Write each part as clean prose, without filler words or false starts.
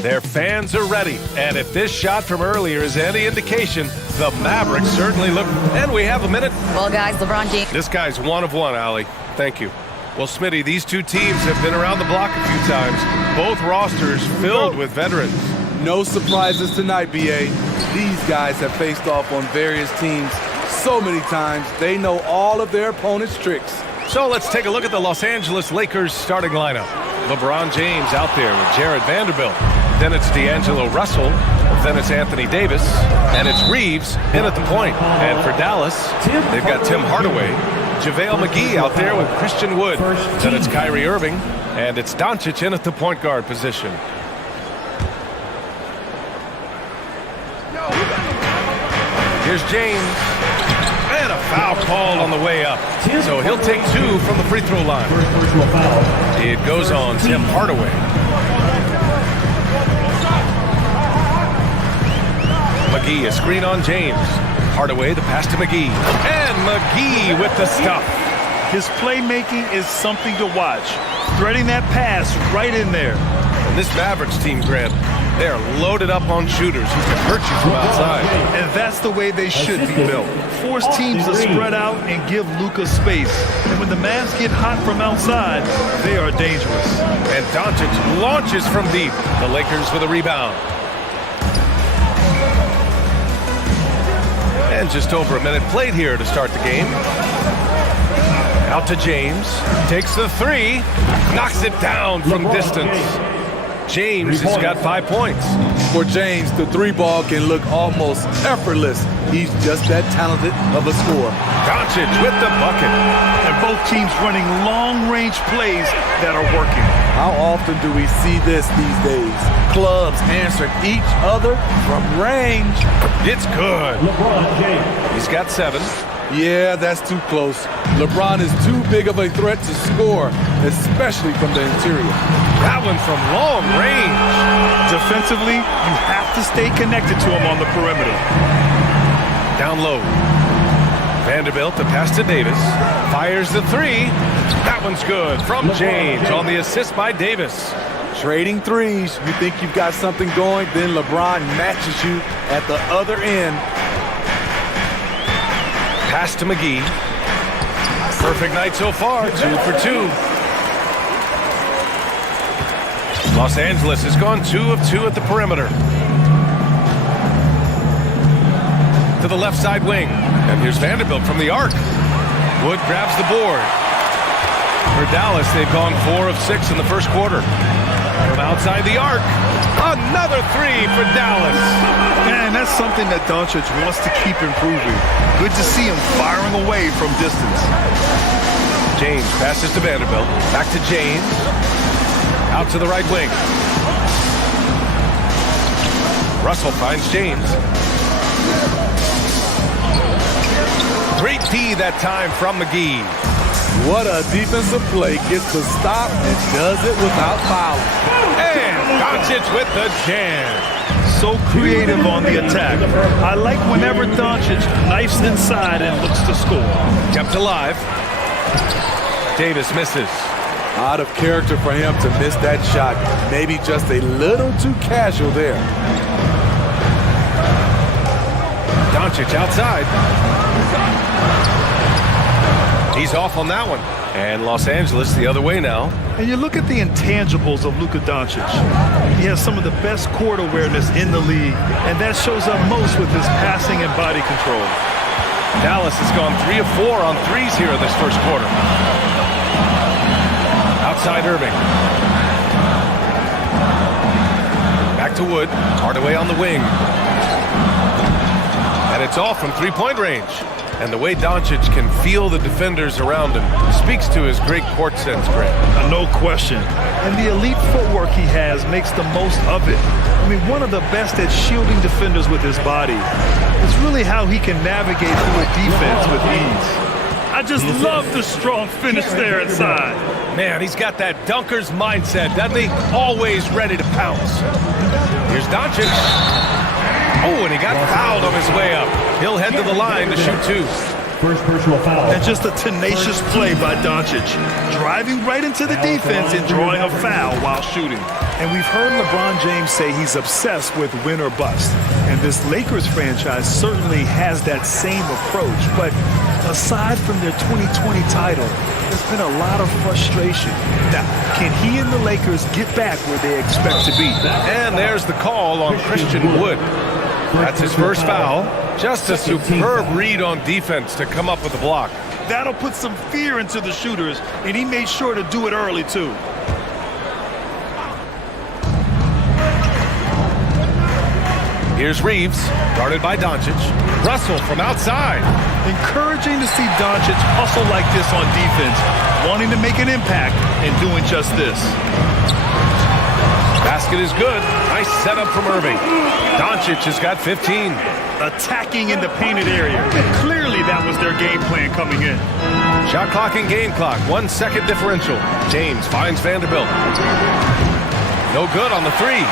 Their fans are ready, and if this shot from earlier is any indication, the Mavericks certainly look... And we have a minute. Well, guys, LeBron James... This guy's one of one, Allie. Thank you. Well, Smitty, these two teams have been around the block a few times. Both rosters filled with veterans. No surprises tonight, B.A. These guys have faced off on various teams so many times, they know all of their opponent's tricks. So let's take a look at the Los Angeles Lakers starting lineup. LeBron James out there with Jared Vanderbilt. Then it's D'Angelo Russell. Then it's Anthony Davis. And it's Reeves in at the point. And for Dallas, they've got Tim Hardaway. JaVale McGee out there with Christian Wood. Then it's Kyrie Irving. And it's Doncic in at the point guard position. Here's James. And a foul called on the way up. So he'll take two from the free throw line. It goes on Tim Hardaway. McGee, a screen on James. Hardaway, the pass to McGee. And McGee with the stuff. His playmaking is something to watch. Threading that pass right in there. And this Mavericks team, Grant, they're loaded up on shooters who can hurt you from outside. And that's the way they should be built. Force teams to spread out and give Luka space. And when the Mavs get hot from outside, they are dangerous. And Doncic launches from deep. The Lakers with a rebound. And just over a minute played here to start the game. Out to James. Takes the three. Knocks it down from distance. James has got 5 points. For James, the three ball can look almost effortless. He's just that talented of a scorer. Doncic with the bucket. And both teams running long-range plays that are working. How often do we see this these days? Clubs answering each other from range. It's good. He's got 7. Yeah, that's too close. LeBron is too big of a threat to score, especially from the interior. That one from long range. Defensively, you have to stay connected to him on the perimeter. Down low. Vanderbilt, the pass to Davis. Fires the three. That one's good from James on the assist by Davis. Trading threes. You think you've got something going, then LeBron matches you at the other end. Pass to McGee. Perfect night so far, 2 for 2. Los Angeles has gone 2 of 2 at the perimeter. To the left side wing. And here's Vanderbilt from the arc. Wood grabs the board. For Dallas, they've gone 4 of 6 in the first quarter. From outside the arc. Another three for Dallas. Man, that's something that Doncic wants to keep improving. Good to see him firing away from distance. James passes to Vanderbilt. Back to James. Out to the right wing. Russell finds James. 3P that time from McGee. What a defensive play. Gets the stop and does it without fouling. And Doncic with the jam. So creative on the attack. I like whenever Doncic knifes inside and looks to score. Kept alive. Davis misses. Out of character for him to miss that shot. Maybe just a little too casual there. Doncic outside. He's off on that one. And Los Angeles the other way now. And you look at the intangibles of Luka Doncic. He has some of the best court awareness in the league, and that shows up most with his passing and body control. Dallas has gone 3 of 4 on threes here in this first quarter. Outside Irving. Back to Wood. Hardaway on the wing. And it's off from three-point range. And the way Doncic can feel the defenders around him speaks to his great court sense, Grant. No question. And the elite footwork he has makes the most of it. I mean, one of the best at shielding defenders with his body. It's really how he can navigate through a defense with ease. I just love the strong finish there inside. Man, he's got that dunker's mindset, doesn't he? Always ready to pounce. Here's Doncic. Oh, and he got fouled on his way up. He'll head to the line to shoot 2. First personal foul. And just a tenacious play by Doncic, driving right into the defense and drawing a foul while shooting. And we've heard LeBron James say he's obsessed with win or bust. And this Lakers franchise certainly has that same approach. But aside from their 2020 title, there's been a lot of frustration. Now, can he and the Lakers get back where they expect to be? And there's the call on Christian Wood. That's his first foul. Just a superb read on defense to come up with the block. That'll put some fear into the shooters, and he made sure to do it early, too. Here's Reeves, guarded by Doncic. Russell from outside. Encouraging to see Doncic hustle like this on defense, wanting to make an impact and doing just this. Basket is good. Nice setup from Irving. Doncic has got 15. Attacking in the painted area. Clearly that was their game plan coming in. Shot clock and game clock. 1 second differential. James finds Vanderbilt. No good on the three.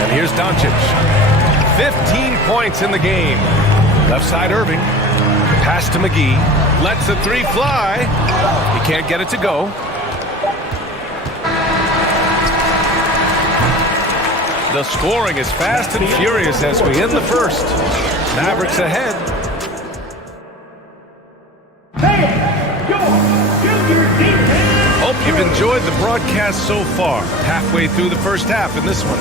And here's Doncic. 15 points in the game. Left side Irving. Pass to McGee. Lets the three fly. He can't get it to go. The scoring is fast and furious as we end the first. Mavericks ahead. Hope you've enjoyed the broadcast so far. Halfway through the first half in this one.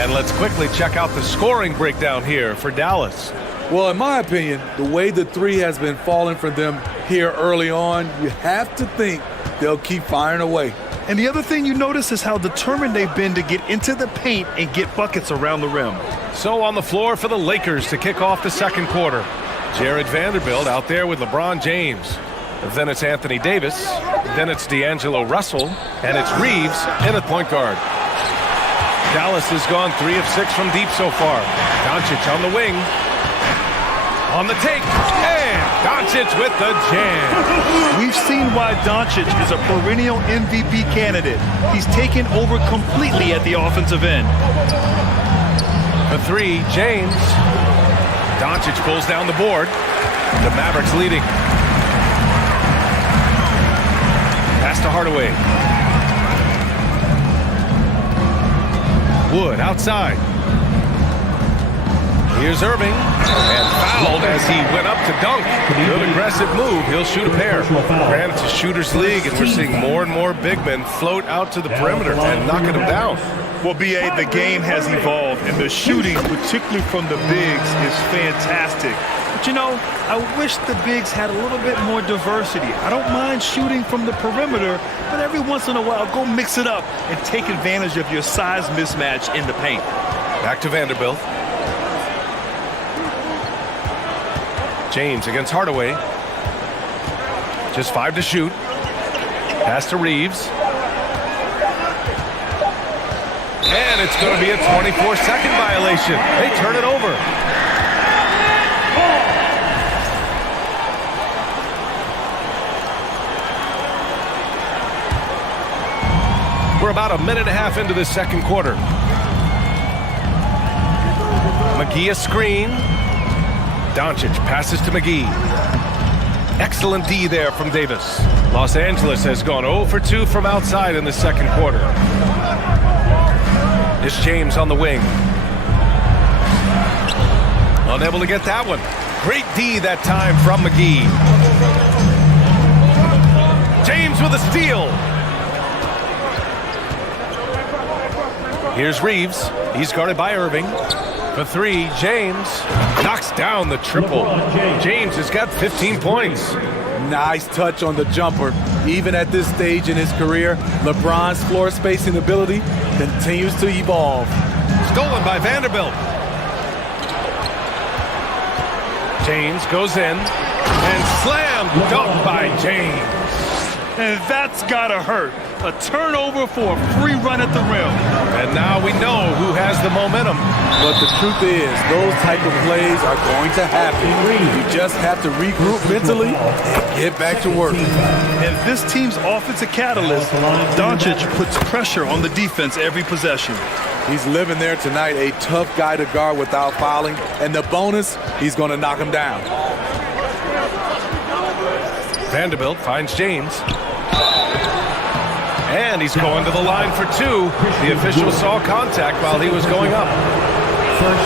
And let's quickly check out the scoring breakdown here for Dallas. Well, in my opinion, the way the three has been falling for them here early on, you have to think they'll keep firing away. And the other thing you notice is how determined they've been to get into the paint and get buckets around the rim. So on the floor for the Lakers to kick off the second quarter. Jared Vanderbilt out there with LeBron James. Then it's Anthony Davis. Then it's D'Angelo Russell. And it's Reeves in at point guard. Dallas has gone 3 of 6 from deep so far. Doncic on the wing. On the take. And Doncic with the jam. We've seen why Doncic is a perennial MVP candidate. He's taken over completely at the offensive end. The three, James. Doncic pulls down the board. The Mavericks leading. Pass to Hardaway. Wood outside. Here's Irving, and fouled as he went up to dunk. Good aggressive move. He'll shoot a pair. Granted, it's a shooter's league, and we're seeing more and more big men float out to the perimeter and knocking them down. Well, B.A., the game has evolved, and the shooting, particularly from the bigs, is fantastic. But, you know, I wish the bigs had a little bit more diversity. I don't mind shooting from the perimeter, but every once in a while, go mix it up and take advantage of your size mismatch in the paint. Back to Vanderbilt. James against Hardaway. Just 5 to shoot. Pass to Reeves. And it's going to be a 24-second violation. They turn it over. We're about a minute and a half into this second quarter. McGee a screen. Doncic passes to McGee. Excellent D there from Davis. Los Angeles has gone 0 for 2 from outside in the second quarter. It's James on the wing. Unable to get that one. Great D that time from McGee. James with a steal. Here's Reeves. He's guarded by Irving. For 3, James knocks down the triple. James has got 15 points. Nice touch on the jumper. Even at this stage in his career, LeBron's floor spacing ability continues to evolve. Stolen by Vanderbilt. James goes in and slam dunk by James. And that's gotta hurt. A turnover for a free run at the rim. And now we know who has the momentum. But the truth is, those type of plays are going to happen. You just have to regroup mentally and get back to work. And this team's offensive catalyst, Doncic, puts pressure on the defense every possession. He's living there tonight, a tough guy to guard without fouling. And the bonus, he's going to knock him down. Vanderbilt finds James. And he's going to the line for two. The official saw contact while he was going up.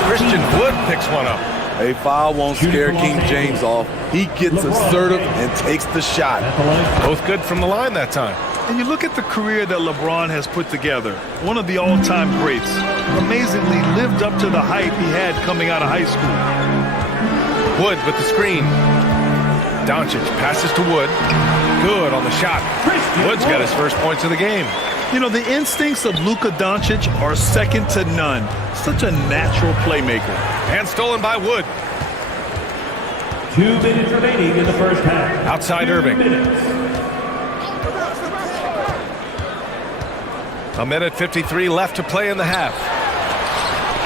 Christian Wood picks one up. A foul won't scare King James off. He gets assertive and takes the shot. Both good from the line that time. And you look at the career that LeBron has put together. One of the all-time greats. Amazingly lived up to the hype he had coming out of high school. Wood with the screen. Doncic passes to Wood. Good on the shot. Wood's got his first points of the game. You know, the instincts of Luka Doncic are second to none. Such a natural playmaker. And stolen by Wood. 2 minutes remaining in the first half. Outside Irving. 2 minutes. A minute 53 left to play in the half.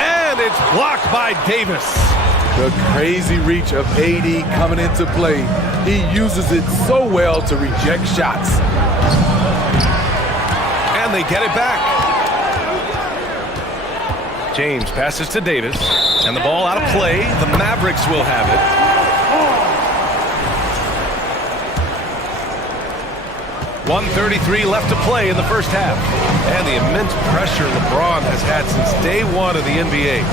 And it's blocked by Davis. The crazy reach of AD coming into play. He uses it so well to reject shots. And they get it back. James passes to Davis. And the ball out of play. The Mavericks will have it. .133 left to play in the first half. And the immense pressure LeBron has had since day one of the NBA.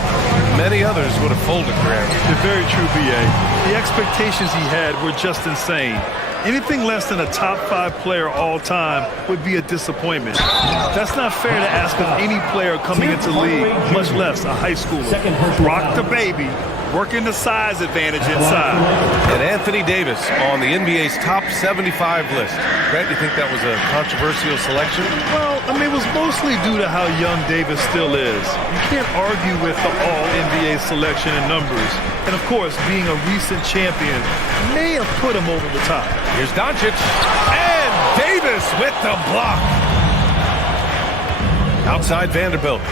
Many others would have folded for him. Very true, B.A. The expectations he had were just insane. Anything less than a top 5 player all time would be a disappointment. That's not fair to ask of any player coming into the league, much less a high schooler. Rock the baby, working the size advantage inside. And Anthony Davis on the NBA's top 75 list. Grant, you think that was a controversial selection? Well, I mean, it was mostly due to how young Davis still is. You can't argue with the all-NBA selection in numbers. And, of course, being a recent champion may have put him over the top. Here's Doncic. And Davis with the block. Outside Vanderbilt.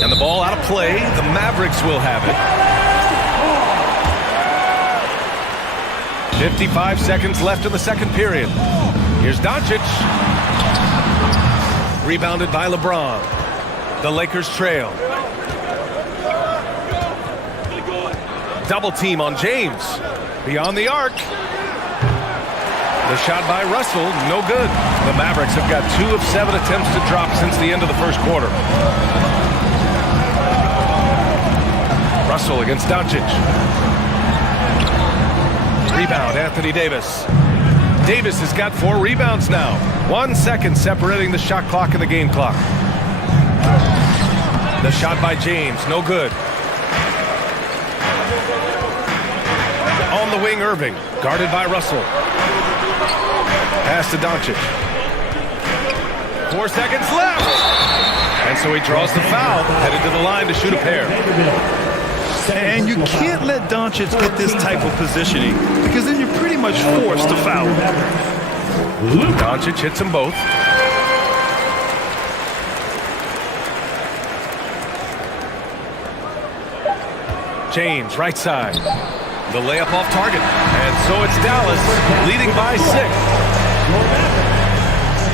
And the ball out of play. The Mavericks will have it. 55 seconds left in the second period. Here's Doncic. Rebounded by LeBron. The Lakers trail. Double team on James. Beyond the arc. The shot by Russell, no good. The Mavericks have got 2 of 7 attempts to drop since the end of the first quarter. Russell against Doncic. Rebound, Anthony Davis. Davis has got 4 rebounds now. 1 second separating the shot clock and the game clock. The shot by James, no good. On the wing, Irving, guarded by Russell. Pass to Doncic. 4 seconds left. And so he draws the foul, headed to the line to shoot a pair. And you can't let Doncic get this type of positioning because then you're pretty much forced to foul. Doncic hits them both. James, right side. The layup off target. And so it's Dallas leading by 6.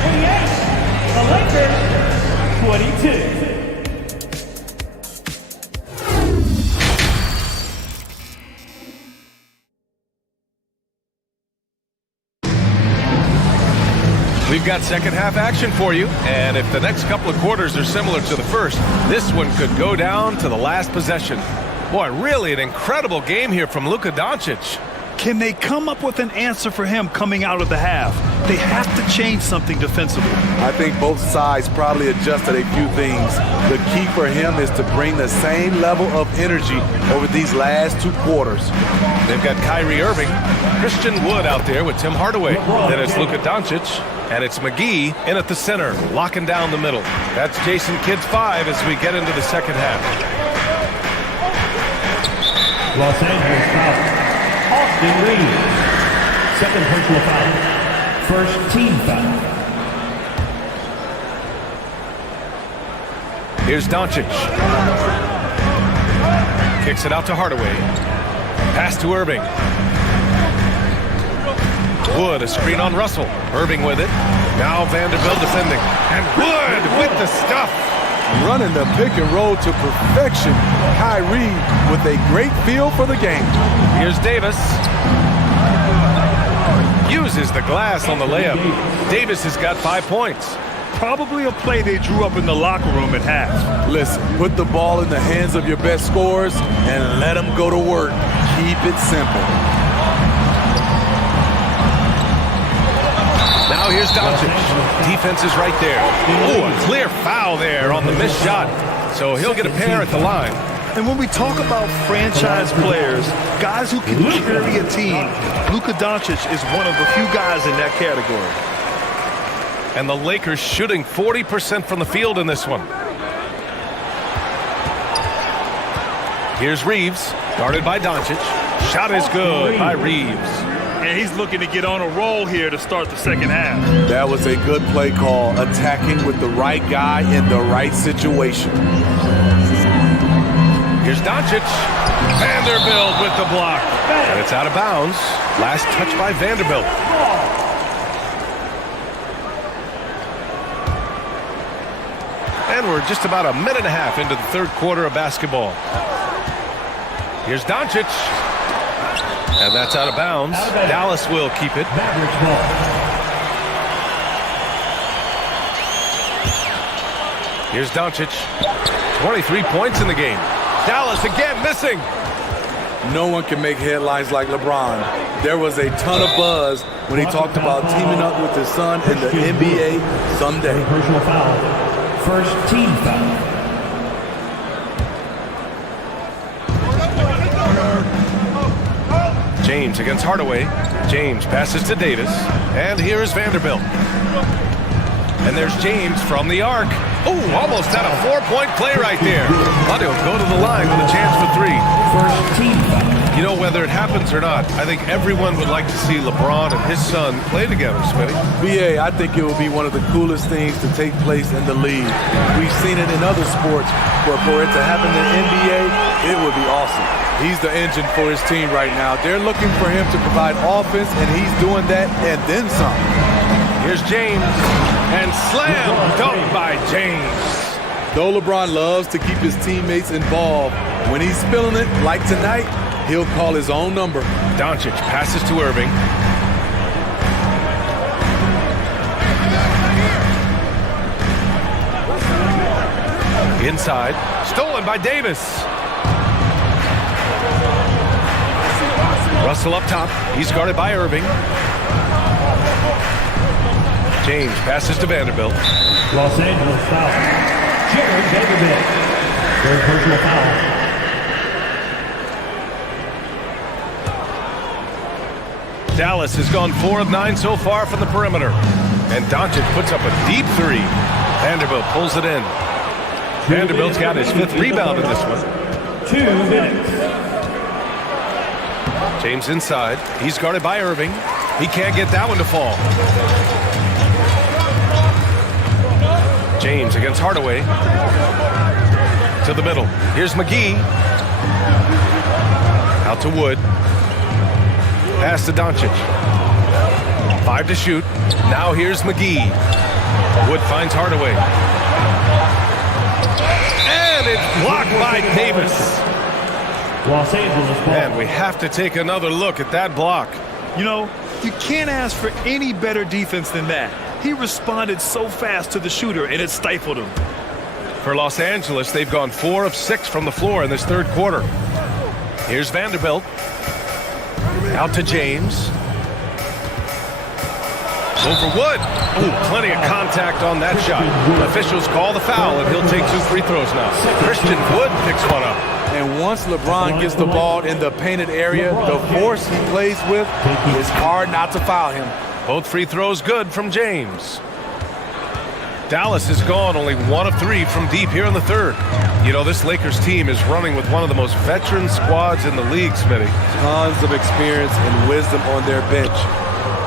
28, the Lakers 22. We've got second half action for you, and if the next couple of quarters are similar to the first, this one could go down to the last possession. Boy, really an incredible game here from Luka Doncic. Can they come up with an answer for him coming out of the half? They have to change something defensively. I think both sides probably adjusted a few things. The key for him is to bring the same level of energy over these last 2 quarters. They've got Kyrie Irving, Christian Wood out there with Tim Hardaway. Then it's Luka Doncic, and it's McGee in at the center, locking down the middle. That's Jason Kidd's 5 as we get into the second half. Los Angeles foul. Austin Reeves. Second personal foul. First team foul. Here's Doncic. Kicks it out to Hardaway. Pass to Irving. Wood, a screen on Russell. Irving with it. Now Vanderbilt defending. And Wood with the stuff. running the pick and roll to perfection. Kyrie with a great feel for the game. Here's Davis. Uses the glass on the layup. Davis has got 5 points. Probably a play they drew up in the locker room at half. Listen, put the ball in the hands of your best scorers and let them go to work. Keep it simple. Now here's Doncic. Defense is right there. Oh, a clear foul there on the missed shot. So he'll get a pair at the line. And when we talk about franchise players, guys who can carry a team, Luka Doncic is one of the few guys in that category. And the Lakers shooting 40% from the field in this one. Here's Reeves, guarded by Doncic. Shot is good by Reeves. And he's looking to get on a roll here to start the second half. That was a good play call, attacking with the right guy in the right situation. Here's Doncic. Vanderbilt with the block. And it's out of bounds. Last touch by Vanderbilt. And we're just about a minute and a half into the third quarter of basketball. Here's Doncic. And that's out of bounds. Dallas will keep it. Mavericks ball. Here's Doncic. 23 points in the game. Dallas again missing. No one can make headlines like LeBron. There was a ton of buzz when he talked about teaming up with his son in the NBA someday. Personal foul. First team foul. James against Hardaway. James passes to Davis. And here's Vanderbilt. And there's James from the arc. Oh, almost had a 4-point play right there. But he'll go to the line with a chance for 3. First team foul. You know, whether it happens or not, I think everyone would like to see LeBron and his son play together, Smitty. BA, I think it would be one of the coolest things to take place in the league. We've seen it in other sports, but for it to happen in the NBA, it would be awesome. He's the engine for his team right now. They're looking for him to provide offense, and he's doing that and then some. Here's James. And slam dunk by James. Though LeBron loves to keep his teammates involved, when he's feeling it, like tonight, he'll call his own number. Doncic passes to Irving. Inside. Stolen by Davis. Russell up top. He's guarded by Irving. James passes to Vanderbilt. Los Angeles foul. Jared Vanderbilt. Third personal foul. Dallas has gone 4 of 9 so far from the perimeter. And Doncic puts up a deep 3. Vanderbilt pulls it in. Vanderbilt's got his 5th rebound in this one. 2 minutes. James inside. He's guarded by Irving. He can't get that one to fall. James against Hardaway. To the middle. Here's McGee. Out to Wood. Pass to Doncic. 5 to shoot. Now here's McGee. Wood finds Hardaway. And it's blocked by Davis. Los Angeles ball. And we have to take another look at that block. You know, you can't ask for any better defense than that. He responded so fast to the shooter, and it stifled him. For Los Angeles, they've gone 4 of 6 from the floor in this third quarter. Here's Vanderbilt. Out to James. Over Wood. Oh, plenty of contact on that shot. Officials call the foul, and he'll take 2 free throws now. Christian Wood picks one up. And once LeBron gets the ball in the painted area, the force he plays with, it's hard not to foul him. Both free throws good from James. Dallas has gone only 1 of 3 from deep here in the third. You know, this Lakers team is running with one of the most veteran squads in the league, Smitty. Tons of experience and wisdom on their bench.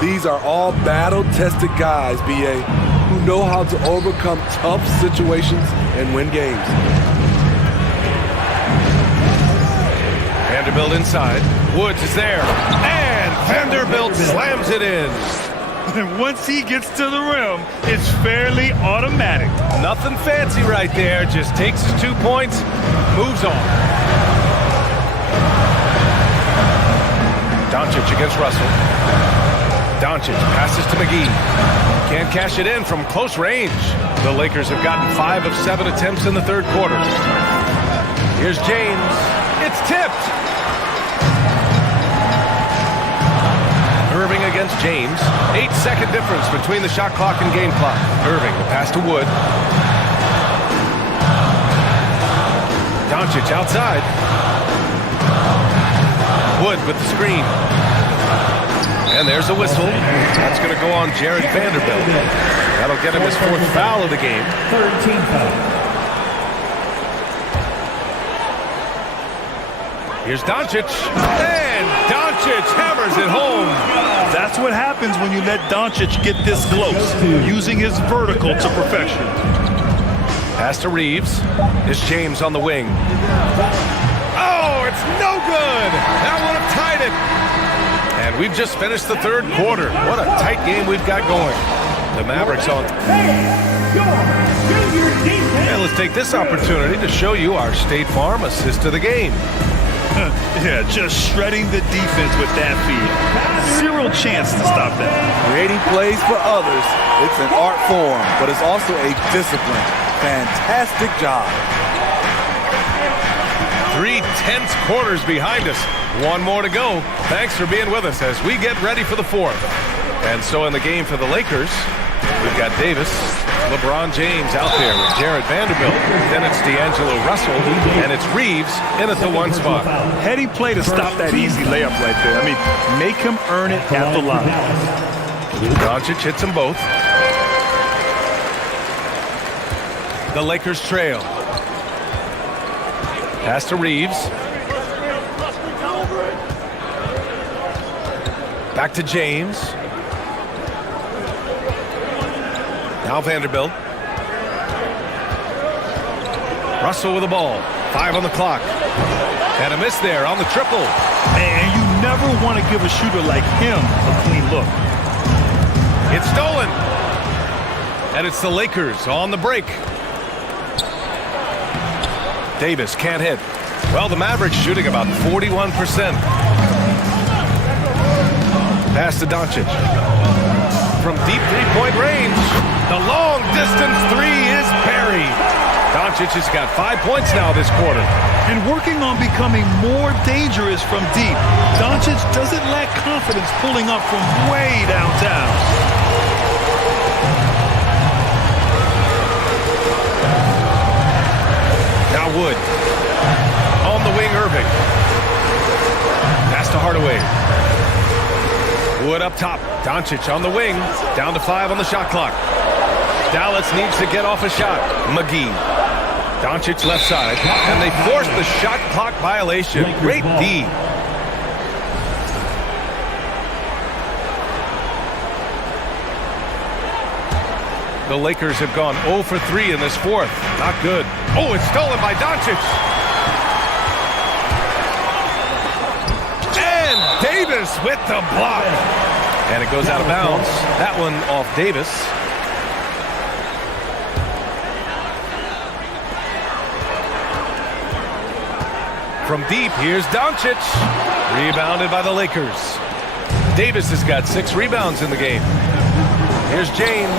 These are all battle-tested guys, BA, who know how to overcome tough situations and win games. Vanderbilt inside. Woods is there. And Vanderbilt slams it in. And once he gets to the rim, it's fairly automatic. Nothing fancy right there. Just takes his 2 points, moves on. Doncic against Russell. Doncic passes to McGee. Can't cash it in from close range. The Lakers have gotten 5 of 7 attempts in the third quarter. Here's James. It's tipped. Irving against James. 8-second difference between the shot clock and game clock. Irving, the pass to Wood. Doncic outside. Wood with the screen. And there's a whistle. That's going to go on Jared Vanderbilt. That'll get him his 4th foul of the game. Third team foul. Here's Doncic. And Doncic hammers it home. That's what happens when you let Doncic get this close, using his vertical to perfection. Pass to Reeves. Here's James on the wing. Oh, it's no good. That would have tied it. And we've just finished the third quarter. What a tight game we've got going. The Mavericks on. And let's take this opportunity to show you our State Farm assist of the game. Yeah, just shredding the defense with that feed. Zero chance to stop that. Creating plays for others, it's an art form, but it's also a discipline. Fantastic job. 3 tense quarters behind us. One more to go. Thanks for being with us as we get ready for the 4th. And so in the game for the Lakers, we've got Davis, LeBron James out there with Jared Vanderbilt. Then it's D'Angelo Russell, and it's Reeves in at the 1 spot. Heady play to stop that easy layup right there. I mean, make him earn it at the line. Doncic hits them both. The Lakers trail. Pass to Reeves. Back to James. Now Vanderbilt. Russell with the ball. 5 on the clock. And a miss there on the triple. And you never want to give a shooter like him a clean look. It's stolen. And it's the Lakers on the break. Davis can't hit. Well, the Mavericks shooting about 41%. Pass to Doncic. From deep three-point range, the long-distance 3 is buried. Doncic has got 5 points now this quarter. And working on becoming more dangerous from deep, Doncic doesn't lack confidence pulling up from way downtown. Now Wood. On the wing, Irving. Pass to Hardaway. Wood up top. Doncic on the wing. Down to 5 on the shot clock. Dallas needs to get off a shot. McGee. Doncic left side. And they force the shot clock violation. Great D. The Lakers have gone 0 for 3 in this 4th. Not good. Oh, it's stolen by Doncic. And Davis with the block. And it goes out of bounds. That one off Davis. From deep, here's Doncic. Rebounded by the Lakers. Davis has got 6 rebounds in the game. Here's James.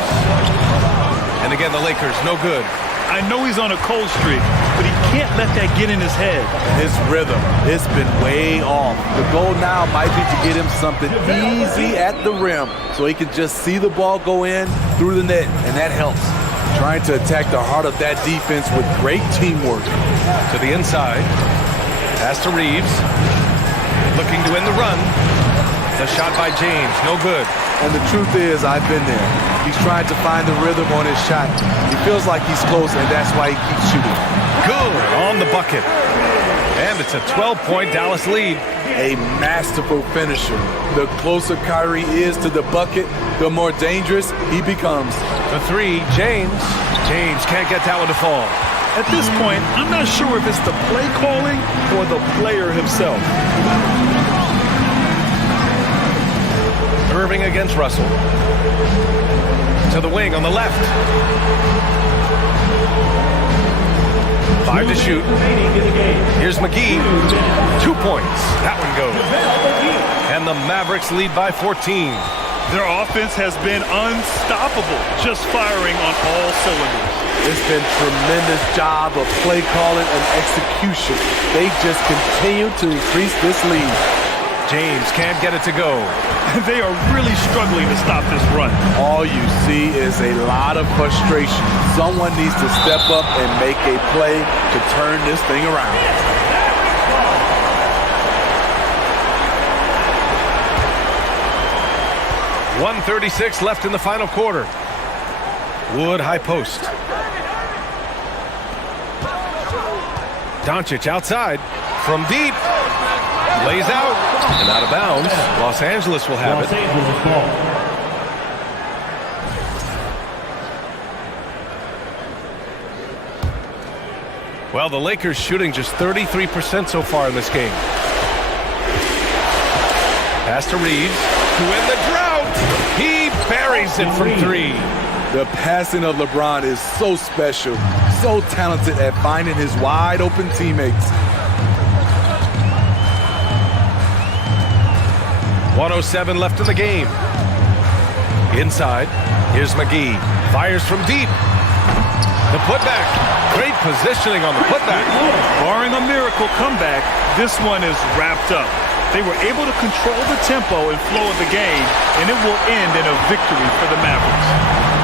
And again, the Lakers, no good. I know he's on a cold streak, but he can't let that get in his head. His rhythm, it's been way off. The goal now might be to get him something easy at the rim so he can just see the ball go in through the net, and that helps. Trying to attack the heart of that defense with great teamwork. To the inside. Pass to Reeves. Looking to win the run. The shot by James, no good. And the truth is, I've been there. He's trying to find the rhythm on his shot. He feels like he's close, and that's why he keeps shooting. Good on the bucket. And it's a 12-point Dallas lead. A masterful finisher. The closer Kyrie is to the bucket, the more dangerous he becomes. The 3, James. James can't get that one to fall. At this point, I'm not sure if it's the play calling or the player himself. Irving against Russell. To the wing on the left. 5 to shoot. Here's McGee. 2 points. That one goes. And the Mavericks lead by 14. Their offense has been unstoppable, just firing on all cylinders. It's been tremendous job of play calling and execution. They just continue to increase this lead. James can't get it to go. They are really struggling to stop this run. All you see is a lot of frustration. Someone needs to step up and make a play to turn this thing around. .136 left in the final quarter. Wood high post. Doncic outside from deep. Lays out and out of bounds. Los Angeles will have it. Well, the Lakers shooting just 33% so far in this game. Pass to Reeves, who in the drought, he buries it from 3. The passing of LeBron is so special, so talented at finding his wide open teammates. 1:07 left in the game. Inside, here's McGee. Fires from deep. The putback. Great positioning on the putback. Barring a miracle comeback, this one is wrapped up. They were able to control the tempo and flow of the game, and it will end in a victory for the Mavericks.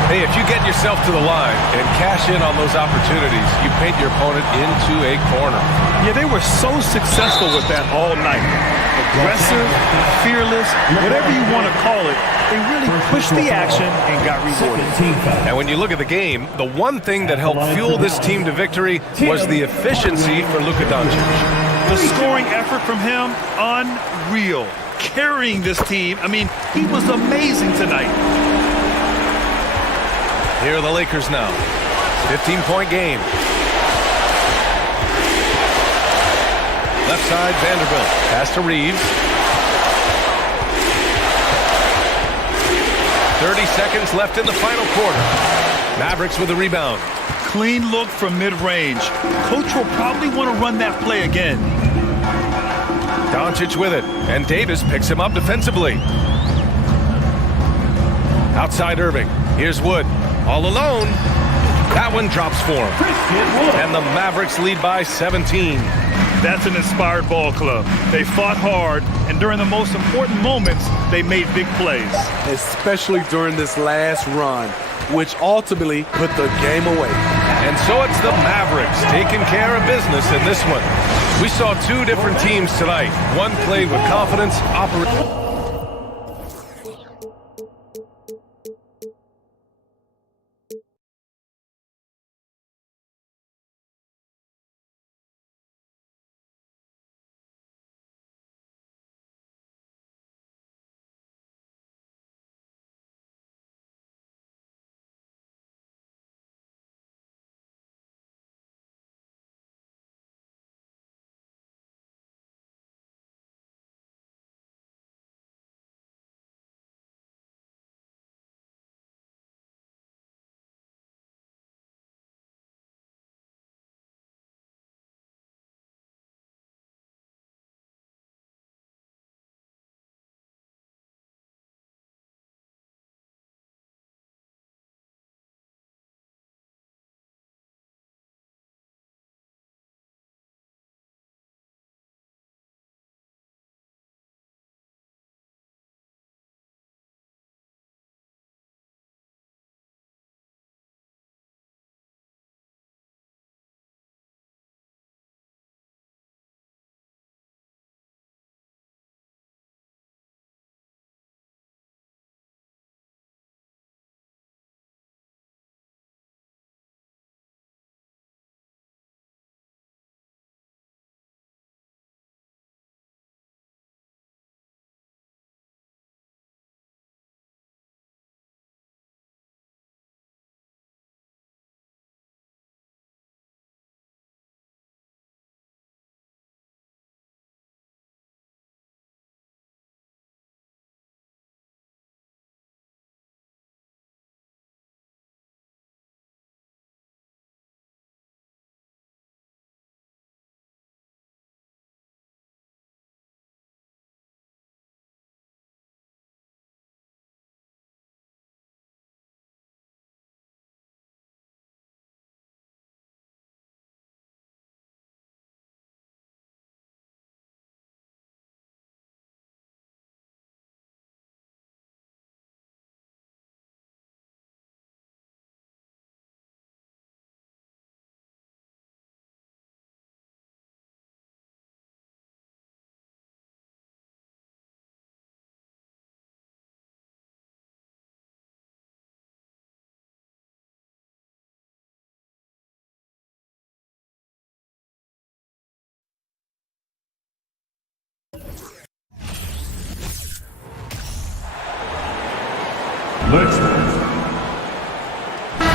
Hey, if you get yourself to the line and cash in on those opportunities, you paint your opponent into a corner. Yeah, they were so successful with that all night. Aggressive, fearless, whatever you want to call it, they really pushed the action and got rewarded. And when you look at the game, the one thing that helped fuel this team to victory was the efficiency for Luka Doncic. The scoring effort from him, unreal. Carrying this team, I mean, he was amazing tonight. Here are the Lakers now. 15-point game. Left side, Vanderbilt. Pass to Reeves. 30 seconds left in the final quarter. Mavericks with a rebound. Clean look from mid-range. Coach will probably want to run that play again. Doncic with it, and Davis picks him up defensively. Outside Irving. Here's Wood. All alone. That one drops for him. And the Mavericks lead by 17. That's an inspired ball club. They fought hard, and during the most important moments, they made big plays. Especially during this last run, which ultimately put the game away. And so it's the Mavericks taking care of business in this one. We saw 2 different teams tonight. One played with confidence,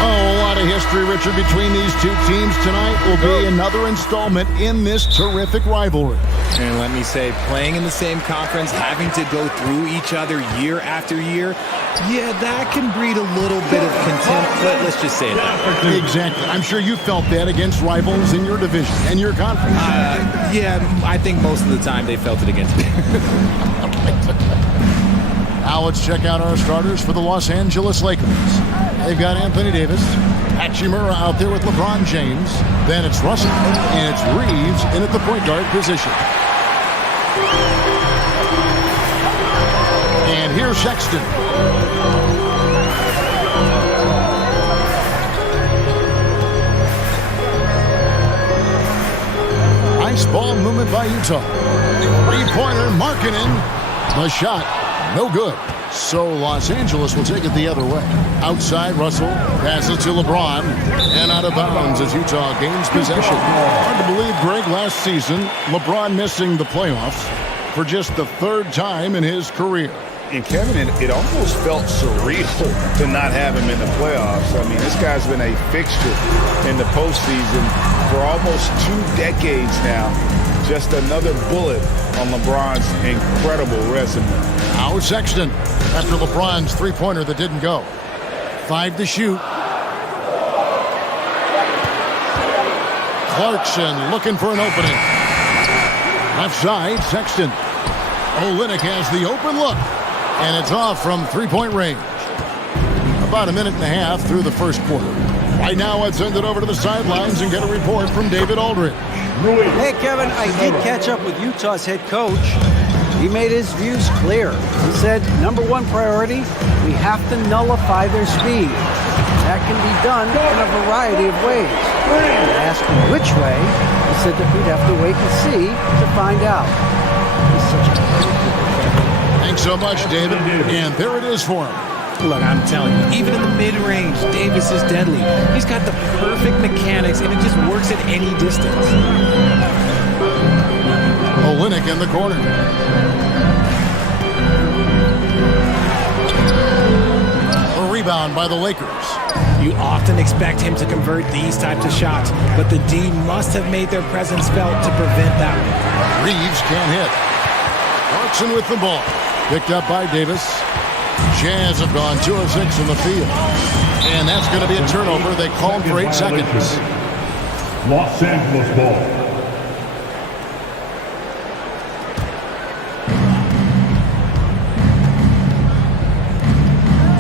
Oh, a lot of history, Richard, between these two teams tonight will be another installment in this terrific rivalry. And let me say, playing in the same conference, having to go through each other year after year, yeah, that can breed a little bit of contempt, but let's just say that. Exactly. I'm sure you felt that against rivals in your division and your conference. Yeah, I think most of the time they felt it against me. Now let's check out our starters for the Los Angeles Lakers. They've got Anthony Davis, Hachimura out there with LeBron James. Then it's Russell, and it's Reeves in at the point guard position. And here's Sexton. Nice ball movement by Utah. Three-pointer, Markkanen. The shot, no good. So Los Angeles will take it the other way. Outside, Russell passes to LeBron. And out of bounds as Utah gains possession. Hard to believe, Greg, last season, LeBron missing the playoffs for just the third time in his career. And Kevin, it almost felt surreal to not have him in the playoffs. I mean, this guy's been a fixture in the postseason for almost 2 decades now. Just another bullet on LeBron's incredible resume. Now Sexton after LeBron's three-pointer that didn't go. 5 to shoot. Clarkson looking for an opening. Left side, Sexton. Olynyk has the open look. And it's off from three-point range. About a minute and a half through the first quarter. Right now, let's send it over to the sidelines and get a report from David Aldridge. Hey, Kevin, I did catch up with Utah's head coach. He made his views clear. He said, #1 priority, we have to nullify their speed. That can be done in a variety of ways. I asked him which way. He said that we'd have to wait and see to find out. He's such a Thanks so much, David. And there it is for him. Look, I'm telling you, even in the mid-range, Davis is deadly. He's got the perfect mechanics, and it just works at any distance. Olynyk in the corner. A rebound by the Lakers. You often expect him to convert these types of shots, but the D must have made their presence felt to prevent that one. Reeves can't hit. Clarkson with the ball. Picked up by Davis. Jazz have gone 2 of 6 in the field. And that's going to be a turnover. They called for 8 seconds. Los Angeles ball.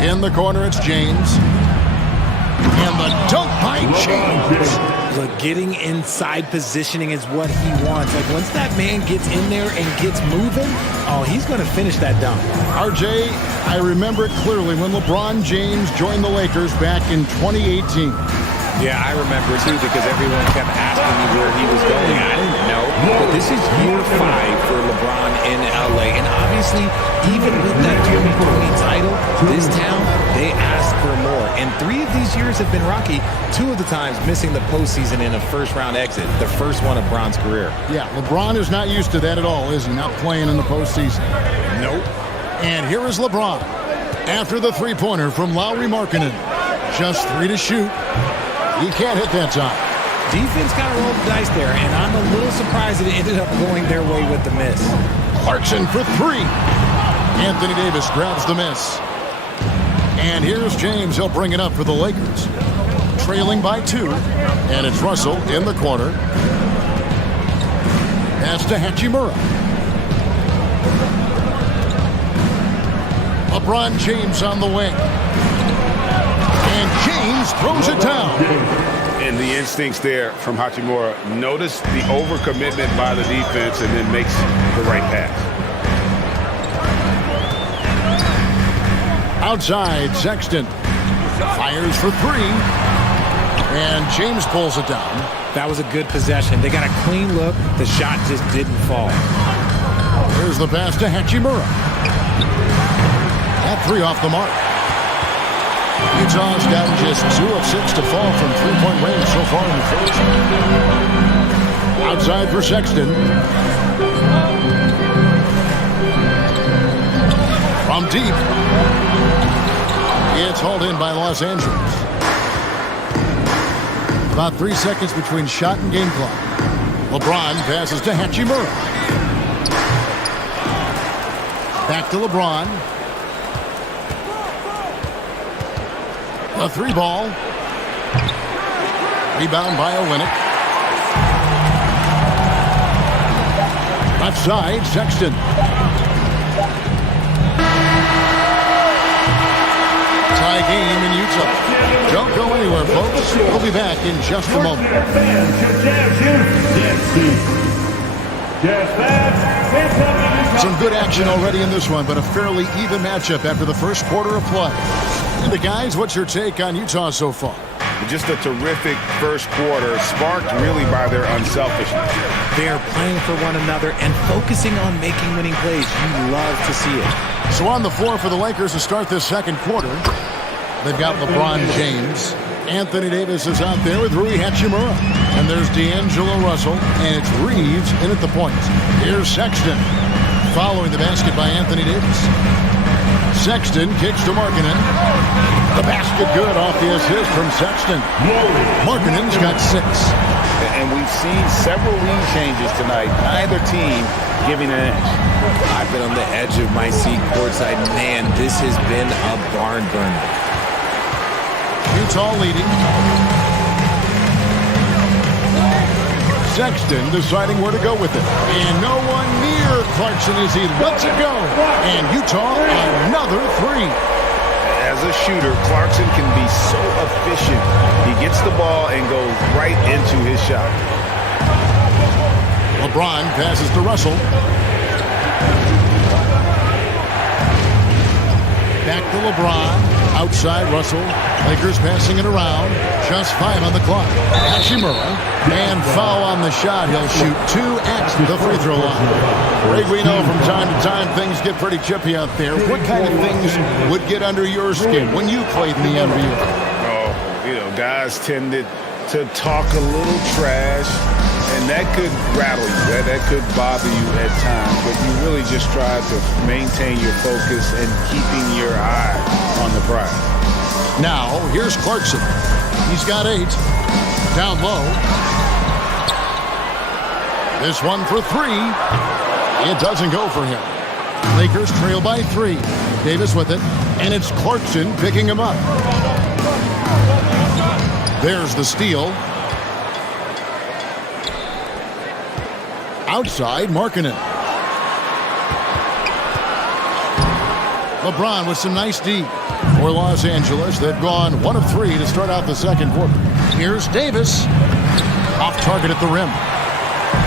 In the corner, it's James. And the dunk by James. Look, getting inside positioning is what he wants. Like, once that man gets in there and gets moving, oh, he's going to finish that dunk. RJ, I remember it clearly when LeBron James joined the Lakers back in 2018. Yeah, I remember too, because everyone kept asking me where he was going. I didn't know. But this is year 5 for LeBron in LA. And obviously, even with that 2020 title, this town, they ask for more. And 3 of these years have been rocky. 2 of the times missing the postseason in a first-round exit. The first one of Bron's career. Yeah, LeBron is not used to that at all, is he? Not playing in the postseason. Nope. And here is LeBron. After the three-pointer from Lauri Markkanen. Just 3 to shoot. He can't hit that time. Defense kind of rolled the dice there, and I'm a little surprised that it ended up going their way with the miss. Clarkson for 3. Anthony Davis grabs the miss. And here's James. He'll bring it up for the Lakers. Trailing by 2. And it's Russell in the corner. Pass to Hachimura. LeBron James on the wing. And James throws it down. And the instincts there from Hachimura. Notice the overcommitment by the defense and then makes the right pass. Outside, Sexton fires for 3. And James pulls it down. That was a good possession. They got a clean look. The shot just didn't fall. Here's the pass to Hachimura. That 3 off the mark. Utah's gotten just 2 of 6 to fall from three-point range so far in the first. Outside for Sexton. From deep. hauled in by Los Angeles. About 3 seconds between shot and game clock. LeBron passes to Hachimura. Back to LeBron. A 3-ball. Rebound by Olynyk. Left side, Sexton. Tie game in Utah. Don't go anywhere, folks. We'll be back in just a moment. Some good action already in this one, but a fairly even matchup after the first quarter of play. And the guys, what's your take on Utah so far? Just a terrific first quarter, sparked really by their unselfishness. They're playing for one another and focusing on making winning plays. You love to see it. So on the floor for the Lakers to start this second quarter, they've got LeBron James. Anthony Davis is out there with Rui Hachimura. And there's D'Angelo Russell, and it's Reeves in at the point. Here's Sexton, following the basket by Anthony Davis. Sexton kicks to Markkanen. The basket good off the assist from Sexton. Markkanen's got 6. And we've seen several lead changes tonight. Neither team giving an edge. I've been on the edge of my seat courtside. Man, this has been a barn burner. Utah leading. Sexton deciding where to go with it. And no one near Clarkson as he lets it go. And Utah another 3. As a shooter, Clarkson can be so efficient. He gets the ball and goes right into his shot. LeBron passes to Russell. Back to LeBron. Outside Russell. Lakers passing it around. Just 5 on the clock. Hachimura. And foul on the shot. He'll shoot 2 at the free throw line. Greg, we know from time to time things get pretty chippy out there. What kind of things would get under your skin when you played in the NBA? Oh, guys tended to talk a little trash, and that could rattle you. That could bother you at times, but you really just try to maintain your focus and keeping your eye on the prize. Now, here's Clarkson. He's got 8. Down low. This one for 3. It doesn't go for him. Lakers trail by 3. Davis with it. And it's Clarkson picking him up. There's the steal. Outside, Markkanen. LeBron with some nice D for Los Angeles. They've gone 1 of 3 to start out the second quarter. Here's Davis. Off target at the rim.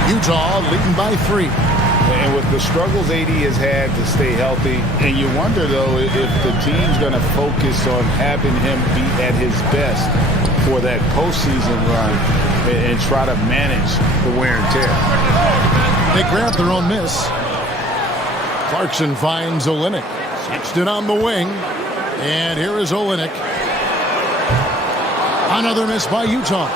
Utah leading by 3. And with the struggles AD has had to stay healthy, and you wonder, though, if the team's going to focus on having him be at his best for that postseason run and try to manage the wear and tear. They grab their own miss. Clarkson finds Olynyk. Sexton on the wing. And here is Olynyk. Another miss by Utah.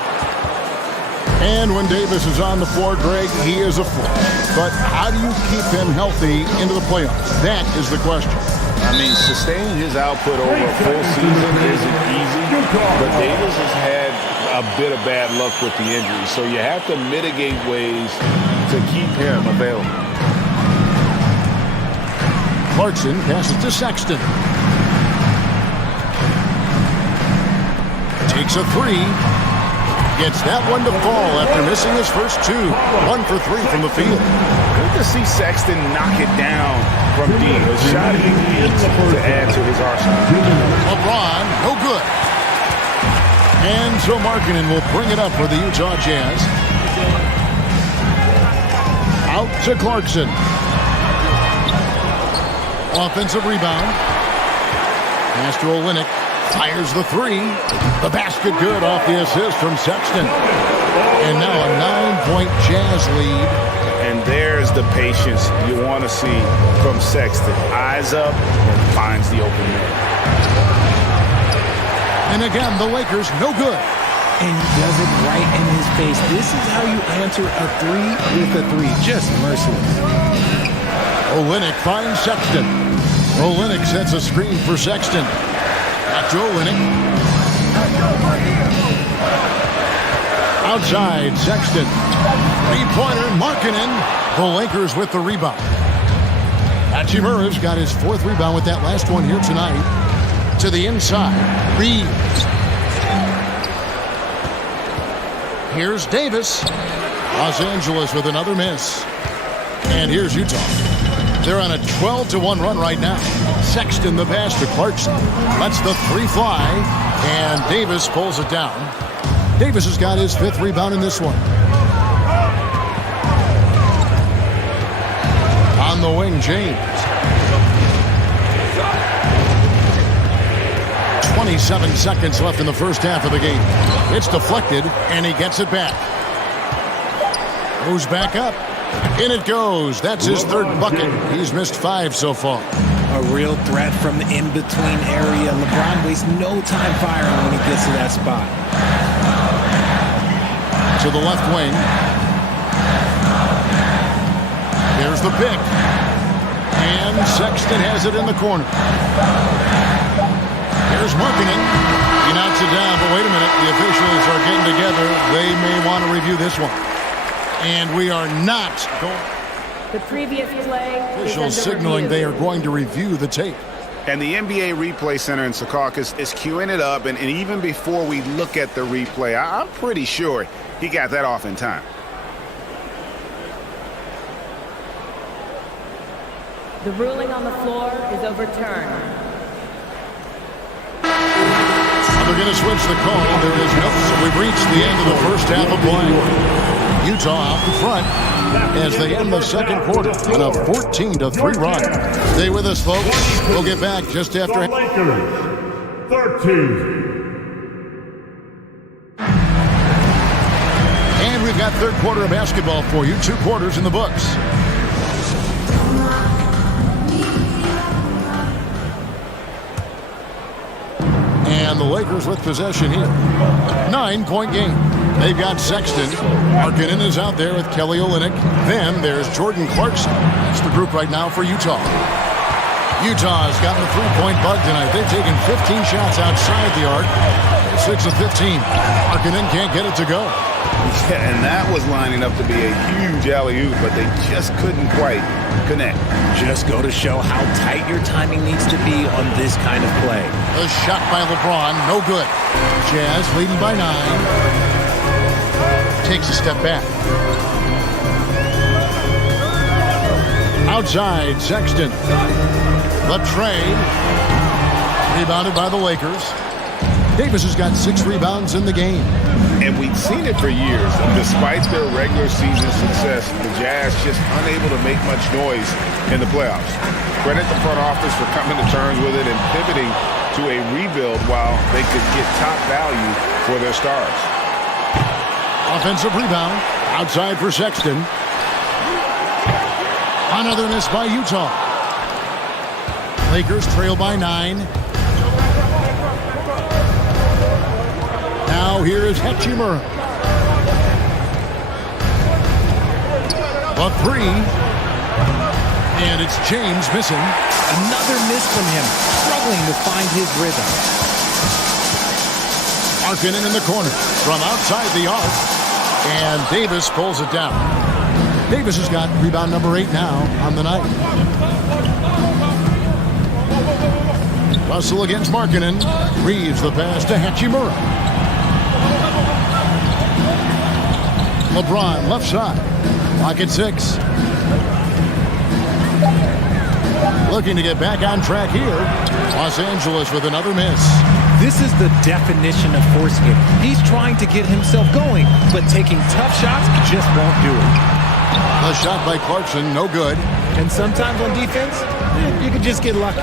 And when Davis is on the floor, Greg, he is a force. But how do you keep him healthy into the playoffs? That is the question. I mean, sustaining his output over a full season isn't easy, but Davis has had a bit of bad luck with the injury, so you have to mitigate ways to keep him available. Clarkson passes to Sexton. Takes a 3. Gets that one to fall after missing his first 2. 1 for 3 from the field. Good to see Sexton knock it down from deep. A shot he needs to add to his arsenal. LeBron, no good. And so Markkanen will bring it up for the Utah Jazz. Out to Clarkson. Offensive rebound. Pass to Olynyk. Fires the 3. The basket good off the assist from Sexton. And now a 9-point Jazz lead. And there's the patience you want to see from Sexton. Eyes up and finds the open man. And again, the Lakers no good. And he does it right in his face. This is how you answer a 3 with a 3. Just merciless. Olynyk finds Sexton. Olynyk sets a screen for Sexton. Back to Olynyk. Outside, Sexton. Three-pointer, Markkanen. The Lakers with the rebound. Hachimura's got his 4th rebound with that last one here tonight. To the inside, Reeves. Here's Davis. Los Angeles with another miss. And here's Utah. They're on a 12-1 run right now. Sexton the pass to Clarkson. Lets the 3 fly. And Davis pulls it down. Davis has got his 5th rebound in this one. On the wing, James. 27 seconds left in the first half of the game. It's deflected, and he gets it back. Moves back up. In it goes. That's his 3rd bucket. He's missed 5 so far. A real threat from the in-between area. LeBron wastes no time firing when he gets to that spot. To the left wing. There's the pick. And Sexton has it in the corner. Here's Markkanen. He knocks it down, but wait a minute. The officials are getting together. They may want to review this one. And we are not going. The previous play. Officials signaling they are going to review the tape. And the NBA Replay Center in Secaucus is queuing it up. And even before we look at the replay, I'm pretty sure he got that off in time. The ruling on the floor is overturned. They're going to switch the call. There is no. So we've reached the end of the first half of play. Utah out in front as they end the second quarter on a 14-3 run. Stay with us, folks. We'll get back just after. The Lakers, 13. And we've got third quarter of basketball for you. 2 quarters in the books. And the Lakers with possession here. 9-point game. They've got Sexton. Markkanen is out there with Kelly Olynyk. Then there's Jordan Clarkson. That's the group right now for Utah. Utah has gotten the 3-point bug tonight. They've taken 15 shots outside the arc. 6 of 15. Markkanen can't get it to go. Yeah, and that was lining up to be a huge alley-oop, but they just couldn't quite connect. Just go to show how tight your timing needs to be on this kind of play. A shot by LeBron, no good. Jazz leading by 9. Takes a step back. Outside, Sexton. The trade. Rebounded by the Lakers. Davis has got 6 rebounds in the game. And we've seen it for years. Despite their regular season success, the Jazz just unable to make much noise in the playoffs. Credit the front office for coming to terms with it and pivoting to a rebuild while they could get top value for their stars. Offensive rebound. Outside for Sexton. Another miss by Utah. Lakers trail by 9. Now here is Hachimura. A 3. And it's James missing. Another miss from him, struggling to find his rhythm. Markkanen in the corner from outside the arc. And Davis pulls it down. Davis has got rebound number 8 now on the night. Russell against Markkanen. Reeves the pass to Hachimura. LeBron left side. Clock at 6. Looking to get back on track here. Los Angeles with another miss. This is the definition of forcing it. He's trying to get himself going, but taking tough shots just won't do it. A shot by Clarkson, no good. And sometimes on defense, you can just get lucky.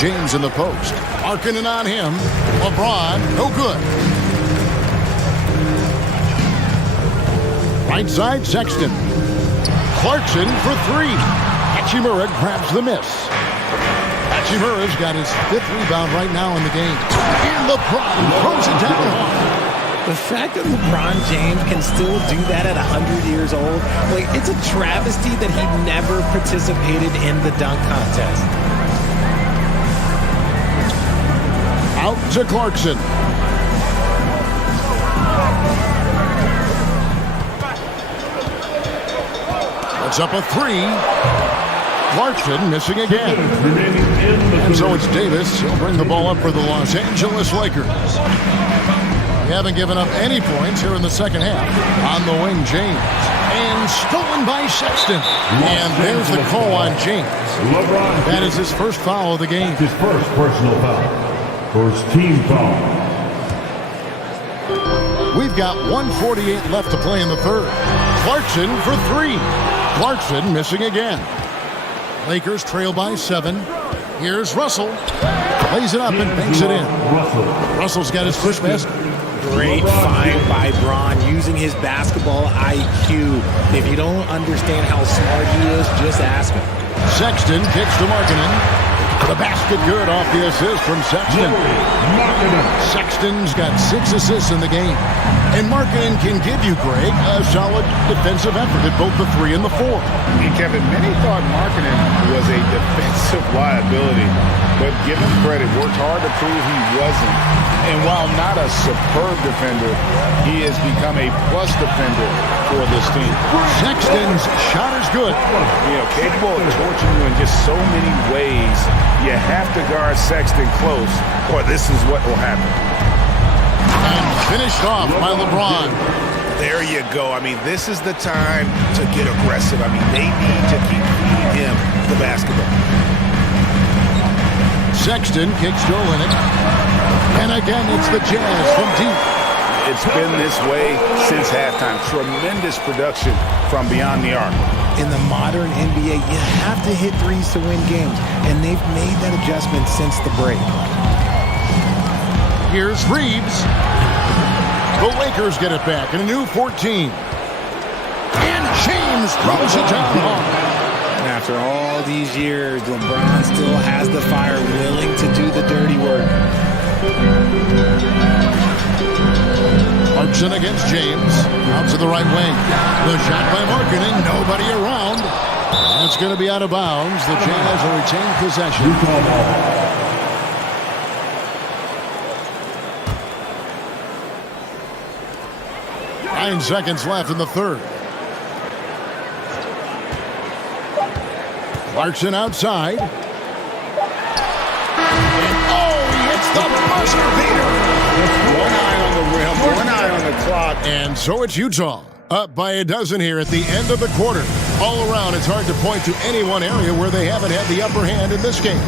James in the post. Markkanen on him. LeBron, no good. Right side, Sexton. Clarkson for 3. Hachimura grabs the miss. Hachimura's got his 5th rebound right now in the game. And LeBron throws it down. The fact that LeBron James can still do that at 100 years old, it's a travesty that he never participated in the dunk contest. Out to Clarkson. That's up a three. Clarkson missing again. And so it's Davis. He'll bring the ball up for the Los Angeles Lakers. They haven't given up any points here in the second half. On the wing, James. And stolen by Sexton. And there's the call on James. That is his first foul of the game. His first personal foul. First team foul. We've got 1:48 left to play in the third. Clarkson for three. Clarkson missing again. Lakers trail by 7. Here's Russell. Plays it up and banks it in. Russell's got his first basket. Great find by Bron using his basketball IQ. If you don't understand how smart he is, just ask him. Sexton kicks to Markkanen. The basket good off the assist from Sexton. Sexton's got 6 assists in the game. And Markkanen can give you, Greg, a solid defensive effort at both the 3 and the 4. And Kevin, many thought Markkanen was a defensive liability, but give him credit, worked hard to prove he wasn't. And while not a superb defender, he has become a plus defender for this team. Sexton's shot is good. Capable of torching you in just so many ways. You have to guard Sexton close, or this is what will happen. And finished off by LeBron. There you go. I mean, this is the time to get aggressive. I mean, they need to keep feeding him the basketball. Sexton kicks to Olynyk. And again, it's the Jazz from deep. It's been this way since halftime. Tremendous production from beyond the arc. In the modern NBA, you have to hit threes to win games, and they've made that adjustment since the break. Here's Reeves. The Lakers get it back in a new 14. And James throws it down hard. And after all these years, LeBron still has the fire, willing to do the dirty work. Clarkson against James. Out to the right wing. The shot by Markkanen. Nobody around. That's going to be out of bounds. The Jazz will retain possession. 9 seconds left in the third. Clarkson outside. And he hits the buzzer beater. One eye on the rim, one eye on the clock. And so it's Utah. Up by a dozen here at the end of the quarter. All around, it's hard to point to any one area where they haven't had the upper hand in this game.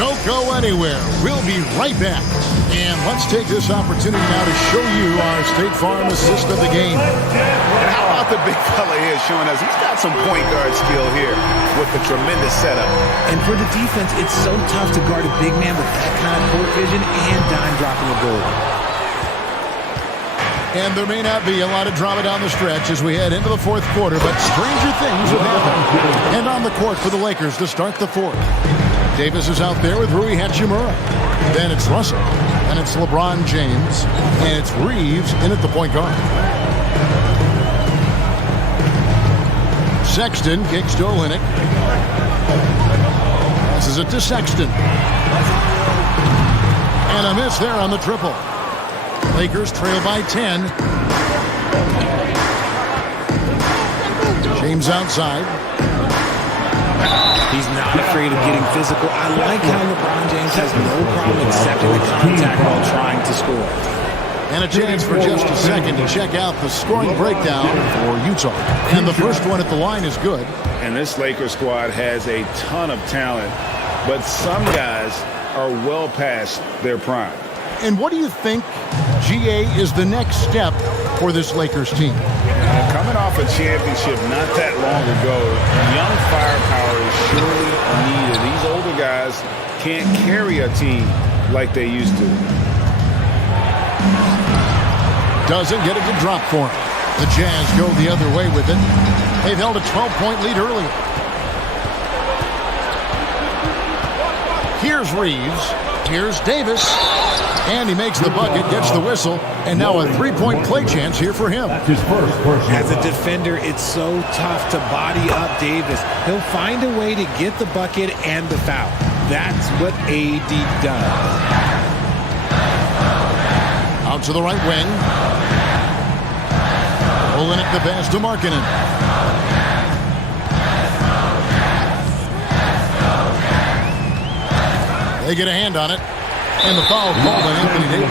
Don't go anywhere. We'll be right back. And let's take this opportunity now to show you our State Farm assist of the game. And how about the big fella here showing us he's got some point guard skill here with the tremendous setup. And for the defense, it's so tough to guard a big man with that kind of court vision and dime dropping ability. And there may not be a lot of drama down the stretch as we head into the fourth quarter, but stranger things have happened. And on the court for the Lakers to start the fourth. Davis is out there with Rui Hachimura. Then it's Russell. Then it's LeBron James. And it's Reeves in at the point guard. Sexton kicks to Olynyk. Passes it to Sexton. And a miss there on the triple. Lakers trail by 10. James outside. He's not afraid of getting physical. I like how LeBron James has no problem accepting the contact while trying to score. And a chance for just a second to check out the scoring breakdown for Utah. And the first one at the line is good. And this Lakers squad has a ton of talent, but some guys are well past their prime. And what do you think, GA, is the next step for this Lakers team? Coming off a championship not that long ago, young firepower is surely needed. These older guys can't carry a team like they used to. Doesn't get it to drop for him. The Jazz go the other way with it. They've held a 12-point lead earlier. Here's Reeves. Here's Davis. And he makes the bucket, gets the whistle, and now a 3-point play chance here for him. As a defender, it's so tough to body up Davis. He'll find a way to get the bucket and the foul. That's what AD does. Out to the right wing. Olynyk the pass to Markkanen. They get a hand on it. And the foul called on Anthony Davis.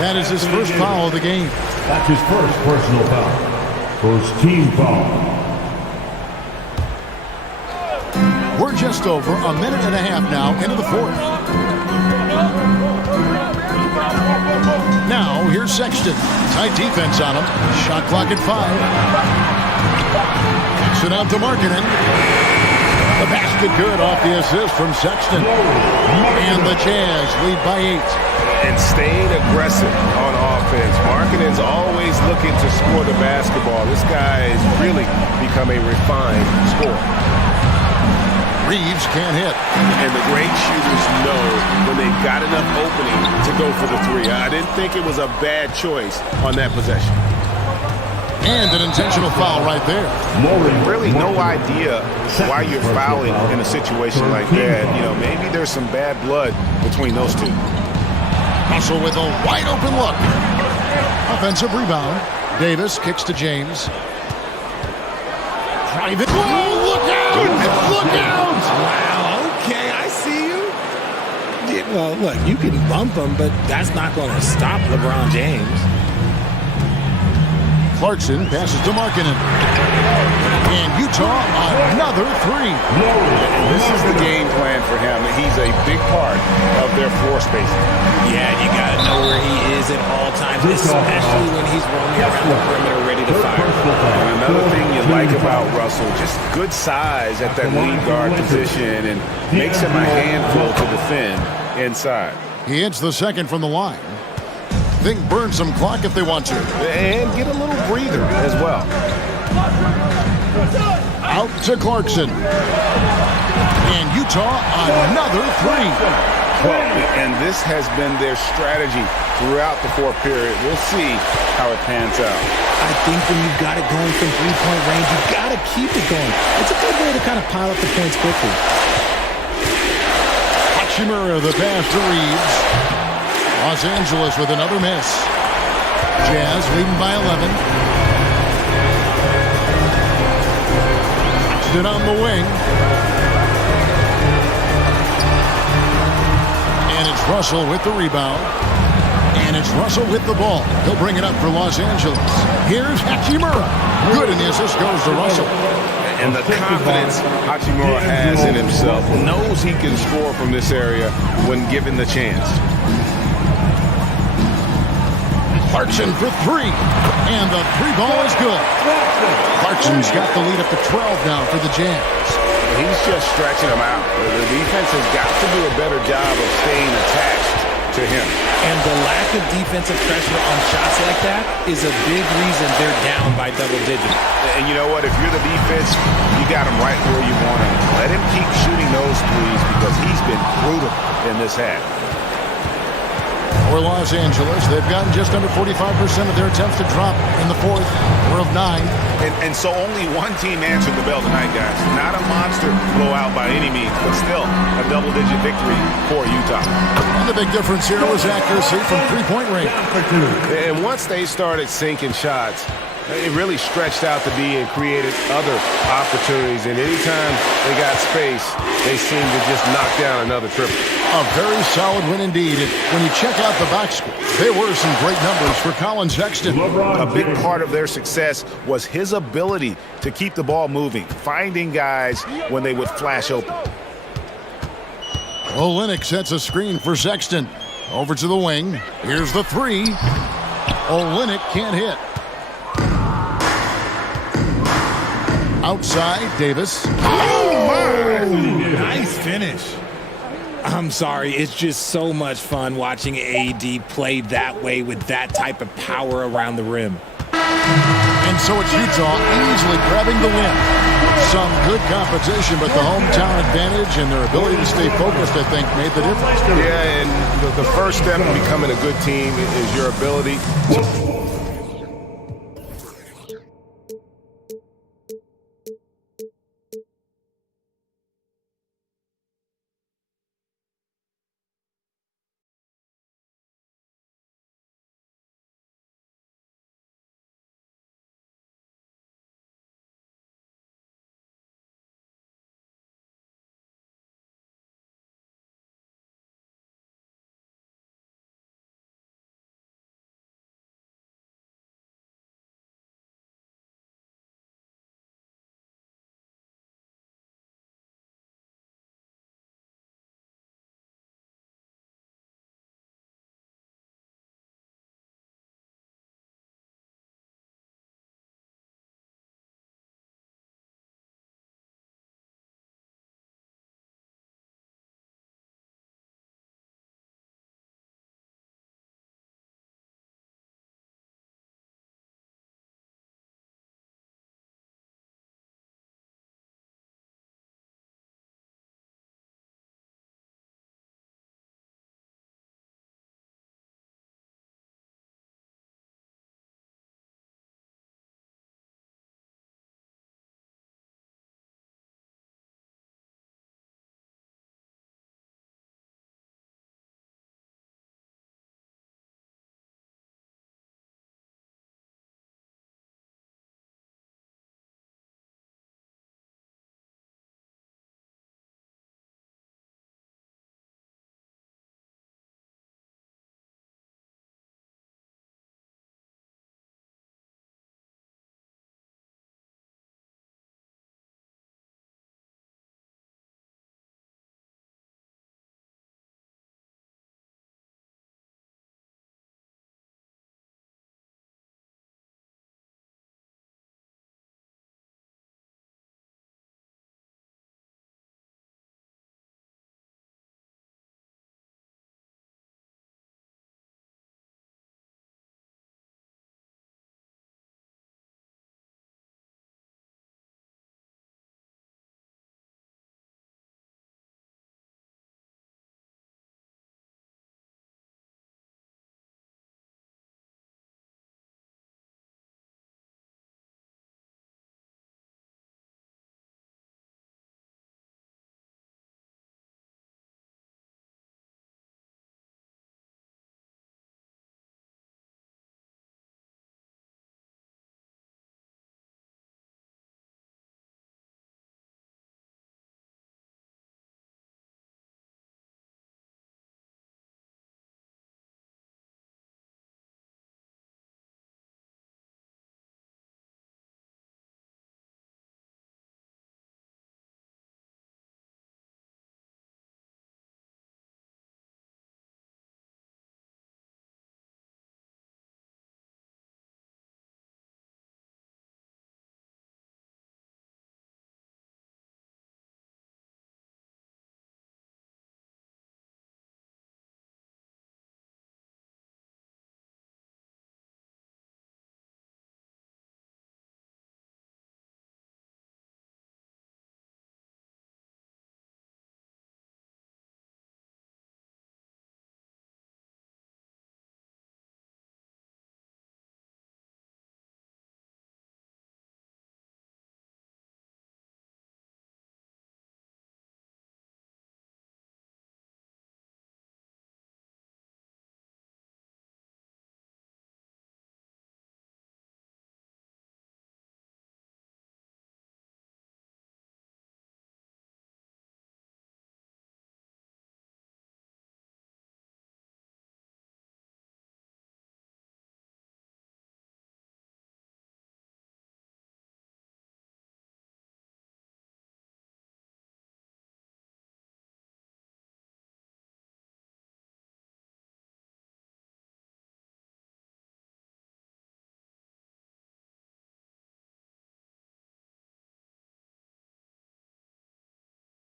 That is his first foul of the game. That's his first personal foul. First team foul. We're just over a minute and a half now into the fourth. Now, here's Sexton. Tight defense on him. Shot clock at 5. Kicks it out to Markkanen. The basket good off the assist from Sexton. And the Jazz lead by 8. And staying aggressive on offense. Markkanen's always looking to score the basketball. This guy has really become a refined scorer. Reeves can't hit. And the great shooters know when they've got enough opening to go for the three. I didn't think it was a bad choice on that possession. And an intentional foul right there. Really no idea why you're fouling in a situation like that. You know, maybe there's some bad blood between those two. Russell with a wide open look. Offensive rebound. Davis kicks to James. Drive it. Whoa, look out! Look out! Wow, okay, I see you. Yeah, well, look, you can bump him, but that's not going to stop LeBron James. Clarkson passes to Markkanen. And Utah, another 3. This is the game plan for him. He's a big part of their floor spacing. Yeah, you got to know where he is at all times, especially when he's roaming around the perimeter ready to fire. And another thing you like about Russell, just good size at that lead guard position and makes him a handful to defend inside. He hits the second from the line. Think burn some clock if they want to. And get a little breather as well. Out to Clarkson. And Utah, another 3. Well, and this has been their strategy throughout the fourth period. We'll see how it pans out. I think when you've got it going from three-point range, you've got to keep it going. It's a good way to kind of pile up the points quickly. Hachimura the pass to Reeves. Los Angeles with another miss. Jazz leading by 11. It on the wing. And it's Russell with the rebound. And it's Russell with the ball. He'll bring it up for Los Angeles. Here's Hachimura. Good, and the assist goes to Russell. And the confidence Hachimura has in himself, knows he can score from this area when given the chance. Clarkson for 3. And the 3 ball is good. Clarkson's got the lead up to 12 now for the Jazz. He's just stretching them out. The defense has got to do a better job of staying attached to him. And the lack of defensive pressure on shots like that is a big reason they're down by double digits. And you know what? If you're the defense, you got him right where you want him. Let him keep shooting those threes because he's been brutal in this half. For Los Angeles, they've gotten just under 45% of their attempts to drop in the fourth. We're of 9. And so only one team answered the bell tonight, guys. Not a monster blowout by any means, but still a double-digit victory for Utah. And the big difference here was accuracy from three-point range. And once they started sinking shots, it really stretched out to be and created other opportunities. And anytime they got space, they seemed to just knock down another triple. A very solid win indeed. And when you check out the box score, there were some great numbers for Colin Sexton. A big part of their success was his ability to keep the ball moving, finding guys when they would flash open. Olynyk sets a screen for Sexton. Over to the wing. Here's the 3. Olynyk can't hit. Outside, Davis. Oh, my! Nice finish. I'm sorry. It's just so much fun watching AD play that way with that type of power around the rim. And so it's Utah easily grabbing the win. Some good competition, but the hometown advantage and their ability to stay focused, I think, made the difference. Yeah, and the first step in becoming a good team is your ability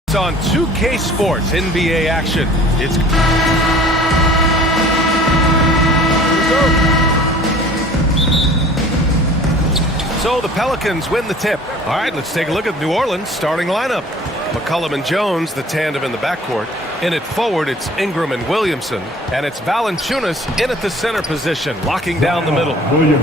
It's on 2K Sports NBA action. It's so the Pelicans win the tip. All right, let's take a look at New Orleans starting lineup. McCollum and Jones, the tandem in the backcourt. In it forward, it's Ingram and Williamson. And it's Valanciunas in at the center position, locking down the middle.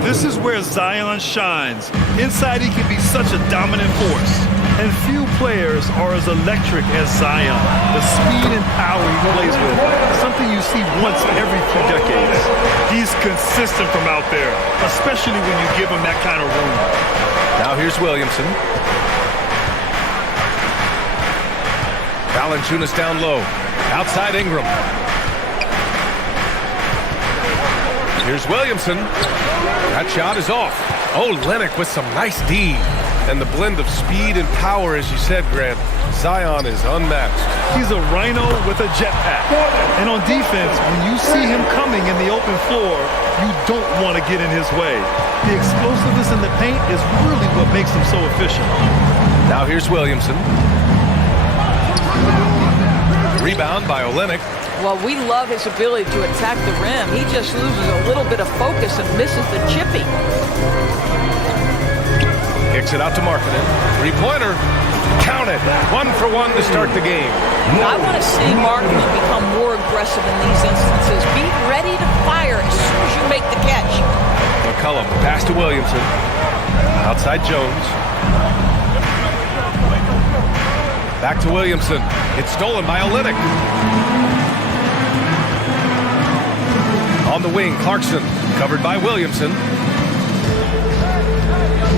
This is where Zion shines. Inside, he can be such a dominant force. And few players are as electric as Zion. The speed and power he plays with, something you see once every few decades. He's consistent from out there, especially when you give him that kind of room. Now here's Williamson. Valanciunas down low. Outside Ingram. Here's Williamson. That shot is off. Oh, Lennox with some nice D. And the blend of speed and power, as you said, Grant, Zion is unmatched. He's a rhino with a jetpack. And on defense, when you see him coming in the open floor, you don't want to get in his way. The explosiveness in the paint is really what makes him so efficient. Now here's Williamson. Rebound by Olynyk. Well, we love his ability to attack the rim. He just loses a little bit of focus and misses the chippy. Kicks it out to Markkanen. Three-pointer. Count it. 1 for 1 to start the game. I want to see Markkanen become more aggressive in these instances. Be ready to fire as soon as you make the catch. McCollum, pass to Williamson. Outside Jones. Back to Williamson. It's stolen by Olynyk. On the wing, Clarkson. Covered by Williamson.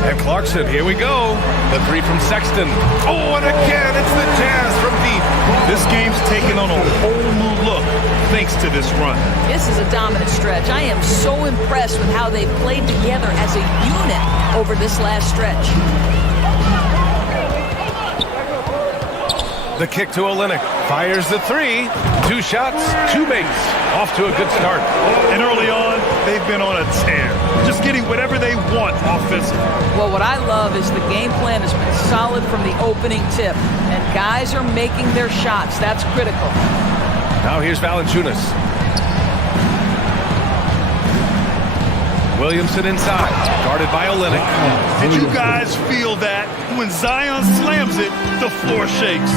And Clarkson, here we go. The three from Sexton. Oh, and again, it's the Jazz from deep. This game's taken on a whole new look thanks to this run. This is a dominant stretch. I am so impressed with how they've played together as a unit over this last stretch. The kick to Olynyk. Fires the three. 2 shots, 2 makes. Off to a good start. And early on, they've been on a tear. Just getting whatever they want offensively. Well, what I love is the game plan has been solid from the opening tip. And guys are making their shots. That's critical. Now here's Valanciunas. Williamson inside. Guarded by Olynyk. Did you guys feel that? When Zion slams it, the floor shakes.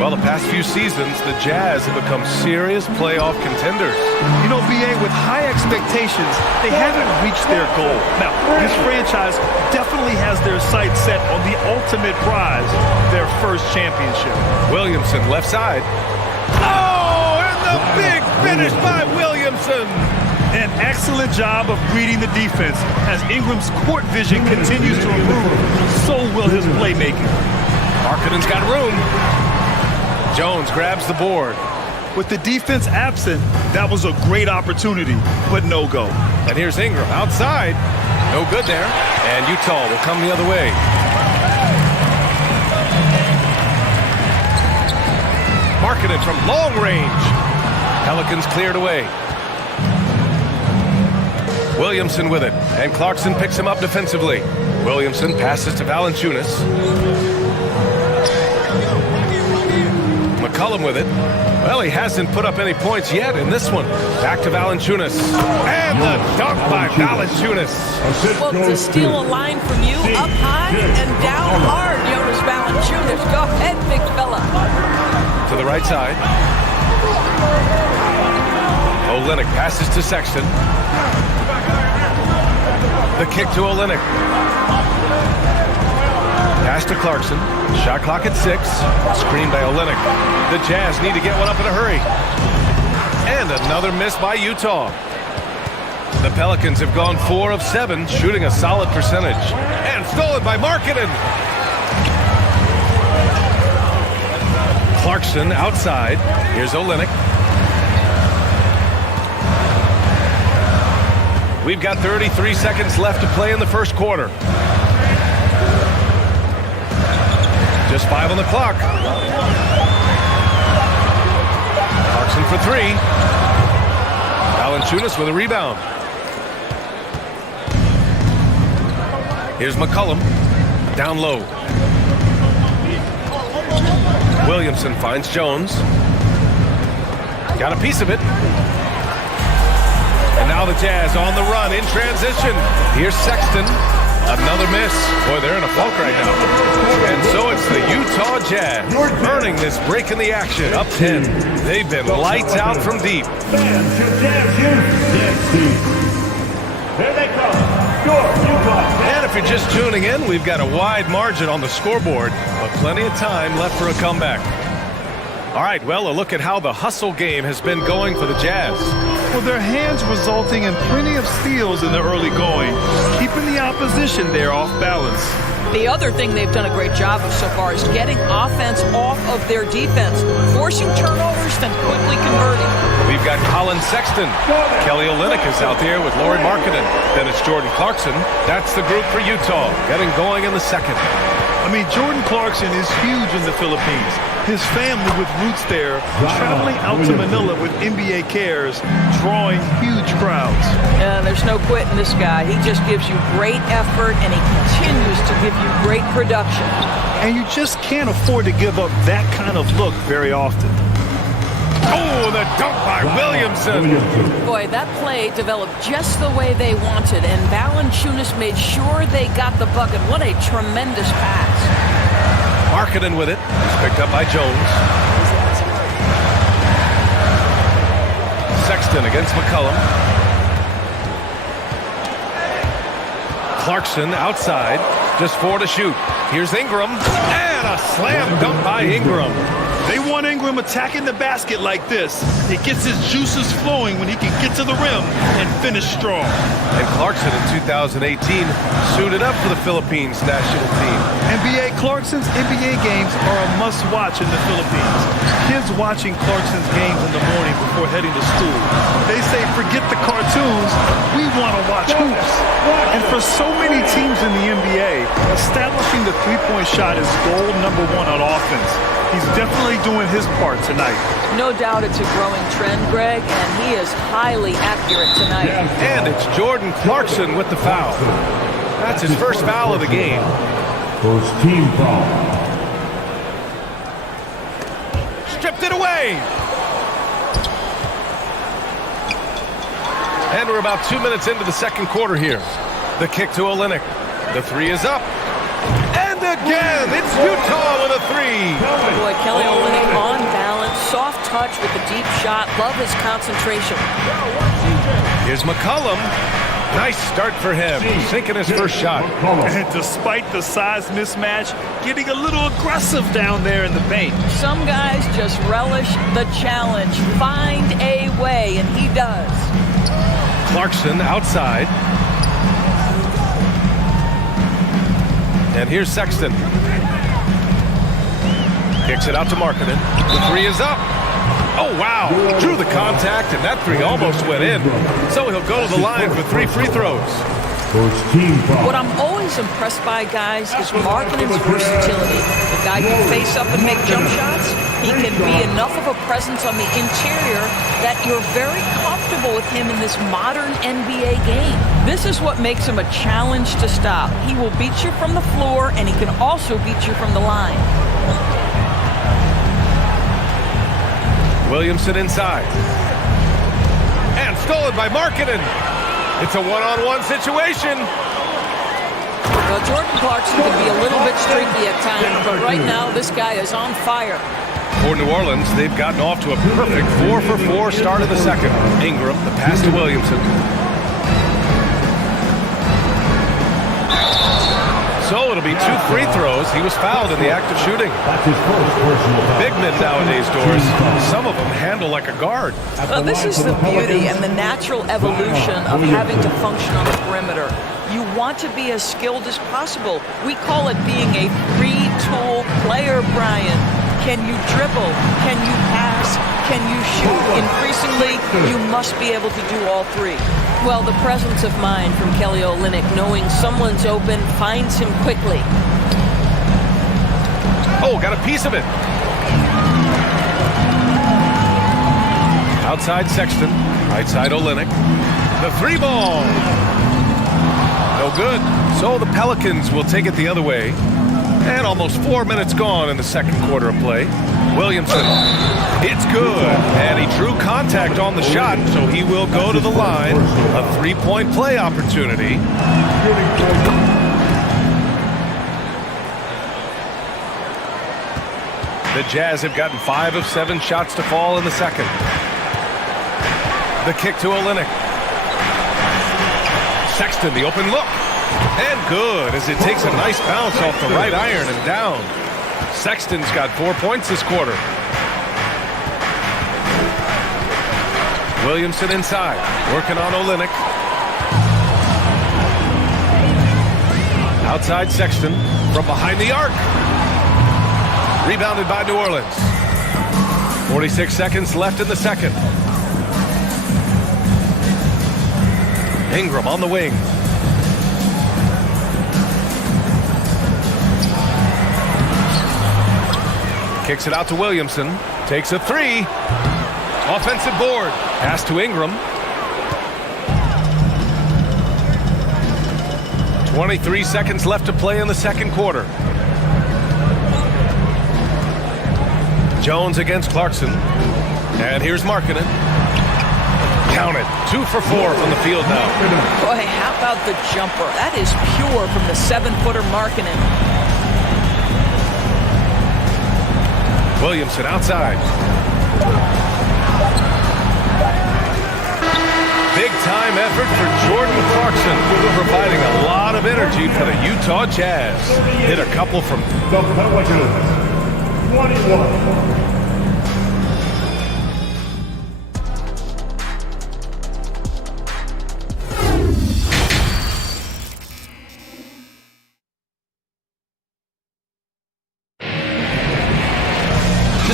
Well, the past few seasons, the Jazz have become serious playoff contenders. You know, B.A., with high expectations, they haven't reached their goal. Now, this franchise definitely has their sights set on the ultimate prize, their first championship. Williamson, left side. Oh, and the big finish by Williamson. An excellent job of reading the defense. As Ingram's court vision continues to improve, so will his playmaking. Markkanen's got room. Jones grabs the board. With the defense absent, that was a great opportunity, but no go. And here's Ingram outside. No good there. And Utah will come the other way. Markkanen from long range. Pelicans cleared away. Williamson with it. And Clarkson picks him up defensively. Williamson passes to Valanciunas. McCollum with it. Well, he hasn't put up any points yet in this one. Back to Valanciunas. And the dunk by Valanciunas. Well, to steal a line from you, up high and down hard, Jonas Valanciunas. Go ahead, big fella. To the right side. Olynyk passes to Sexton. The kick to Olynyk. Pass to Clarkson. Shot clock at 6. Screen by Olynyk. The Jazz need to get one up in a hurry. And another miss by Utah. The Pelicans have gone 4 of 7, shooting a solid percentage. And stolen by Markkanen. Clarkson outside. Here's Olynyk. We've got 33 seconds left to play in the first quarter. Just 5 on the clock. Clarkson for 3. Valanciunas with a rebound. Here's McCollum. Down low. Williamson finds Jones. Got a piece of it. And now the Jazz on the run in transition. Here's Sexton. Another miss. Boy, they're in a funk right now. And so it's the Utah Jazz earning this break in the action. Up 10. They've been lights out from deep. Fans, your Jazz here. Here they come. Score, Utah. And if you're just tuning in, we've got a wide margin on the scoreboard, but plenty of time left for a comeback. All right, well, a look at how the hustle game has been going for the Jazz. Well, their hands resulting in plenty of steals in the early going, keeping the opposition there off balance. The other thing they've done a great job of so far is getting offense off of their defense, forcing turnovers, then quickly converting. We've got Colin Sexton. Kelly Olynyk is out there with Lauri Markkanen. Then it's Jordan Clarkson. That's the group for Utah, getting going in the second. I mean, Jordan Clarkson is huge in the Philippines. His family with roots there, traveling out to Manila with NBA cares, drawing huge crowds. Yeah, there's no quitting this guy. He just gives you great effort, and he continues to give you great production. And you just can't afford to give up that kind of look very often. Oh, the dunk by Williamson. Boy, that play developed just the way they wanted, and Valanciunas made sure they got the bucket. What a tremendous pass. Markkanen with it. Picked up by Jones. Sexton against McCollum. Clarkson outside. Just 4 to shoot. Here's Ingram. And a slam dunk by Ingram. They want Ingram attacking the basket like this. It gets his juices flowing when he can get to the rim and finish strong. And Clarkson in 2018 suited up for the Philippines national team. NBA Clarkson's NBA games are a must-watch in the Philippines. Kids watching Clarkson's games in the morning before heading to school. They say, forget the cartoons, we want to watch hoops. And for so many teams in the NBA, establishing the three-point shot is goal number 1 on offense. He's definitely doing his part tonight. No doubt it's a growing trend, Greg, and he is highly accurate tonight. And it's Jordan Clarkson with the foul. That's his first foul of the game. First team foul. Stripped it away. And we're about 2 minutes into the second quarter here. The kick to Olynyk. The three is up. And again, it's Utah with a three. Boy, Kelly Olynyk on balance, soft touch with the deep shot. Love his concentration. Here's McCollum. Nice start for him, sinking his first shot. And despite the size mismatch, getting a little aggressive down there in the paint. Some guys just relish the challenge. Find a way, and he does. Clarkson outside. And here's Sexton. Kicks it out to Markkanen. The three is up. Oh, wow. Drew the contact, and that three almost went in. So he'll go to the line for 3 free throws. First team foul. What I'm always impressed by, guys, is Markkanen's versatility. The guy can face up and make jump shots. He can be enough of a presence on the interior that you're very comfortable with him in this modern NBA game. This is what makes him a challenge to stop. He will beat you from the floor, and he can also beat you from the line. Williamson inside. And stolen by Markkanen. It's a one-on-one situation. Well, Jordan Clarkson can be a little bit streaky at times, but right now this guy is on fire. For New Orleans, they've gotten off to a perfect 4-for-4 start of the second. Ingram, the pass to Williamson. So it'll be 2 free throws. He was fouled in the act of shooting. That's his first personal foul. Big men nowadays, Doris, some of them handle like a guard. Well, this is the beauty and the natural evolution of having to function on the perimeter. You want to be as skilled as possible. We call it being a three-tool player, Brian. Can you dribble? Can you pass? Can you shoot? Increasingly, you must be able to do all 3. Well, the presence of mind from Kelly Olynyk, knowing someone's open, finds him quickly. Oh, got a piece of it. Outside Sexton, right side Olynyk. The 3 ball. No good. So the Pelicans will take it the other way. And almost 4 minutes gone in the second quarter of play. Williamson, it's good. And he drew contact on the shot, so he will go to the line. A three-point play opportunity. The Jazz have gotten 5 of 7 shots to fall in the second. The kick to Olynyk. Sexton, the open look. And good, as it takes a nice bounce off the right iron and down. Sexton's got 4 points this quarter. Williamson inside, working on Olynyk. Outside Sexton, from behind the arc. Rebounded by New Orleans. 46 seconds left in the second. Ingram on the wing. Kicks it out to Williamson. Takes a three. Offensive board. Pass to Ingram. 23 seconds left to play in the second quarter. Jones against Clarkson. And here's Markkanen. Counted. 2 for 4 from the field now. Boy, how about the jumper? That is pure from the 7-footer Markkanen. Williamson outside. Big time effort for Jordan Clarkson, providing a lot of energy for the Utah Jazz. Hit a couple from the Pelicans. 21.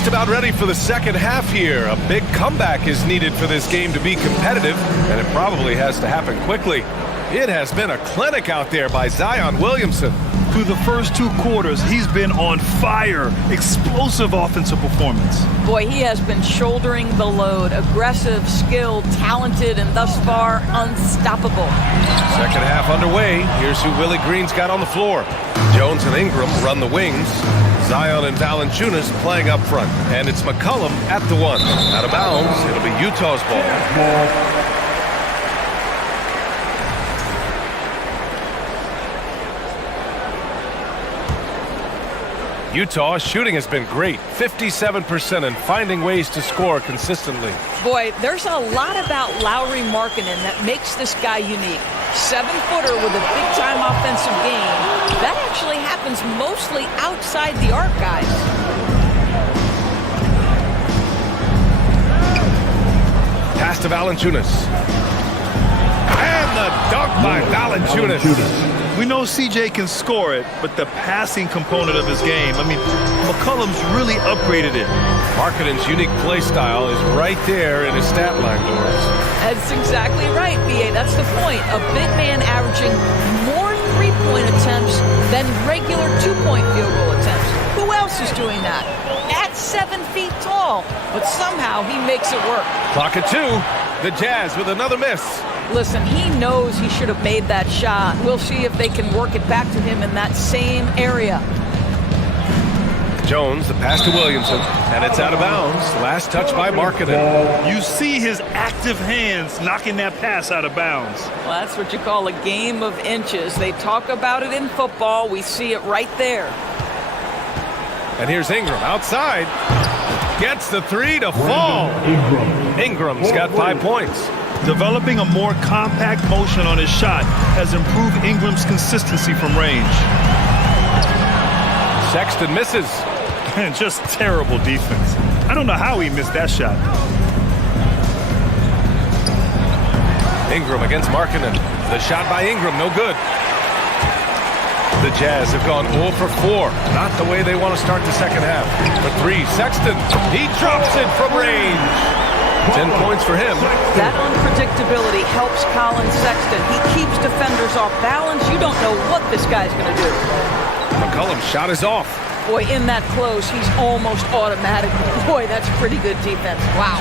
About ready for the second half here. A big comeback is needed for this game to be competitive, and it probably has to happen quickly. It has been a clinic out there by Zion Williamson. Through the first 2 quarters, he's been on fire. Explosive offensive performance. Boy, he has been shouldering the load. Aggressive, skilled, talented, and thus far, unstoppable. Second half underway. Here's who Willie Green's got on the floor. Jones and Ingram run the wings. Zion and Valanciunas playing up front. And it's McCollum at the 1. Out of bounds. It'll be Utah's ball. Utah's shooting has been great, 57%, and finding ways to score consistently. Boy, there's a lot about Lauri Markkanen that makes this guy unique. 7-footer with a big-time offensive game. That actually happens mostly outside the arc, guys. Pass to Valanciunas. And the dunk by Valanciunas. We know CJ can score it, but the passing component of his game, I mean, McCollum's really upgraded it. Markkanen's unique play style is right there in his stat line, Doris. That's exactly right, B.A. That's the point. A big man averaging more 3-point attempts than regular 2-point field goal attempts. Who else is doing that? At 7 feet tall, but somehow he makes it work. Clock at 2. The Jazz with another miss. Listen, he knows he should have made that shot. We'll see if they can work it back to him in that same area. Jones, the pass to Williamson, and it's out of bounds. Last touch by Markkanen. You see his active hands knocking that pass out of bounds. Well, that's what you call a game of inches. They talk about it in football. We see it right there. And here's Ingram outside. Gets the 3 to fall. Ingram's got 5 points. Developing a more compact motion on his shot has improved Ingram's consistency from range. Sexton misses. Just terrible defense. I don't know how he missed that shot. Ingram against Markkanen. The shot by Ingram, no good. The Jazz have gone 0 for 4. Not the way they want to start the second half. For 3, Sexton. He drops it from range. 10 points for him. That unpredictability helps Colin Sexton. He keeps defenders off balance. You don't know what this guy's going to do. McCollum's shot is off. Boy, in that close, he's almost automatic. Boy, that's pretty good defense. Wow.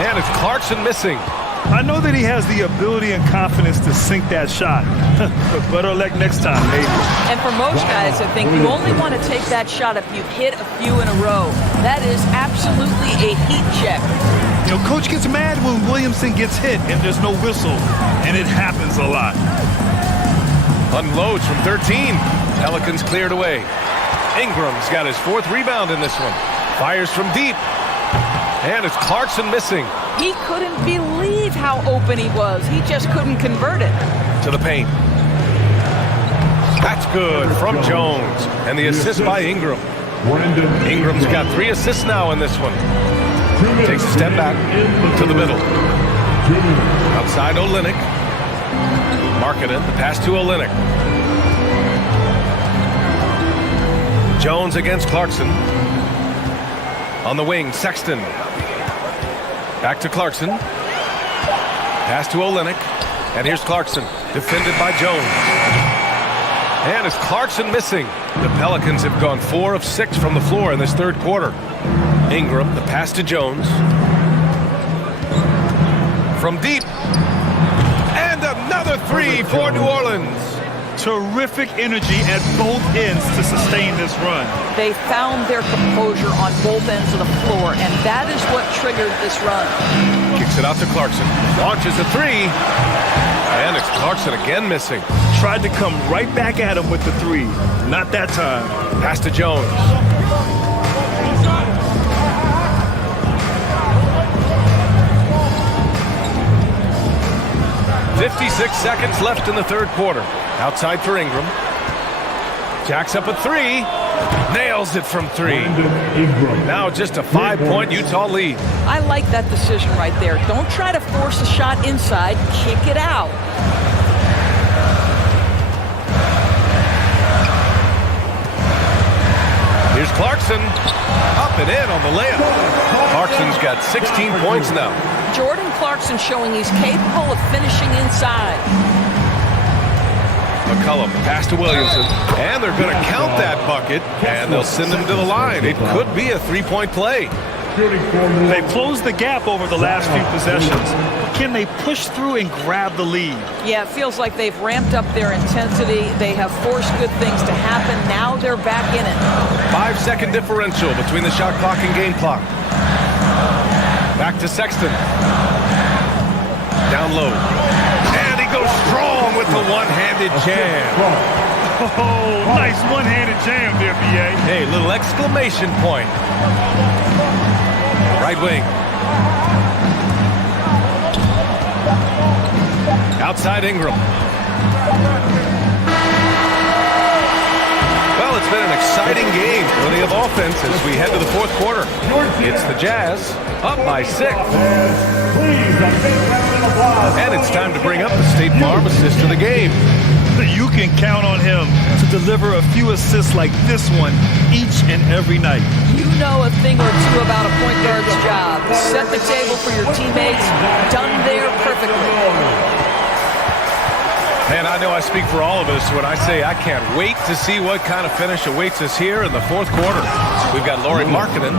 And it's Clarkson missing. I know that he has the ability and confidence to sink that shot. But better luck next time, maybe. And for most guys, I think you only want to take that shot if you've hit a few in a row. That is absolutely a heat check. You know, Coach gets mad when Williamson gets hit and there's no whistle, and it happens a lot. Unloads from 13. Pelicans cleared away. Ingram's got his 4th rebound in this one. Fires from deep. And it's Clarkson missing. He couldn't believe how open he was. He just couldn't convert it. To the paint. That's good from Jones. And the assist by Ingram. Ingram's got 3 assists now in this one. Takes a step back to the middle. Outside Olynyk. Markkanen, the pass to Olynyk. Jones against Clarkson. On the wing, Sexton. Back to Clarkson. Pass to Olynyk. And here's Clarkson, defended by Jones. And is Clarkson missing? The Pelicans have gone 4 of 6 from the floor in this 3rd quarter. Ingram, the pass to Jones. From deep. And another 3 for New Orleans. Terrific energy at both ends to sustain this run. They found their composure on both ends of the floor, and that is what triggered this run. Kicks it out to Clarkson. Launches a 3. And it's Clarkson again missing. Tried to come right back at him with the 3. Not that time. Pass to Jones. 56 seconds left in the 3rd quarter. Outside for Ingram. Jacks up a 3. Nails it from 3. Now just a 5-point Utah lead. I like that decision right there. Don't try to force a shot inside. Kick it out. Here's Clarkson. Up and in on the layup. Clarkson's got 16 points now. Jordan Clarkson showing he's capable of finishing inside. McCollum, pass to Williamson. And they're going to count that bucket. And they'll send him to the line. It could be a 3-point play. They closed the gap over the last few possessions. Can they push through and grab the lead? Yeah, it feels like they've ramped up their intensity. They have forced good things to happen. Now they're back in it. 5-second differential between the shot clock and game clock. Back to Sexton. Down low. And he goes strong with the one-handed jam. Oh, nice one-handed jam there, B.A. Hey, little exclamation point. Right wing. Outside Ingram. Well, it's been an exciting game. Plenty of offense as we head to the 4th quarter. It's the Jazz up by 6. And it's time to bring up the State Farm assist of the game. You can count on him to deliver a few assists like this one each and every night. You know a thing or two about a point guard's job. Set the table for your teammates. Done there perfectly. And I know I speak for all of us when I say I can't wait to see what kind of finish awaits us here in the 4th quarter. We've got Lauri Markkanen,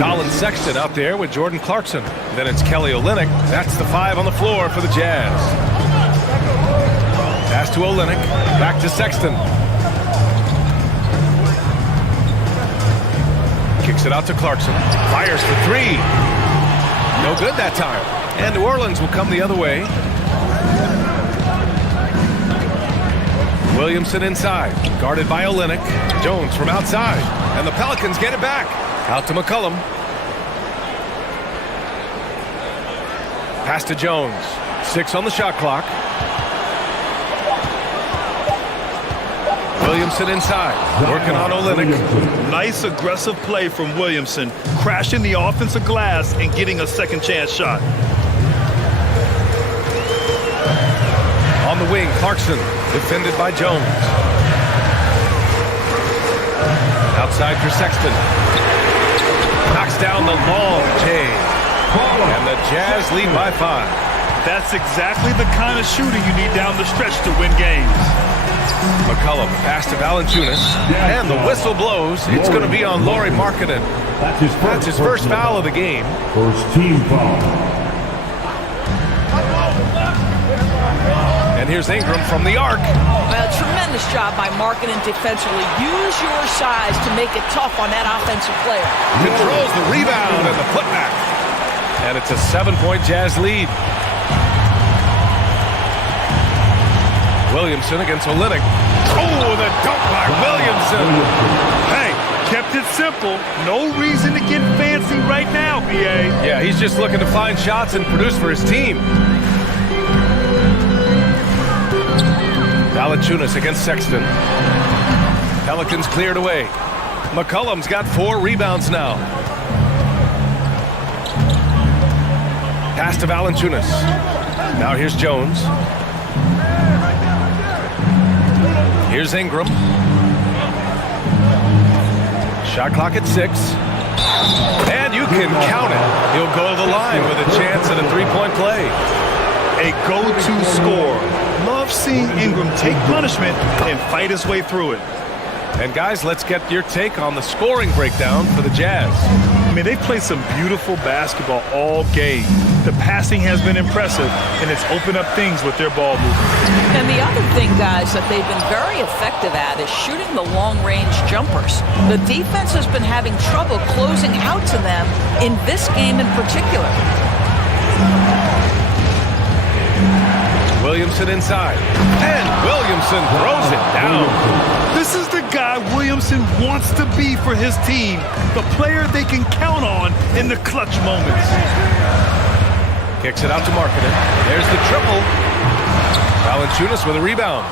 Colin Sexton out there with Jordan Clarkson. Then it's Kelly Olynyk. That's the 5 on the floor for the Jazz. Pass to Olynyk. Back to Sexton. Kicks it out to Clarkson. Fires for 3. No good that time. And New Orleans will come the other way. Williamson inside. Guarded by Olynyk. Jones from outside. And the Pelicans get it back. Out to McCollum. Pass to Jones. 6 on the shot clock. Williamson inside, working on Olynyk. Nice aggressive play from Williamson, crashing the offensive glass and getting a second chance shot. On the wing, Clarkson, defended by Jones. Outside for Sexton. Knocks down the long J. And the Jazz lead by 5. That's exactly the kind of shooting you need down the stretch to win games. McCollum pass to Valanciunas, and the whistle blows. It's going to be on Lauri Markkanen. That's his first foul of the game. First team foul. And here's Ingram from the arc. Well, tremendous job by Markkanen defensively. Use your size to make it tough on that offensive player. Controls the rebound and the putback. And it's a 7-point Jazz lead. Williamson against Olynyk. Oh, the dunk by Williamson. Hey, kept it simple. No reason to get fancy right now, BA. Yeah, he's just looking to find shots and produce for his team. Valanciunas against Sexton. Pelicans cleared away. McCollum's got 4 rebounds now. Pass to Valanciunas. Now here's Jones. Here's Ingram. Shot clock at 6. And you can count it. He'll go to the line with a chance at a 3-point play. A go-to score. Love seeing Ingram take punishment and fight his way through it. And guys, let's get your take on the scoring breakdown for the Jazz. I mean, they've played some beautiful basketball all game. The passing has been impressive, and it's opened up things with their ball movement. And the other thing, guys, that they've been very effective at is shooting the long-range jumpers. The defense has been having trouble closing out to them in this game in particular. Williamson inside. And Williamson throws it down. This is the guy Williamson wants to be for his team. The player they can count on in the clutch moments. Kicks it out to Markkanen. There's the triple. Valanciunas with a rebound.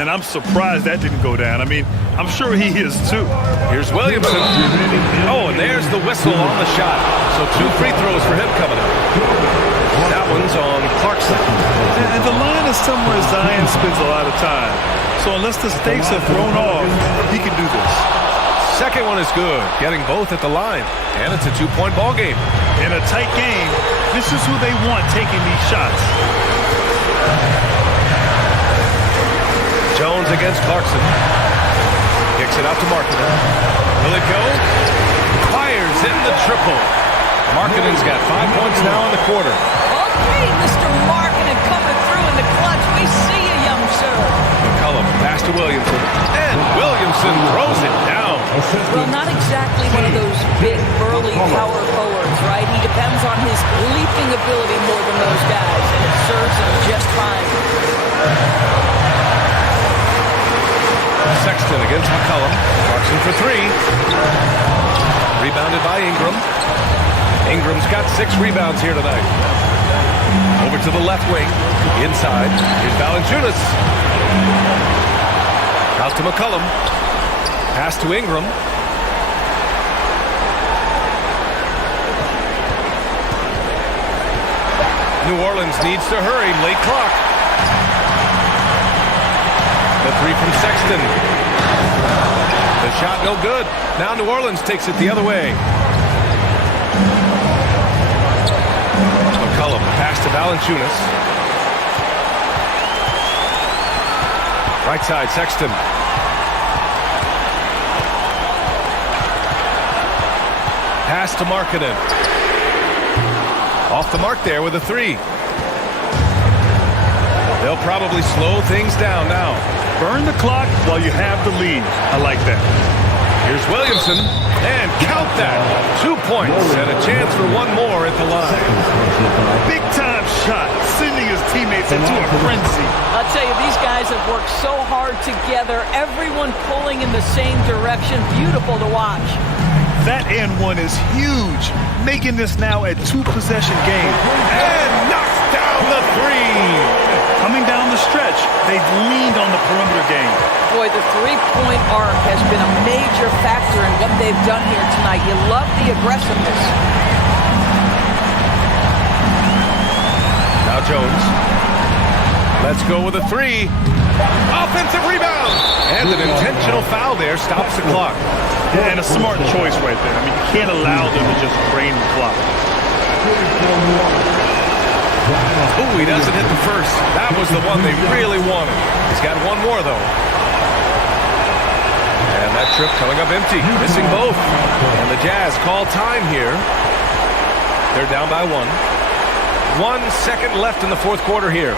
And I'm surprised that didn't go down. I mean, I'm sure he is too. Here's Williamson. Oh, and there's the whistle on the shot. So 2 free throws for him coming up. That one's on Clarkson. And the line is somewhere Zion spends a lot of time. So unless the stakes are thrown off, he can do this. Second one is good, getting both at the line. And it's a 2-point ball game. In a tight game, this is who they want taking these shots. Jones against Clarkson. Kicks it out to Markkanen. Will it go? Fires in the triple. Markkanen's got 5 points now in the quarter. Okay, Mr. Markkanen coming through in the clutch. We see you, young sir. McCollum, pass to Williamson. And Williamson throws it down. Well, not exactly one of those big, burly power forwards, right? He depends on his leaping ability more than those guys, and it serves him just fine. Sexton against McCollum. Clarkson for 3. Rebounded by Ingram. Ingram's got 6 rebounds here tonight. Over to the left wing. Inside. Here's Valanciunas. Out to McCollum. Pass to Ingram. New Orleans needs to hurry. Late clock. The 3 from Sexton. The shot no good. Now New Orleans takes it the other way. McCollum, pass to Valanciunas. Right side, Sexton. Pass to Markkanen. Off the mark there with a 3. They'll probably slow things down now. Burn the clock while you have the lead. I like that. Here's Williamson, and count that. 2 points and a chance for 1 more at the line. Big time shot, sending his teammates into a frenzy. I'll tell you, these guys have worked so hard together. Everyone pulling in the same direction. Beautiful to watch. That and one is huge, making this now a 2-possession game. And knocks down the 3. Coming down the stretch, they've leaned on the perimeter game. Boy, the 3-point arc has been a major factor in what they've done here tonight. You love the aggressiveness. Now Jones. Let's go with a 3. Offensive rebound. And an intentional foul there stops the clock. And a smart choice right there. I mean, you can't allow them to just drain the clock. Ooh, he doesn't hit the first. That was the one they really wanted. He's got 1 more, though. And that trip coming up empty. Missing both. And the Jazz call time here. They're down by 1. 1 second left in the 4th quarter here.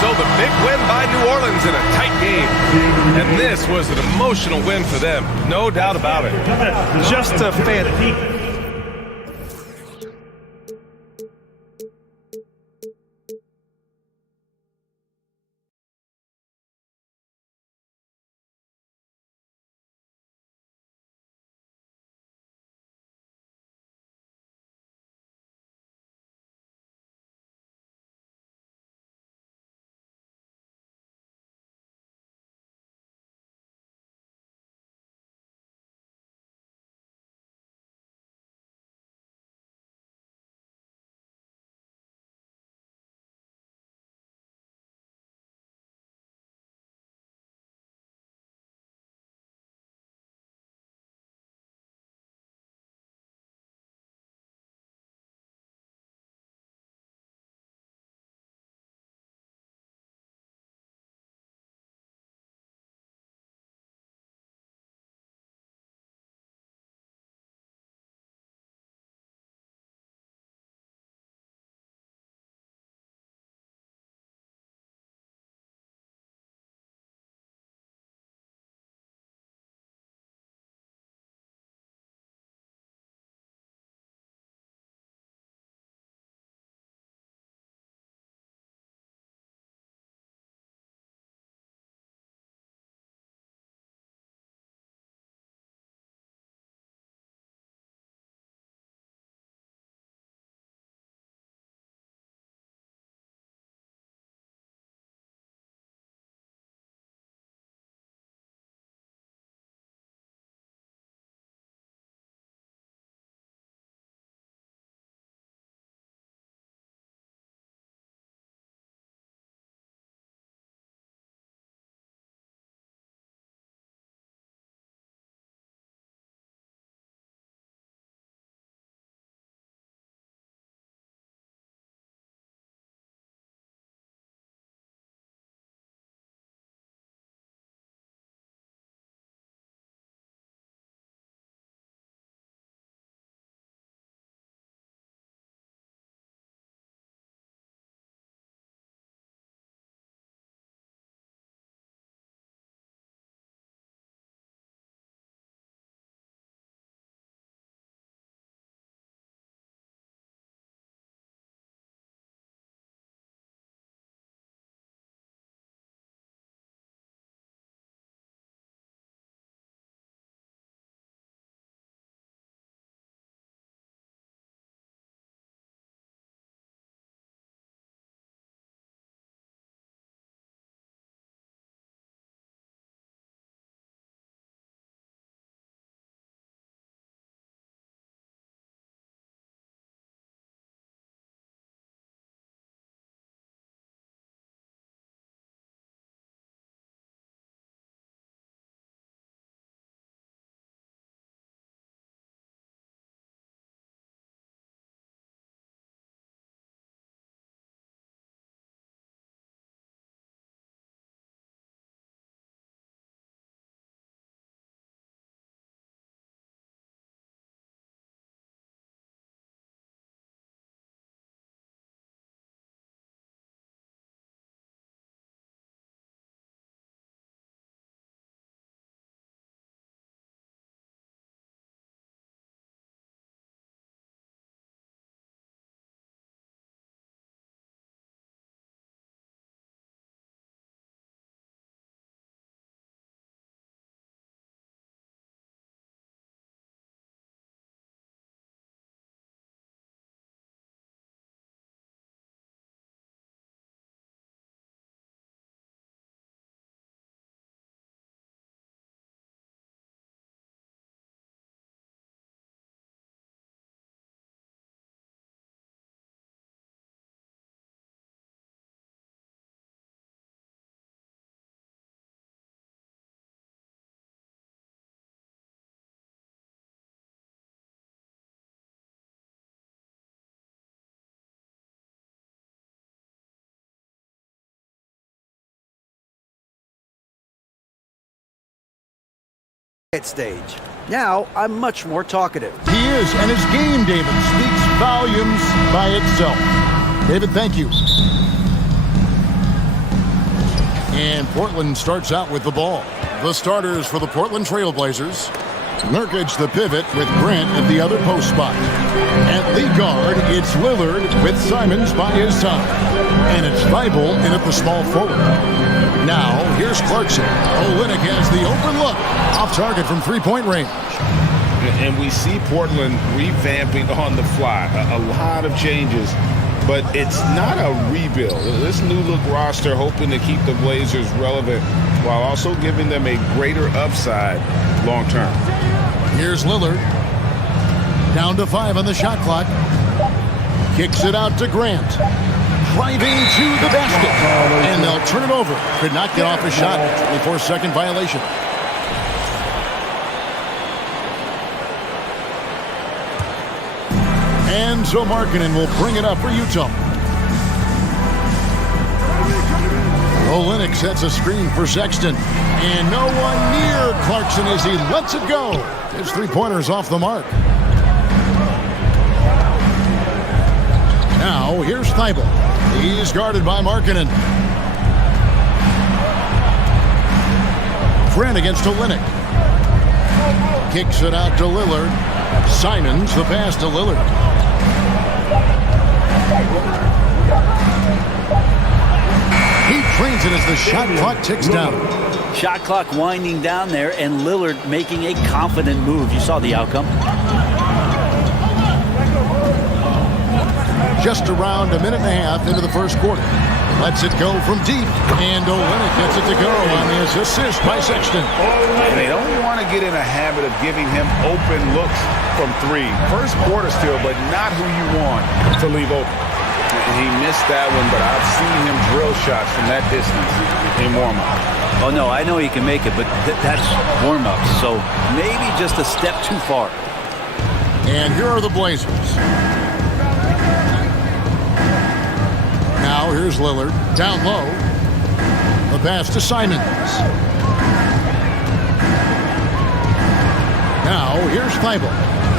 So the big win by New Orleans in a tight game. And this was an emotional win for them. No doubt about it. Just a fan. Stage. Now I'm much more talkative. He is, and his game, David, speaks volumes by itself. David, thank you. And Portland starts out with the ball. The starters for the Portland Trailblazers. Nurkic the pivot with Grant at the other post spot. At lead guard, it's Lillard with Simons by his side. And it's Thibault in at the small forward. Now, here's Clarkson. Olynyk has the open look. Off target from three-point range. And we see Portland revamping on the fly. A lot of changes. But it's not a rebuild. This new look roster hoping to keep the Blazers relevant while also giving them a greater upside long term. Here's Lillard. Down to 5 on the shot clock. Kicks it out to Grant. Driving to the basket. And they'll turn it over. Could not get off a shot. 24-second violation. And so Markkanen will bring it up for Utah. Olynyk sets a screen for Sexton. And no one near Clarkson as he lets it go. His three-pointer's off the mark. Now, here's Thibault. He's guarded by Markkanen. Grant against Olynyk. Kicks it out to Lillard. Simons, the pass to Lillard. He trains it as the shot clock ticks down. Shot clock winding down there, and Lillard making a confident move. You saw the outcome. Just around a minute and a half into the first quarter. Lets it go from deep, and Olynyk gets it to go on his assist by Sexton. And they don't want to get in a habit of giving him open looks from three. First quarter still, but not who you want to leave open. He missed that one, but I've seen him drill shots from that distance in warm-up. Oh, no, I know he can make it, but that's warm-up, so maybe just a step too far. And here are the Blazers. Now here's Lillard. Down low. The pass to Simons. Now here's Thibault.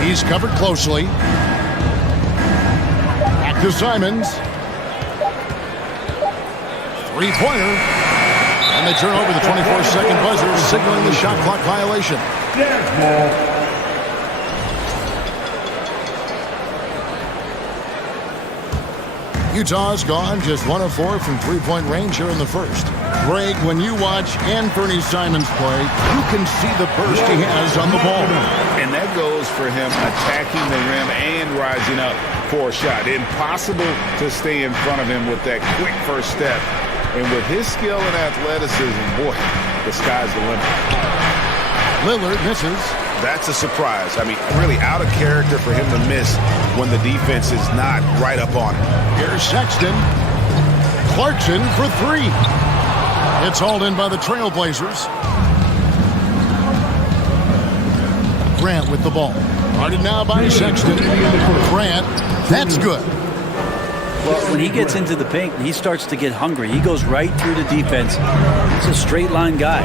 He's covered closely. Back to Simons. Three-pointer. And they turn over the 24-second buzzer, signaling the shot clock violation. Utah's gone just 1 of 4 from three-point range here in the first. Greg, when you watch Anthony Simons play, you can see the burst he has on the ball. And that goes for him attacking the rim and rising up for a shot. Impossible to stay in front of him with that quick first step. And with his skill and athleticism, boy, the sky's the limit. Lillard misses. That's a surprise. I mean, really out of character for him to miss when the defense is not right up on him. Here's Sexton. Clarkson for three. It's hauled in by the Trailblazers. Grant with the ball. Guarded now by Sexton. Grant, that's good. Well, when he gets into the paint, he starts to get hungry. He goes right through the defense. He's a straight line guy.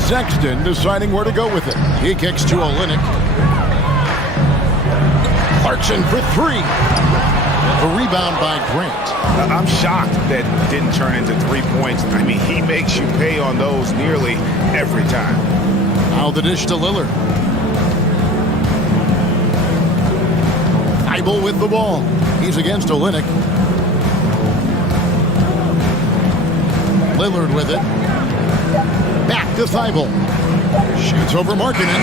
Sexton deciding where to go with it. He kicks to Olynyk. Clarkson for three. The rebound by Grant. I'm shocked that didn't turn into 3 points. I mean, he makes you pay on those nearly every time. Now the dish to Lillard. Thibault with the ball. He's against Olynyk. Lillard with it. Back to Thibault. Shoots over Markkanen.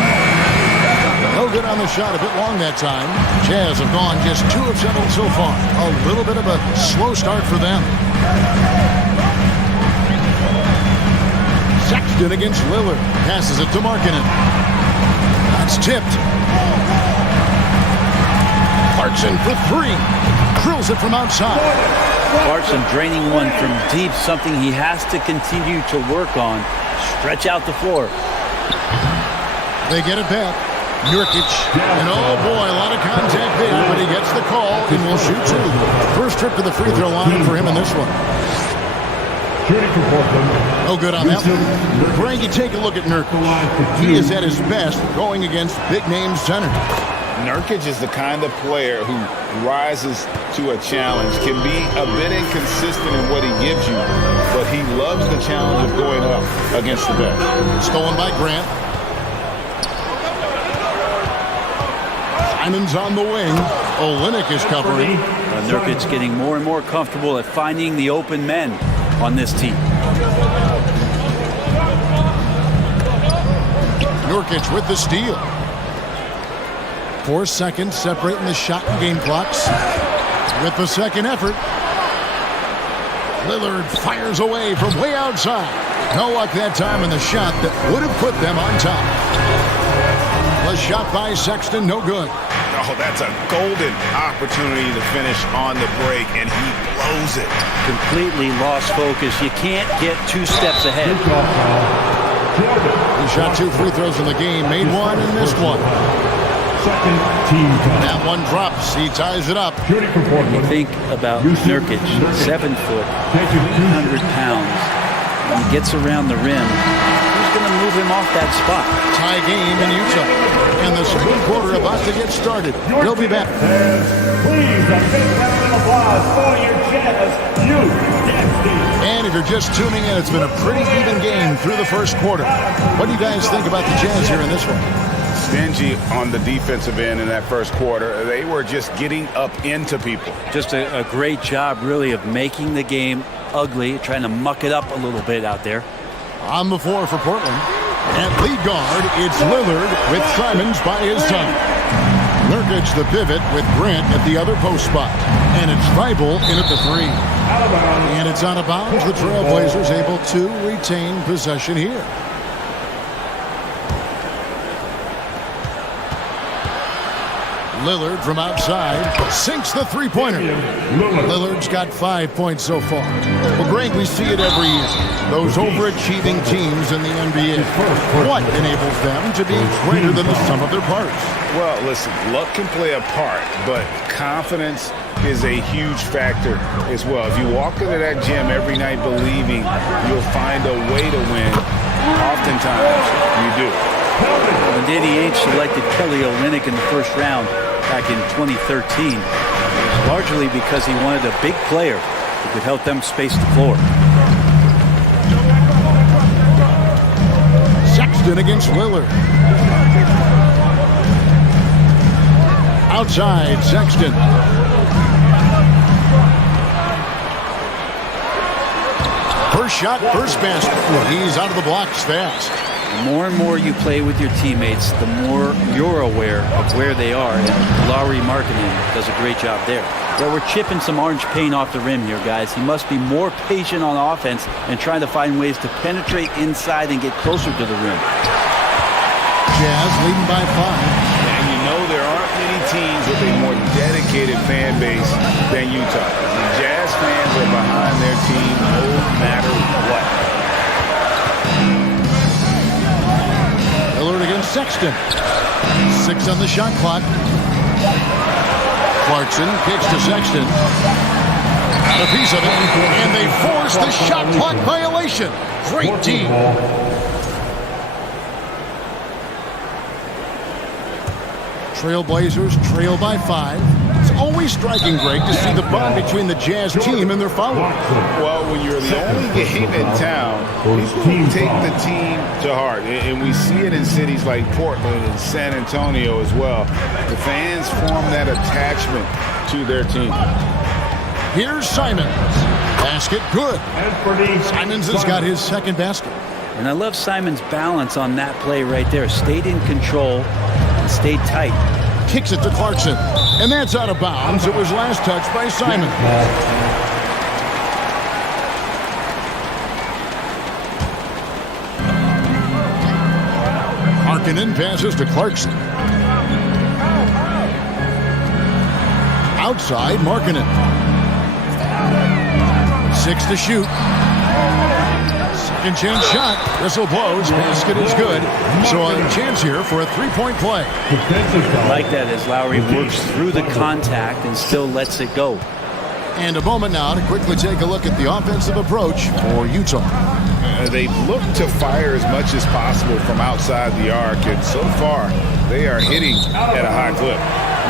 No good on the shot, a bit long that time. Jazz have gone just 2 of 7 so far. A little bit of a slow start for them. Sexton against Lillard. Passes it to Markkanen. That's tipped. Clarkson for three. Drills it from outside. Clarkson draining one from deep, something he has to continue to work on. Stretch out the floor. They get it back. Nurkic. And oh boy, a lot of contact there, but he gets the call and will shoot two. First trip to the free throw line for him in this one. No good on that one. Frank, you take a look at Nurkic. He is at his best going against big-name centers. Nurkic is the kind of player who rises to a challenge, can be a bit inconsistent in what he gives you, but he loves the challenge of going up against the best. Stolen by Grant. Simon's on the wing. Olynyk is covering. Nurkic getting more and more comfortable at finding the open men on this team. Nurkic with the steal. 4 seconds separating the shot and game clocks. With the second effort, Lillard fires away from way outside. No luck that time in the shot that would have put them on top. The shot by Sexton, no good. Oh, that's a golden opportunity to finish on the break, and he blows it. Completely lost focus. You can't get 2 steps ahead. He shot 2 free throws in the game, made one and missed one. Second team time. That one drops. He ties it up. Shooting for Portland. You think about Nurkic, 7 foot, 300 pounds. When he gets around the rim, who's going to move him off that spot? Tie game in Utah. And the second quarter about to get started. He'll be back. Please, a big round of applause for your Jazz And if you're just tuning in, it's been a pretty even game through the first quarter. What do you guys think about the Jazz here in this one? Stingy on the defensive end in that first quarter. They were just getting up into people. Just a great job, really, of making the game ugly, trying to muck it up a little bit out there. On the floor for Portland. At lead guard, it's Lillard with Simons by his time. Nurkic the pivot with Grant at the other post spot. And it's Thibault in at the 3. And it's out of bounds. The Trailblazers able to retain possession here. Lillard from outside sinks the three-pointer. Lillard's got 5 points so far. Well, Greg, we see it every year. Those overachieving teams in the NBA. What enables them to be greater than the sum of their parts? Well, listen, luck can play a part, but confidence is a huge factor as well. If you walk into that gym every night believing you'll find a way to win, oftentimes you do. When Danny Ainge selected Kelly Olynyk in the first round back in 2013, it was largely because he wanted a big player who could help them space the floor. Sexton against Lillard. Outside, Sexton. First shot, first basket. He's out of the blocks fast. The more and more you play with your teammates, the more you're aware of where they are. And Lauri Markkanen does a great job there. Yeah, we're chipping some orange paint off the rim here, guys. He must be more patient on offense and trying to find ways to penetrate inside and get closer to the rim. Jazz leading by 5. And you know there aren't many teams with a more dedicated fan base than Utah. The Jazz fans are behind their team no matter what. Lillard against Sexton. 6 on the shot clock. Clarkson kicks to Sexton. Got a piece of it. And they force the shot clock violation. Great team. Trailblazers trail by 5. It's always striking, Greg, to see the bond between the Jazz team and their followers. Well, when you're the only game in town, people take the team to heart. And we see it in cities like Portland and San Antonio as well. The fans form that attachment to their team. Here's Simons. Basket good. Simons has got his second basket. And I love Simon's balance on that play right there. Stayed in control and stayed tight. Kicks it to Clarkson. And that's out of bounds. It was last touched by Simon. Markkanen passes to Clarkson. Outside, Markkanen. 6 to shoot. Second chance shot. Whistle blows. Basket is good. So a chance here for a three-point play. I like that as Lauri works through the contact and still lets it go. And a moment now to quickly take a look at the offensive approach for Utah. They've looked to fire as much as possible from outside the arc, and so far They are hitting at a high clip.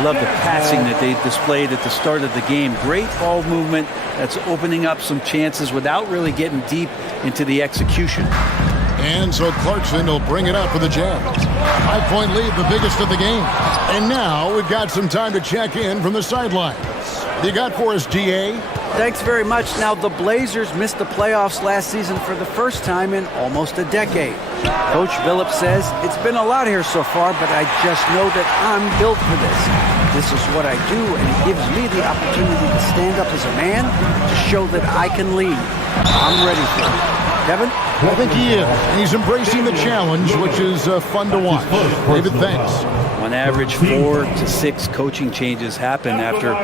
Love the passing that they displayed at the start of the game. Great ball movement that's opening up some chances without really getting deep into the execution. And so Clarkson will bring it up for the Jazz. 5-point lead, the biggest of the game. And now we've got some time to check in from the sidelines. You got for us, GA? Thanks very much. Now, the Blazers missed the playoffs last season for the first time in almost a decade. Coach Billups says, it's been a lot here so far, but I just know that I'm built for this. This is what I do, and it gives me the opportunity to stand up as a man to show that I can lead. I'm ready for it. Kevin? I think he is. He's embracing the challenge, which is fun to watch. David, thanks. On average, 4 to 6 coaching changes happen after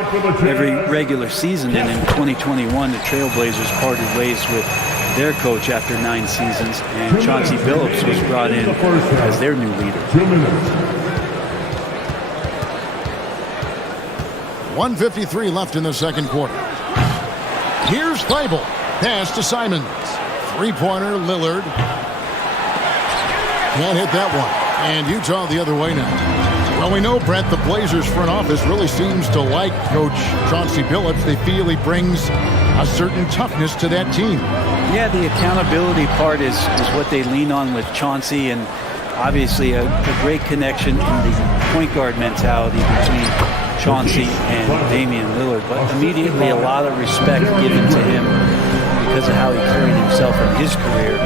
every regular season. And in 2021, the Trailblazers parted ways with their coach after 9 seasons. And Chauncey Billups was brought in as their new leader. 1:53 left in the second quarter. Here's Thibault. Pass to Simons. Three-pointer, Lillard. Can't hit that one. And Utah the other way now. Well, we know, Brett, the Blazers front office really seems to like Coach Chauncey Billups. They feel he brings a certain toughness to that team. Yeah, the accountability part is what they lean on with Chauncey, and obviously a great connection in the point guard mentality between Chauncey and Damian Lillard. But immediately a lot of respect given to him because of how he carried himself in his career.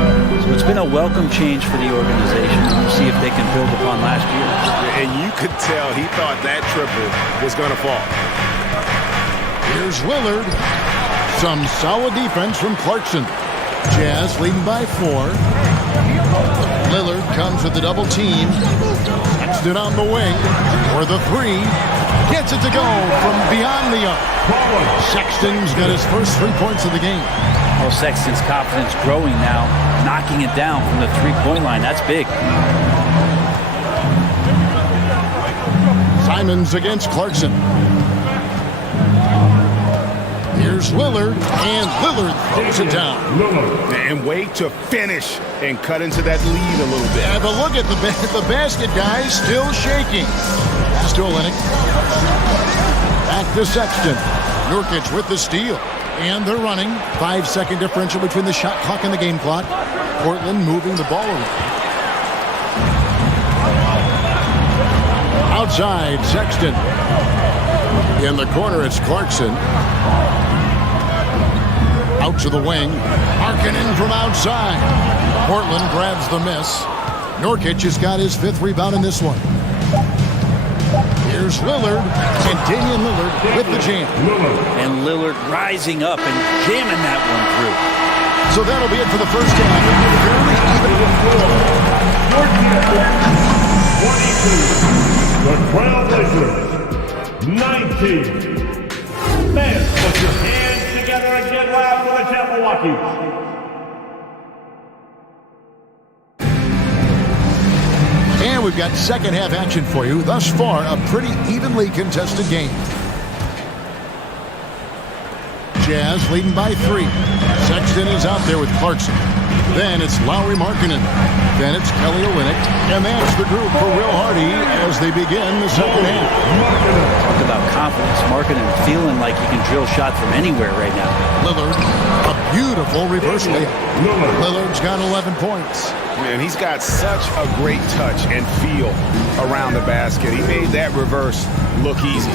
So it's been a welcome change for the organization. We'll see if they can build upon last year. And you could tell he thought that triple was going to fall. Here's Lillard. Some solid defense from Clarkson. Jazz leading by 4. Lillard comes with the double team. Sexton on the wing for the 3. Gets it to go from beyond the arc. Sexton's got his first 3 points of the game. Well, Sexton's confidence growing now, knocking it down from the 3-point line. That's big. Simons against Clarkson. Here's Lillard, and Lillard throws it down. And wait to finish and cut into that lead a little bit. Have a look at the basket, guys, still shaking. Pass to Olynyk. Back to Sexton. Nurkic with the steal. And they're running. 5-second differential between the shot clock and the game clock. Portland moving the ball around. Outside, Sexton. In the corner, it's Clarkson. Out to the wing. Markkanen from outside. Portland grabs the miss. Nurkic has got his 5th rebound in this one. Here's Lillard, and Damian Lillard with the jam. And Lillard rising up and jamming that one through. So that'll be it for the first half. Fairly even. 22. The Trailblazers, 19. Men, put your hands together and get loud for the Milwaukee. And we've got second half action for you. Thus far, a pretty evenly contested game. Jazz leading by 3. Sexton is out there with Clarkson. Then it's Lauri Markkanen. Then it's Kelly Olynyk. And that's the group for Will Hardy as they begin the second half. Talk about confidence. Markkanen feeling like he can drill shots from anywhere right now. Lillard, a beautiful reverse layup. Lillard's got 11 points. Man, he's got such a great touch and feel around the basket. He made that reverse look easy.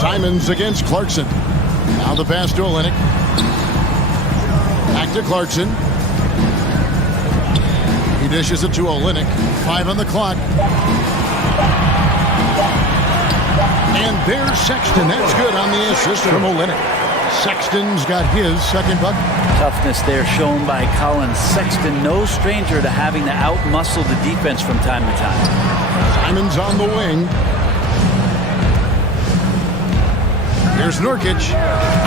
Simons against Clarkson. Now the pass to Olynyk. Back to Clarkson. He dishes it to Olynyk. 5 on the clock. And there's Sexton. That's good on the assist from Olynyk. Sexton's got his second bucket. Toughness there shown by Colin Sexton. No stranger to having to outmuscle the defense from time to time. Simons on the wing. Here's Nurkic.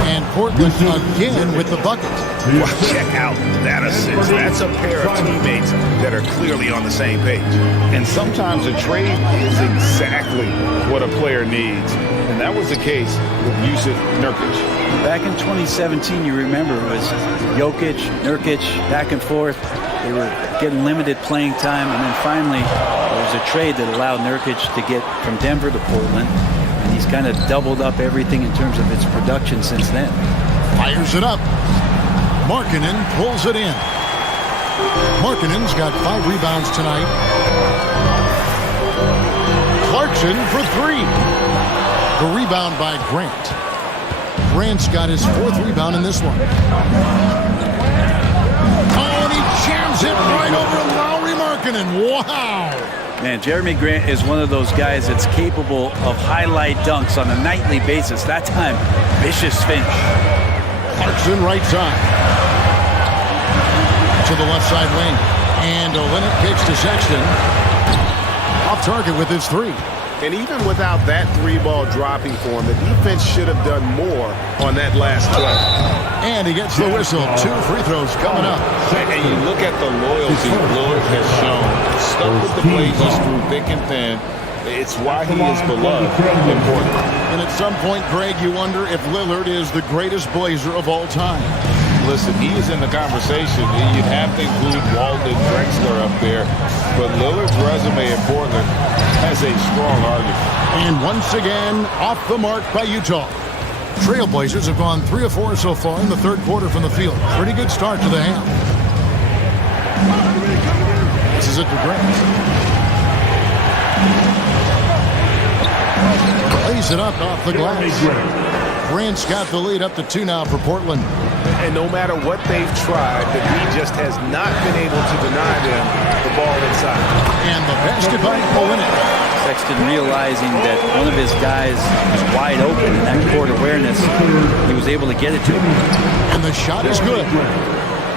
And Portland again with the bucket. Well, check out that assist. That's a pair of teammates that are clearly on the same page. And sometimes a trade is exactly what a player needs. And that was the case with Yusuf Nurkic. Back in 2017, you remember, it was Jokic, Nurkic, back and forth. They were getting limited playing time, and then finally there was a trade that allowed Nurkic to get from Denver to Portland, and he's kind of doubled up everything in terms of its production since then. Fires it up. Markkanen pulls it in. Markkanen's got 5 rebounds tonight. Clarkson for 3. The rebound by Grant. Grant's got his 4th rebound in this one. Oh, and he jams it right over Lauri Markkanen. Wow. Man, Jeremy Grant is one of those guys that's capable of highlight dunks on a nightly basis. That time, vicious finish. Clarkson right side. To the left side wing. And Olynyk kicks to Sexton. Off target with his 3. And even without that 3-ball dropping for him, the defense should have done more on that last play. And he gets the whistle. 2 free throws coming up. And you look at the loyalty Lillard has shown. Stuck with the Blazers through thick and thin. It's why he is beloved in Portland. And at some point, Greg, you wonder if Lillard is the greatest Blazer of all time. Listen, he is in the conversation. You'd have to include Walton and Drexler up there. But Lillard's resume in Portland has a strong argument. And once again, off the mark by Utah. Trailblazers have gone 3 of 4 so far in the 3rd quarter from the field. Pretty good start to the half. This is it to Grant. Lays it up off the glass. Grant's got the lead up to 2 now for Portland. And no matter what they've tried, the lead just has not been able to deny them the ball inside. And the basket by Olynyk. Sexton realizing that one of his guys was wide open in that court awareness. He was able to get it to him. And the shot is good.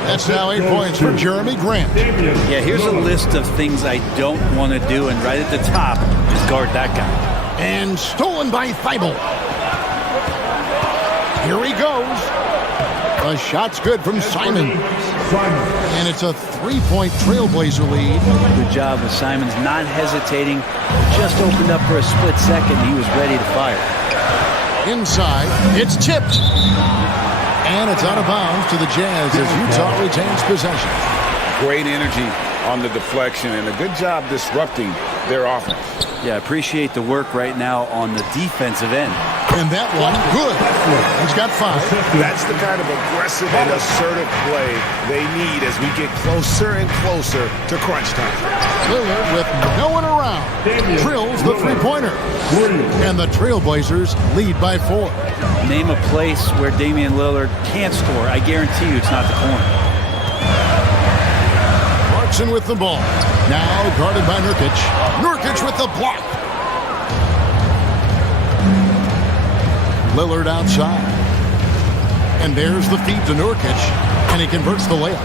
That's now 8 points for Jeremy Grant. Yeah, here's a list of things I don't want to do, and right at the top is guard that guy. And stolen by Thibault. Here he goes. The shot's good from Simon. And it's a 3-point Trailblazer lead. Good job of Simons not hesitating. Just opened up for a split second. He was ready to fire. Inside, it's tipped. And it's out of bounds to the Jazz as Utah retains possession. Great energy on the deflection and a good job disrupting their offense. Yeah, appreciate the work right now on the defensive end. And that one, good. He's got 5. That's the kind of aggressive and assertive play they need as we get closer and closer to crunch time. Lillard with no one around. Drills the 3-pointer. And the Trailblazers lead by 4. Name a place where Damian Lillard can't score. I guarantee you it's not the corner. Clarkson with the ball. Now guarded by Nurkic. Nurkic with the block. Lillard outside. And there's the feed to Nurkic. And he converts the layup.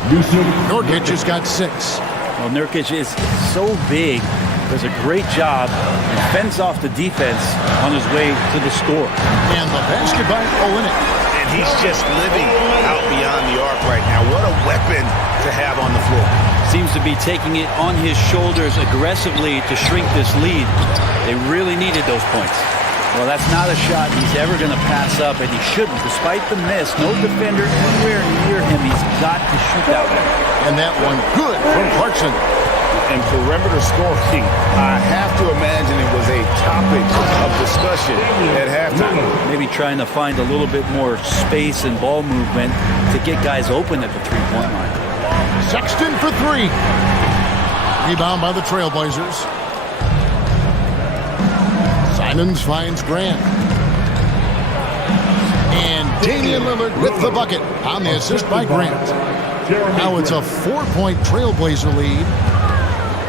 Nurkic has got 6. Well, Nurkic is so big. Does a great job and fends off the defense on his way to the score. And the basket by Olynyk. And he's just living out beyond the arc right now. What a weapon to have on the floor. Seems to be taking it on his shoulders aggressively to shrink this lead. They really needed those points. Well, that's not a shot he's ever going to pass up, and he shouldn't. Despite the miss, no defender anywhere near him. He's got to shoot that one. And that one good from Clarkson. And perimeter scoring, I have to imagine it was a topic of discussion at halftime. Maybe trying to find a little bit more space and ball movement to get guys open at the 3-point line. Sexton for 3. Rebound by the Trailblazers. Simons finds Grant. And Damian Lillard with the bucket on the assist by Grant. Now it's a 4-point Trailblazer lead.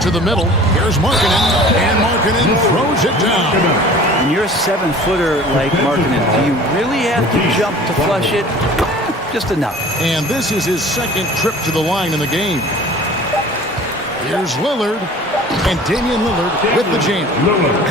To the middle. Here's Markkanen. And Markkanen throws it down. When you're a 7-footer like Markkanen, do you really have to jump to flush it? Just enough. And this is his 2nd trip to the line in the game. Here's Lillard. And Damian Lillard with the jam.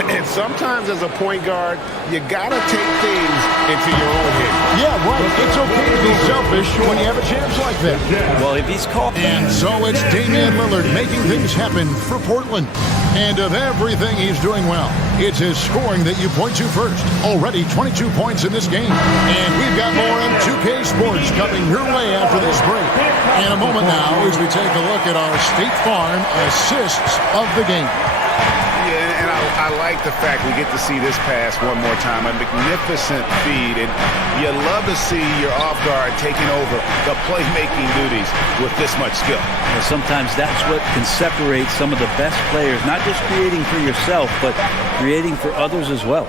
And sometimes as a point guard, you got to take things into your own hands. Yeah, right. It's okay to be selfish when you have a chance like that. Well, if he's caught... And so it's Damian Lillard making things happen for Portland. And of everything he's doing well, it's his scoring that you point to first. Already 22 points in this game. And we've got more on 2K Sports coming your way after this break. In a moment now, as we take a look at our State Farm assists of the game. Yeah, and I like the fact we get to see this pass one more time. A magnificent feed, and you love to see your off guard taking over the playmaking duties with this much skill. Well, sometimes that's what can separate some of the best players, not just creating for yourself, but creating for others as well.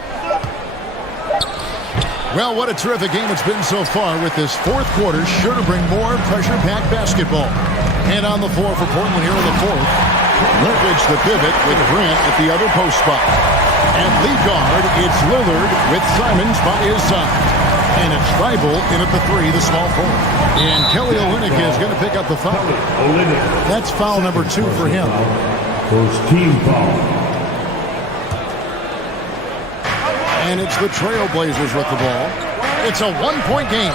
Well, what a terrific game it's been so far, with this fourth quarter sure to bring more pressure-packed basketball. And on the floor for Portland here in the fourth, Nurkic the pivot with Grant at the other post spot. At lead guard, it's Lillard with Simons by his side. And it's Thibault in at the three, the small forward. And Kelly Olynyk is going to pick up the foul. That's foul number 2 for him. First team foul. And it's the Trailblazers with the ball. It's a one-point game.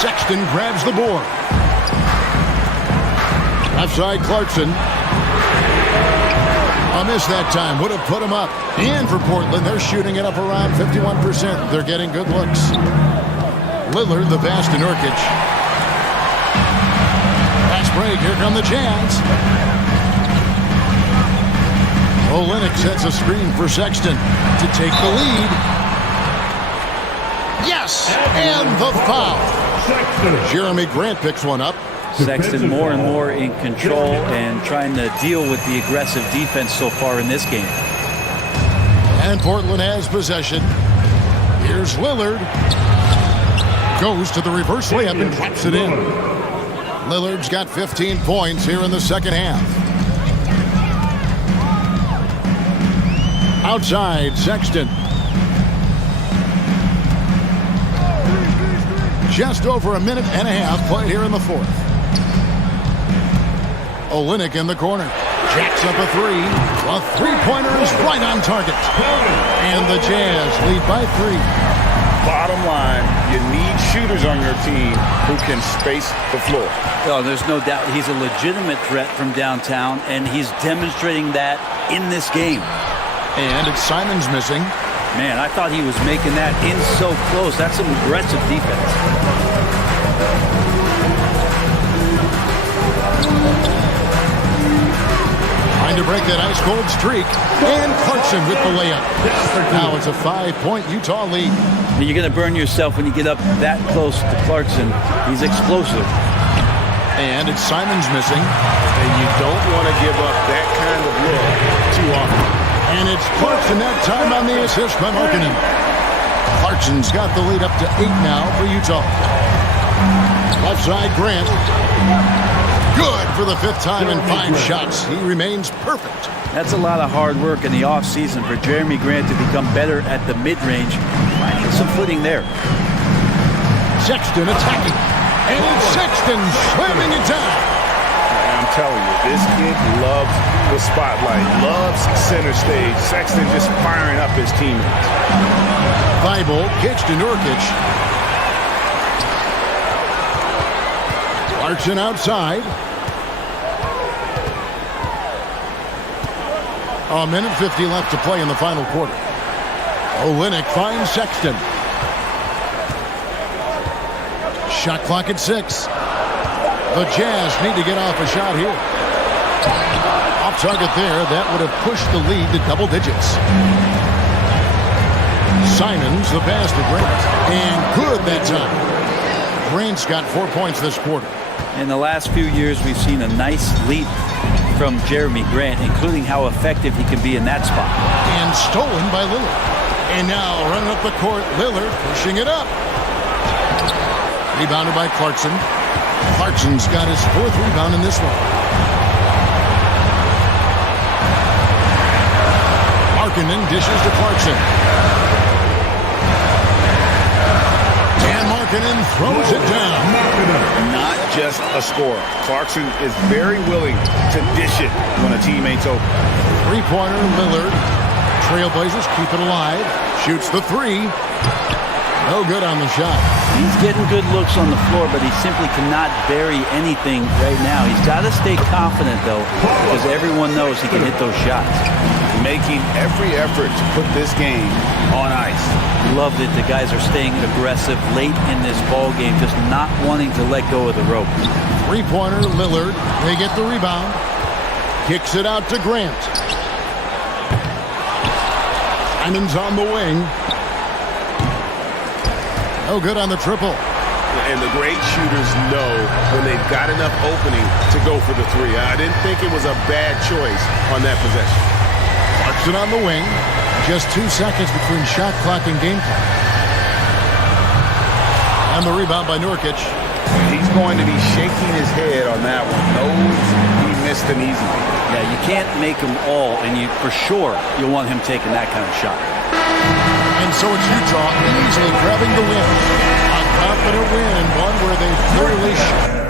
Sexton grabs the board. Left side, Clarkson. A miss that time. Would have put him up. And for Portland, they're shooting it up around 51%. They're getting good looks. Lillard, the pass to Nurkic. Fast break. Here come the Jazz. Olynyk sets a screen for Sexton to take the lead. Yes! And the foul. Jeremy Grant picks one up. Sexton more and more in control and trying to deal with the aggressive defense so far in this game. And Portland has possession. Here's Lillard. Goes to the reverse layup and drops it in. Lillard's got 15 points here in the second half. Outside, Sexton. Just over a minute and a half played here in the fourth. Olynyk in the corner. Jacks up a three. A three-pointer is right on target. And the Jazz lead by 3. Bottom line, you need shooters on your team who can space the floor. Oh, there's no doubt he's a legitimate threat from downtown, and he's demonstrating that in this game. And it's Simons missing. Man, I thought he was making that in so close. That's some aggressive defense. Trying to break that ice-cold streak. And Clarkson with the layup. Now it's a 5-point Utah lead. You're going to burn yourself when you get up that close to Clarkson. He's explosive. And it's Simons missing. And you don't want to give up that kind of look too often. And it's Clarkson that time on the assist by Markkanen. Clarkson's got the lead up to 8 now for Utah. Left side, Grant. Good for the 5th time in 5 shots. He remains perfect. That's a lot of hard work in the offseason for Jeremy Grant to become better at the mid-range. Finding some footing there. Sexton attacking. And Sexton slamming it down. I'm telling you, this kid loves the spotlight, loves center stage. Sexton just firing up his teammates. Thibault kicks to Nurkic. Clarkson outside. A minute 50 left to play in the final quarter. Olynyk finds Sexton. Shot clock at 6. The Jazz need to get off a shot here. Off target there. That would have pushed the lead to double digits. Simons, the pass to Grant. And good that time. Grant's got 4 points this quarter. In the last few years, we've seen a nice leap from Jeremy Grant, including how effective he can be in that spot. And stolen by Lillard. And now running up the court, Lillard pushing it up. Rebounded by Clarkson. Clarkson's got his 4th rebound in this one. Markkanen dishes to Clarkson. And Markkanen throws it down. Not just a scorer. Clarkson is very willing to dish it when a teammate's open. 3-pointer, Lillard. Trailblazers keep it alive. Shoots the 3. No good on the shot. He's getting good looks on the floor, but he simply cannot bury anything right now. He's got to stay confident, though, because everyone knows he can hit those shots. Making every effort to put this game on ice. Love that the guys are staying aggressive late in this ball game, just not wanting to let go of the ropes. Three-pointer, Lillard. They get the rebound. Kicks it out to Grant. Simon's on the wing. No good on the triple. And the great shooters know when they've got enough opening to go for the three. I didn't think it was a bad choice on that possession. Clarkson on the wing. Just 2 seconds between shot clock and game clock. And the rebound by Nurkic. He's going to be shaking his head on that one. Knows he missed an easy one. Yeah, you can't make them all, and you for sure you'll want him taking that kind of shot. And so it's Utah easily grabbing the win. A confident win and one where they clearly showed.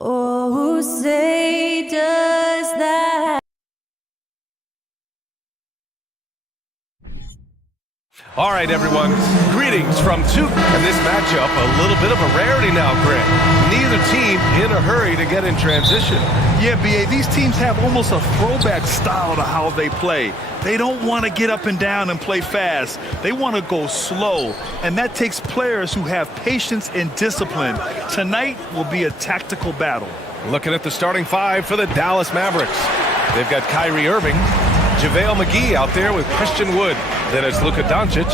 Oh, say does that. All right, everyone. Greetings from Tuke. And this matchup, a little bit of a rarity now, Greg. Neither team in a hurry to get in transition. Yeah, B.A., these teams have almost a throwback style to how they play. They don't want to get up and down and play fast. They want to go slow, and that takes players who have patience and discipline. Tonight will be a tactical battle. Looking at the starting five for the Dallas Mavericks. They've got Kyrie Irving, JaVale McGee out there with Christian Wood. Then it's Luka Doncic,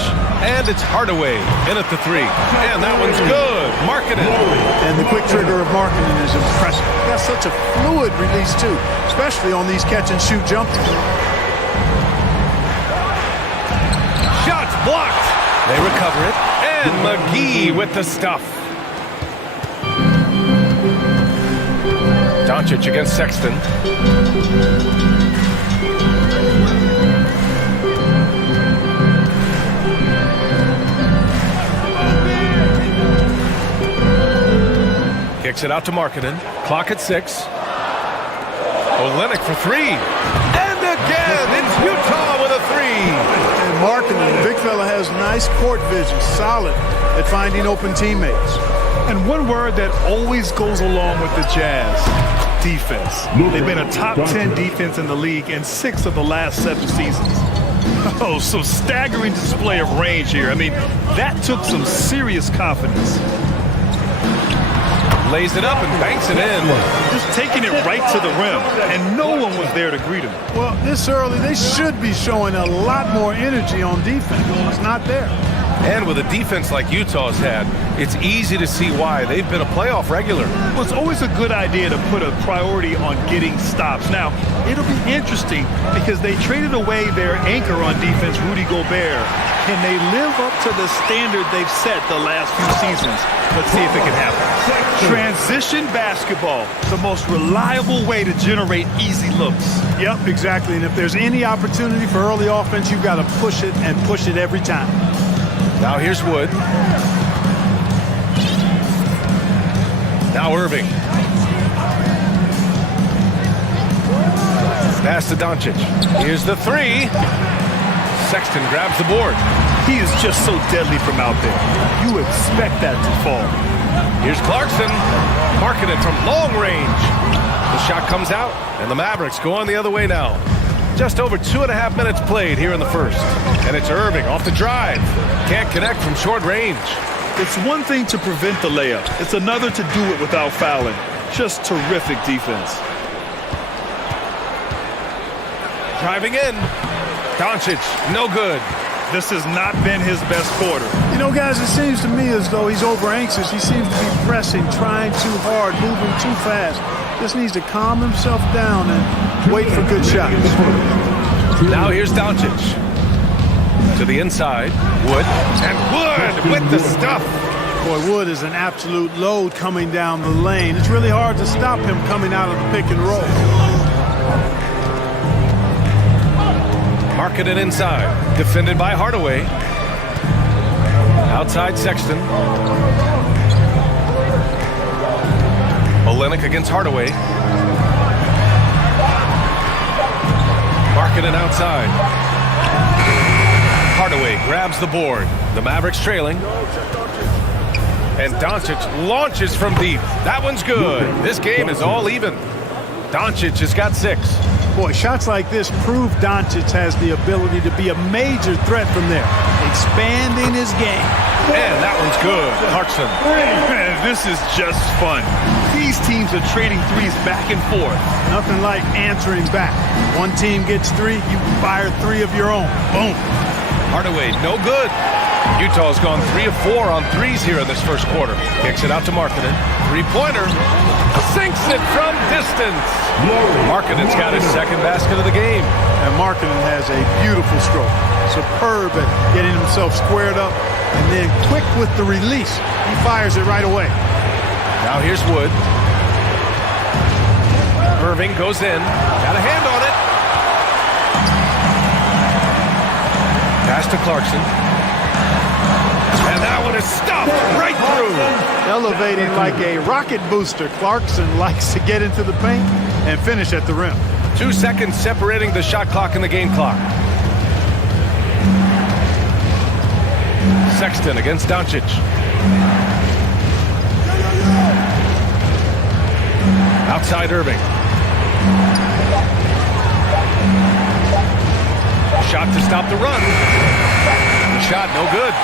and it's Hardaway in at the three. And that one's good. Markkanen. And the quick trigger of Markkanen is impressive. He got such a fluid release, too, especially on these catch-and-shoot jumpers. Shots blocked. They recover it. And McGee with the stuff. Doncic against Sexton. Kicks it out to Markkanen. Clock at 6. Olynyk for three. And again, it's Utah with a three. And Markkanen, the big fella, has nice court vision, solid at finding open teammates. And one word that always goes along with the Jazz, defense. They've been a top 10 defense in the league in 6 of the last 7 seasons. Oh, some staggering display of range here. I mean, that took some serious confidence. Lays it up and banks it in. Just taking it right to the rim, and no one was there to greet him. Well, this early, they should be showing a lot more energy on defense. It's not there. And with a defense like Utah's had, it's easy to see why they've been a playoff regular. Well, it's always a good idea to put a priority on getting stops. Now, it'll be interesting because they traded away their anchor on defense, Rudy Gobert. Can they live up to the standard they've set the last few seasons? Let's see if it can happen. Transition basketball, the most reliable way to generate easy looks. Yep, exactly. And if there's any opportunity for early offense, you've got to push it and push it every time. Now here's Wood. Now Irving. Pass to Doncic. Here's the three. Sexton grabs the board. He is just so deadly from out there. You expect that to fall. Here's Clarkson. Markkanen from long range. The shot comes out, and the Mavericks go on the other way now. Just over 2.5 minutes played here in the first. And it's Irving off the drive. Can't connect from short range. It's one thing to prevent the layup. It's another to do it without fouling. Just terrific defense. Driving in. Doncic, no good. This has not been his best quarter. You know, guys, it seems to me as though he's over-anxious. He seems to be pressing, trying too hard, moving too fast. Just needs to calm himself down and wait for good shots. Now here's Doncic. To the inside. Wood. And Wood with the stuff. Boy, Wood is an absolute load coming down the lane. It's really hard to stop him coming out of the pick and roll. Markkanen inside. Defended by Hardaway. Outside Sexton. Olynyk against Hardaway. Markkanen outside. Hardaway grabs the board. The Mavericks trailing. And Doncic launches from deep. That one's good. This game is all even. Doncic has got 6. Boy, shots like this prove Doncic has the ability to be a major threat from there, expanding his game. And that one's good. Clarkson. Man, this is just fun. These teams are trading threes back and forth. Nothing like answering back. One team gets 3, you fire 3 of your own. Boom. Hardaway, no good. Utah's gone 3 of 4 on threes here in this first quarter. Kicks it out to Markkanen. Three-pointer. Sinks it from distance. Markkanen's got his second basket of the game. And Markkanen has a beautiful stroke. Superb at getting himself squared up and then quick with the release. He fires it right away. Now here's Wood. Irving goes in. Got a hand on it. Pass to Clarkson. And that one is stopped right through. through. Elevating like a rocket booster. Clarkson likes to get into the paint and finish at the rim. 2 seconds separating the shot clock and the game clock. Sexton against Doncic. Outside Irving. Shot to stop the run. The shot no good.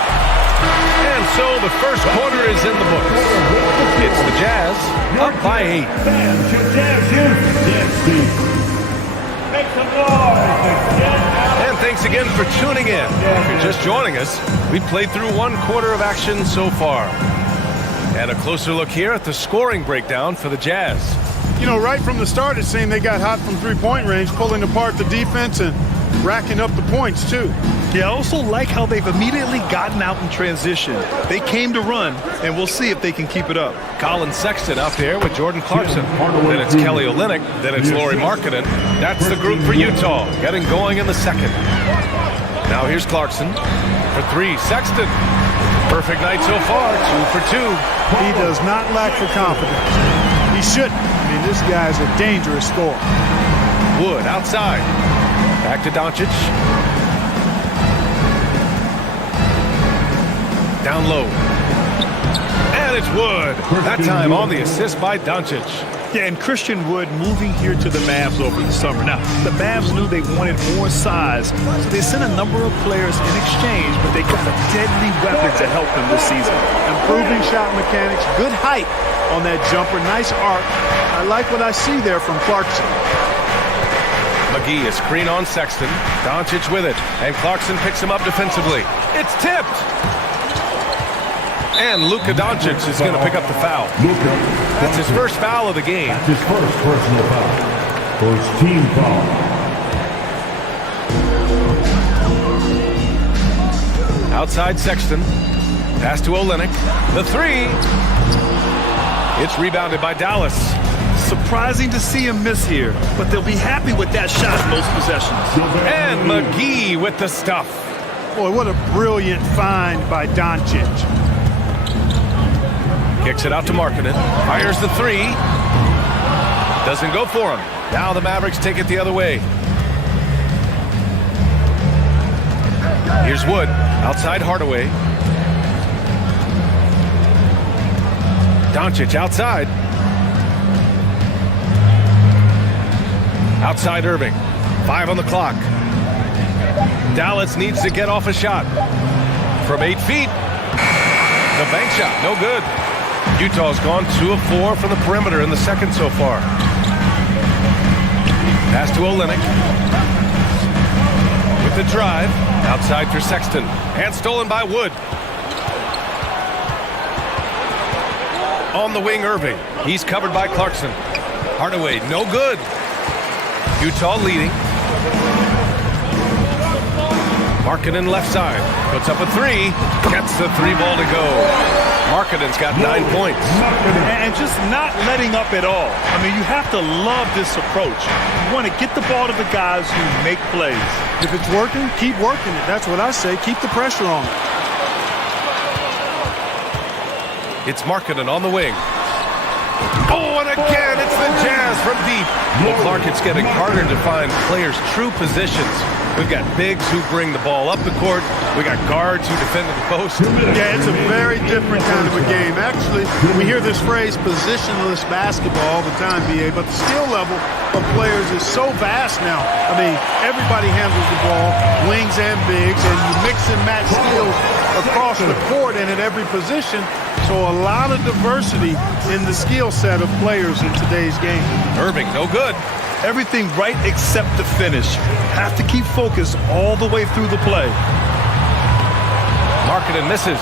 And so the first quarter is in the books. It's the Jazz up by 8. And thanks again for tuning in. If you're just joining us, we played through 1 quarter of action so far. And a closer look here at the scoring breakdown for the Jazz. You know, right from the start, it seemed they got hot from three-point range, pulling apart the defense and racking up the points, too. Yeah, I also like how they've immediately gotten out in transition. They came to run, and we'll see if they can keep it up. Colin Sexton out there with Jordan Clarkson. Then it's Kelly Olynyk. Then it's Lauri Markkanen. That's the group for Utah, getting going in the second. Now here's Clarkson for 3. Sexton. Perfect night so far, 2 for 2. He does not lack for confidence. He shouldn't. I mean, this guy's a dangerous scorer. Wood outside. Back to Doncic. Down low. And it's Wood. That time on the assist by Doncic. Yeah, and Christian Wood moving here to the Mavs over the summer. Now, the Mavs knew they wanted more size, so they sent a number of players in exchange, but they got a deadly weapon to help them this season. Improving shot mechanics, good height on that jumper, nice arc. I like what I see there from Clarkson. McGee is screen on Sexton. Doncic with it, and Clarkson picks him up defensively. It's tipped. And Luka Doncic is going to pick up the foul. That's his first foul of the game. That's his first personal foul. First team foul. Outside Sexton. Pass to Olynyk. The 3. It's rebounded by Dallas. Surprising to see him miss here, but they'll be happy with that shot most possessions. And McGee with the stuff. Boy, what a brilliant find by Doncic. Kicks it out to Markkanen. Fires the 3. Doesn't go for him. Now the Mavericks take it the other way. Here's Wood. Outside Hardaway. Doncic outside. Outside Irving. 5 on the clock. Dallas needs to get off a shot. From 8 feet. The bank shot. No good. Utah's gone 2 of 4 from the perimeter in the second so far. Pass to Olynyk. With the drive. Outside for Sexton. And stolen by Wood. On the wing, Irving. He's covered by Clarkson. Hardaway, no good. Utah leading. Markkanen left side. Puts up a 3. Gets the 3 ball to go. Markkanen's got 9 points. And just not letting up at all. I mean, you have to love this approach. You want to get the ball to the guys who make plays. If it's working, keep working it. That's what I say. Keep the pressure on it. It's Markkanen on the wing. Oh, and again, it's the Jazz from deep. Well, Clark, it's getting harder to find players' true positions. We've got bigs who bring the ball up the court. We got guards who defend the post. Yeah, it's a very different kind of a game. Actually, we hear this phrase, positionless basketball, all the time, BA, but the skill level of players is so vast now. I mean, everybody handles the ball, wings and bigs, and you mix and match skills across the court and at every position. So a lot of diversity in the skill set of players in today's game. Irving, no good. Everything right except the finish. Have to keep focused all the way through the play. Markkanen misses.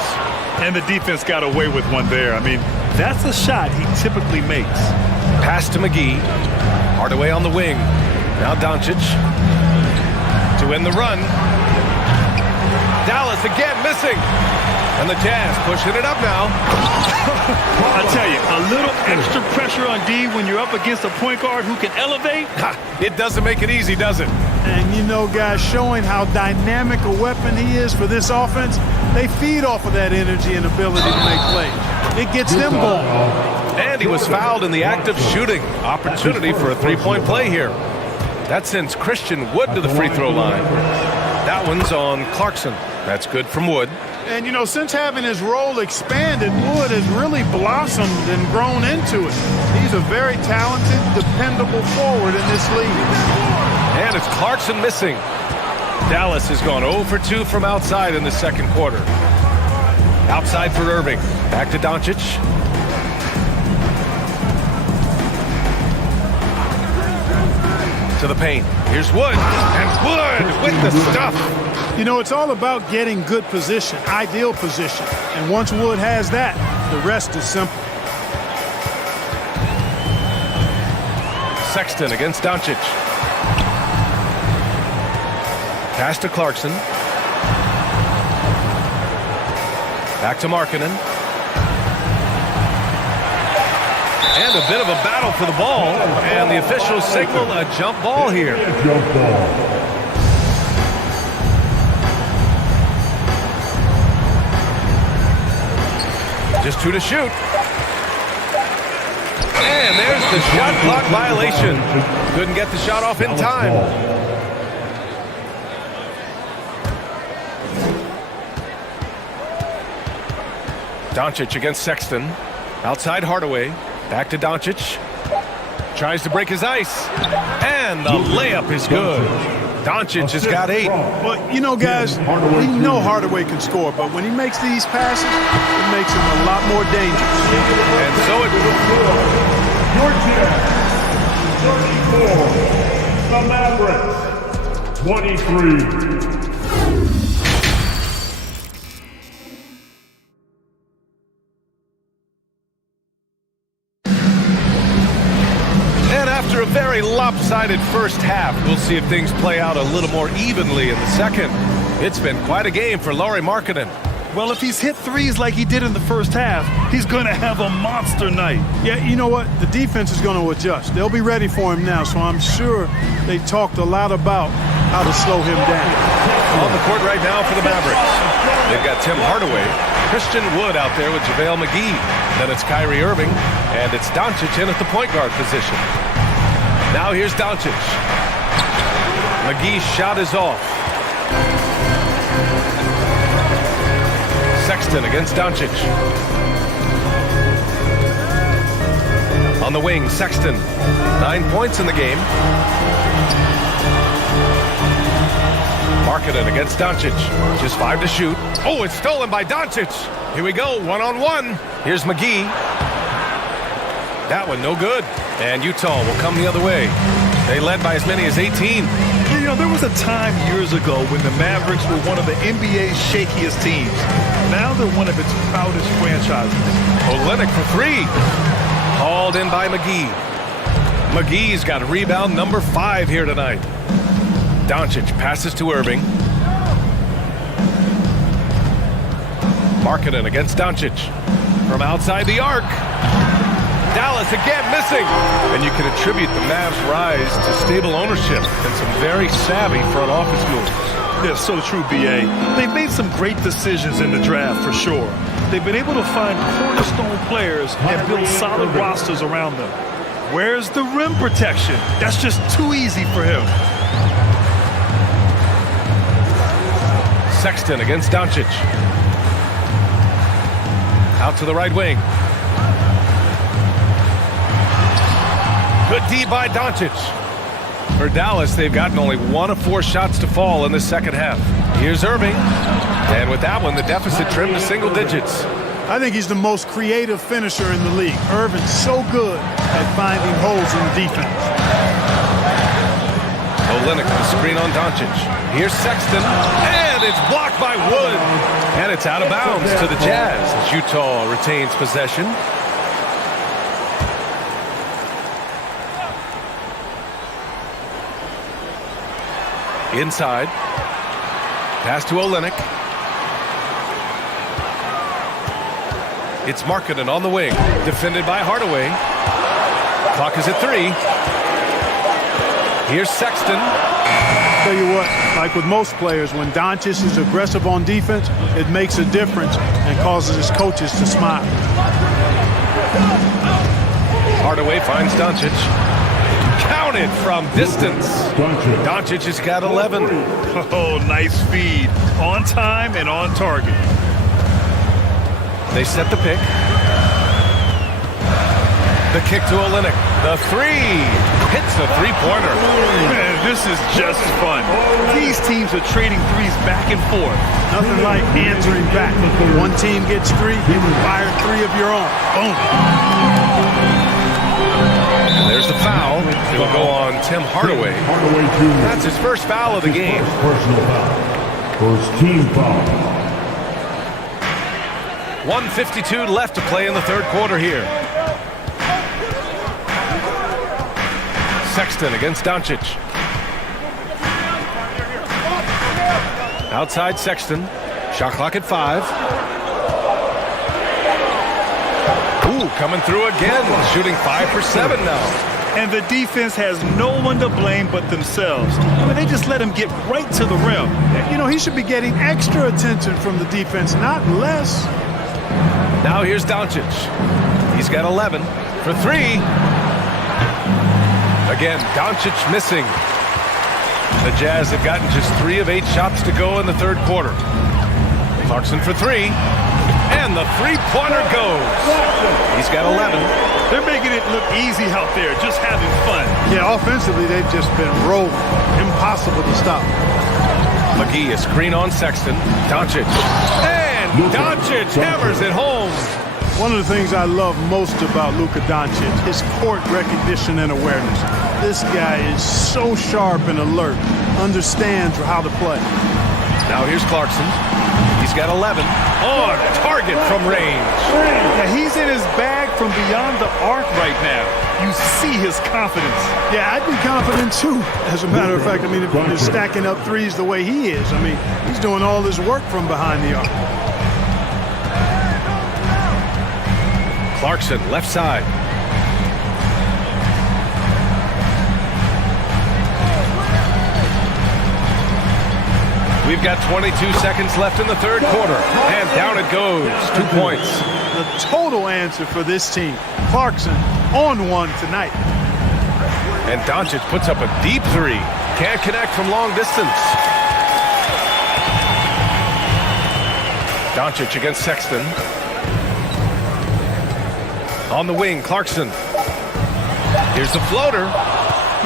And the defense got away with one there. I mean, that's a shot he typically makes. Pass to McGee. Hardaway on the wing. Now Doncic. To win the run. Dallas again missing. And the Jazz pushing it up now. I tell you, a little extra pressure on D when you're up against a point guard who can elevate. It doesn't make it easy, does it? And, you know, guys, showing how dynamic a weapon he is for this offense, they feed off of that energy and ability to make plays. It gets them going. And he was fouled in the act of shooting. Opportunity for a three-point play here. That sends Christian Wood to the free throw line. That one's on Clarkson. That's good from Wood. And, you know, since having his role expanded, Wood has really blossomed and grown into it. He's a very talented, dependable forward in this league. And it's Clarkson missing. Dallas has gone 0 for 2 from outside in the second quarter. Outside for Irving. Back to Doncic. To the paint. Here's Wood. And Wood with the stuff. You know, it's all about getting good position, ideal position. And once Wood has that, the rest is simple. Sexton against Doncic. Pass to Clarkson. Back to Markkanen. And a bit of a battle for the ball. And the officials signal a jump ball here. Jump ball. Just 2 to shoot. And there's the shot clock violation. Couldn't get the shot off in time. Doncic against Sexton. Outside Hardaway. Back to Doncic. Tries to break his ice. And the layup is good. Doncic has got 8. But, you know, guys, we know Hardaway can score, but when he makes these passes, it makes him a lot more dangerous. And so it Your champ, 34, the Mavericks, 23. After a very lopsided first half, we'll see if things play out a little more evenly in the second. It's been quite a game for Lauri Markkanen. Well, if he's hit threes like he did in the first half, he's going to have a monster night. Yeah, you know what? The defense is going to adjust. They'll be ready for him now, so I'm sure they talked a lot about how to slow him down. On the court right now for the Mavericks. They've got Tim Hardaway, Christian Wood out there with JaVale McGee. Then it's Kyrie Irving, and it's Doncic in at the point guard position. Now here's Doncic. McGee's shot is off. Sexton against Doncic. On the wing, Sexton. 9 points in the game. Markkanen against Doncic. Just 5 to shoot. Oh, it's stolen by Doncic. Here we go, one-on-one. Here's McGee. That one no good. And Utah will come the other way. They led by as many as 18. You know, there was a time years ago when the Mavericks were one of the NBA's shakiest teams. Now they're one of its proudest franchises. Olynyk for 3. Hauled in by McGee. McGee's got rebound number 5 here tonight. Doncic passes to Irving. Markkanen against Doncic. From outside the arc. Dallas again missing. And you can attribute the Mavs' rise to stable ownership and some very savvy front office moves. Yeah, so true, B.A. They've made some great decisions in the draft, for sure. They've been able to find cornerstone players and build solid rosters around them. Where's the rim protection? That's just too easy for him. Sexton against Doncic. Out to the right wing. Good D by Doncic. For Dallas, they've gotten only 1 of 4 shots to fall in the second half. Here's Irving. And with that one, the deficit trimmed to single digits. I think he's the most creative finisher in the league. Irving's so good at finding holes in defense. Olynyk with the screen on Doncic. Here's Sexton. And it's blocked by Wood. And it's out of bounds to the Jazz as Utah retains possession. Inside. Pass to Olynyk. It's Markkanen on the wing. Defended by Hardaway. Clock is at 3. Here's Sexton. Tell you what, like with most players, when Doncic is aggressive on defense, it makes a difference and causes his coaches to smile. Hardaway finds Doncic. Counted from distance. Doncic has got 11. Oh, nice feed. On time and on target. They set the pick. The kick to Olynyk. The three. Hits a three-pointer. Man, this is just fun. These teams are trading threes back and forth. Nothing like answering back. One team gets three, you can fire three of your own. Boom. And there's the foul. It'll go on Tim Hardaway. That's his first foul of the game. Personal foul. First team foul. 1:52 left to play in the third quarter here. Sexton against Doncic. Outside Sexton. Shot clock at 5. Ooh, coming through again. Shooting 5 for 7 now. And the defense has no one to blame but themselves. I mean, they just let him get right to the rim. You know, he should be getting extra attention from the defense, not less. Now here's Doncic. He's got 11 for 3. Again, Doncic missing. The Jazz have gotten just 3 of 8 shots to go in the third quarter. Clarkson for 3. And the three-pointer goes. He's got 11. They're making it look easy out there, just having fun. Yeah, offensively, they've just been rolling. Impossible to stop. McGee, a screen on Sexton. Doncic. And Doncic hammers it home. One of the things I love most about Luka Doncic, his court recognition and awareness. This guy is so sharp and alert, understands how to play. Now here's Clarkson. He's got 11. On target from range. Yeah, he's in his bag from beyond the arc right now. You see his confidence. Yeah, I'd be confident too. As a matter of fact, I mean, if you're stacking up threes the way he is, I mean, he's doing all this work from behind the arc. Clarkson, left side. We've got 22 seconds left in the third quarter. And down it goes. 2 points. The total answer for this team. Clarkson on one tonight. And Doncic puts up a deep 3. Can't connect from long distance. Doncic against Sexton. On the wing, Clarkson. Here's the floater.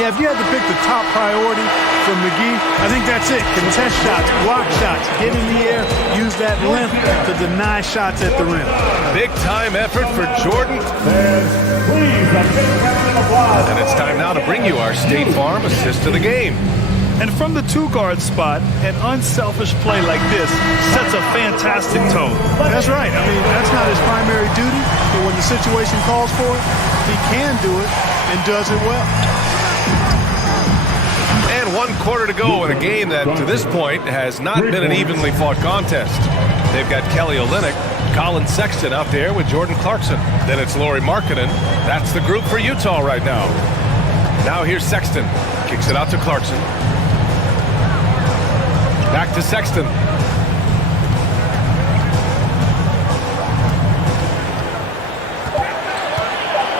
Yeah, if you had to pick the top priority from McGee, I think that's it. Contest shots, block shots, get in the air, use that length to deny shots at the rim. Big time effort for Jordan. And it's time now to bring you our State Farm assist of the game. And from the 2-guard spot, an unselfish play like this sets a fantastic tone. That's right. I mean, that's not his primary duty, but when the situation calls for it, he can do it and does it well. And 1 quarter to go in a game that, to this point, has not been an evenly fought contest. They've got Kelly Olynyk, Colin Sexton out there with Jordan Clarkson. Then it's Lauri Markkanen. That's the group for Utah right now. Now here's Sexton. Kicks it out to Clarkson. Back to Sexton.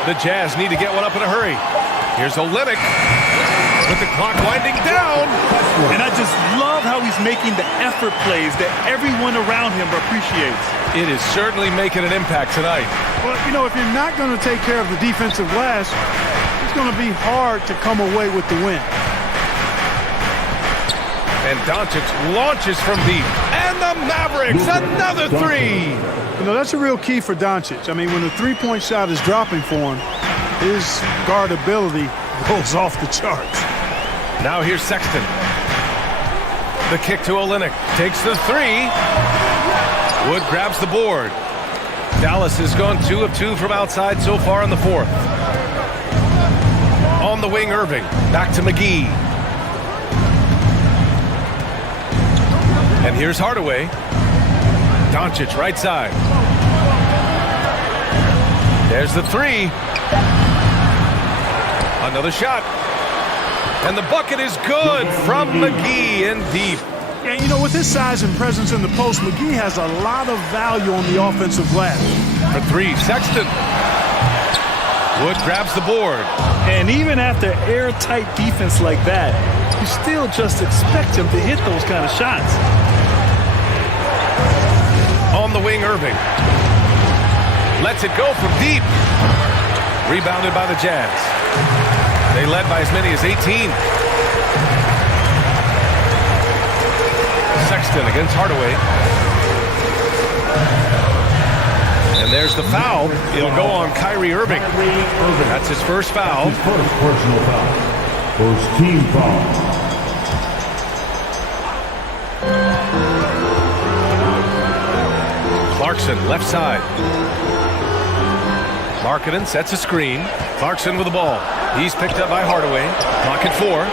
The Jazz need to get one up in a hurry. Here's Olynyk with the clock winding down. And I just love how he's making the effort plays that everyone around him appreciates. It is certainly making an impact tonight. Well, you know, if you're not going to take care of the defensive glass, it's going to be hard to come away with the win. And Doncic launches from deep. And the Mavericks, another 3. You know, that's a real key for Doncic. I mean, when the three-point shot is dropping for him, his guardability goes off the charts. Now here's Sexton. The kick to Olynyk. Takes the 3. Wood grabs the board. Dallas has gone 2 of 2 from outside so far in the fourth. On the wing, Irving. Back to McGee. And here's Hardaway. Doncic, right side. There's the 3. Another shot. And the bucket is good from McGee in deep. Yeah, you know, with his size and presence in the post, McGee has a lot of value on the offensive glass. For three, Sexton. Wood grabs the board. And even after airtight defense like that, you still just expect him to hit those kind of shots. On the wing, Irving. Lets it go from deep. Rebounded by the Jazz. They led by as many as 18. Sexton against Hardaway. And there's the foul. It'll go on Kyrie Irving. That's his first foul. His first personal foul. First team foul. Clarkson, left side. Markkanen sets a screen. Clarkson with the ball. He's picked up by Hardaway. Clock at 4.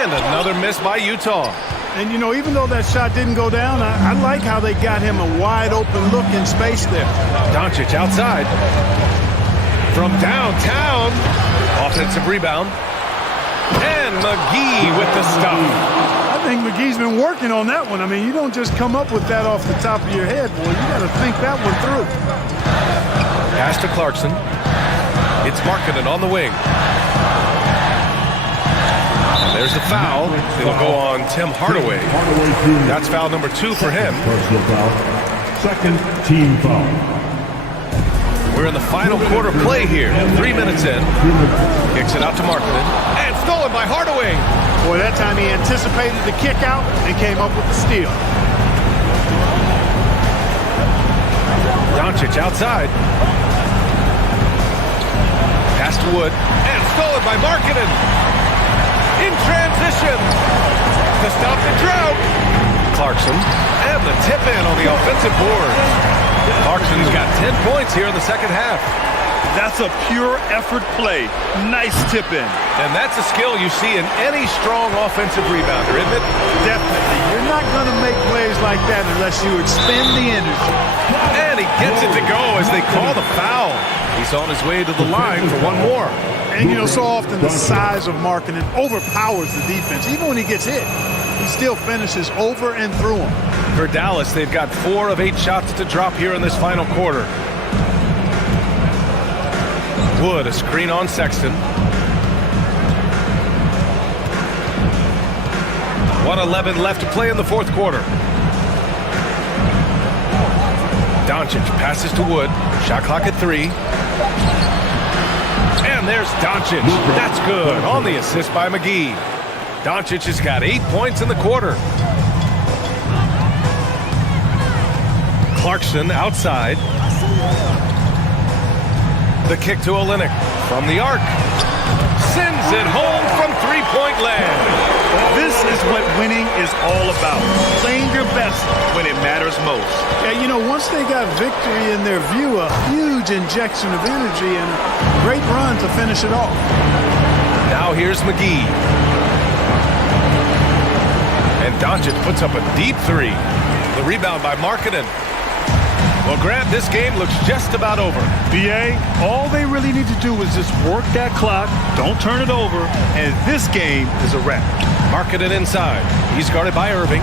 And another miss by Utah. And, you know, even though that shot didn't go down, I like how they got him a wide open look in space there. Doncic outside. From downtown. Offensive rebound. And McGee with the stop. I think McGee's been working on that one. I mean, you don't just come up with that off the top of your head, boy. You got to think that one through. Pass to Clarkson. It's Markkanen on the wing. And there's the foul. It'll go on Tim Hardaway. That's foul number 2 for him. Personal foul. Second team foul. We're in the final quarter play here. 3 minutes in. Kicks it out to Markkanen. And stolen by Hardaway. Boy, that time he anticipated the kick out and came up with the steal. Doncic outside. Pass to Wood. And stolen by Markkanen. In transition. To stop the drought. Clarkson. And the tip in on the offensive board. Clarkson's got 10 points here in the second half. That's a pure effort play. Nice tip in. And that's a skill you see in any strong offensive rebounder, isn't it? Definitely. You're not going to make plays like that unless you expend the energy. And he gets it to go as they call the foul. He's on his way to the line for one more. And, you know, so often the size of Markkanen overpowers the defense. Even when he gets hit, he still finishes over and through him. For Dallas, they've got 4 of 8 shots to drop here in this final quarter. Wood, a screen on Sexton. 1:11 left to play in the fourth quarter. Doncic passes to Wood. Shot clock at 3. And there's Doncic. That's good. On the assist by McGee. Doncic has got 8 points in the quarter. Clarkson outside. The kick to Olynyk from the arc. Sends it home from three-point land. This is what winning is all about. Playing your best when it matters most. Yeah, you know, once they got victory in their view, a huge injection of energy and a great run to finish it off. Now here's McGee. And Doncic puts up a deep 3. The rebound by Markkanen. Well, Grant, this game looks just about over. BA, all they really need to do is just work that clock, don't turn it over, and this game is a wrap. Markkanen inside. He's guarded by Irving.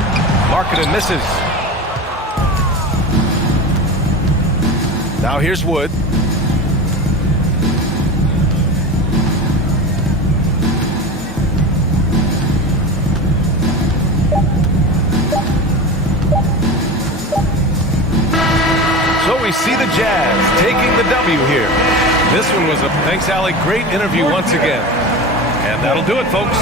Markkanen misses. Now here's Wood. So we see the Jazz taking the W here. This one was a, thanks, Allie, great interview once again. And that'll do it, folks.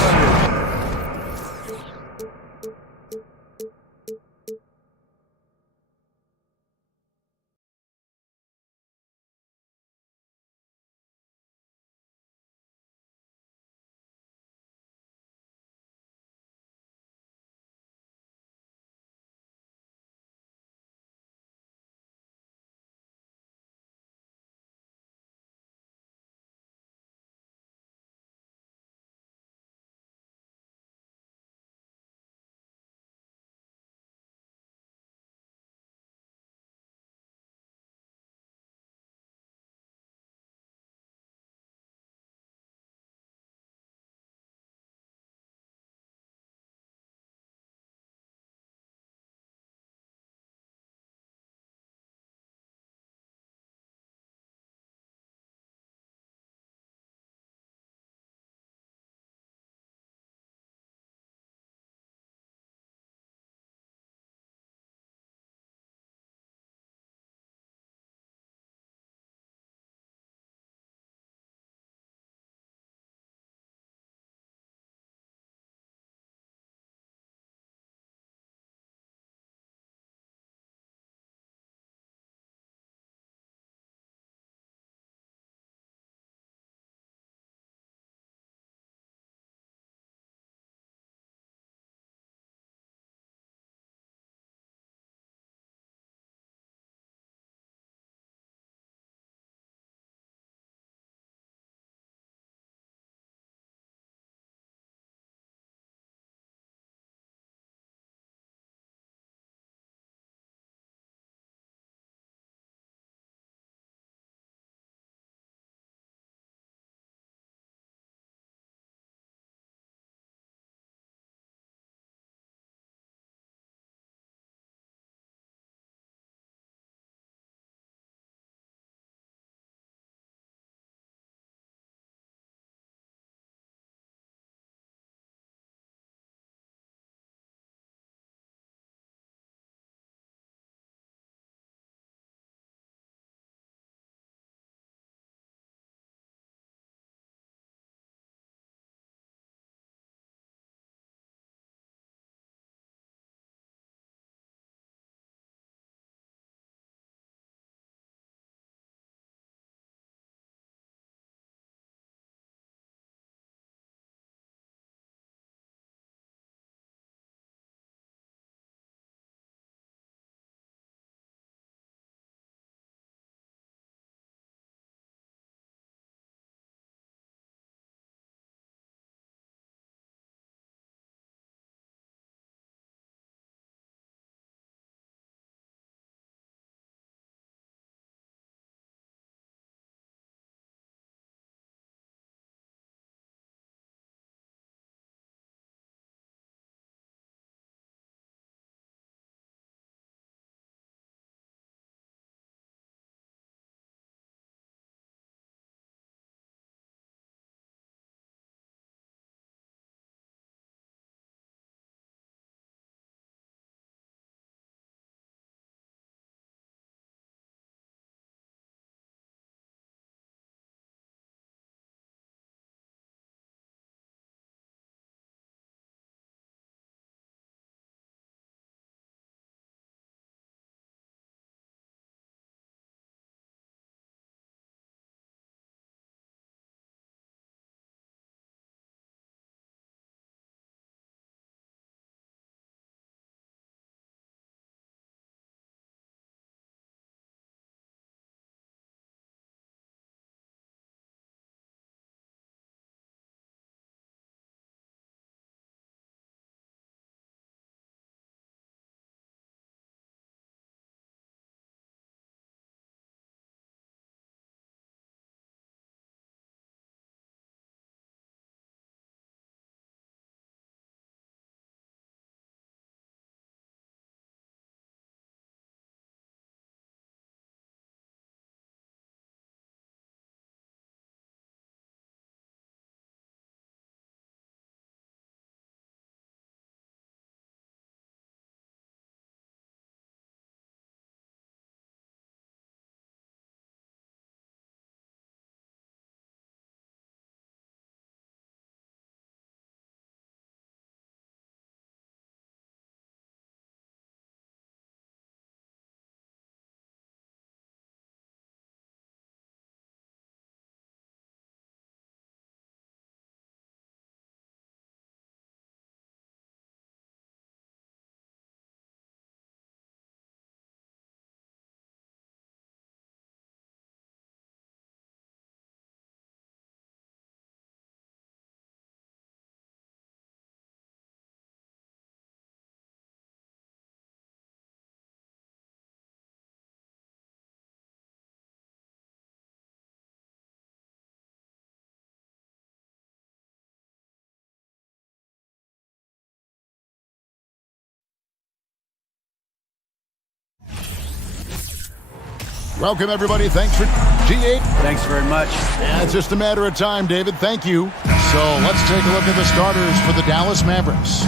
Welcome, everybody. Thanks for G8. Thanks very much. Yeah, it's just a matter of time, David. Thank you. So let's take a look at the starters for the Dallas Mavericks.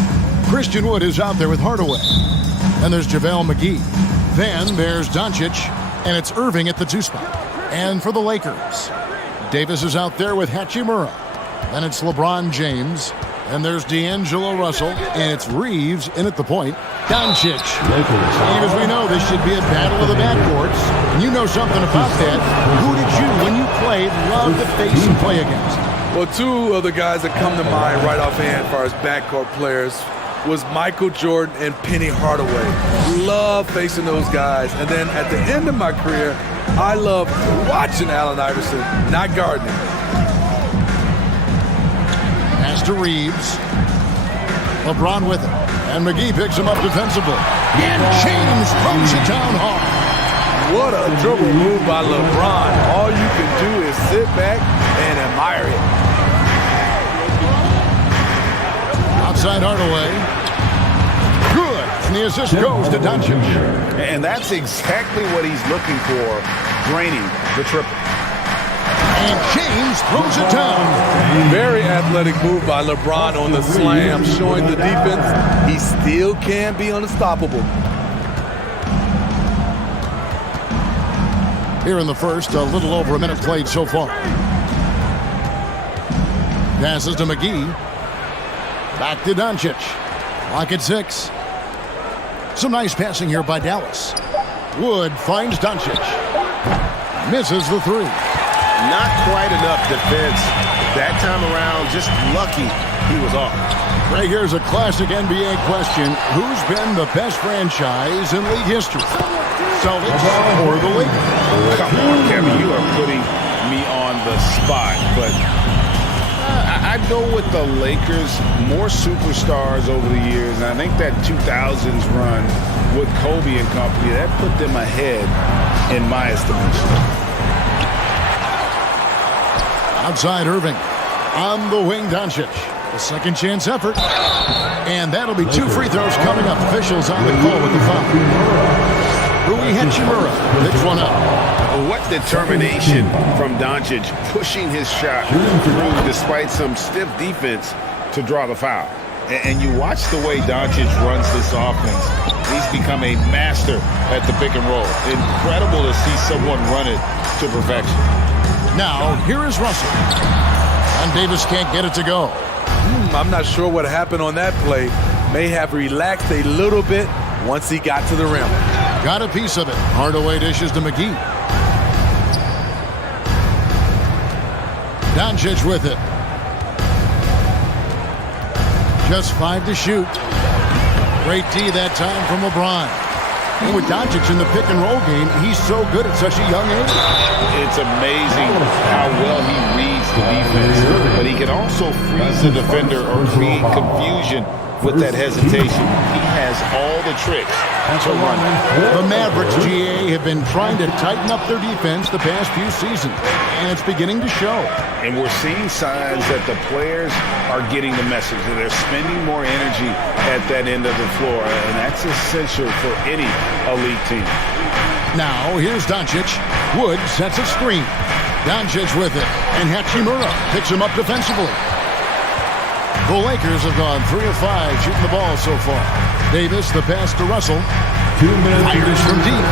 Christian Wood is out there with Hardaway. Then there's JaVale McGee. Then there's Doncic, and it's Irving at the 2 spot. And for the Lakers, Davis is out there with Hachimura. Then it's LeBron James. And there's D'Angelo Russell, and it's Reeves in at the point. Doncic. Steve, as we know, this should be a battle of the backcourts. And you know something about that. Who did you, when you played, love to face and play against? Well, 2 of the guys that come to mind right offhand as far as backcourt players was Michael Jordan and Penny Hardaway. Love facing those guys. And then at the end of my career, I loved watching Allen Iverson, not guarding him. Pass to Reeves. LeBron with it. And McGee picks him up defensively. And James throws it down hard. What a dribble move by LeBron. All you can do is sit back and admire it. Outside Hardaway. Good. And the assist goes to Doncic. And that's exactly what he's looking for, draining the triple. And James throws it down. Very athletic move by LeBron on the slam, showing the defense he still can be unstoppable. Here in the first, a little over a minute played so far. Passes to McGee. Back to Doncic. Clock at 6. Some nice passing here by Dallas. Wood finds Doncic. Misses the 3. Not quite enough defense that time around. Just lucky he was off. Right here's a classic NBA question. Who's been the best franchise in league history? Celtics or the Lakers? Come on, Kevin. You are putting me on the spot. But I'd go with the Lakers. More superstars over the years. And I think that 2000s run with Kobe and company, that put them ahead in my estimation. Outside Irving. On the wing, Doncic. A second chance effort. And that'll be 2 free throws coming up. Officials on the call with the foul. Rui Hachimura picks one up. What determination from Doncic, pushing his shot through despite some stiff defense to draw the foul. And you watch the way Doncic runs this offense. He's become a master at the pick and roll. Incredible to see someone run it to perfection. Now, here is Russell. And Davis can't get it to go. I'm not sure what happened on that play. May have relaxed a little bit once he got to the rim. Got a piece of it. Hardaway dishes to McGee. Doncic with it. Just 5 to shoot. Great D that time from LeBron. And with Doncic in the pick and roll game, he's so good at such a young age. It's amazing how well he reads the defense, but he can also freeze the defender or create confusion with that hesitation. He has all the tricks to run. The Mavericks, GA, have been trying to tighten up their defense the past few seasons, and it's beginning to show. And we're seeing signs that the players are getting the message, that they're spending more energy at that end of the floor, and that's essential for any elite team. Now, here's Doncic. Wood sets a screen. Doncic with it, and Hachimura picks him up defensively. The Lakers have gone 3 of 5 shooting the ball so far. Davis, the pass to Russell. 2 minutes. Fires from deep.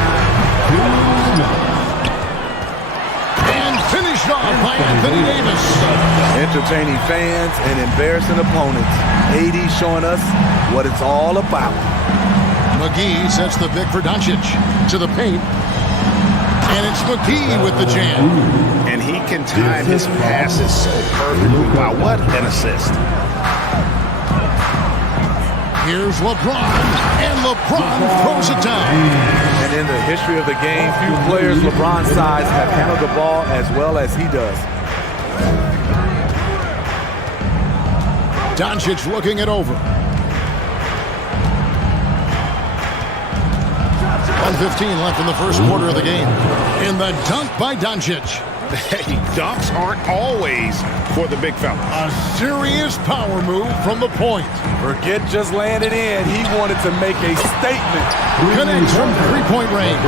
And finished off by Anthony Davis. Entertaining fans and embarrassing opponents. AD showing us what it's all about. McGee sets the pick for Doncic. To the paint. And it's McGee with the jam. And he can time his passes so perfectly. Wow, what an assist. Here's LeBron, and LeBron throws it down. And in the history of the game, few players LeBron's size have handled the ball as well as he does. Doncic looking it over. 1:15 left in the first quarter of the game. In the dunk by Doncic. Hey, dunks aren't always for the big fella. A serious power move from the point. Forget just laying it in. He wanted to make a statement. Connects from three-point range.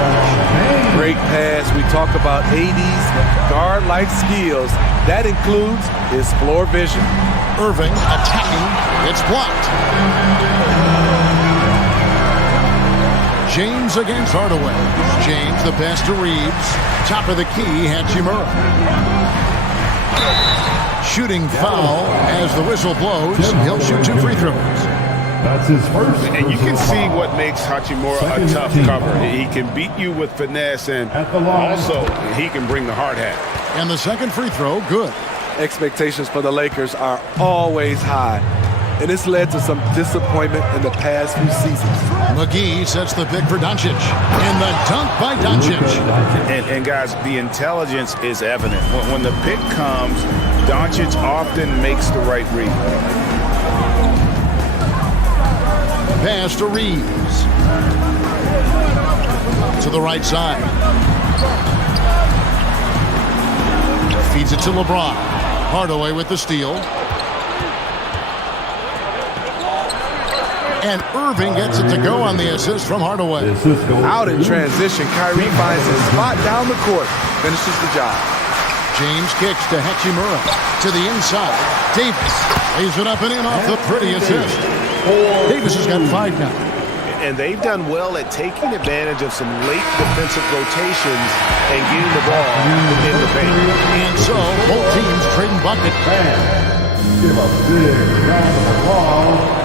Great pass. We talk about AD's guard-like skills. That includes his floor vision. Irving attacking. It's blocked. James against Hardaway. James, the pass to Reeves. Top of the key, Hachimura. Shooting foul as the whistle blows. He'll shoot 2 free throws. That's his first. And you can see what makes Hachimura a tough cover. He can beat you with finesse, and also he can bring the hard hat. And the second free throw, good. Expectations for the Lakers are always high, and it's led to some disappointment in the past few seasons. McGee sets the pick for Doncic. And the dunk by Doncic. And guys, the intelligence is evident. When the pick comes, Doncic often makes the right read. Pass to Reeves. To the right side. Feeds it to LeBron. Hardaway with the steal. And Irving gets it to go on the assist from Hardaway. Out in transition, Kyrie finds his spot down the court. Finishes the job. James kicks to Hachimura. To the inside. Davis lays it up and in off the pretty assist. Davis has got 5 now. And they've done well at taking advantage of some late defensive rotations and getting the ball in the paint. And so, both teams trading bucket. Give a big round of applause.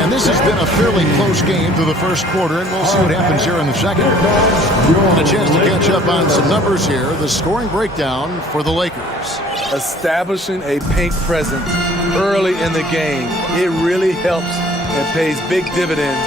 And this has been a fairly close game through the first quarter, and we'll see what happens here in the second. A chance to catch up on some numbers here. The scoring breakdown for the Lakers. Establishing a paint presence early in the game, it really helps and pays big dividends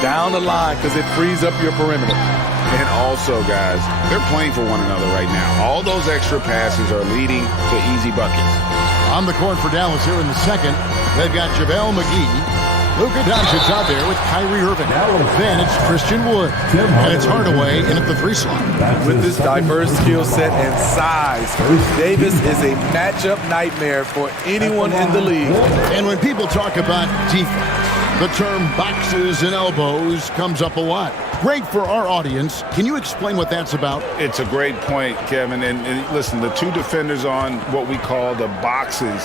down the line because it frees up your perimeter. And also, guys, they're playing for one another right now. All those extra passes are leading to easy buckets. On the court for Dallas here in the second, they've got JaVale McGee, Luka Doncic out there with Kyrie Irving. Then it's Christian Wood, and it's Hardaway in at the 3 slot. With this diverse skill set and size, Davis is a matchup nightmare for anyone in the league. And when people talk about defense, the term boxes and elbows comes up a lot. Great for our audience. Can you explain what that's about? It's a great point, Kevin. And listen, the 2 defenders on what we call the boxes,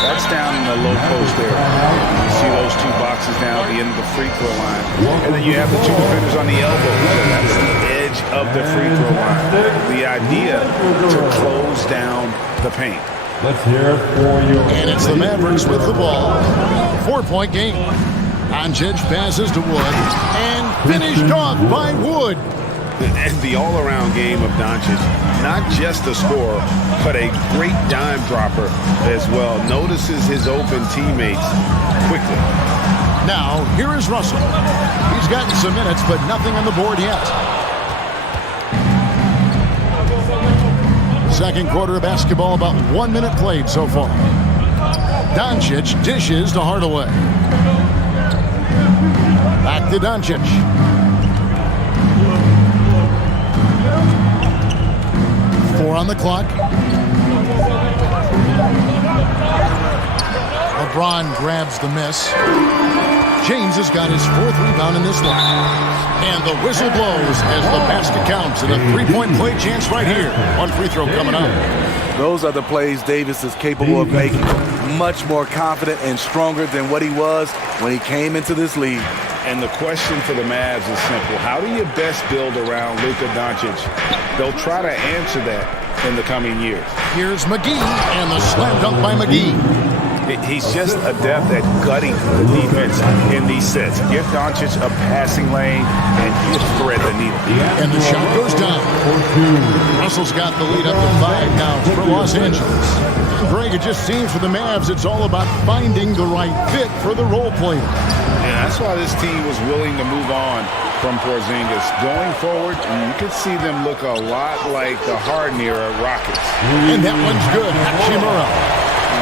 that's down in the low post there. You see those 2 boxes down at the end of the free throw line. And then you have the 2 defenders on the elbow. So that's the edge of the free throw line. The idea to close down the paint. Let's hear it for you. And it's the Mavericks with the ball. 4-point game. Doncic passes to Wood and finished off by Wood. And the all-around game of Doncic, not just a scorer, but a great dime dropper as well. Notices his open teammates quickly. Now, here is Russell. He's gotten some minutes, but nothing on the board yet. Second quarter of basketball, about 1 minute played so far. Doncic dishes to Hardaway. Back to Doncic. Four on the clock. LeBron grabs the miss. James has got his 4th rebound in this one. And the whistle blows as the basket counts. And a 3-point play chance right here. 1 free throw coming up. Those are the plays Davis is capable of making. Much more confident and stronger than what he was when he came into this league. And the question for the Mavs is simple. How do you best build around Luka Doncic? They'll try to answer that in the coming years. Here's McGee, and the slam dunk by McGee. He's just adept at gutting the defense in these sets. Give Doncic a passing lane, and he'll thread the needle. And the shot goes down. Russell's got the lead up to 5 now for Los Angeles. Greg, it just seems for the Mavs, it's all about finding the right fit for the role player. And that's why this team was willing to move on from Porzingis. Going forward, you could see them look a lot like the Harden era Rockets. And that one's good. Hachimura.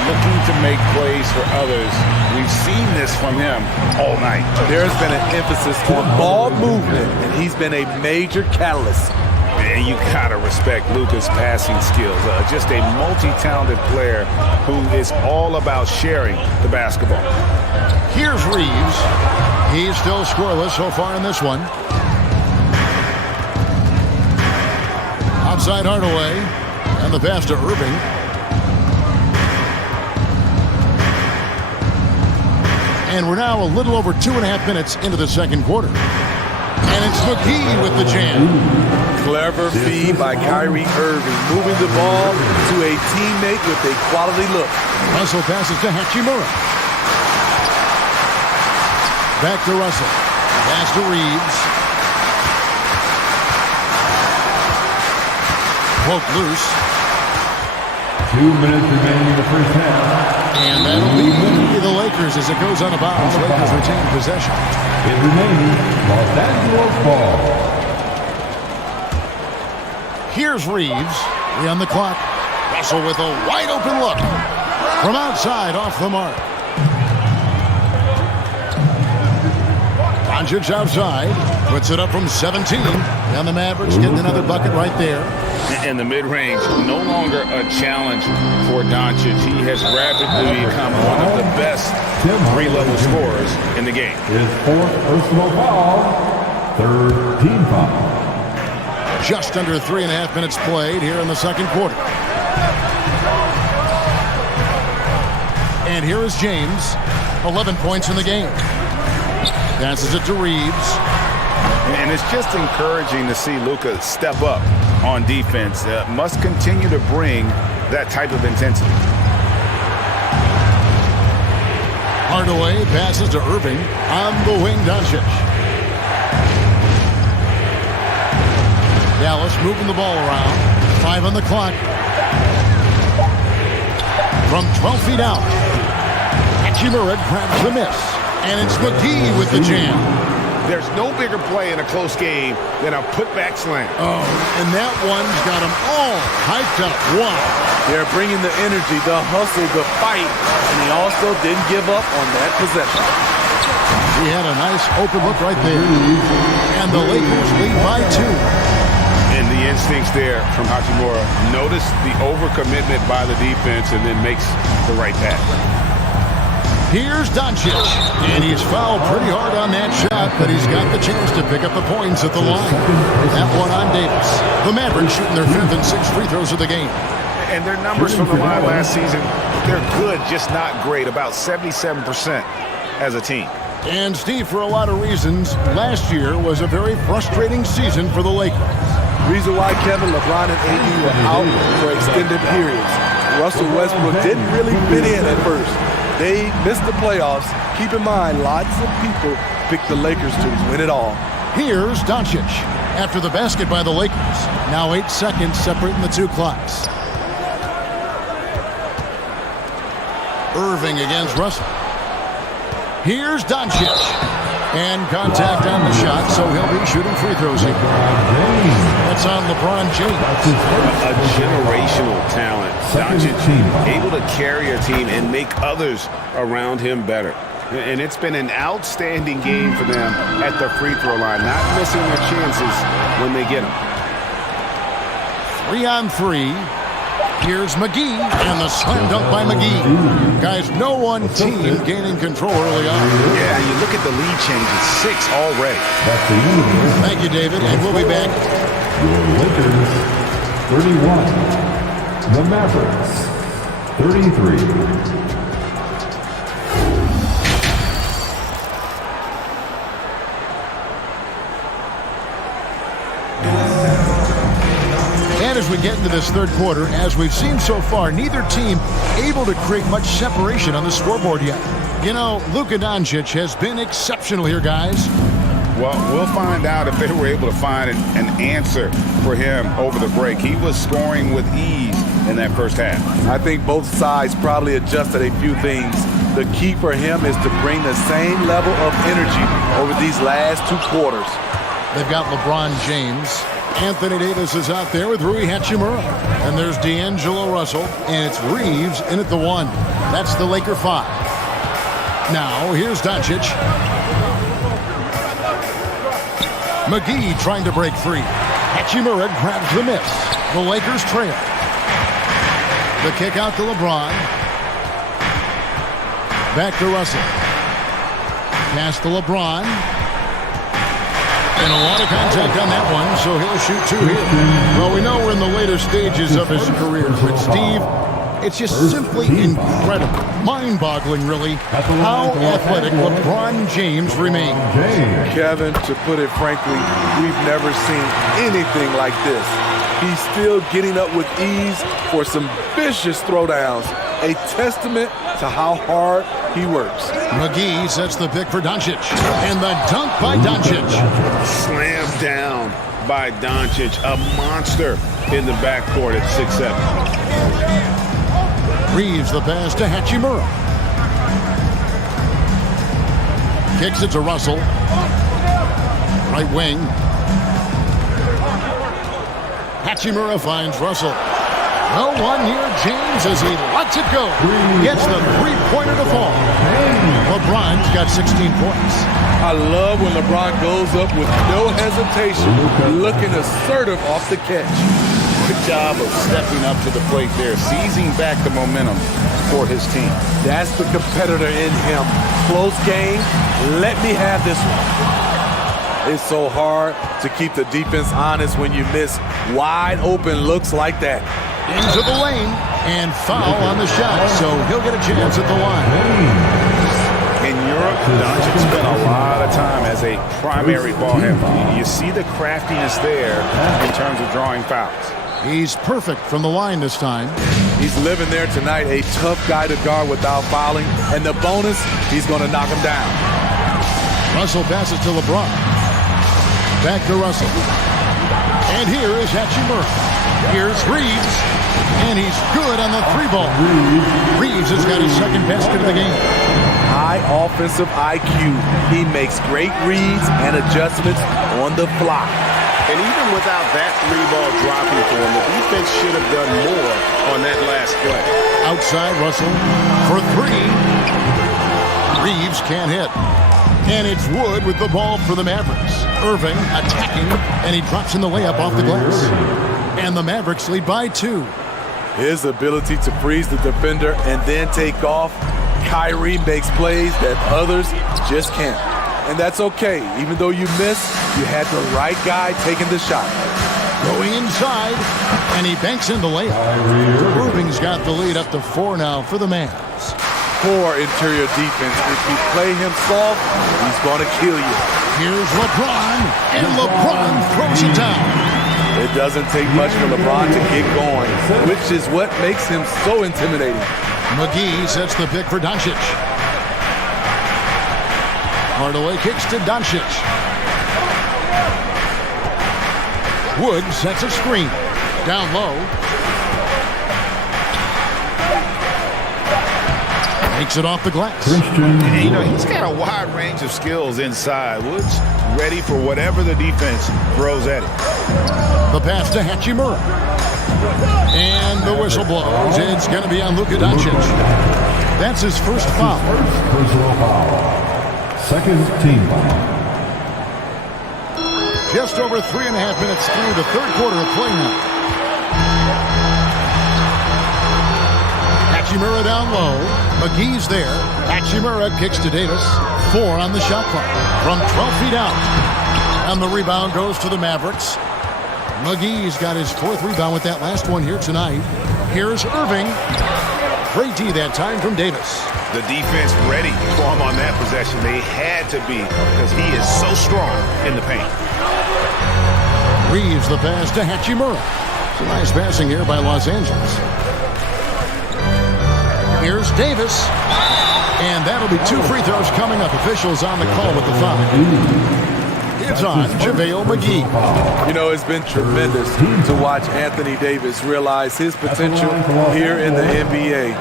Looking to make plays for others. We've seen this from him all night. There's been an emphasis on ball movement, and he's been a major catalyst. And you got to respect Luka's passing skills. Just a multi-talented player who is all about sharing the basketball. Here's Reeves. He's still scoreless so far in this one. Outside Hardaway. And the pass to Irving. And we're now a little over 2.5 minutes into the second quarter. And it's McGee with the jam. Clever feed by Kyrie Irving, moving the ball to a teammate with a quality look. Russell passes to Hachimura. Back to Russell. Pass to Reeves. Poke loose. 2 minutes remaining in the first half. And that'll be the Lakers as it goes out of bounds. Lakers retain possession. It remaining Los Angeles ball. Here's Reeves. 3 on the clock. Russell with a wide open look. From outside off the mark. Doncic outside. Puts it up from 17. And the Mavericks getting another bucket right there. And the mid-range, no longer a challenge for Doncic. He has rapidly become one of the best three-level scorers in the game. His 4th personal foul, 3rd team foul. Just under 3.5 minutes played here in the second quarter. And here is James, 11 points in the game. Passes it to Reeves. And it's just encouraging to see Luka step up on defense. Must continue to bring that type of intensity. Hardaway passes to Irving. On the wing, Doncic. Dallas moving the ball around. 5 on the clock. From 12 feet out. Hachimura grabs the miss. And it's McGee with the jam. There's no bigger play in a close game than a putback slam. Oh, and that one's got them all hyped up. Wow. They're bringing the energy, the hustle, the fight, and they also didn't give up on that possession. He had a nice open look right there. And the Lakers lead by 2. And the instincts there from Hachimura. Notice the overcommitment by the defense and then makes the right pass. Here's Doncic, and he's fouled pretty hard on that shot, but he's got the chance to pick up the points at the line. That one on Davis. The Mavericks shooting their 5th and 6th free throws of the game. And their numbers from the line last season, they're good, just not great. About 77% as a team. And Steve, for a lot of reasons, last year was a very frustrating season for the Lakers. Reason why Kevin, LeBron, and AD were out for extended periods. Russell Westbrook didn't really fit in at first. They missed the playoffs. Keep in mind, lots of people picked the Lakers to win it all. Here's Doncic after the basket by the Lakers. Now 8 seconds separating the 2 clocks. Irving against Russell. Here's Doncic. And contact on the shot, so he'll be shooting free throws here. That's on LeBron James. A generational talent. Doncic able to carry a team and make others around him better. And it's been an outstanding game for them at the free throw line, not missing their chances when they get them. 3 on 3. Here's McGee, and the slam dunk by McGee. Guys, no one team gaining control early on. Yeah, you look at the lead change, it's 6 already. Thank you, David, and we'll be back. Your Lakers, 31. The Mavericks, 33. As we get into this third quarter, as we've seen so far, neither team able to create much separation on the scoreboard yet. You know, Luka Doncic has been exceptional here, guys. Well, we'll find out if they were able to find an answer for him over the break. He was scoring with ease in that first half. I think both sides probably adjusted a few things. The key for him is to bring the same level of energy over these last 2 quarters. They've got LeBron James. Anthony Davis is out there with Rui Hachimura. And there's D'Angelo Russell. And it's Reeves in at the 1. That's the Laker 5. Now, here's Doncic. McGee trying to break free. Hachimura grabs the miss. The Lakers trail. The kick out to LeBron. Back to Russell. Pass to LeBron. And a lot of contact on that one, so he'll shoot two here. Well, we know we're in the later stages of his career, but Steve, it's just simply incredible, mind-boggling, really, how athletic LeBron James remains. Kevin, to put it frankly, we've never seen anything like this. He's still getting up with ease for some vicious throwdowns, a testament to how hard he works. McGee sets the pick for Doncic, and the dunk by Doncic. Slammed down by Doncic, a monster in the backcourt at 6'7". Reeves the pass to Hachimura. Kicks it to Russell. Right wing. Hachimura finds Russell. No one near James as he lets it go. Gets the three-pointer to fall. LeBron's got 16 points. I love when LeBron goes up with no hesitation, looking assertive off the catch. Good job of stepping up to the plate there, seizing back the momentum for his team. That's the competitor in him. Close game. Let me have this one. It's so hard to keep the defense honest when you miss wide open looks like that. Into the lane and foul on the shot, so he'll get a chance at the line. In Europe, Doncic spent a lot of time as a primary ball handler. You see the craftiness there in terms of drawing fouls. He's perfect from the line this time. He's living there tonight, a tough guy to guard without fouling, and the bonus, he's going to knock him down. Russell passes to LeBron. Back to Russell. And here is Hachimura. Here's Reeves. And he's good on the three ball. Reeves has got his second basket of the game. High offensive IQ. He makes great reads and adjustments on the fly. And even without that three ball dropping for him, the defense should have done more on that last play. Outside Russell for three. Reeves can't hit. And it's Wood with the ball for the Mavericks. Irving attacking, and he drops in the layup off the glass. And the Mavericks lead by 2. His ability to freeze the defender and then take off. Kyrie makes plays that others just can't. And that's okay. Even though you missed, you had the right guy taking the shot. Going inside, and he banks in the layup. Irving's got the lead up to 4 now for the Mavs. Poor interior defense. If you play him soft, he's going to kill you. Here's LeBron, and LeBron throws it down. It doesn't take much for LeBron to get going, which is what makes him so intimidating. McGee sets the pick for Doncic. Hardaway kicks to Doncic. Wood sets a screen. Down low. Makes it off the glass. You know, he's got a wide range of skills inside. Wood's ready for whatever the defense throws at him. The pass to Hachimura. And the whistle blows. It's going to be on Luka Doncic. That's his first foul. Personal foul. Second team foul. Just over 3.5 minutes through the third quarter of play now. Hachimura down low. McGee's there. Hachimura kicks to Davis. 4 on the shot clock from 12 feet out. And the rebound goes to the Mavericks. McGee's got his 4th rebound with that last one here tonight. Here's Irving. Great D that time from Davis. The defense ready for him on that possession. They had to be because he is so strong in the paint. Reeves the pass to Hachimura. It's a nice passing here by Los Angeles. Here's Davis. And that'll be 2 free throws coming up. Officials on the call with the foul. It's on JaVale McGee. You know, it's been tremendous to watch Anthony Davis realize his potential here in the NBA.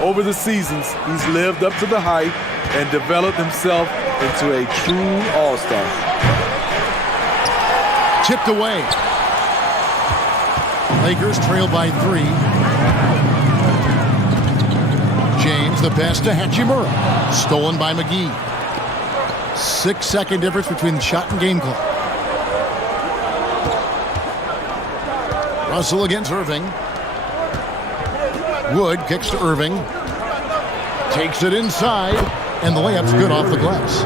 Over the seasons, he's lived up to the hype and developed himself into a true all-star. Tipped away. Lakers trail by 3. James the pass to Hachimura. Stolen by McGee. 6-second difference between the shot and game clock. Russell against Irving. Wood kicks to Irving. Takes it inside, and the layup's good off the glass.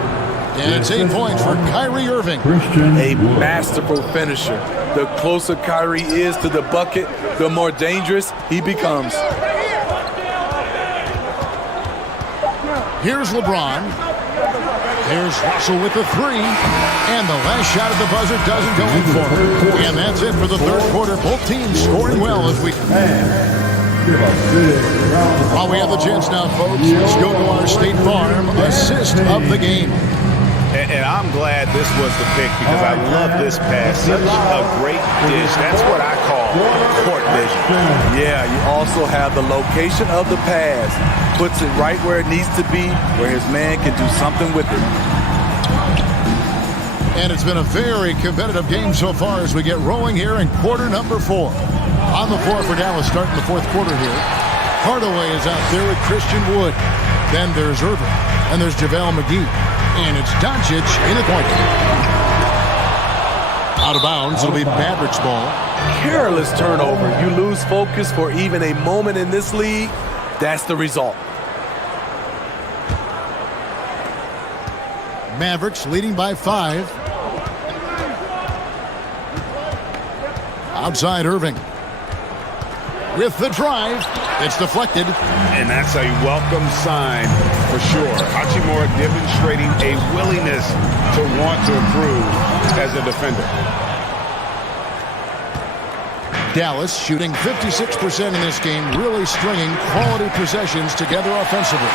And it's 8 points for Kyrie Irving. A masterful finisher. The closer Kyrie is to the bucket, the more dangerous he becomes. Here's LeBron. Here's Russell with the three. And the last shot at the buzzer doesn't go in for him. And that's it for the third quarter. Both teams scoring well as we... While we have the chance now, folks, let's go to our State Farm assist of the game. And I'm glad this was the pick because I love this pass. Such a great dish. That's what I call court vision. Yeah, you also have the location of the pass. Puts it right where it needs to be, where his man can do something with it. And it's been a very competitive game so far as we get rolling here in quarter number 4. On the floor for Dallas starting the fourth quarter here. Hardaway is out there with Christian Wood. Then there's Irving. And there's JaVale McGee. And it's Doncic in the corner. Out of bounds. It'll be Mavericks ball. Careless turnover. You lose focus for even a moment in this league. That's the result. Mavericks leading by 5. Outside Irving. With the drive. It's deflected. And that's a welcome sign for sure. Hachimura demonstrating a willingness to want to improve as a defender. Dallas shooting 56% in this game, really stringing quality possessions together offensively.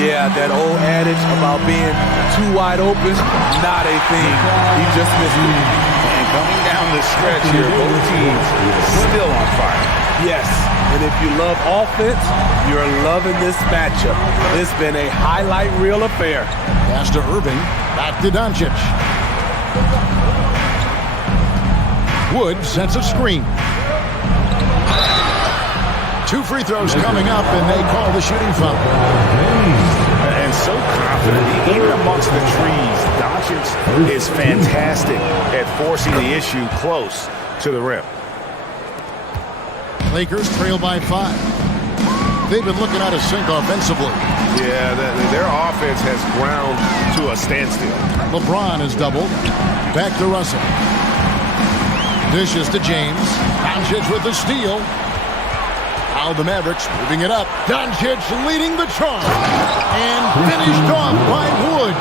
Yeah, that old adage about being too wide open, not a thing. He just missed it. And coming down the stretch here, both teams still on fire. Yes, and if you love offense, you're loving this matchup. It's been a highlight reel affair. Pass to Irving, back to Doncic. Wood sets a screen. 2 free throws coming up, and they call the shooting foul. And so confident, even amongst the trees, Doncic is fantastic at forcing the issue close to the rim. Lakers trail by 5. They've been looking out of sync offensively. Yeah, their offense has ground to a standstill. LeBron is doubled. Back to Russell. Dishes to James. Doncic with the steal. Now the Mavericks moving it up. Doncic leading the charge. And finished off by Wood.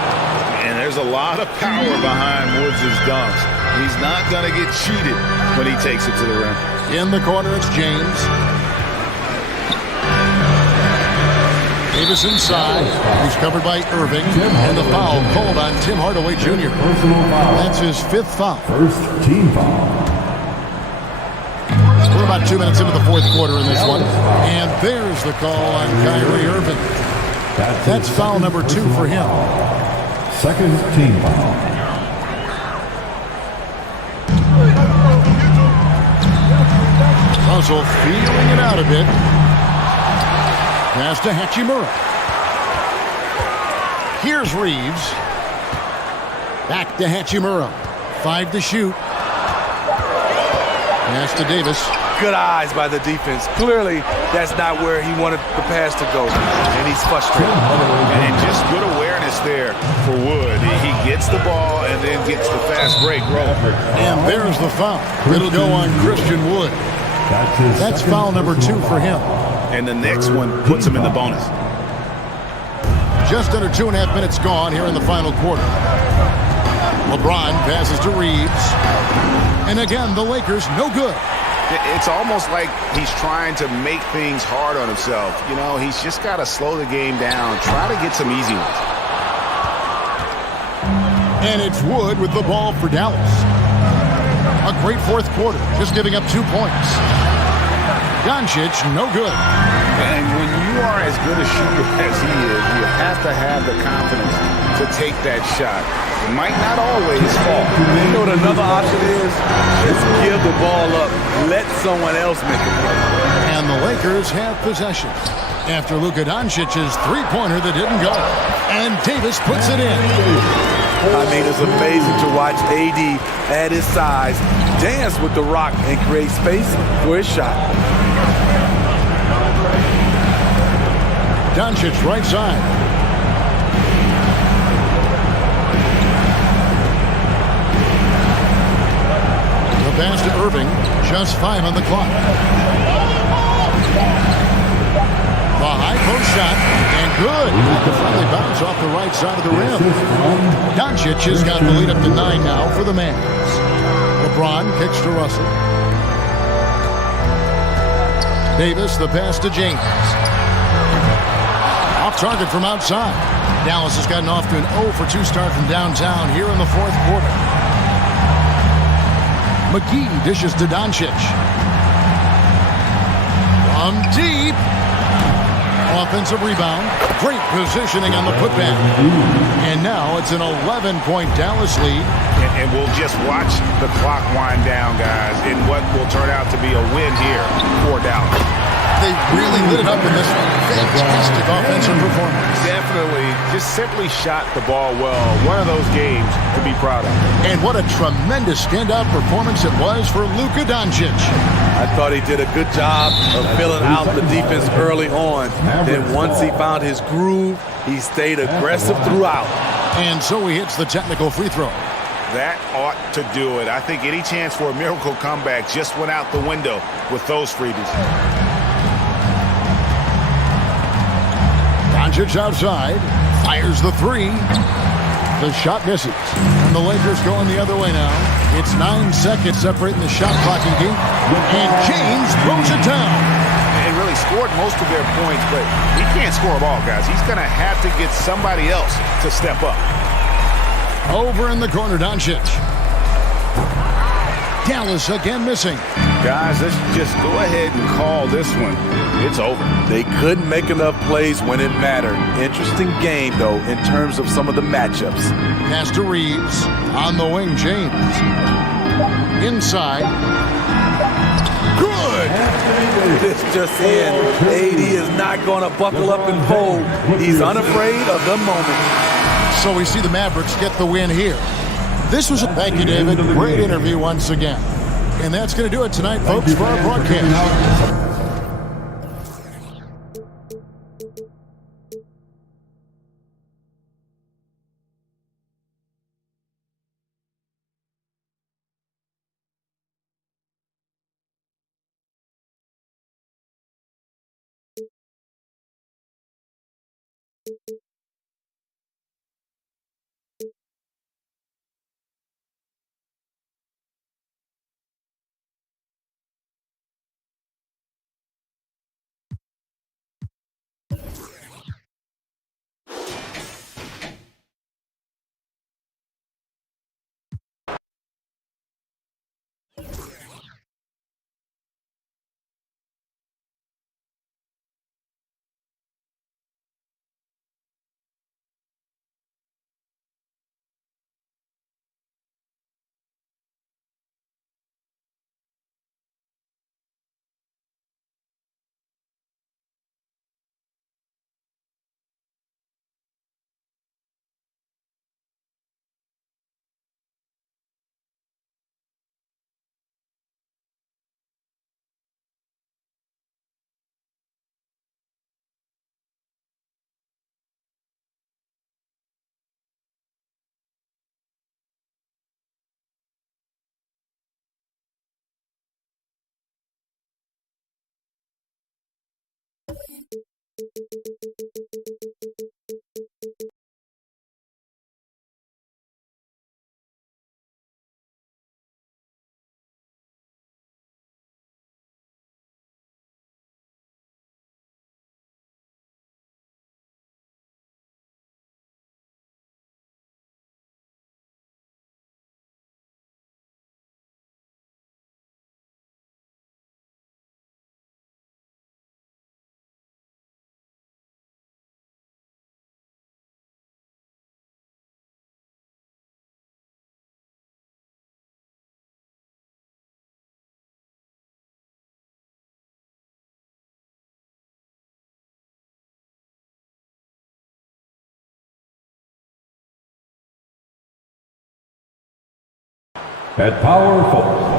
And there's a lot of power behind Woods' dunks. He's not going to get cheated when he takes it to the rim. In the corner, it's James. Davis inside. He's covered by Irving. And the foul called on Tim Hardaway Jr. That's his 5th foul. First team foul. We're about 2 minutes into the fourth quarter in this one. And there's the call on Kyrie Irving. That's foul number 2 for him. Second team foul. Russell feeling it out a bit. Pass to Hachimura. Here's Reeves. Back to Hachimura. 5 to shoot. Pass to Davis. Good eyes by the defense. Clearly, that's not where he wanted the pass to go, and he's frustrated. And just good awareness there for Wood. He gets the ball and then gets the fast break roll. And there's the foul. It'll go on Christian Wood. That's foul number 2 for him. And the next one puts him in the bonus. Just under 2.5 minutes gone here in the final quarter. LeBron passes to Reeves. And again, the Lakers no good. It's almost like he's trying to make things hard on himself. You know, he's just got to slow the game down, try to get some easy ones. And it's Wood with the ball for Dallas. A great fourth quarter, just giving up 2 points. Doncic, no good. And when you are as good a shooter as he is, you have to have the confidence to take that shot. It might not always fall. You know what another option is? Just give the ball up. Let someone else make a play. And the Lakers have possession. After Luka Doncic's three-pointer that didn't go. And Davis puts it in. I mean, it's amazing to watch AD at his size dance with the rock and create space for his shot. Doncic right side. The pass to Irving. Just 5 on the clock. The high post shot, and good. The friendly bounce off the right side of the rim. Doncic has got the lead up to 9 now for the Mavs. LeBron kicks to Russell. Davis, the pass to James. Off target from outside. Dallas has gotten off to an 0 for 2 start from downtown here in the fourth quarter. McGee dishes to Doncic. From deep. Offensive rebound. Great positioning on the putback. And now it's an 11-point Dallas lead. And we'll just watch the clock wind down, guys, in what will turn out to be a win here for Dallas. They really lit it up in this one. Fantastic offensive performance. Definitely. Just simply shot the ball well. One of those games to be proud of. And what a tremendous standout performance it was for Luka Doncic. I thought he did a good job of filling out the defense early on. Then once he found his groove, he stayed aggressive throughout. And so he hits the technical free throw. That ought to do it. I think any chance for a miracle comeback just went out the window with those freebies. Doncic outside, fires the 3. The shot misses. And the Lakers going the other way now. It's 9 seconds separating the shot clock and game. And James throws it down. And really scored most of their points, but he can't score them all, guys. He's going to have to get somebody else to step up. Over in the corner, Doncic. Dallas again missing. Guys, let's just go ahead and call this one. It's over. They couldn't make enough plays when it mattered. Interesting game, though, in terms of some of the matchups. Pass to Reeves. On the wing, James. Inside. Good! This just in. AD is not going to buckle up and fold. He's unafraid of the moment. So we see the Mavericks get the win here. This was a thank you, David. Great interview once again. And that's going to do it tonight, folks, for our broadcast. At power forward.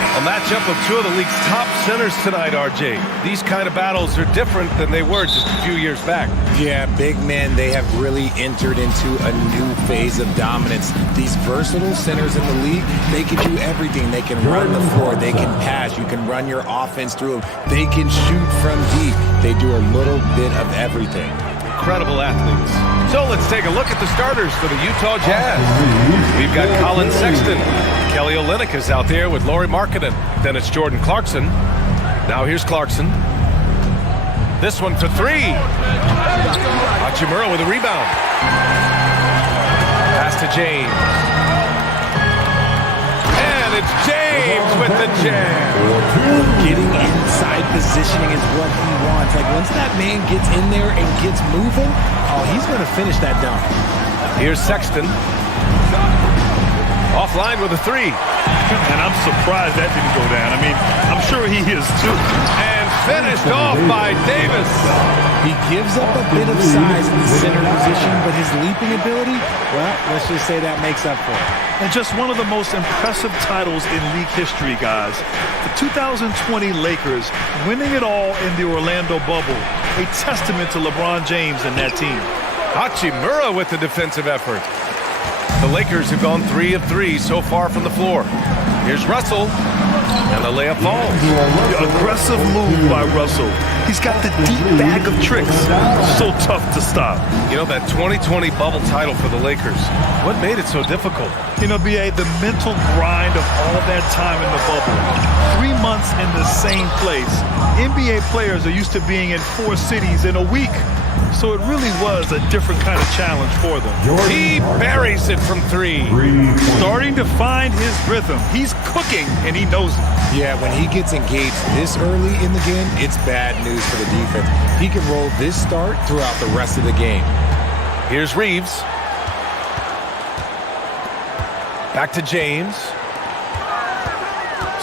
A matchup of two of the league's top centers tonight, RJ. These kind of battles are different than they were just a few years back. Yeah, big men, they have really entered into a new phase of dominance. These versatile centers in the league, they can do everything. They can run the floor, they can pass, you can run your offense through them. They can shoot from deep. They do a little bit of everything. Incredible athletes. So let's take a look at the starters for the Utah Jazz. We've got Colin Sexton. Kelly Olynyk is out there with Lauri Markkanen. Then it's Jordan Clarkson. Now here's Clarkson. This one for three. Hachimura with a rebound. Pass to James. And it's James with the jam. Getting inside positioning is what he wants. Like once that man gets in there and gets moving, oh, he's going to finish that dunk. Here's Sexton. Offline with a three. And I'm surprised that didn't go down. I mean, I'm sure he is too. And finished off by Davis. He gives up a bit of size in the center position, but his leaping ability, well, let's just say that makes up for it. And just one of the most impressive titles in league history, guys. The 2020 Lakers winning it all in the Orlando bubble. A testament to LeBron James and that team. Hachimura with the defensive effort. The Lakers have gone 3 of 3 so far from the floor. Here's Russell, and the layup falls. The aggressive move by Russell. He's got the deep bag of tricks. So tough to stop. You know, that 2020 bubble title for the Lakers, what made it so difficult? You know, B.A., the mental grind of all that time in the bubble. 3 months in the same place. NBA players are used to being in 4 cities in a week. So it really was a different kind of challenge for them. He buries it from three. Starting to find his rhythm. He's cooking, and he knows it. Yeah, when he gets engaged this early in the game, it's bad news for the defense. He can roll this start throughout the rest of the game. Here's Reeves. Back to James.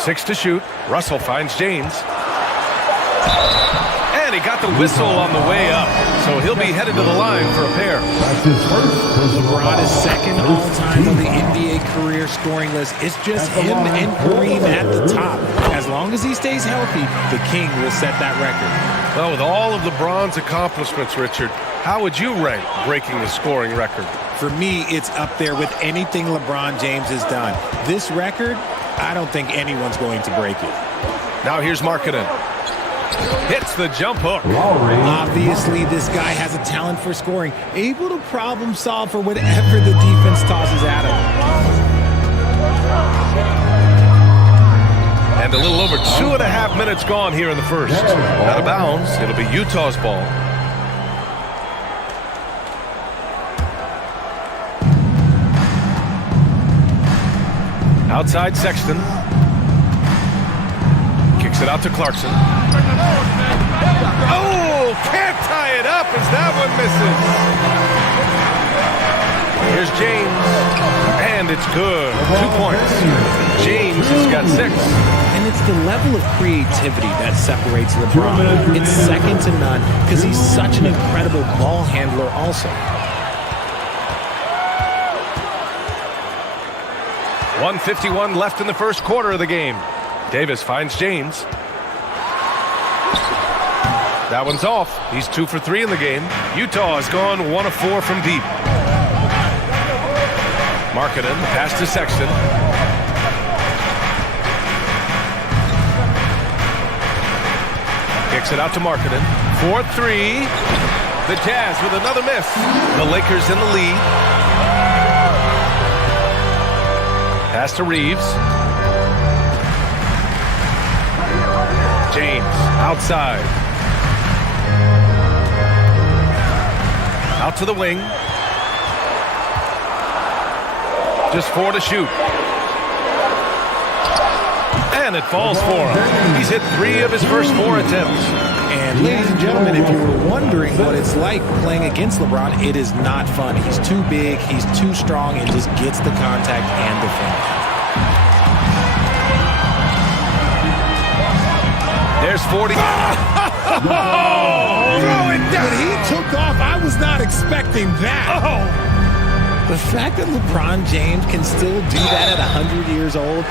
6 to shoot. Russell finds James. And he got the whistle on the way up. So he'll be headed to the line for a pair. LeBron is second all-time on the NBA career scoring list. It's just him and Kareem at the top. As long as he stays healthy, the King will set that record. Well, with all of LeBron's accomplishments, Richard, how would you rank breaking the scoring record? For me, it's up there with anything LeBron James has done. This record, I don't think anyone's going to break it. Now here's Markkanen. Hits the jump hook. Obviously, this guy has a talent for scoring, able to problem solve for whatever the defense tosses at him. And a little over 2.5 minutes gone here in the first. Out of bounds. It'll be Utah's ball. Outside Sexton. Kicks it out to Clarkson. Oh, can't tie it up as that one misses. Here's James, and it's good. 2 points. James has got 6. And it's the level of creativity that separates LeBron. It's second to none because he's such an incredible ball handler also. 1:51 left in the first quarter of the game. Davis finds James. That one's off. He's 2 for 3 in the game. Utah has gone 1 of 4 from deep. Markkanen, pass to Sexton. Kicks it out to Markkanen. 4-3. The Jazz with another miss. The Lakers in the lead. Pass to Reeves. James outside. Out to the wing. Just 4 to shoot. And it falls for him. He's hit 3 of his first 4 attempts. And ladies and gentlemen, if you were wondering what it's like playing against LeBron, it is not fun. He's too big, he's too strong, and just gets the contact and the finish. There's 40. When he took off, I was not expecting that. The fact that LeBron James can still do that at 100 years old,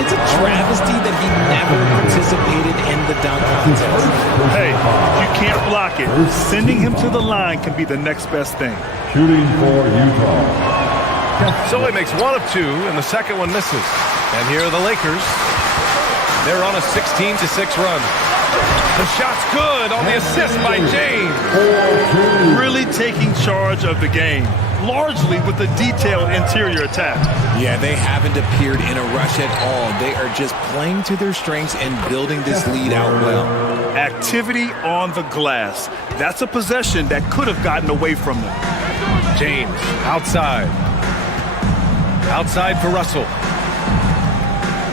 it's a travesty that he never participated in the dunk contest. Hey, you can't block it. Sending him to the line can be the next best thing. Shooting for Utah. So he makes 1 of 2, and the second one misses. And here are the Lakers. They're on a 16-6 run. The shot's good on the assist by James. Really taking charge of the game, largely with the detailed interior attack. Yeah, they haven't appeared in a rush at all. They are just playing to their strengths and building this lead out well. Activity on the glass. That's a possession that could have gotten away from them. James outside. Outside for Russell.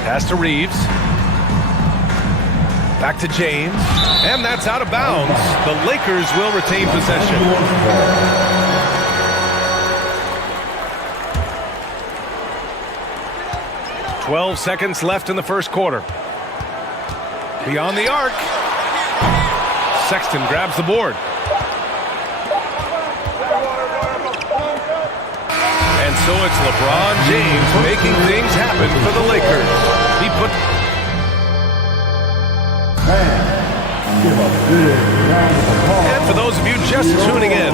Pass to Reeves. Back to James. And that's out of bounds. The Lakers will retain possession. "12 seconds left in the first quarter. Beyond the arc. Sexton grabs the board. And so it's LeBron James making things happen for the Lakers. He put... And for those of you just tuning in,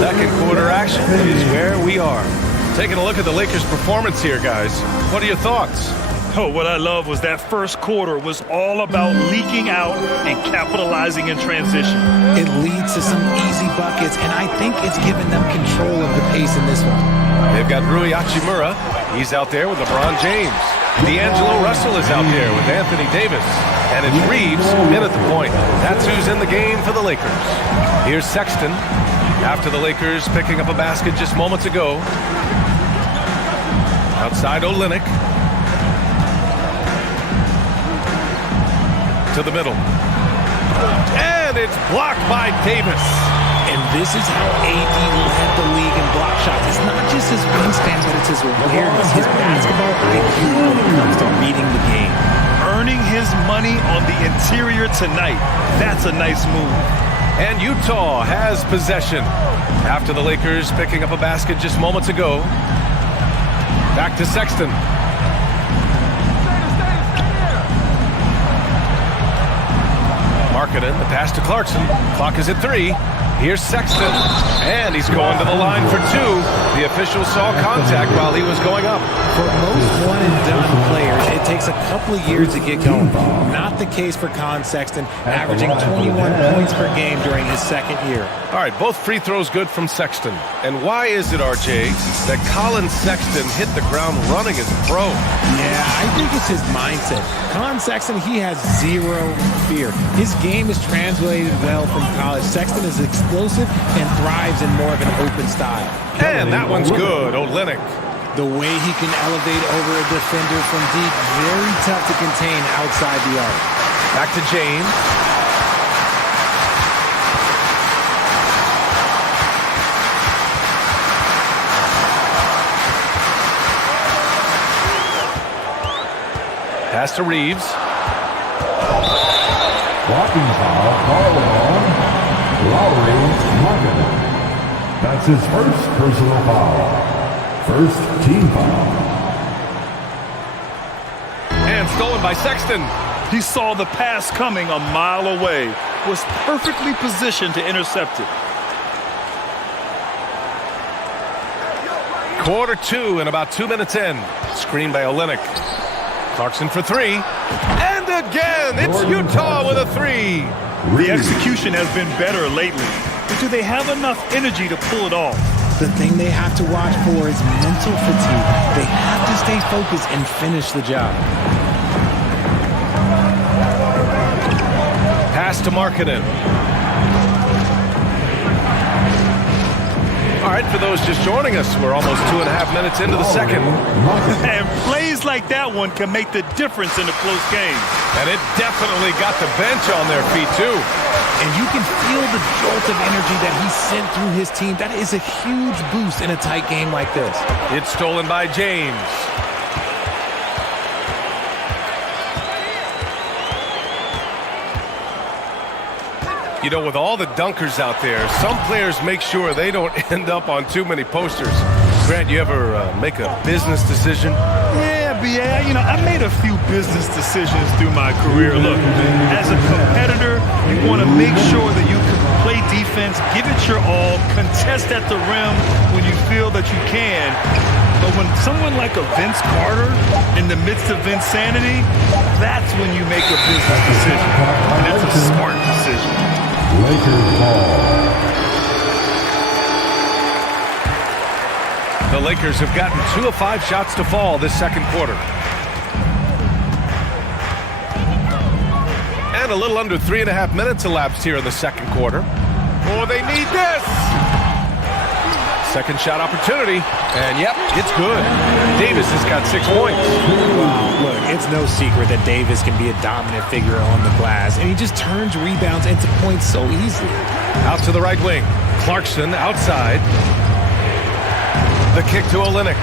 second quarter action is where we are. Taking a look at the Lakers' performance here, guys. What are your thoughts? Oh, what I love was that first quarter was all about leaking out and capitalizing in transition. It leads to some easy buckets, and I think it's given them control of the pace in this one. They've got Rui Hachimura. He's out there with LeBron James. D'Angelo Russell is out there with Anthony Davis. And it's Reeves in at the point. That's who's in the game for the Lakers. Here's Sexton. After the Lakers picking up a basket just moments ago. Outside Olynyk. To the middle. And it's blocked by Davis. And this is how AD led the league in block shots. It's not just his wingspan, but it's his awareness, his basketball IQ when it comes to reading the game. Earning his money on the interior tonight. That's a nice move. And Utah has possession. After the Lakers picking up a basket just moments ago. Back to Sexton. Markkanen, the pass to Clarkson. Clock is at 3. Here's Sexton, and he's going to the line for 2. The official saw contact while he was going up. For most one-and-done players, it takes a couple of years to get going. Not the case for Colin Sexton, averaging 21 points per game during his second year. All right, both free throws good from Sexton. And why is it, RJ, that Colin Sexton hit the ground running as a pro? Yeah, I think it's his mindset. Colin Sexton, he has zero fear. His game is translated well from college. Sexton is explosive and thrives in more of an open style. And that one's good, Olynyk. The way he can elevate over a defender from deep, very tough to contain outside the arc. Back to James. Pass to Reeves. Blocking foul called on Lowry Markkanen. That's his first personal foul. First team foul. And stolen by Sexton. He saw the pass coming a mile away. Was perfectly positioned to intercept it. Quarter 2 and about 2 minutes in. Screen by Olynyk. Clarkson for 3. And again, it's Utah with a 3. The execution has been better lately. But do they have enough energy to pull it off? The thing they have to watch for is mental fatigue. They have to stay focused and finish the job. Pass to Markkanen. All right, for those just joining us, we're almost 2.5 minutes into the second. And plays like that one can make the difference in a close game. And it definitely got the bench on their feet, too. And you can feel the jolt of energy that he sent through his team. That is a huge boost in a tight game like this. It's stolen by James. You know, with all the dunkers out there, some players make sure they don't end up on too many posters. Grant, you ever make a business decision? Yeah, B.A., I made a few business decisions through my career. Look, as a competitor, you want to make sure that you can play defense, give it your all, contest at the rim when you feel that you can. But when someone like a Vince Carter in the midst of insanity, that's when you make a business decision. And that's a smart decision. Lakers ball. The Lakers have gotten 2 of 5 shots to fall this second quarter. And a little under 3.5 minutes elapsed here in the second quarter. Oh, they need this! Second shot opportunity. And yep, it's good. Davis has got 6 points. Wow, look, it's no secret that Davis can be a dominant figure on the glass. And he just turns rebounds into points so easily. Out to the right wing. Clarkson outside. The kick to Olynyk.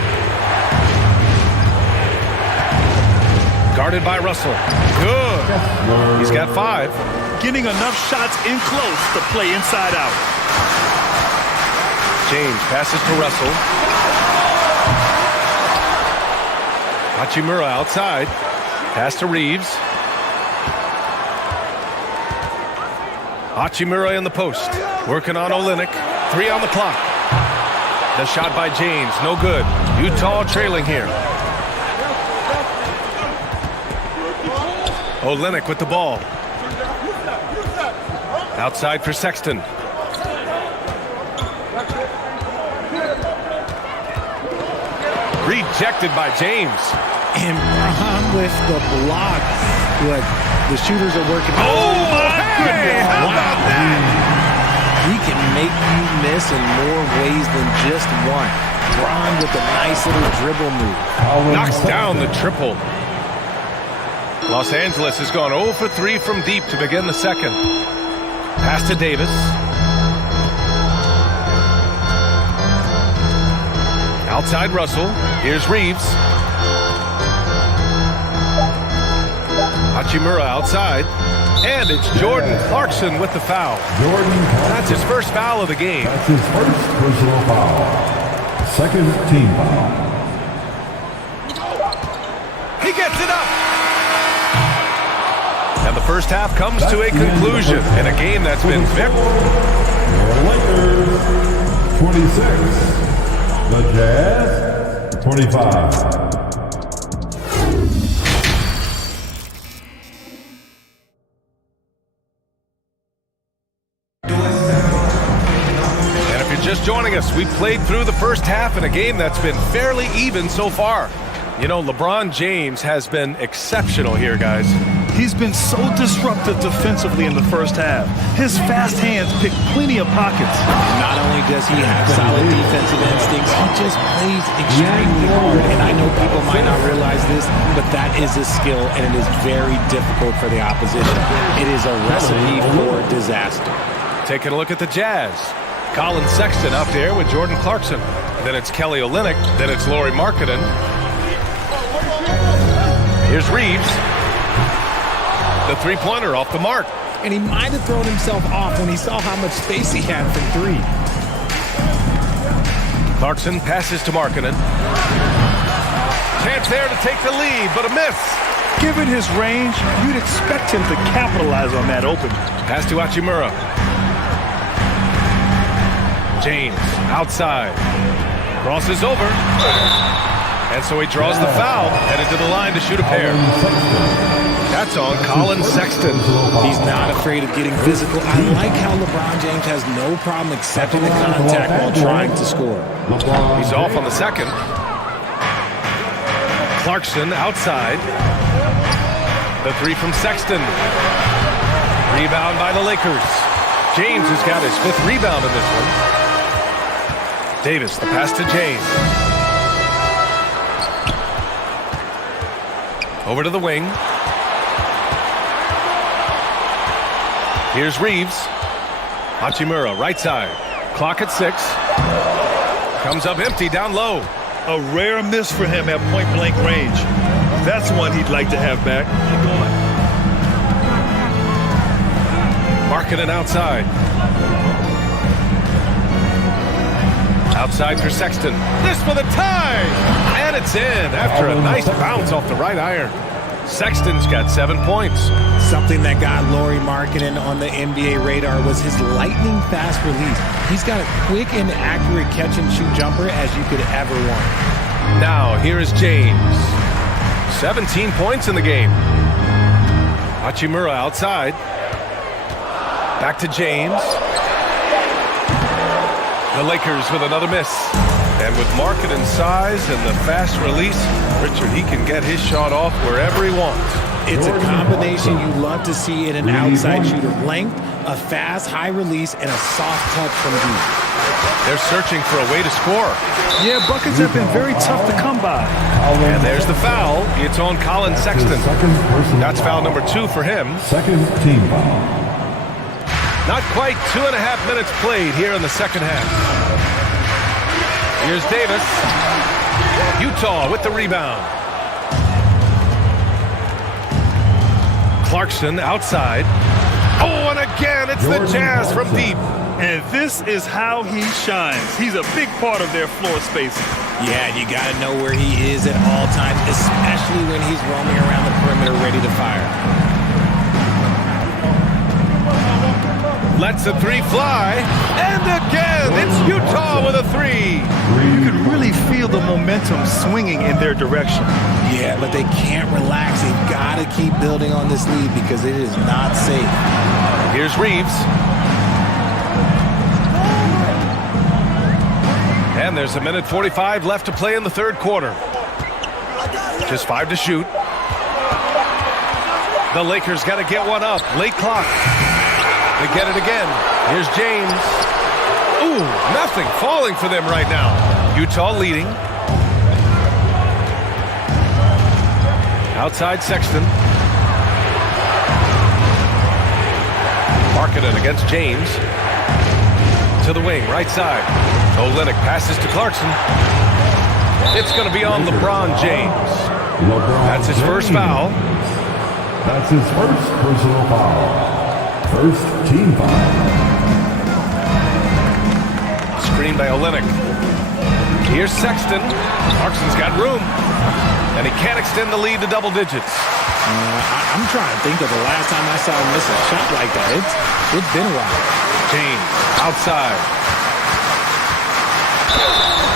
Guarded by Russell. Good. He's got 5. Getting enough shots in close to play inside out. James passes to Russell. Hachimura outside. Pass to Reeves. Hachimura in the post. Working on Olynyk. 3 on the clock. The shot by James, no good. Utah trailing here. Olynyk with the ball. Outside for Sexton. Rejected by James. And Braun with the block. Look, the shooters are working. Oh, my goodness. How about that? He can make you miss in more ways than just one. Braun with a nice little dribble move. Knocks down the triple. Los Angeles has gone 0 for 3 from deep to begin the second. Pass to Davis. Outside Russell. Here's Reeves. Hachimura outside. And it's Jordan Clarkson with the foul. That's his first foul of the game. That's his first personal foul. Second team foul. He gets it up. And the first half comes to a conclusion in a game that's been very... Lakers 26. The Jazz 25. Just joining us, we played through the first half in a game that's been fairly even so far. You know, LeBron James has been exceptional here, guys. He's been so disruptive defensively in the first half. His fast hands pick plenty of pockets. Not only does he have solid defensive instincts, he just plays extremely hard. And I know people might not realize this, but that is a skill, and it is very difficult for the opposition. It is a recipe for disaster. Taking a look at the Jazz. Colin Sexton out there with Jordan Clarkson. Then it's Kelly Olynyk. Then it's Lauri Markkanen. Here's Reeves. The three-pointer off the mark. And he might have thrown himself off when he saw how much space he had from 3. Clarkson passes to Markkanen. Chance there to take the lead, but a miss. Given his range, you'd expect him to capitalize on that opening. Pass to Hachimura. James outside. Crosses over. And so he draws the foul. Headed to the line to shoot a pair. That's on Colin Sexton. He's not afraid of getting physical. I like how LeBron James has no problem accepting the contact while trying to score. He's off on the second. Clarkson outside. The 3 from Sexton. Rebound by the Lakers. James has got his 5th rebound in this one. Davis, the pass to James. Over to the wing. Here's Reeves. Hachimura, right side. Clock at 6. Comes up empty, down low. A rare miss for him at point-blank range. That's one he'd like to have back. Markkanen outside. Outside for Sexton. This for the tie! And it's in after a nice bounce off the right iron. Sexton's got 7 points. Something that got Lauri Markkanen on the NBA radar was his lightning fast release. He's got a quick and accurate catch and shoot jumper as you could ever want. Now here is James. 17 points in the game. Hachimura outside. Back to James. The Lakers with another miss. And with Markkanen's size and the fast release, Richard, he can get his shot off wherever he wants. It's a combination you love to see in an outside shooter. Length, a fast, high release, and a soft touch from deep. They're searching for a way to score. Yeah, buckets have been very tough to come by. And there's the foul. It's on Colin Sexton. That's foul number 2 for him. Second team foul. Not quite 2.5 minutes played here in the second half. Here's Davis. Utah with the rebound. Clarkson outside. Oh, and again, it's the Jazz from deep. And this is how he shines. He's a big part of their floor spacing. Yeah, you got to know where he is at all times, especially when he's roaming around the perimeter ready to fire. Lets a 3 fly. And again, it's Utah with a 3. You can really feel the momentum swinging in their direction. Yeah, but they can't relax. They've got to keep building on this lead because it is not safe. Here's Reeves. And there's 1:45 left to play in the third quarter. Just 5 to shoot. The Lakers got to get one up. Late clock. They get it again. Here's James. Ooh, nothing falling for them right now. Utah leading. Outside Sexton. Markkanen against James. To the wing, right side. Olynyk passes to Clarkson. It's going to be on LeBron James. That's his first foul. That's his first personal foul. First team foul. Screen by Olynyk. Here's Sexton. Clarkson's got room. And he can't extend the lead to double digits. I'm trying to think of the last time I saw him miss a shot like that. It's been a while. James outside.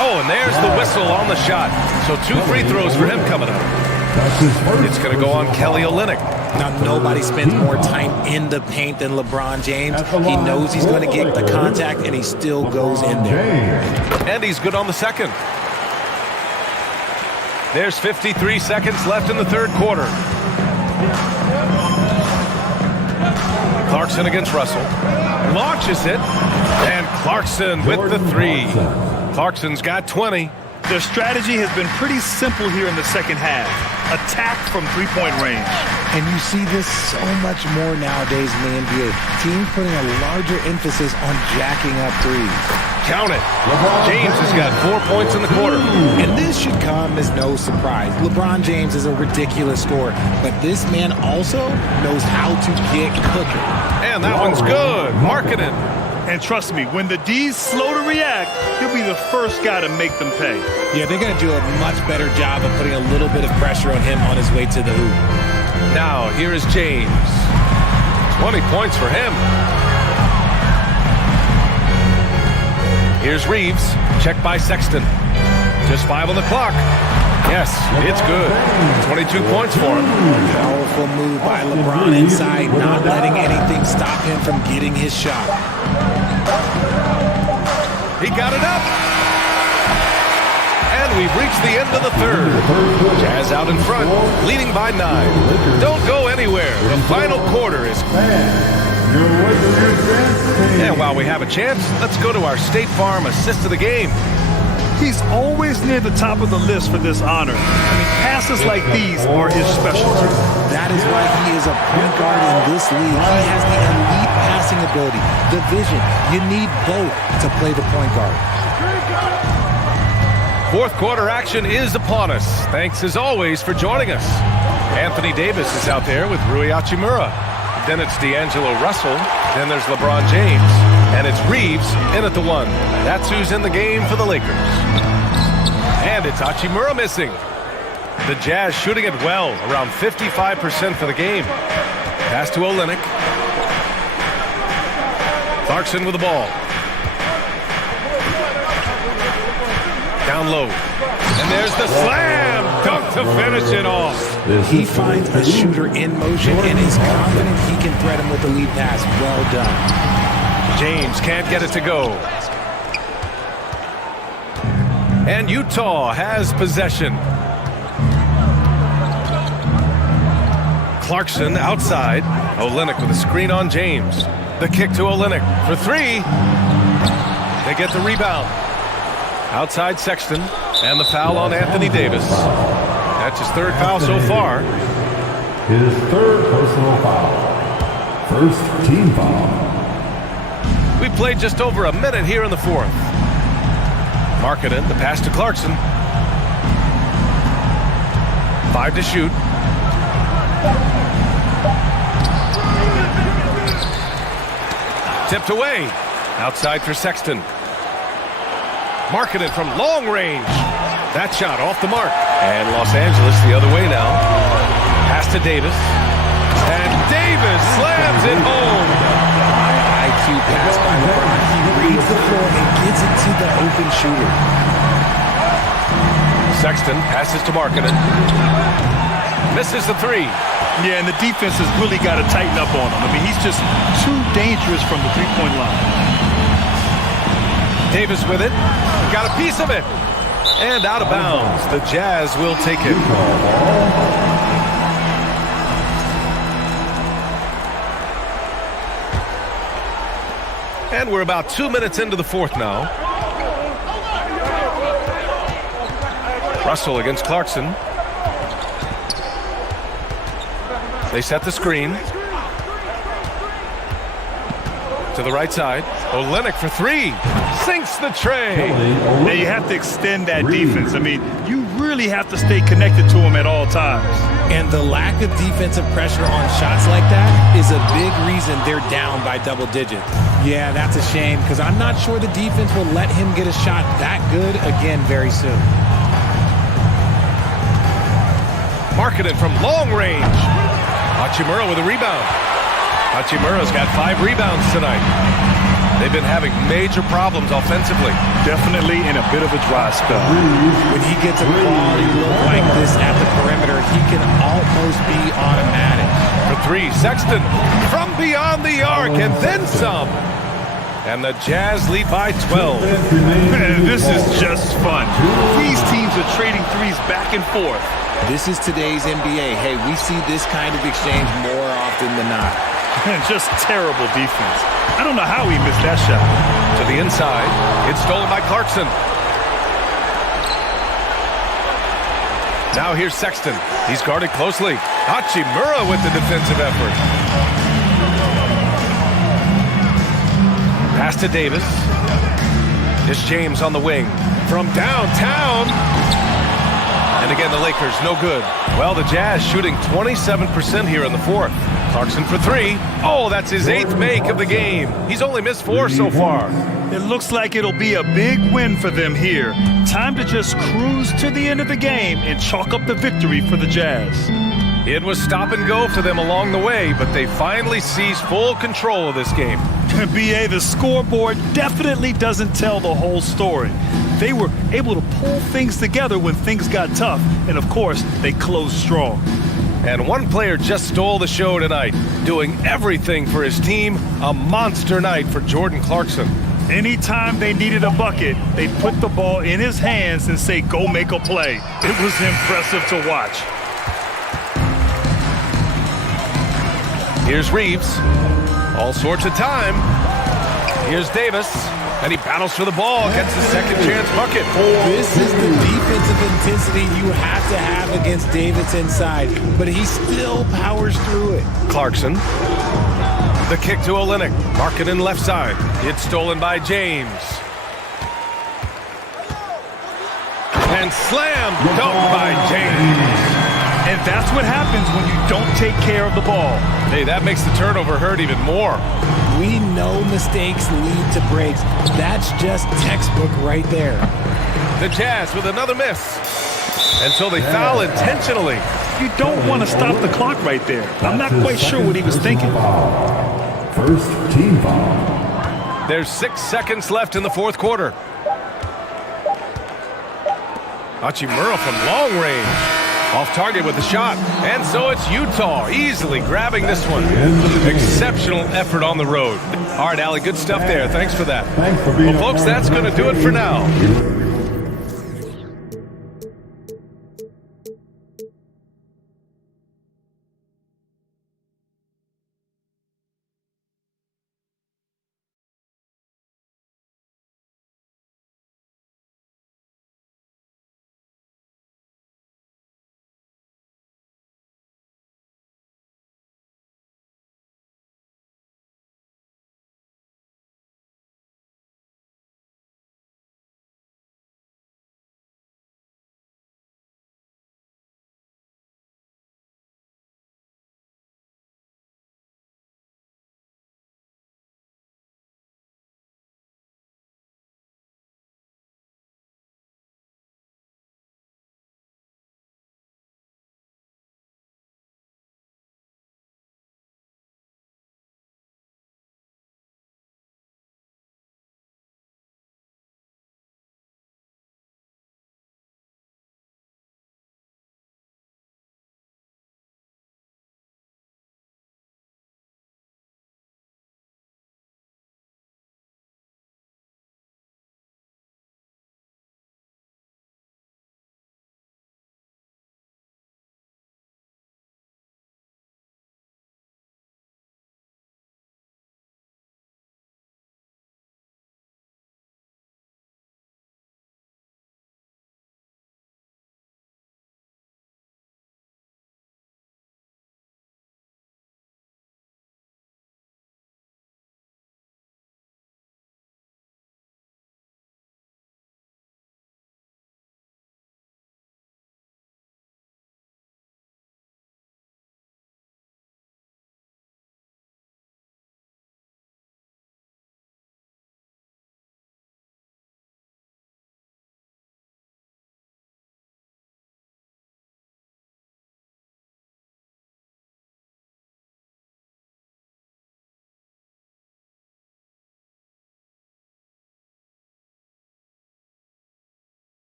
Oh, and there's the whistle on the shot. So 2 free throws for him coming up. It's going to go on Kelly Olynyk. Now, nobody spends more time in the paint than LeBron James. He knows he's going to get the contact, and he still goes in there. And he's good on the second. There's 53 seconds left in the third quarter. Clarkson against Russell. Launches it. And Clarkson with the 3. Clarkson's got 20. Their strategy has been pretty simple here in the second half. Attack from three-point range. And you see this so much more nowadays in the NBA. Teams putting a larger emphasis on jacking up threes. Count it. James has got 4 points in the quarter. And this should come as no surprise. LeBron James is a ridiculous scorer, but this man also knows how to get cooking. And that one's good. Markkanen. And trust me, when the D's slow to react, he'll be the first guy to make them pay. Yeah, they're going to do a much better job of putting a little bit of pressure on him on his way to the hoop. Now, here is James. 20 points for him. Here's Reeves. Checked by Sexton. Just 5 on the clock. Yes, it's good. 22 points for him. Powerful move by LeBron inside, not letting anything stop him from getting his shot. He got it up. And we've reached the end of the third. Jazz out in front, leading by 9. Don't go anywhere. The final quarter is... And while we have a chance, let's go to our State Farm assist of the game. He's always near the top of the list for this honor. I mean, passes like these are his specialty. That is why he is a point guard in this league. He has the elite passing ability, the vision. You need both to play the point guard. Fourth quarter action is upon us. Thanks as always for joining us. Anthony Davis is out there with Rui Hachimura. Then it's D'Angelo Russell. Then there's LeBron James. And it's Reeves in at the 1. That's who's in the game for the Lakers. And it's Hachimura missing. The Jazz shooting it well, around 55% for the game. Pass to Olynyk. Clarkson with the ball. Down low. And there's the slam dunk to finish it off. He finds a shooter in motion and is confident he can thread him with the lead pass. Well done. James can't get it to go. And Utah has possession. Clarkson outside. Olynyk with a screen on James. The kick to Olynyk for 3. They get the rebound. Outside Sexton. And the foul on Anthony Davis. That's his 3rd foul so far. His 3rd personal foul. 1st team foul. We played just over a minute here in the 4th. Markkanen, the pass to Clarkson. 5 to shoot. Tipped away. Outside for Sexton. Markkanen from long range. That shot off the mark. And Los Angeles the other way now. Pass to Davis. And Davis slams it home. IQ pass by LeBron. He reads the floor and gets it to the open shooter. Sexton passes to Markkanen. Misses the 3. Yeah, and the defense has really got to tighten up on him. I mean, he's just too dangerous from the three-point line. Davis with it. Got a piece of it. And out of bounds. The Jazz will take it. And we're about 2 minutes into the 4th now. Russell against Clarkson. They set the screen. To the right side. Olynyk for 3. Sinks the tray. Now you have to extend that defense. I mean, you really have to stay connected to him at all times. And the lack of defensive pressure on shots like that is a big reason they're down by double digits. Yeah, that's a shame because I'm not sure the defense will let him get a shot that good again very soon. Markkanen from long range. Hachimura with a rebound. Hachimura's got 5 rebounds tonight. They've been having major problems offensively. Definitely in a bit of a dry spell. When he gets a quality look like this at the perimeter, he can almost be automatic. For 3, Sexton from beyond the arc and then some. And the Jazz lead by 12. Man, this is just fun. These teams are trading threes back and forth. This is today's NBA. Hey, we see this kind of exchange more often than not. And just terrible defense. I don't know how he missed that shot. To the inside. It's stolen by Clarkson. Now here's Sexton. He's guarded closely. Hachimura with the defensive effort. Pass to Davis. It's James on the wing. From downtown. And again, the Lakers, no good. Well, the Jazz shooting 27% here in the 4th. Clarkson for 3. Oh, that's his 8th make of the game. He's only missed 4 so far. It looks like it'll be a big win for them here. Time to just cruise to the end of the game and chalk up the victory for the Jazz. It was stop and go for them along the way, but they finally seized full control of this game. B.A., the scoreboard definitely doesn't tell the whole story. They were able to pull things together when things got tough, and of course, they closed strong. And one player just stole the show tonight, doing everything for his team. A monster night for Jordan Clarkson. Anytime they needed a bucket, they put the ball in his hands and say, go make a play. It was impressive to watch. Here's Reeves. All sorts of time. Here's Davis. And he battles for the ball, gets the second chance bucket. This is the defensive intensity you have to have against Davis inside, but he still powers through it. Clarkson. The kick to Olynyk. Markkanen left side. It's stolen by James. And slammed dunk by James. And that's what happens when you don't take care of the ball. Hey, that makes the turnover hurt even more. We know mistakes lead to breaks. That's just textbook right there. The Jazz with another miss. Until they foul intentionally. You don't want to stop the clock right there. I'm not quite sure what he was thinking. First team foul. There's 6 seconds left in the fourth quarter. Hachimura from long range. Off target with the shot. And so it's Utah easily grabbing this one. Exceptional effort on the road. All right, Allie, good stuff there. Thanks for that. Well, folks, that's going to do it for now.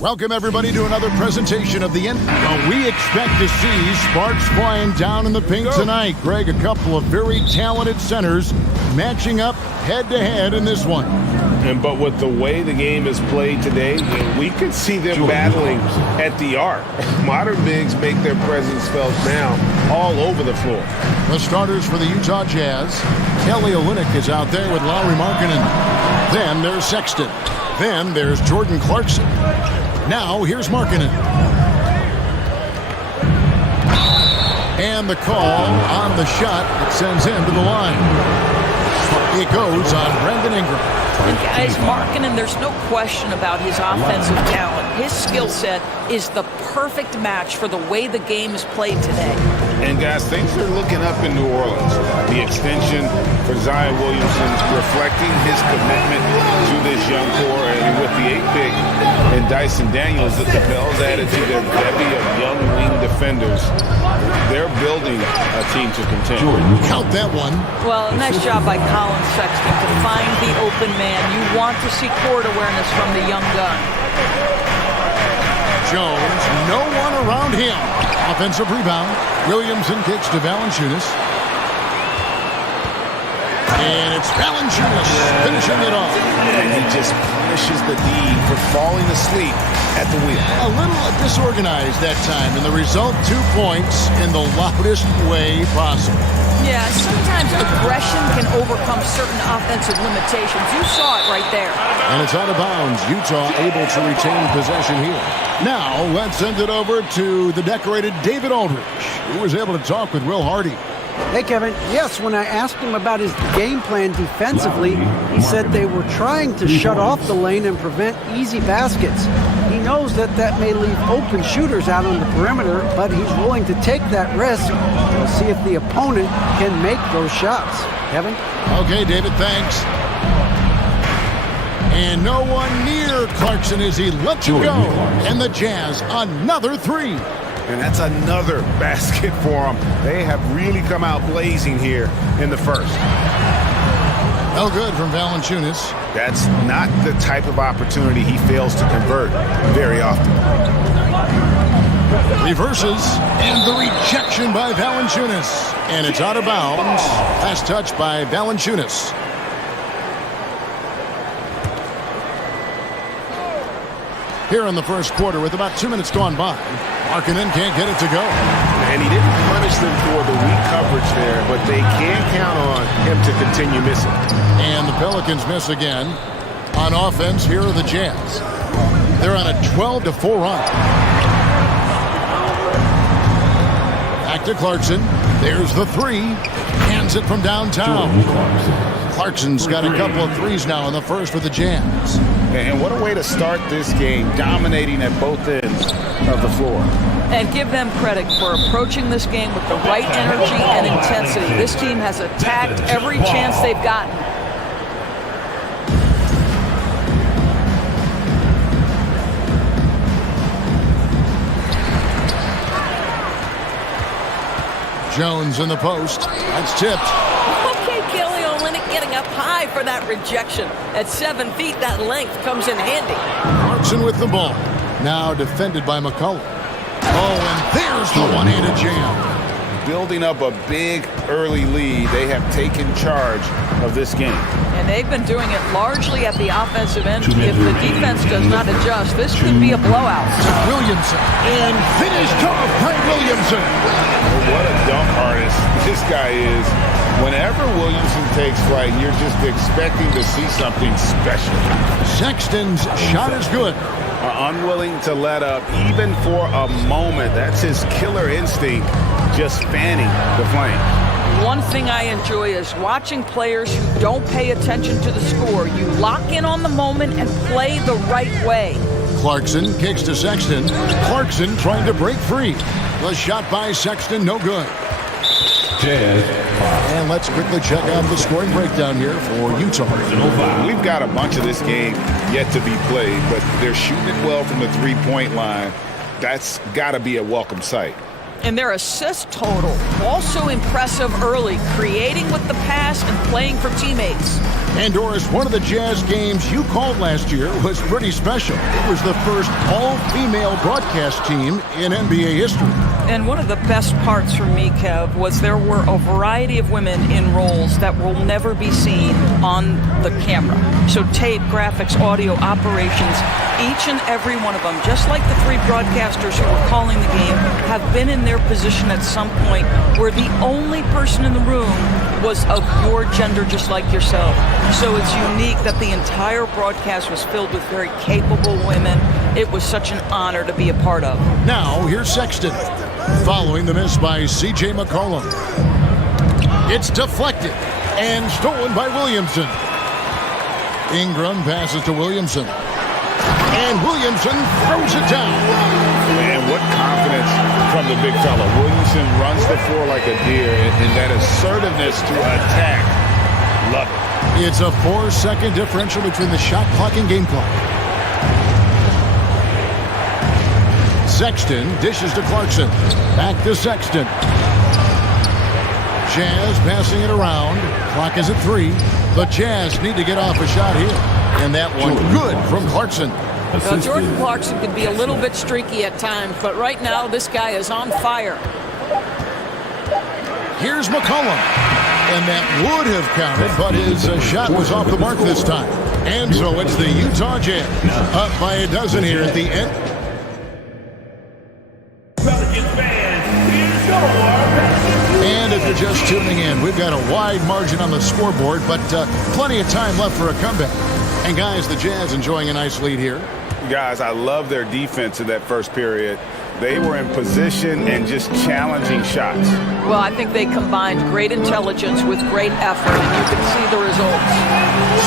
Welcome, everybody, to another presentation of the end. Well, we expect to see sparks flying down in the paint tonight. Greg, a couple of very talented centers matching up head-to-head in this one. But with the way the game is played today, we could see them battling at the arc. Modern bigs make their presence felt now all over the floor. The starters for the Utah Jazz. Kelly Olynyk is out there with Lauri Markkanen. Then there's Sexton. Then there's Jordan Clarkson. Now here's Markkanen. And the call on the shot that sends him to the line. It goes on Brandon Ingram. And guys, Markkanen, there's no question about his offensive talent. His skill set is the perfect match for the way the game is played today. And guys, things are looking up in New Orleans. The extension for Zion Williamson reflecting his commitment to this young core. And with the 8th pick and Dyson Daniels, the Pels added to their bevy of young wing defenders. They're building a team to contend. Count that one. Well, nice job by Colin Sexton to find the open man. You want to see court awareness from the young gun. Jones, no one around him. Offensive rebound. Williamson kicks to Valanciunas. And it's Valanciunas finishing it off. And he just punishes the D for falling asleep at the wheel. A little disorganized that time, and the result, 2 points in the loudest way possible. Yeah, sometimes aggression can overcome certain offensive limitations. You saw it right there. And it's out of bounds. Utah able to retain possession here. Now, let's send it over to the decorated David Aldridge, who was able to talk with Will Hardy. Hey, Kevin. Yes, when I asked him about his game plan defensively, he said they were trying to shut off the lane and prevent easy baskets. He knows that that may leave open shooters out on the perimeter, but he's willing to take that risk and see if the opponent can make those shots. Kevin? Okay, David, thanks. And no one near Clarkson as he lets it go. And the Jazz, another 3. And that's another basket for them. They have really come out blazing here in the first. No good from Valanciunas. That's not the type of opportunity he fails to convert very often. Reverses, and the rejection by Valanciunas. And it's out of bounds. Last touch by Valanciunas. Here in the first quarter with about 2 minutes gone by. Markkanen can't get it to go. And he didn't punish them for the weak coverage there, but they can count on him to continue missing. And the Pelicans miss again. On offense, here are the Jazz. They're on a 12-4 run. Back to Clarkson. There's the 3. Hands it from downtown. Clarkson's got a couple of threes now in the first for the Jazz. And what a way to start this game, dominating at both ends of the floor. And give them credit for approaching this game with the right energy and intensity. This team has attacked every chance they've gotten. Jones in the post. That's tipped. Okay, Kelly Olynyk getting up high for that rejection. At 7 feet, that length comes in handy. Clarkson with the ball. Now defended by McCollum. Oh, and there's the one-handed jam. Building up a big early lead, they have taken charge of this game. And they've been doing it largely at the offensive end. If the defense does not adjust, this could be a blowout. Williamson. And finished off by Williamson. What a dunk artist this guy is. Whenever Williamson takes flight, you're just expecting to see something special. Sexton's shot is good. Unwilling to let up even for a moment. That's his killer instinct, just fanning the flame. One thing I enjoy is watching players who don't pay attention to the score. You lock in on the moment and play the right way. Clarkson kicks to Sexton. Clarkson trying to break free. The shot by Sexton, no good. And let's quickly check out the scoring breakdown here for Utah. We've got a bunch of this game yet to be played, but they're shooting it well from the three-point line. That's got to be a welcome sight. And their assist total, also impressive early, creating with the pass and playing for teammates. And Doris, one of the Jazz games you called last year was pretty special. It was the first all-female broadcast team in NBA history. And one of the best parts for me, Kev, was there were a variety of women in roles that will never be seen on the camera. So tape, graphics, audio, operations, each and every one of them, just like the three broadcasters who were calling the game, have been in their position at some point where the only person in the room was of your gender, just like yourself. So it's unique that the entire broadcast was filled with very capable women. It was such an honor to be a part of. Now, here's Sexton, following the miss by C.J. McCollum. It's deflected and stolen by Williamson. Ingram passes to Williamson. And Williamson throws it down. Man, what confidence from the big fella. Williamson runs the floor like a deer, and that assertiveness to attack. Love it. It's a 4-second differential between the shot clock and game clock. Sexton dishes to Clarkson. Back to Sexton. Jazz passing it around. Clock is at 3. The Jazz need to get off a shot here. And that one good from Clarkson. Jordan Clarkson can be a little bit streaky at times, but right now this guy is on fire. Here's McCollum. And that would have counted, but his shot was off the mark this time. And so it's the Utah Jazz up by a dozen here at the end. And if you're just tuning in, we've got a wide margin on the scoreboard, but plenty of time left for a comeback. And guys, the Jazz enjoying a nice lead here. Guys, I love their defense in that first period. They were in position and just challenging shots. Well, I think they combined great intelligence with great effort, and you can see the results.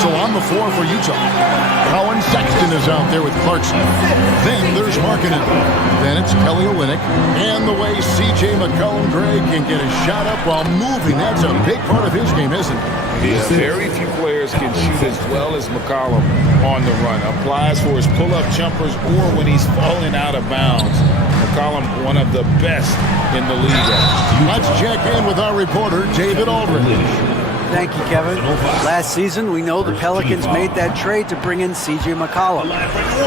So on the floor for Utah, Colin Sexton is out there with Clarkson. Then there's Markkanen. Then it's Kelly Olynyk. And the way C.J. McCollum, Greg, can get a shot up while moving, that's a big part of his game, isn't it? Yeah, very few players can shoot as well as McCollum on the run. Applies for his pull-up jumpers or when he's falling out of bounds. McCollum, one of the best in the league. Let's check in with our reporter, David Aldridge. Thank you, Kevin. Last season, we know the Pelicans made that trade to bring in C.J. McCollum.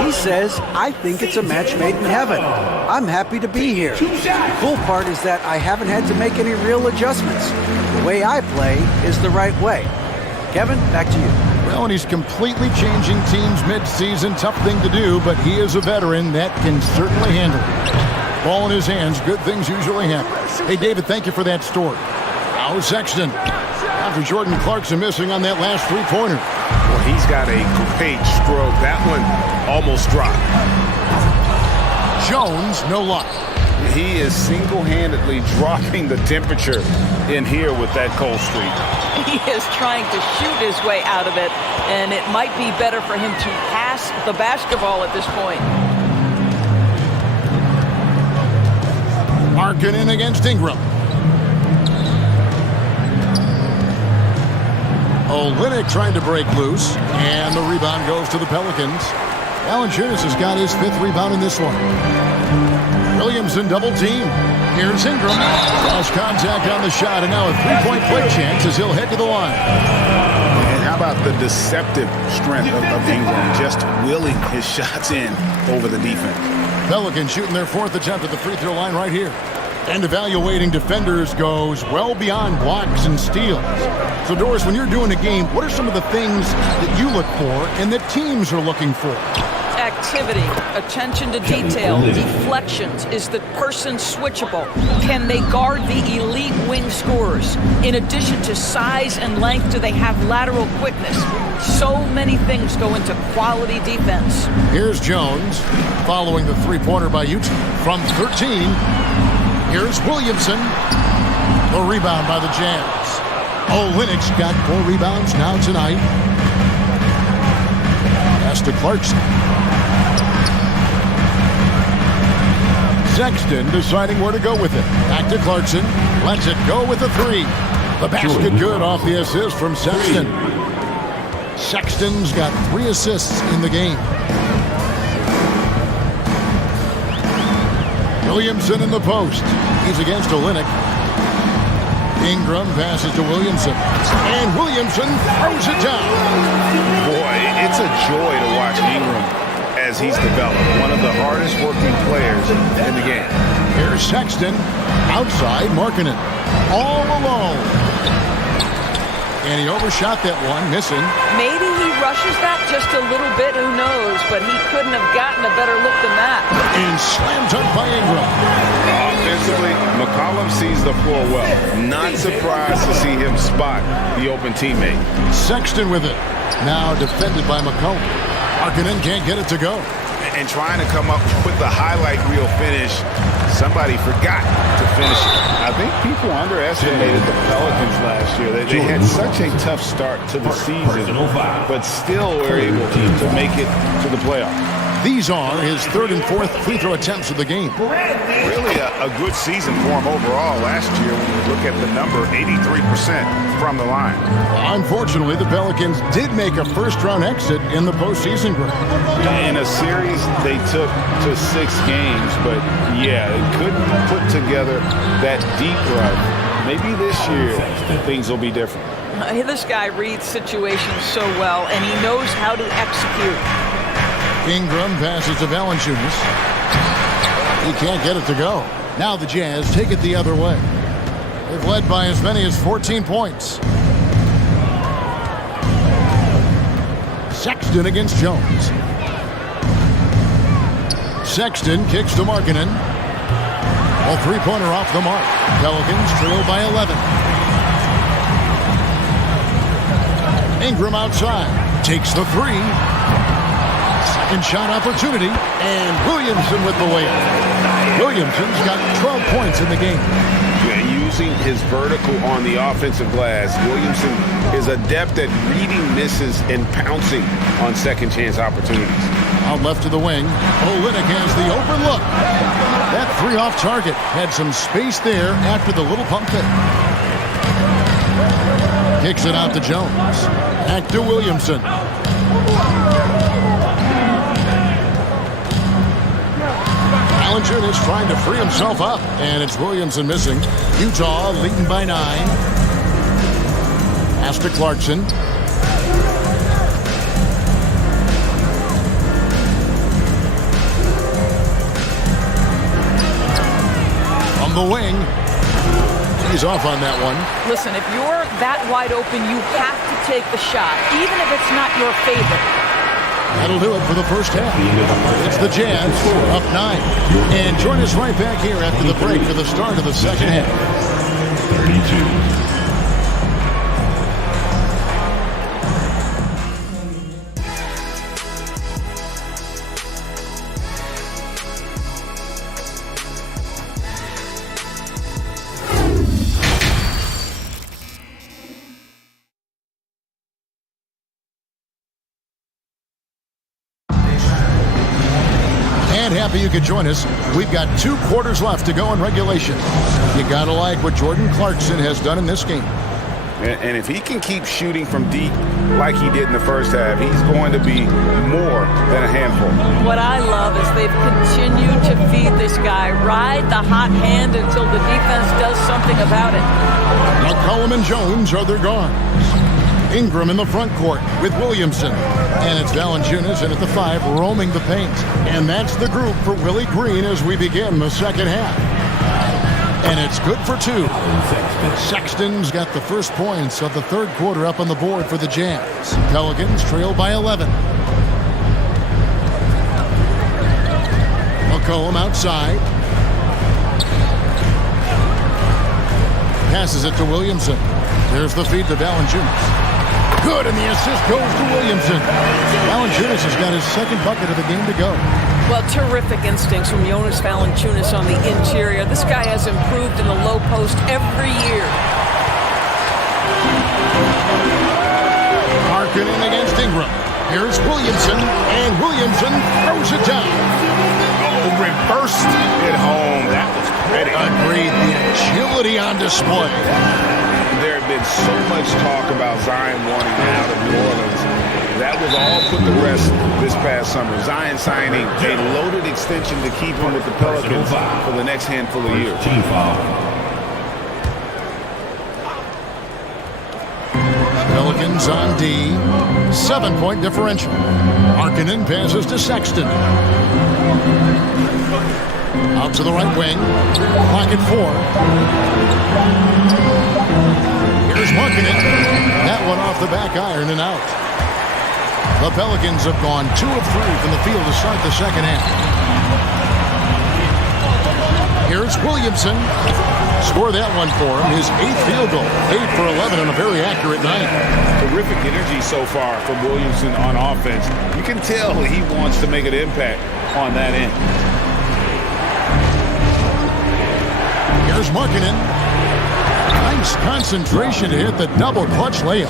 He says, I think it's a match made in heaven. I'm happy to be here. The cool part is that I haven't had to make any real adjustments. The way I play is the right way. Kevin, back to you. Well, and he's completely changing teams mid-season. Tough thing to do, but he is a veteran that can certainly handle it. Ball in his hands. Good things usually happen. Hey, David, thank you for that story. Now Sexton. After Jordan Clarkson missing on that last three-pointer. Well, he's got a great stroke. That one almost dropped. Jones, no luck. He is single-handedly dropping the temperature in here with that cold streak. He is trying to shoot his way out of it, and it might be better for him to pass the basketball at this point. Markkanen against Ingram. Olynyk trying to break loose, and the rebound goes to the Pelicans. Janis has got his 5th rebound in this one. Williamson double team. Here's Ingram. Cross contact on the shot, and now a 3-point play chance as he'll head to the line. And how about the deceptive strength of Ingram, just willing his shots in over the defense. Pelicans shooting their 4th attempt at the free throw line right here. And evaluating defenders goes well beyond blocks and steals. So, Doris, when you're doing a game, what are some of the things that you look for and that teams are looking for? Activity, attention to detail, deflections. Is the person switchable? Can they guard the elite wing scorers? In addition to size and length, do they have lateral quickness? So many things go into quality defense. Here's Jones following the three-pointer by Utah from 13. Here's Williamson. The rebound by the Jazz. Olynyk's got 4 rebounds now tonight. Pass to Clarkson. Sexton deciding where to go with it. Back to Clarkson. Lets it go with a 3. The basket good off the assist from Sexton. Sexton's got 3 assists in the game. Williamson in the post. He's against Olynyk. Ingram passes to Williamson. And Williamson throws it down. Boy, it's a joy to watch Ingram as he's developed. One of the hardest working players in the game. Here's Sexton. Outside, Markkanen. All alone. And he overshot that one, missing. Maybe he rushes that just a little bit, who knows, but he couldn't have gotten a better look than that. And slammed up by Ingram. Offensively, McCollum sees the floor well. Not surprised to see him spot the open teammate. Sexton with it. Now defended by McCollum. Markkanen can't get it to go. And trying to come up with the highlight reel finish, somebody forgot to finish it. I think people underestimated the Pelicans last year. They had such a tough start to the season, but still were able to make it to the playoffs. These are his third and fourth free throw attempts of the game. Really a good season for him overall last year when you look at the number, 83% from the line. Unfortunately, the Pelicans did make a first-round exit in the postseason group. In a series they took to 6 games, but yeah, they couldn't put together that deep run. Maybe this year things will be different. This guy reads situations so well, and he knows how to execute. Ingram passes to Valanciunas. He can't get it to go. Now the Jazz take it the other way. They've led by as many as 14 points. Sexton against Jones. Sexton kicks to Markkanen. A three-pointer off the mark. Pelicans trail by 11. Ingram outside. Takes the three. Second shot opportunity. And Williamson with the layup. Williamson's got 12 points in the game. Using his vertical on the offensive glass, Williamson is adept at reading misses and pouncing on second chance opportunities. Out left to the wing, Olynyk has the open look. That three off target had some space there after the little pump fake. Kicks it out to Jones. Back to Williamson. Valanciunas trying to free himself up, and it's Williamson missing. Utah leading by 9. Pass to Clarkson. From the wing. He's off on that one. Listen, if you're that wide open, you have to take the shot, even if it's not your favorite. That'll do it for the first half. It's the Jazz up 9. And join us right back here after the break for the start of the second half. 32. Happy you could join us. We've got 2 quarters left to go in regulation. You gotta like what Jordan Clarkson has done in this game. And if he can keep shooting from deep like he did in the first half, he's going to be more than a handful. What I love is they've continued to feed this guy, ride the hot hand until the defense does something about it. McCollum and Jones are their guards. Ingram in the front court with Williamson. And it's Valanciunas in at the 5 roaming the paint. And that's the group for Willie Green as we begin the second half. And it's good for 2. Sexton's got the first points of the third quarter up on the board for the Jazz. Pelicans trail by 11. McCollum outside. Passes it to Williamson. There's the feed to Valanciunas. Good, and the assist goes to Williamson. Valanciunas has got his second bucket of the game to go. Well, terrific instincts from Jonas Valanciunas on the interior. This guy has improved in the low post every year. Markkanen against Ingram. Here's Williamson, and Williamson throws it down. Oh, reversed it home. That was pretty. Agreed. The agility on display. There had been so much talk about Zion wanting out of New Orleans. That was all put to rest this past summer. Zion signing a loaded extension to keep him with the Pelicans for the next handful of years. Team foul. Pelicans on D. 7-point differential. Markkanen passes to Sexton. Out to the right wing. Clock at 4. Here's Markkanen. That one off the back iron and out. The Pelicans have gone 2 of 3 from the field to start the second half. Here's Williamson. Score that one for him. His 8th field goal. 8 for 11 on a very accurate night. Terrific energy so far from Williamson on offense. You can tell he wants to make an impact on that end. Here's Markkanen. Nice concentration to hit the double clutch layup.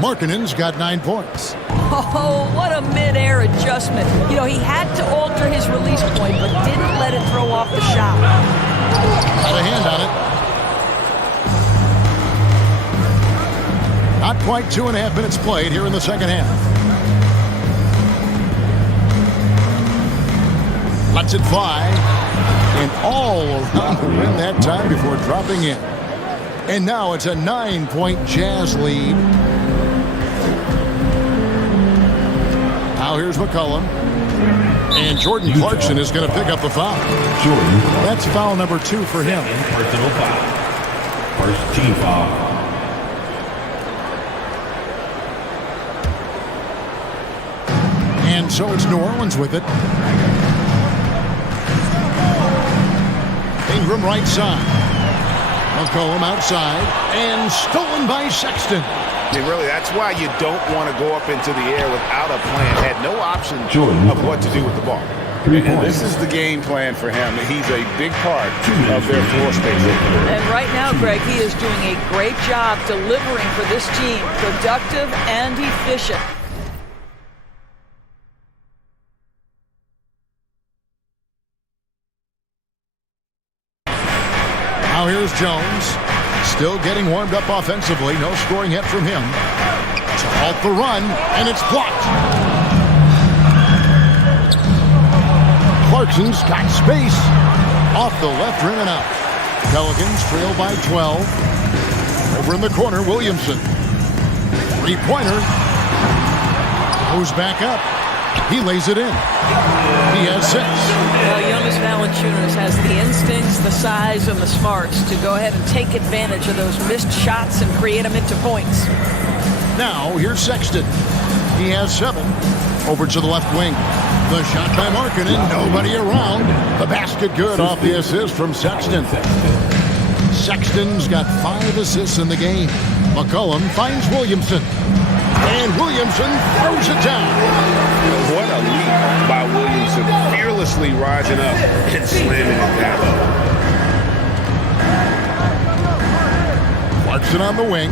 Markkanen's got 9 points. Oh, what a mid-air adjustment. You know, he had to alter his release point, but didn't let it throw off the shot. Got a hand on it. Not quite 2.5 minutes played here in the second half. Lets it fly. And all around the rim that time before dropping in. And now it's a 9-point Jazz lead. Now here's McCollum. And Jordan Clarkson is going to pick up the foul. Jordan. That's foul number 2 for him. Personal foul. First team foul. And so it's New Orleans with it. Ingram right side. McCollum outside. And stolen by Sexton. And really, that's why you don't want to go up into the air without a plan. Had no option of what to do with the ball. And this is the game plan for him. He's a big part of their floor space. And right now, Greg, he is doing a great job delivering for this team. Productive and efficient. Now here's Jones. Still getting warmed up offensively. No scoring yet from him. To halt the run, and it's blocked. Clarkson's got space. Off the left rim and out. Pelicans trail by 12. Over in the corner, Williamson. 3-pointer. Goes back up. He lays it in. He has 6. Well, Jonas Valanciunas has the instincts, the size, and the smarts to go ahead and take advantage of those missed shots and create them into points. Now, here's Sexton. He has 7. Over to the left wing. The shot by Markkanen. Nobody around. The basket good off the assist from Sexton. Sexton's got 5 assists in the game. McCollum finds Williamson. And Williamson throws it down. What a leap by Williamson. Fearlessly rising up and slamming it down. Clarkson on the wing.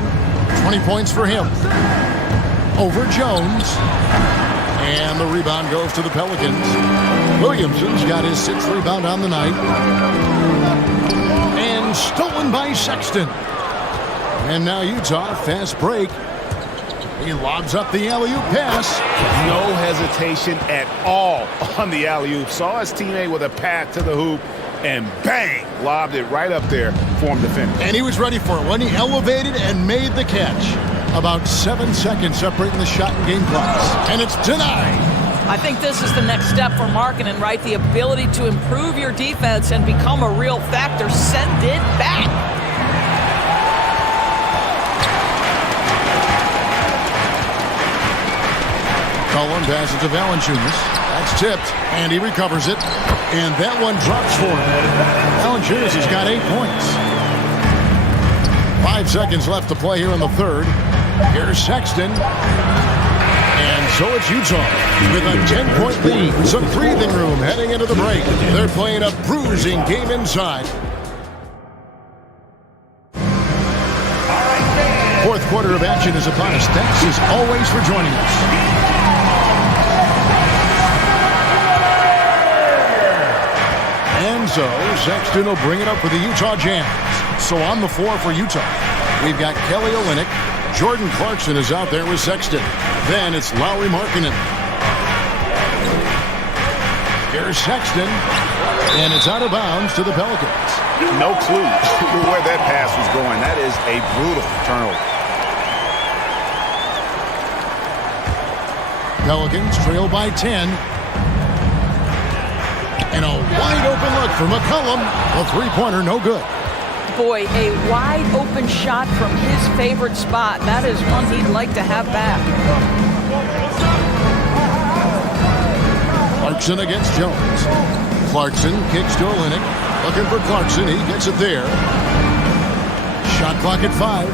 20 points for him. Over Jones. And the rebound goes to the Pelicans. Williamson's got his 6th rebound on the night. And stolen by Sexton. And now Utah, fast break. He lobs up the alley-oop pass. No hesitation at all on the alley-oop. Saw his teammate with a path to the hoop, and bang, lobbed it right up there for him to finish. And he was ready for it when he elevated and made the catch. About 7 seconds separating the shot and game clocks. And it's denied. I think this is the next step for Markkanen, right? The ability to improve your defense and become a real factor. Send it back. Cullen passes to Valanciunas. That's tipped, and he recovers it. And that one drops for him. Valanciunas has got 8 points. 5 seconds left to play here in the third. Here's Sexton. And so it's Utah with a 10-point lead. Some breathing room heading into the break. They're playing a bruising game inside. Fourth quarter of action is upon us. Thanks as always for joining us. And so Sexton will bring it up for the Utah Jazz. So on the floor for Utah, we've got Kelly Olynyk. Jordan Clarkson is out there with Sexton. Then it's Lauri Markkanen. Here's Sexton. And it's out of bounds to the Pelicans. No clue where that pass was going. That is a brutal turnover. Pelicans trail by 10. And a wide open look for McCollum. A three-pointer, no good. Boy, a wide open shot from his favorite spot. That is one he'd like to have back. Clarkson against Jones. Clarkson kicks to Olynyk. Looking for Clarkson. He gets it there. Shot clock at 5.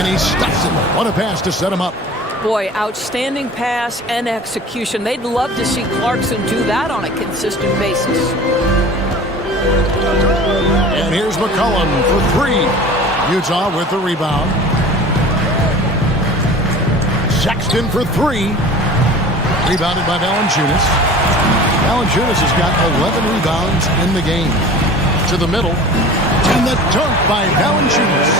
And he stuffs it. What a pass to set him up. Boy, outstanding pass and execution. They'd love to see Clarkson do that on a consistent basis. And here's McCollum for 3. Utah with the rebound. Sexton for 3. Rebounded by Valanciunas. Valanciunas has got 11 rebounds in the game. To the middle. And the dunk by Valanciunas.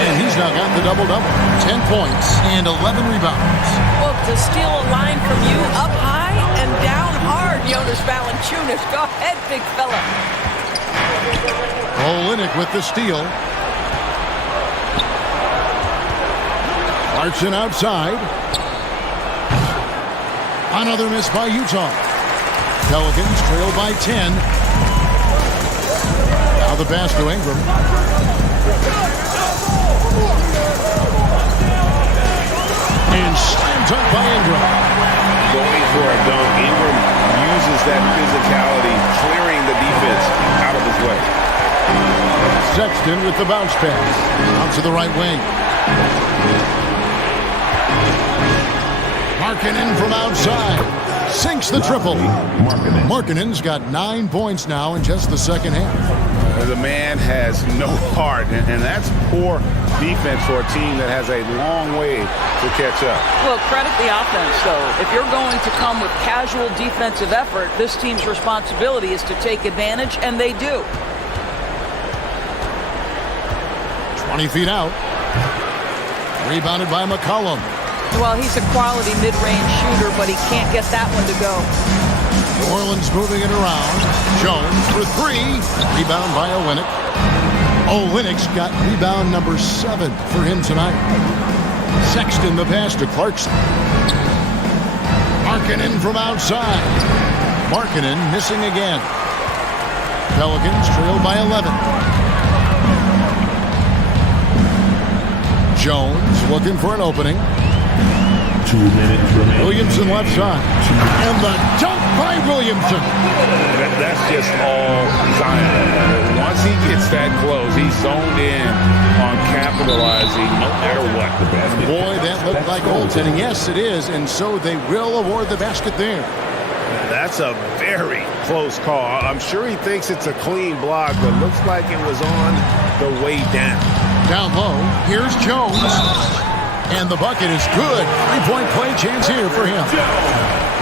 And he's now got the double-double. 10 points and 11 rebounds. Well, to steal a line from you up high and down hard, Jonas Valanciunas. Go ahead, big fella. Olynyk with the steal. Clarkson outside. Another miss by Utah. Pelicans trail by 10. Now the pass to Ingram. And slam dunk by Ingram. Going for a dunk. Ingram uses that physicality, clearing the defense out of his way. Sexton with the bounce pass. Out to the right wing. Markkanen from outside. Sinks the triple. Markkanen's got 9 points now in just the second half. The man has no heart, and that's poor defense for a team that has a long way to catch up. Well, credit the offense, though. If you're going to come with casual defensive effort, this team's responsibility is to take advantage, and they do. 20 feet out. Rebounded by McCollum. Well, he's a quality mid-range shooter, but he can't get that one to go. New Orleans moving it around. Jones for 3. Rebound by Olynyk. Olynyk's got rebound number 7 for him tonight. Sexton the pass to Clarkson. Markkanen from outside. Markkanen missing again. Pelicans trail by 11. Jones looking for an opening. 2 minutes remaining. Williamson left side. And the dunk by Williamson. That's just all Zion. Once he gets that close, he's zoned in on capitalizing no matter what. Boy, that looked like goaltending. Yes, it is. And so they will award the basket there. That's a very close call. I'm sure he thinks it's a clean block, but looks like it was on the way down. Down low. Here's Jones. And the bucket is good. 3-point play chance here for him.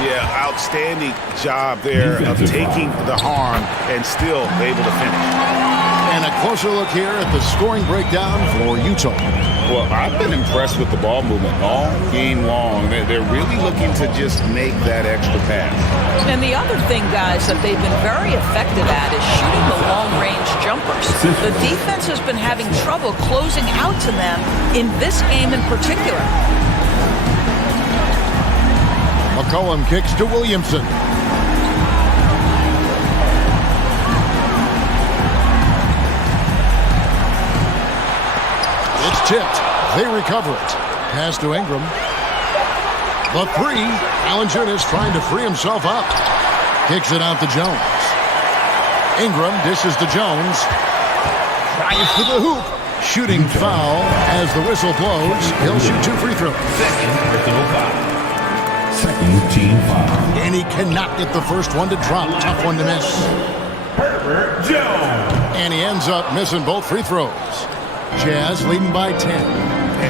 Yeah, outstanding job there of taking the harm and still able to finish. And a closer look here at the scoring breakdown for Utah. Well, I've been impressed with the ball movement all game long. They're really looking to just make that extra pass. And the other thing, guys, that they've been very effective at is shooting the long-range jumpers. The defense has been having trouble closing out to them in this game in particular. McCollum kicks to Williamson. It's tipped. They recover it. Pass to Ingram. The 3. Valanciunas trying to free himself up. Kicks it out to Jones. Ingram dishes to Jones. Drives to the hoop. Shooting foul as the whistle blows. He'll shoot 2 free throws. Second team foul. And he cannot get the first one to drop. Tough one to miss. Herbert Jones. And he ends up missing both free throws. Jazz leading by 10.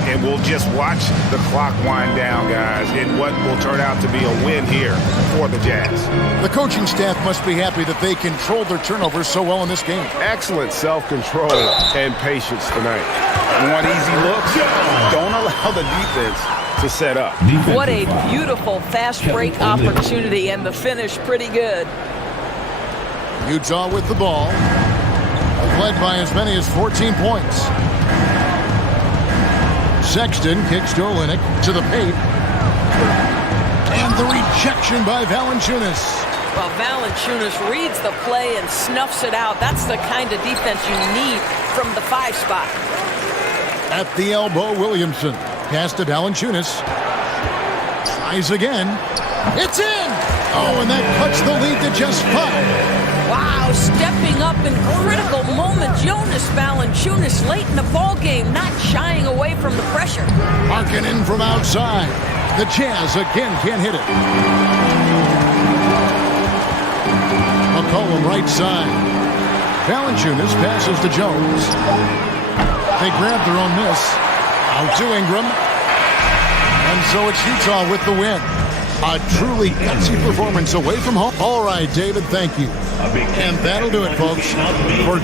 And we'll just watch the clock wind down, guys, in what will turn out to be a win here for the Jazz. The coaching staff must be happy that they controlled their turnovers so well in this game. Excellent self-control and patience tonight. You want easy looks? Don't allow the defense to set up. What a beautiful fast break opportunity, and the finish pretty good. Utah with the ball. Led by as many as 14 points. Sexton kicks to Olynyk to the paint. And the rejection by Valanciunas. Well, Valanciunas reads the play and snuffs it out. That's the kind of defense you need from the 5 spot. At the elbow, Williamson. Pass to Valanciunas. Tries again. It's in! Oh, and that cuts the lead to just 5. Wow, stepping up in critical moment. Jonas Valanciunas late in the ballgame, not shying away from the pressure. Markkanen from outside. The Jazz again can't hit it. McCollum right side. Valanciunas passes to Jones. They grab their own miss. Out to Ingram. And so it's Utah with the win. A truly gutsy performance away from home. All right, David, thank you. And that'll do it, folks. For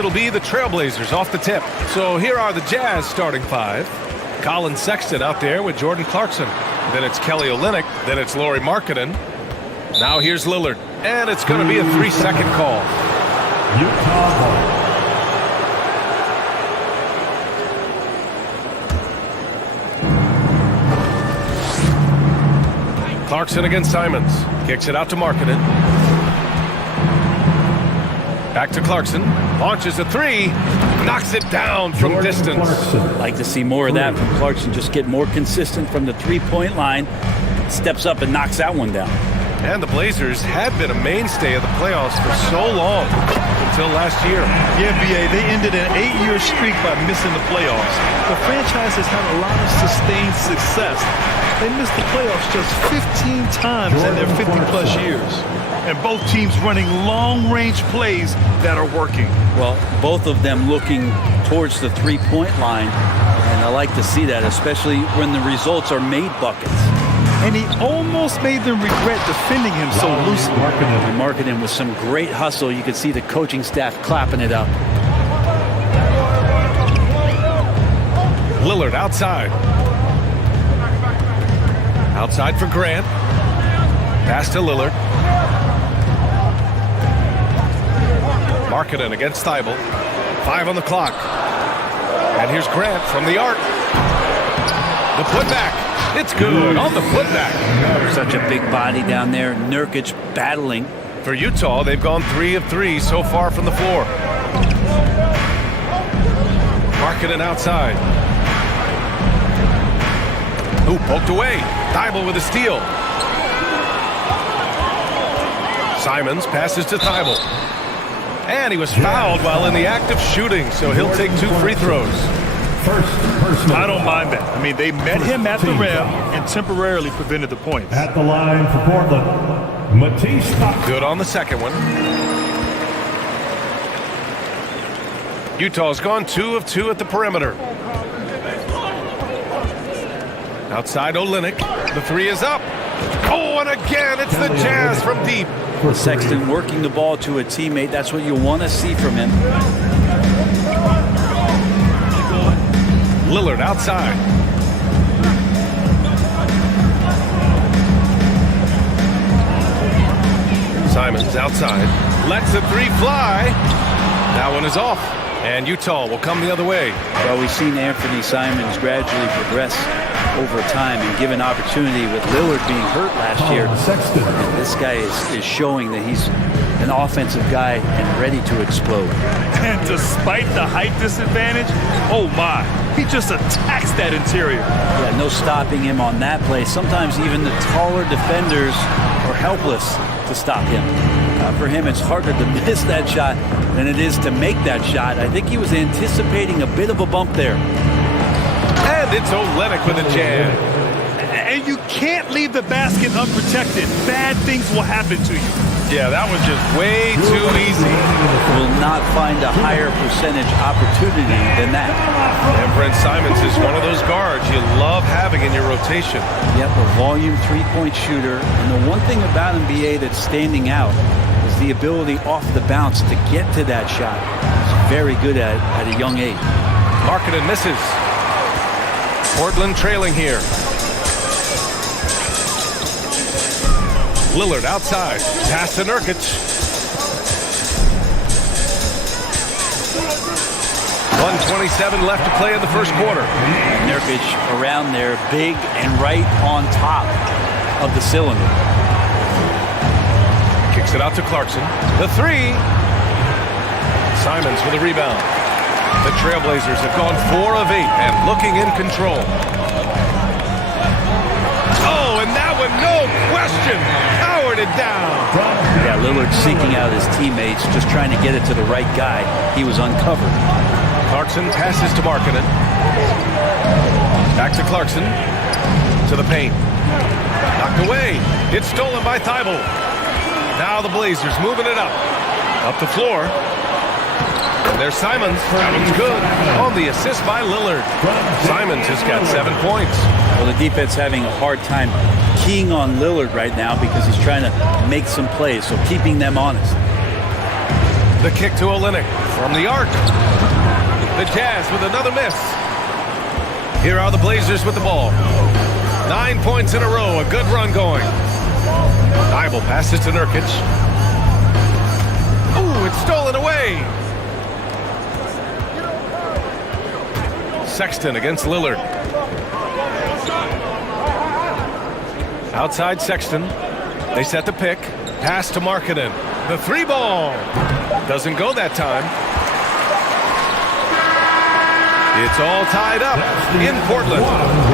it'll be the Trailblazers off the tip. So here are the Jazz starting five. Colin Sexton out there with Jordan Clarkson. Then it's Kelly Olynyk. Then it's Lauri Markkanen. Now here's Lillard. And it's going to be a 3-second call. Utah. Clarkson against Simons. Kicks it out to Markkanen. Back to Clarkson. Launches a three. Knocks it down from distance. Like to see more of that from Clarkson. Just get more consistent from the three-point line. Steps up and knocks that one down. And the Blazers had been a mainstay of the playoffs for so long until last year. Yeah, B.A., they ended an 8-year streak by missing the playoffs. The franchise has had a lot of sustained success. They missed the playoffs just 15 times in their 50-plus years. And both teams running long-range plays that are working. Well, both of them looking towards the three-point line. And I like to see that, especially when the results are made buckets. And he almost made them regret defending him so loosely. Markkanen with some great hustle. You could see the coaching staff clapping it up. Lillard outside. Outside for Grant. Pass to Lillard. Markkanen against Thibault. 5 on the clock. And here's Grant from the arc. The putback. It's good on the putback. Such a big body down there. Nurkic battling. For Utah, they've gone 3 of 3 so far from the floor. Markkanen outside. Ooh, poked away. Thibault with a steal. Simons passes to Thibault. And he was fouled while in the act of shooting, so he'll take 2 free throws. I don't mind that. I mean, they met him at the rim and temporarily prevented the points. At the line for Portland, Matisse. Good on the second one. Utah's gone 2 of 2 at the perimeter. Outside Olynyk. The 3 is up. Oh, and again, it's the Jazz from deep. Sexton working the ball to a teammate. That's what you want to see from him. Lillard outside. Simons outside. Lets the 3 fly. That one is off. And Utah will come the other way. Well, we've seen Anthony Simons gradually progress over time and given opportunity with Lillard being hurt last year. This guy is showing that he's an offensive guy and ready to explode. And despite the height disadvantage, oh my, he just attacks that interior. Yeah, no stopping him on that play. Sometimes even the taller defenders are helpless to stop him. For him, it's harder to miss that shot than it is to make that shot. I think he was anticipating a bit of a bump there. And it's Olynyk with a jam. And you can't leave the basket unprotected. Bad things will happen to you. Yeah, that was just way too easy. Will not find a higher percentage opportunity than that. And Brent Simons is one of those guards you love having in your rotation. Yep, a volume three-point shooter. And the one thing about NBA that's standing out is the ability off the bounce to get to that shot. He's very good at it at a young age. Markkanen misses. Portland trailing here. Lillard outside. Pass to Nurkic. 1:27 left to play in the first quarter. Nurkic around there, big and right on top of the cylinder. Kicks it out to Clarkson. The 3. Simons with a rebound. The Trailblazers have gone 4 of 8 and looking in control. Oh, and that one, no question, powered it down. Yeah, Lillard seeking out his teammates, just trying to get it to the right guy. He was uncovered. Clarkson passes to Markkanen. Back to Clarkson. To the paint. Knocked away. It's stolen by Thibault. Now the Blazers moving it up. Up the floor. And there's Simons. That one's good. On the assist by Lillard. Simons has got 7 points. Well, the defense having a hard time keying on Lillard right now because he's trying to make some plays, so keeping them honest. The kick to Olynyk from the arc. The Jazz with another miss. Here are the Blazers with the ball. 9 points in a row. A good run going. Thibault passes to Nurkic. Ooh, it's stolen away. Sexton against Lillard. Outside Sexton. They set the pick. Pass to Markkanen. The 3-ball. Doesn't go that time. It's all tied up in Portland.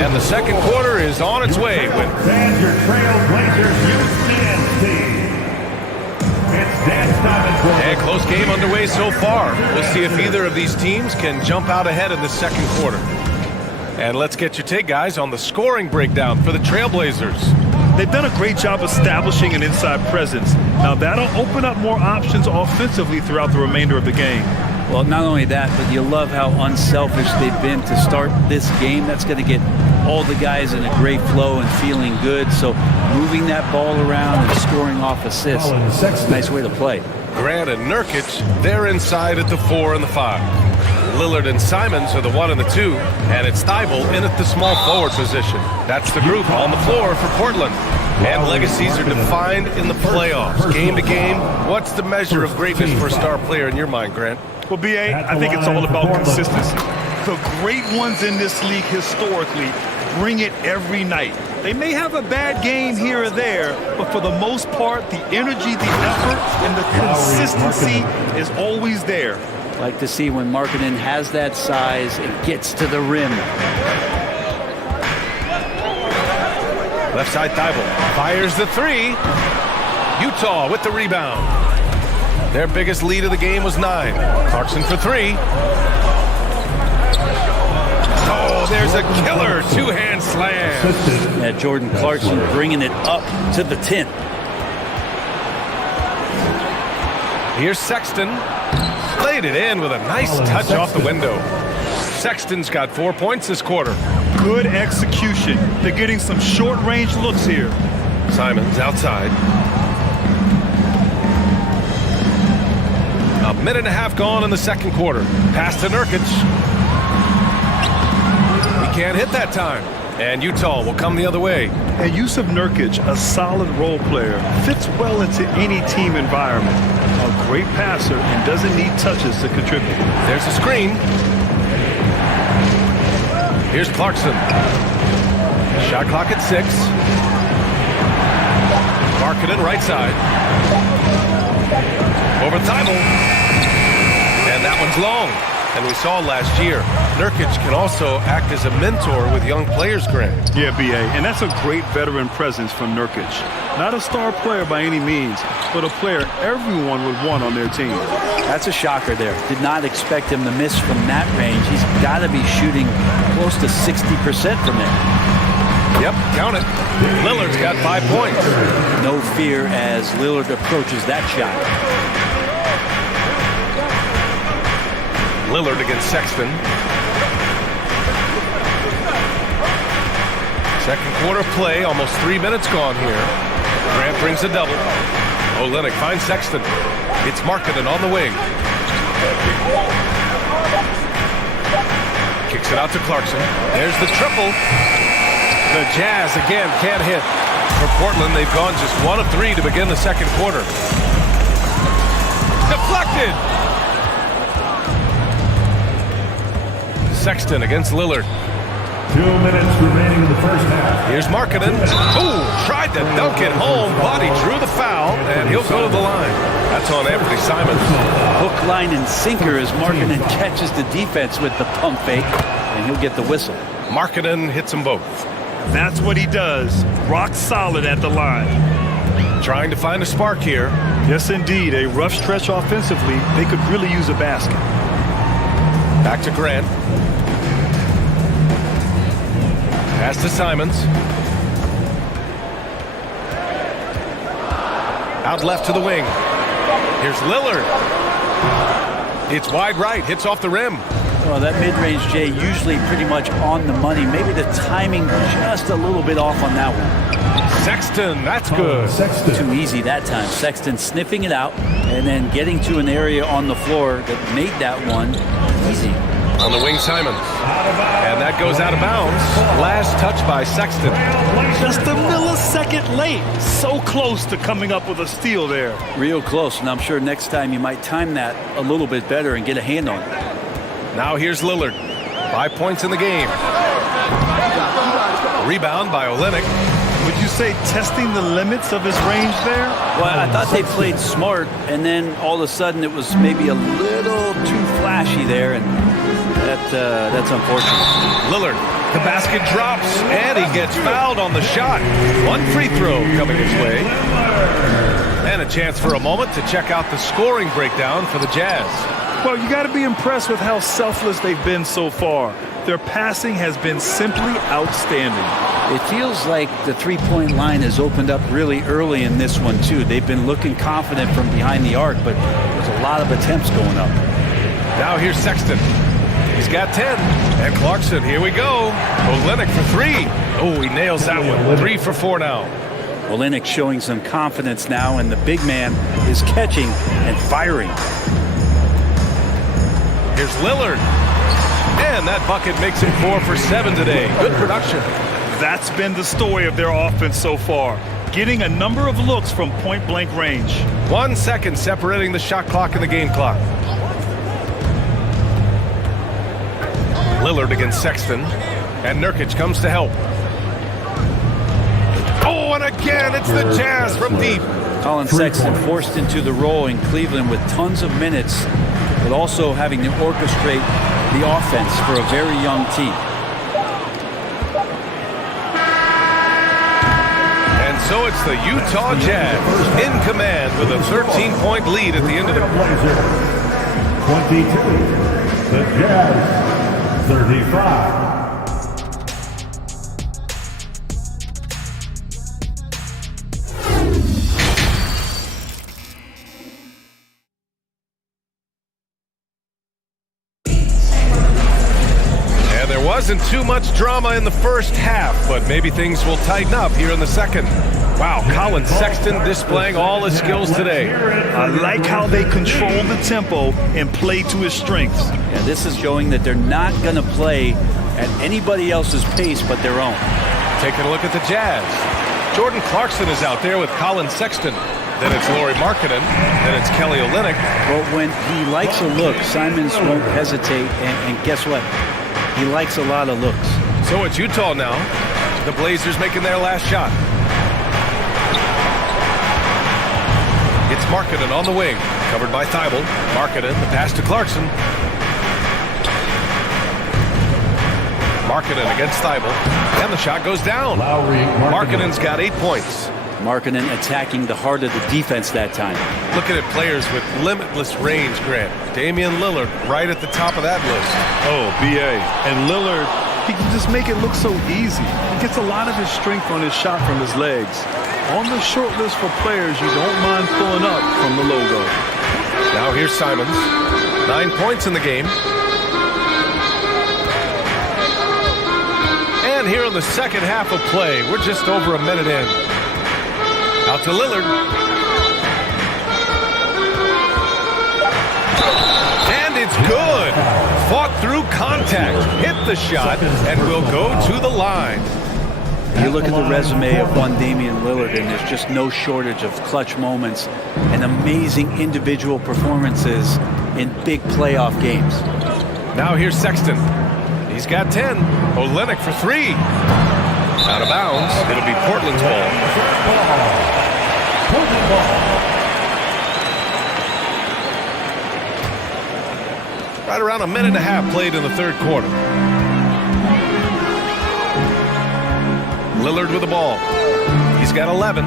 And the second quarter is on its way with Your Trailblazers youth team. It's dance time. a close game underway so far. We'll see if either of these teams can jump out ahead in the second quarter. And let's get your take, guys, on the scoring breakdown for the Trailblazers. They've done a great job establishing an inside presence. Now that'll open up more options offensively throughout the remainder of the game. Well, not only that, but you love how unselfish they've been to start this game. That's going to get all the guys in a great flow and feeling good. So moving that ball around and scoring off assists, nice way to play. Grant and Nurkic, they're inside at the 4 and the 5. Lillard and Simons are the 1 and the 2, and it's Thibault in at the small forward position. That's the group on the floor for Portland. And legacies are defined in the playoffs. Game to game, what's the measure of greatness for a star player in your mind, Grant? Well, B.A., I think it's all about consistency. The great ones in this league historically bring it every night. They may have a bad game here or there, but for the most part, the energy, the effort, and the consistency is always there. Like to see when Markkanen has that size and gets to the rim. Left side Thibault fires the 3. Utah with the rebound. Their biggest lead of the game was 9. Clarkson for 3. Oh, there's a killer 2-hand slam. Yeah, Jordan Clarkson bringing it up to the 10th. Here's Sexton. Laid it in with a nice touch off the window. Sexton's got 4 points this quarter. Good execution. They're getting some short-range looks here. Simons outside. A minute and a half gone in the second quarter. Pass to Nurkic. He can't hit that time. And Utah will come the other way. And Yusuf Nurkic, a solid role player, fits well into any team environment. A great passer and doesn't need touches to contribute. There's a screen. Here's Clarkson. Shot clock at 6. Markkanen right side. Over Thibault. And that one's long. And we saw last year, Nurkic can also act as a mentor with young players, Grant. Yeah, B.A., and that's a great veteran presence from Nurkic. Not a star player by any means, but a player everyone would want on their team. That's a shocker there. Did not expect him to miss from that range. He's got to be shooting close to 60% from there. Yep, count it. Lillard's got 5 points. No fear as Lillard approaches that shot. Lillard against Sexton. Second quarter play, almost 3 minutes gone here. Grant brings a double. Olynyk finds Sexton. It's Markkanen on the wing. Kicks it out to Clarkson. There's the triple. The Jazz again can't hit. For Portland, they've gone just 1 of 3 to begin the second quarter. Deflected! Sexton against Lillard. 2 minutes remaining in the first half. Here's Markkanen. Ooh, tried to dunk it home, but he drew the foul, and he'll go to the line. That's on Anthony Simons. Hook, line, and sinker as Markkanen catches the defense with the pump fake, and he'll get the whistle. Markkanen hits them both. That's what he does. Rock solid at the line. Trying to find a spark here. Yes, indeed. A rough stretch offensively. They could really use a basket. Back to Grant. Pass to Simons. Out left to the wing. Here's Lillard. It's wide right. Hits off the rim. Well, that mid-range, Jay, usually pretty much on the money. Maybe the timing just a little bit off on that one. Sexton, that's good. Too easy that time. Sexton sniffing it out and then getting to an area on the floor that made that one easy. On the wing, Simons. And that goes out of bounds. Last touch by Sexton. Just a millisecond late. So close to coming up with a steal there. Real close, and I'm sure next time you might time that a little bit better and get a hand on it. Now here's Lillard. 5 points in the game. Rebound by Olynyk. Would you say testing the limits of his range there? Well, I thought they played smart, and then all of a sudden it was maybe a little too flashy there, and that's unfortunate. Lillard, the basket drops, and he gets fouled on the shot. One free throw coming his way. And a chance for a moment to check out the scoring breakdown for the Jazz. Well, you got to be impressed with how selfless they've been so far. Their passing has been simply outstanding. It feels like the three-point line has opened up really early in this one, too. They've been looking confident from behind the arc, but there's a lot of attempts going up. Now here's Sexton. He's got 10. And Clarkson, here we go. Olynyk for 3. Oh, he nails that one. 3 for 4 now. Olynyk showing some confidence now, and the big man is catching and firing. Here's Lillard. And that bucket makes him 4 for 7 today. Good production. That's been the story of their offense so far. Getting a number of looks from point-blank range. 1 second separating the shot clock and the game clock. Lillard against Sexton. And Nurkic comes to help. Oh, and again, it's the Jazz from deep. Colin Sexton forced into the role in Cleveland with tons of minutes, but also having to orchestrate the offense for a very young team. And so it's the Utah Jazz in command with a 13-point lead at the end of the quarter. 22. The Jazz, 35. Wasn't too much drama in the first half, but maybe things will tighten up here in the second. Wow, Colin Sexton displaying all his skills today. I like how they control the tempo and play to his strengths. Yeah, this is showing that they're not going to play at anybody else's pace but their own. Taking a look at the Jazz. Jordan Clarkson is out there with Colin Sexton. Then it's Lauri Markkanen. Then it's Kelly Olynyk. Well, when he likes a look, Simons won't hesitate, and guess what? He likes a lot of looks. So it's Utah now. The Blazers making their last shot. It's Markkanen on the wing. Covered by Thibault. Markkanen, the pass to Clarkson. Markkanen against Thibault. And the shot goes down. Markkanen's got 8 points. Markkanen attacking the heart of the defense that time. Looking at players with limitless range, Grant. Damian Lillard right at the top of that list. Oh, B.A. And Lillard, he can just make it look so easy. He gets a lot of his strength on his shot from his legs. On the short list for players you don't mind pulling up from the logo. Now here's Simons. 9 points in the game. And here in the second half of play, we're just over a minute in. Out to Lillard. And it's good. Fought through contact. Hit the shot and will go to the line. You look at the resume of one Damian Lillard, and there's just no shortage of clutch moments and amazing individual performances in big playoff games. Now here's Sexton. He's got 10. Olynyk for 3. Out of bounds. It'll be Portland's ball. Right around a minute and a half played in the third quarter. Lillard with the ball. He's got 11.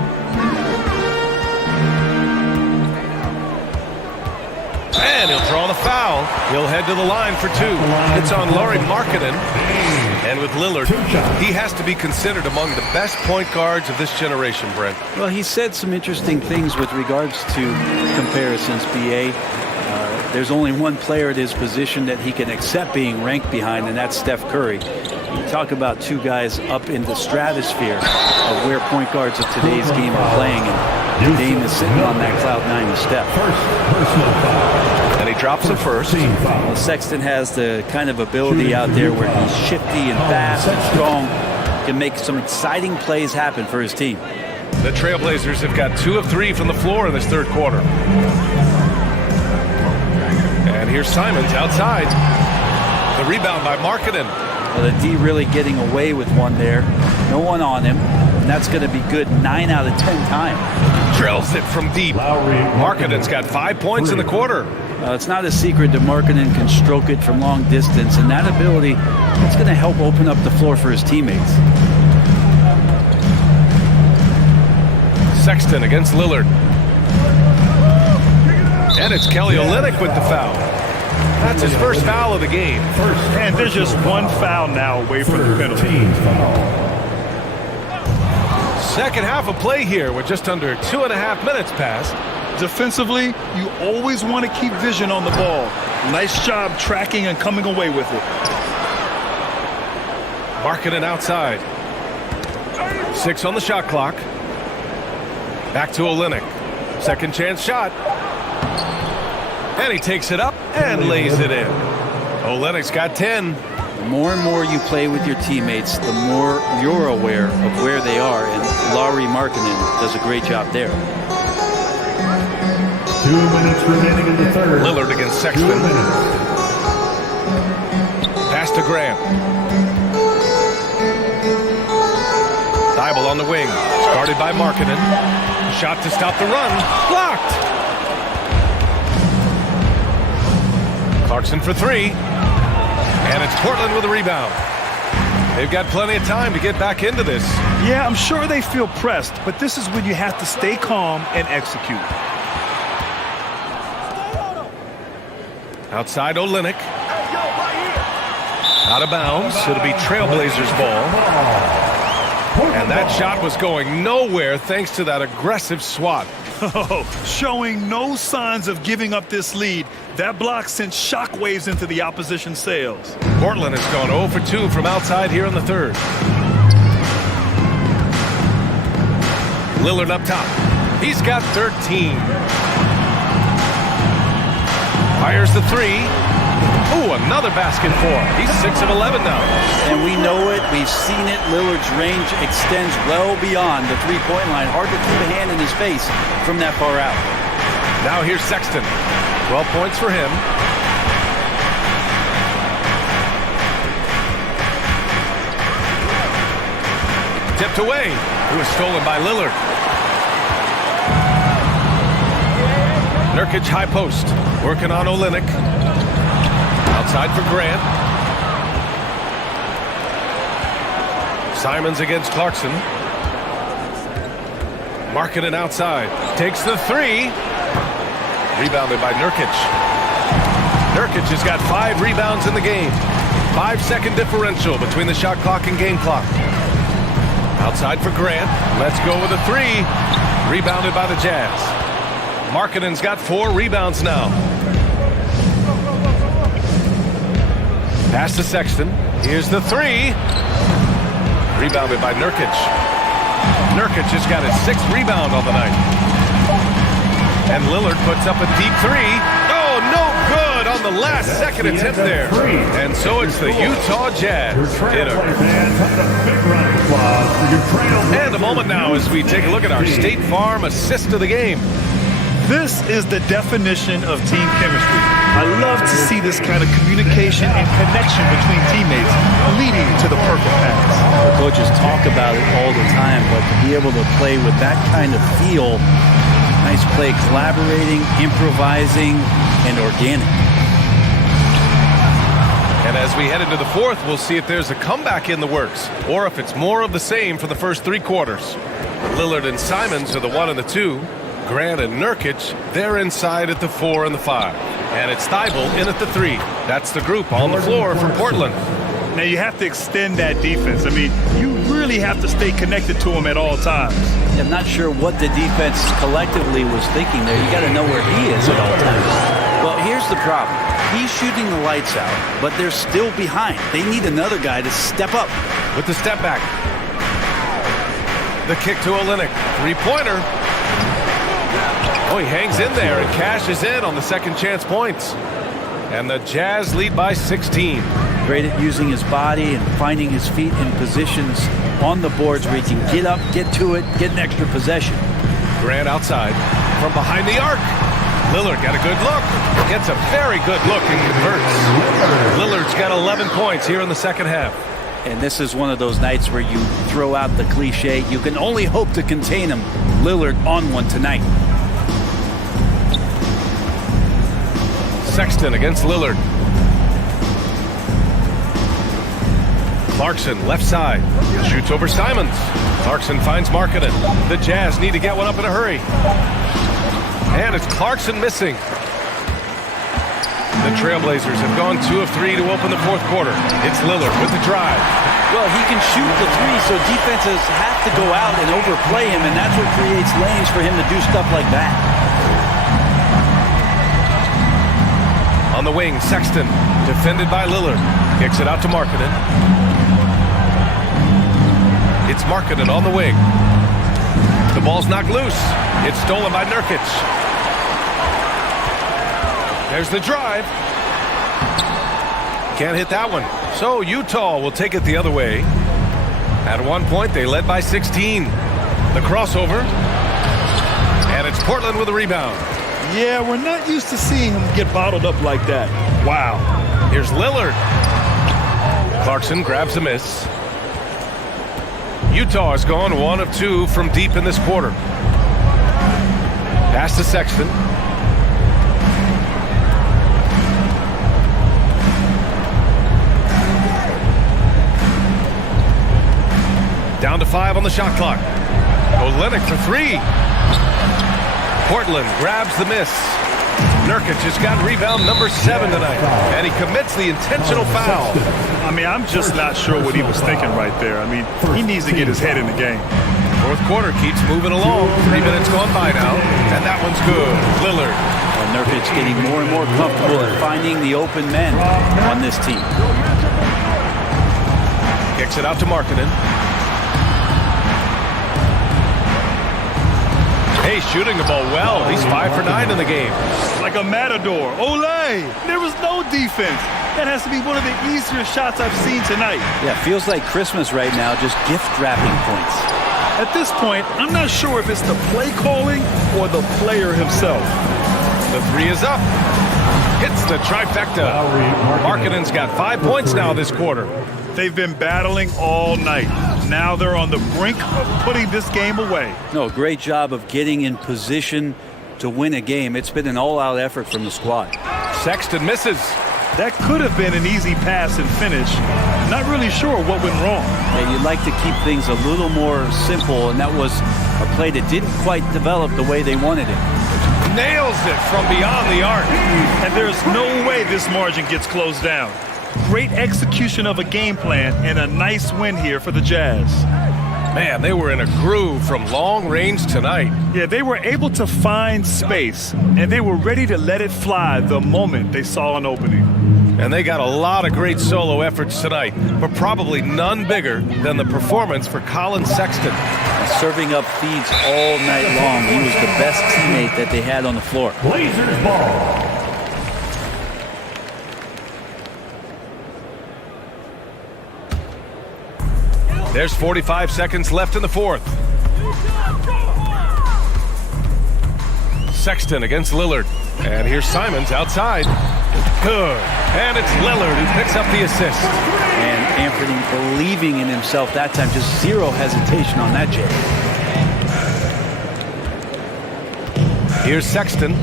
And he'll draw the foul. He'll head to the line for 2. It's on Lauri Markkanen. And with Lillard, he has to be considered among the best point guards of this generation, Brent. Well, he said some interesting things with regards to comparisons, B.A. there's only one player at his position that he can accept being ranked behind, and that's Steph Curry. You talk about two guys up in the stratosphere of where point guards of today's game are playing, and Dame is sitting on that cloud 9 with Steph. And he drops the first. Well, Sexton has the kind of ability out there where he's shifty and fast and strong, can make some exciting plays happen for his team. The Trailblazers have got 2 of 3 from the floor in this third quarter. And here's Simons outside. The rebound by Markkanen. Well, the D really getting away with one there. No one on him. And that's going to be good 9 out of 10 times. Drills it from deep. Markkanen's got 5 points in the quarter. It's not a secret that Markkanen can stroke it from long distance. And that ability, it's going to help open up the floor for his teammates. Sexton against Lillard. And it's Kelly Olynyk with the foul. That's his first foul of the game. And there's just one foul now away from the penalty. Second half of play here with just under 2.5 minutes passed. Defensively, you always want to keep vision on the ball. Nice job tracking and coming away with it. Markkanen outside. 6 on the shot clock. Back to Olynyk. Second chance shot. And he takes it up and lays it in. Olynyk's got 10. The more and more you play with your teammates, the more you're aware of where they are. And Lauri Markkanen does a great job there. 2 minutes remaining in the third. Lillard against Sexton. 2 minutes. Pass to Grant. Thibault on the wing. Started by Markkanen. Shot to stop the run. Blocked. Clarkson for 3. And it's Portland with a rebound. They've got plenty of time to get back into this. Yeah, I'm sure they feel pressed, but this is when you have to stay calm and execute. Outside Olynyk. Out of bounds. It'll be Trailblazers ball. And that shot was going nowhere thanks to that aggressive swat. Showing no signs of giving up this lead. That block sent shockwaves into the opposition sails. Portland has gone 0 for 2 from outside here in the third. Lillard up top. He's got 13. Fires the 3. Ooh, another basket for him. He's 6 of 11 now. And we know it. We've seen it. Lillard's range extends well beyond the three-point line. Hard to keep a hand in his face from that far out. Now here's Sexton. 12 points for him. Tipped away. It was stolen by Lillard. Nurkic high post. Working on Olynyk. Outside for Grant. Simons against Clarkson. Markkanen outside. Takes the 3. Rebounded by Nurkic. Nurkic has got 5 rebounds in the game. 5-second differential between the shot clock and game clock. Outside for Grant. Let's go with a 3. Rebounded by the Jazz. Markkanen's got 4 rebounds now. Pass to Sexton. Here's the 3. Rebounded by Nurkic. Nurkic has got his 6th rebound on the night. And Lillard puts up a deep 3. Oh, no good on the last second attempt there. And so it's the Utah Jazz hitter. And a moment now as we take a look at our State Farm assist of the game. This is the definition of team chemistry. I love to see this kind of communication and connection between teammates leading to the perfect pass. The coaches talk about it all the time, but to be able to play with that kind of feel, nice play, collaborating, improvising, and organic. And as we head into the fourth, we'll see if there's a comeback in the works or if it's more of the same for the first 3 quarters. Lillard and Simons are the 1 and the 2. Grant and Nurkic, they're inside at the 4 and the 5. And it's Thibault in at the 3. That's the group on the floor for Portland. Now you have to extend that defense. I mean, you really have to stay connected to him at all times. I'm not sure what the defense collectively was thinking there. You got to know where he is at all times. Well, here's the problem. He's shooting the lights out, but they're still behind. They need another guy to step up. With the step back. The kick to Olynyk. Three-pointer. Oh, he hangs in there and cashes in on the second chance points. And the Jazz lead by 16. Great at using his body and finding his feet in positions on the boards where he can get up, get to it, get an extra possession. Grant outside from behind the arc. Lillard got a good look. Gets a very good look and converts. Lillard's got 11 points here in the second half. And this is one of those nights where you throw out the cliche. You can only hope to contain him. Lillard on one tonight. Sexton against Lillard. Clarkson left side. Shoots over Simons. Clarkson finds Markkanen. The Jazz need to get one up in a hurry. And it's Clarkson missing. The Trailblazers have gone 2 of 3 to open the fourth quarter. It's Lillard with the drive. Well, he can shoot the three, so defenses have to go out and overplay him, and that's what creates lanes for him to do stuff like that. On the wing, Sexton, defended by Lillard. Kicks it out to Markkanen. It's Markkanen on the wing. The ball's knocked loose. It's stolen by Nurkic. There's the drive. Can't hit that one. So Utah will take it the other way. At one point, they led by 16. The crossover. And it's Portland with a rebound. Yeah, we're not used to seeing him get bottled up like that. Wow. Here's Lillard. Clarkson grabs a miss. Utah has gone 1 of 2 from deep in this quarter. Pass to Sexton. Down to 5 on the shot clock. Olynyk for 3. Portland grabs the miss. Nurkic has got rebound number 7 tonight, and he commits the intentional foul. I mean, I'm just not sure what he was thinking right there. I mean, he needs to get his head in the game. Fourth quarter keeps moving along. 3 minutes gone by now, and that one's good. Lillard. Well, Nurkic getting more and more comfortable at finding the open men on this team. Kicks it out to Markkanen. Hey, shooting the ball well. He's 5 for 9 in the game. Like a matador. Olay! There was no defense. That has to be one of the easier shots I've seen tonight. Yeah, feels like Christmas right now, just gift wrapping points. At this point, I'm not sure if it's the play calling or the player himself. The 3 is up. Hits the trifecta. Markkanen's got 5 points now this quarter. They've been battling all night. Now they're on the brink of putting this game away. No, great job of getting in position to win a game. It's been an all-out effort from the squad. Sexton misses. That could have been an easy pass and finish. Not really sure what went wrong. Yeah, you'd like to keep things a little more simple, and that was a play that didn't quite develop the way they wanted it. Nails it from beyond the arc. And there's no way this margin gets closed down. Great execution of a game plan and a nice win here for the Jazz. Man, they were in a groove from long range tonight. Yeah, they were able to find space, and they were ready to let it fly the moment they saw an opening. And they got a lot of great solo efforts tonight, but probably none bigger than the performance for Colin Sexton. Serving up feeds all night long. He was the best teammate that they had on the floor. Blazers ball. There's 45 seconds left in the fourth. Sexton against Lillard. And here's Simons outside. Good. And it's Lillard who picks up the assist. And Anthony believing in himself that time. Just zero hesitation on that jam. Here's Sexton.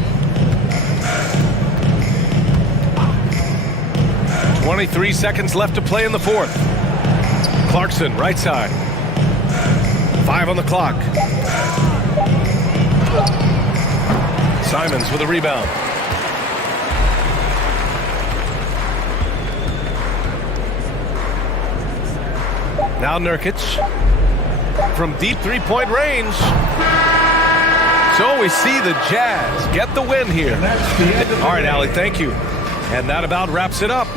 23 seconds left to play in the fourth. Clarkson, right side. 5 on the clock. Simons with a rebound. Now Nurkic. From deep three-point range. So we see the Jazz get the win here. All right, Allie, thank you. And that about wraps it up.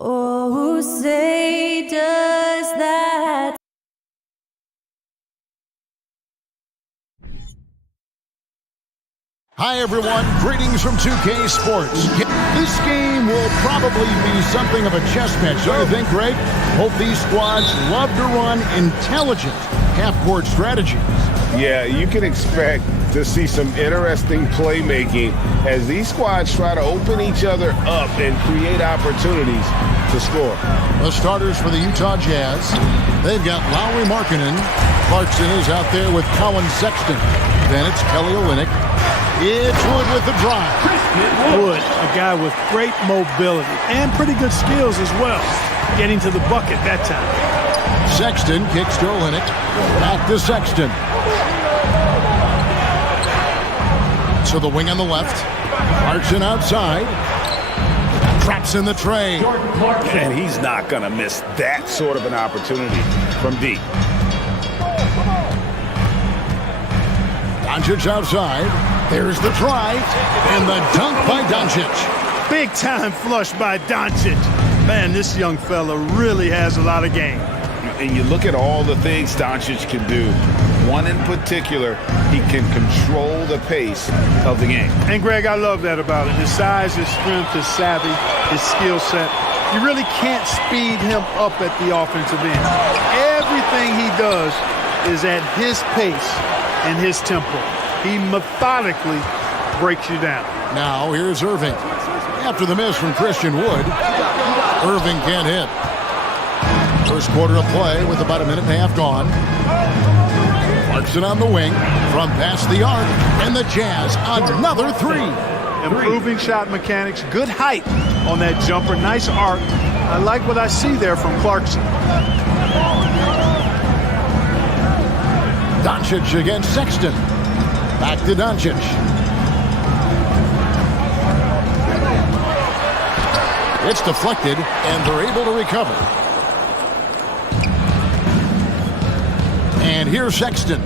Oh, say does that Hi, everyone. Greetings from 2K Sports. This game will probably be something of a chess match, don't you think, Greg? Both these squads love to run intelligent half-court strategies. Yeah, you can expect to see some interesting playmaking as these squads try to open each other up and create opportunities to score. The starters for the Utah Jazz, they've got Lauri Markkanen. Clarkson is out there with Colin Sexton. Then it's Kelly Olynyk. It's Wood with the drive. Wood, a guy with great mobility and pretty good skills as well. Getting to the bucket that time. Sexton kicks to Olynyk. Back to Sexton. To the wing on the left. Clarkson outside. Traps in the tray. And he's not going to miss that sort of an opportunity from deep. Doncic outside. There's the drive. And the dunk by Doncic. Big time flush by Doncic. Man, this young fella really has a lot of game. And you look at all the things Doncic can do. One in particular, he can control the pace of the game. And, Greg, I love that about it. His size, his strength, his savvy, his skill set. You really can't speed him up at the offensive end. Everything he does is at his pace and his tempo. He methodically breaks you down. Now here's Irving. After the miss from Christian Wood, Irving can't hit. First quarter of play with about a minute and a half gone. Clarkson on the wing from past the arc, and the Jazz another three. Improving shot mechanics, good height on that jumper, nice arc. I like what I see there from Clarkson. Doncic against Sexton. Back to Doncic. It's deflected, and they're able to recover. And here's Sexton.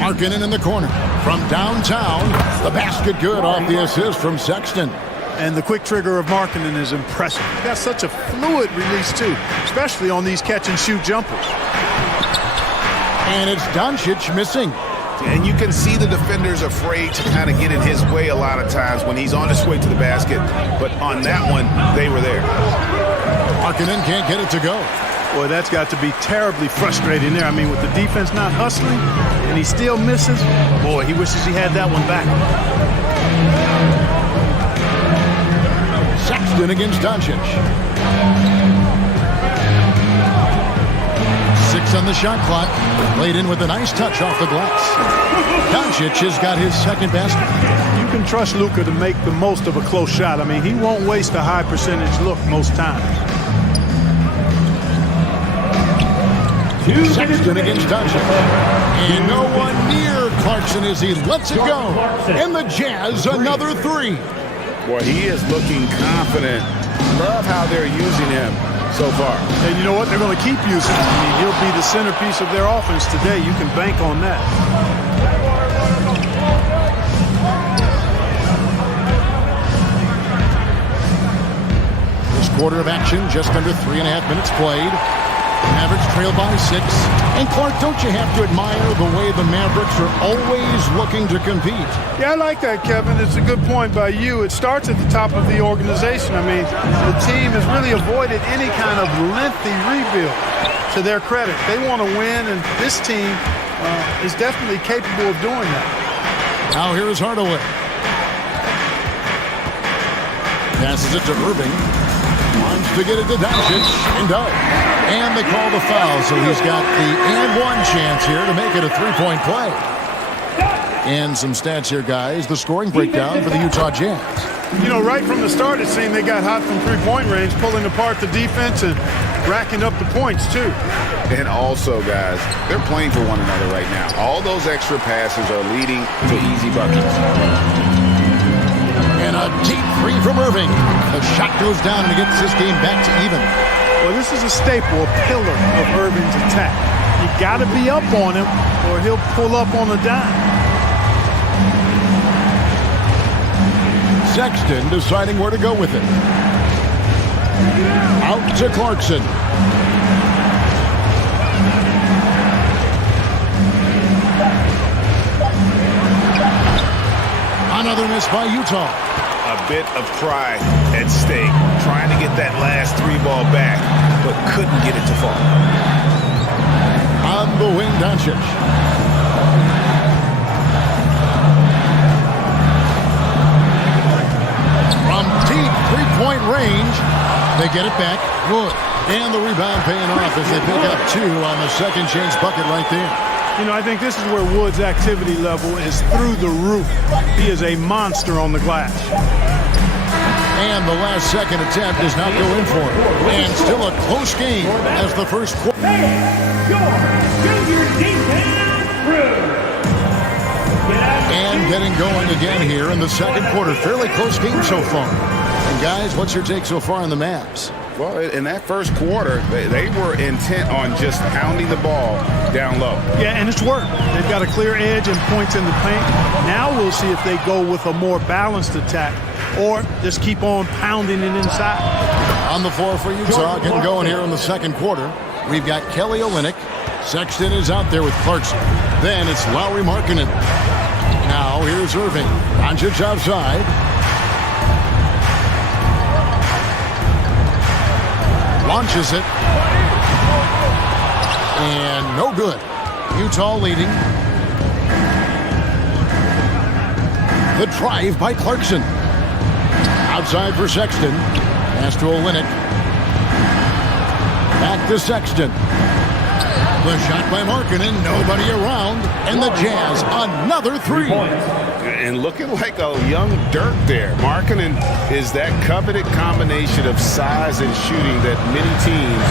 Markkanen in the corner. From downtown, the basket good off the assist from Sexton. And the quick trigger of Markkanen is impressive. He's got such a fluid release, too, especially on these catch-and-shoot jumpers. And it's Doncic missing. And you can see the defenders afraid to kind of get in his way a lot of times when he's on his way to the basket. But on that one, they were there. Markkanen can't get it to go. Boy, that's got to be terribly frustrating there. I mean, with the defense not hustling and he still misses, boy, he wishes he had that one back. Sexton against Doncic. 6 on the shot clock. Laid in with a nice touch off the glass. Doncic has got his second basket. You can trust Luka to make the most of a close shot. I mean, he won't waste a high percentage look most times. Sexton against Doncic. And no one near Clarkson as he lets it go. And the Jazz another three. Boy, he is looking confident. Love how they're using him so far. And you know what? They're going to keep using him. I mean, he'll be the centerpiece of their offense today. You can bank on that. This quarter of action, just under 3.5 minutes played. Mavericks trail by 6. And Clark, don't you have to admire the way the Mavericks are always looking to compete? Yeah, I like that, Kevin. It's a good point by you. It starts at the top of the organization. I mean, the team has really avoided any kind of lengthy rebuild, to their credit. They want to win, and this team is definitely capable of doing that. Now here's Hardaway. Passes it to Irving. Wants to get it to Doncic, and does. And they call the foul, so he's got the and-one chance here to make it a three-point play. And some stats here, guys. The scoring breakdown for the Utah Jazz. You know, right from the start, it seemed they got hot from three-point range, pulling apart the defense and racking up the points, too. And also, guys, they're playing for one another right now. All those extra passes are leading to easy buckets. And a deep three from Irving. The shot goes down and it gets this game back to even. Well, this is a staple, a pillar of Irving's attack. You got to be up on him or he'll pull up on a dime. Sexton deciding where to go with it. Out to Clarkson. On Another miss by Utah. A bit of pride at stake. Trying to get that last three ball back, but couldn't get it to fall. On the wing, Doncic. From deep three-point range, they get it back. Wood. And the rebound paying off as they pick up 2 on the second chance bucket right there. You know, I think this is where Wood's activity level is through the roof. He is a monster on the glass. And the last second attempt does not go in for it. And still a close game as the first quarter. And getting going again here in the second quarter. Fairly close game so far. And guys, what's your take so far on the Mavs? Well, in that first quarter, they were intent on just pounding the ball down low. Yeah, and it's worked. They've got a clear edge and points in the paint. Now we'll see if they go with a more balanced attack or just keep on pounding it inside. On the floor for Utah, getting going here in the second quarter. We've got Kelly Olynyk. Sexton is out there with Clarkson. Then it's Lauri Markkanen. Now here's Irving. Doncic outside. Launches it. And no good. Utah leading. The drive by Clarkson. Outside for Sexton. Pass to Olynyk. Back to Sexton. The shot by Markkanen. Nobody around. And the Jazz, another 3. And looking like a young Dirk there. Markkanen is that coveted combination of size and shooting that many teams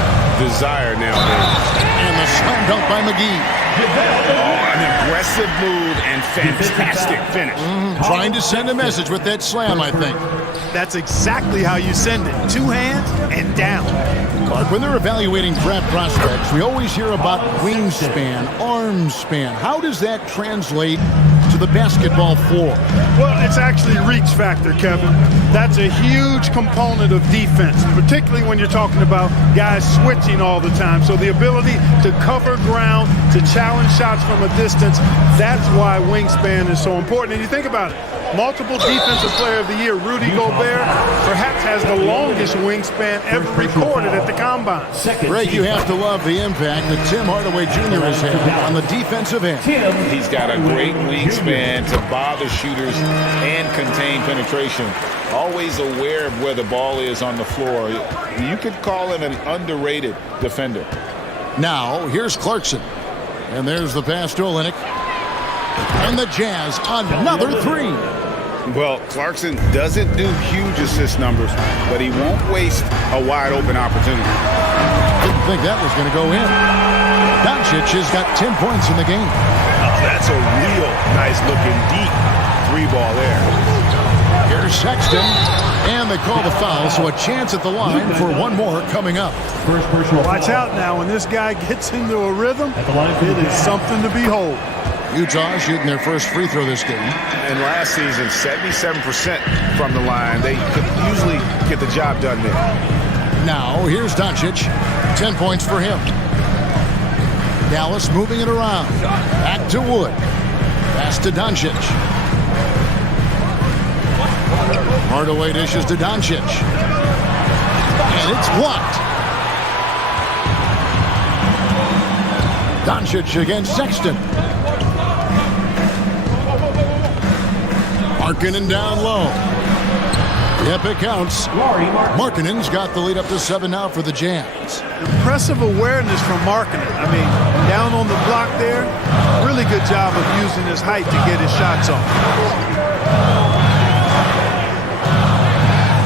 desire nowadays. And the slam dunk by McGee. Oh, an aggressive move and fantastic finish. Trying to send a message with that slam, I think. That's exactly how you send it. 2 hands and down. Clark, when they're evaluating draft prospects, we always hear about wingspan, arm span. How does that translate to the basketball floor? Well, it's actually reach factor, Kevin. That's a huge component of defense, particularly when you're talking about guys switching all the time. So the ability to cover ground, to challenge shots from a distance, that's why wingspan is so important. And you think about it, multiple defensive player of the year, Rudy Gobert, perhaps has the longest wingspan ever recorded at the Combine. Greg, you have to love the impact that Tim Hardaway Jr. has had on the defensive end. He's got a great wingspan to bother shooters and contain penetration. Always aware of where the ball is on the floor. You could call him an underrated defender. Now, here's Clarkson. And there's the pass to Olynyk. And the Jazz, another 3. Well, Clarkson doesn't do huge assist numbers, but he won't waste a wide-open opportunity. Didn't think that was going to go in. Doncic has got 10 points in the game. Oh, that's a real nice-looking deep 3-ball there. Here's Sexton, and they call the foul, so a chance at the line for one more coming up. Watch out now. When this guy gets into a rhythm, it is something to behold. Utah shooting their first free throw this game. And last season, 77% from the line. They could usually get the job done there. Now, here's Doncic. 10 points for him. Dallas moving it around. Back to Wood. Pass to Doncic. Hardaway dishes to Doncic. And it's blocked. Doncic against Sexton. Markkanen down low. Yep, it counts. Markkanen's got the lead up to 7 now for the Jazz. Impressive awareness from Markkanen. I mean, down on the block there, really good job of using his height to get his shots off.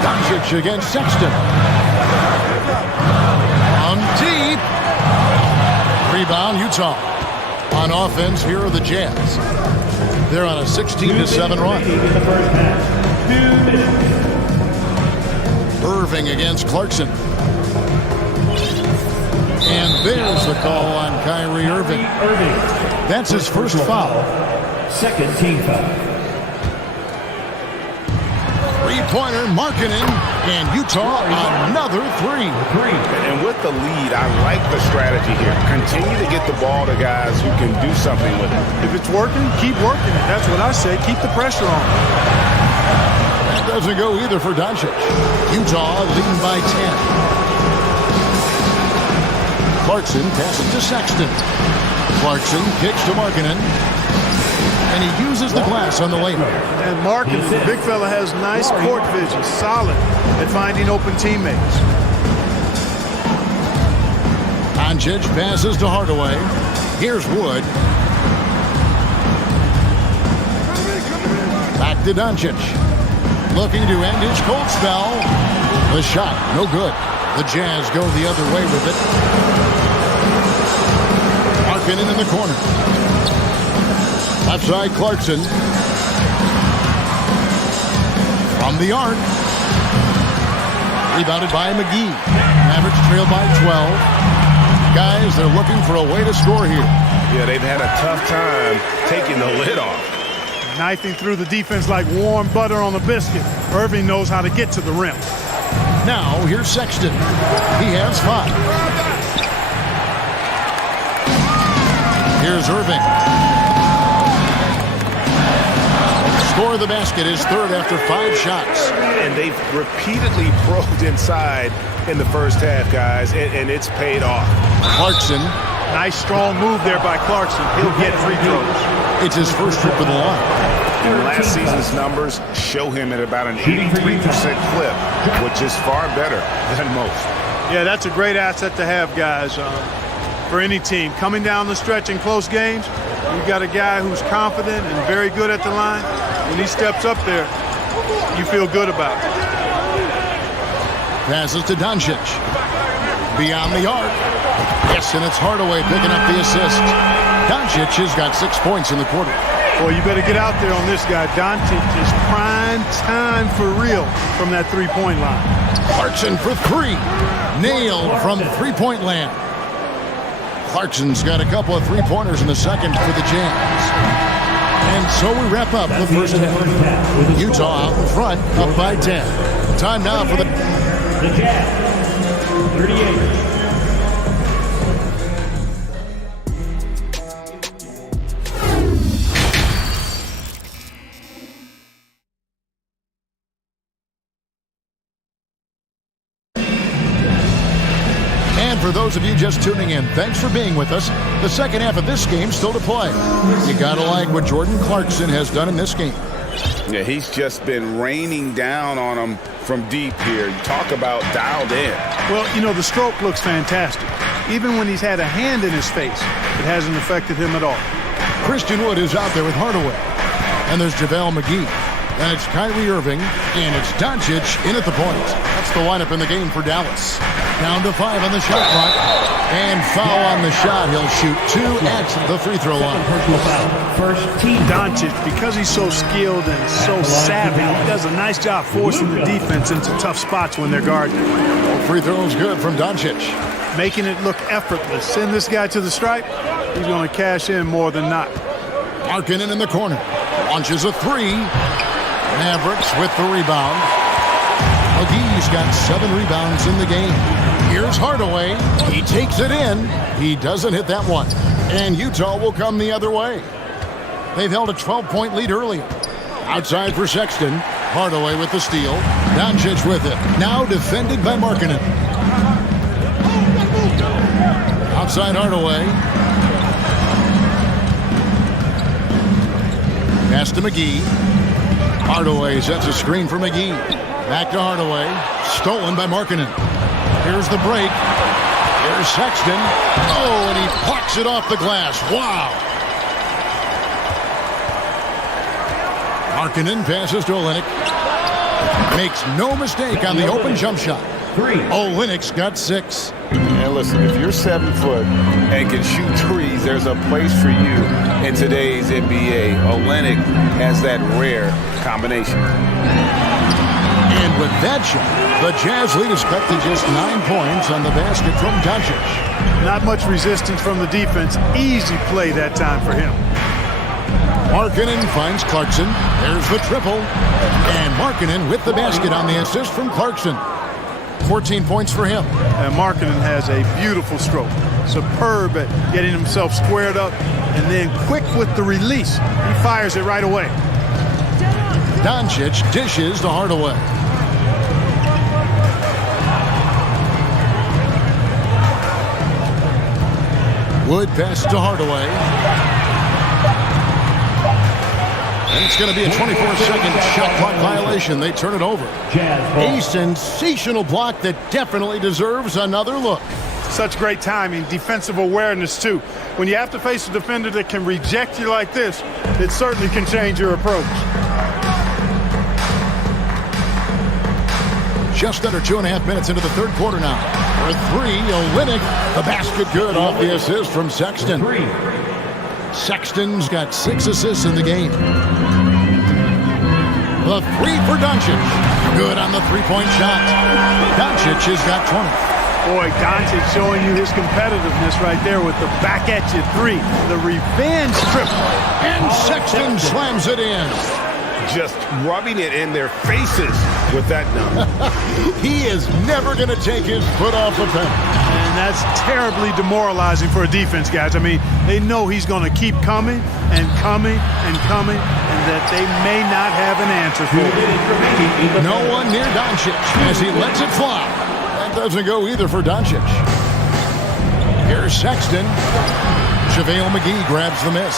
Doncic against Sexton. On deep. Rebound, Utah. On offense, here are the Jazz. They're on a 16-7 run. Irving against Clarkson. And there's the call on Kyrie Irving. That's his first foul. Second team foul. Three-pointer, Markkanen, and Utah another three. And with the lead, I like the strategy here. Continue to get the ball to guys who can do something with it. If it's working, keep working it. That's what I say. Keep the pressure on. That doesn't go either for Doncic. Utah leading by 10. Clarkson passes to Sexton. Clarkson kicks to Markkanen. And he uses the glass on the layup. And Markkanen, the big fella, has nice court vision. Solid at finding open teammates. Doncic passes to Hardaway. Here's Wood. Back to Doncic. Looking to end his cold spell. The shot, no good. The Jazz go the other way with it. Markkanen in the corner. Left side, Clarkson. From the arc. Rebounded by McGee. Mavericks trail by 12. Guys, they're looking for a way to score here. Yeah, they've had a tough time taking the lid off. Knifing through the defense like warm butter on a biscuit. Irving knows how to get to the rim. Now, here's Sexton. He has 5. Here's Irving. Score the basket, his third after 5 shots. And they've repeatedly probed inside in the first half, guys, and it's paid off. Clarkson. Nice strong move there by Clarkson. He'll get free throws. It's his first trip to the line. And last season's numbers show him at about an 83% clip, which is far better than most. Yeah, that's a great asset to have, guys, for any team. Coming down the stretch in close games, you've got a guy who's confident and very good at the line. When he steps up there, you feel good about it. Passes to Doncic. Beyond the arc. Yes, and it's Hardaway picking up the assist. Doncic has got 6 points in the quarter. Well, you better get out there on this guy. Doncic is prime time for real from that three-point line. Clarkson for 3. Nailed from three-point land. Clarkson's got a couple of three-pointers in the second for the Jazz. And so we wrap up the first half. Utah out in front, up by 10. Time now for the Jazz. 38. For those of you just tuning in, thanks for being with us. The second half of this game still to play. You gotta like what Jordan Clarkson has done in this game. Yeah, he's just been raining down on them from deep here. You talk about dialed in. Well, you know, the stroke looks fantastic. Even when he's had a hand in his face, it hasn't affected him at all. Christian Wood is out there with Hardaway. And there's JaVale McGee. And it's Kyrie Irving. And it's Doncic in at the point. That's the lineup in the game for Dallas. Down to 5 on the shot clock. And foul on the shot. He'll shoot 2 at the free throw line. First team. Doncic, because he's so skilled and so savvy, he does a nice job forcing the defense into tough spots when they're guarding. Free throw is good from Doncic. Making it look effortless. Send this guy to the stripe. He's going to cash in more than not. Markkanen in the corner. Launches a 3. Mavericks with the rebound. McGee's got 7 rebounds in the game. Here's Hardaway. He takes it in. He doesn't hit that one. And Utah will come the other way. They've held a 12-point lead earlier. Outside for Sexton. Hardaway with the steal. Doncic with it. Now defended by Markkanen. Outside Hardaway. Pass to McGee. Hardaway sets a screen for McGee. Back to Hardaway. Stolen by Markkanen. Here's the break. Here's Sexton. Oh, and he plucks it off the glass. Wow. Markkanen passes to Olynyk. Makes no mistake on the open jump shot. Olynyk's got 6. And listen, if you're 7 foot and can shoot threes, there's a place for you in today's NBA. Olynyk has that rare combination. And with that shot, the Jazz lead is cut to just 9 points on the basket from Doncic. Not much resistance from the defense. Easy play that time for him. Markkanen finds Clarkson. There's the triple. And Markkanen with the basket on the assist from Clarkson. 14 points for him. And Markkanen has a beautiful stroke. Superb at getting himself squared up and then quick with the release. He fires it right away. Doncic dishes to Hardaway. Wood passes to Hardaway. And it's going to be a 24-second shot clock violation. They turn it over. A sensational block that definitely deserves another look. Such great timing, defensive awareness, too. When you have to face a defender that can reject you like this, it certainly can change your approach. Just under 2.5 minutes into the third quarter now. For three, Olynyk, the basket good off the assist from Sexton. Sexton's got 6 assists in the game. The three for Doncic. Good on the three-point shot. Doncic has got 20. Boy, Doncic showing you his competitiveness right there with the back-at-you three. The revenge triple. And Sexton slams it in. Just rubbing it in their faces with that number. He is never going to take his foot off the pedal. And that's terribly demoralizing for a defense, guys. I mean, they know he's going to keep coming and coming and coming, and that they may not have an answer for it. No one near Doncic as he lets it fly. That doesn't go either for Doncic. Here's Sexton. JaVale McGee grabs the miss.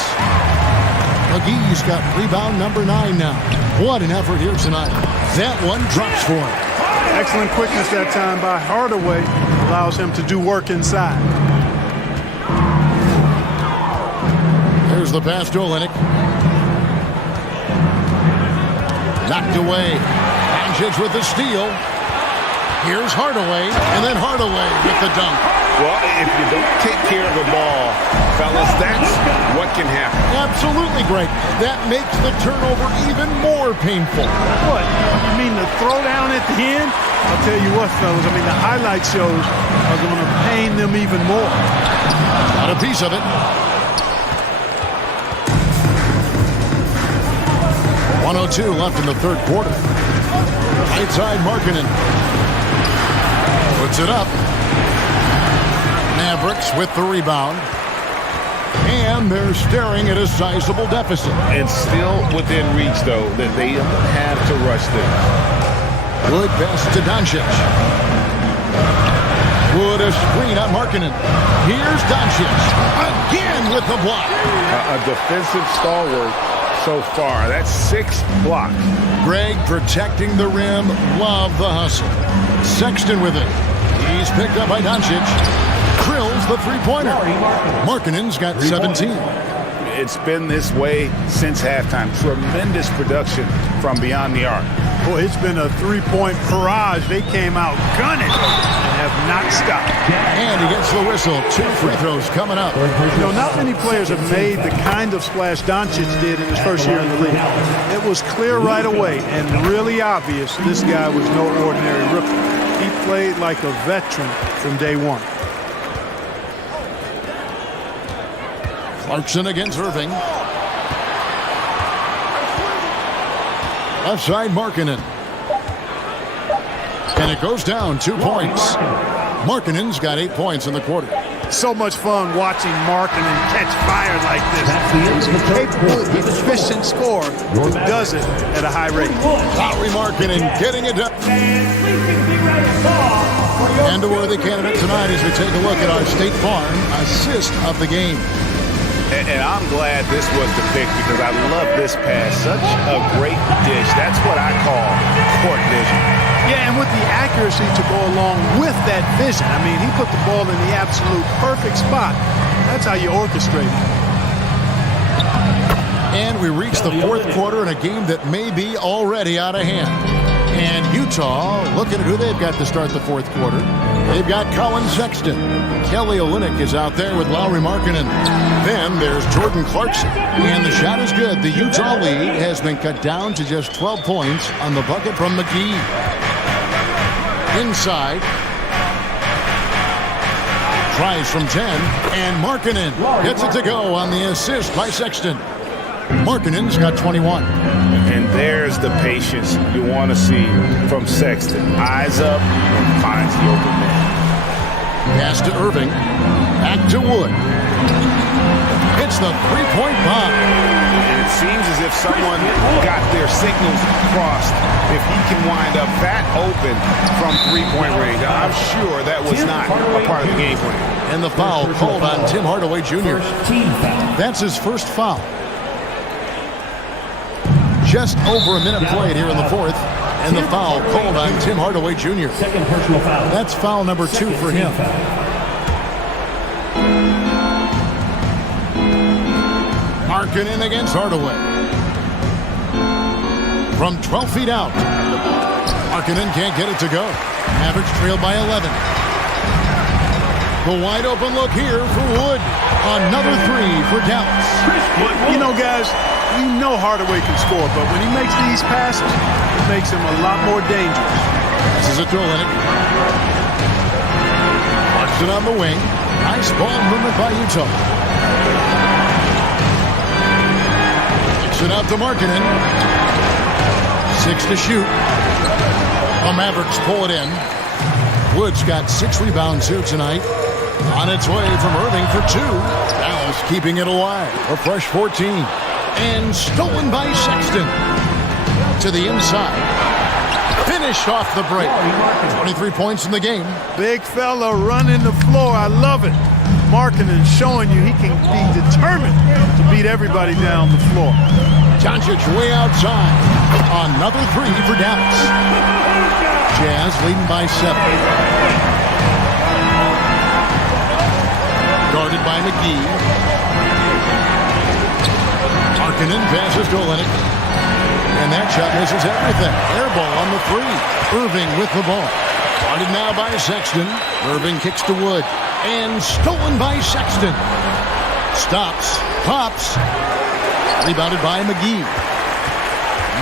McGee's got rebound number 9 now. What an effort here tonight. That one drops for him. Excellent quickness that time by Hardaway. Allows him to do work inside. There's the pass to Olynyk. Knocked away. Doncic with the steal. Here's Hardaway, and then Hardaway with the dunk. Well, if you don't take care of the ball, fellas, that's what can happen. Absolutely great. That makes the turnover even more painful. What? You mean the throwdown at the end? I'll tell you what, fellas. I mean, the highlight shows are going to pain them even more. Got a piece of it. 1:02 left in the third quarter. Right side, Markkanen. Puts it up. Mavericks with the rebound. And they're staring at a sizable deficit. And still within reach, though, that they don't have to rush this. Wood pass to Doncic. Wood a screen on Markkanen. Here's Doncic. Again with the block. A defensive stalwart so far. That's 6 blocks. Greg protecting the rim. Love the hustle. Sexton with it. He's picked up by Doncic. Drills the three-pointer. Markkanen's got 17. It's been this way since halftime. Tremendous production from beyond the arc. Boy, it's been a three-point barrage. They came out gunning and have not stopped. And he gets the whistle. 2 free throws coming up. You know, not many players have made the kind of splash Doncic did in his first year in the league. It was clear right away and really obvious this guy was no ordinary rookie. He played like a veteran from day one. Clarkson against Irving. Left side, Markkanen. And it goes down 2 points. Markkanen's got 8 points in the quarter. So much fun watching Markkanen catch fire like this. He's a capable, efficient scorer who does it at a high rate. Lauri Markkanen getting it done. And a worthy candidate tonight as we take a look at our State Farm assist of the game. And I'm glad this was the pick because I love this pass. Such a great dish. That's what I call court vision. Yeah, and with the accuracy to go along with that vision. I mean, he put the ball in the absolute perfect spot. That's how you orchestrate it. And we reach the fourth quarter in a game that may be already out of hand. And Utah, looking at who they've got to start the fourth quarter. They've got Colin Sexton. Kelly Olynyk is out there with Lauri Markkanen. Then there's Jordan Clarkson. And the shot is good. The Utah lead has been cut down to just 12 points on the bucket from McGee. Inside. Tries from 10. And Markkanen gets it to go on the assist by Sexton. Markkanen's got 21. And there's the patience you want to see from Sexton. Eyes up and finds the open man. Pass to Irving. Back to Wood. It's the three-point bomb. And it seems as if someone got their signals crossed. If he can wind up that open from three-point range, I'm sure that was not a part of the game plan. And the foul called on Tim Hardaway Jr. That's his first foul. Just over a minute played here in the fourth. And the foul called on Tim Hardaway Jr. Second personal foul. That's foul number 2 for him. Markkanen against Hardaway. From 12 feet out. Markkanen can't get it to go. Mavericks trail by 11. The wide open look here for Wood. Another three for Dallas. You know, guys, you know Hardaway can score, but when he makes these passes, it makes him a lot more dangerous. This is a throw in it. Watched it on the wing. Nice ball movement by Utah. Kicks it out to Markkanen. 6 to shoot. The Mavericks pull it in. Wood's got 6 rebounds here tonight. On its way from Irving for 2. Dallas keeping it alive. A fresh 14. And stolen by Sexton. To the inside. Finished off the break. 23 points in the game. Big fella running the floor. I love it. Markkanen showing you he can be determined to beat everybody down the floor. Doncic way outside. Another three for Dallas. Jazz leading by 7. Guarded by McGee. Markkanen passes to Olynyk. And that shot misses everything. Air ball on the 3. Irving with the ball. Guarded now by Sexton. Irving kicks to Wood. And stolen by Sexton. Stops. Pops. Rebounded by McGee.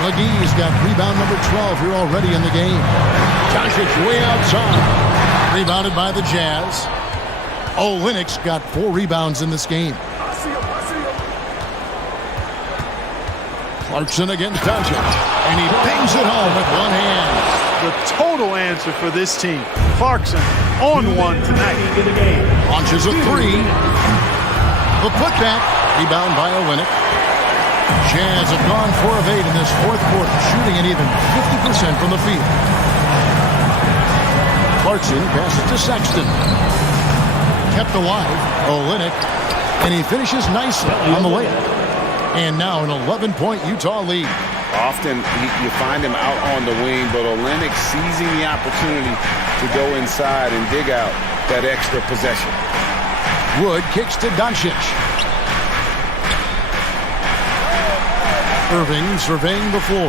McGee's got rebound number 12 here already in the game. Doncic way outside. Rebounded by the Jazz. Olynyk's got 4 rebounds in this game. Clarkson against Doncic. And he bangs it home with one hand. The total answer for this team. Clarkson on one tonight. Launches a 3. The putback. Rebound by Olynyk. Jazz have gone 4 of 8 in this fourth quarter, shooting at even 50% from the field. Clarkson passes to Sexton. Kept alive. Olynyk. And he finishes nicely on the layup. And now an 11-point Utah lead. Often you find him out on the wing, but Olynyk seizing the opportunity to go inside and dig out that extra possession. Wood kicks to Doncic. Irving surveying the floor.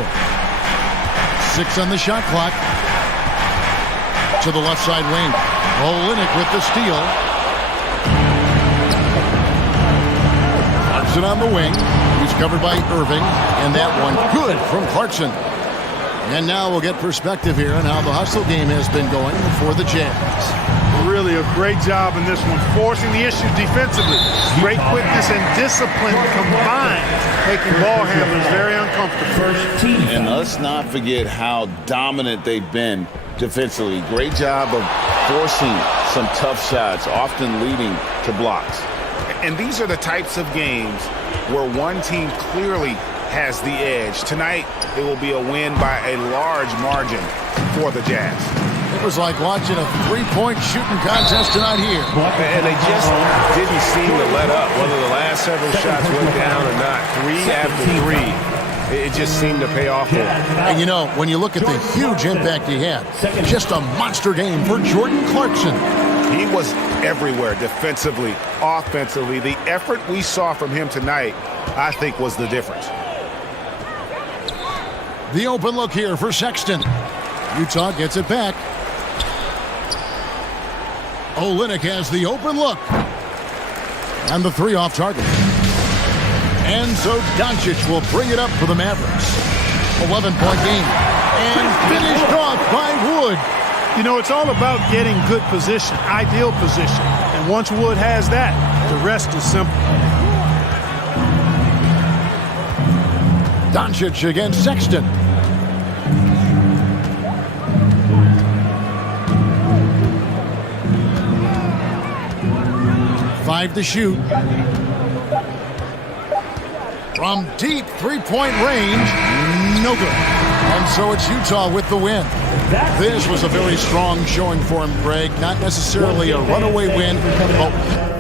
6 on the shot clock. To the left side wing. Olynyk with the steal. Clarkson on the wing. He's covered by Irving. And that one good from Clarkson. And now we'll get perspective here on how the hustle game has been going for the Jazz. Really a great job in this one, forcing the issue defensively. Great quickness and discipline combined, making ball handlers very uncomfortable. And let's not forget how dominant they've been defensively. Great job of forcing some tough shots, often leading to blocks. And these are the types of games where one team clearly has the edge. Tonight, it will be a win by a large margin for the Jazz. It was like watching a three-point shooting contest tonight here. And they just didn't seem to let up. Whether the last several shots went down or not, 3 after 3, it just seemed to pay off for him. And you know, when you look at the huge impact he had, just a monster game for Jordan Clarkson. He was everywhere defensively, offensively. The effort we saw from him tonight, I think, was the difference. The open look here for Sexton. Utah gets it back. Olynyk has the open look. And the 3 off target. And so Doncic will bring it up for the Mavericks. 11-point game. And finished off by Wood. You know, it's all about getting good position, ideal position. And once Wood has that, the rest is simple. Doncic against Sexton. Five to shoot. From deep three-point range, no good. And so it's Utah with the win. This was a very strong showing for him, Greg. Not necessarily a runaway win, but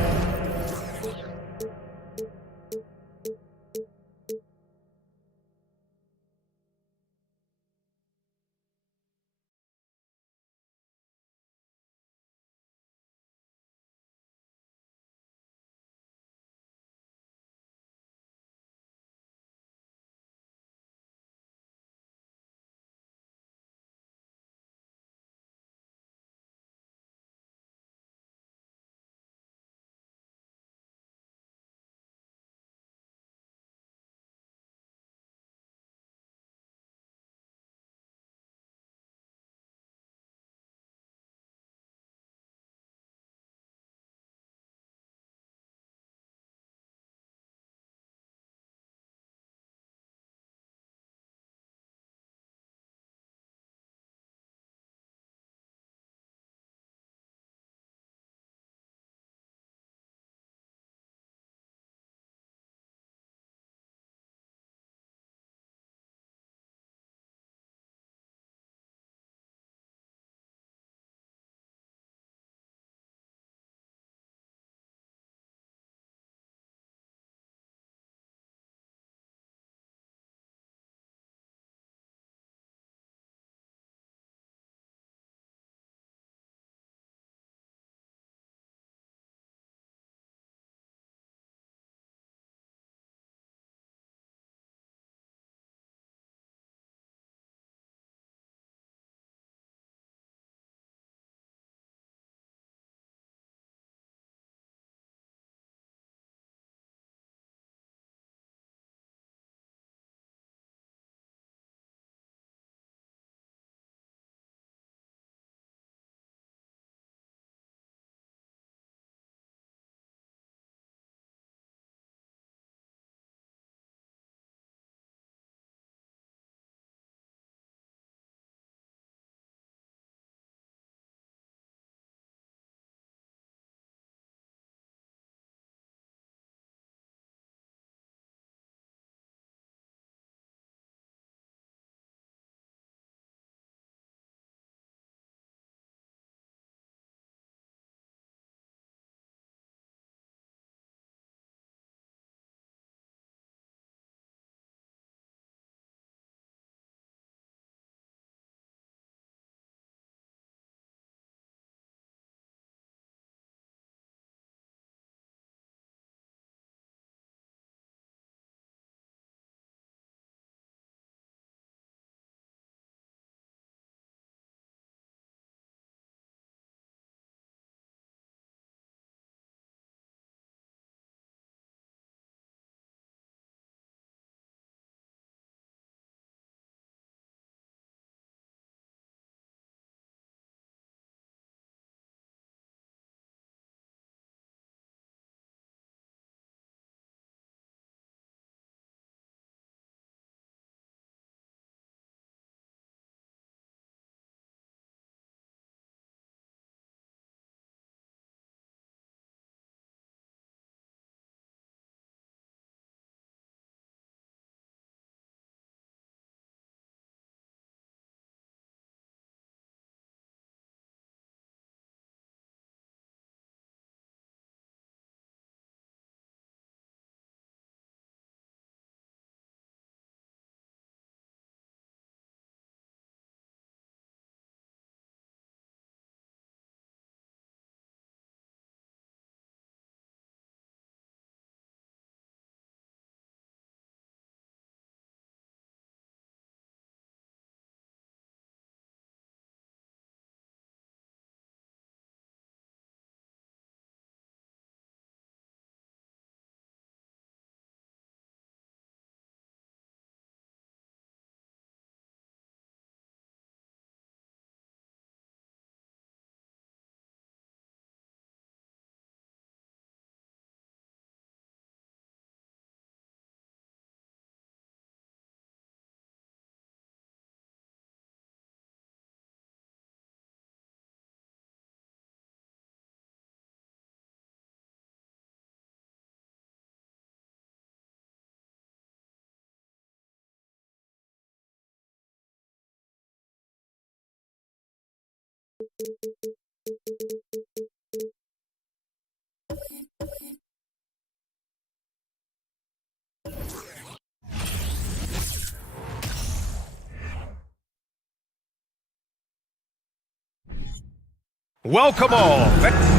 Welcome all.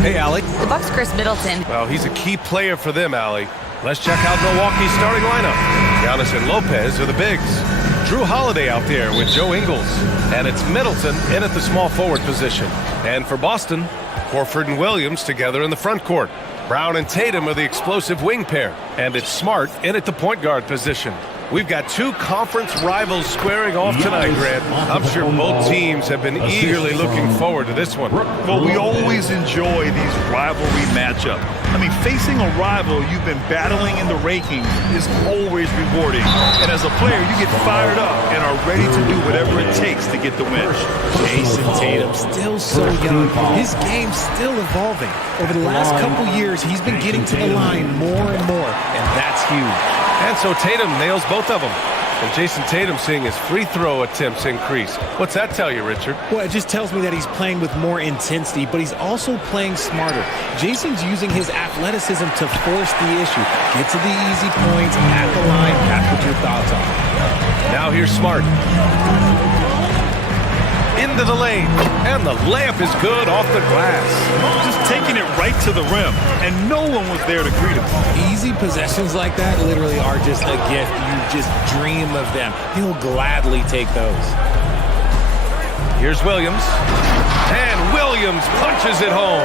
Hey, Allie. The Bucks' Chris Middleton. Well, he's a key player for them, Allie. Let's check out Milwaukee's starting lineup. Janis and Lopez are the bigs. Drew Holiday out there with Joe Ingles. And it's Middleton in at the small forward position. And for Boston, Horford and Williams together in the front court. Brown and Tatum are the explosive wing pair. And it's Smart in at the point guard position. We've got two conference rivals squaring off tonight, Grant. I'm sure both teams have been eagerly looking forward to this one. Well, we always enjoy these rivalry matchups. I mean, facing a rival you've been battling in the rankings is always rewarding. And as a player, you get fired up and are ready to do whatever it takes to get the win. Jason Tatum, still so young. His game's still evolving. Over the last couple years, he's been getting to the line more and more, and that's huge. And so Tatum nails both of them. And Jason Tatum seeing his free throw attempts increase. What's that tell you, Richard? Well, it just tells me that he's playing with more intensity, but he's also playing smarter. Jason's using his athleticism to force the issue. Get to the easy points, at the line, that's what your thoughts are. Now here's Smart. Into the lane, and the layup is good off the glass. Just taking it right to the rim, and no one was there to greet him. Easy possessions like that literally are just a gift. You just dream of them. He'll gladly take those. Here's Williams, and Williams punches it home.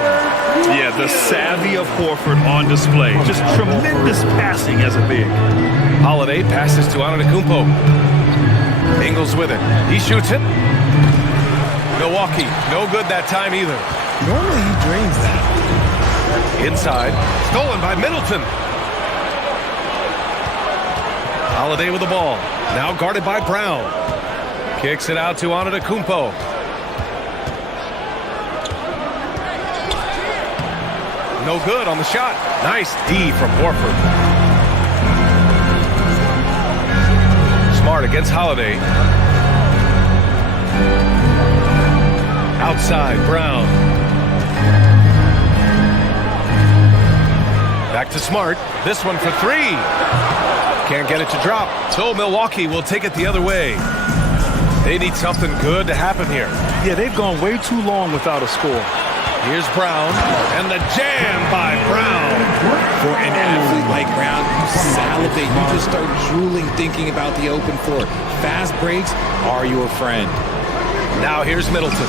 Yeah, the savvy of Horford on display. Just tremendous passing as a big. Holiday passes to Antetokounmpo. Ingles with it. He shoots it. Milwaukee, no good that time either. Normally he drains that. Inside, stolen by Middleton. Holiday with the ball, now guarded by Brown. Kicks it out to Antetokounmpo. No good on the shot. Nice D from Horford. Smart against Holiday. Outside, Brown. Back to Smart. This one for three. Can't get it to drop. So Milwaukee will take it the other way. They need something good to happen here. Yeah, they've gone way too long without a score. Here's Brown, and the jam by Brown. For an athlete like Brown, you salivate. You just start drooling thinking about the open floor. Fast breaks are your friend. Now here's Middleton.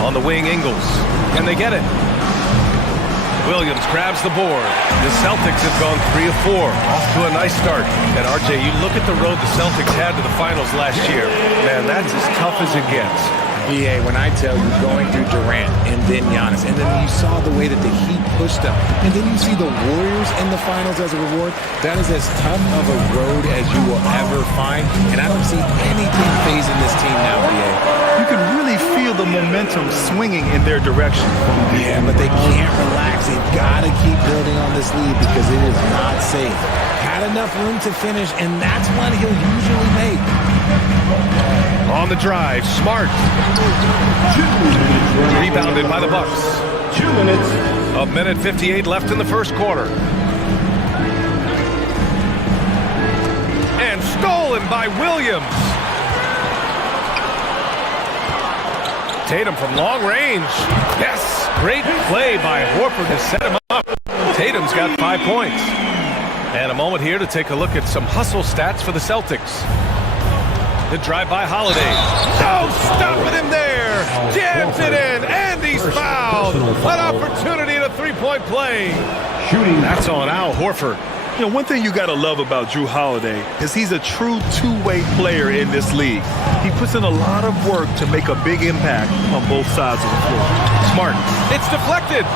On the wing, Ingles. Can they get it? Williams grabs the board. The Celtics have gone 3 of 4. Off to a nice start. And RJ, you look at the road the Celtics had to the finals last year. Man, that's as tough as it gets. BA, when I tell you going through Durant and then Janis, and then you saw the way that the Heat pushed them, and then you see the Warriors in the finals as a reward, that is as tough of a road as you will ever find, and I don't see anything phasing this team now, BA. You can really feel the momentum swinging in their direction. Yeah, but they can't relax. They've got to keep building on this lead because it is not safe. Had enough room to finish, and that's one he'll usually make. On the drive, Smart. Rebounded by the Bucks. 2 minutes. A minute 58 left in the first quarter. And stolen by Williams. Tatum from long range. Yes, great play by Horford to set him up. Tatum's got 5 points. And a moment here to take a look at some hustle stats for the Celtics. The drive by Holiday. No, stopping him there. Jams it in, and he's fouled. An opportunity at a three-point play. Shooting. That's on Al Horford. You know, one thing you got to love about Drew Holiday is he's a true two-way player in this league. He puts in a lot of work to make a big impact on both sides of the floor. Smart. It's deflected.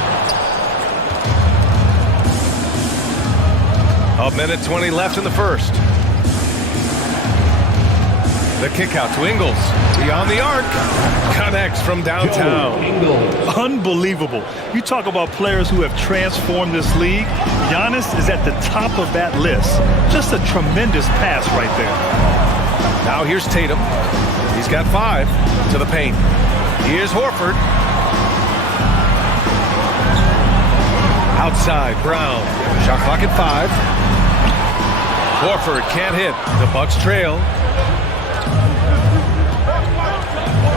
A minute 20 left in the first. The kick out to Ingles. Beyond the arc. Connects from downtown. Unbelievable. You talk about players who have transformed this league. Janis is at the top of that list. Just a tremendous pass right there. Now here's Tatum. He's got 5 to the paint. Here's Horford. Outside, Brown. Shot clock at 5. Horford can't hit. The Bucks trail.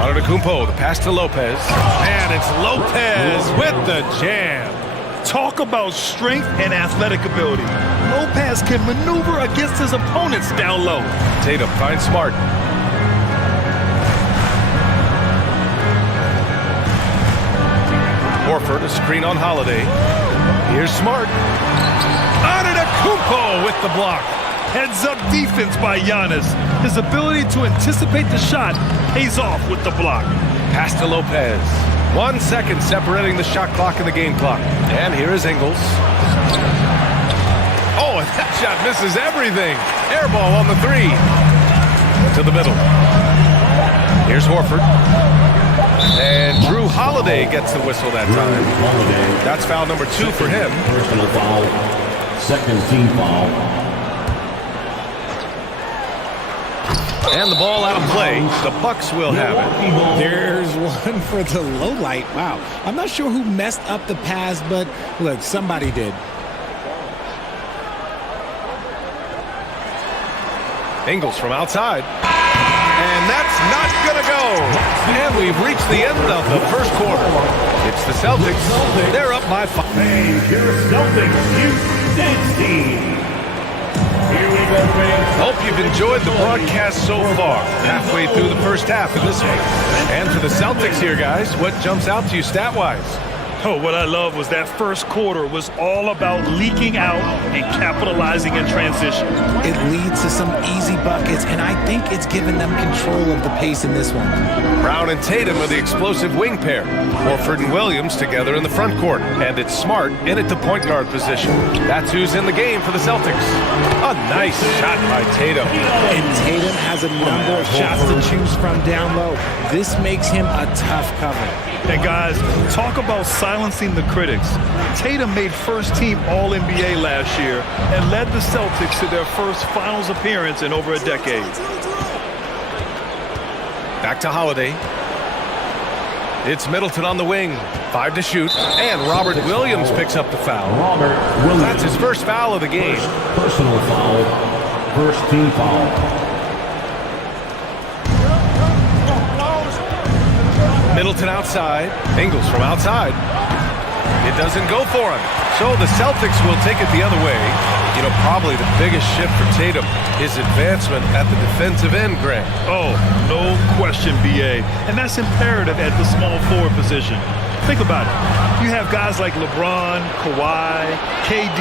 Antetokounmpo, the pass to Lopez. And it's Lopez with the jam. Talk about strength and athletic ability. Lopez can maneuver against his opponents down low. Tatum finds Smart. Horford, a screen on Holiday. Here's Smart. Antetokounmpo with the block. Heads-up defense by Janis. His ability to anticipate the shot pays off with the block. Pass to Lopez. 1 second separating the shot clock and the game clock. And here is Ingles. Oh, and that shot misses everything. Air ball on the 3. To the middle. Here's Horford. And Drew Holiday gets the whistle that time. That's foul number 2 for him. Personal foul. Second team foul. And the ball out of play. The Bucks will have it. There's one for the low light. Wow. I'm not sure who messed up the pass, but look, somebody did. Ingles from outside. And that's not going to go. And we've reached the end of the first quarter. It's the Celtics. They're up by 5. Hey, your Celtics, you 16. Here we go, fans. Hope you've enjoyed the broadcast so far. Halfway through the first half in this one. And for the Celtics here, guys, what jumps out to you stat-wise? Oh, what I love was that first quarter was all about leaking out and capitalizing in transition. It leads to some easy buckets, and I think it's given them control of the pace in this one. Brown and Tatum are the explosive wing pair. Horford and Williams together in the front court. And it's Smart in at the point guard position. That's who's in the game for the Celtics. A nice shot by Tatum. And Tatum has a number of shots to choose from down low. This makes him a tough cover. And guys, talk about silencing the critics. Tatum made first-team All-NBA last year and led the Celtics to their first finals appearance in over a decade. Back to Holiday. It's Middleton on the wing. 5 to shoot. And Robert Williams picks up the foul. That's his first foul of the game. Personal foul. First team foul. Middleton outside. Ingles from outside. It doesn't go for him. So the Celtics will take it the other way. You know, probably the biggest shift for Tatum is advancement at the defensive end, Greg. Oh, no question, B.A. And that's imperative at the small forward position. Think about it. You have guys like LeBron, Kawhi, KD.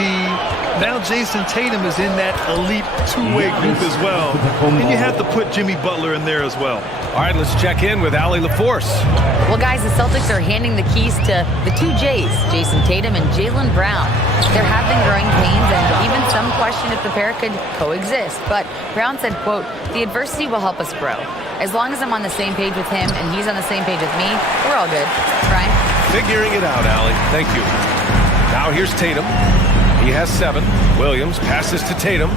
Now Jason Tatum is in that elite two-way group as well. And you have to put Jimmy Butler in there as well. All right, let's check in with Allie LaForce. Well, guys, the Celtics are handing the keys to the 2 J's, Jason Tatum and Jaylen Brown. There have been growing pains and even some question if the pair could coexist. But Brown said, quote, "The adversity will help us grow. As long as I'm on the same page with him and he's on the same page with me, we're all good." Brian? Figuring it out, Allie. Thank you. Now here's Tatum. He has 7. Williams passes to Tatum.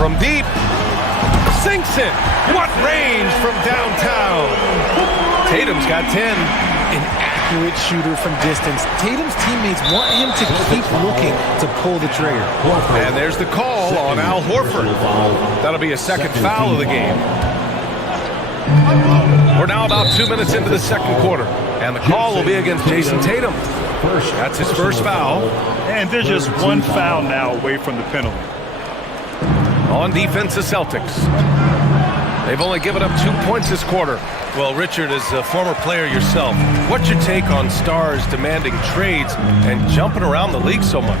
From deep. Sinks it. What range from downtown. Tatum's got 10. An accurate shooter from distance. Tatum's teammates want him to keep looking to pull the trigger. And there's the call on Al Horford. That'll be a second foul of the game. We're now about 2 minutes into the second quarter. And the call will be against Jason Tatum. That's his first foul. And they're just one foul now away from the penalty. On defense, the Celtics. They've only given up 2 points this quarter. Well, Richard, as a former player yourself, what's your take on stars demanding trades and jumping around the league so much?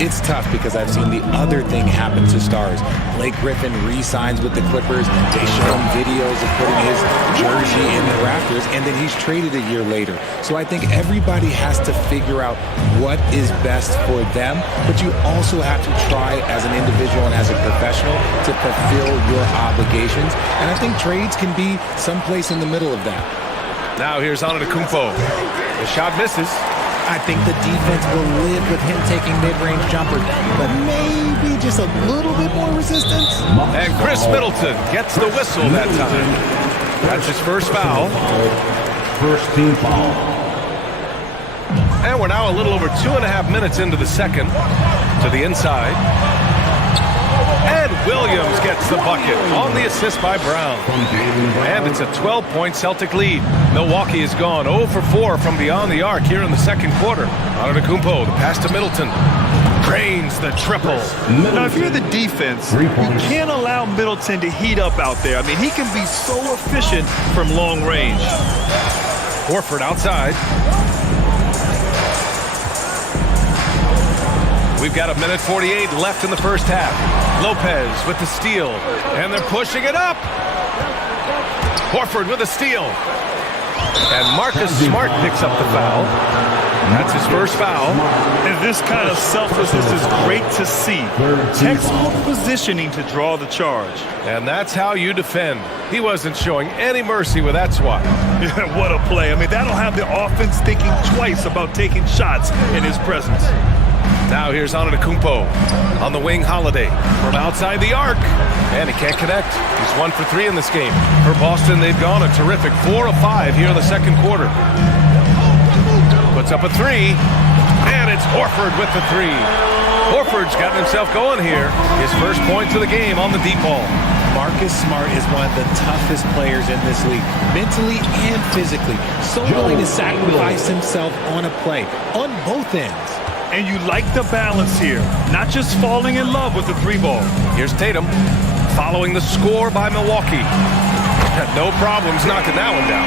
It's tough because I've seen the other thing happen to stars. Blake Griffin re-signs with the Clippers. They show him videos of putting his jersey in the rafters, and then he's traded a year later. So I think everybody has to figure out what is best for them, but you also have to try as an individual and as a professional to fulfill your obligations. And I think trades can be someplace in the middle of that. Now here's Antetokounmpo. The shot misses. I think the defense will live with him taking mid-range jumpers, but maybe just a little bit more resistance. And Chris Middleton gets the whistle that time. That's his first foul. First team foul. And we're now a little over 2.5 minutes into the second. To the inside. And Williams gets the bucket on the assist by Brown. And it's a 12-point Celtic lead. Milwaukee has gone 0 for 4 from beyond the arc here in the second quarter. Antetokounmpo, the pass to Middleton. Drains the triple. Now, if you're the defense, you can't allow Middleton to heat up out there. I mean, he can be so efficient from long range. Horford outside. We've got 1:48 left in the first half. Lopez with the steal, and they're pushing it up. Horford with a steal. And Marcus Smart picks up the foul. That's his first foul. And this kind of selflessness is great to see. Textbook positioning to draw the charge. And that's how you defend. He wasn't showing any mercy with that swat. What a play. I mean, that'll have the offense thinking twice about taking shots in his presence. Now here's Antetokounmpo on the wing. Holiday from outside the arc, and he can't connect. He's 1 for 3 in this game. For Boston, they've gone a terrific 4 of 5 here in the second quarter. Puts up a 3, and it's Horford with the 3. Horford's gotten himself going here. His first points of the game on the deep ball. Marcus Smart is one of the toughest players in this league, mentally and physically. So willing to sacrifice himself on a play, on both ends. And you like the balance here, not just falling in love with the 3-ball. Here's Tatum following the score by Milwaukee. No problems knocking that one down.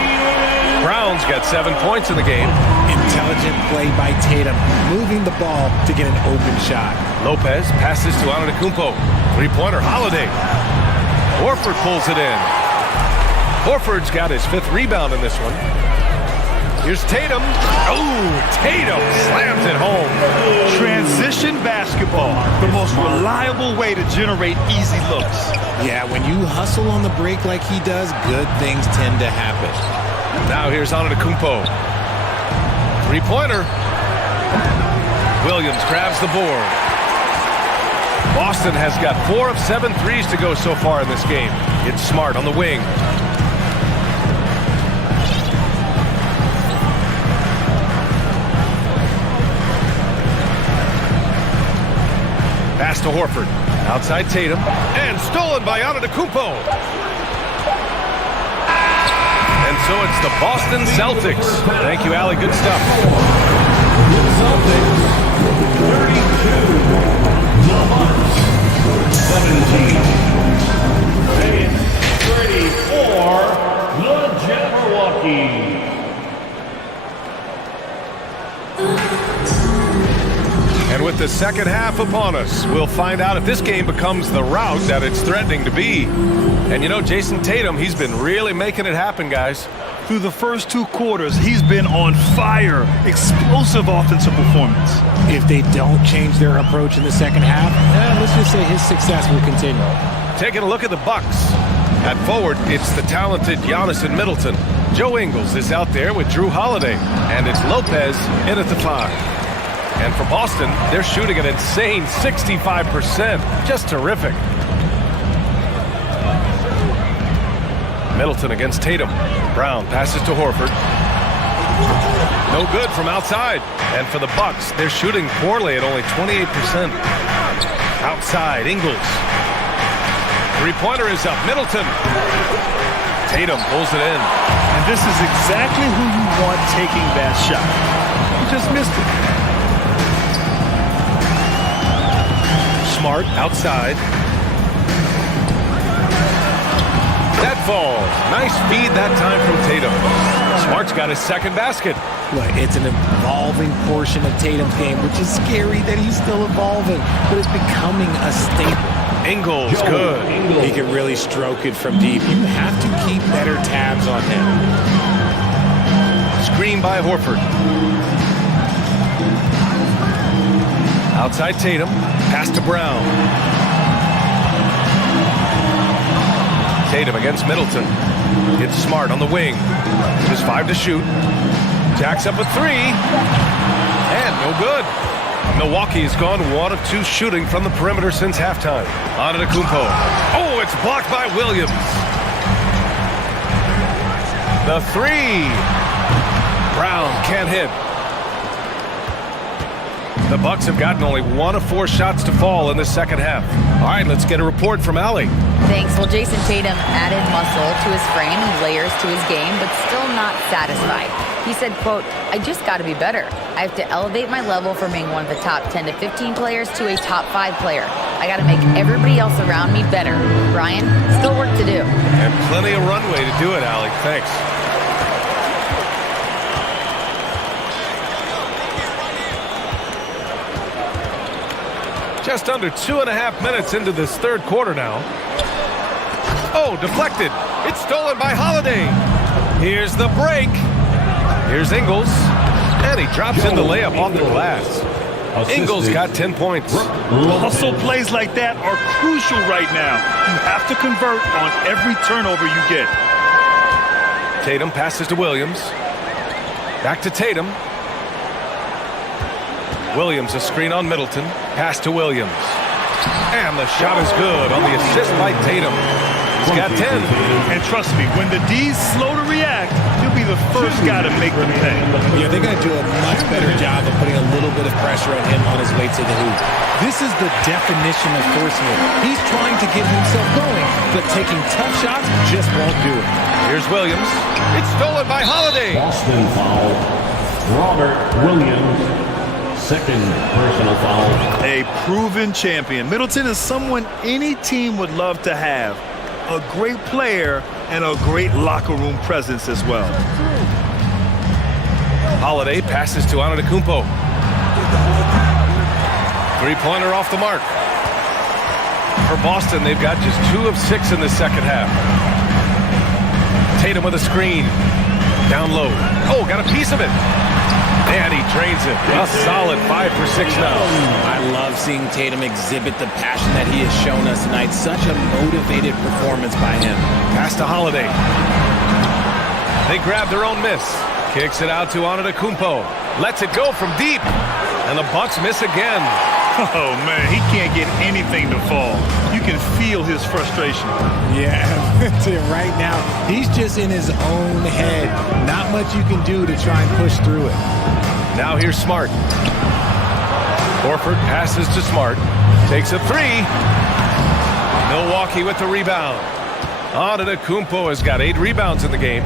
Brown's got 7 points in the game. Intelligent play by Tatum, moving the ball to get an open shot. Lopez passes to Antetokounmpo. 3-pointer, Holiday. Horford pulls it in. Horford's got his 5th rebound in this one. Here's Tatum. Oh, Tatum slams it home. Transition basketball, the most reliable way to generate easy looks. Yeah, when you hustle on the break like he does, good things tend to happen. Now here's Antetokounmpo. 3-pointer. Williams grabs the board. Boston has got 4 of 7 threes to go so far in this game. It's Smart on the wing. Pass to Horford. Outside Tatum. And stolen by Antetokounmpo. And so it's the Boston Celtics. Thank you, Allie. Good stuff. The Celtics, 32. The Bucks, 17. It's 34. The Jabberwocky. And with the second half upon us, we'll find out if this game becomes the rout that it's threatening to be. And you know, Jason Tatum, he's been really making it happen, guys. Through the first 2 quarters, he's been on fire. Explosive offensive performance. If they don't change their approach in the second half, let's just say his success will continue. Taking a look at the Bucks. At forward, it's the talented Janis and Middleton. Joe Ingles is out there with Drew Holiday. And it's Lopez in at the 5. And for Boston, they're shooting an insane 65%. Just terrific. Middleton against Tatum. Brown passes to Horford. No good from outside. And for the Bucks, they're shooting poorly at only 28%. Outside, Ingles. 3-pointer is up. Middleton. Tatum pulls it in. And this is exactly who you want taking that shot. You just missed it. Smart outside. That falls. Nice feed that time from Tatum. Smart's got his second basket. Look, it's an evolving portion of Tatum's game, which is scary that he's still evolving, but it's becoming a staple. Ingles, good. He can really stroke it from deep. You have to keep better tabs on him. Screen by Horford. Outside Tatum. Pass to Brown. Tatum against Middleton. It's Smart on the wing. Just 5 to shoot. Jacks up a 3. And no good. Milwaukee has gone 1 of 2 shooting from the perimeter since halftime. Antetokounmpo. Oh, it's blocked by Williams. The 3. Brown can't hit. The Bucks have gotten only 1 of 4 shots to fall in the second half. All right, let's get a report from Allie. Thanks. Well, Jason Tatum added muscle to his frame and layers to his game, but still not satisfied. He said, quote, I just got to be better. I have to elevate my level from being one of the top 10 to 15 players to a top 5 player. I got to make everybody else around me better. Brian, still work to do. And plenty of runway to do it, Allie. Thanks. Just under 2.5 minutes into this third quarter now. Oh, deflected. It's stolen by Holiday. Here's the break. Here's Ingles. And he drops in the layup off the glass. Ingles got 10 points. Hustle plays like that are crucial right now. You have to convert on every turnover you get. Tatum passes to Williams. Back to Tatum. Williams, a screen on Middleton. Pass to Williams. And the shot is good on the assist by Tatum. He's got 10. And trust me, when the D's slow to react, he'll be the first guy to make them pay. Yeah, they're going to do a much better job of putting a little bit of pressure on him on his way to the hoop. This is the definition of forcing it. He's trying to get himself going, but taking tough shots just won't do it. Here's Williams. It's stolen by Holiday. Boston foul. Robert Williams. Second personal foul. A proven champion. Middleton is someone any team would love to have. A great player and a great locker room presence as well. Holiday passes to Antetokounmpo. Three-pointer off the mark. For Boston, they've got just 2 of 6 in the second half. Tatum with a screen. Down low. Oh, got a piece of it. And he drains it. A solid 5 for 6 now. I love seeing Tatum exhibit the passion that he has shown us tonight. Such a motivated performance by him. Pass to Holiday. They grab their own miss. Kicks it out to Antetokounmpo. Lets it go from deep. And the Bucks miss again. Oh, man, he can't get anything to fall. You can feel his frustration. Yeah, right now, he's just in his own head. Not much you can do to try and push through it. Now here's Smart. Horford passes to Smart. Takes a 3. Milwaukee with the rebound. Antetokounmpo has got 8 rebounds in the game.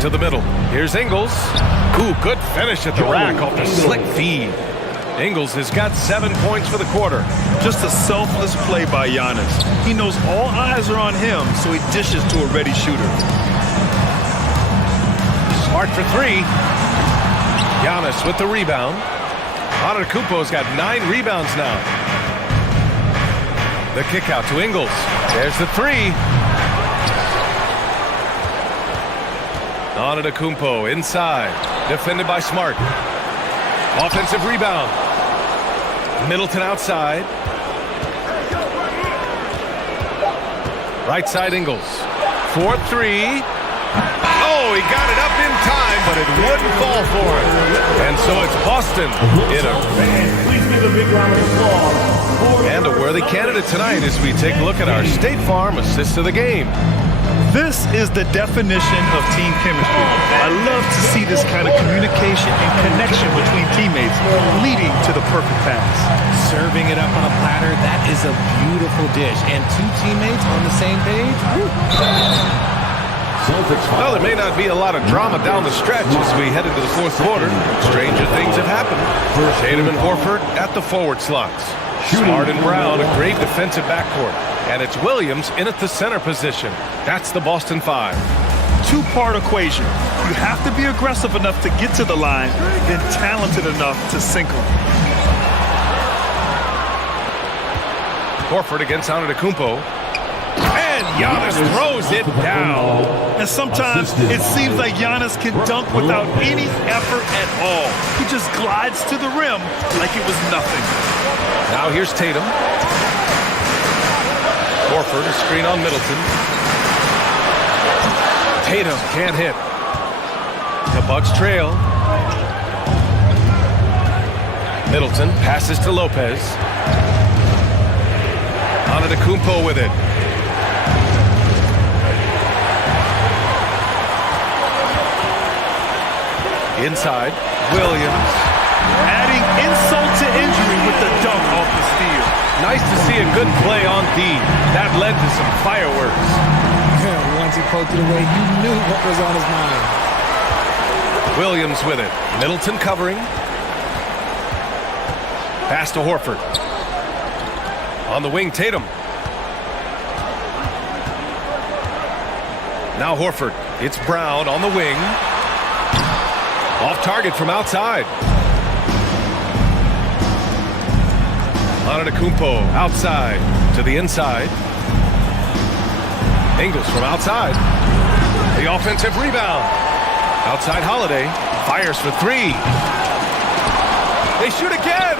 To the middle. Here's Ingles. Ooh, good finish at the rack off the slick feed. Ingles has got 7 points for the quarter. Just a selfless play by Janis. He knows all eyes are on him, so he dishes to a ready shooter. Smart for 3. Janis with the rebound. Antetokounmpo's got 9 rebounds now. The kick out to Ingles. There's the 3. Antetokounmpo inside. Defended by Smart. Offensive rebound. Middleton outside. Right side Ingles. 4-3. Oh, he got it up in time, but it wouldn't fall for him. And so it's Boston in a... Please give a big round of applause. And a worthy candidate tonight as we take a look at our State Farm assist of the game. This is the definition of team chemistry. I love to see this kind of communication and connection between teammates leading to the perfect pass. Serving it up on a platter, that is a beautiful dish. And 2 teammates on the same page. Well, there may not be a lot of drama down the stretch as we head into the fourth quarter. Stranger things have happened. Tatum and Horford at the forward slots. Smart and Brown, a great defensive backcourt. And it's Williams in at the center position. That's the Boston 5. 2-part equation. You have to be aggressive enough to get to the line, then talented enough to sink them. Horford against Antetokounmpo. And Giannis throws it down. And sometimes it seems like Giannis can dunk without any effort at all. He just glides to the rim like it was nothing. Now here's Tatum. Horford, a screen on Middleton. Tatum can't hit. The Bucks trail. Middleton passes to Lopez. Antetokounmpo with it. Inside, Williams. Adding insult to injury with the dunk off the steal. Nice to see a good play on D. That led to some fireworks. Once he poked it away, you knew what was on his mind. Williams with it. Middleton covering. Pass to Horford. On the wing, Tatum. Now Horford. It's Brown on the wing. Off target from outside. Antetokounmpo outside to the inside. Ingles from outside. The offensive rebound. Outside Holiday. Fires for three. They shoot again.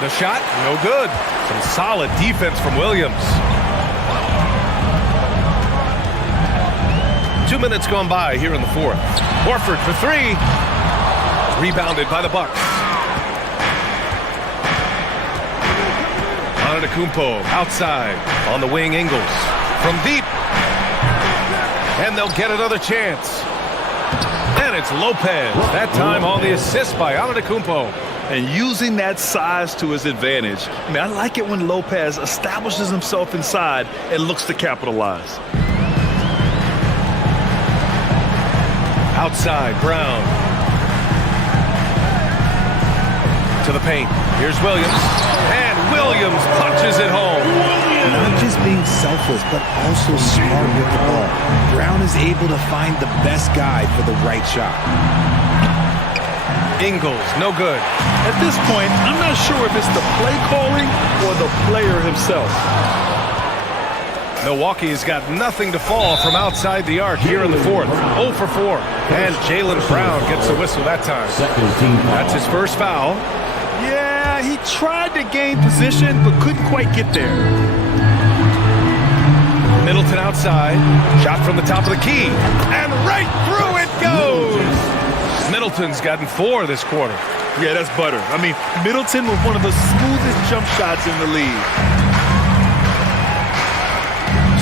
The shot, no good. Some solid defense from Williams. 2 minutes gone by here in the fourth. Horford for three. Rebounded by the Bucks. Antetokounmpo outside. On the wing, Ingles. From deep. And they'll get another chance. And it's Lopez. That time on the assist by Antetokounmpo. And using that size to his advantage. I mean, I like it when Lopez establishes himself inside and looks to capitalize. Outside, Brown. To the paint. Here's Williams. And Williams punches it home. Not just being selfless, but also smart with the ball. Brown is able to find the best guy for the right shot. Ingles, no good. At this point, I'm not sure if it's the play calling or the player himself. Milwaukee's got nothing to fall from outside the arc here in the fourth. 0 for 4. And Jaylen Brown gets the whistle that time. That's his first foul. Yeah, he tried to gain position, but couldn't quite get there. Middleton outside. Shot from the top of the key. And right through it goes. Middleton's gotten 4 this quarter. Yeah, that's butter. I mean, Middleton was one of the smoothest jump shots in the league.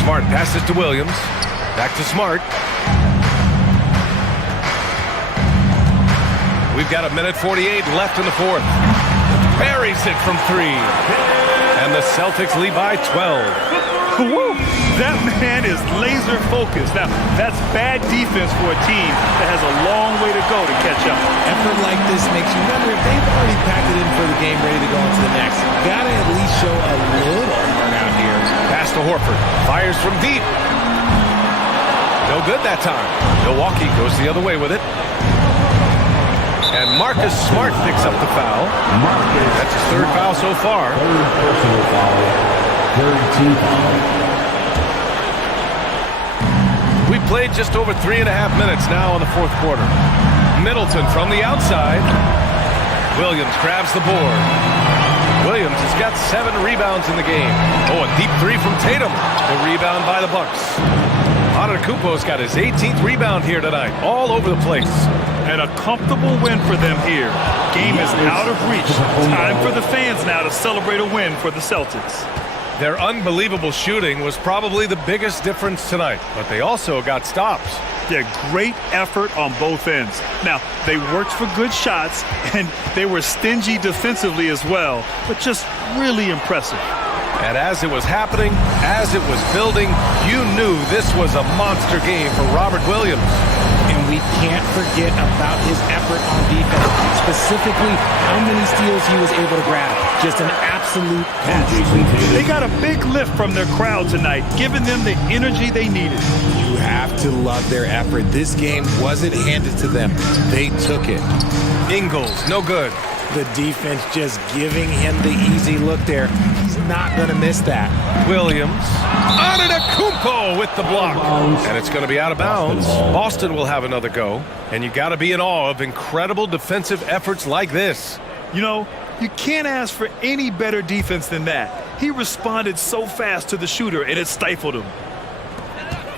Smart passes to Williams. Back to Smart. We've got 1:48 left in the fourth. Buries it from 3. And the Celtics lead by 12. Woo! That man is laser focused. Now, that's bad defense for a team that has a long way to go to catch up. Effort like this makes you wonder if they've already packed it in for the game, ready to go on to the next. Gotta at least show a little heart out here. Pass to Horford. Fires from deep. No good that time. Milwaukee goes the other way with it. And Marcus Smart picks up the foul. That's his third foul so far. Third personal foul. Third team foul. We played just over 3.5 minutes now in the fourth quarter. Middleton from the outside. Williams grabs the board. Williams has got 7 rebounds in the game. Oh, a deep 3 from Tatum. The rebound by the Bucks. Antetokounmpo's got his 18th rebound here tonight. All over the place. And a comfortable win for them here. Game is out of reach. Time for the fans now to celebrate a win for the Celtics. Their unbelievable shooting was probably the biggest difference tonight, but they also got stops. Yeah, great effort on both ends. Now, they worked for good shots, and they were stingy defensively as well, but just really impressive. And as it was happening, as it was building, you knew this was a monster game for Robert Williams. And we can't forget about his effort on defense, specifically how many steals he was able to grab. Just an absolute pest. They got a big lift from their crowd tonight, giving them the energy they needed. You have to love their effort. This game wasn't handed to them. They took it. Ingles, no good. The defense just giving him the easy look there. He's not going to miss that. Williams. Antetokounmpo with the block. And it's going to be out of bounds. Boston will have another go. And you got to be in awe of incredible defensive efforts like this. You know, you can't ask for any better defense than that. He responded so fast to the shooter, and it stifled him.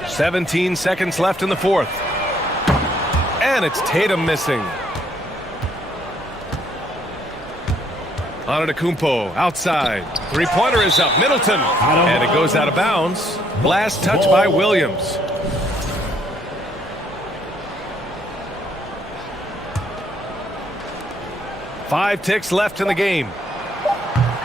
17 seconds left in the fourth. And it's Tatum missing. Antetokounmpo outside. Three-pointer is up. Middleton. And it goes out of bounds. Last touch by Williams. Five ticks left in the game.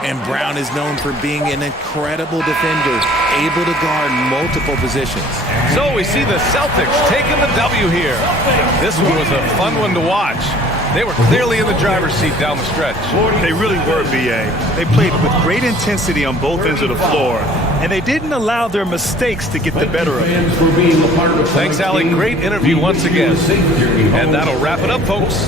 And Brown is known for being an incredible defender, able to guard multiple positions. So we see the Celtics taking the W here. This one was a fun one to watch. They were clearly in the driver's seat down the stretch. They really were, B.A. They played with great intensity on both ends of the floor, and they didn't allow their mistakes to get the better of them. Thanks, Allie. Great interview once again. And that'll wrap it up, folks.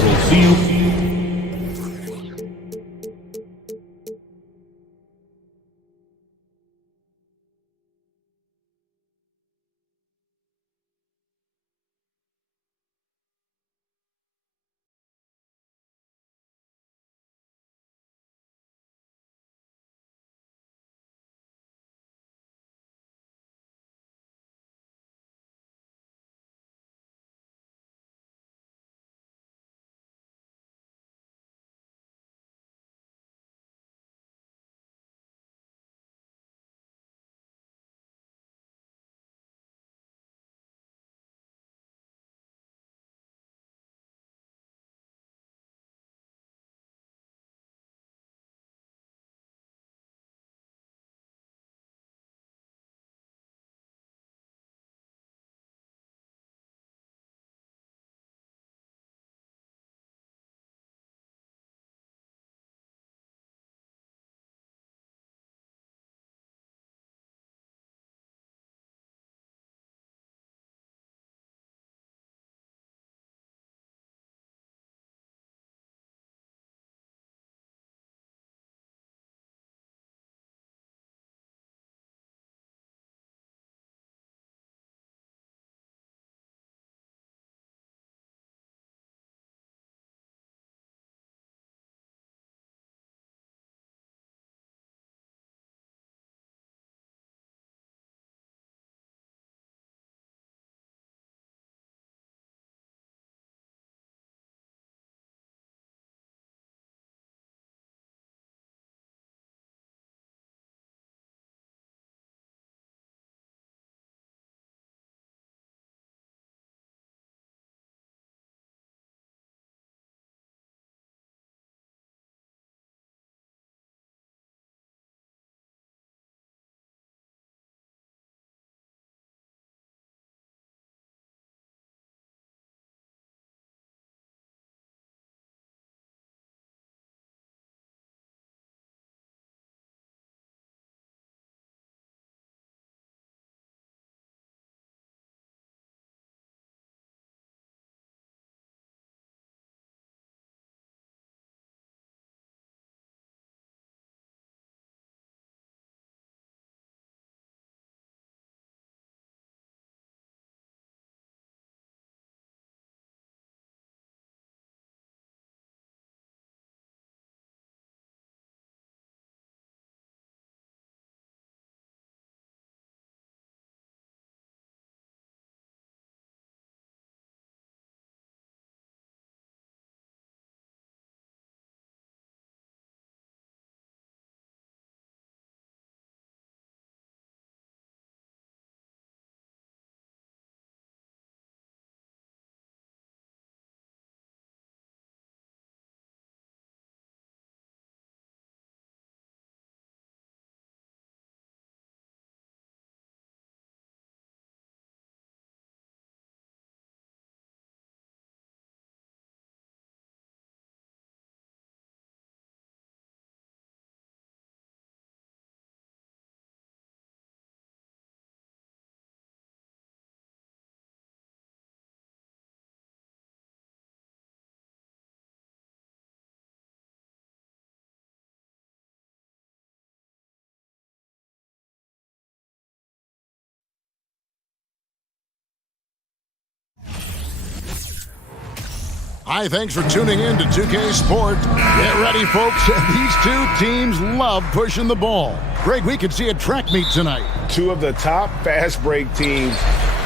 Hi, thanks for tuning in to 2K Sport. Get ready, folks. These two teams love pushing the ball. Greg, we could see a track meet tonight. Two of the top fast break teams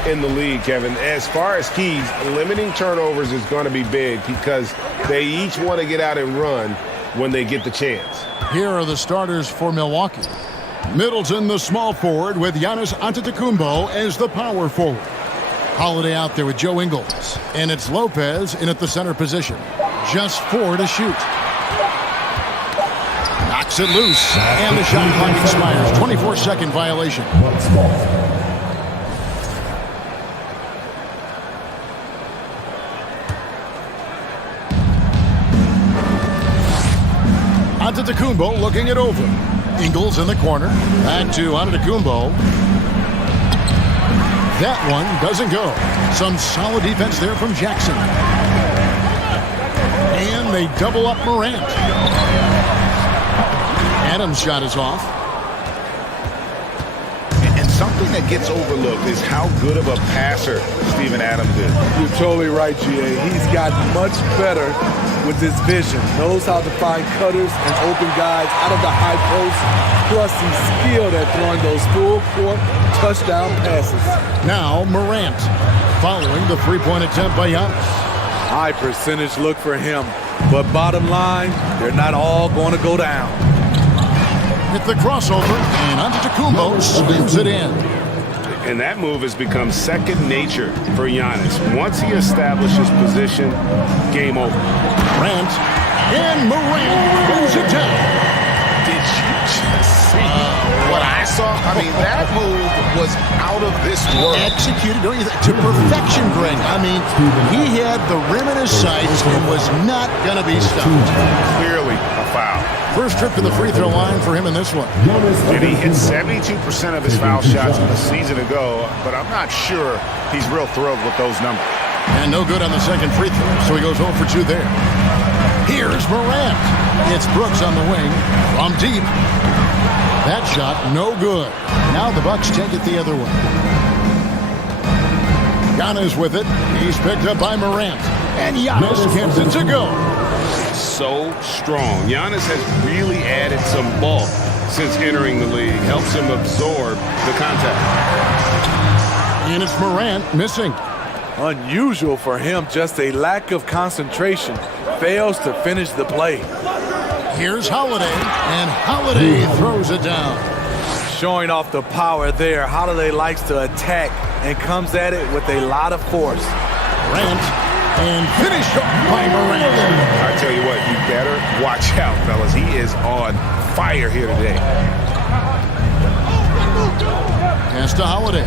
in the league, Kevin. As far as keys, limiting turnovers is going to be big because they each want to get out and run. when they get the chance. Here are the starters for Milwaukee. Middleton, the small forward, with Janis Antetokounmpo as the power forward. Holiday out there with Joe Ingles. And it's Lopez in at the center position. Just 4 to shoot. Knocks it loose. And the shot clock expires. 24-second violation. Antetokounmpo looking it over. Ingles in the corner. Back to Antetokounmpo. That one doesn't go. Some solid defense there from Jackson. And they double up Morant. Adams' shot is off. And something that gets overlooked is how good of a passer Steven Adams is. You're totally right, G.A. He's gotten much better with his vision. Knows how to find cutters and open guys out of the high post. Plus, he's skilled at throwing those full-court touchdown passes. Now Morant, following the three-point attempt by Janis. High percentage look for him. But bottom line, they're not all going to go down. With the crossover, and Antetokounmpo slams it in. And that move has become second nature for Janis. Once he establishes position, game over. Morant, and Morant moves it down. Did you just see what I saw? I mean, that move was out of this world. Executed, don't you think? To perfection, Greg. I mean, he had the rim in his sights and was not going to be stopped. Clearly a foul. First trip to the free throw line for him in this one. And he hit 72% of his foul shots a season ago, but I'm not sure he's real thrilled with those numbers. And no good on the second free throw, so he goes 0 for 2 there. Here's Morant. It's Brooks on the wing from deep. That shot, no good. Now the Bucks take it the other way. Giannis with it. He's picked up by Morant. And Giannis gets it to go. So strong. Janis has really added some bulk since entering the league. Helps him absorb the contact. And it's Morant missing. Unusual for him, just a lack of concentration. Fails to finish the play. Here's Holiday, and Holiday throws it down. Showing off the power there. Holiday likes to attack and comes at it with a lot of force. Morant, and finished up by Morant. I tell you what, you better watch out, fellas. He is on fire here today. Pass to Holiday.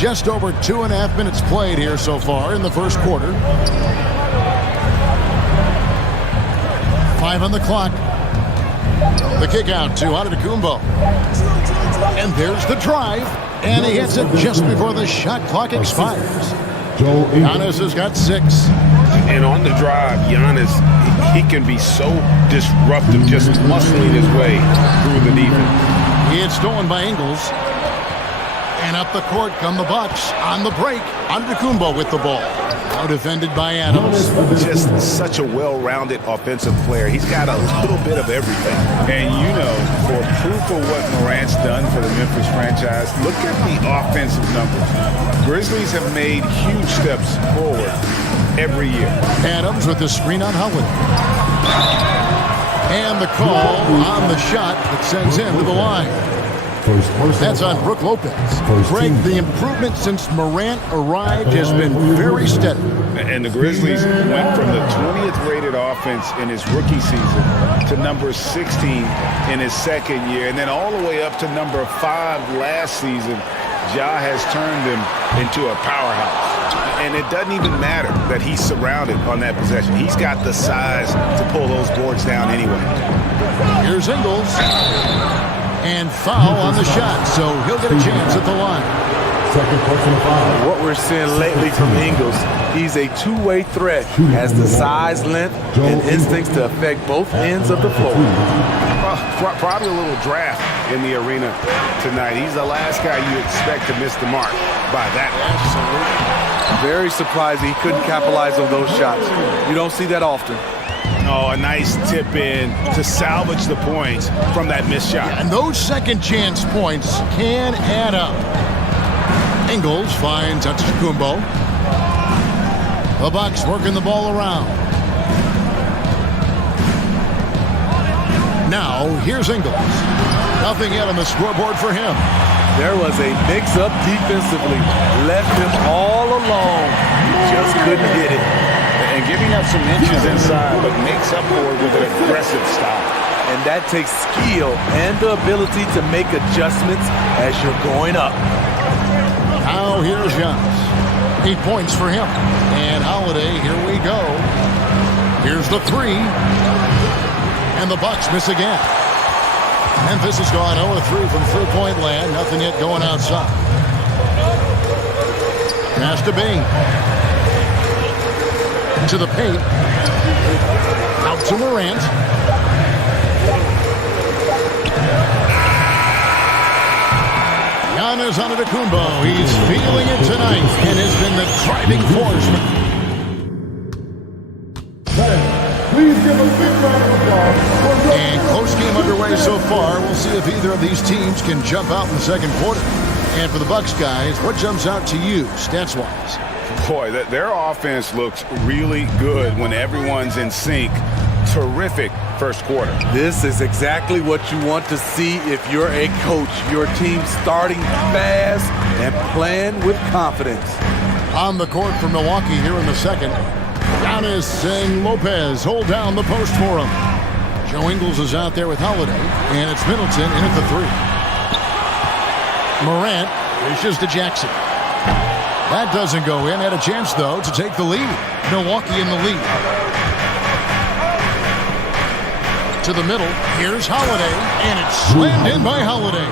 Just over 2.5 minutes played here so far in the first quarter. 5 on the clock. The kick out to Antetokounmpo. And there's the drive. And he hits it just before the shot clock expires. Giannis has got 6. And on the drive, Janis, he can be so disruptive, just muscling his way through the defense. It's stolen by Ingles. And up the court come the Bucks on the break. Antetokounmpo with the ball. Now defended by Adams. Just such a well-rounded offensive player. He's got a little bit of everything. And you know, for proof of what Morant's done for the Memphis franchise, look at the offensive numbers. Grizzlies have made huge steps forward every year. Adams with the screen on Howard. And the call on the shot that sends him to the line. That's on Brook Lopez. Greg, the improvement since Morant arrived has been very steady. And the Grizzlies went from the 20th rated offense in his rookie season to number 16 in his second year, and then all the way up to number 5 last season. Ja has turned them into a powerhouse. And it doesn't even matter that he's surrounded on that possession. He's got the size to pull those boards down anyway. Here's Ingles. And foul on the shot, so he'll get a chance at the line. What we're seeing lately from Ingles, he's a two-way threat. Has the size, length, and instincts to affect both ends of the floor. Probably a little draft in the arena tonight. He's the last guy you expect to miss the mark by that much. Very surprised he couldn't capitalize on those shots. You don't see that often. Oh, a nice tip in to salvage the points from that missed shot. And those second chance points can add up. Ingles finds Antetokounmpo. The Bucks working the ball around. Now, here's Ingles. Nothing yet on the scoreboard for him. There was a mix-up defensively. Left him all alone. Just couldn't hit it. And giving up some inches inside, but makes up for it with an aggressive stop. And that takes skill and the ability to make adjustments as you're going up. Now here's Janis. 8 points for him. And Holiday, here we go. Here's the three. And the Bucks miss again. Memphis has gone 0-3 from three-point land. Nothing yet going outside. Pass to Bain. To the paint. Out to Morant. Janis Antetokounmpo. He's feeling it tonight and has been the driving force. Please give a big round of applause. And close game underway so far. We'll see if either of these teams can jump out in the second quarter. And for the Bucks guys, what jumps out to you stats-wise? Boy, their offense looks really good when everyone's in sync. Terrific first quarter. This is exactly what you want to see if you're a coach. Your team starting fast and playing with confidence. On the court for Milwaukee here in the second. Janis and Lopez hold down the post for him. Joe Ingles is out there with Holiday, and it's Middleton in at the three. Morant dishes to Jackson. That doesn't go in. Had a chance, though, to take the lead. Milwaukee in the lead. To the middle. Here's Holiday, and it's slammed in by Holiday.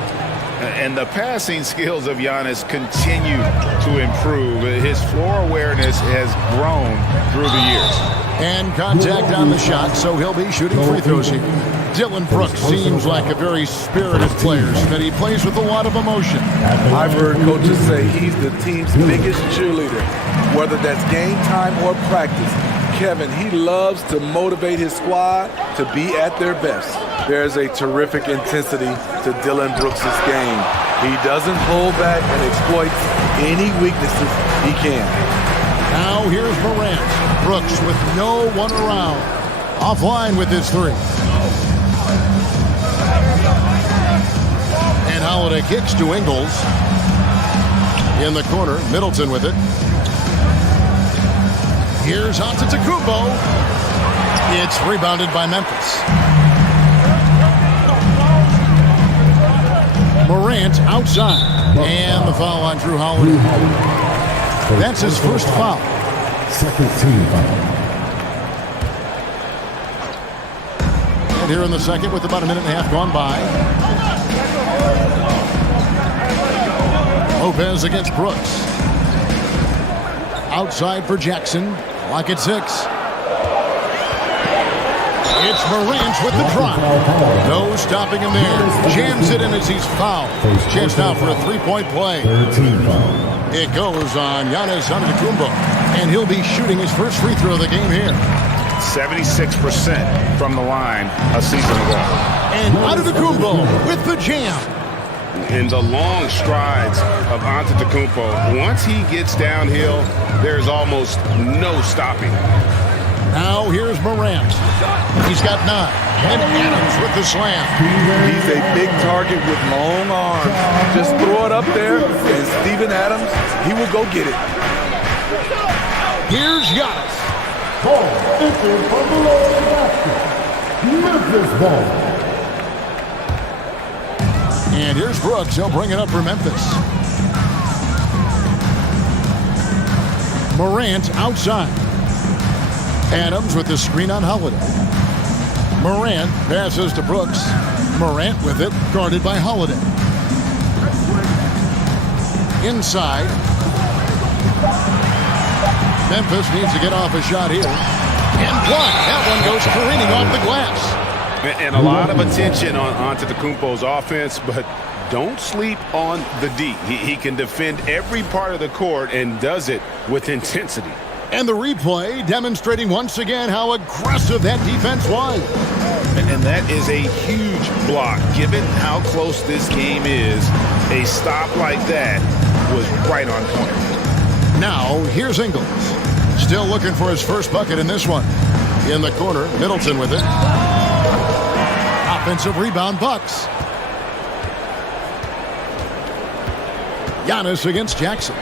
And the passing skills of Janis continue to improve. His floor awareness has grown through the years. And contact on the shot, so he'll be shooting free throws here. Dylan Brooks seems like a very spirited player, but he plays with a lot of emotion. I've heard coaches say he's the team's biggest cheerleader, whether that's game time or practice. Kevin, he loves to motivate his squad to be at their best. There's a terrific intensity to Dylan Brooks' game. He doesn't hold back and exploits any weaknesses he can. Now here's Morant. Brooks with no one around. Offline with his three. And Holiday kicks to Ingles. In the corner, Middleton with it. Here's Antetokounmpo. It's rebounded by Memphis. Morant outside. And the foul on Drew Holiday. That's his first foul. Second team foul. And here in the second with about a minute and a half gone by. Lopez against Brooks. Outside for Jackson. Lock at 6. It's Morant with the drop. No stopping him there. Jams it in as he's fouled. Chance now for a three-point play. It goes on Janis Antetokounmpo, and he'll be shooting his first free throw of the game here. 76% from the line a season ago. And Antetokounmpo with the jam. In the long strides of Antetokounmpo, once he gets downhill, there's almost no stopping. Now here's Morant. He's got 9. And Adams with the slam. He's a big target with long arms. Just throw it up there, and Steven Adams, he will go get it. Here's Janis. Ball entered from below the basket. Memphis ball. And here's Brooks. He'll bring it up for Memphis. Morant outside. Adams with the screen on Holiday. Morant passes to Brooks. Morant with it, guarded by Holiday. Inside. Memphis needs to get off a shot here. And blocked. That one goes careening off the glass. And a lot of attention on Antetokounmpo's offense, but don't sleep on the D. He can defend every part of the court and does it with intensity. And the replay demonstrating once again how aggressive that defense was. And that is a huge block. Given how close this game is, a stop like that was right on point. Now, here's Ingles. Still looking for his first bucket in this one. In the corner, Middleton with it. Offensive rebound, Bucks. Janis against Jackson.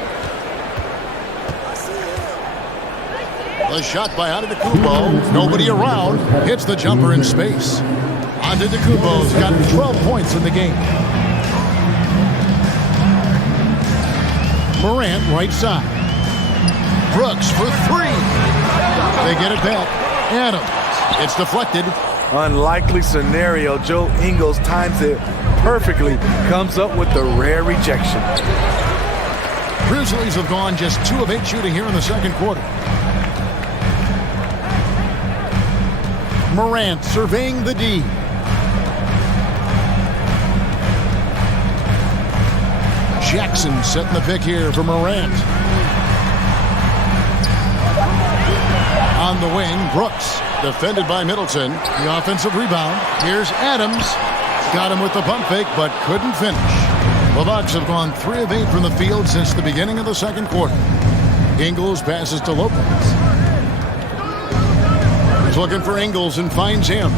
The shot by Antetokounmpo. Nobody around. Hits the jumper in space. Antetokounmpo's got 12 points in the game. Morant right side. Brooks for three. They get it back. Adams. It's deflected. Unlikely scenario. Joe Ingles times it perfectly. Comes up with the rare rejection. Grizzlies have gone just 2 of 8 shooting here in the second quarter. Morant surveying the D. Jackson setting the pick here for Morant. On the wing, Brooks. Defended by Middleton. The offensive rebound. Here's Adams. Got him with the pump fake, but couldn't finish. The Bucks have gone 3 of 8 from the field since the beginning of the second quarter. Ingles passes to Lopez. He's looking for Ingles and finds him.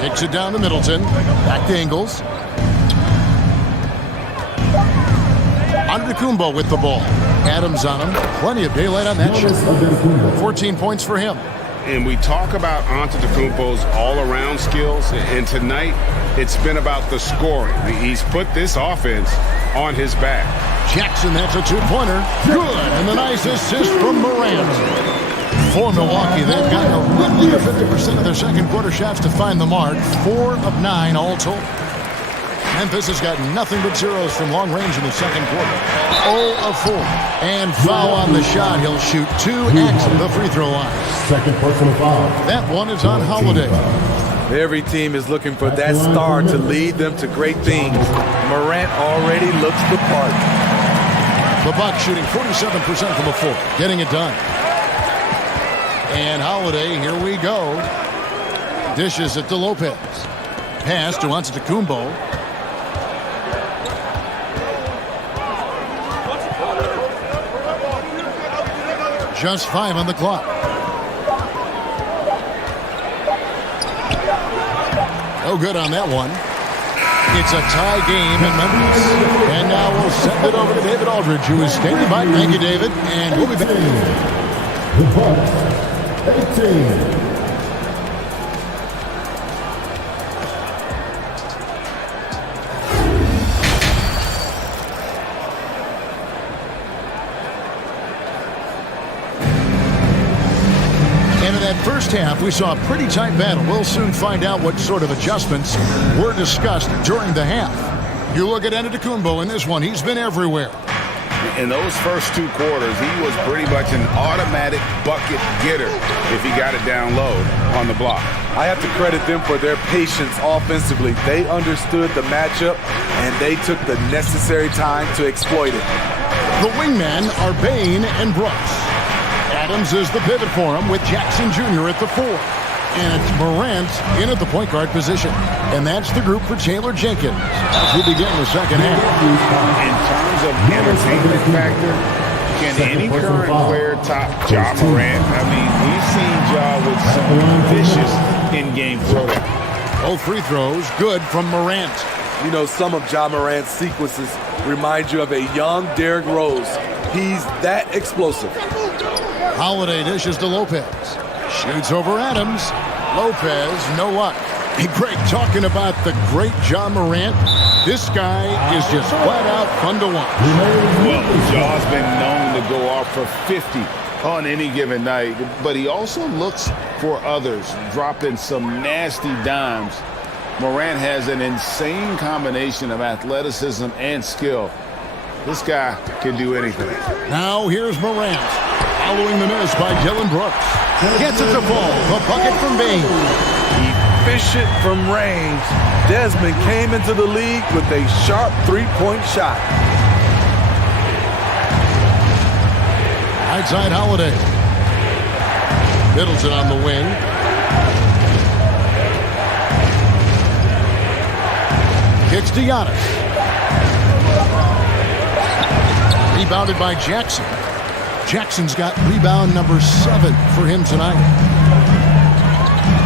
Kicks it down to Middleton. Back to Ingles. Antetokounmpo with the ball. Adams on him. Plenty of daylight on that shot. 14 points for him. And we talk about Antetokounmpo's all-around skills, and tonight it's been about the scoring. He's put this offense on his back. Jackson, that's a 2-pointer. Good, and the nice assist from Morant. For Milwaukee, they've gotten a little under 50% of their second quarter shots to find the mark. 4 of 9 all told. Memphis has got nothing but zeros from long range in the second quarter. 0 of 4. And foul on the shot. He'll shoot 2 at the free throw line. Second personal foul. That one is on Holiday. Every team is looking for that star to lead them to great things. Morant already looks the part. The Bucks shooting 47% from the floor. Getting it done. And Holiday, here we go. Dishes it to Lopez. Pass to Antetokounmpo. Just 5 on the clock. No good on that one. It's a tie game in Memphis. And now we'll send it over to David Aldridge, who is standing by. Thank you, David. And we'll be back. The Bucks, 18. First half, we saw a pretty tight battle. We'll soon find out what sort of adjustments were discussed during the half. You look at Antetokounmpo in this one. He's been everywhere. In those first 2 quarters, he was pretty much an automatic bucket getter if he got it down low on the block. I have to credit them for their patience offensively. They understood the matchup, and they took the necessary time to exploit it. The wingmen are Bane and Brooks. Adams is the pivot for him with Jackson Jr. at the 4. And it's Morant in at the point guard position. And that's the group for Taylor Jenkins as we begin the second half. In terms of entertainment factor, can any current player top Ja Morant? I mean, we've seen Ja with some vicious in-game throwdown. Both free throws good from Morant. You know, some of Ja Morant's sequences remind you of a young Derrick Rose. He's that explosive. Holiday dishes to Lopez. Shoots over Adams. Lopez, no luck. Hey, Greg, talking about the great Ja Morant, this guy is just flat out fun to watch. Well, Ja's been known to go off for 50 on any given night, but he also looks for others, dropping some nasty dimes. Morant has an insane combination of athleticism and skill. This guy can do anything. Now here's Morant. Following the miss by Dylan Brooks. Gets it to fall. The bucket from Bane. Efficient from range. Desmond came into the league with a sharp 3-point shot. Right side Holiday. Middleton on the wing. Kicks to Janis. Rebounded by Jackson. Jackson's got rebound number 7 for him tonight.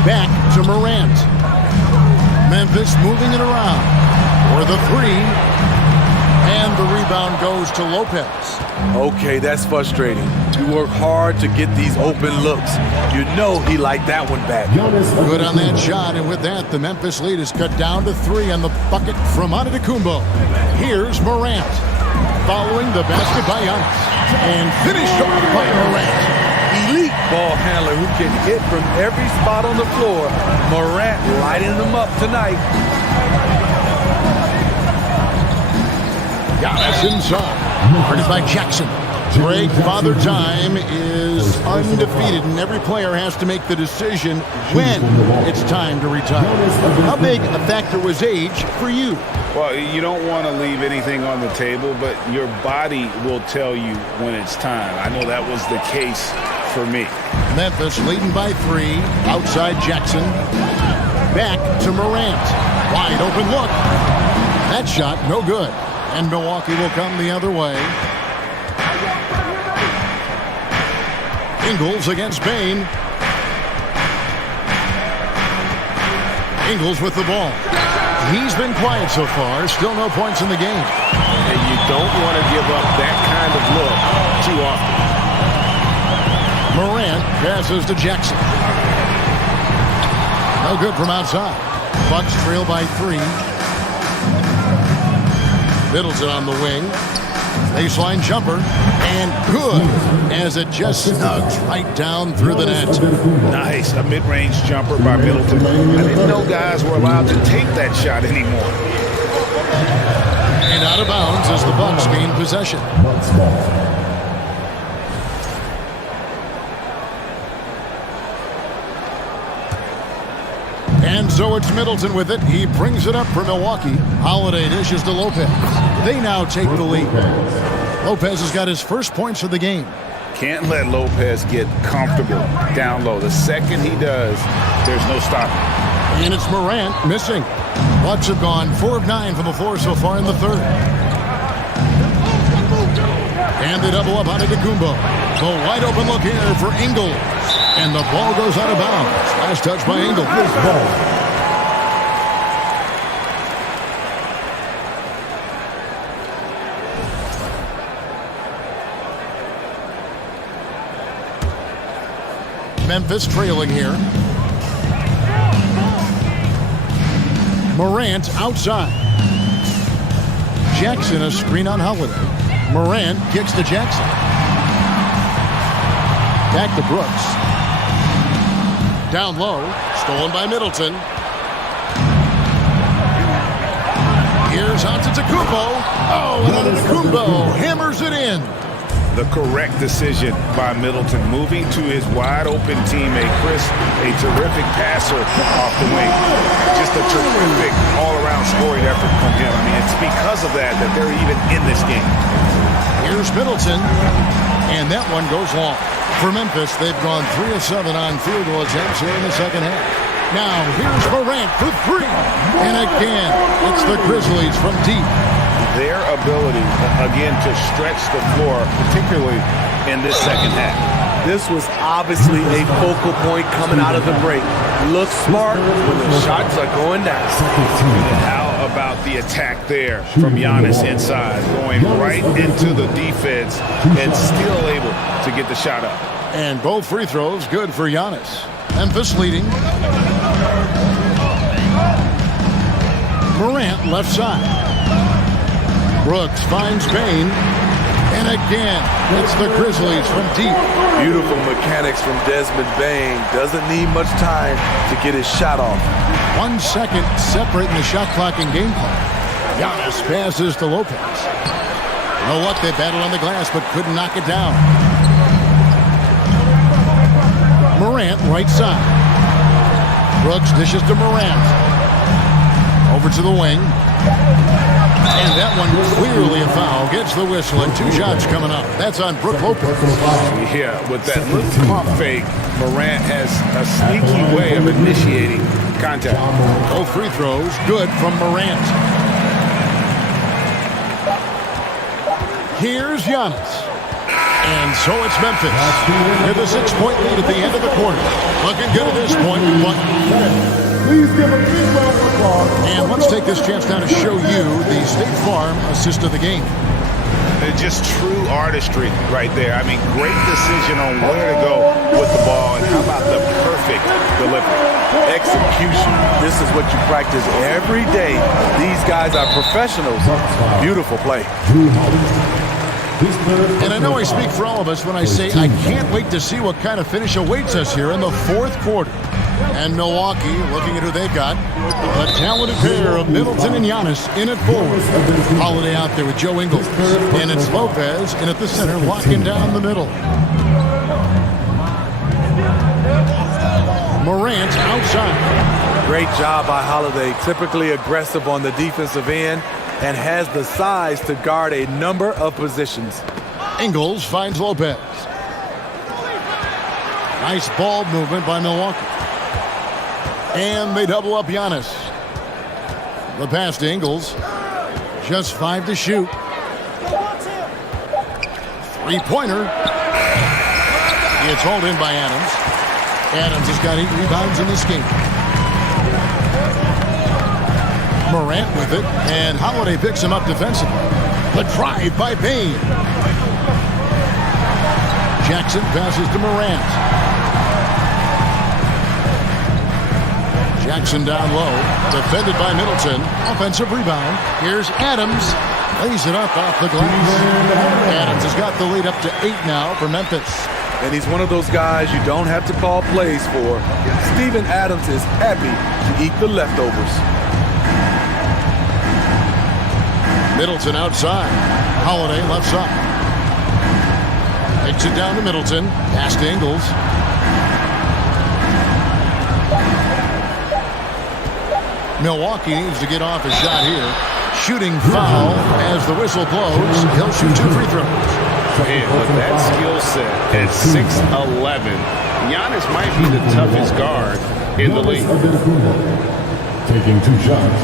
Back to Morant. Memphis moving it around for the 3. And the rebound goes to Lopez. Okay, that's frustrating. You work hard to get these open looks. You know he liked that one back. Good on that shot, and with that, the Memphis lead is cut down to 3 on the bucket from Antetokounmpo. Here's Morant. Following the basket by Janis. And finished off by Morant. Elite ball handler who can hit from every spot on the floor. Morant lighting them up tonight. Janis inside. Guarded by Jackson. Greg, Father Time is undefeated, and every player has to make the decision when it's time to retire. How big a factor was age for you? Well, you don't want to leave anything on the table, but your body will tell you when it's time. I know that was the case for me. Memphis leading by 3. Outside Jackson. Back to Morant. Wide open look. That shot no good. And Milwaukee will come the other way. Ingles against Bain. Ingles with the ball. He's been quiet so far. Still no points in the game. And you don't want to give up that kind of look too often. Morant passes to Jackson. No good from outside. Bucks trail by 3. Middleton on the wing. Baseline jumper. And good as it just snugs right down through the net. Nice. A mid-range jumper by Middleton. I didn't know guys were allowed to take that shot anymore. And out of bounds as the Bucks gain possession. And so it's Middleton with it. He brings it up for Milwaukee. Holiday dishes to Lopez. They now take the lead. Lopez has got his first points of the game. Can't let Lopez get comfortable down low. The second he does, there's no stopping. And it's Morant missing. Bucks have gone 4 of 9 from the floor so far in the third. And they double up on Antetokounmpo. The wide open look here for Ingles. And the ball goes out of bounds. Last touch by Ingles. Memphis trailing here. Morant outside. Jackson a screen on Holiday. Morant kicks to Jackson. Back to Brooks. Down low. Stolen by Middleton. Here's Antetokounmpo. Oh, and Antetokounmpo hammers it in. The correct decision by Middleton, moving to his wide-open teammate, Chris, a terrific passer off the wing. Just a terrific all-around scoring effort from him. I mean, it's because of that they're even in this game. Here's Middleton, and that one goes long. For Memphis, they've gone 3 of 7 on field goal attempts here in the second half. Now, here's Morant for 3. And again, it's the Grizzlies from deep. Their ability, again, to stretch the floor, particularly in this second half. This was obviously a focal point coming out of the break. Look smart when the shots are going down. How about the attack there from Janis inside, going right into the defense and still able to get the shot up. And both free throws good for Janis. Memphis leading. Morant left side. Brooks finds Bain. And again, it's the Grizzlies from deep. Beautiful mechanics from Desmond Bain. Doesn't need much time to get his shot off. 1 second separating the shot clock and game clock. Janis passes to Lopez. You know what? They battled on the glass but couldn't knock it down. Morant right side. Brooks dishes to Morant. Over to the wing. And that one clearly a foul. Gets the whistle and 2 shots coming up. That's on Brook Lopez. Yeah, with that little pump fake, Morant has a sneaky way of initiating contact. Both free throws good from Morant. Here's Janis. And so it's Memphis with a 6-point lead at the end of the quarter. Looking good at this point, but... Please give a big round of applause. And let's take this chance now to show you the State Farm assist of the game. Just true artistry right there. I mean, great decision on where to go with the ball, and how about the perfect delivery? Execution. This is what you practice every day. These guys are professionals. Beautiful play. And I know I speak for all of us when I say I can't wait to see what kind of finish awaits us here in the fourth quarter. And Milwaukee, looking at who they've got, a talented pair of Middleton and Janis in at forward. Holiday out there with Joe Ingles. And it's Lopez in at the center, locking down the middle. Morant outside. Great job by Holiday. Typically aggressive on the defensive end and has the size to guard a number of positions. Ingles finds Lopez. Nice ball movement by Milwaukee. And they double up Janis. The pass to Ingles. Just 5 to shoot. Three-pointer. It's hauled in by Adams. Adams has got 8 rebounds in this game. Morant with it. And Holiday picks him up defensively. The drive by Payne. Jackson passes to Morant. Jackson down low, defended by Middleton. Offensive rebound. Here's Adams. Lays it up off the glass. Adams has got the lead up to 8 now for Memphis. And he's one of those guys you don't have to call plays for. Steven Adams is happy to eat the leftovers. Middleton outside. Holiday left side. Takes it down to Middleton. Pass to Ingles. Milwaukee needs to get off a shot here. Shooting foul as the whistle blows. He'll shoot 2 free throws. And with that skill set at 6'11", Janis might be the toughest guard in the league. Taking 2 shots.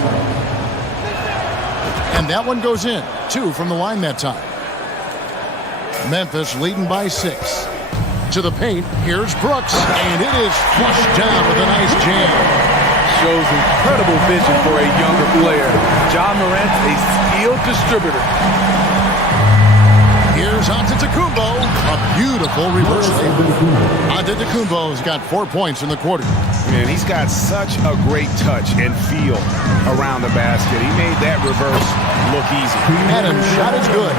And that one goes in. 2 from the line that time. Memphis leading by 6. To the paint. Here's Brooks. And it is flushed down with a nice jam. Shows incredible vision for a younger player. Ja Morant, a skilled distributor. Here's Antetokounmpo. A beautiful reverse. Antetokounmpo's got 4 points in the quarter. Man, he's got such a great touch and feel around the basket. He made that reverse look easy. Adams' shot is good.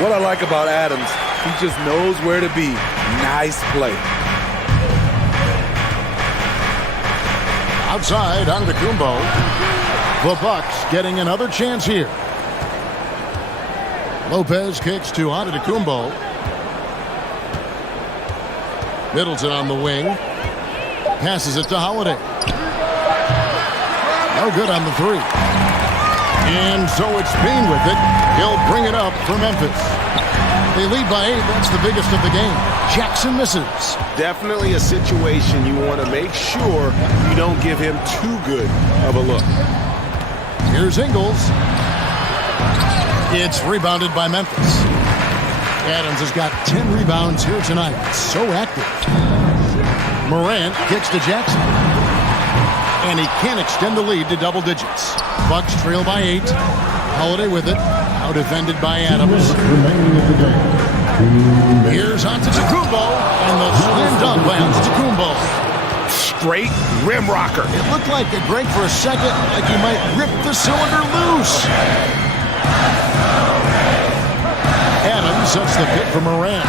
What I like about Adams, he just knows where to be. Nice play. Outside, Antetokounmpo. The Bucks getting another chance here. Lopez kicks to Antetokounmpo. Middleton on the wing. Passes it to Holiday. No good on the 3. And so it's Payne with it. He'll bring it up for Memphis. They lead by 8. That's the biggest of the game. Jackson misses. Definitely a situation you want to make sure you don't give him too good of a look. Here's Ingles. It's rebounded by Memphis. Adams has got 10 rebounds here tonight. So active. Morant kicks to Jackson. And he can't extend the lead to double digits. Bucks trail by 8. Holiday with it. Now defended by Adams. Here's Antetokounmpo. And the slam dunk by Antetokounmpo. Straight rim rocker. It looked like it, Greg, for a second, like he might rip the cylinder loose. Adams sets the pick for Morant.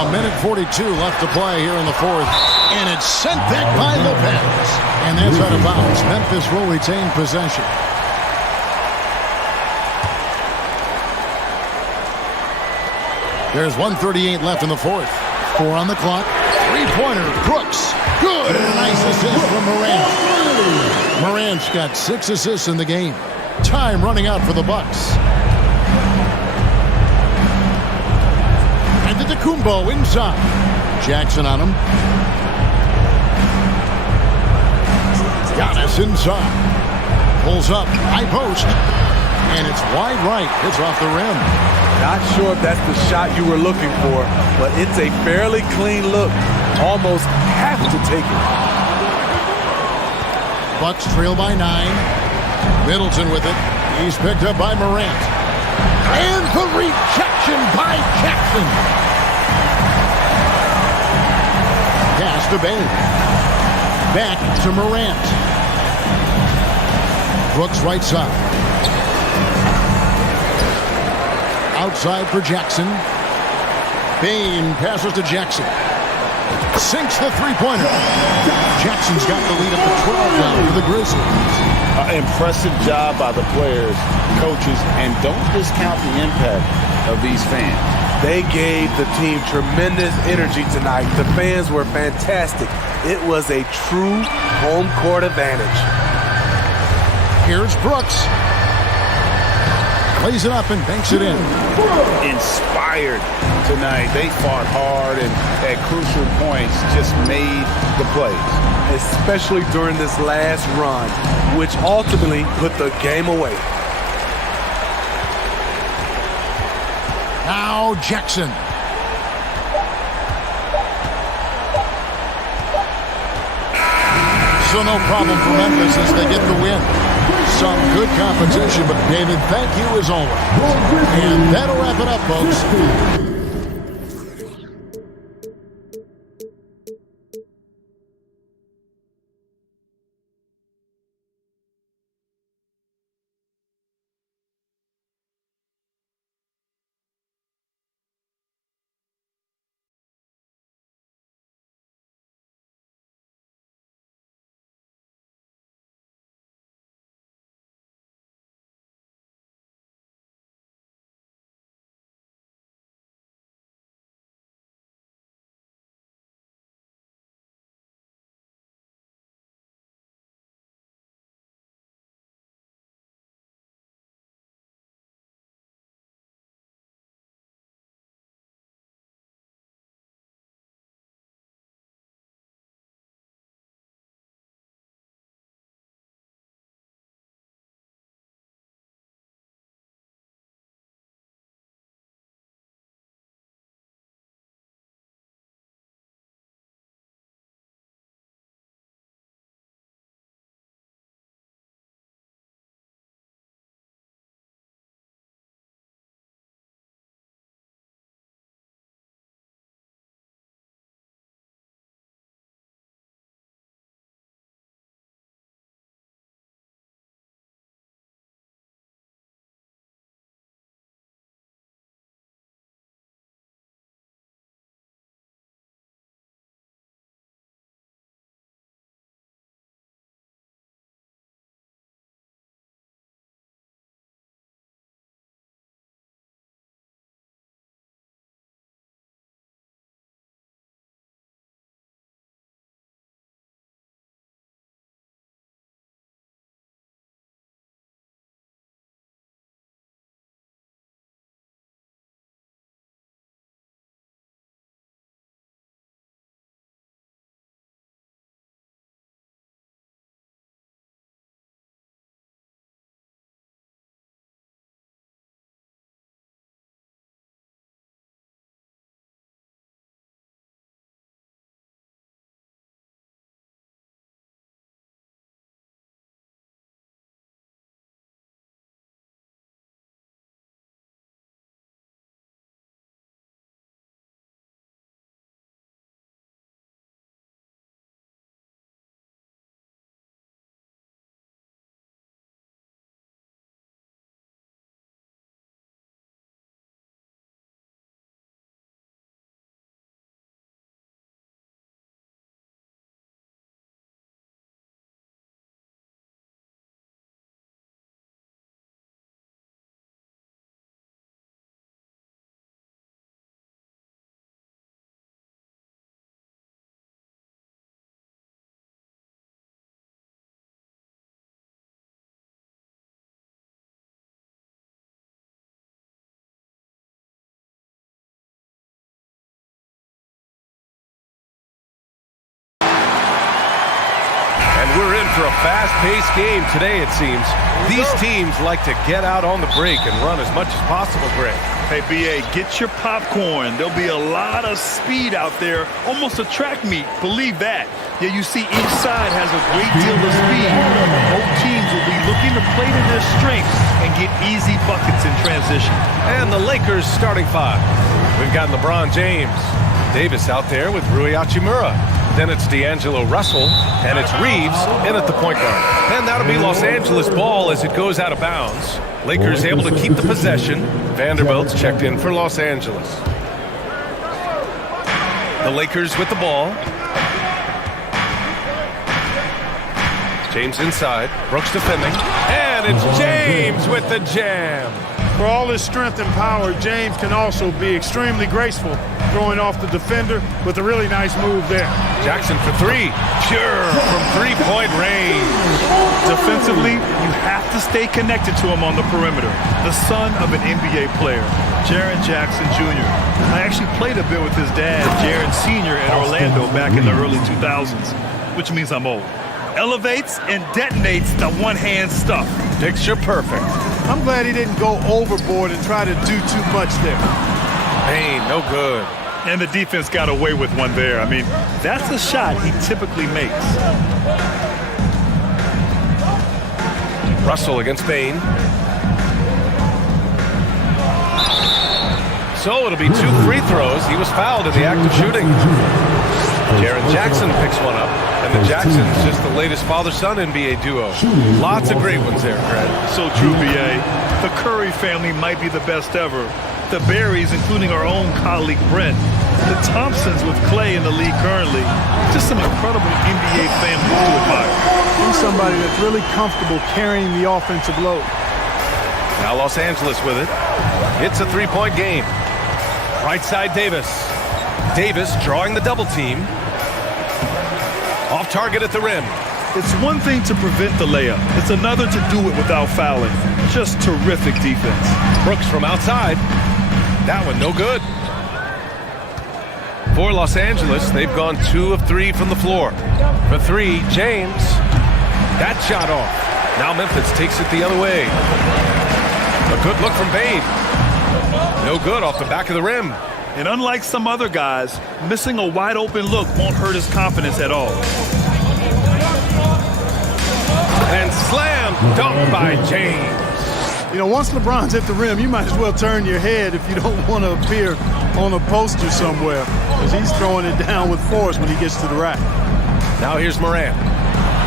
A minute 42 left to play here in the fourth. And it's sent back by Lopez. And that's out of bounds. Memphis will retain possession. There's 1:38 left in the fourth. 4 on the clock. 3-pointer. Brooks. Good. Nice assist from Morant. Morant's got 6 assists in the game. Time running out for the Bucks. Antetokounmpo inside. Jackson on him. Janis inside. Pulls up. High post. And it's wide right. It's off the rim. Not sure if that's the shot you were looking for, but it's a fairly clean look. Almost have to take it. Bucks trail by 9. Middleton with it. He's picked up by Morant. And the rejection by Jackson. Pass to Bain. Back to Morant. Brooks right side. Outside for Jackson. Bain passes to Jackson. Sinks the three-pointer. Jackson's got the lead up to 12 now for the Grizzlies. Impressive job by the players, coaches, and don't discount the impact of these fans. They gave the team tremendous energy tonight. The fans were fantastic. It was a true home court advantage. Here's Brooks. Plays it up and banks it in. Inspired tonight. They fought hard and at crucial points just made the plays. Especially during this last run, which ultimately put the game away. Now Jackson. So no problem for Memphis as they get the win. Some good competition, but David, thank you as always. And that'll wrap it up, folks. And we're in for a fast-paced game today, it seems. These teams like to get out on the break and run as much as possible, Greg. Hey, B.A., get your popcorn. There'll be a lot of speed out there, almost a track meet. Believe that. Yeah, you see each side has a great deal of speed. Both teams will be looking to play to their strengths and get easy buckets in transition. And the Lakers starting five. We've got LeBron James. Davis out there with Rui Hachimura. Then it's D'Angelo Russell, and it's Reeves in at the point guard. And that'll be Los Angeles ball as it goes out of bounds. Lakers able to keep the possession. Vanderbilt's checked in for Los Angeles. The Lakers with the ball. James inside. Brooks defending. And it's James with the jam. For all his strength and power, James can also be extremely graceful, throwing off the defender with a really nice move there. Jackson for three. Pure from three-point range. Defensively, you have to stay connected to him on the perimeter. The son of an NBA player, Jaren Jackson Jr. I actually played a bit with his dad, Jaren Sr. at Orlando back in the early 2000s, which means I'm old. Elevates and detonates the one-hand stuff. Picture perfect. I'm glad he didn't go overboard and try to do too much there. Payne, no good. And the defense got away with one there. I mean, that's a shot he typically makes. Russell against Payne. So it'll be 2 free throws. He was fouled in the act of shooting. Jaren Jackson picks one up. And the Jacksons, just the latest father-son NBA duo. Lots of great ones there, Fred. So true, B.A. The Curry family might be the best ever. The Berries, including our own colleague Brent. The Thompsons with Clay in the league currently. Just some incredible NBA families to admire. He's somebody that's really comfortable carrying the offensive load. Now Los Angeles with it. It's a three-point game. Right side Davis. Davis drawing the double team. Off target at the rim. It's one thing to prevent the layup. It's another to do it without fouling. Just terrific defense. Brooks from outside. That one no good. For Los Angeles, they've gone 2 of 3 from the floor. For 3, James. That shot off. Now Memphis takes it the other way. A good look from Payne. No good off the back of the rim. And unlike some other guys, missing a wide open look won't hurt his confidence at all. And slam dunk by James. You know, once LeBron's at the rim, you might as well turn your head if you don't want to appear on a poster somewhere, because he's throwing it down with force when he gets to the rack. Now here's Morant.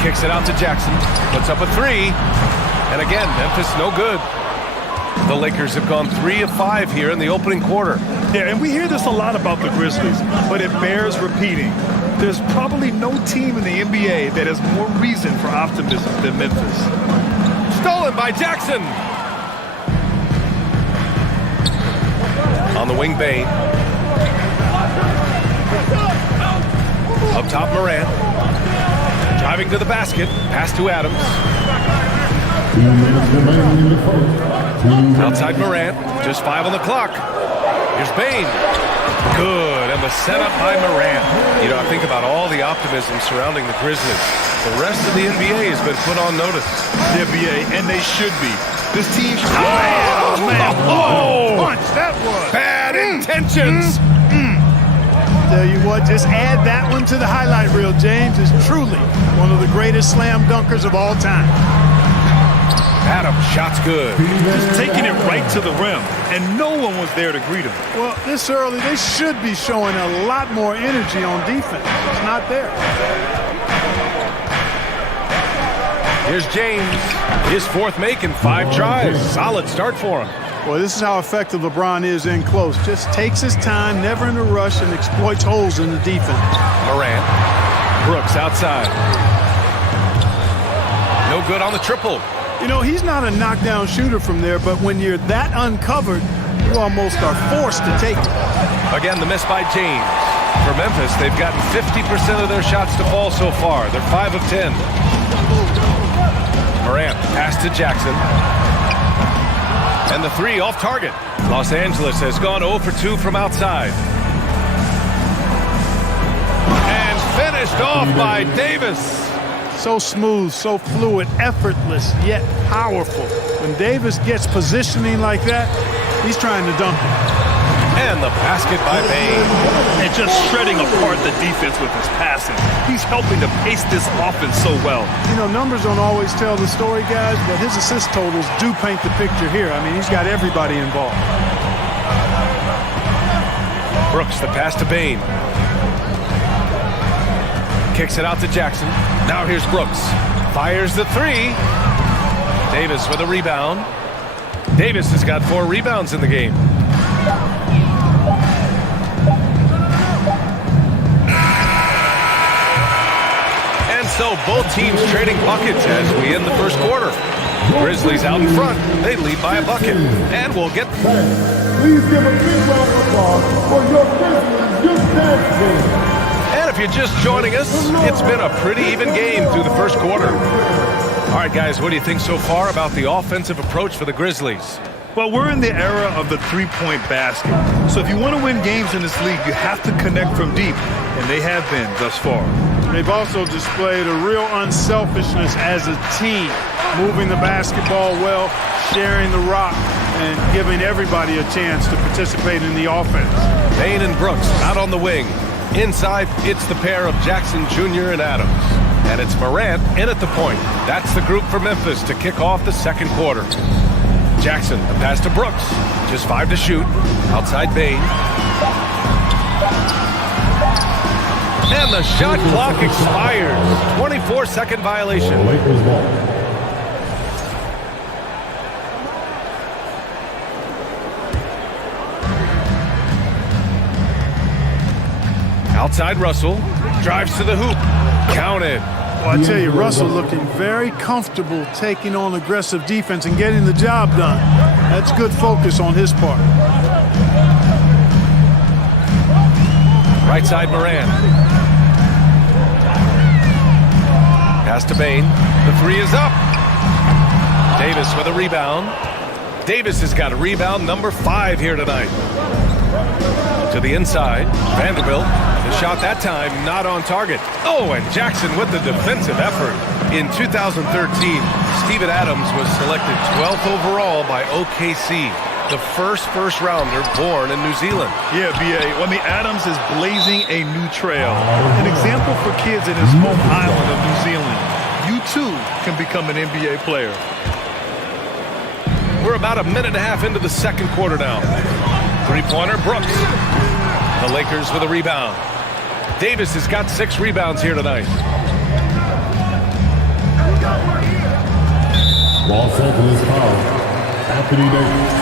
Kicks it out to Jackson. Puts up a 3. And again, Memphis no good. The Lakers have gone 3 of 5 here in the opening quarter. Yeah, and we hear this a lot about the Grizzlies, but it bears repeating. There's probably no team in the NBA that has more reason for optimism than Memphis. Stolen by Jackson. On the wing, Bane. Up top, Morant. Driving to the basket. Pass to Adams. Outside Morant. Just 5 on the clock. Here's Bane. Good. And the setup by Morant. You know, I think about all the optimism surrounding the Grizzlies. The rest of the NBA has been put on notice. The NBA, and they should be. This team should be. Oh, man. Oh, punch that was. Bad intentions. Tell you what, just add that one to the highlight reel. James is truly one of the greatest slam dunkers of all time. Adam, shot's good. Just taking it right to the rim, and no one was there to greet him. Well, this early, they should be showing a lot more energy on defense. It's not there. Here's James. His 4th make in 5 tries. Solid start for him. Well, this is how effective LeBron is in close. Just takes his time, never in a rush, and exploits holes in the defense. Morant. Brooks outside. No good on the triple. You know, he's not a knockdown shooter from there, but when you're that uncovered, you almost are forced to take it. Again, the miss by James. For Memphis, they've gotten 50% of their shots to fall so far. They're 5 of 10. Morant, pass to Jackson. And the 3 off target. Los Angeles has gone 0 for 2 from outside. And finished off by Davis. So smooth, so fluid, effortless, yet powerful. When Davis gets positioning like that, he's trying to dunk it. And the basket by Bane. And just shredding apart the defense with his passing. He's helping to pace this offense so well. You know, numbers don't always tell the story, guys, but his assist totals do paint the picture here. I mean, he's got everybody involved. Brooks, the pass to Bane. Kicks it out to Jackson. Now here's Brooks. Fires the three. Davis with a rebound. Davis has got 4 rebounds in the game. And so both teams trading buckets as we end the first quarter. Grizzlies out in front. They lead by a bucket. And we'll get... Please give a big round of applause for your Grizzlies Youth Dance Team. And if you're just joining us, it's been a pretty even game through the first quarter. All right, guys, what do you think so far about the offensive approach for the Grizzlies? Well, we're in the era of the three-point basket. So if you want to win games in this league, you have to connect from deep, and they have been thus far. They've also displayed a real unselfishness as a team, moving the basketball well, sharing the rock, and giving everybody a chance to participate in the offense. Bane and Brooks out on the wing. Inside, it's the pair of Jackson Jr. and Adams. And it's Morant in at the point. That's the group for Memphis to kick off the second quarter. Jackson, the pass to Brooks. Just 5 to shoot. Outside Bane. And the shot clock expires. 24-second violation. Outside Russell, drives to the hoop, counted. Well, I tell you, Russell looking very comfortable taking on aggressive defense and getting the job done. That's good focus on his part. Right side Moran. Pass to Bane, the 3 is up. Davis with a rebound. Davis has got a rebound number 5 here tonight. To the inside, Vanderbilt. The shot that time not on target. Oh, and Jackson with the defensive effort. In 2013, Steven Adams was selected 12th overall by OKC, the first rounder born in New Zealand. Yeah, B.A. I mean, Adams is blazing a new trail. An example for kids in his home island of New Zealand. You, too, can become an NBA player. We're about a minute and a half into the second quarter now. Three-pointer, Brooks. The Lakers with a rebound. Davis has got 6 rebounds here tonight. Los Angeles foul. Anthony Davis.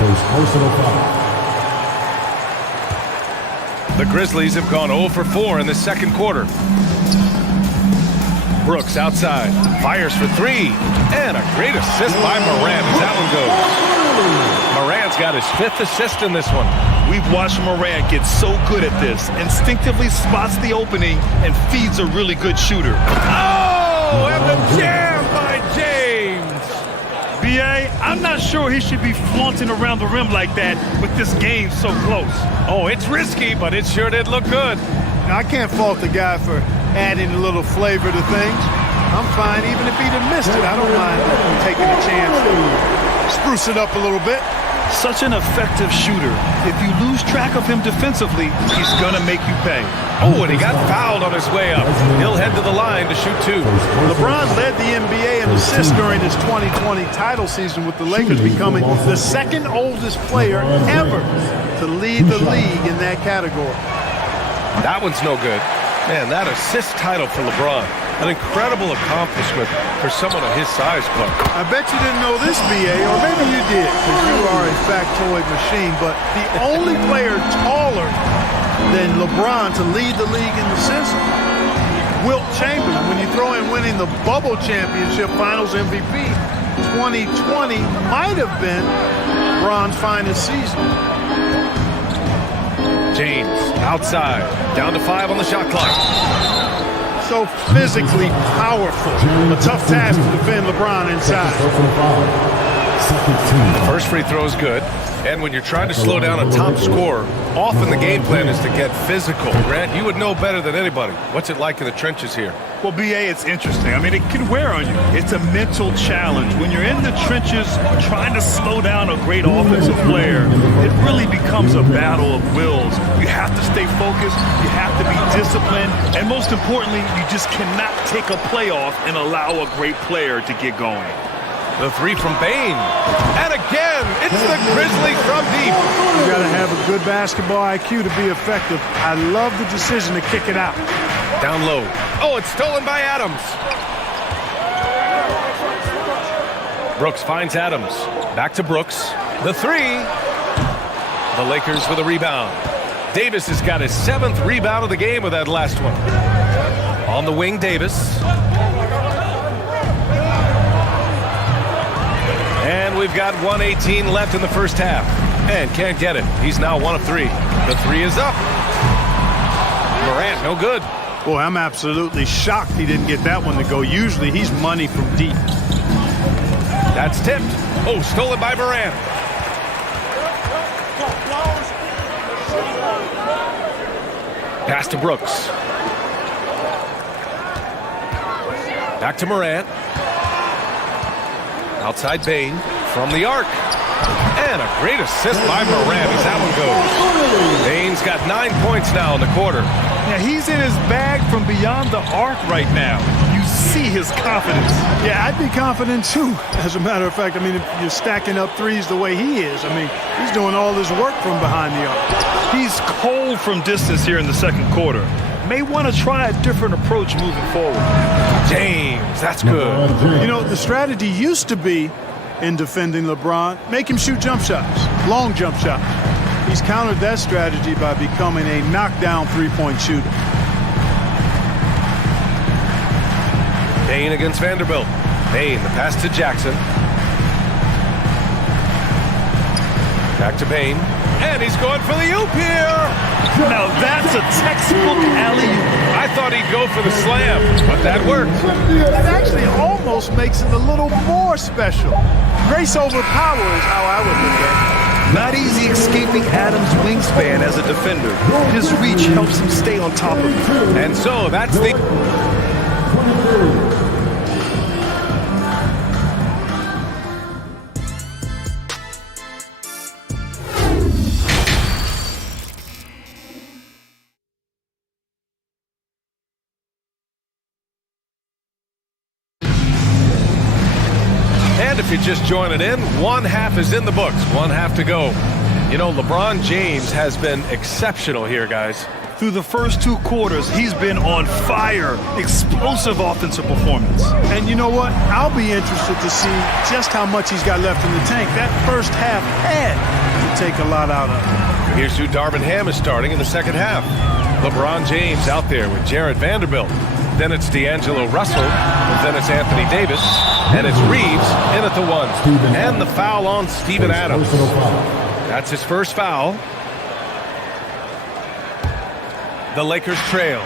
First personal foul. The Grizzlies have gone 0 for 4 in the second quarter. Brooks outside. Fires for 3. And a great assist by Morant as that one goes. Morant's got his 5th assist in this one. We've watched Morant get so good at this. Instinctively spots the opening and feeds a really good shooter. Oh, and the jam by James. B.A., I'm not sure he should be flaunting around the rim like that with this game so close. Oh, it's risky, but it sure did look good. Now, I can't fault the guy for adding a little flavor to things. I'm fine even if he'd have missed it. I don't mind taking a chance to spruce it up a little bit. Such an effective shooter. If you lose track of him defensively, he's going to make you pay. Oh, and he got fouled on his way up. He'll head to the line to shoot 2. LeBron led the NBA in assists during his 2020 title season, with the Lakers becoming the second oldest player ever to lead the league in that category. That one's no good. Man, that assist title for LeBron. An incredible accomplishment for someone of his size, Clark. I bet you didn't know this, B.A., or maybe you did, because you are a factoid machine, but the only player taller than LeBron to lead the league in assists, Wilt Chamberlain. When you throw in winning the Bubble Championship Finals MVP, 2020 might have been LeBron's finest season. James outside, down to 5 on the shot clock. So physically powerful. A tough task to defend LeBron inside. The first free throw is good. And when you're trying to slow down a top scorer, often the game plan is to get physical. Grant, you would know better than anybody. What's it like in the trenches here? Well, B.A., it's interesting. I mean, it can wear on you. It's a mental challenge. When you're in the trenches trying to slow down a great offensive player, it really becomes a battle of wills. You have to stay focused. You have to be disciplined. And most importantly, you just cannot take a play off and allow a great player to get going. The three from Bane. And again, it's the Grizzlies from deep. You got to have a good basketball IQ to be effective. I love the decision to kick it out. Down low. Oh, it's stolen by Adams. Brooks finds Adams. Back to Brooks. The three. The Lakers with a rebound. Davis has got his 7th rebound of the game with that last one. On the wing, Davis. And we've got 1:18 left in the first half. And can't get it. He's now 1 of 3. The three is up. Morant, no good. Boy, I'm absolutely shocked he didn't get that one to go. Usually he's money from deep. That's tipped. Oh, stolen by Morant. Pass to Brooks. Back to Morant. Outside Bane from the arc. And a great assist by Morant as that one goes. Bane's got 9 points now in the quarter. Yeah, he's in his bag from beyond the arc right now. You see his confidence. Yeah, I'd be confident too. As a matter of fact, I mean, if you're stacking up threes the way he is, I mean, he's doing all his work from behind the arc. He's cold from distance here in the second quarter. May want to try a different approach moving forward. James, that's good. You know, the strategy used to be in defending LeBron, make him shoot jump shots, long jump shots. He's countered that strategy by becoming a knockdown three-point shooter. Bane against Vanderbilt. Bane, the pass to Jackson. Back to Bane. And he's going for the oop here. Now that's a textbook alley-oop. I thought he'd go for the slam, but that worked. It actually almost makes it a little more special. Grace over power is how I would look at it. Not easy escaping Adams' wingspan as a defender. His reach helps him stay on top of him. And so that's the... If you just join it in, one half is in the books, one half to go. You know, LeBron James has been exceptional here, guys. Through the first 2 quarters, he's been on fire. Explosive offensive performance. And you know what? I'll be interested to see just how much he's got left in the tank. That first half had to take a lot out of it. Here's who Darvin Ham is starting in the second half. LeBron James out there with Jared Vanderbilt. Then it's D'Angelo Russell. Then it's Anthony Davis. And it's Reeves in at the 1. And the foul on Steven Adams. That's his first foul. The Lakers trail.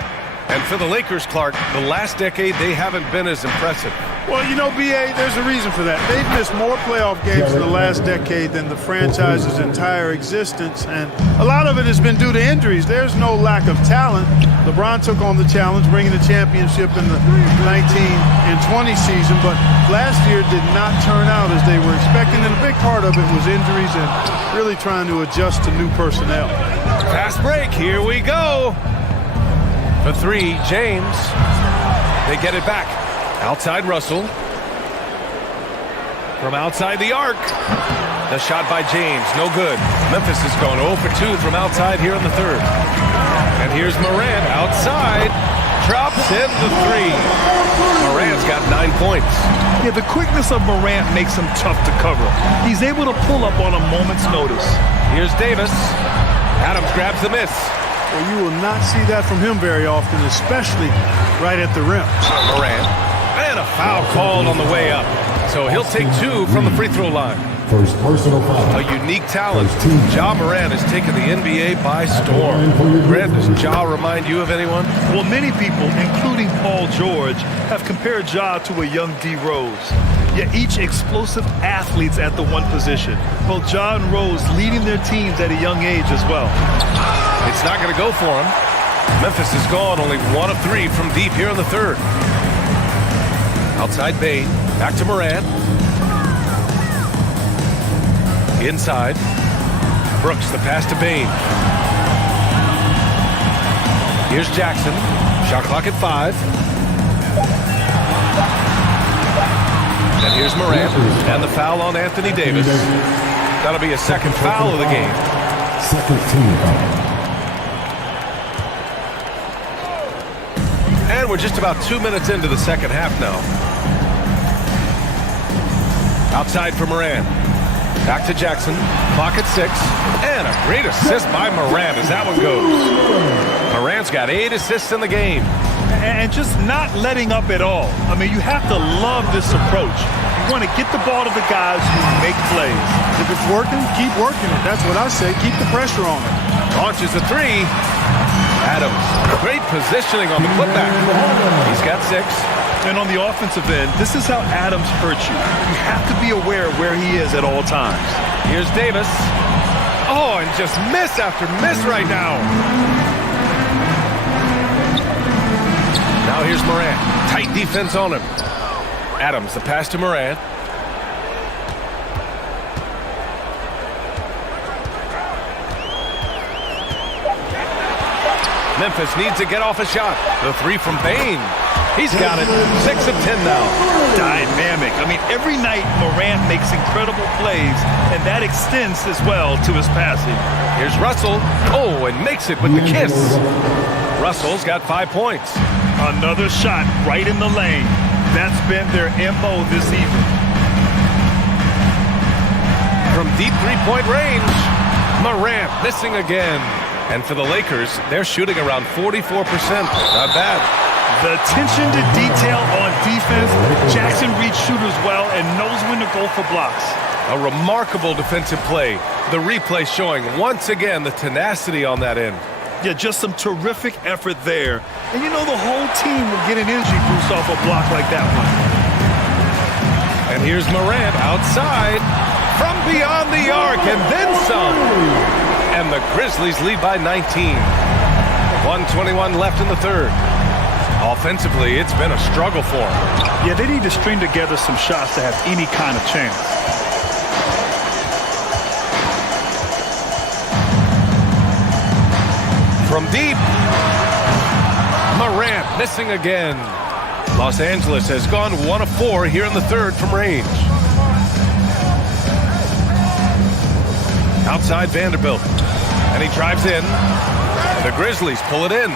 And for the Lakers, Clark, the last decade, they haven't been as impressive. Well, you know, B.A., there's a reason for that. They've missed more playoff games in the last decade than the franchise's entire existence, and a lot of it has been due to injuries. There's no lack of talent. LeBron took on the challenge, bringing the championship in the 19 and 20 season, but last year did not turn out as they were expecting, and a big part of it was injuries and really trying to adjust to new personnel. Fast break, here we go. For 3, James. They get it back. Outside Russell. From outside the arc. The shot by James, no good. Memphis is going 0 for 2 from outside here in the third. And here's Morant outside. Drops in the 3. Morant's got 9 points. Yeah, the quickness of Morant makes him tough to cover. He's able to pull up on a moment's notice. Here's Davis. Adams grabs the miss. Well, you will not see that from him very often, especially right at the rim. Morant. And a foul called on the way up. So he'll take 2 from the free throw line. First personal foul. A unique talent. Ja Morant has taken the NBA by storm. Grant, does Ja remind you of anyone? Well, many people, including Paul George, have compared Ja to a young D. Rose. Yet each explosive athletes at the one position. Both Ja and Rose leading their teams at a young age as well. It's not going to go for him. Memphis is gone, only 1 of 3 from deep here in the third. Outside Bane, back to Morant. Inside. Brooks, the pass to Bane. Here's Jackson. Shot clock at 5. And here's Morant. And the foul on Anthony Davis. That'll be a second foul of the game. Second team foul. And we're just about 2 minutes into the second half now. Outside for Morant. Back to Jackson. Clock at 6. And a great assist by Morant as that one goes. Morant's got 8 assists in the game. And just not letting up at all. I mean, you have to love this approach. You want to get the ball to the guys who make plays. If it's working, keep working it. That's what I say. Keep the pressure on it. Launches a 3. Adams, great positioning on the putback. He's got 6. And on the offensive end, this is how Adams hurts you. You have to be aware of where he is at all times. Here's Davis. Oh, and just miss after miss right now. Now here's Morant. Tight defense on him. Adams, the pass to Morant. Memphis needs to get off a shot. The 3 from Bane. He's got it. 6 of 10 now. Dynamic. I mean, every night Morant makes incredible plays, and that extends as well to his passing. Here's Russell. Oh, and makes it with the kiss. Russell's got 5 points. Another shot right in the lane. That's been their MO this evening. From deep three-point range, Morant missing again. And for the Lakers, they're shooting around 44%. Not bad. The attention to detail on defense. Jackson reads shooters well and knows when to go for blocks. A remarkable defensive play. The replay showing once again the tenacity on that end. Yeah, just some terrific effort there. And you know the whole team will get an energy boost off a block like that one. And here's Morant outside from beyond the arc and then some. And the Grizzlies lead by 19. 1:21 left in the third. Offensively, it's been a struggle for them. Yeah, they need to string together some shots to have any kind of chance. From deep, Morant missing again. Los Angeles has gone 1 of 4 here in the third from range. Outside Vanderbilt. And he drives in. The Grizzlies pull it in.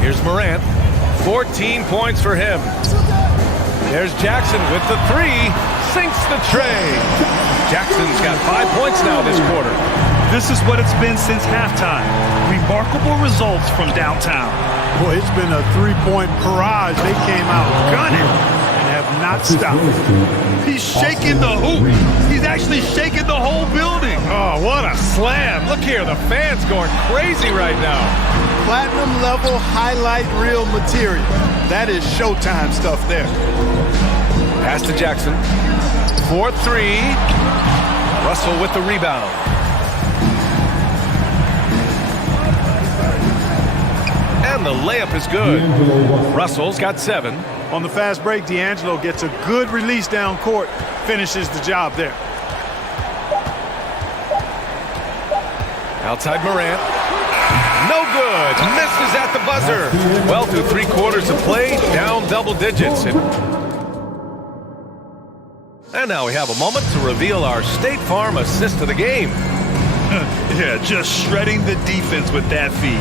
Here's Morant. 14 points for him. There's Jackson with the 3. Sinks the tray. Jackson's got 5 points now this quarter. This is what it's been since halftime. Remarkable results from downtown. Boy, it's been a three-point barrage. They came out gunning and have not stopped. He's shaking the hoop. He's actually shaking the whole building. Oh, what a slam. Look here, the fans going crazy right now. Platinum level highlight reel material. That is Showtime stuff there. Pass to Jackson. 4-3. Russell with the rebound. And the layup is good. Russell's got 7. On the fast break, D'Angelo gets a good release down court, finishes the job there. Outside Morant. No good. Misses at the buzzer. Well, through 3 quarters of play, down double digits. And now we have a moment to reveal our State Farm assist of the game. Yeah, just shredding the defense with that feed.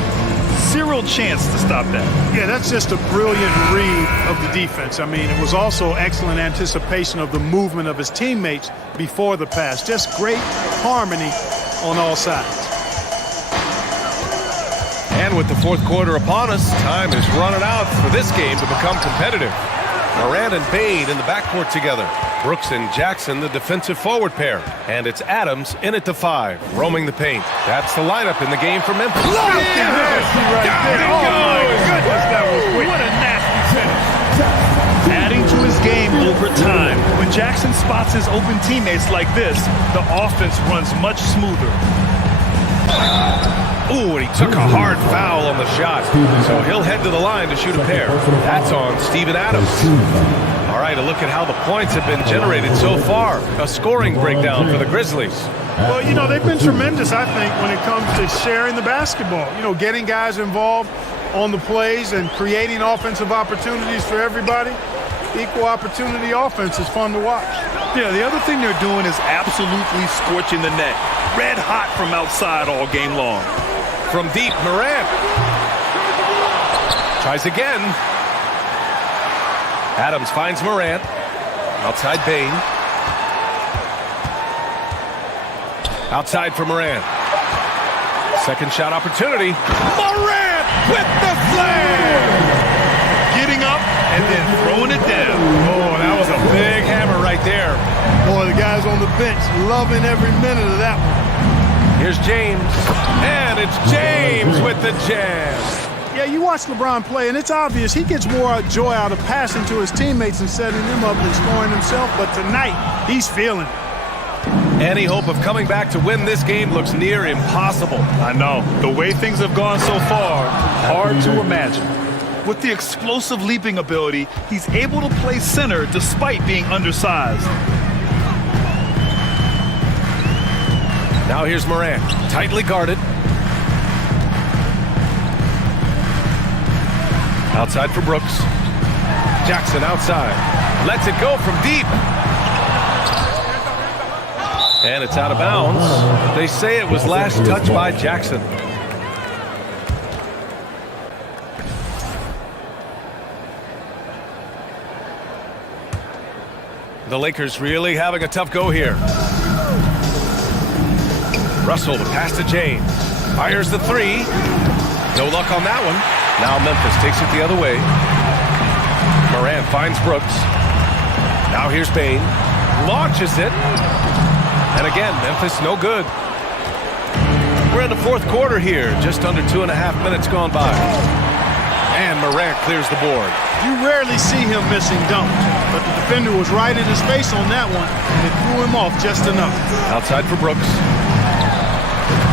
Zero chance to stop that. Yeah, that's just a brilliant read of the defense. I mean, it was also excellent anticipation of the movement of his teammates before the pass. Just great harmony on all sides. And with the fourth quarter upon us, time is running out for this game to become competitive. Morant and Bane in the backcourt together. Brooks and Jackson, the defensive forward pair. And it's Adams in at the 5, roaming the paint. That's the lineup in the game for Memphis. Oh, my goodness, that was quick. What a nasty finish. Adding to his game over time. When Jackson spots his open teammates like this, the offense runs much smoother. Ooh, and he took a hard foul on the shot. So he'll head to the line to shoot a pair. That's on Steven Adams. All right, a look at how the points have been generated so far. A scoring breakdown for the Grizzlies. Well, you know, they've been tremendous, I think, when it comes to sharing the basketball. You know, getting guys involved on the plays and creating offensive opportunities for everybody. Equal opportunity offense is fun to watch. Yeah, the other thing they're doing is absolutely scorching the net. Red hot from outside all game long. From deep, Morant. Tries again. Adams finds Morant. Outside Bane. Outside for Morant. Second shot opportunity. Morant with the slam! Getting up and then throwing it down. Oh, that was a big hammer right there. Boy, the guys on the bench loving every minute of that one. Here's James. And it's James with the jam. Yeah, you watch LeBron play, and it's obvious he gets more joy out of passing to his teammates and setting them up than scoring himself. But tonight, he's feeling it. Any hope of coming back to win this game looks near impossible. I know. The way things have gone so far, hard to imagine. With the explosive leaping ability, he's able to play center despite being undersized. Now here's Morant, tightly guarded. Outside for Brooks. Jackson outside. Lets it go from deep. And it's out of bounds. They say it was last touched by Jackson. The Lakers really having a tough go here. Russell, the pass to James. Fires the 3. No luck on that one. Now Memphis takes it the other way. Morant finds Brooks. Now here's Bane. Launches it. And again, Memphis no good. We're in the fourth quarter here. Just under 2.5 minutes gone by. And Morant clears the board. You rarely see him missing dunks, but the defender was right in his face on that one, and it threw him off just enough. Outside for Brooks.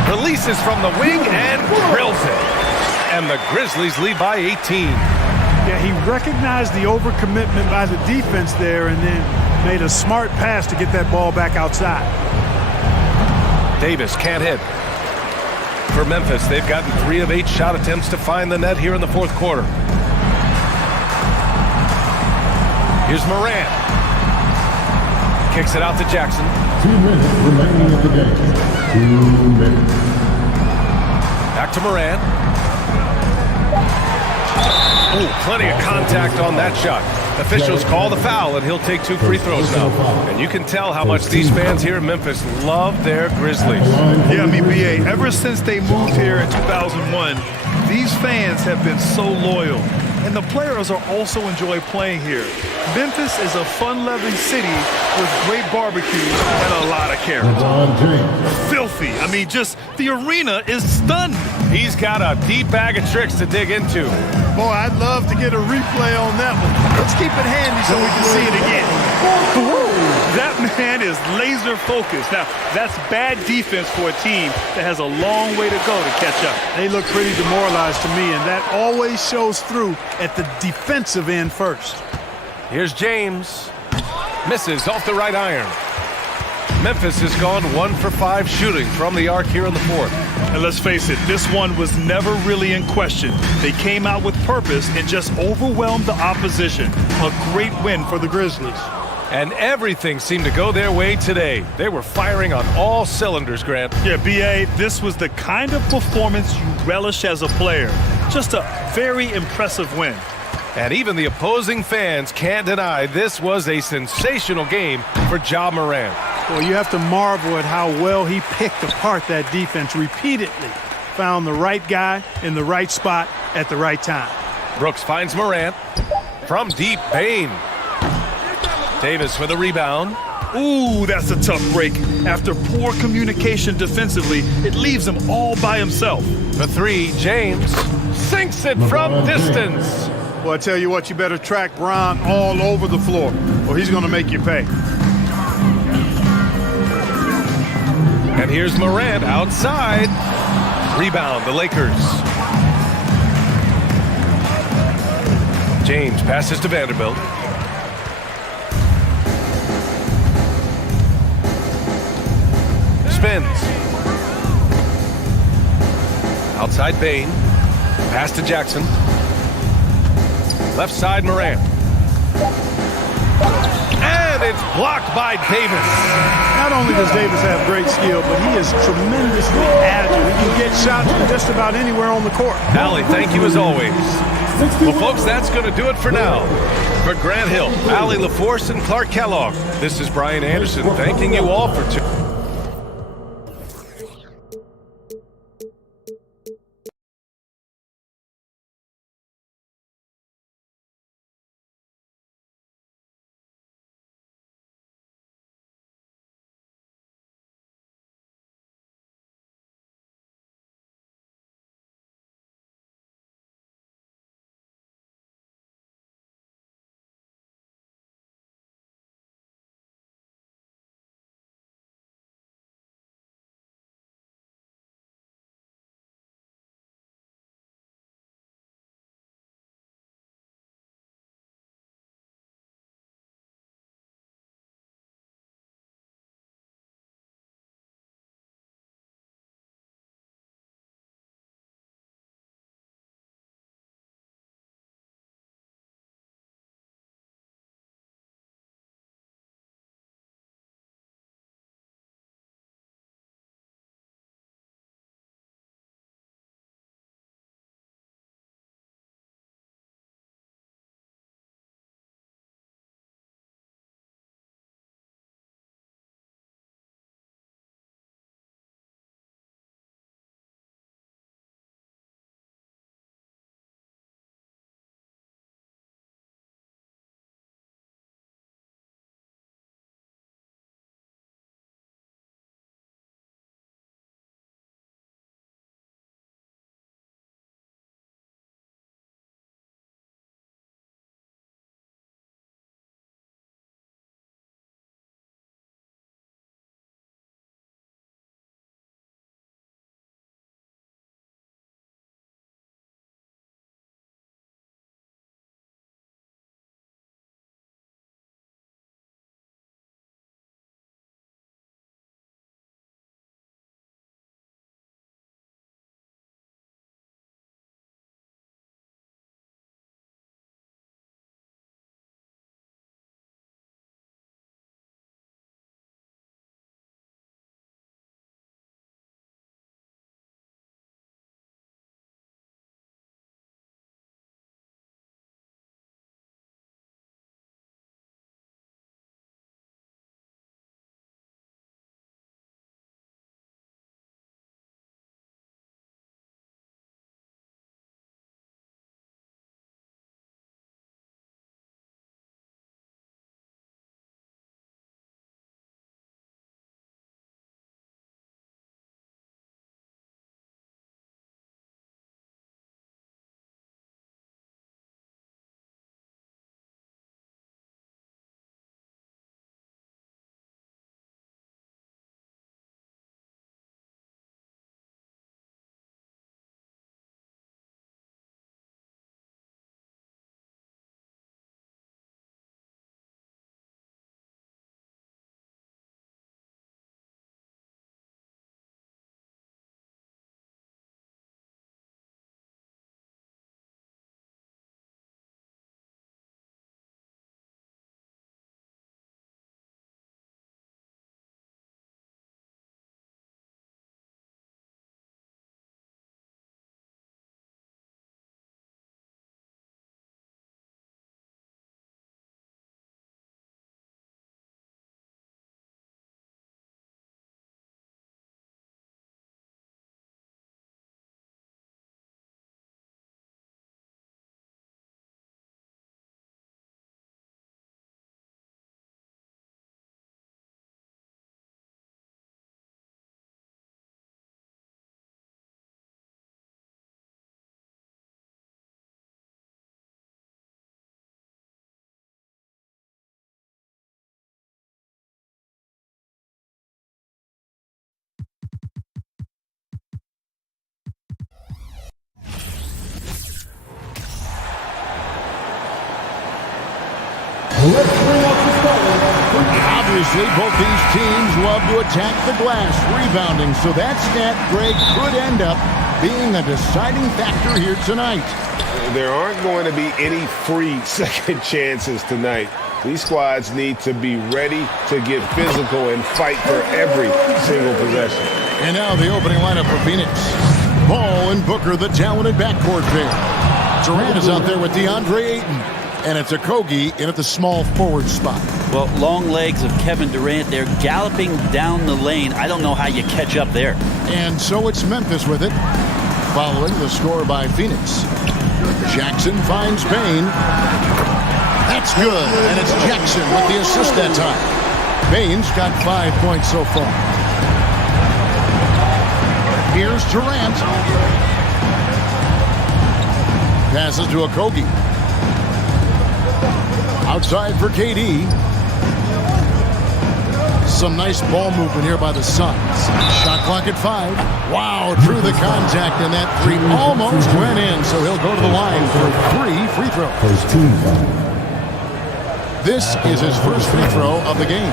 Releases from the wing and drills it. And the Grizzlies lead by 18. Yeah, he recognized the overcommitment by the defense there and then made a smart pass to get that ball back outside. Davis can't hit. For Memphis, they've gotten 3 of 8 shot attempts to find the net here in the fourth quarter. Here's Morant. Kicks it out to Jackson. 2 minutes remaining in the game. 2 minutes. Back to Morant. Oh, plenty of contact on that shot. Officials call the foul, and he'll take 2 free throws now. And you can tell how much these fans here in Memphis love their Grizzlies. Yeah, I mean, BA, ever since they moved here in 2001, these fans have been so loyal. And the players are also enjoy playing here. Memphis is a fun-loving city with great barbecues and a lot of character. Filthy. I mean, just the arena is stunned. He's got a deep bag of tricks to dig into. Boy, I'd love to get a replay on that one. Let's keep it handy so we can see it again. That man is laser focused. Now, that's bad defense for a team that has a long way to go to catch up. They look pretty demoralized to me, and that always shows through at the defensive end first. Here's James. Misses off the right iron. Memphis has gone 1 for 5 shooting from the arc here in the fourth. And let's face it, this one was never really in question. They came out with purpose and just overwhelmed the opposition. A great win for the Grizzlies. And everything seemed to go their way today. They were firing on all cylinders, Grant. Yeah, B.A., this was the kind of performance you relish as a player. Just a very impressive win. And even the opposing fans can't deny this was a sensational game for Ja Morant. Well, you have to marvel at how well he picked apart that defense repeatedly. Found the right guy in the right spot at the right time. Brooks finds Morant. From deep, Bane. Davis with a rebound. Ooh, that's a tough break. After poor communication defensively, it leaves him all by himself. The three, James sinks it from distance. Well, I tell you what, you better track Bron all over the floor, or he's going to make you pay. And here's Morant outside. Rebound, the Lakers. James passes to Vanderbilt. Spins. Outside Bain. Pass to Jackson. Left side Morant. And it's blocked by Davis. Not only does Davis have great skill, but he is tremendously agile. He can get shots from just about anywhere on the court. Allie, thank you as always. Well, folks, that's going to do it for now. For Grant Hill, Allie LaForce, and Clark Kellogg, this is Brian Anderson thanking you all for tuning in. Obviously, both these teams love to attack the glass, rebounding, so that stat, Greg, could end up being a deciding factor here tonight. There aren't going to be any free second chances tonight. These squads need to be ready to get physical and fight for every single possession. And now the opening lineup for Phoenix. Ball and Booker, the talented backcourt pair. Durant is out there with DeAndre Ayton. And it's Okogie in at the small forward spot. Well, long legs of Kevin Durant. They're galloping down the lane. I don't know how you catch up there. And so it's Memphis with it, following the score by Phoenix. Jackson finds Bane. That's good. And it's Jackson with the assist that time. Bane's got 5 points so far. Here's Durant. Passes to Okogie. Outside for KD. Some nice ball movement here by the Suns. Shot clock at 5. Wow, drew the contact, and that three almost went in, so he'll go to the line for 3 free throws. First team foul. This is his first free throw of the game.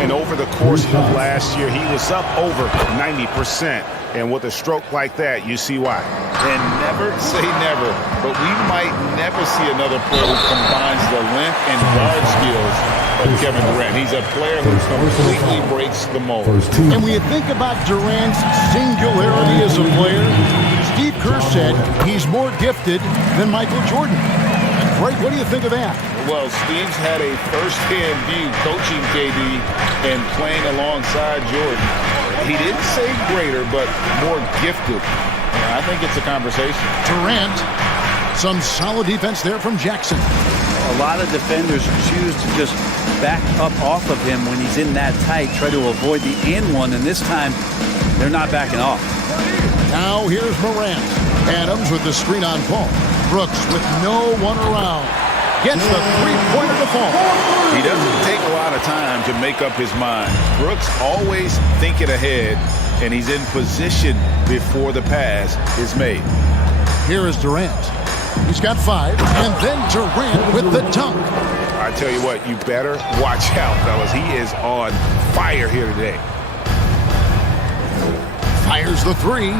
And over the course of last year, he was up over 90%. And with a stroke like that, you see why. And never say never, but we might never see another player who combines the length and guard skills of Kevin Durant. He's a player who completely breaks the mold. And when you think about Durant's singularity as a player, Steve Kerr said he's more gifted than Michael Jordan. Greg, what do you think of that? Well, Steve's had a first-hand view coaching KD and playing alongside Jordan. He didn't say greater, but more gifted. I think it's a conversation. Durant, some solid defense there from Jackson. A lot of defenders choose to just back up off of him when he's in that tight, try to avoid the and-one, and this time they're not backing off. Now here's Morant. Adams with the screen on Paul. Brooks with no one around. Gets the three-pointer to fall. He doesn't take a lot of time to make up his mind. Brooks always thinking ahead, and he's in position before the pass is made. Here is Durant. He's got 5, and then Durant with the dunk. I tell you what, you better watch out, fellas. He is on fire here today. Fires the 3.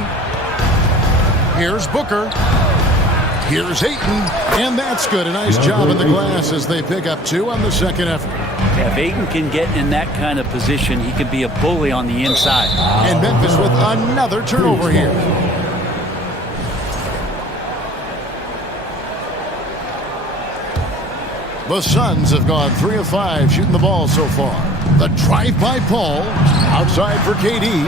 Here's Booker. Here's Ayton, and that's good. A nice job in the glass as they pick up 2 on the second effort. Yeah, if Ayton can get in that kind of position, he could be a bully on the inside. And Memphis with another turnover here. The Suns have gone 3 of 5 shooting the ball so far. The drive by Paul. Outside for KD.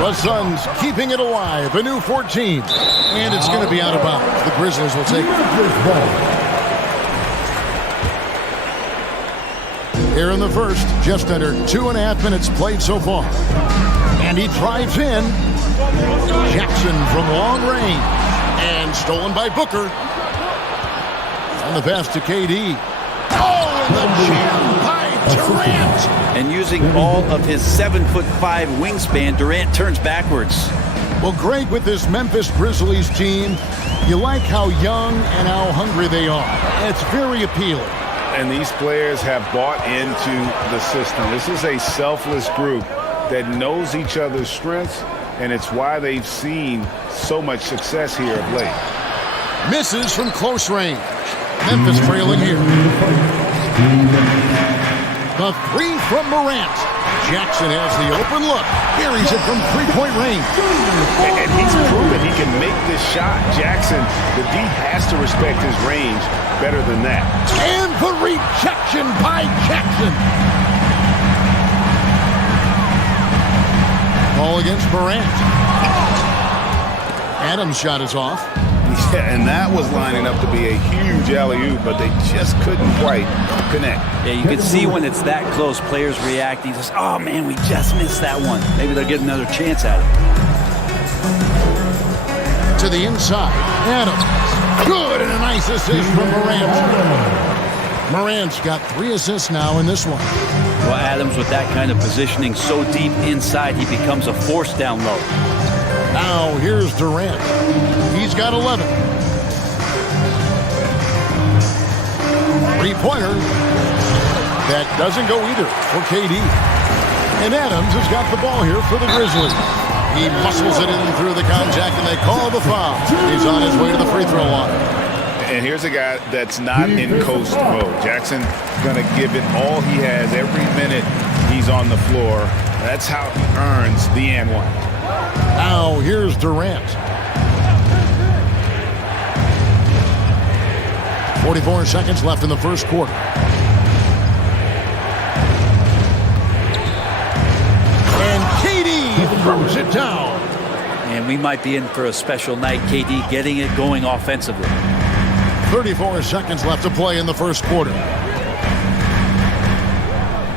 The Suns keeping it alive. A new 14. And it's going to be out of bounds. The Grizzlies will take it. Here in the first, just under 2.5 minutes played so far. And he drives in. Jackson from long range. And stolen by Booker. And the pass to KD. Oh, and the jam by Durant. And using all of his 7'5" wingspan, Durant turns backwards. Well, Greg, with this Memphis Grizzlies team, you like how young and how hungry they are. It's very appealing. And these players have bought into the system. This is a selfless group that knows each other's strengths, and it's why they've seen so much success here of late. Misses from close range. Memphis trailing here. The 3 from Morant. Jackson has the open look. Carries it from three-point range. And he's proven he can make this shot. Jackson, the D has to respect his range better than that. And the rejection by Jackson. Ball against Morant. Adams' shot is off. Yeah, and that was lining up to be a huge alley-oop, but they just couldn't quite connect. Yeah, you can see when it's that close, players reacting. Just, oh, man, we just missed that one. Maybe they'll get another chance at it. To the inside. Adams. Good, and a nice assist from Morant. Morant's got 3 assists now in this one. Well, Adams, with that kind of positioning so deep inside, he becomes a force down low. Now here's Durant. He's got 11. Three-pointer. That doesn't go either for KD. And Adams has got the ball here for the Grizzlies. He muscles it in through the contact, and they call the foul. He's on his way to the free throw line. And here's a guy that's not in coast mode. Jackson going to give it all he has every minute he's on the floor. That's how he earns the and one. Now here's Durant. 44 seconds left in the first quarter. And KD throws it down. And we might be in for a special night. KD getting it going offensively. 34 seconds left to play in the first quarter.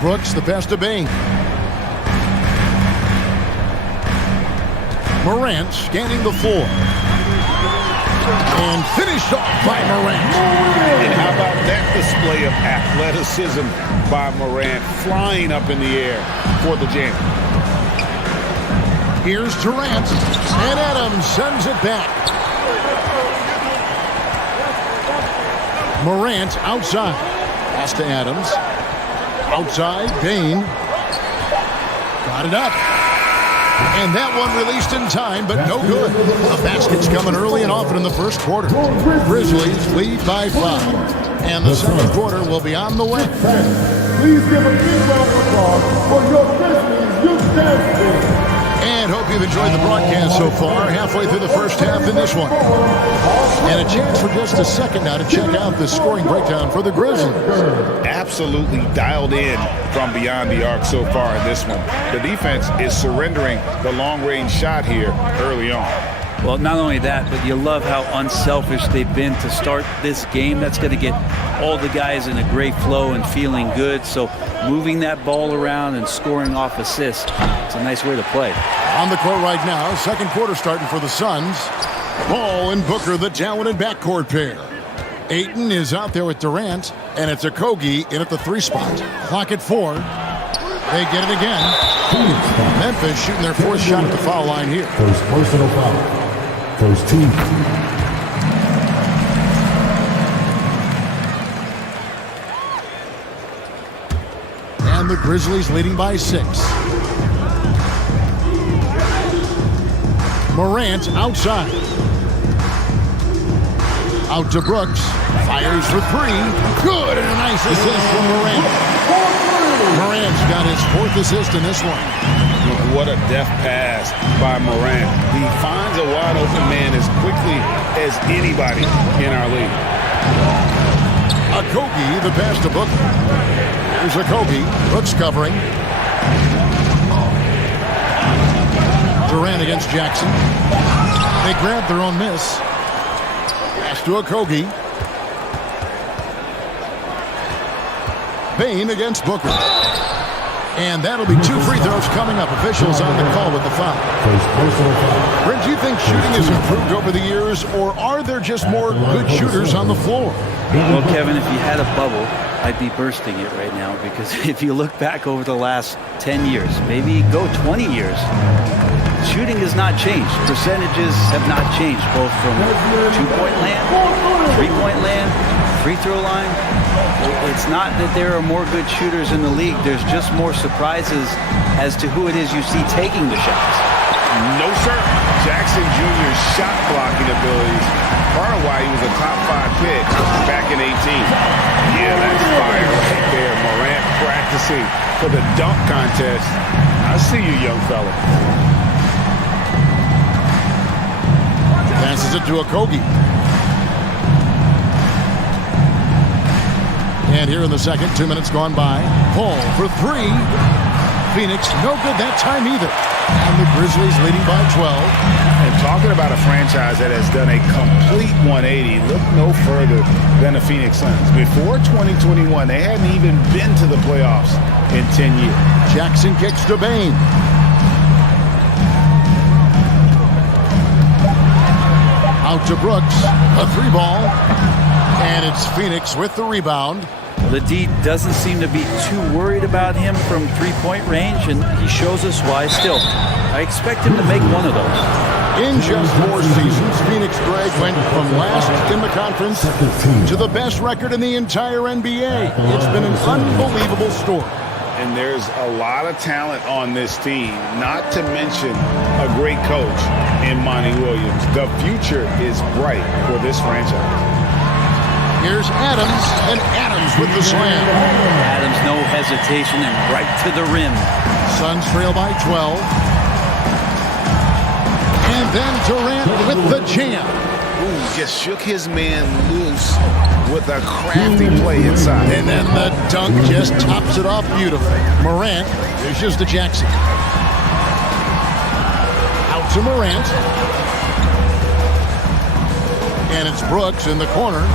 Brooks, the pass to Bain. Morant scanning the floor. And finished off by Morant. And how about that display of athleticism by Morant, flying up in the air for the jam. Here's Durant, and Adams sends it back. Morant outside. Pass to Adams. Outside, Bain. Got it up. And that one released in time, but no good. The basket's coming early and often in the first quarter. Grizzlies lead by 5. And the second quarter will be on the way. Please give a big round of applause for your Grizzlies youth dance team. And hope you've enjoyed the broadcast so far. Halfway through the first half in this one. And a chance for just a second now to check out the scoring breakdown for the Grizzlies. Absolutely dialed in from beyond the arc so far in this one. The defense is surrendering the long-range shot here early on. Well, not only that, but you love how unselfish they've been to start this game. That's going to get all the guys in a great flow and feeling good. So moving that ball around and scoring off assists, it's a nice way to play. On the court right now, second quarter starting for the Suns. Ball and Booker, the talented backcourt pair. Ayton is out there with Durant, and it's Okogie in at the 3 spot. Clock at 4. They get it again. Memphis shooting their 4th shot at the foul line here. First personal foul. First team. And the Grizzlies leading by 6. Morant outside. Out to Brooks. Fires for 3. Good, and a nice assist from Morant. Morant's got his 4th assist in this one. What a deft pass by Morant. He finds a wide open man as quickly as anybody in our league. Okogie, the pass to Booker. Here's Okogie. Brooks covering. Durant against Jackson. They grab their own miss. Pass to Okogie. Bain against Booker. And that'll be 2 free throws coming up. Officials on the call with the foul. Brent, do you think shooting has improved over the years, or are there just more good shooters on the floor? Well, Kevin, if you had a bubble, I'd be bursting it right now, because if you look back over the last 10 years, maybe go 20 years, shooting has not changed. Percentages have not changed, both from 2-point land, 3-point land, free throw line. It's not that there are more good shooters in the league. There's just more surprises as to who it is you see taking the shots. No, sir. Jackson Jr.'s shot blocking abilities, part of why he was a top 5 pick back in 18. Yeah, that's fire right there. Morant practicing for the dunk contest. I see you, young fella. Passes it to Okogie. And here in the second, 2 minutes gone by. Paul for 3. Phoenix, no good that time either. And the Grizzlies leading by 12. And talking about a franchise that has done a complete 180, look no further than the Phoenix Suns. Before 2021, they hadn't even been to the playoffs in 10 years. Jackson kicks to Bain. Out to Brooks. A 3 ball. And it's Phoenix with the rebound. The D doesn't seem to be too worried about him from 3-point range, and he shows us why still. I expect him to make one of those. In just 4 seasons, Phoenix, Greg, went from last in the conference to the best record in the entire NBA. It's been an unbelievable story. And there's a lot of talent on this team, not to mention a great coach in Monty Williams. The future is bright for this franchise. Here's Adams, and Adams with the slam. Adams, no hesitation, and right to the rim. Suns trail by 12. And then Durant with the jam. Ooh, just shook his man loose with a crafty play inside. And then the dunk just tops it off beautifully. Morant dishes to Jackson. Out to Morant. And it's Brooks in the corner.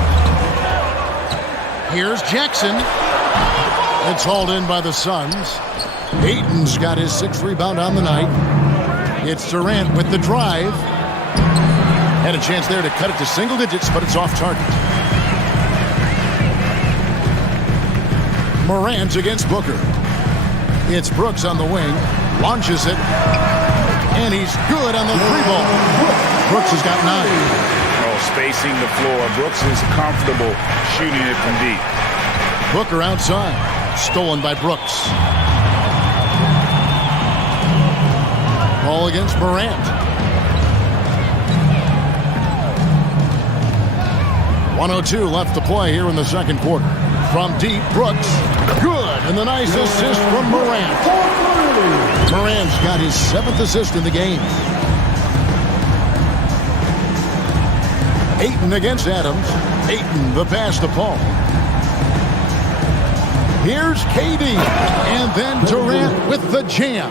Here's Jackson. It's hauled in by the Suns. Ayton's got his 6th rebound on the night. It's Durant with the drive. Had a chance there to cut it to single digits, but it's off target. Morant against Booker. It's Brooks on the wing. Launches it. And he's good on the 3-ball. Brooks has got 9. Spacing the floor. Brooks is comfortable shooting it from deep. Booker outside. Stolen by Brooks. Ball against Morant. 1:02 left to play here in the second quarter. From deep, Brooks. Good. And the nice assist from Morant. Morant's got his 7th assist in the game. Ayton against Adams. Ayton, the pass to Paul. Here's KD. And then Durant with the jam.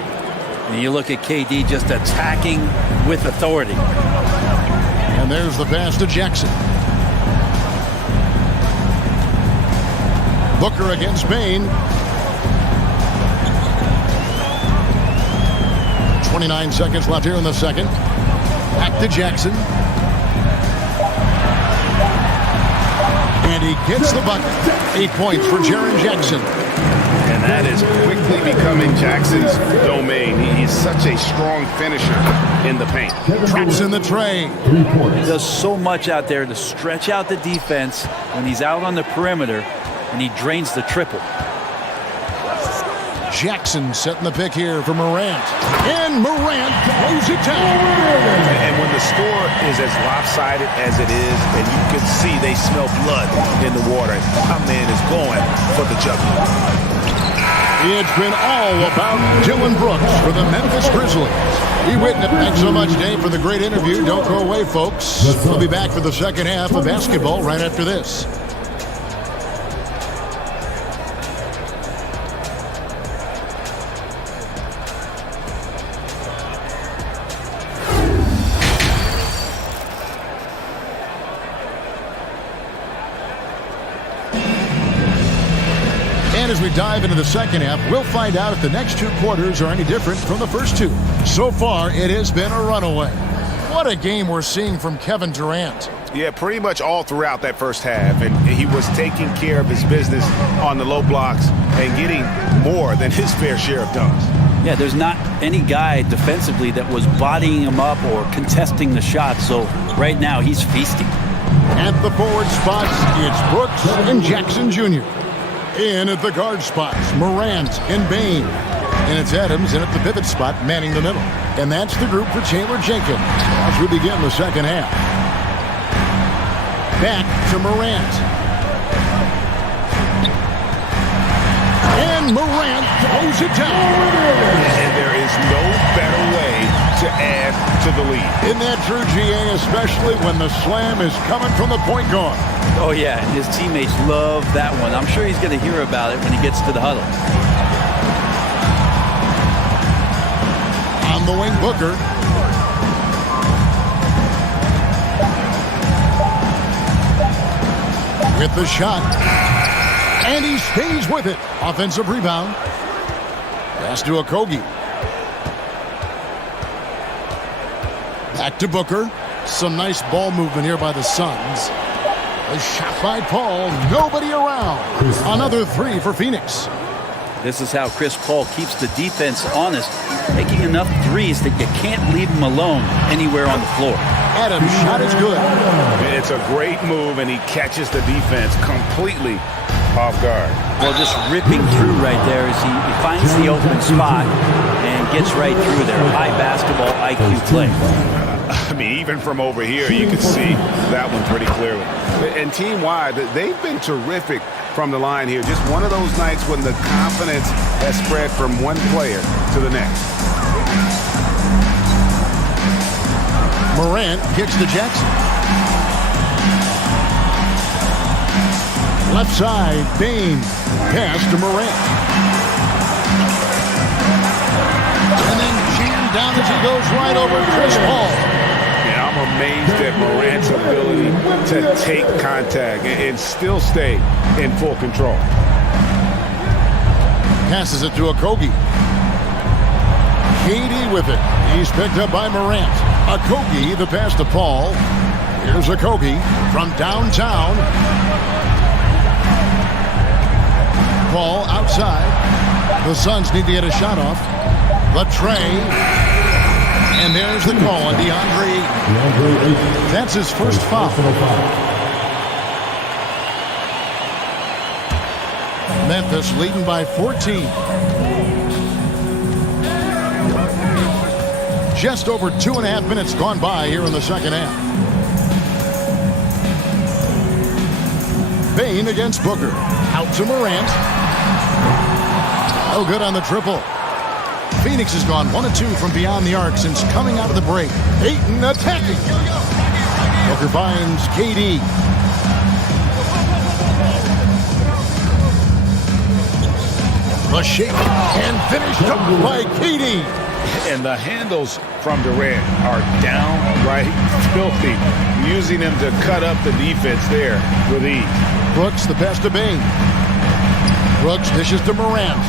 And you look at KD just attacking with authority. And there's the pass to Jackson. Booker against Bain. 29 seconds left here in the second. Back to Jackson. And he gets the bucket. 8 points for Jaren Jackson. And that is quickly becoming Jackson's domain. He's such a strong finisher in the paint. Traps in the tray. He does so much out there to stretch out the defense when he's out on the perimeter, and he drains the triple. Jackson setting the pick here for Morant. And Morant throws it down. And when the score is as lopsided as it is, and you can see they smell blood in the water, my man is going for the jugular. It's been all about Dylan Brooks for the Memphis Grizzlies. We witnessed. Thanks so much, Dave, for the great interview. Don't go away, folks. We'll be back for the second half of basketball right after this. As we dive into the second half, we'll find out if the next 2 quarters are any different from the first 2. So far, it has been a runaway. What a game we're seeing from Kevin Durant. Yeah, pretty much all throughout that first half. And he was taking care of his business on the low blocks and getting more than his fair share of dunks. Yeah, there's not any guy defensively that was bodying him up or contesting the shot. So right now, he's feasting. At the forward spots, it's Brooks and Jackson Jr. In at the guard spots, Morant and Bain. And it's Adams in at the pivot spot, manning the middle. And that's the group for Taylor Jenkins as we begin the second half. Back to Morant. And Morant throws it down. And there is no better way to add to the lead. Isn't that true, GA, especially when the slam is coming from the point guard? Oh, yeah, and his teammates love that one. I'm sure he's going to hear about it when he gets to the huddle. On the wing, Booker. With the shot. And he stays with it. Offensive rebound. Pass to Okogie. Back to Booker. Some nice ball movement here by the Suns. A shot by Paul. Nobody around. Another 3 for Phoenix. This is how Chris Paul keeps the defense honest. making enough threes that you can't leave him alone anywhere on the floor. Adams' shot is good. It's a great move, and he catches the defense completely off guard. Well, just ripping through right there as he finds the open spot and gets right through there. High basketball IQ play. I mean, even from over here, you can see that one pretty clearly. And team-wide, they've been terrific from the line here. Just one of those nights when the confidence has spread from one player to the next. Morant kicks to Jackson. Left side, Bane. Pass to Morant. And then jammed down as he goes right over Chris Paul. Yeah, I'm amazed at Morant's ability to take contact and still stay in full control. Passes it to Okogie. KD with it. He's picked up by Morant. Okogie, the pass to Paul. Here's Okogie from downtown. Paul outside. The Suns need to get a shot off. The tray. And there's the call on DeAndre. That's his first foul. Memphis leading by 14. Just over 2.5 minutes gone by here in the second half. Bane against Booker. Out to Morant. Oh, good on the triple. Phoenix has gone 1 of 2 from beyond the arc since coming out of the break. Ayton attacking. Booker finds KD. The shake and finished up by KD. And the handles from Durant are downright filthy, using him to cut up the defense there with ease. Brooks, the pass to Bane. Brooks dishes to Morant.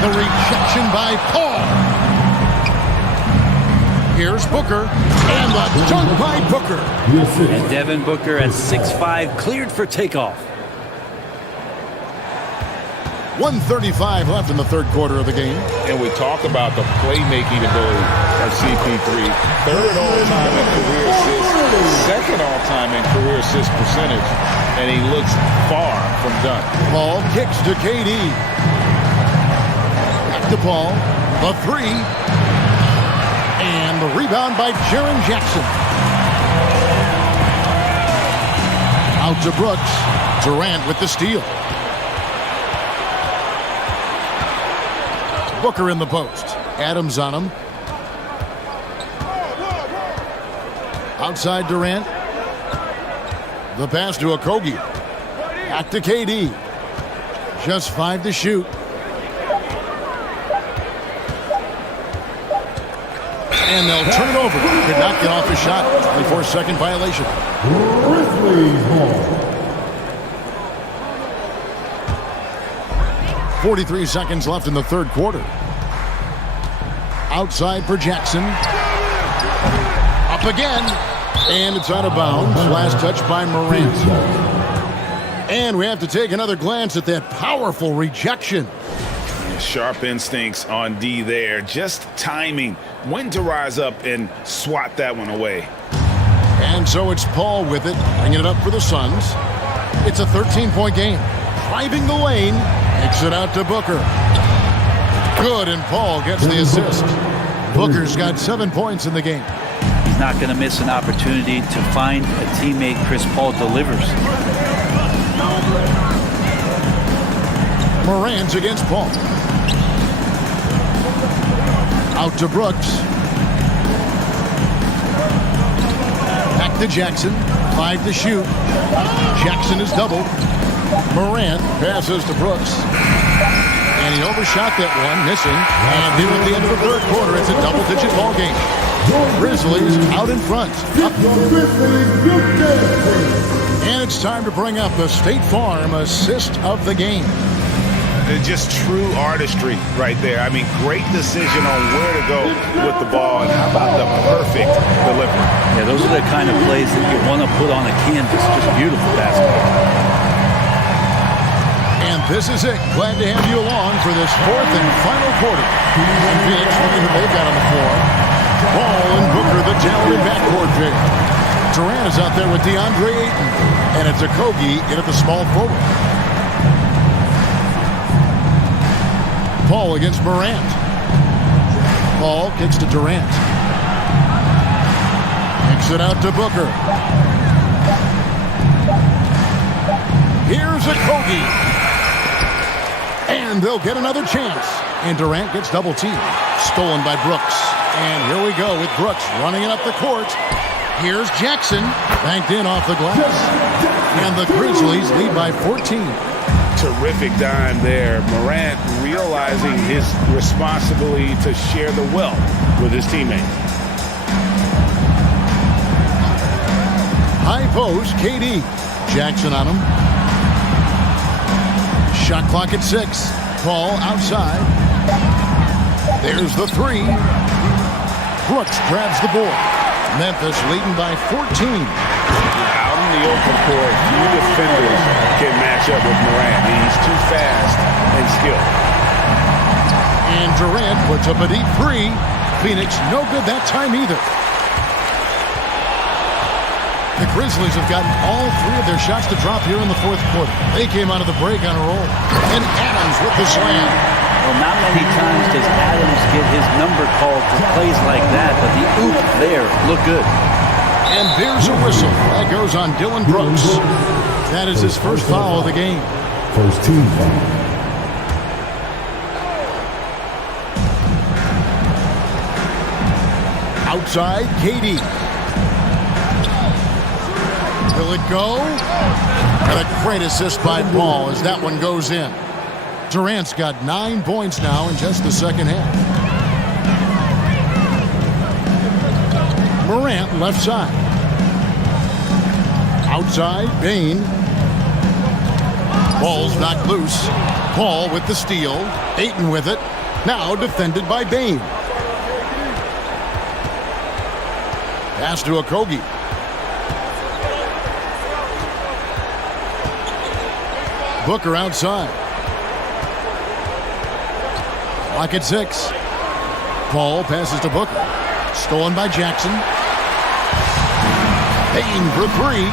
The rejection by Paul. Here's Booker. And the dunk by Booker. And Devin Booker at 6'5", cleared for takeoff. 1:35 left in the third quarter of the game. And we talk about the playmaking ability of CP3. Third all-time in career assists, second all-time in career assist percentage, and he looks far from done. Paul kicks to KD. Back to Paul. The three. And the rebound by Jaren Jackson. Out to Brooks. Durant with the steal. Booker in the post. Adams on him. Outside Durant. The pass to Okogie. Back to KD. Just 5 to shoot. And they'll turn it over. Could not get off the shot. 24-second violation. Grizzlies ball. 43 seconds left in the third quarter. Outside for Jackson. Up again. And it's out of bounds. Last touch by Morant. And we have to take another glance at that powerful rejection. Sharp instincts on D there. Just timing when to rise up and swat that one away. And so it's Paul with it, bringing it up for the Suns. It's a 13-point game. Driving the lane. Kicks it out to Booker. Good, and Paul gets the assist. Booker's got 7 points in the game. He's not going to miss an opportunity to find a teammate. Chris Paul delivers. Morant against Paul. Out to Brooks. Back to Jackson. 5 to shoot. Jackson is doubled. Morant passes to Brooks. And he overshot that one, missing. And here at the end of the third quarter, it's a double-digit ball game. Grizzlies out in front. And it's time to bring up the State Farm assist of the game. Just true artistry right there. I mean, great decision on where to go with the ball, and how about the perfect delivery. Yeah, those are the kind of plays that you want to put on a canvas. Just beautiful basketball. And This is it. Glad to have you along for this fourth and final quarter. And Phoenix, looking who they've got on the floor. Ball and Booker, the talented backcourt pair. Durant is out there with DeAndre Ayton. And it's Okogie in at the small forward. Paul against Morant. Paul kicks to Durant. Kicks it out to Booker. Here's Okogie. And they'll get another chance. And Durant gets double teamed. Stolen by Brooks. And here we go with Brooks running it up the court. Here's Jackson. Banked in off the glass. And the Grizzlies lead by 14. Terrific dime there. Morant realizing his responsibility to share the wealth with his teammates. High post, KD. Jackson on him. Shot clock at 6. Paul outside. There's the 3. Brooks grabs the board. Memphis leading by 14. Out in the open court, few defenders can match up with Morant. He's too fast and skilled. And Durant puts up a deep 3. Phoenix no good that time either. The Grizzlies have gotten all 3 of their shots to drop here in the fourth quarter. They came out of the break on a roll. And Adams with the slam. Well, not many times does Adams get his number called for plays like that, but the oop there looked good. And there's a whistle. That goes on Dylan Brooks. That is his first foul of the game. First team foul. Outside, KD. Will it go? And a great assist by Paul as that one goes in. Durant's got 9 points now in just the second half. Morant left side. Outside, Bane. Ball's knocked loose. Paul with the steal. Ayton with it. Now defended by Bane. Pass to Okogie. Booker outside. Clock at 6. Paul passes to Booker. Stolen by Jackson. Payne for 3.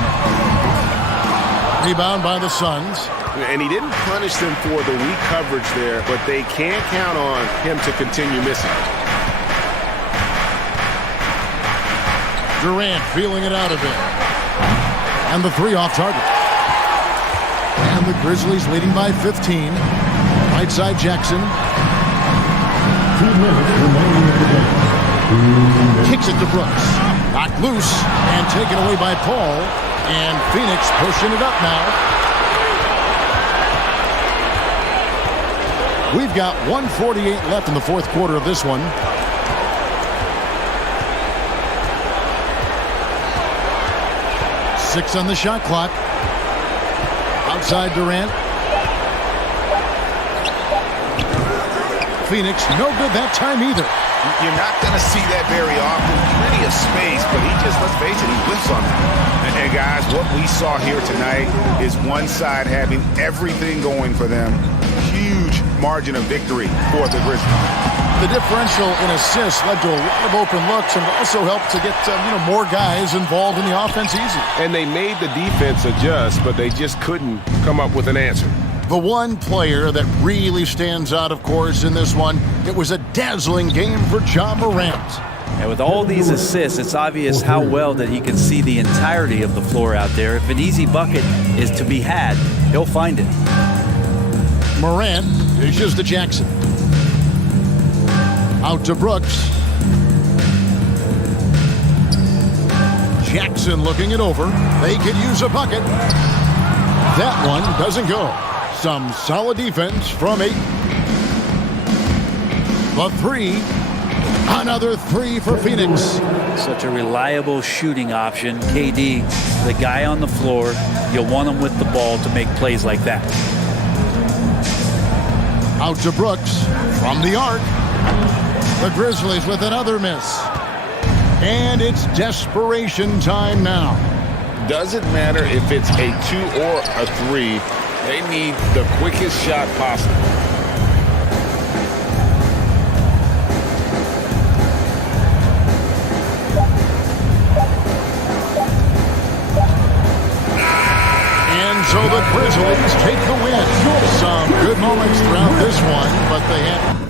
Rebound by the Suns. And he didn't punish them for the weak coverage there, but they can't count on him to continue missing. Durant feeling it out a bit. And the 3 off target. And the Grizzlies leading by 15. Right side Jackson. 2 minutes remaining in the game. Kicks it to Brooks. Knocked loose and taken away by Paul. And Phoenix pushing it up now. We've got 1:48 left in the fourth quarter of this one. Six on the shot clock. Outside Durant. Phoenix no good that time either. You're not going to see that very often. Plenty of space, but he just, let's face it, he whiffs on that. And guys, what we saw here tonight is one side having everything going for them. Huge margin of victory for the Grizzlies. The differential in assists led to a lot of open looks and also helped to get more guys involved in the offense easy. And they made the defense adjust, but they just couldn't come up with an answer. The one player that really stands out, of course, in this one, it was a dazzling game for Ja Morant. And with all these assists, it's obvious how well that he can see the entirety of the floor out there. If an easy bucket is to be had, he'll find it. Morant dishes to Jackson. Out to Brooks. Jackson looking it over. They could use a bucket. That one doesn't go. Some solid defense from Ayton. The 3. Another 3 for Phoenix. Such a reliable shooting option. KD, the guy on the floor, you'll want him with the ball to make plays like that. Out to Brooks from the arc. The Grizzlies with another miss. And it's desperation time now. Doesn't matter if it's a 2 or a 3. They need the quickest shot possible. And so the Grizzlies take the win. Some good moments throughout this one, but they had...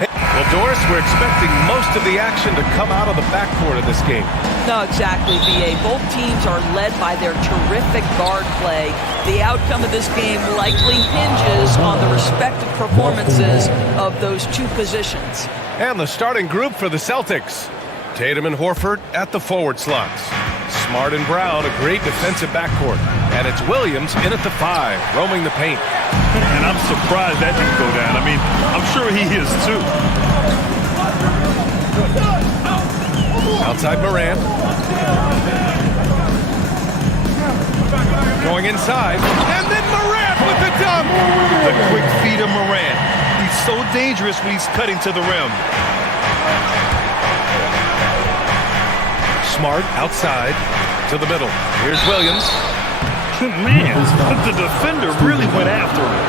Well, Doris, we're expecting most of the action to come out of the backcourt of this game. No, exactly, B.A. Both teams are led by their terrific guard play. The outcome of this game likely hinges on the respective performances of those two positions. And the starting group for the Celtics. Tatum and Horford at the forward slots. Smart and Brown, a great defensive backcourt. And it's Williams in at the 5, roaming the paint. And I'm surprised that didn't go down. I mean, I'm sure he is too. Outside Morant. Going inside. And then Morant with the dunk. The quick feed of Morant. He's so dangerous when he's cutting to the rim. Smart outside to the middle. Here's Williams. Man, the defender really went after him.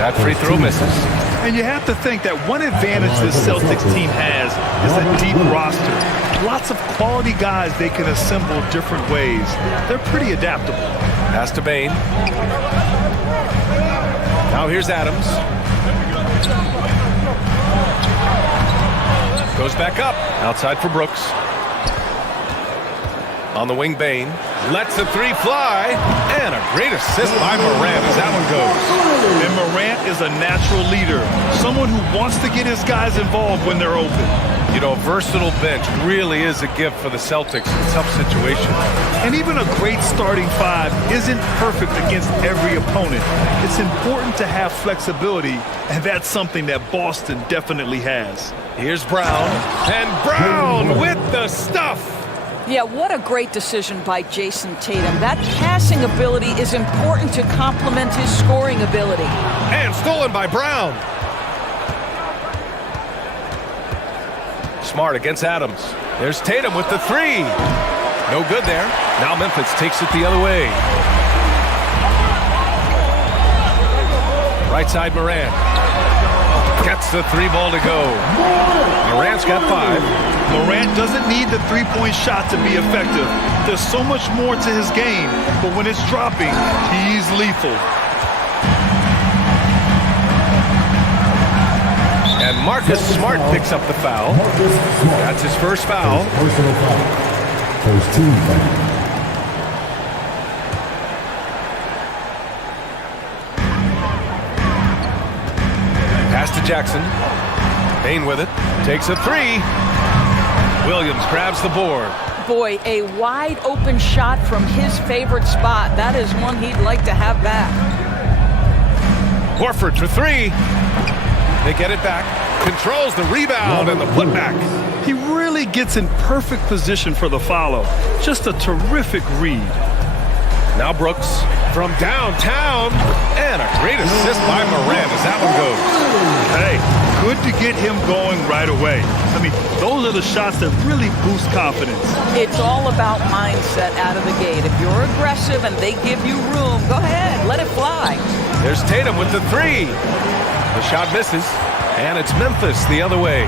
That free throw misses. And you have to think that one advantage this Celtics team has is a deep roster. Lots of quality guys they can assemble different ways. They're pretty adaptable. Pass to Bane. Now here's Adams. Goes back up. Outside for Brooks. On the wing, Bane. Lets the 3 fly. And a great assist by Morant as that one goes. And Morant is a natural leader. Someone who wants to get his guys involved when they're open. You know, a versatile bench really is a gift for the Celtics in tough situations. And even a great starting 5 isn't perfect against every opponent. It's important to have flexibility, and that's something that Boston definitely has. Here's Brown. And Brown with the stuff. Yeah, what a great decision by Jason Tatum. That passing ability is important to complement his scoring ability. And stolen by Brown. Smart against Adams. There's Tatum with the 3. No good there. Now Memphis takes it the other way. Right side Morant. Gets the 3 ball to go. Morant's got 5. Morant doesn't need the three-point shot to be effective. There's so much more to his game, but when it's dropping, he's lethal. And Marcus Smart picks up the foul. That's his first foul. Personal foul. First team foul. Pass to Jackson. Bane with it. Takes a 3. Williams grabs the board. Boy, a wide open shot from his favorite spot. That is one he'd like to have back. Horford for 3. They get it back. Controls the rebound and the putback. He really gets in perfect position for the follow. Just a terrific read. Now Brooks from downtown. And a great assist by Morant as that one goes. Hey, good to get him going right away. I mean, those are the shots that really boost confidence. It's all about mindset out of the gate. If you're aggressive and they give you room, go ahead, let it fly. There's Tatum with the 3. The shot misses. And it's Memphis the other way.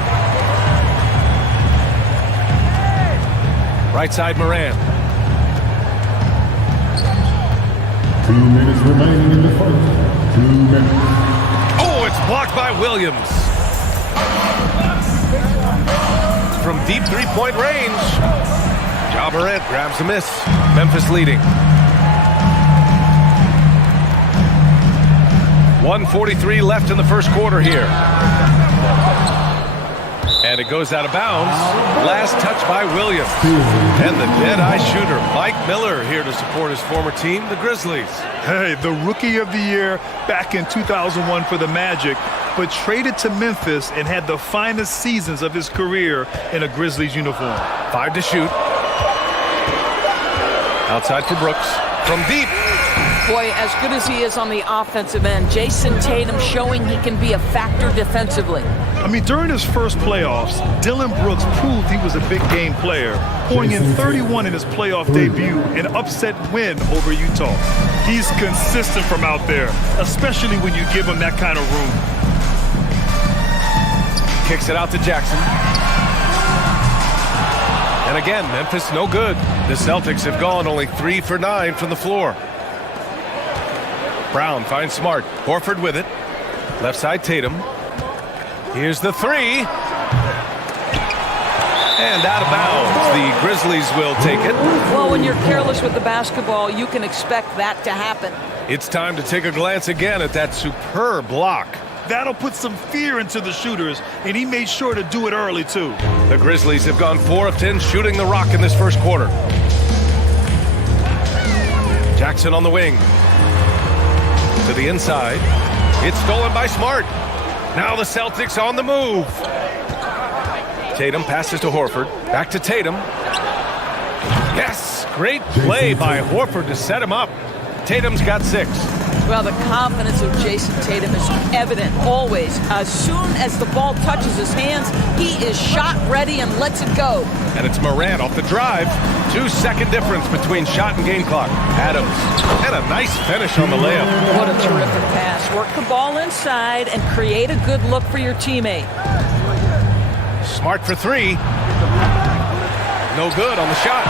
Right side Morant. 2 minutes remaining in the first. 2 minutes. Oh, it's blocked by Williams. From deep 3-point range. Ja Morant grabs a miss. Memphis leading. 1:43 left in the first quarter here. And it goes out of bounds. Last touch by Williams. And the dead-eye shooter, Mike Miller, here to support his former team, the Grizzlies. Hey, the Rookie of the Year back in 2001 for the Magic, but traded to Memphis and had the finest seasons of his career in a Grizzlies uniform. 5 to shoot. Outside for Brooks. From deep. Boy, as good as he is on the offensive end, Jason Tatum showing he can be a factor defensively. I mean, during his first playoffs, Dillon Brooks proved he was a big game player, pouring in 31 in his playoff debut, an upset win over Utah. He's consistent from out there, especially when you give him that kind of room. Kicks it out to Jackson. And again, Memphis no good. The Celtics have gone only 3 for 9 from the floor. Brown finds Smart. Horford with it. Left side Tatum. Here's the 3. And out of bounds. The Grizzlies will take it. Well, when you're careless with the basketball, you can expect that to happen. It's time to take a glance again at that superb block. That'll put some fear into the shooters, and he made sure to do it early, too. The Grizzlies have gone 4 of 10 shooting the rock in this first quarter. Jackson on the wing. To the inside. It's stolen by Smart. Now the Celtics on the move. Tatum passes to Horford. Back to Tatum. Yes! Great play by Horford to set him up. Tatum's got 6. Well, the confidence of Jason Tatum is evident always. As soon as the ball touches his hands, he is shot ready and lets it go. And it's Morant off the drive. 2-second difference between shot and game clock. Adams. And a nice finish on the layup. What a terrific pass. Work the ball inside and create a good look for your teammate. Smart for 3. No good on the shot.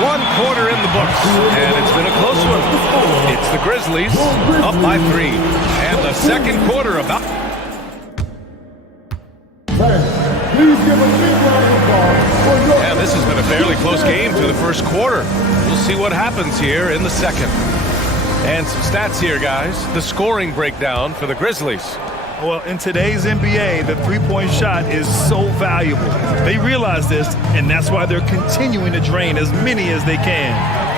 One quarter in the books, and it's been a close one. It's the Grizzlies up by 3. And the second quarter about... And this has been a fairly close game through the first quarter. We'll see what happens here in the second. And some stats here, guys. The scoring breakdown for the Grizzlies. Well, in today's NBA, the three-point shot is so valuable. They realize this, and that's why they're continuing to drain as many as they can.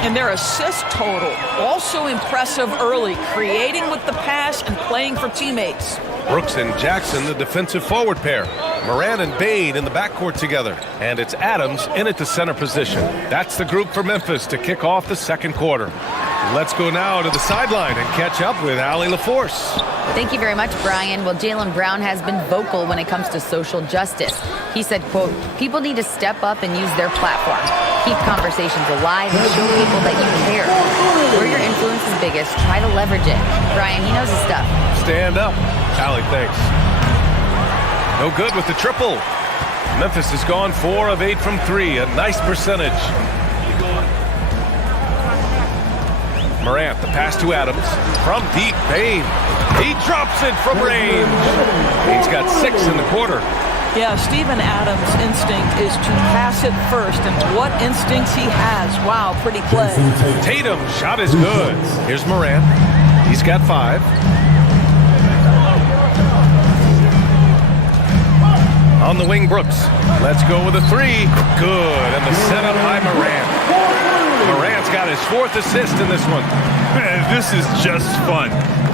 And their assist total, also impressive early, creating with the pass and playing for teammates. Brooks and Jackson, the defensive forward pair. Morant and Bane in the backcourt together. And it's Adams in at the center position. That's the group for Memphis to kick off the second quarter. Let's go now to the sideline and catch up with Allie LaForce. Thank you very much, Brian. Well, Jaylen Brown has been vocal when it comes to social justice. He said, quote, people need to step up and use their platform. Keep conversations alive and show people that you care. Where your influence is biggest, try to leverage it. Brian, he knows his stuff. Stand up. Allie, thanks. No good with the triple. Memphis has gone 4 of 8 from 3. A nice percentage. Morant, the pass to Adams. From deep, Bane. He drops it from range. He's got 6 in the quarter. Yeah, Steven Adams' instinct is to pass it first, and what instincts he has. Wow, pretty play. Tatum, shot is good. Here's Morant. He's got 5. On the wing, Brooks. Let's go with a 3. Good, and the setup by Morant. Morant's got his 4th assist in this one. Man, this is just fun.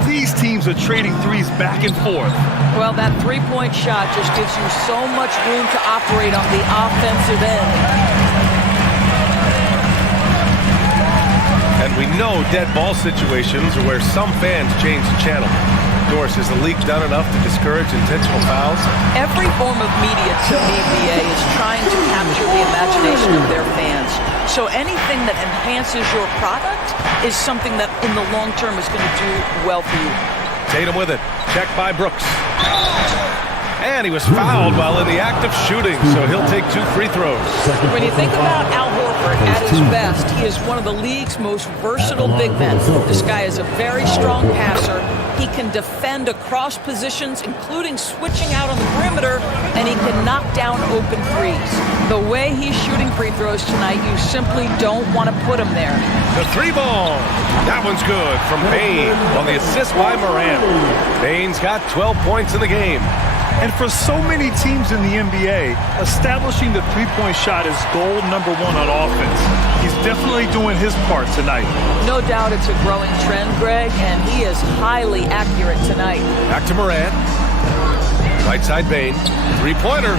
These teams are trading threes back and forth. Well, that three-point shot just gives you so much room to operate on the offensive end. And we know dead ball situations are where some fans change the channel. Doris, has the league done enough to discourage intentional fouls? Every form of media to the NBA is trying to capture the imagination of their fans. So anything that enhances your product is something that in the long term is going to do well for you. Tatum with it. Checked by Brooks. And he was fouled while in the act of shooting, so he'll take 2 free throws. When you think about Al Horford at his best, he is one of the league's most versatile big men. This guy is a very strong passer. He can defend across positions, including switching out on the perimeter, and he can knock down open threes. The way he's shooting free throws tonight, you simply don't want to put him there. The 3-ball. That one's good from Bane on the assist by Morant. Bane's got 12 points in the game. And for so many teams in the NBA, establishing the three-point shot is goal number 1 on offense. He's definitely doing his part tonight. No doubt it's a growing trend, Greg, and he is highly accurate tonight. Back to Morant. Right side Bane. 3-pointer.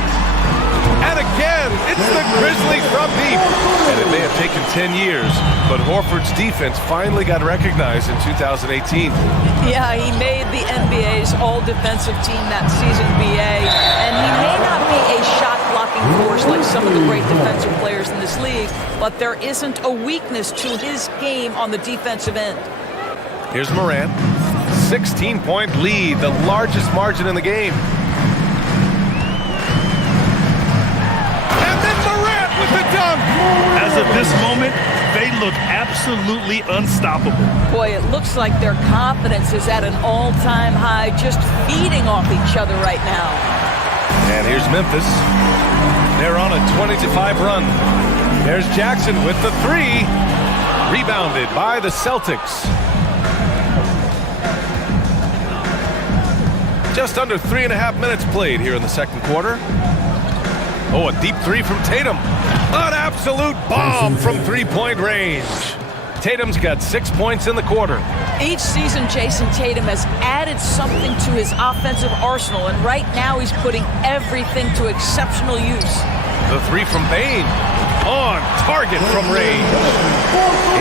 And again, it's the Grizzlies from deep. And it may have taken 10 years, but Horford's defense finally got recognized in 2018. Yeah, he made the NBA's all-defensive team that season, BA. And he may not be a shot-blocking force like some of the great defensive players in this league, but there isn't a weakness to his game on the defensive end. Here's Morant. 16-point lead, the largest margin in the game. And then Morant with the dunk. As of this moment, they look absolutely unstoppable. Boy, it looks like their confidence is at an all-time high, just feeding off each other right now. And here's Memphis. They're on a 20-5 run. There's Jackson with the three. Rebounded by the Celtics. Just under 3.5 minutes played here in the second quarter. Oh, a deep three from Tatum. An absolute bomb from three-point range. Tatum's got 6 points in the quarter. Each season, Jason Tatum has added something to his offensive arsenal, and right now he's putting everything to exceptional use. The three from Bane. On target from range.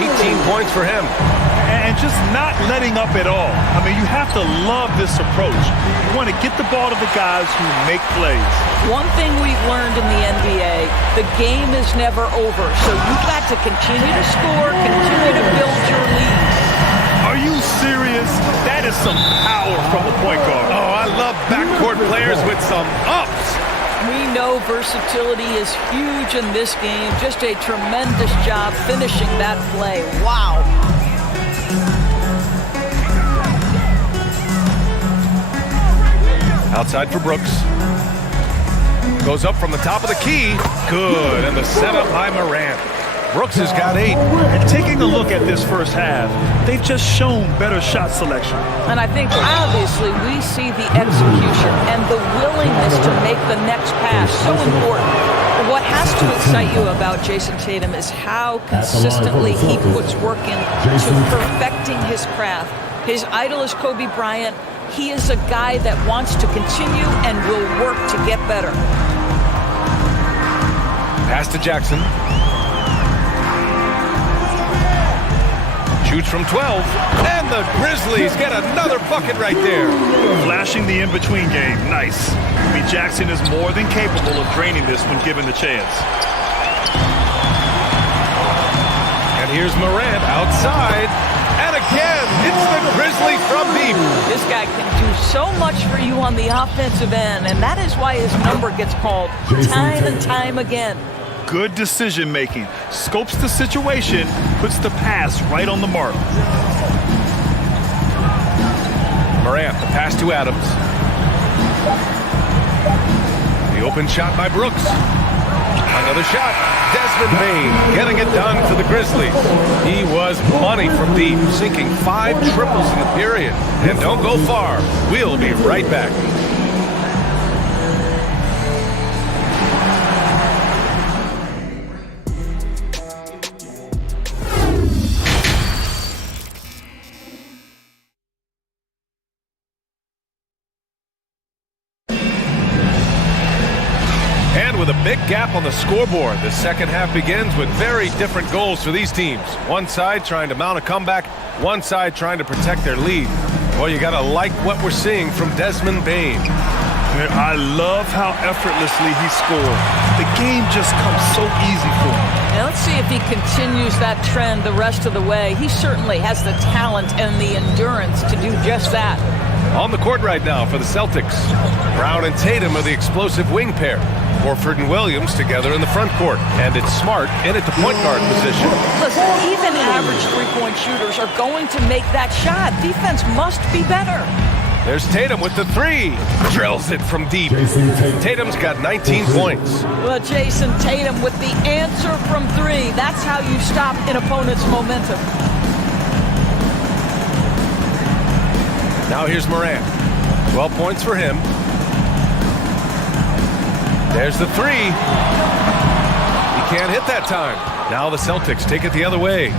18 points for him. And just not letting up at all. I mean, you have to love this approach. You want to get the ball to the guys who make plays. One thing we've learned in the NBA, the game is never over. So you've got to continue to score, continue to build your lead. Are you serious? That is some power from a point guard. Oh, I love backcourt players with some ups. We know versatility is huge in this game. Just a tremendous job finishing that play. Wow. Outside for Brooks. Goes up from the top of the key. Good. And the setup by Morant. Brooks has got 8. And taking a look at this first half, they've just shown better shot selection. And I think obviously we see the execution and the willingness to make the next pass so important. What has to excite you about Jason Tatum is how consistently he puts work in to perfecting his craft. His idol is Kobe Bryant. He is a guy that wants to continue and will work to get better. Pass to Jackson. Shoots from 12. And the Grizzlies get another bucket right there. Flashing the in-between game. Nice. I mean, Jackson is more than capable of draining this when given the chance. And here's Morant outside. And again, it's the Grizzlies from deep. This guy can do so much for you on the offensive end, and that is why his number gets called time and time again. Good decision making. Scopes the situation, puts the pass right on the mark. Morant, the pass to Adams. The open shot by Brooks. Another shot. Desmond Bane getting it done for the Grizzlies. He was money from deep, sinking 5 triples in the period. And don't go far. We'll be right back. With a big gap on the scoreboard, the second half begins with very different goals for these teams. One side trying to mount a comeback, one side trying to protect their lead. Well, you got to like what we're seeing from Desmond Bane. I love how effortlessly he scored. The game just comes so easy for him. Now let's see if he continues that trend the rest of the way. He certainly has the talent and the endurance to do just that. On the court right now for the Celtics, Brown and Tatum are the explosive wing pair. Horford and Williams together in the front court. And it's Smart in at the point guard position. Listen, even average three-point shooters are going to make that shot. Defense must be better. There's Tatum with the three. Drills it from deep. Tatum's got 19 points. Well, Jason Tatum with the answer from 3. That's how you stop an opponent's momentum. Now here's Morant. 12 points for him. There's the 3. He can't hit that time. Now the Celtics take it the other way.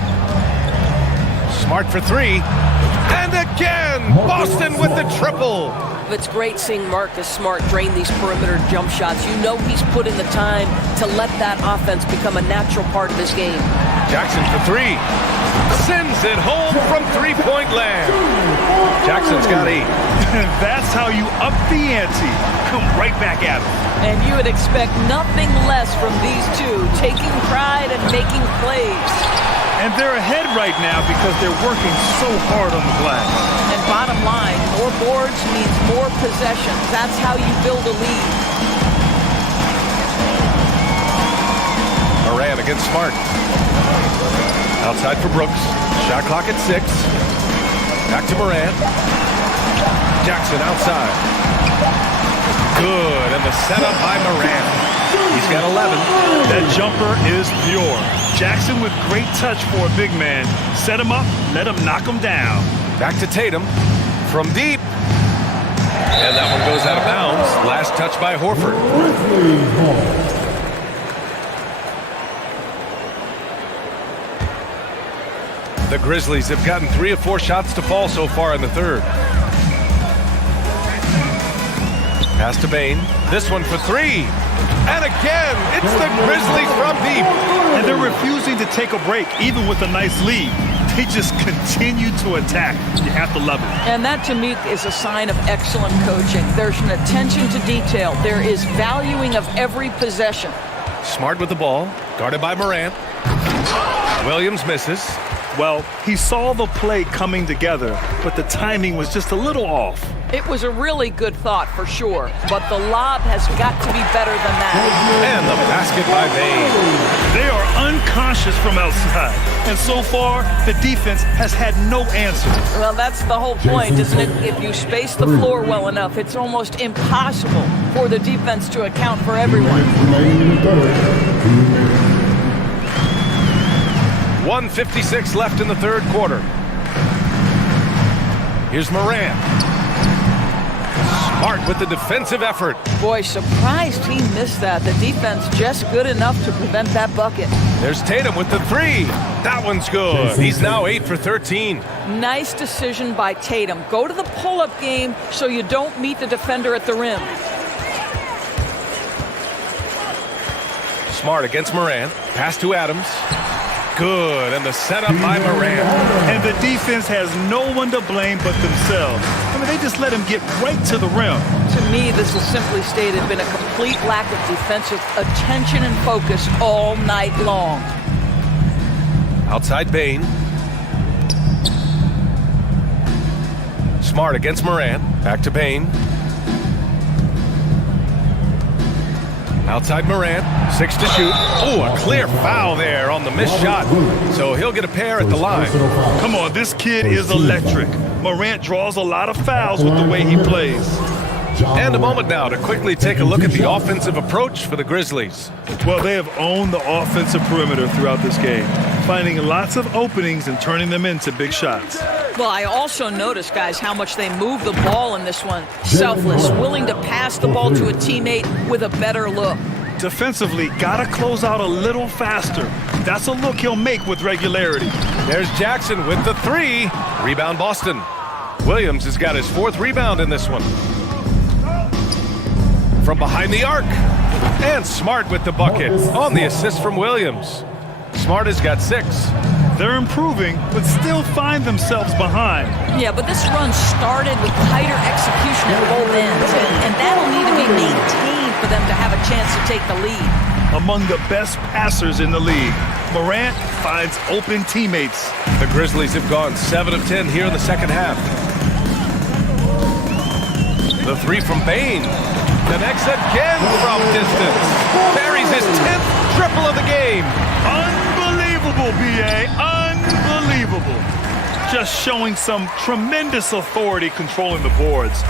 Smart for 3. And again, Boston with the triple. It's great seeing Marcus Smart drain these perimeter jump shots. You know he's put in the time to let that offense become a natural part of his game. Jackson for 3. Sends it home from three-point land. Jackson's got 8. That's how you up the ante. Come right back at him. And you would expect nothing less from these two, taking pride and making plays. And they're ahead right now because they're working so hard on the glass. And bottom line, more boards means more possessions. That's how you build a lead. Moran against Smart. Outside for Brooks. Shot clock at 6. Back to Moran. Jackson outside. Good, and the setup by Moran. He's got 11. That jumper is pure. Jackson with great touch for a big man. Set him up, let him knock him down. Back to Tatum from deep. And that one goes out of bounds. Last touch by Horford. The Grizzlies have gotten 3 of 4 shots to fall so far in the third. Pass to Bane. This one for 3. And again, it's the Grizzlies from deep. And they're refusing to take a break, even with a nice lead. They just continue to attack. You have to love it. And that, to me, is a sign of excellent coaching. There's an attention to detail. There is valuing of every possession. Smart with the ball, guarded by Morant. Williams misses. Well, he saw the play coming together, but the timing was just a little off. It was a really good thought, for sure, but the lob has got to be better than that. And the basket by Bane. They are unconscious from outside, and so far, the defense has had no answer. Well, that's the whole point, isn't it? If you space the floor well enough, it's almost impossible for the defense to account for everyone. 1:56 left in the third quarter. Here's Morant. Smart with the defensive effort. Boy, surprised he missed that. The defense just good enough to prevent that bucket. There's Tatum with the 3. That one's good. He's now 8 for 13. Nice decision by Tatum. Go to the pull-up game so you don't meet the defender at the rim. Smart against Morant. Pass to Adams. Good, and the setup by Morant. And the defense has no one to blame but themselves. I mean, they just let him get right to the rim. To me, this has simply stated been a complete lack of defensive attention and focus all night long. Outside Bane. Smart against Morant. Back to Bane. Outside Morant, 6 to shoot. Oh, a clear foul there on the missed shot. So he'll get a pair at the line. Come on, this kid is electric. Morant draws a lot of fouls with the way he plays. And a moment now to quickly take a look at the offensive approach for the Grizzlies. Well, they have owned the offensive perimeter throughout this game, finding lots of openings and turning them into big shots. Well, I also noticed, guys, how much they move the ball in this one. Selfless, willing to pass the ball to a teammate with a better look. Defensively, gotta close out a little faster. That's a look he'll make with regularity. There's Jackson with the 3. Rebound Boston. Williams has got his 4th rebound in this one. From behind the arc. And Smart with the bucket on the assist from Williams. Smart has got 6. They're improving, but still find themselves behind. Yeah, but this run started with tighter execution at both ends, and that'll need to be maintained for them to have a chance to take the lead. Among the best passers in the league, Morant finds open teammates. The Grizzlies have gone 7 of 10 here in the second half. The 3 from Bane. Connects again from distance. Buries his 10th triple of the game. Unbelievable, B.A. Unbelievable. Just showing some tremendous authority controlling the boards.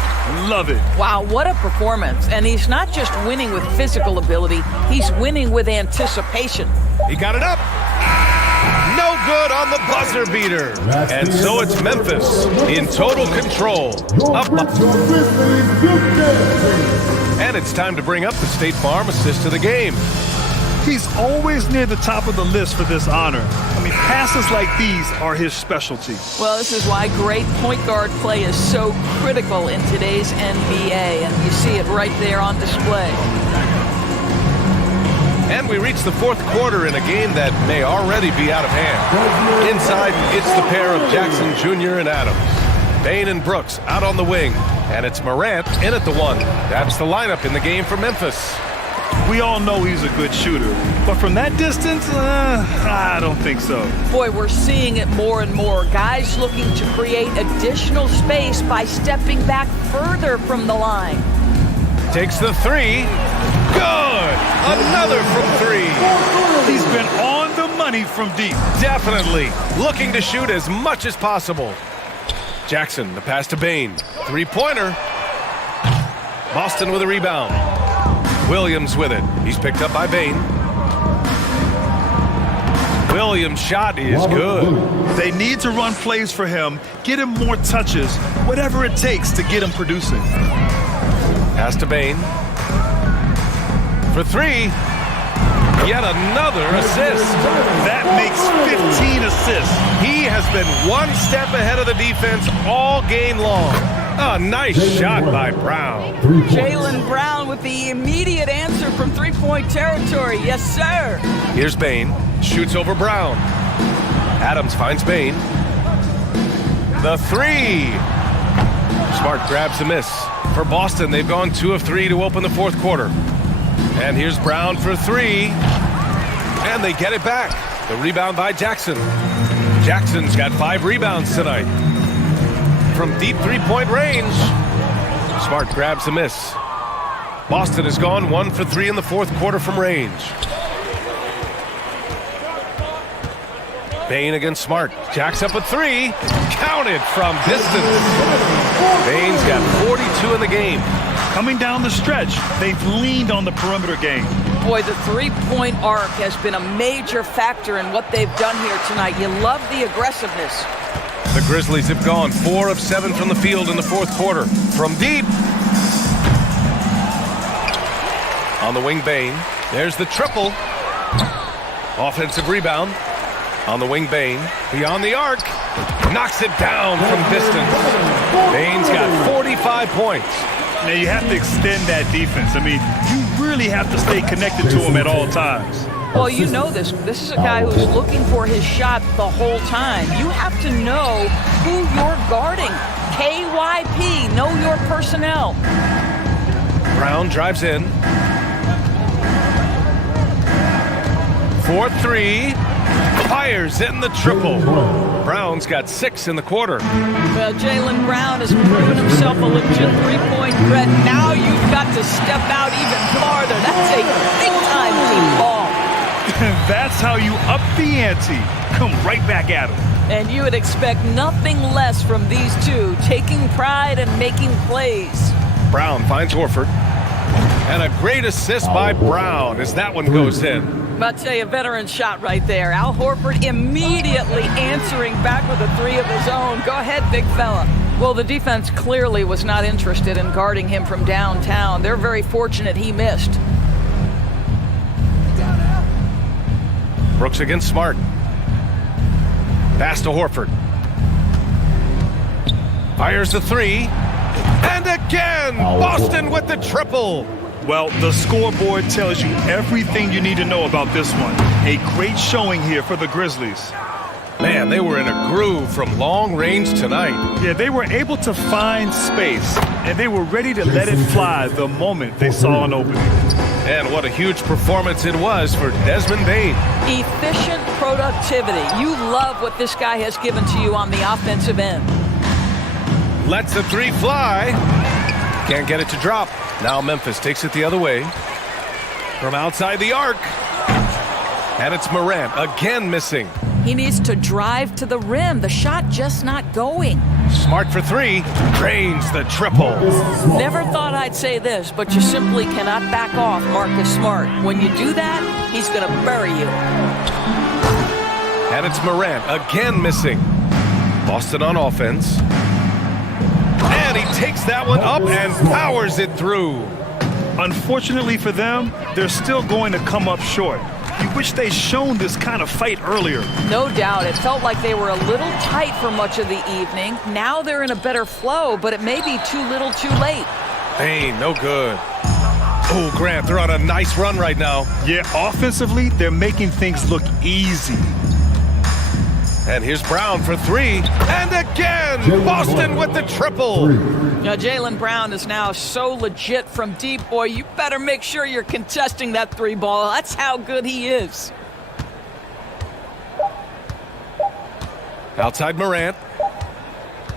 Love it. Wow, what a performance. And he's not just winning with physical ability, he's winning with anticipation. He got it up. No good on the buzzer beater. And so it's Memphis in total control. And it's time to bring up the State Farm assist of the game. He's always near the top of the list for this honor. I mean, passes like these are his specialty. Well, this is why great point guard play is so critical in today's NBA, and you see it right there on display. And we reach the 4th quarter in a game that may already be out of hand. Inside, it's the pair of Jackson Jr. and Adams. Bane and Brooks out on the wing. And it's Morant in at the 1. That's the lineup in the game for Memphis. We all know he's a good shooter, but from that distance, I don't think so. Boy, we're seeing it more and more. Guys looking to create additional space by stepping back further from the line. Takes the 3. Good! Another from three. He's been on the money from deep. Definitely. Looking to shoot as much as possible. Jackson, the pass to Bane. Three-pointer. Boston with a rebound. Williams with it. He's picked up by Bane. Williams' shot is good. They need to run plays for him, get him more touches, whatever it takes to get him producing. Pass to Bane. For three. Yet another assist. That makes 15 assists. He has been one step ahead of the defense all game long. A nice shot by Brown. Jaylen Brown with the immediate answer from three-point territory. Yes, sir. Here's Bane. Shoots over Brown. Adams finds Bane. The three. Smart grabs the miss. For Boston, they've gone 2 of 3 to open the fourth quarter. And here's Brown for three. And they get it back. The rebound by Jackson. Jackson's got 5 rebounds tonight. From deep three-point range. Smart grabs the miss. Boston has gone 1 for 3 in the fourth quarter from range. Bane against Smart. Jacks up a three. Counted from distance. Bane's got 42 in the game. Coming down the stretch, they've leaned on the perimeter game. Boy, the three-point arc has been a major factor in what they've done here tonight. You love the aggressiveness. The Grizzlies have gone 4 of 7 from the field in the fourth quarter. From deep. On the wing, Bane. There's the triple. Offensive rebound. On the wing, Bane. Beyond the arc. Knocks it down from distance. Bane's got 45 points. Now you have to extend that defense. I mean, you really have to stay connected to him at all times. Well, you know this. This is a guy who's looking for his shot the whole time. You have to know who you're guarding. KYP, know your personnel. Brown drives in. 4-3. Fires in the triple. Brown's got 6 in the quarter. Well, Jaylen Brown has proven himself a legit three-point threat. Now you've got to step out even farther. That's a big-time team ball. That's how you up the ante. Come right back at him. And you would expect nothing less from these two, taking pride and making plays. Brown finds Horford. And a great assist by Brown as that one goes in. I'll tell you, a veteran shot right there. Al Horford immediately answering back with a three of his own. Go ahead, big fella. Well, the defense clearly was not interested in guarding him from downtown. They're very fortunate he missed. Brooks against Smart. Pass to Horford. Fires the three. And again, Boston with the triple. Well, the scoreboard tells you everything you need to know about this one. A great showing here for the Grizzlies. Man, they were in a groove from long range tonight. Yeah, they were able to find space, and they were ready to let it fly the moment they saw an opening. And what a huge performance it was for Desmond Bane. Efficient productivity. You love what this guy has given to you on the offensive end. Lets the three fly. Can't get it to drop. Now Memphis takes it the other way. From outside the arc. And it's Morant again missing. He needs to drive to the rim. The shot just not going. Smart for three. Drains the triple. Never thought I'd say this, but you simply cannot back off Marcus Smart. When you do that, he's going to bury you. And it's Morant again missing. Boston on offense. And he takes that one up and powers it through. Unfortunately for them, they're still going to come up short. You wish they'd shown this kind of fight earlier. No doubt. It felt like they were a little tight for much of the evening. Now they're in a better flow, but it may be too little too late. Hey, no good. Oh, Grant, they're on a nice run right now. Yeah, offensively, they're making things look easy. And here's Brown for three. And again, Boston with the triple. Now, Jaylen Brown is now so legit from deep. Boy, you better make sure you're contesting that three ball. That's how good he is. Outside Morant.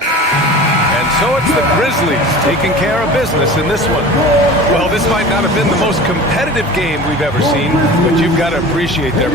And So it's the Grizzlies taking care of business in this one. Well, this might not have been the most competitive game we've ever seen, but you've got to appreciate their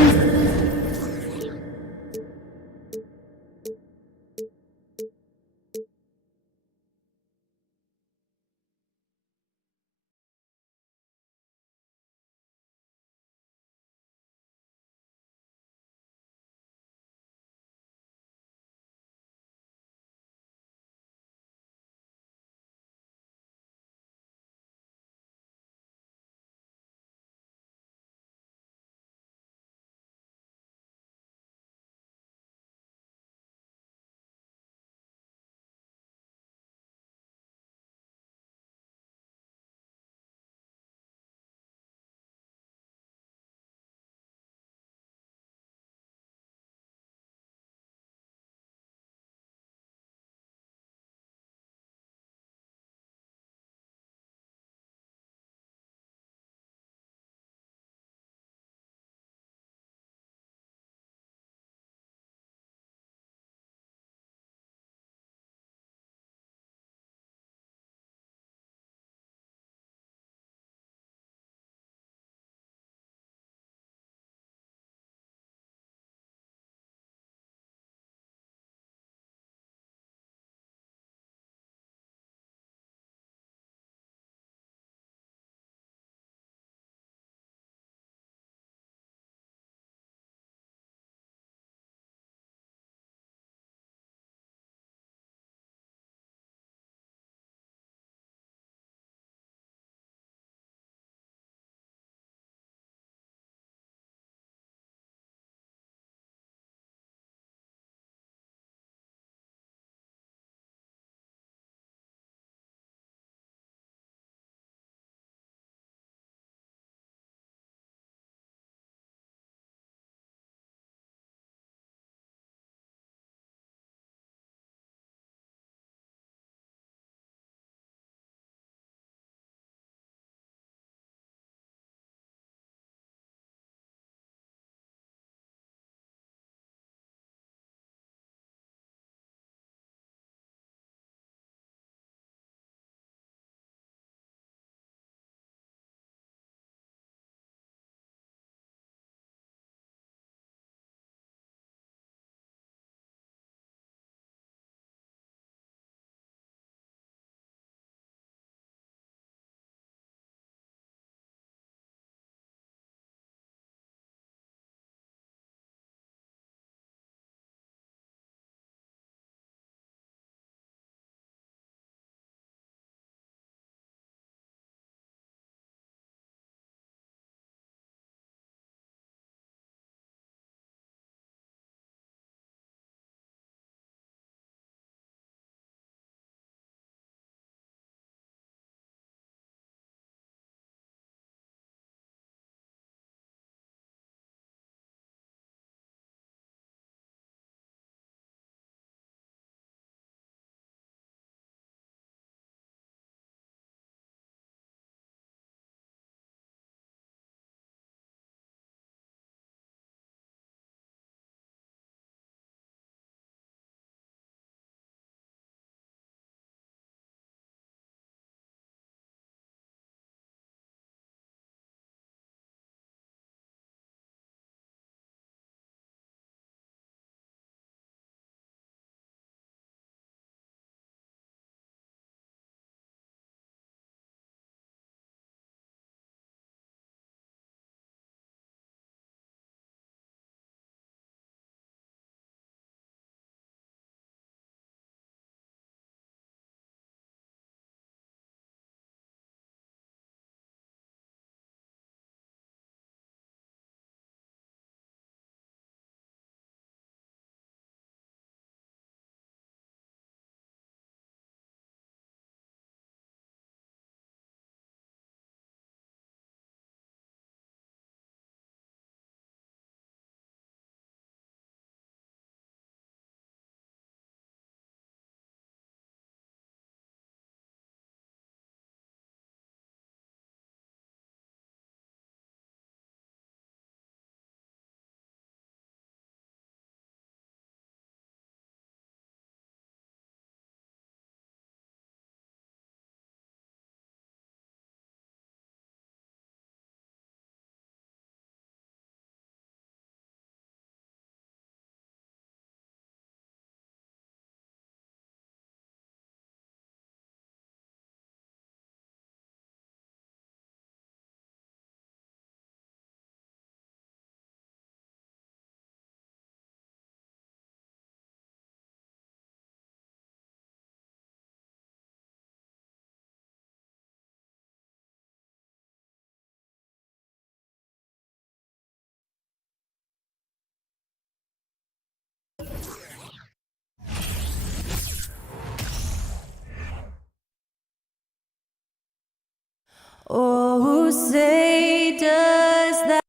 Oh, say does that.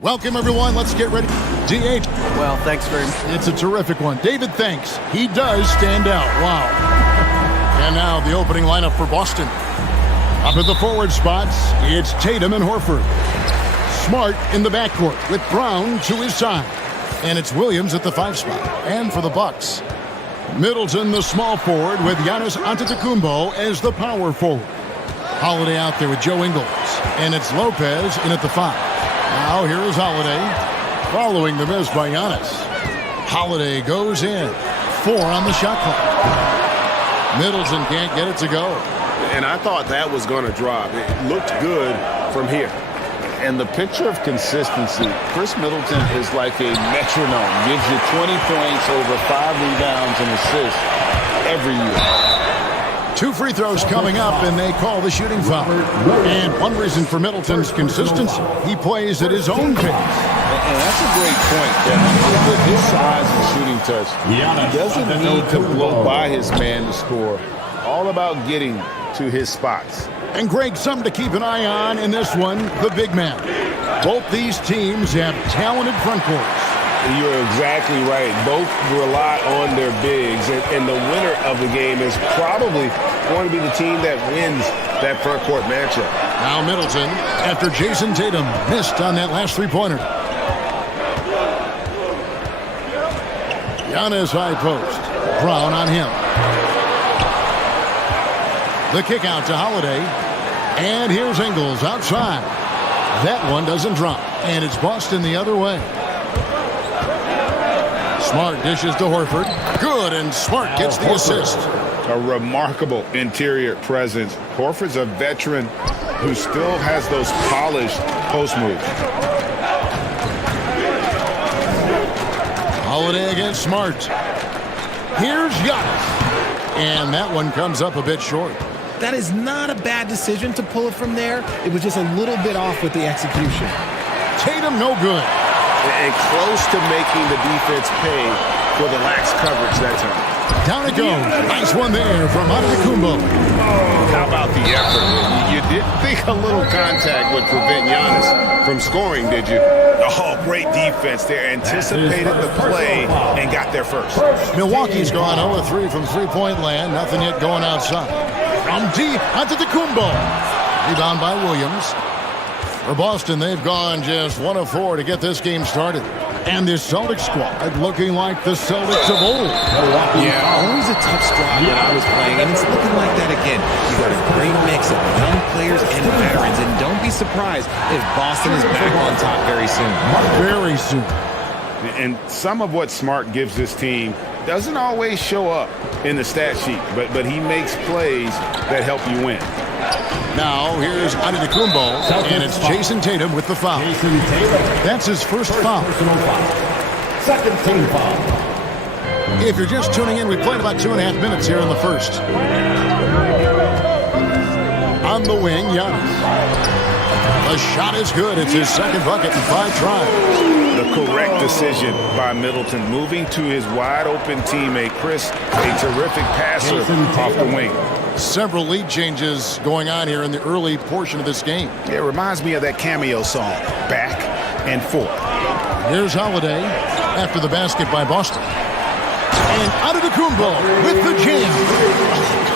Welcome, everyone. Let's get ready. DH. Well, thanks very much. It's a terrific one. David, thanks. He does stand out. Wow. And now the opening lineup for Boston. Up at the forward spots, it's Tatum and Horford. Smart in the backcourt with Brown to his side. And it's Williams at the 5 spot. And for the Bucks, Middleton, the small forward, with Janis Antetokounmpo as the power forward. Holiday out there with Joe Ingles. And it's Lopez in at the 5. Now here is Holiday, following the miss by Janis. Holiday goes in. 4 on the shot clock. Middleton can't get it to go. And I thought that was going to drop. It looked good from here. And the picture of consistency, Chris Middleton is like a metronome. Gives you 20 points, over 5 rebounds and assists every year. 2 free throws coming up, and they call the shooting foul. And one reason for Middleton's consistency, he plays at his own pace. And that's a great point, Kevin. With his size and shooting touch, he doesn't need to blow by his man to score. All about getting to his spots. And Greg, something to keep an eye on in this one, the big man. Both these teams have talented front courts. You're exactly right. Both rely on their bigs, and the winner of the game is probably going to be the team that wins that front court matchup. Now Middleton, after Jason Tatum missed on that last three-pointer. Giannis high post. Brown on him. The kick out to Holiday. And here's Ingles outside. That one doesn't drop. And it's Boston the other way. Smart dishes to Horford. Good, and Smart gets the assist. A remarkable interior presence. Horford's a veteran who still has those polished post moves. Holiday against Smart. Here's Giannis. And that one comes up a bit short. That is not a bad decision to pull it from there. It was just a little bit off with the execution. Tatum no good. And close to making the defense pay for the lax coverage that time. Down it goes. Nice one there from Antetokounmpo. How about the effort? You didn't think a little contact would prevent Giannis from scoring, did you? Oh, great defense there. Anticipated the play and got there first. Milwaukee's gone 0-3 from three-point land. Nothing yet going outside. From deep, Antetokounmpo. Rebound by Williams. For Boston, they've gone just 1 of 4 to get this game started. And this Celtics squad looking like the Celtics of old. Yeah, always a tough squad when I was playing, and it's looking like that again. You got a great mix of young players and veterans, and don't be surprised if Boston is back on top very soon. Very soon. And some of what Smart gives this team doesn't always show up in the stat sheet, but he makes plays that help you win. Now, here's Antetokounmpo, and it's Jason Tatum with the foul. That's his first foul. Second team foul. If you're just tuning in, we played about 2.5 minutes here in the first. On the wing, Giannis. The shot is good. It's his second bucket in 5 tries. The correct decision by Middleton, moving to his wide-open teammate, Chris, a terrific passer off the wing. Several lead changes going on here in the early portion of this game. It reminds me of that cameo song, Back and Forth. Here's Holiday after the basket by Boston. And Antetokounmpo with the jam.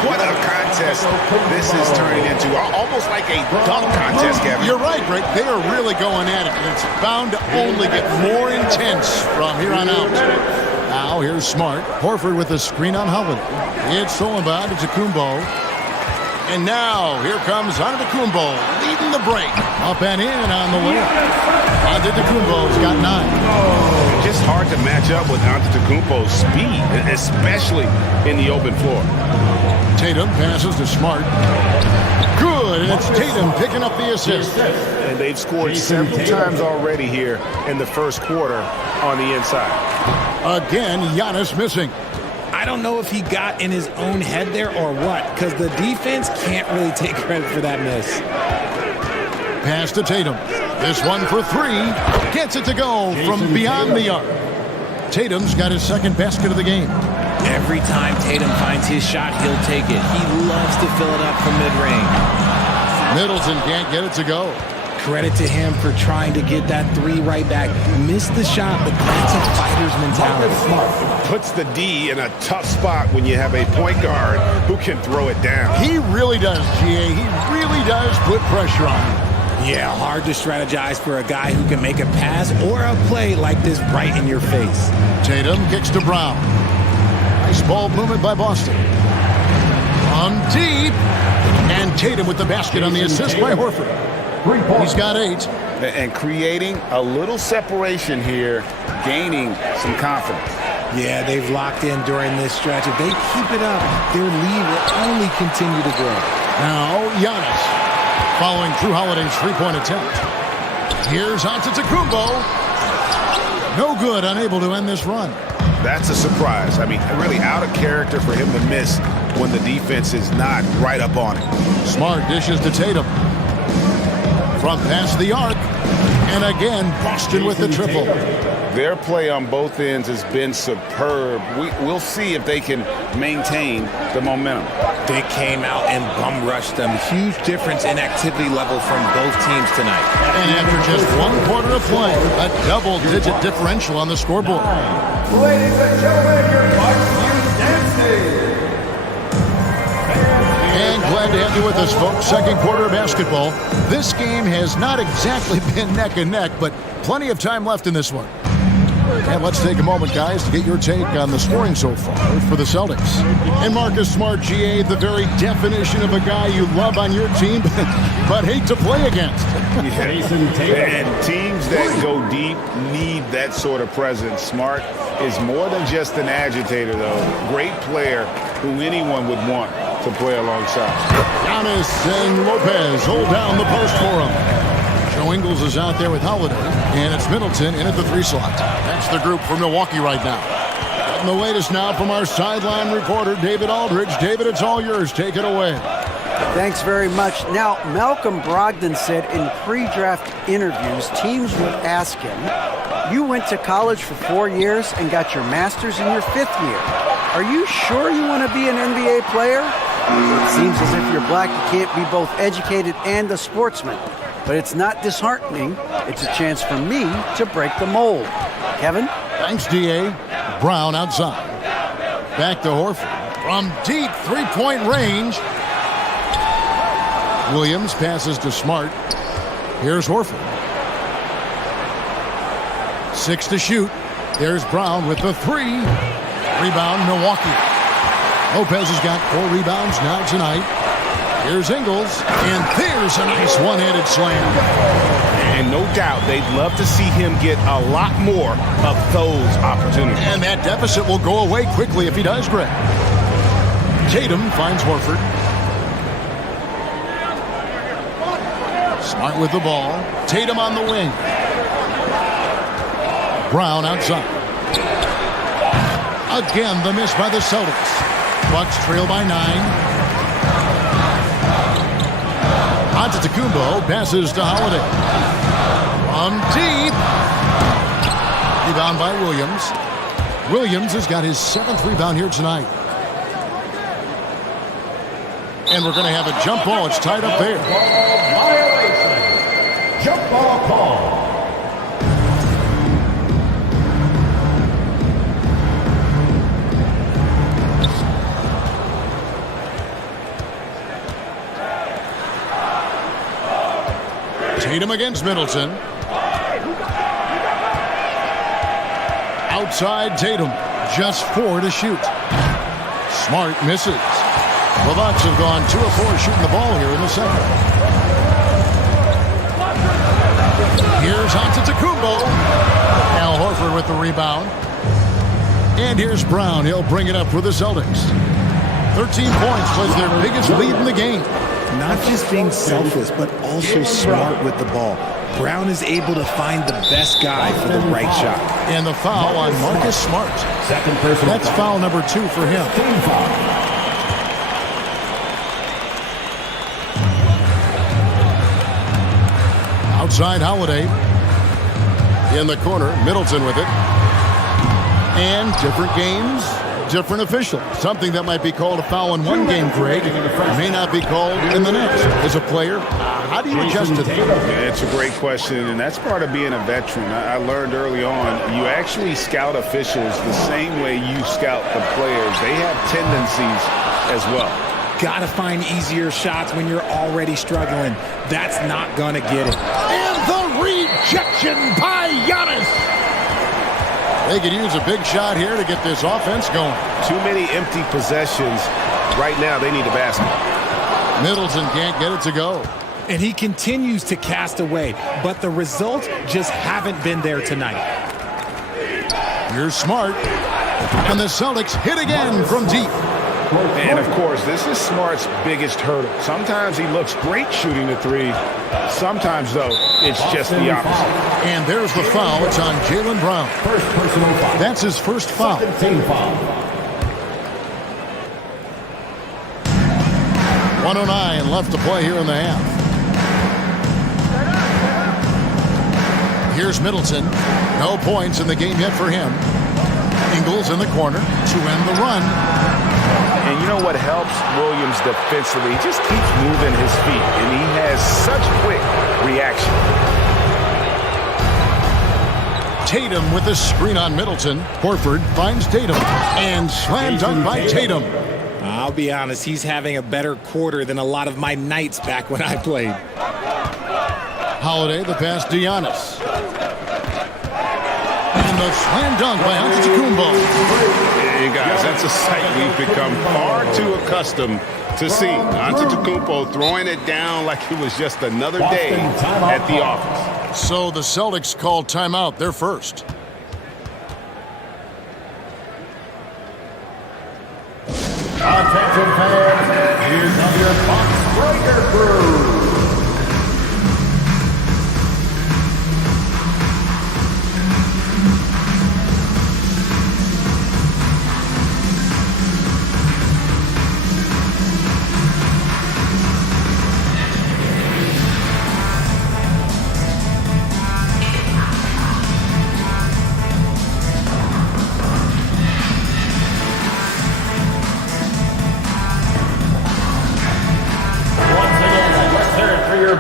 What a contest this is turning into. Almost like a dunk contest, Kevin. You're right, Greg. They are really going at it. And it's bound to only get more intense from here on out. Now, here's Smart. Horford with a screen on Holiday. It's stolen by Antetokounmpo. And now, here comes Antetokounmpo leading the break. Up and in on the way. Antetokounmpo's got 9. Just hard to match up with Antetokounmpo's speed, especially in the open floor. Tatum passes to Smart. Good, and it's Tatum picking up the assist. And they've scored several times already here in the first quarter on the inside. Again, Giannis missing. I don't know if he got in his own head there or what, because the defense can't really take credit for that miss. Pass to Tatum. This one for 3. Gets it to go from beyond the arc. Tatum's got his second basket of the game. Every time Tatum finds his shot, he'll take it. He loves to fill it up from mid-range. Middleton can't get it to go. Credit to him for trying to get that three right back. Missed the shot, but that's a fighter's mentality. Puts the D in a tough spot when you have a point guard who can throw it down. He really does, GA. He really does put pressure on him. Yeah, hard to strategize for a guy who can make a pass or a play like this right in your face. Tatum kicks to Brown. Nice ball movement by Boston. On deep. And Tatum with the basket on the assist by Horford. He's got 8. And creating a little separation here, gaining some confidence. Yeah, they've locked in during this stretch. If they keep it up, their lead will only continue to grow. Now, Janis following Drew Holiday's three-point attempt. Here's Antetokounmpo. No good, unable to end this run. That's a surprise. I mean, really out of character for him to miss when the defense is not right up on him. Smart dishes to Tatum. From past the arc. And again, Boston with the triple. Their play on both ends has been superb. We'll see if they can maintain the momentum. They came out and bum rushed them. Huge difference in activity level from both teams tonight. And after just 1 quarter of play, a double-digit differential on the scoreboard. Ladies and gentlemen, your Bucks dancing. And glad to have you with us, folks. Second quarter of basketball. This game has not exactly been neck and neck, but plenty of time left in this one. And let's take a moment, guys, to get your take on the scoring so far for the Celtics. And Marcus Smart, GA, the very definition of a guy you love on your team, but hate to play against. And teams that go deep need that sort of presence. Smart is more than just an agitator, though. Great player who anyone would want to play alongside. Janis and Lopez hold down the post for him. Joe Ingles is out there with Holiday, and it's Middleton in at the 3 slot. That's the group for Milwaukee right now. And the latest now from our sideline reporter, David Aldridge. David, it's all yours. Take it away. Thanks very much. Now, Malcolm Brogdon said in pre-draft interviews, teams would ask him, you went to college for 4 years and got your master's in your 5th year. Are you sure you want to be an NBA player? It seems as if you're black, you can't be both educated and a sportsman. But it's not disheartening. It's a chance for me to break the mold. Kevin? Thanks, D.A. Brown outside. Back to Horford. From deep three-point range. Williams passes to Smart. Here's Horford. 6 to shoot. There's Brown with the 3. Rebound, Milwaukee. Lopez has got 4 rebounds now tonight. Here's Ingles, and there's a nice one-handed slam. And no doubt they'd love to see him get a lot more of those opportunities. And that deficit will go away quickly if he does, Greg. Tatum finds Horford. Smart with the ball. Tatum on the wing. Brown outside. Again, the miss by the Celtics. Bucks trail by 9. Antetokounmpo passes to Holiday. From deep. Rebound by Williams. Williams has got his 7th rebound here tonight. And we're going to have a jump ball. It's tied up there. Violation. Jump ball call. Tatum against Middleton. Outside Tatum. Just 4 to shoot. Smart misses. The Bucks have gone 2 of 4 shooting the ball here in the second. Here's Antetokounmpo. Al Horford with the rebound. And here's Brown. He'll bring it up for the Celtics. 13 points was their biggest lead in the game. Not just being selfless, but also smart with the ball. Brown is able to find the best guy for the right shot. And the foul on Marcus Smart. That's foul number 2 for him. Outside Holiday. In the corner, Middleton with it. And different games, different official. Something that might be called a foul in one game, Greg, may not be called in the next. As a player, how do you adjust to that? Yeah, it's a great question, and that's part of being a veteran. I learned early on, you actually scout officials the same way you scout the players. They have tendencies as well. Got to find easier shots when you're already struggling. That's not going to get it. And the rejection by Janis. They could use a big shot here to get this offense going. Too many empty possessions. Right now, they need a basket. Middleton can't get it to go. And he continues to cast away, but the results just haven't been there tonight. You're smart. And the Celtics hit again from deep. And, of course, this is Smart's biggest hurdle. Sometimes he looks great shooting the three. Sometimes, though, it's just the opposite. And there's the foul. It's on Jaylen Brown. First personal foul. That's his first foul. Team foul. 1:09 left to play here in the half. Here's Middleton. No points in the game yet for him. Ingles in the corner to end the run. And you know what helps Williams defensively? He just keeps moving his feet, and he has such quick reaction. Tatum with the screen on Middleton. Horford finds Tatum. And slam dunk by Tatum. I'll be honest, he's having a better quarter than a lot of my nights back when I played. Holiday, the pass to Janis. And the slam dunk by Antetokounmpo. Hey, guys, that's a sight we've become far too accustomed to seeing. Antetokounmpo throwing it down like it was just another day at the office. So the Celtics called timeout, their first. Attention fans, here's your box breaker crew.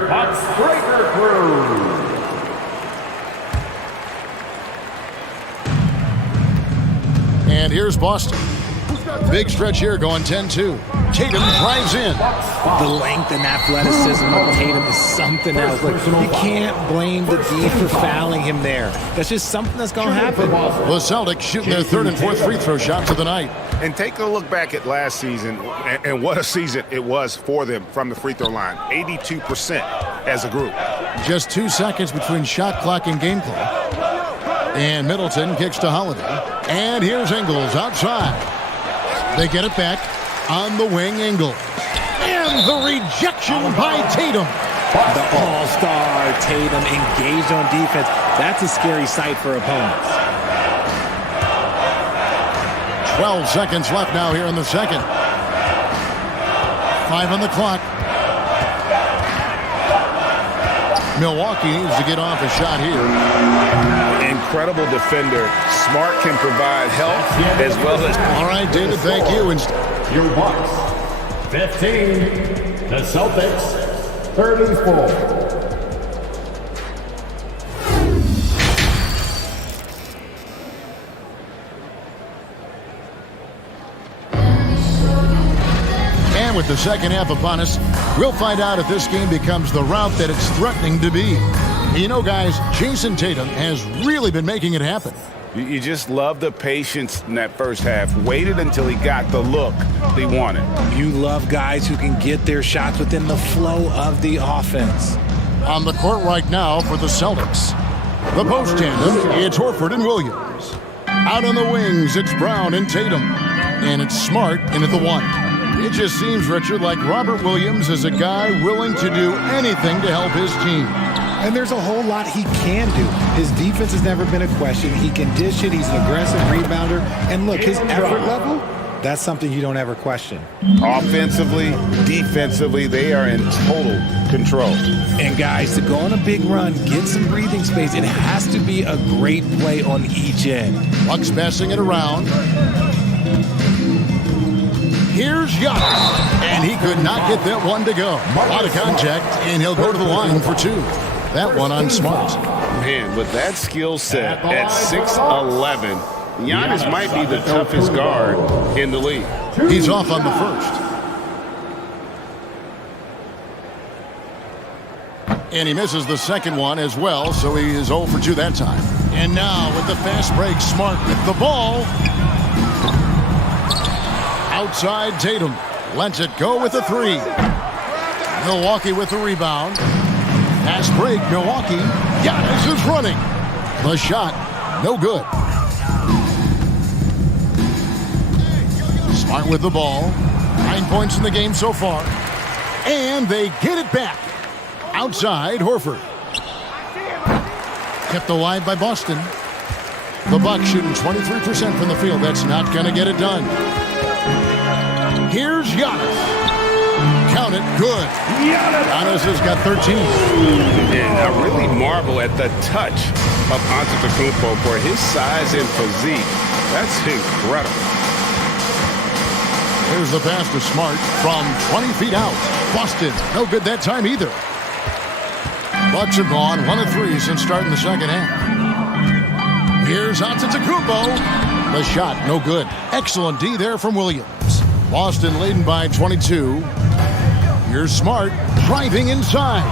Box breaker crew. And here's Boston. Big stretch here going 10-2. Tatum drives in. The length and athleticism of Tatum is something else. Like, you can't blame the D for fouling him there. That's just something that's going to happen. The Celtics shooting their third and fourth free throw shots of the night. And take a look back at last season, and what a season it was for them from the free throw line. 82% as a group. Just 2 seconds between shot clock and game clock. And Middleton kicks to Holiday. And here's Ingles outside. They get it back on the wing, Ingles. And the rejection by Tatum. The all-star Tatum engaged on defense. That's a scary sight for opponents. 12 seconds left now here in the second. 5 on the clock. Milwaukee needs to get off a shot here. Incredible defender. Smart can provide help as well as... All right, David, thank you. And your Bucks, 15. The Celtics, 34. With the second half upon us, we'll find out if this game becomes the route that it's threatening to be. You know, guys, Jason Tatum has really been making it happen. You just love the patience in that first half. Waited until he got the look he wanted. You love guys who can get their shots within the flow of the offense. On the court right now for the Celtics. The post tandem, it's Horford and Williams. Out on the wings, it's Brown and Tatum. And it's Smart in at the one. It just seems, Richard, like Robert Williams is a guy willing to do anything to help his team. And there's a whole lot he can do. His defense has never been a question. He can dish it. He's an aggressive rebounder. And look, his effort level, that's something you don't ever question. Offensively, defensively, they are in total control. And guys, to go on a big run, get some breathing space, it has to be a great play on each end. Bucks passing it around. Here's Janis, and he could not get that one to go. A lot of contact, and he'll go to the line for two. That one on Smart. Man, with that skill set at 6'11", Janis might be the toughest guard in the league. He's off on the first. And he misses the second one as well, so he is 0 for 2 that time. And now with the fast break, Smart with the ball. Outside Tatum. Lets it go with a three. Milwaukee with the rebound. Fast break, Milwaukee. Janis is running. The shot, no good. Smart with the ball. 9 points in the game so far. And they get it back. Outside, Horford. Kept alive by Boston. The Bucks shooting 23% from the field. That's not going to get it done. Here's Janis. Count it, good. Janis has got 13. And I really marvel at the touch of Antetokounmpo for his size and physique. That's incredible. Here's the pass to Smart from 20 feet out. Boston, no good that time either. Bucks have gone 1 of 3 since starting the second half. Here's Antetokounmpo. The shot, no good. Excellent D there from Williams. Boston leading by 22. Here's Smart driving inside.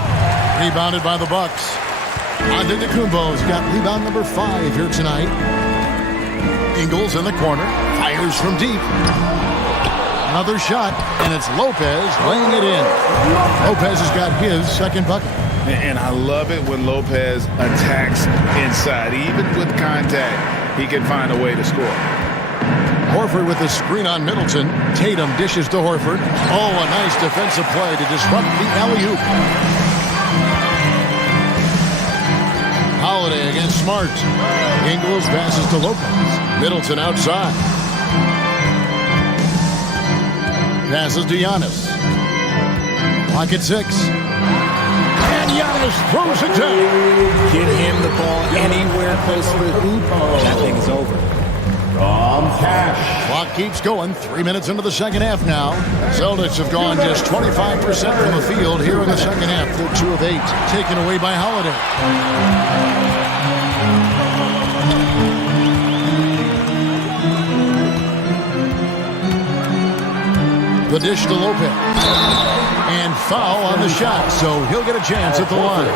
Rebounded by the Bucks. Antetokounmpo's got rebound number 5 here tonight. Ingles in the corner. Fires from deep. Another shot, and it's Lopez laying it in. Lopez has got his second bucket. And I love it when Lopez attacks inside. Even with contact, he can find a way to score. Horford with the screen on Middleton. Tatum dishes to Horford. Oh, a nice defensive play to disrupt the alley-oop. Holiday against Smart. Ingles passes to Lopez. Middleton outside. Passes to Janis. Clock at 6. And Janis throws it down. Get him the ball anywhere close to the hoop. That thing is over. Clock keeps going. 3 minutes into the second half now. Celtics have gone just 25% from the field here in the second half. They're 2 of 8. Taken away by Holiday. The dish to Lopez. And foul on the shot, so he'll get a chance at the line.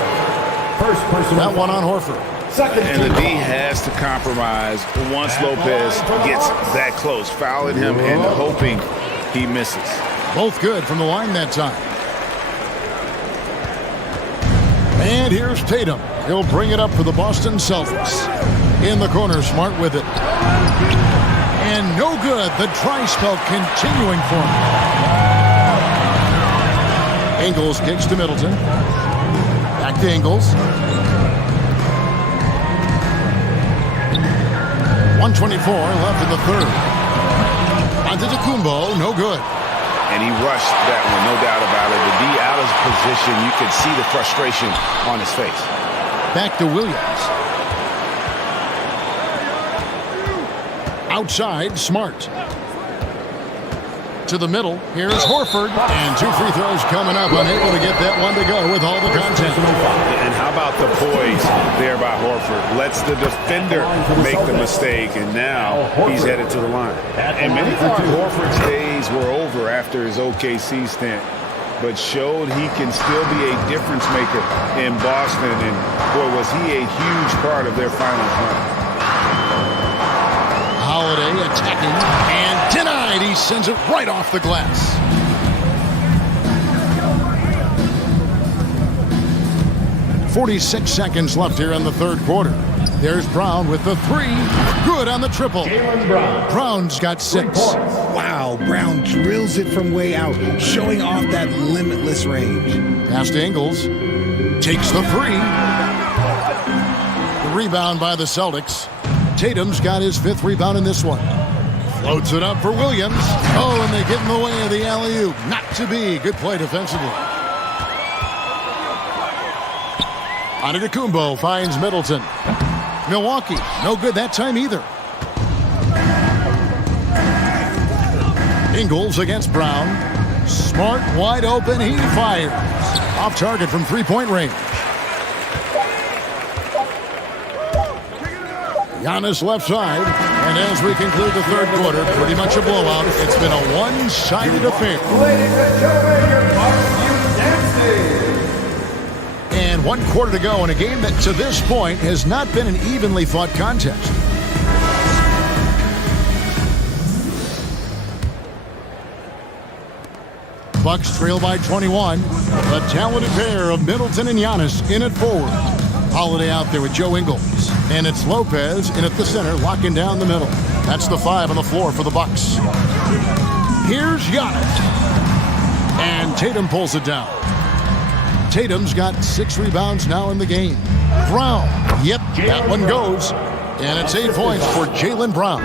That one on Horford. And the D has to compromise once Lopez gets that close. Fouling him and hoping he misses. Both good from the line that time. And here's Tatum. He'll bring it up for the Boston Celtics. In the corner, Smart with it. And no good. The dry spell continuing for him. Ingles kicks to Middleton. Back to Ingles. 1:24 left in the third. Antetokounmpo, no good. And he rushed that one, no doubt about it. The D out of position, you could see the frustration on his face. Back to Williams. Outside, Smart. To the middle, here's Horford. And 2 free throws coming up, unable to get that one to go with all the content. And how about the poise there by Horford? Lets the defender make the mistake, and now he's headed to the line. And many thought Horford's days were over after his OKC stint, but showed he can still be a difference maker in Boston, and boy, was he a huge part of their finals run. Holiday attacking and denied. He sends it right off the glass. .46 seconds left here in the third quarter. There's Brown with the 3. Good on the triple. Brown's got 6. Wow, Brown drills it from way out, showing off that limitless range. Pass to Ingles. Takes the 3. The rebound by the Celtics. Tatum's got his 5th rebound in this one. Floats it up for Williams. Oh, and they get in the way of the alley-oop. Not to be. Good play defensively. Antetokounmpo finds Middleton. Milwaukee, no good that time either. Ingles against Brown. Smart wide open. He fires. Off target from three-point range. Janis left side. And as we conclude the third quarter, pretty much a blowout. It's been a one-sided affair. Ladies and gentlemen, your Bucks dancing. And 1 quarter to go in a game that to this point has not been an evenly fought contest. Bucks trail by 21. A talented pair of Middleton and Janis in at forward. Holiday out there with Joe Ingles. And it's Lopez in at the center, locking down the middle. That's the 5 on the floor for the Bucks. Here's Janis. And Tatum pulls it down. Tatum's got 6 rebounds now in the game. Brown. Yep, that one goes. And it's 8 points for Jaylen Brown.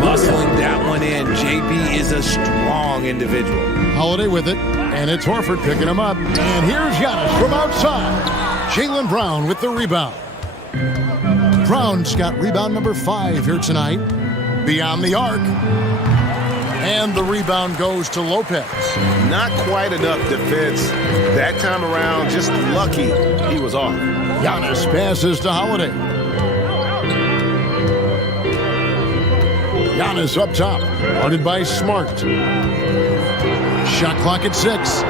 Muscling that one in. JB is a strong individual. Holiday with it. And it's Horford picking him up. And here's Janis from outside. Jaylen Brown with the rebound. Brown's got rebound number 5 here tonight. Beyond the arc. And the rebound goes to Lopez. Not quite enough defense that time around. Just lucky he was off. Janis passes to Holiday. Janis up top. Guarded by Smart. Shot clock at 6.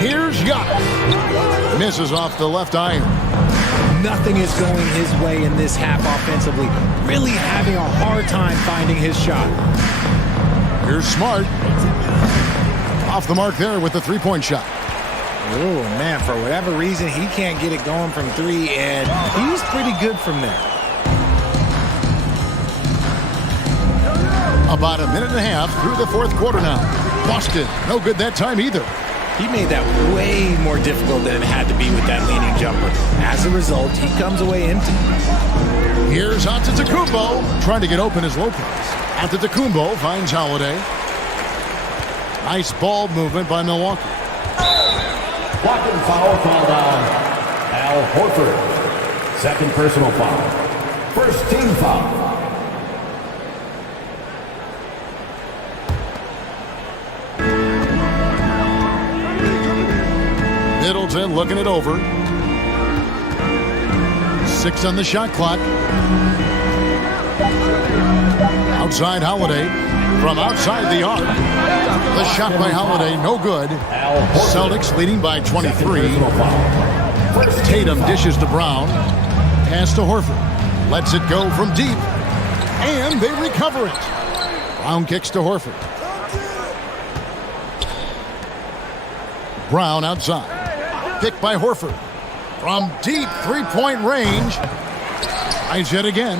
Here's Janis. Misses off the left iron. Nothing is going his way in this half offensively. Really having a hard time finding his shot. Here's Smart. Off the mark there with the three-point shot. Oh, man, for whatever reason, he can't get it going from 3, and he's pretty good from there. About a minute and a half through the fourth quarter now. Boston, no good that time either. He made that way more difficult than it had to be with that leaning jumper. As a result, he comes away empty. Here's Antetokounmpo. Trying to get open as Lopez. Antetokounmpo finds Holiday. Nice ball movement by Milwaukee. Blocking foul called on Al Horford. Second personal foul. First team foul. Middleton looking it over. 6 on the shot clock. Outside Holiday. From outside the arc. The shot by Holiday, no good. Celtics leading by 23. Tatum dishes to Brown. Pass to Horford. Lets it go from deep. And they recover it. Brown kicks to Horford. Brown outside. Picked by Horford. From deep three-point range. Tries it again.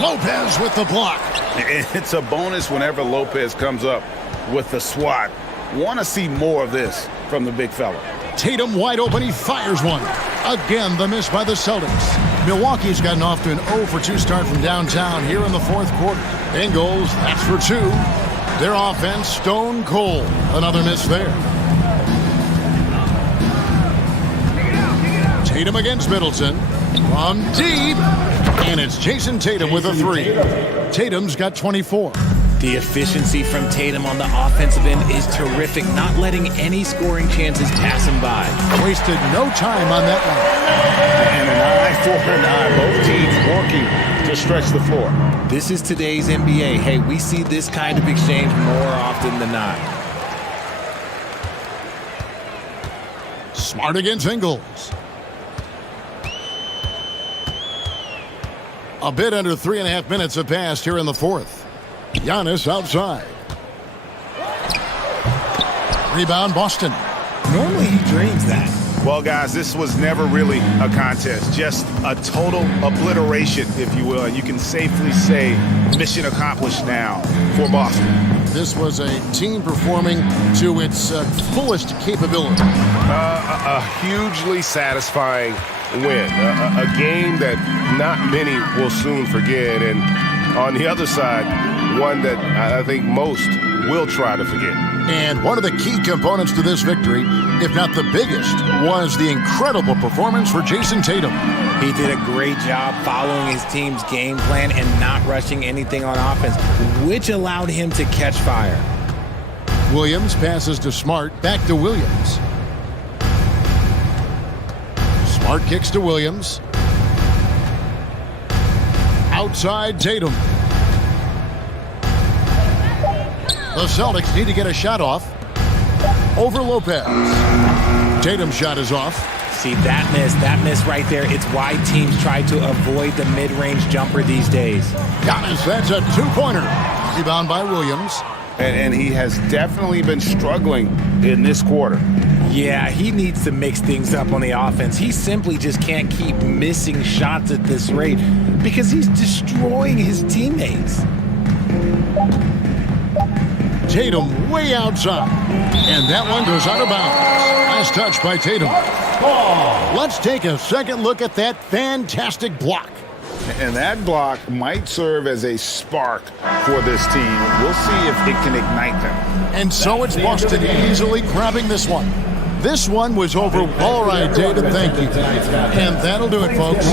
Lopez with the block. It's a bonus whenever Lopez comes up with the swat. Want to see more of this from the big fella. Tatum wide open. He fires one. Again, the miss by the Celtics. Milwaukee's gotten off to an 0-for-2 start from downtown here in the fourth quarter. Ingles, that's for 2. Their offense, stone cold. Another miss there. Tatum against Middleton. From deep. And it's Jason Tatum with a 3. Tatum's got 24. The efficiency from Tatum on the offensive end is terrific, not letting any scoring chances pass him by. Wasted no time on that one. And an eye for an eye. Both teams working to stretch the floor. This is today's NBA. Hey, we see this kind of exchange more often than not. Smart against Ingles. A bit under 3.5 minutes have passed here in the fourth. Janis outside. Rebound, Boston. Normally he drains that. Well, guys, this was never really a contest. Just a total obliteration, if you will. And you can safely say mission accomplished now for Boston. This was a team performing to its fullest capability. A hugely satisfying win. A game that not many will soon forget. And on the other side, one that I think most will try to forget. And one of the key components to this victory, if not the biggest, was the incredible performance for Jason Tatum. He did a great job following his team's game plan and not rushing anything on offense, which allowed him to catch fire. Williams passes to Smart, back to Williams. Smart kicks to Williams. Outside Tatum. The Celtics need to get a shot off. Over Lopez. Tatum's shot is off. See, that miss right there, it's why teams try to avoid the mid-range jumper these days. Janis, that's a two-pointer. Rebound by Williams. And he has definitely been struggling in this quarter. Yeah, he needs to mix things up on the offense. He simply just can't keep missing shots at this rate because he's destroying his teammates. Tatum way outside. And that one goes out of bounds. Last touch by Tatum. Oh, let's take a second look at that fantastic block. And that block might serve as a spark for this team. We'll see if it can ignite them. And so it's Boston easily grabbing this one. This one was over. All right, David, thank you. And that'll do it, folks.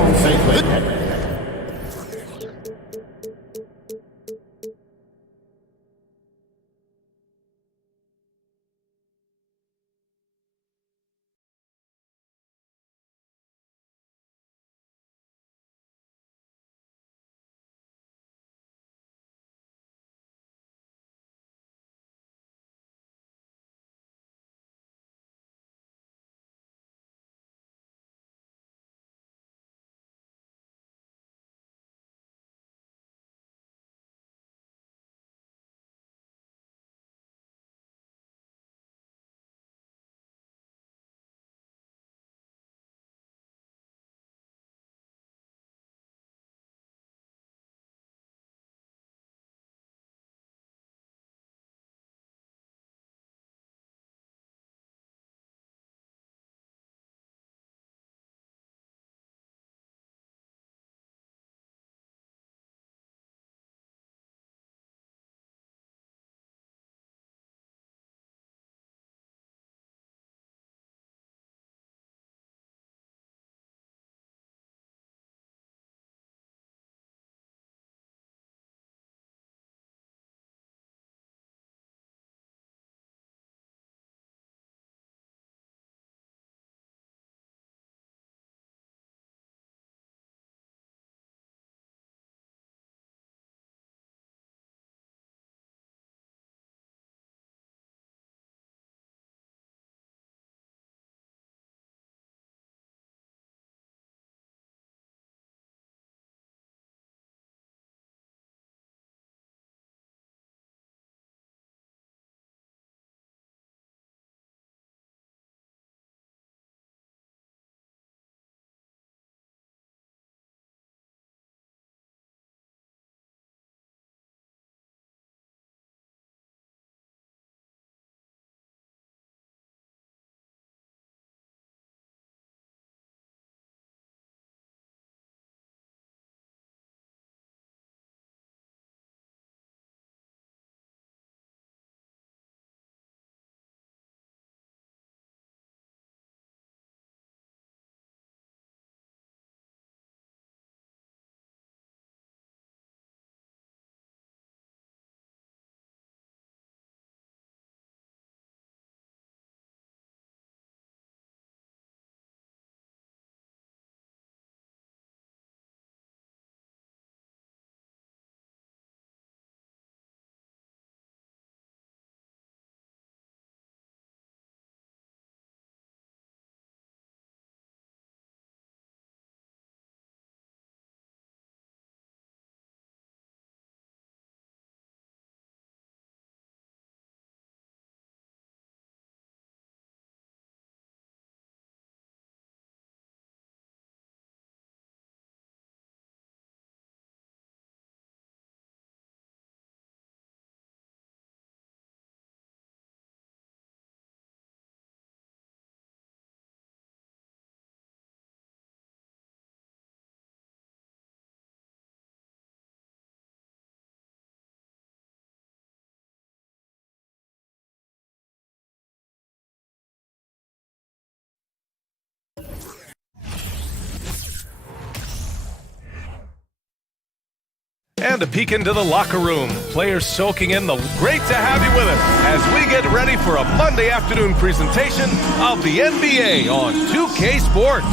And a peek into the locker room. Players soaking in the great to have you with us as we get ready for a Monday afternoon presentation of the NBA on 2K Sports.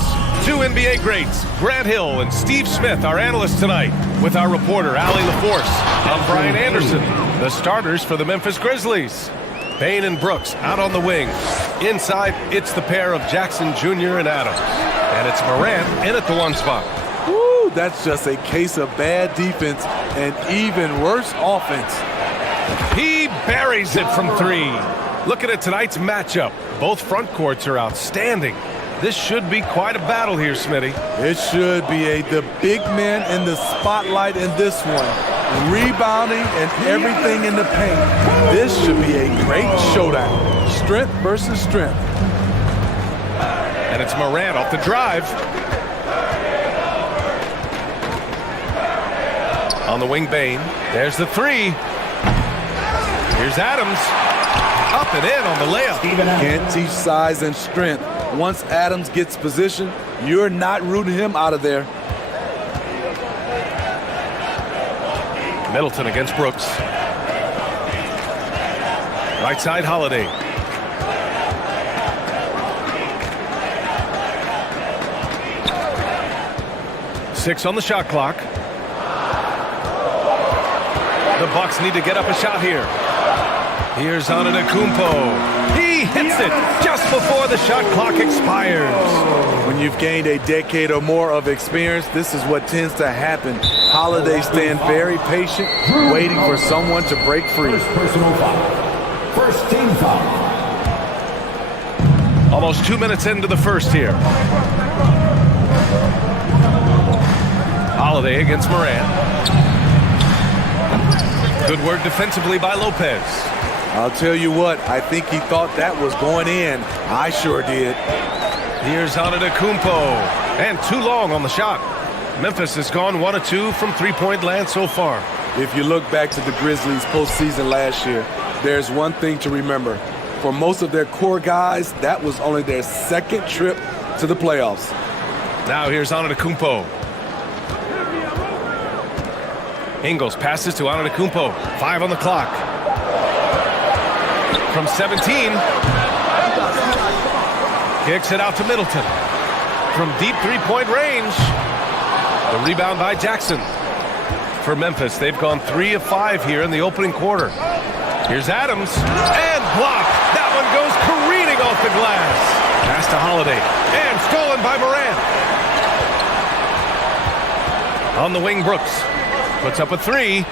Two NBA greats, Grant Hill and Steve Smith, our analysts tonight, with our reporter, Allie LaForce. I'm Brian Anderson, the starters for the Memphis Grizzlies. Bane and Brooks out on the wing. Inside, it's the pair of Jackson Jr. and Adams. And it's Morant in at the one spot. Woo, that's just a case of bad defense and even worse offense. He buries it from three. Looking at tonight's matchup, both front courts are outstanding. This should be quite a battle here, Smitty. It should be the big men in the spotlight in this one. Rebounding and everything in the paint. This should be a great showdown. Strength versus strength. And it's Morant off the drive. On the wing, Bane. There's the three. Here's Adams. Up and in on the layup. Can't teach size and strength. Once Adams gets position, you're not rooting him out of there. Middleton against Brooks. Right side, Holiday. Six on the shot clock. The Bucks need to get up a shot here. Here's Antetokounmpo. He hits it just before the shot clock expires. When you've gained a decade or more of experience, this is what tends to happen. Holiday stand very patient, waiting for someone to break free. First personal foul. First team foul. Almost 2 minutes into the first here. Holiday against Morant. Good work defensively by Lopez. I'll tell you what, I think he thought that was going in. I sure did. Here's Antetokounmpo. And too long on the shot. Memphis has gone 1 of 2 from three-point land so far. If you look back to the Grizzlies postseason last year, there's one thing to remember. For most of their core guys, that was only their second trip to the playoffs. Now here's Antetokounmpo. Ingles passes to Antetokounmpo. 5 on the clock. From 17. Kicks it out to Middleton. From deep three-point range. The rebound by Jackson. For Memphis, they've gone 3 of 5 here in the opening quarter. Here's Adams. And blocked. That one goes careening off the glass. Pass to Holiday. And stolen by Morant. On the wing, Brooks. Puts up a three.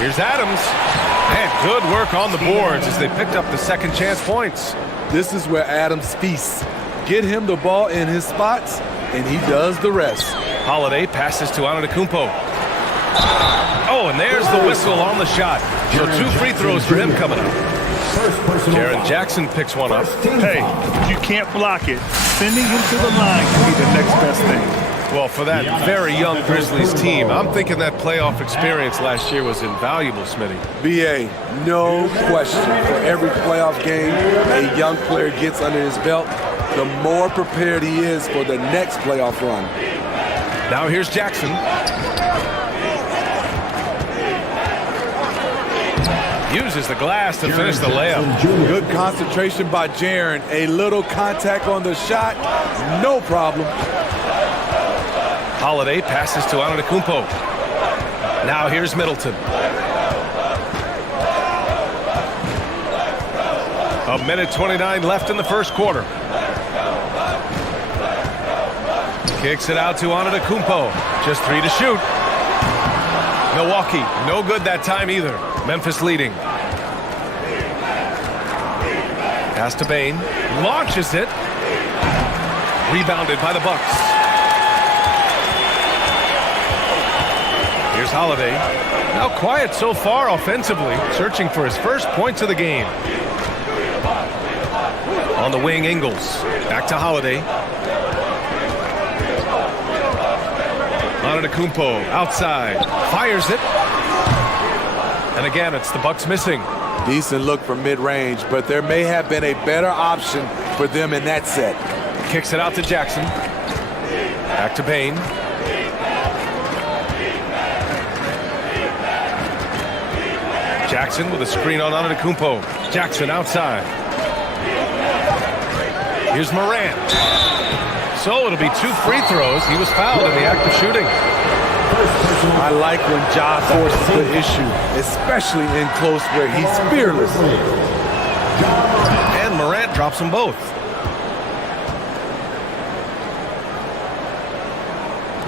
Here's Adams. And good work on the boards as they picked up the second chance points. This is where Adams feasts. Get him the ball in his spots, and he does the rest. Holiday passes to Antetokounmpo. Oh, and there's the whistle on the shot. So 2 free throws for him coming up. Jaren Jackson picks one up. Hey, if you can't block it, sending him to the line can be the next best thing. Well, for that very young Grizzlies team, I'm thinking that playoff experience last year was invaluable, Smitty. B.A., no question. For every playoff game a young player gets under his belt, the more prepared he is for the next playoff run. Now here's Jackson. Uses the glass to finish the layup. Good concentration by Jaren. A little contact on the shot, no problem. Holiday passes to Antetokounmpo. Now here's Middleton. A minute 29 left in the first quarter. Kicks it out to Antetokounmpo. Just 3 to shoot. Milwaukee, no good that time either. Memphis leading. Pass to Bane. Launches it. Rebounded by the Bucks. Here's Holiday. Now quiet so far offensively, searching for his first points of the game. On the wing, Ingles. Back to Holiday. Antetokounmpo outside. Fires it. And again, it's the Bucks missing. Decent look from mid-range, but there may have been a better option for them in that set. Kicks it out to Jackson. Back to Bane. Jackson with a screen on Antetokounmpo. Jackson outside. Here's Morant. So it'll be 2 free throws. He was fouled in the act of shooting. I like when Ja forces the issue, especially in close where he's fearless. And Morant drops them both.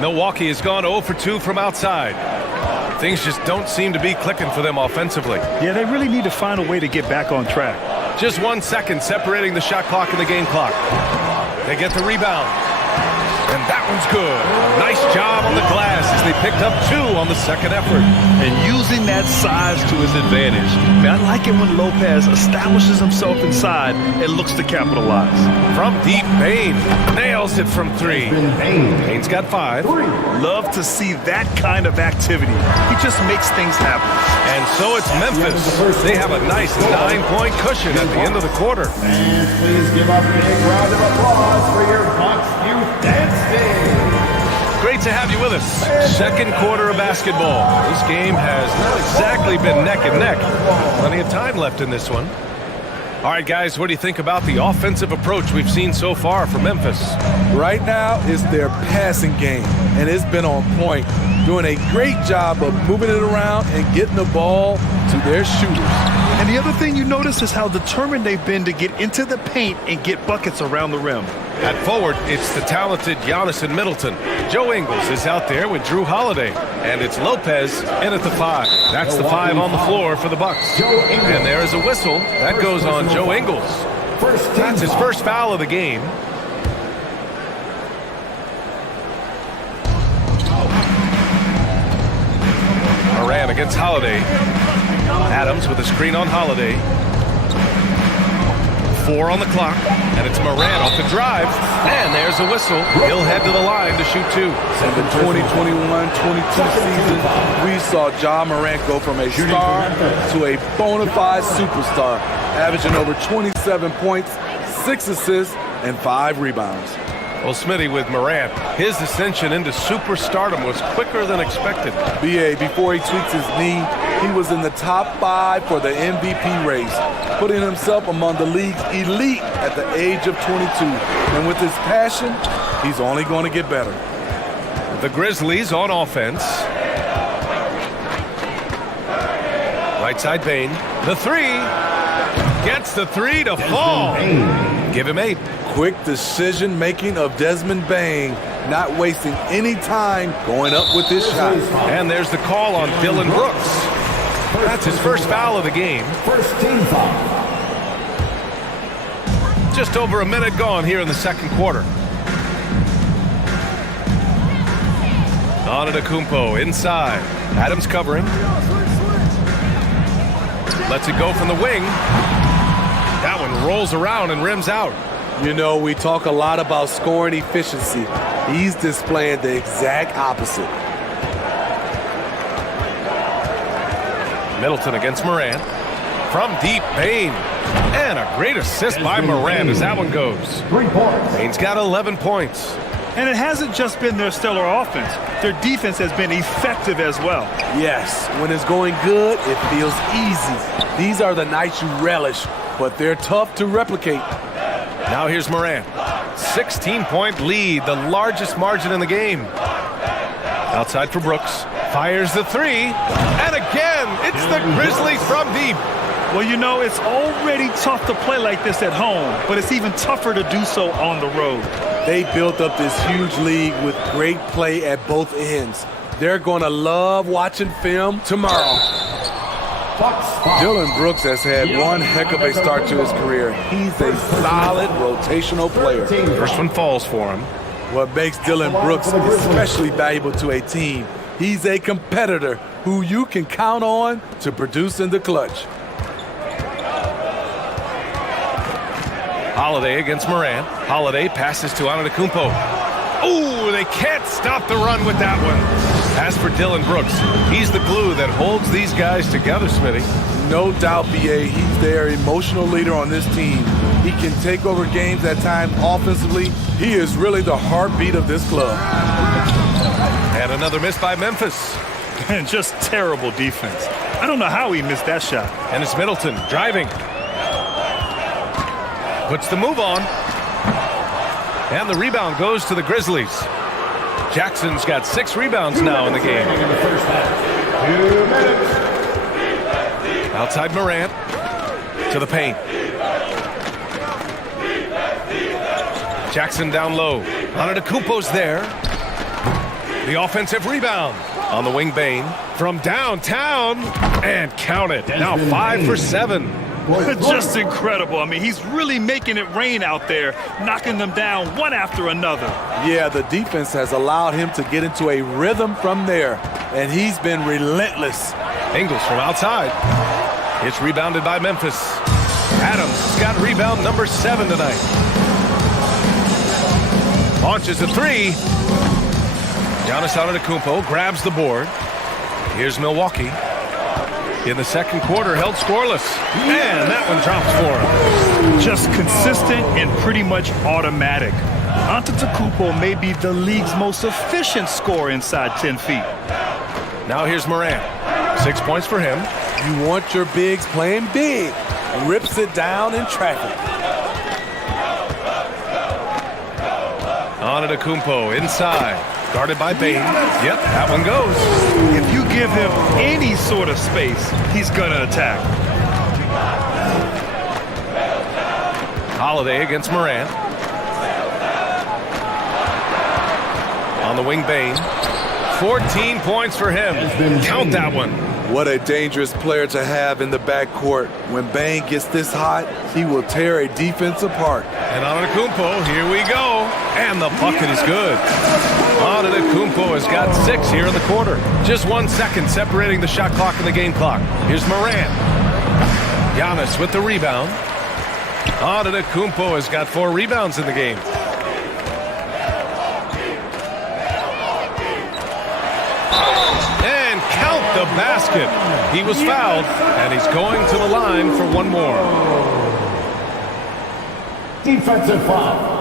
Milwaukee has gone 0 for 2 from outside. Things just don't seem to be clicking for them offensively. Yeah, they really need to find a way to get back on track. Just 1 second separating the shot clock and the game clock. They get the rebound. And that one's good. Nice job on the glass as they picked up 2 on the second effort. And using that size to his advantage. I like it when Lopez establishes himself inside and looks to capitalize. From deep, Bane nails it from 3. Bane's got 5. Love to see that kind of activity. He just makes things happen. And so it's Memphis. They have a nice 9-point cushion at the end of the quarter. And please give a big round of applause for your Bucks Youth Dance Day. Great to have you with us. Second quarter of basketball. This game has not exactly been neck and neck. Plenty of time left in this one. All right, guys, what do you think about the offensive approach we've seen so far from Memphis? Right now is their passing game, and it's been on point. Doing a great job of moving it around and getting the ball to their shooters. And the other thing you notice is how determined they've been to get into the paint and get buckets around the rim. At forward, it's the talented Janis and Middleton. Joe Ingles is out there with Drew Holiday. And it's Lopez in at the 5. That's the 5 on the floor for the Bucks. And there is a whistle. That goes on Joe Ingles. That's his first foul of the game. Moran against Holiday. Adams with a screen on Holiday. 4 on the clock, and it's Moran off the drive, and there's a whistle. He'll head to the line to shoot 2. In the 2021-22 season, we saw Ja Morant go from a star to a bona fide superstar, averaging over 27 points, 6 assists, and 5 rebounds. Well, Smitty, with Morant, his ascension into superstardom was quicker than expected. B.A., before he tweaked his knee, he was in the top 5 for the MVP race, putting himself among the league's elite at the age of 22. And with his passion, he's only going to get better. The Grizzlies on offense. Right side Bane. The 3. Gets the 3 to fall. Give him 8. Quick decision-making of Desmond Bane, not wasting any time going up with his shot. And there's the call on Dylan Brooks. That's his first foul of the game. First team foul. Just over a minute gone here in the second quarter. Antetokounmpo inside. Adams covering. Lets it go from the wing. That one rolls around and rims out. You know, we talk a lot about scoring efficiency. He's displaying the exact opposite. Middleton against Morant. From deep, Bane. And a great assist by Morant as that one goes. 3 points. Bane's got 11 points. And it hasn't just been their stellar offense. Their defense has been effective as well. Yes, when it's going good, it feels easy. These are the nights you relish, but they're tough to replicate. Now here's Morant. 16-point lead, the largest margin in the game. Outside for Brooks. Fires the 3. And again, it's the Grizzlies from deep. Well, you know, it's already tough to play like this at home, but it's even tougher to do so on the road. They built up this huge league with great play at both ends. They're going to love watching film tomorrow. Dylan Brooks has had one heck of a start to his career. He's a solid rotational player. First one falls for him. What makes Dylan Brooks especially valuable to a team, he's a competitor who you can count on to produce in the clutch. Holiday against Morant. Holiday passes to Antetokounmpo. Oh, they can't stop the run with that one. As for Dylan Brooks, he's the glue that holds these guys together, Smitty. No doubt, B.A., he's their emotional leader on this team. He can take over games at times offensively. He is really the heartbeat of this club. And another miss by Memphis. And just terrible defense. I don't know how he missed that shot. And it's Middleton driving. Puts the move on. And the rebound goes to the Grizzlies. Jackson's got 6 rebounds now in the game. Outside Morant to the paint. Jackson down low. Antetokounmpo's there. The offensive rebound on the wing. Bane from downtown and count it. Now 5 for 7. Just incredible. I mean, he's really making it rain out there, knocking them down one after another. Yeah, the defense has allowed him to get into a rhythm from there, and he's been relentless. Ingles from outside. It's rebounded by Memphis. Adams got rebound number 7 tonight. Launches a 3. Giannis Antetokounmpo grabs the board. Here's Milwaukee. In the second quarter, held scoreless. And that one drops for him. Just consistent and pretty much automatic. Antetokounmpo may be the league's most efficient scorer inside 10 feet. Now here's Morant. 6 points for him. You want your bigs playing big. Rips it down in traffic. Antetokounmpo inside. Guarded by Bane. Yep, that one goes. If you give him any sort of space, he's going to attack. Holiday against Morant. On the wing, Bane. 14 points for him. Count that one. What a dangerous player to have in the backcourt. When Bane gets this hot, he will tear a defense apart. And Antetokounmpo, here we go. And the bucket is good. Antetokounmpo has got 6 here in the quarter. Just 1 second separating the shot clock and the game clock. Here's Morant. Janis with the rebound. Antetokounmpo has got 4 rebounds in the game. And count the basket. He was fouled, and he's going to the line for one more. Defensive foul.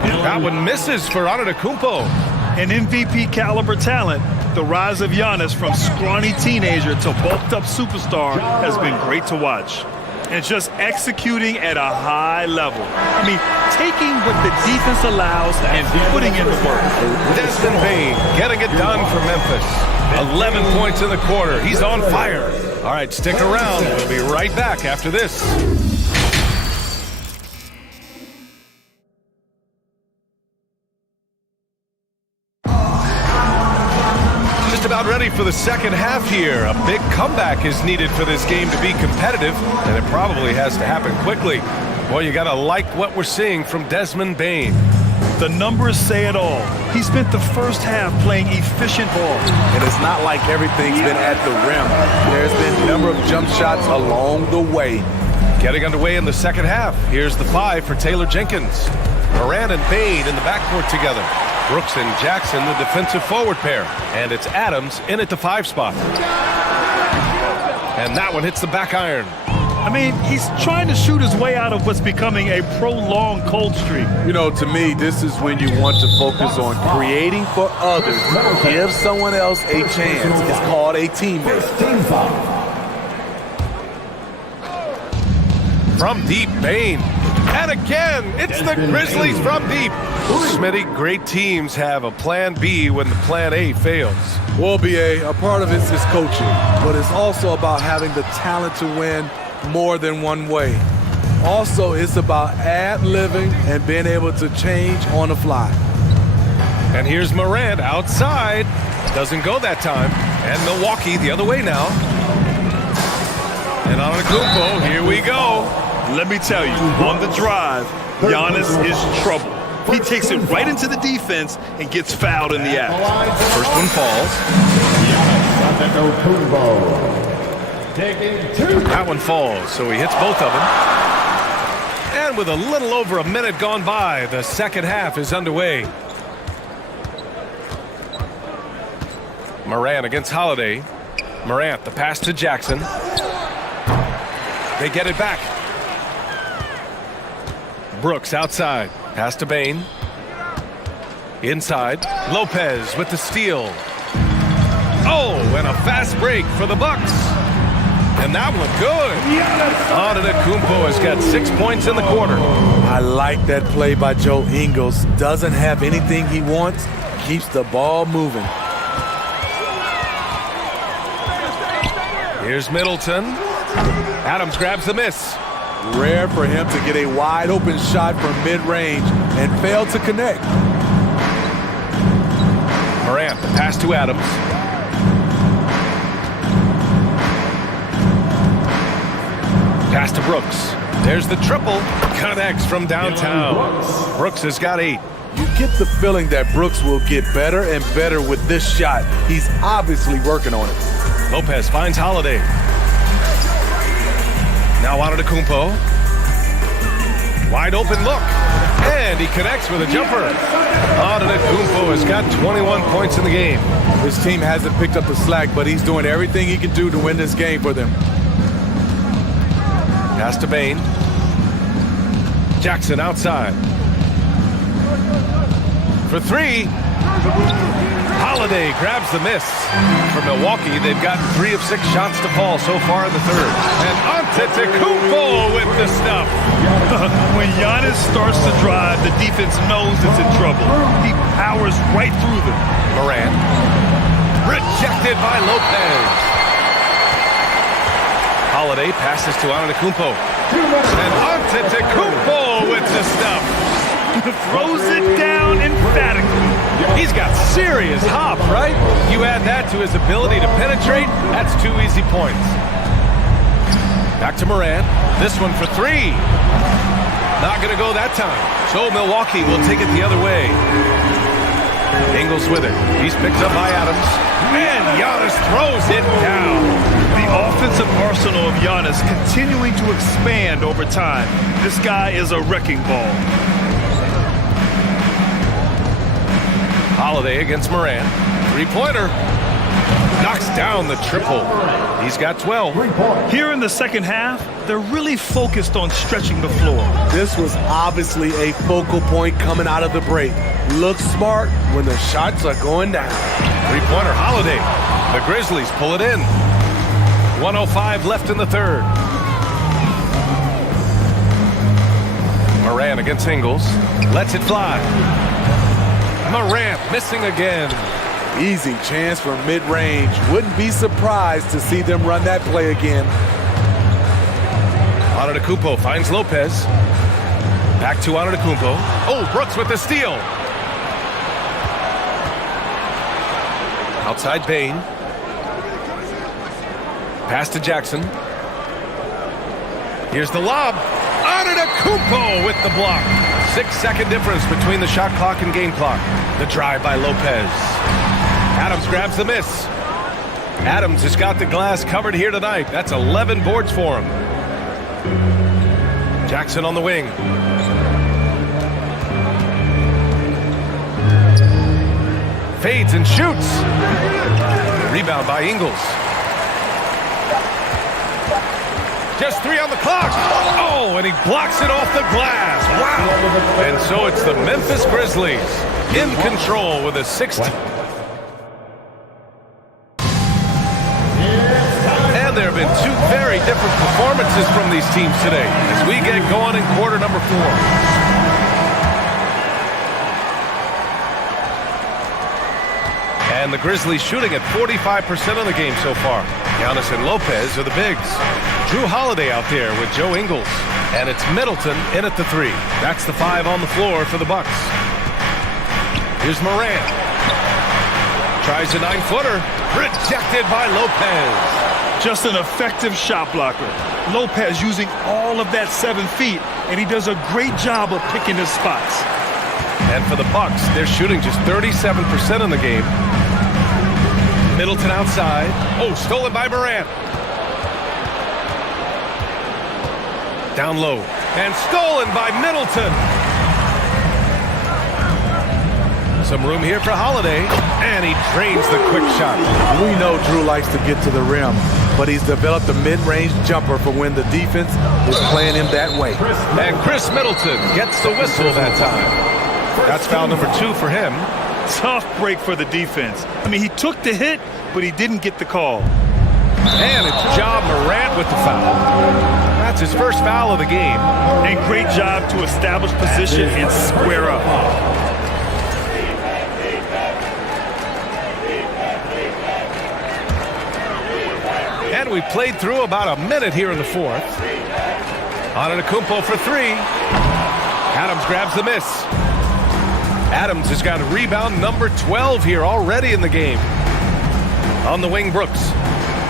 That one misses for Antetokounmpo. An MVP caliber talent, the rise of Janis from scrawny teenager to bulked up superstar has been great to watch. And just executing at a high level. I mean, taking what the defense allows and putting in the work. Desmond Bane getting it done for Memphis. 11 points in the quarter. He's on fire. All right, stick around. We'll be right back after this. About ready for the second half here. A big comeback is needed for this game to be competitive, and it probably has to happen quickly. Boy, you gotta like what we're seeing from Desmond Bane. The numbers say it all. He spent the first half playing efficient ball. And it's not like everything's been at the rim. There's been a number of jump shots along the way. Getting underway in the second half. Here's the 5 for Taylor Jenkins. Morant and Bane in the backcourt together. Brooks and Jackson, the defensive forward pair. And it's Adams in at the 5 spot. And that one hits the back iron. I mean, he's trying to shoot his way out of what's becoming a prolonged cold streak. You know, to me, this is when you want to focus on creating for others. Give someone else a chance. It's called a teammate. From deep, Bane. And again, it's the Grizzlies from deep. Smitty, great teams have a plan B when the plan A fails. Well, BA, a part of it is coaching, but it's also about having the talent to win more than one way. Also, it's about ad-libbing and being able to change on the fly. And here's Morant outside. Doesn't go that time. And Milwaukee the other way now. And Antetokounmpo, here we go. Let me tell you, on the drive, Janis is trouble. He takes it right into the defense and gets fouled in the act. First one falls. That one falls, so he hits both of them. And with a little over a minute gone by, the second half is underway. Morant against Holiday. Morant, the pass to Jackson. They get it back. Brooks outside. Pass to Bane. Inside. Lopez with the steal. Oh, and a fast break for the Bucks. And that one good. Antetokounmpo has got 6 points in the quarter. I like that play by Joe Ingles. Doesn't have anything he wants. Keeps the ball moving. Here's Middleton. Adams grabs the miss. Rare for him to get a wide open shot from mid-range and fail to connect. Morant, the pass to Adams. Pass to Brooks. There's the triple. Connects from downtown. Brooks has got 8. You get the feeling that Brooks will get better and better with this shot. He's obviously working on it. Lopez finds Holiday. Now Antetokounmpo. Wide open look. And he connects with a jumper. Antetokounmpo has got 21 points in the game. His team hasn't picked up the slack, but he's doing everything he can do to win this game for them. Pass to Bane. Jackson outside. For 3. Holiday grabs the miss. For Milwaukee, they've gotten 3 of 6 shots to fall so far in the third. And Antetokounmpo with the stuff. When Janis starts to drive, the defense knows it's in trouble. He powers right through them. Morant. Rejected by Lopez. Holiday passes to Antetokounmpo. And Antetokounmpo with the stuff. Throws it down emphatically. He's got serious hop, right? You add that to his ability to penetrate, that's 2 easy points. Back to Morant. This one for 3. Not going to go that time. So Milwaukee will take it the other way. Ingles with it. He's picked up by Adams. And Giannis throws it down. The offensive arsenal of Giannis continuing to expand over time. This guy is a wrecking ball. Holiday against Morant. 3-pointer. Knocks down the triple. He's got 12. Here in the second half, they're really focused on stretching the floor. This was obviously a focal point coming out of the break. Look smart when the shots are going down. 3-pointer Holiday. The Grizzlies pull it in. 1:05 left in the third. Morant against Ingles. Lets it fly. Morant missing again. Easy chance from mid-range. Wouldn't be surprised to see them run that play again. Antetokounmpo finds Lopez. Back to Antetokounmpo. Oh, Brooks with the steal. Outside Bane. Pass to Jackson. Here's the lob. Antetokounmpo with the block. 6-second difference between the shot clock and game clock. The drive by Lopez. Adams grabs the miss. Adams has got the glass covered here tonight. That's 11 boards for him. Jackson on the wing. Fades and shoots. Rebound by Ingles. Just 3 on the clock. Oh, and he blocks it off the glass. Wow. And so it's the Memphis Grizzlies in control with a 16. And there have been 2 very different performances from these teams today as we get going in quarter number 4. And the Grizzlies shooting at 45% of the game so far. Giannis and Lopez are the bigs. Drew Holiday out there with Joe Ingles. And it's Middleton in at the 3. That's the 5 on the floor for the Bucks. Here's Morant. Tries a 9-footer. Rejected by Lopez. Just an effective shot blocker. Lopez using all of that 7 feet, and he does a great job of picking his spots. And for the Bucks, they're shooting just 37% in the game. Middleton outside. Oh, stolen by Morant. Down low. And stolen by Middleton. Some room here for Holiday. And he drains the quick shot. We know Drew likes to get to the rim, but he's developed a mid-range jumper for when the defense is playing him that way. And Chris Middleton gets the whistle that time. That's foul number 2 for him. Tough break for the defense. I mean, he took the hit, but he didn't get the call. And it's Ja Morant with the foul. That's his first foul of the game. And great job to establish position and square up. And we played through about a minute here in the fourth. Antetokounmpo for three. Adams grabs the miss. Adams has got rebound number 12 here already in the game. On the wing, Brooks.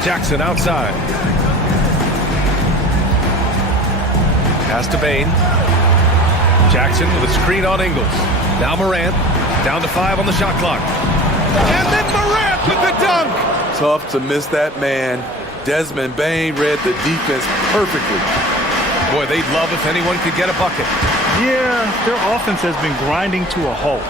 Jackson outside. Pass to Bane. Jackson with a screen on Ingles. Now Morant. Down to 5 on the shot clock. And then Morant with the dunk. Tough to miss that man. Desmond Bane read the defense perfectly. Boy, they'd love if anyone could get a bucket. Yeah, their offense has been grinding to a halt.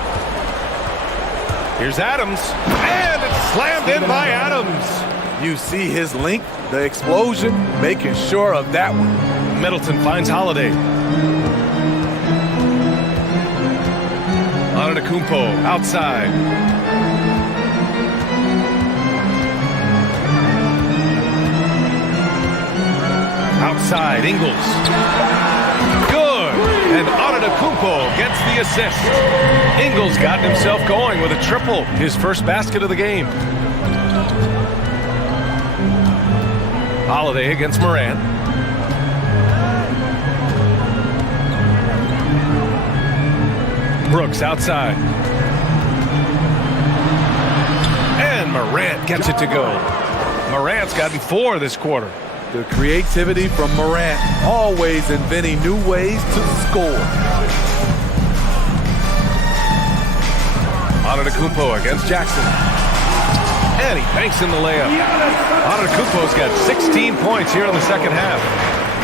Here's Adams. And it's slammed in by Adams. You see his length, the explosion, making sure of that one. Middleton finds Holiday. Antetokounmpo outside. Outside, Ingles. Good. And Antetokounmpo gets the assist. Ingles got himself going with a triple. His first basket of the game. Holiday against Morant. Brooks outside. And Morant gets it to go. Morant's gotten 4 this quarter. The creativity from Morant, always inventing new ways to score. Antetokounmpo against Jackson. And he banks in the layup. Antetokounmpo's got 16 points here in the second half.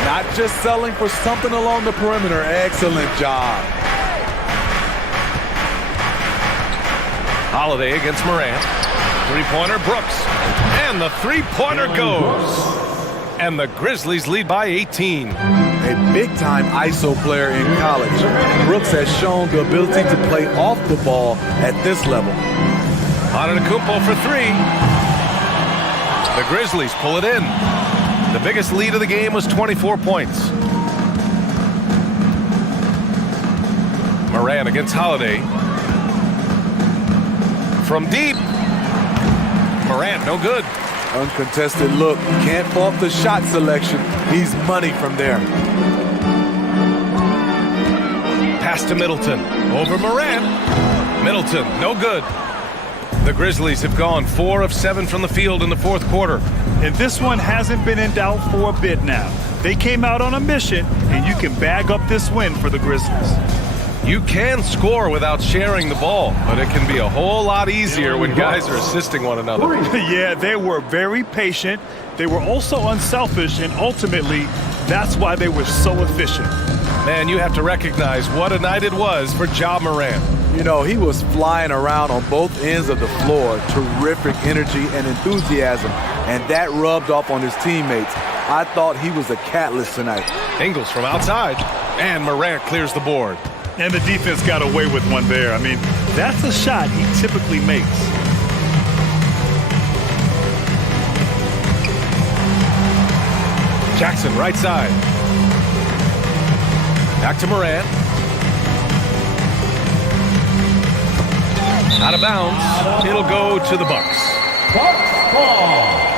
Not just selling for something along the perimeter. Excellent job. Holiday against Morant. Three-pointer, Brooks. And the three-pointer goes. And the Grizzlies lead by 18. A big-time ISO player in college. Brooks has shown the ability to play off the ball at this level. Antetokounmpo for 3. The Grizzlies pull it in. The biggest lead of the game was 24 points. Morant against Holiday. From deep. Morant, no good. Uncontested look. Can't fault the shot selection. He's money from there. Pass to Middleton. Over Morant. Middleton, no good. The Grizzlies have gone 4 of 7 from the field in the fourth quarter. And this one hasn't been in doubt for a bit now. They came out on a mission, and you can bag up this win for the Grizzlies. You can score without sharing the ball, but it can be a whole lot easier when guys are assisting one another. Yeah, they were very patient. They were also unselfish, and ultimately, that's why they were so efficient. Man, you have to recognize what a night it was for Ja Morant. You know, he was flying around on both ends of the floor. Terrific energy and enthusiasm, and that rubbed off on his teammates. I thought he was a catalyst tonight. Ingles from outside, and Morant clears the board. And the defense got away with one there. I mean, that's a shot he typically makes. Jackson, right side. Back to Morant. Out of bounds. It'll go to the Bucks. Bucks ball.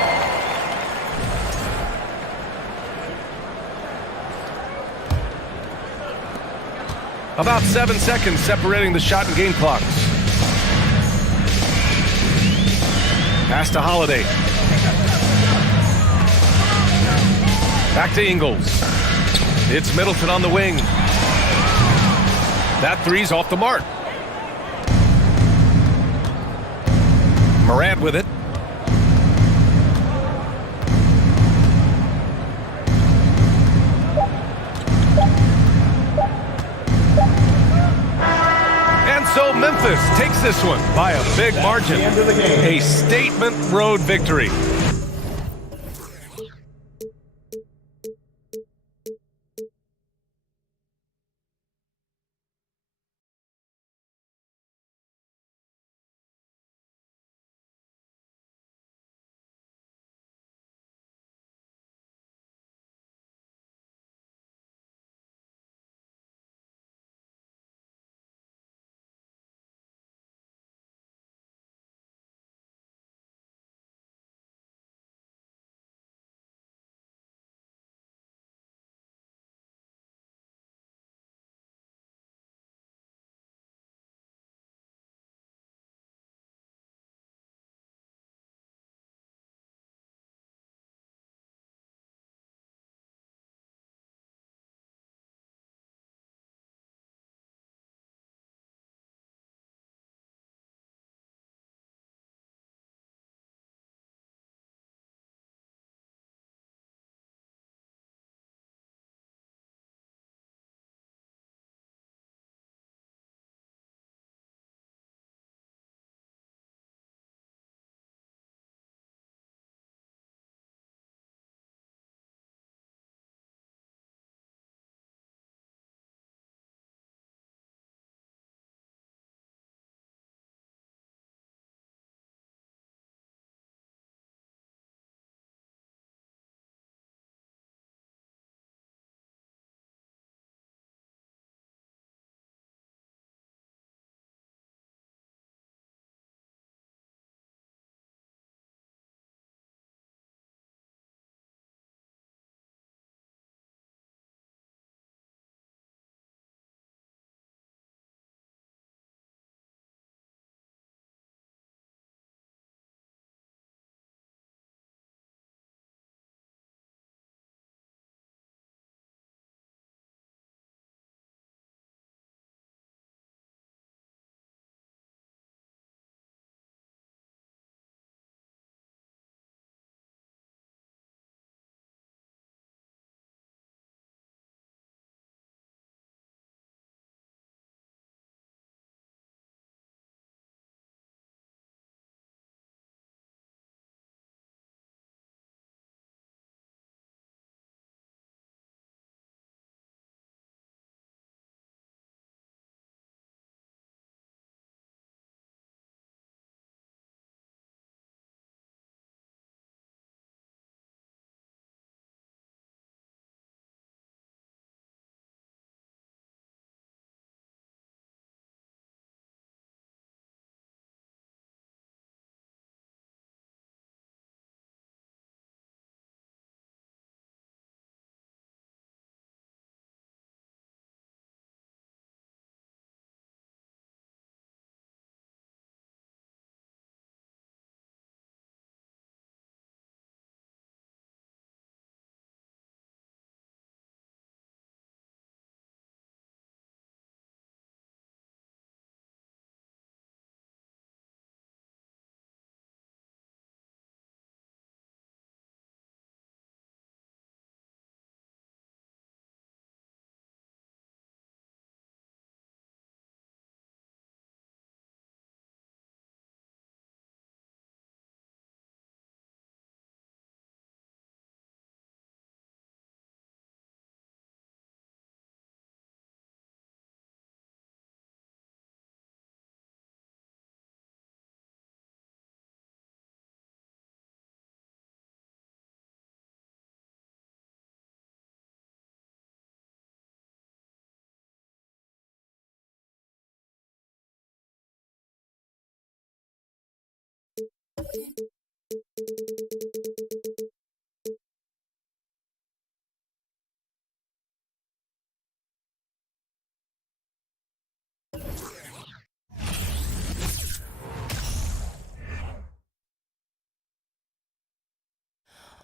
About 7 seconds separating the shot and game clocks. Pass to Holiday. Back to Ingles. It's Middleton on the wing. That three's off the mark. Morant with it. So Memphis takes this one by a big margin. A statement road victory.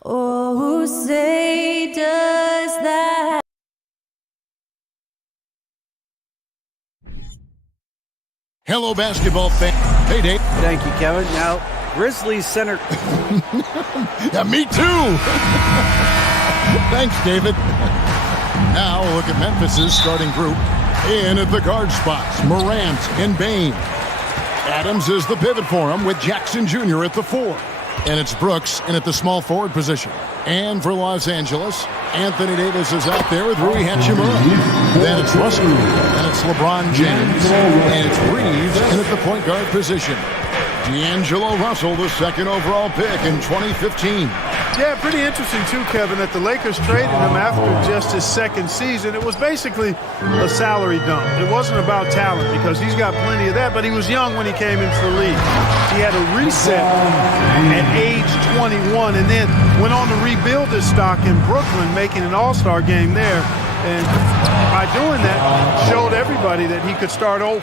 Oh, who say does that? Hello, basketball fan. Hey, Dave. Thank you, Kevin. Now, Grizzlies center. Yeah, me too. Thanks, David. Now, look at Memphis's starting group. In at the guard spots, Morant and Bane. Adams is the pivot for him with Jackson Jr. at the 4. And it's Brooks in at the small forward position. And for Los Angeles, Anthony Davis is out there with Rui Hachimura. Then it's Russell. And it's LeBron James. And it's Reeves in at the point guard position. D'Angelo Russell, the second overall pick in 2015. Yeah, pretty interesting too, Kevin, that the Lakers traded him after just his second season. It was basically a salary dump. It wasn't about talent because he's got plenty of that, but he was young when he came into the league. He had a reset at age 21 and then went on to rebuild his stock in Brooklyn, making an all-star game there. And by doing that, showed everybody that he could start over.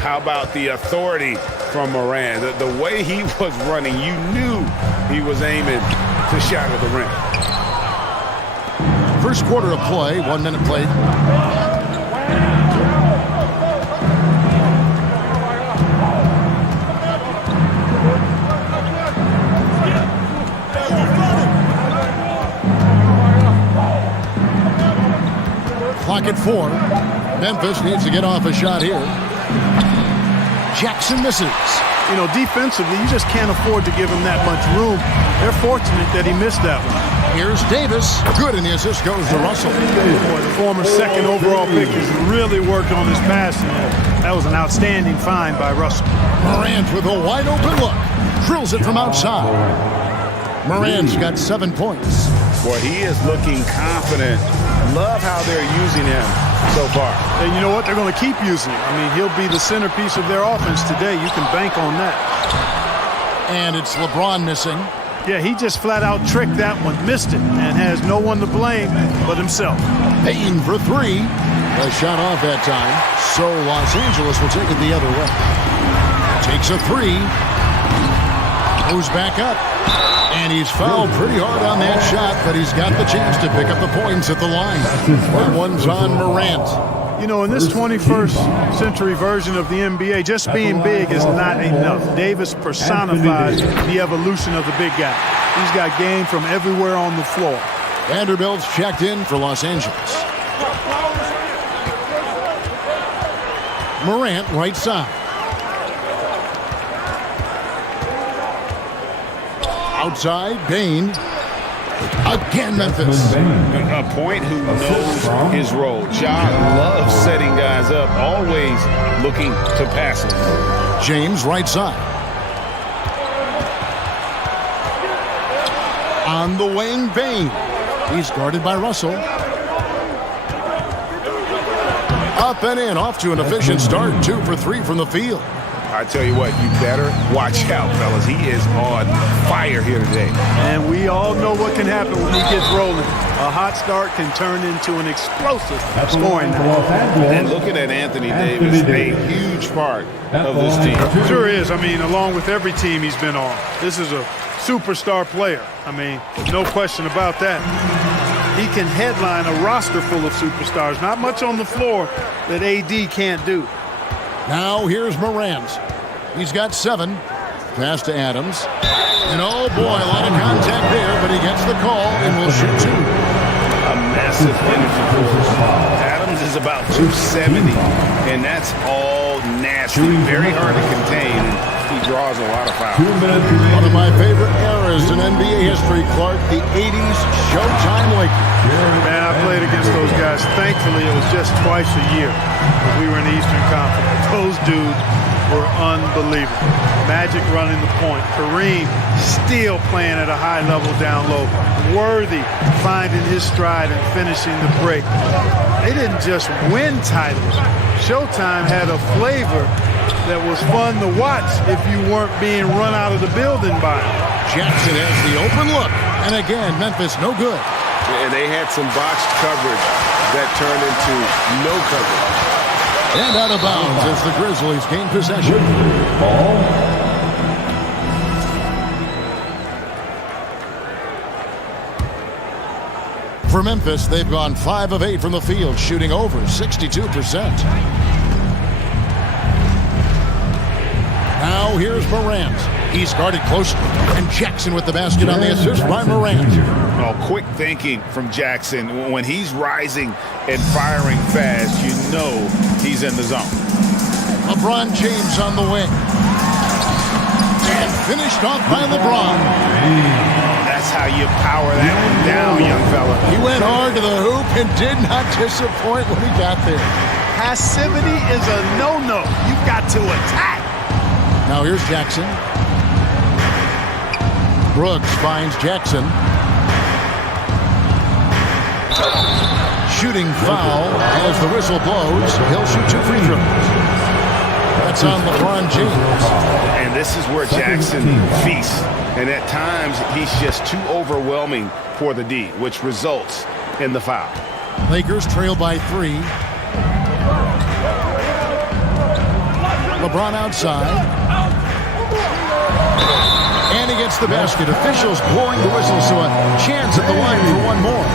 How about the authority from Moran? The way he was running, you knew he was aiming to shatter the rim. First quarter of play, 1 minute played. Clock at 4. Memphis needs to get off a shot here. Jackson misses. You know, defensively, you just can't afford to give him that much room. They're fortunate that he missed that one. Here's Davis. Good, and the assist goes to Russell. Boy, the former second overall pick has really worked on his passing. That was an outstanding find by Russell. Morant with a wide open look. Drills it from outside. Morant's got 7 points. Boy, he is looking confident. Love how they're using him so far. And you know what? They're going to keep using him. I mean, he'll be the centerpiece of their offense today. You can bank on that. And it's LeBron missing. Yeah, he just flat out tricked that one, missed it, and has no one to blame but himself. Payne for 3. A shot off that time. So Los Angeles will take it the other way. Takes a 3. Goes back up. And he's fouled pretty hard on that shot, but he's got the chance to pick up the points at the line. That one's on Morant. You know, in this 21st century version of the NBA, just being big is not enough. Davis personifies the evolution of the big guy. He's got game from everywhere on the floor. Vanderbilt's checked in for Los Angeles. Morant, right side. Outside, Bane. Again, Memphis. A point who knows his role. Ja loves setting guys up, always looking to pass him. James, right side. On the wing, Bane. He's guarded by Russell. Up and in, off to an efficient start. 2 for 3 from the field. I tell you what, you better watch out, fellas. He is on fire here today. And we all know what can happen when he gets rolling. A hot start can turn into an explosive scoring night. And looking at Anthony Davis, a huge part of this team. Sure is. I mean, along with every team he's been on. This is a superstar player. I mean, no question about that. He can headline a roster full of superstars. Not much on the floor that AD can't do. Now here's Morant. He's got 7. Pass to Adams. And oh boy, a lot of contact there, but he gets the call and will shoot 2. A massive energy force. Adams is about 270, and that's all nasty. Very hard to contain, and he draws a lot of fouls. One of my favorite eras in NBA history, Clark, the 80s Showtime Lakers. Man, I played against those guys. Thankfully, it was just twice a year because we were in the Eastern Conference. Those dudes were unbelievable. Magic running the point. Kareem still playing at a high level down low. Worthy finding his stride and finishing the break. They didn't just win titles. Showtime had a flavor that was fun to watch if you weren't being run out of the building by him. Jackson has the open look. And again, Memphis no good. And they had some botched coverage that turned into no coverage. And out of bounds as the Grizzlies gain possession. For Memphis, they've gone 5 of 8 from the field, shooting over 62%. Now here's Morant. He's guarded closely. And Jackson with the basket on the assist by Morant. Oh, quick thinking from Jackson. When he's rising and firing fast, you know he's in the zone. LeBron James on the wing. And finished off by LeBron. That's how you power that one down, young fella. He went hard to the hoop and did not disappoint when he got there. Passivity is a no-no. You've got to attack. Now here's Jackson. Brooks finds Jackson. Shooting foul as the whistle blows. He'll shoot 2 free throws. That's on LeBron James. And this is where Jackson feasts. And at times, he's just too overwhelming for the D, which results in the foul. Lakers trail by 3. LeBron outside. And he gets the basket. Officials blowing the whistle, so a chance at the line for one more.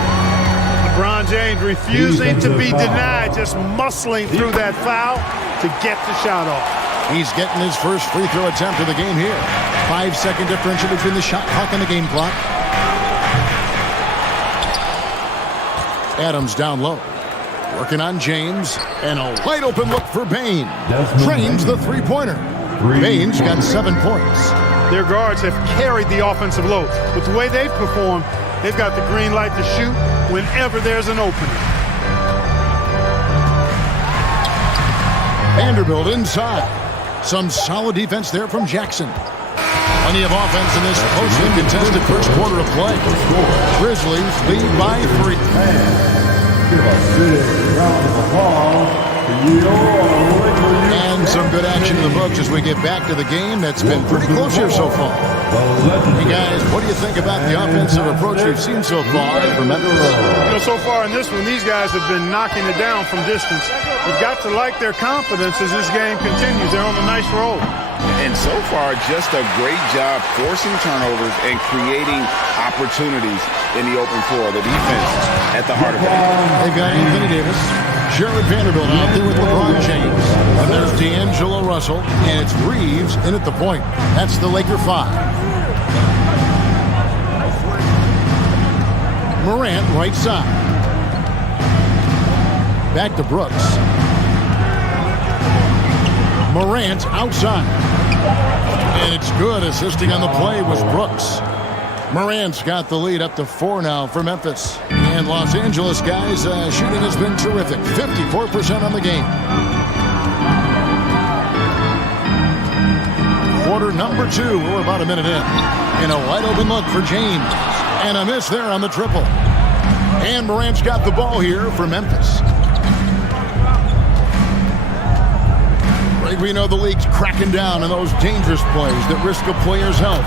LeBron James refusing to be denied, just muscling through that foul to get the shot off. He's getting his first free throw attempt of the game here. 5-second differential between the shot clock and the game clock. Adams down low. Working on James. And a wide open look for Bane. Drains the three-pointer. Bane's got 7 points. Their guards have carried the offensive load. With the way they've performed, they've got the green light to shoot whenever there's an opening. Vanderbilt inside. Some solid defense there from Jackson. Plenty of offense in this closely contested first quarter of play. Grizzlies lead by 3. And some good action in the books as we get back to the game that's been pretty close here so far. Hey guys, what do you think about the offensive approach we've seen so far from Memphis? You know, so far in this one, these guys have been knocking it down from distance. You've got to like their confidence as this game continues. They're on a nice roll. And so far, just a great job forcing turnovers and creating opportunities in the open floor. The defense at the heart of it. They've got Anthony Davis, Jared Vanderbilt out there with LeBron James. And there's D'Angelo Russell, and it's Reeves in at the point. That's the Laker 5. Morant right side. Back to Brooks. Morant outside. And it's good. Assisting on the play was Brooks. Morant's got the lead up to 4 now for Memphis. And Los Angeles, guys, shooting has been terrific. 54% on the game. Quarter number 2. We're about a minute in. And a wide open look for James. And a miss there on the triple. And Morant's got the ball here for Memphis. We know the league's cracking down on those dangerous plays that risk a player's health.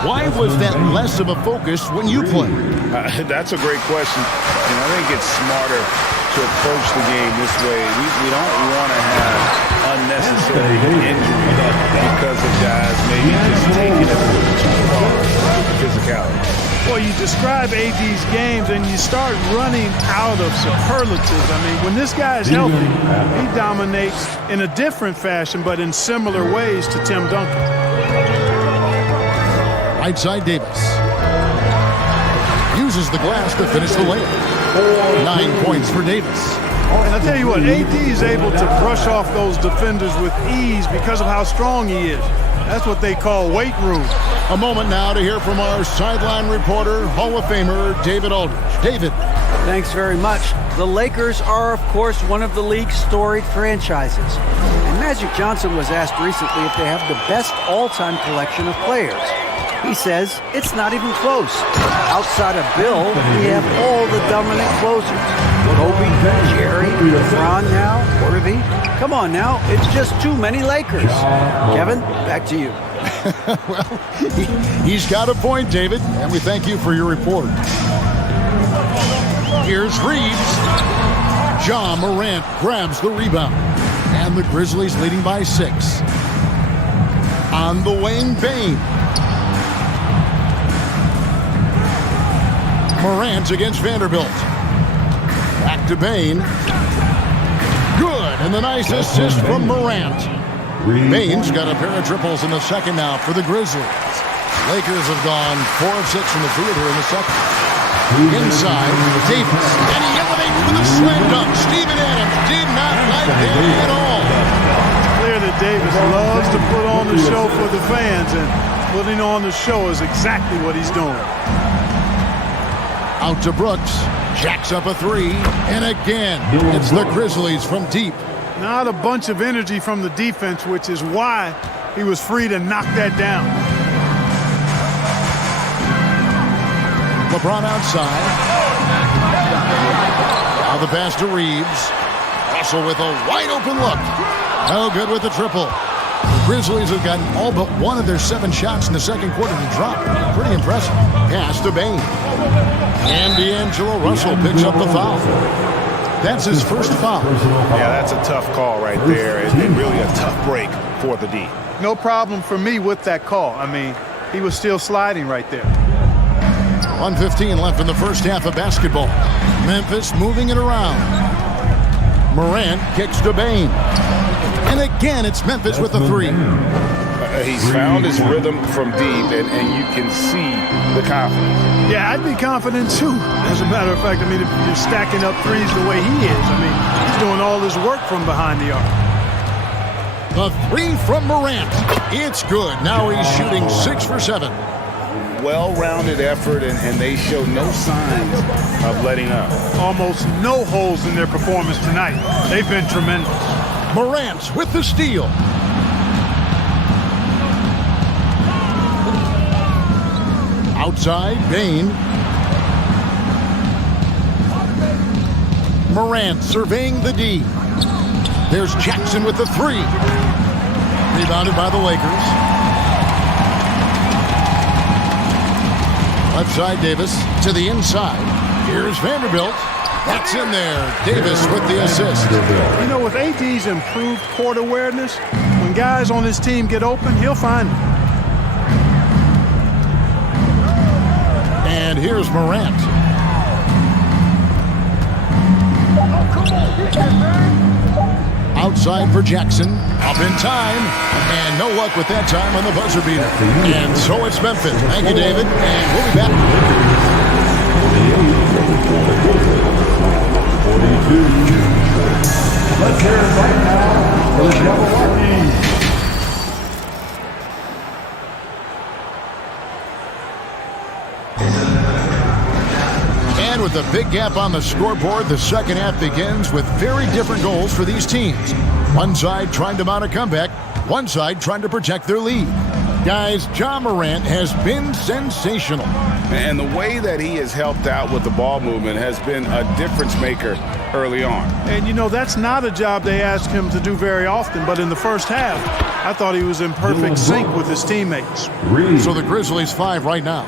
Why was that less of a focus when you play? That's a great question. And I think it's smarter to approach the game this way. We don't want to have unnecessary injury because of guys maybe just taking it a little too far with physicality. Well, you describe AD's games and you start running out of superlatives. I mean, when this guy is healthy, he dominates in a different fashion, but in similar ways to Tim Duncan. Right side Davis. Uses the glass to finish the layup. 9 points for Davis. And I'll tell you what, AD is able to brush off those defenders with ease because of how strong he is. That's what they call weight room. A moment now to hear from our sideline reporter, Hall of Famer David Aldridge. David. Thanks very much. The Lakers are, of course, one of the league's storied franchises. And Magic Johnson was asked recently if they have the best all-time collection of players. He says it's not even close. Outside of Bill, we have all the dominant closers. Kobe, Jerry, LeBron now, Worthy. Come on now, it's just too many Lakers. Kevin, back to you. Well, he's got a point, David, and we thank you for your report. Here's Reeves. Ja Morant grabs the rebound, and the Grizzlies leading by 6. On the wing, Bane. Morant against Vanderbilt. Back to Bane. Good, and the nice assist from Morant. Bane's got a pair of triples in the second now for the Grizzlies. Lakers have gone 4 of 6 from the field here in the second. Inside, Davis, and he elevates with a slam dunk. Steven Adams did not like that at all. It's clear that Davis loves to put on the show for the fans, and putting on the show is exactly what he's doing. Out to Brooks, jacks up a 3, and again, it's the Grizzlies from deep. Not a bunch of energy from the defense, which is why he was free to knock that down. LeBron outside. Now the pass to Reeves. Russell with a wide open look. No good with the triple. The Grizzlies have gotten all but one of their 7 shots in the second quarter to drop. Pretty impressive. Pass to Bane. And D'Angelo Russell picks up the foul. That's his first foul. Yeah, that's a tough call right there, and really a tough break for the D. No problem for me with that call. I mean, he was still sliding right there. 1:15 left in the first half of basketball. Memphis moving it around. Morant kicks to Bane. And again, it's Memphis with the 3. He's found his rhythm from deep, and you can see the confidence. Yeah, I'd be confident too. As a matter of fact, I mean, if you're stacking up threes the way he is, I mean, he's doing all his work from behind the arc. The 3 from Morant. It's good. Now he's shooting 6 for 7. Well-rounded effort, and they show no signs of letting up. Almost no holes in their performance tonight. They've been tremendous. Morant with the steal. Outside, Bane. Morant surveying the D. There's Jackson with the 3. Rebounded by the Lakers. Left side, Davis to the inside. Here's Vanderbilt. That's in there. Davis with the assist. You know, with AD's improved court awareness, when guys on his team get open, he'll find them. And here's Morant. Outside for Jackson. Up in time. And no luck with that time on the buzzer beater. And so it's Memphis. Thank you, David. And we'll be back. 42. Let's hear it right now for the Milwaukee. And with a big gap on the scoreboard, the second half begins with very different goals for these teams. One side trying to mount a comeback, one side trying to protect their lead. Guys, Ja Morant has been sensational. And the way that he has helped out with the ball movement has been a difference maker early on. And, you know, that's not a job they ask him to do very often, but in the first half, I thought he was in perfect sync with his teammates. So the Grizzlies 5 right now.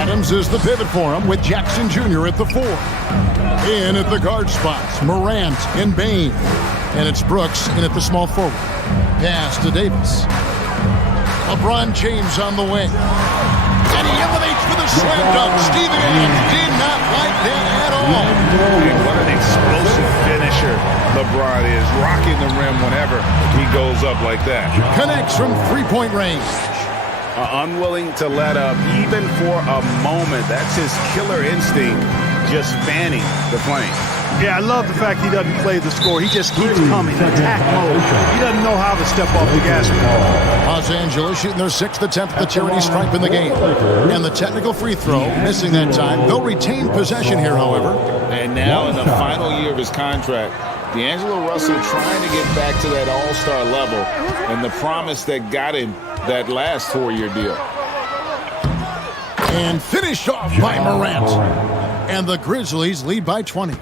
Adams is the pivot for him with Jackson Jr. at the 4. In at the guard spots, Morant and Bane. And it's Brooks in at the small forward. Pass to Davis. LeBron James on the wing. And he elevates with a slam dunk. Steven Adams did not like that at all. What an explosive finisher LeBron is. Rocking the rim whenever he goes up like that. Connects from three-point range. Unwilling to let up even for a moment. That's his killer instinct, just fanning the flame. Yeah, I love the fact he doesn't play the score. He just keeps coming, attack mode. He doesn't know how to step off the gas pedal. Los Angeles shooting their 6th attempt at the tyranny stripe in the game. And the technical free throw, missing that time. They'll retain possession here, however. And now in the final year of his contract, D'Angelo Russell trying to get back to that all-star level and the promise that got him that last 4-year deal. And finished off by Morant. And the Grizzlies lead by 20.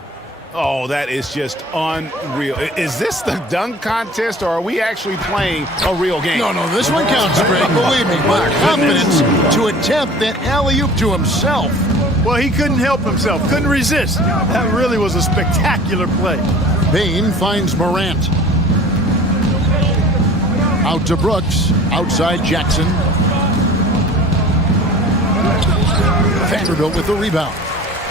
Oh, that is just unreal. Is this the dunk contest, or are we actually playing a real game? No, this one counts, Greg. Believe me, my confidence to attempt that alley-oop to himself. Well, he couldn't help himself, couldn't resist. That really was a spectacular play. Bain finds Morant. Out to Brooks, outside Jackson. Vanderbilt with the rebound.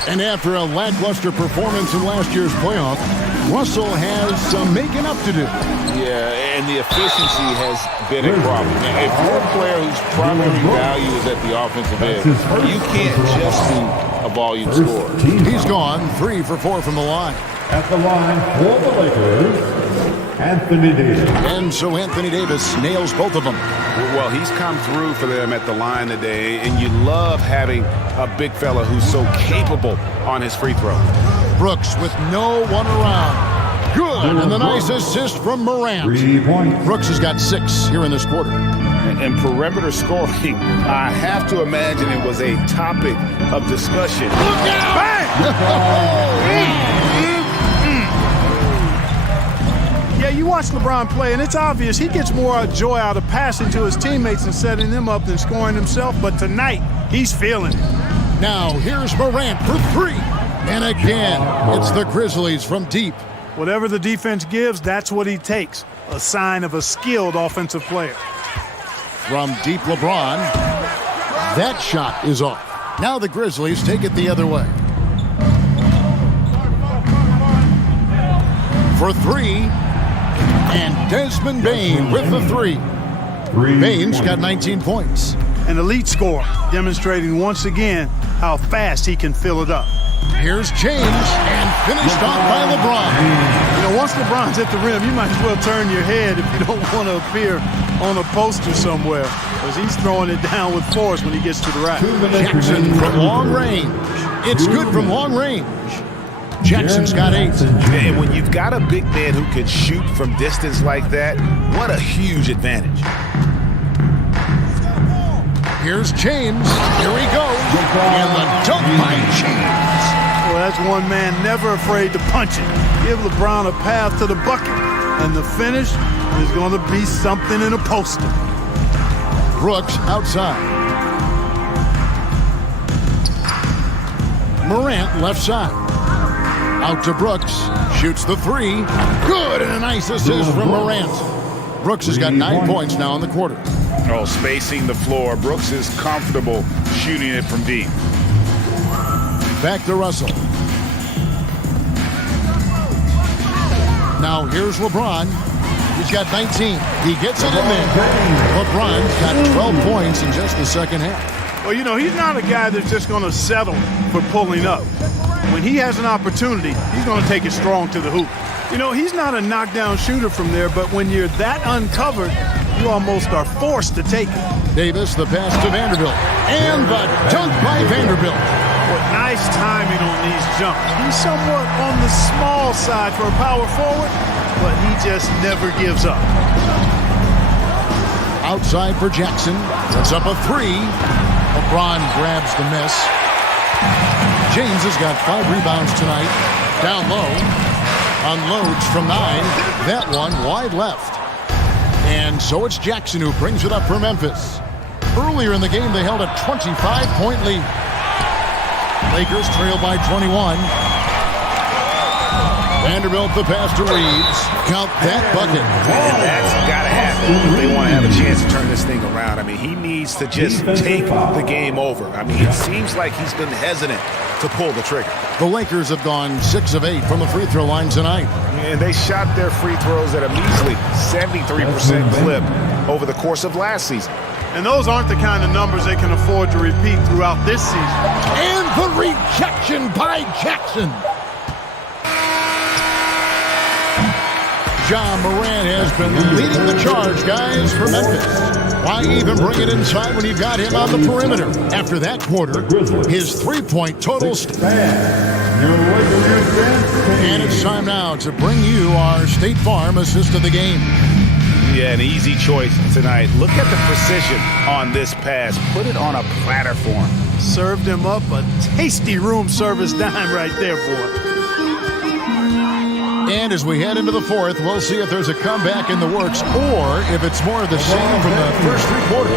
And after a lackluster performance in last year's playoff, Russell has some making up to do. Yeah, and the efficiency has been a problem. Now, if you're a player whose primary value is at the offensive end, you can't just be a volume scorer. He's gone 3 for 4 from the line. At the line for the Lakers, Anthony Davis. And so Anthony Davis nails both of them. Well, he's come through for them at the line today, and you love having a big fella who's so capable on his free throw. Brooks with no one around. Good, and the nice assist from Morant. 3 points. Brooks has got 6 here in this quarter. And perimeter scoring, I have to imagine it was a topic of discussion. Look out! Yeah, you watch LeBron play, and it's obvious he gets more joy out of passing to his teammates and setting them up than scoring himself. But tonight, he's feeling it. Now, here's Morant for 3. And again, it's the Grizzlies from deep. Whatever the defense gives, that's what he takes. A sign of a skilled offensive player. From deep, LeBron. That shot is off. Now the Grizzlies take it the other way. For 3. And Desmond Bain with the 3. Bain's got 19 points. An elite scorer, demonstrating once again how fast he can fill it up. Here's James, and finished off by LeBron. You know, once LeBron's at the rim, you might as well turn your head if you don't want to appear on a poster somewhere, because he's throwing it down with force when he gets to the rack. Jackson from long range. It's good from long range. Jackson's got 8. And when you've got a big man who can shoot from distance like that, what a huge advantage. Here's James. Here he goes. And the dunk by James. Well, that's one man never afraid to punch it. Give LeBron a path to the bucket. And the finish is going to be something in a poster. Brooks outside. Morant left side. Out to Brooks. Shoots the 3. Good, and a nice assist from Morant. Brooks has got 9 points now in the quarter. Oh, spacing the floor. Brooks is comfortable shooting it from deep. Back to Russell. Now here's LeBron. He's got 19. He gets it in there. LeBron's got 12 points in just the second half. Well, you know, he's not a guy that's just going to settle for pulling up. When he has an opportunity, he's going to take it strong to the hoop. You know, he's not a knockdown shooter from there, but when you're that uncovered, you almost are forced to take it. Davis, the pass to Vanderbilt. And the dunk by Vanderbilt. Well, nice timing on these jumps. He's somewhat on the small side for a power forward, but he just never gives up. Outside for Jackson. Puts up a 3. LeBron grabs the miss. James has got 5 rebounds tonight. Down low. Unloads from 9. That one wide left. And so it's Jackson who brings it up for Memphis. Earlier in the game, they held a 25-point lead. Lakers trail by 21. Vanderbilt the pass to Reeves. Count that bucket. And that's got to happen if they want to have a chance to turn this thing around. I mean, he needs to just take the game over. I mean, it seems like he's been hesitant to pull the trigger. The Lakers have gone 6 of 8 from the free throw line tonight. And they shot their free throws at a measly 73% clip over the course of last season. And those aren't the kind of numbers they can afford to repeat throughout this season. And the rejection by Jackson. Ja Morant has been leading the charge, guys, for Memphis. Why even bring it inside when you got him on the perimeter? After that quarter, his 3-point total And it's time now to bring you our State Farm assist of the game. Yeah, an easy choice tonight. Look at the precision on this pass. Put it on a platter for him. Served him up a tasty room service dime right there, boy. And as we head into the fourth, we'll see if there's a comeback in the works or if it's more of the same from the first three quarters.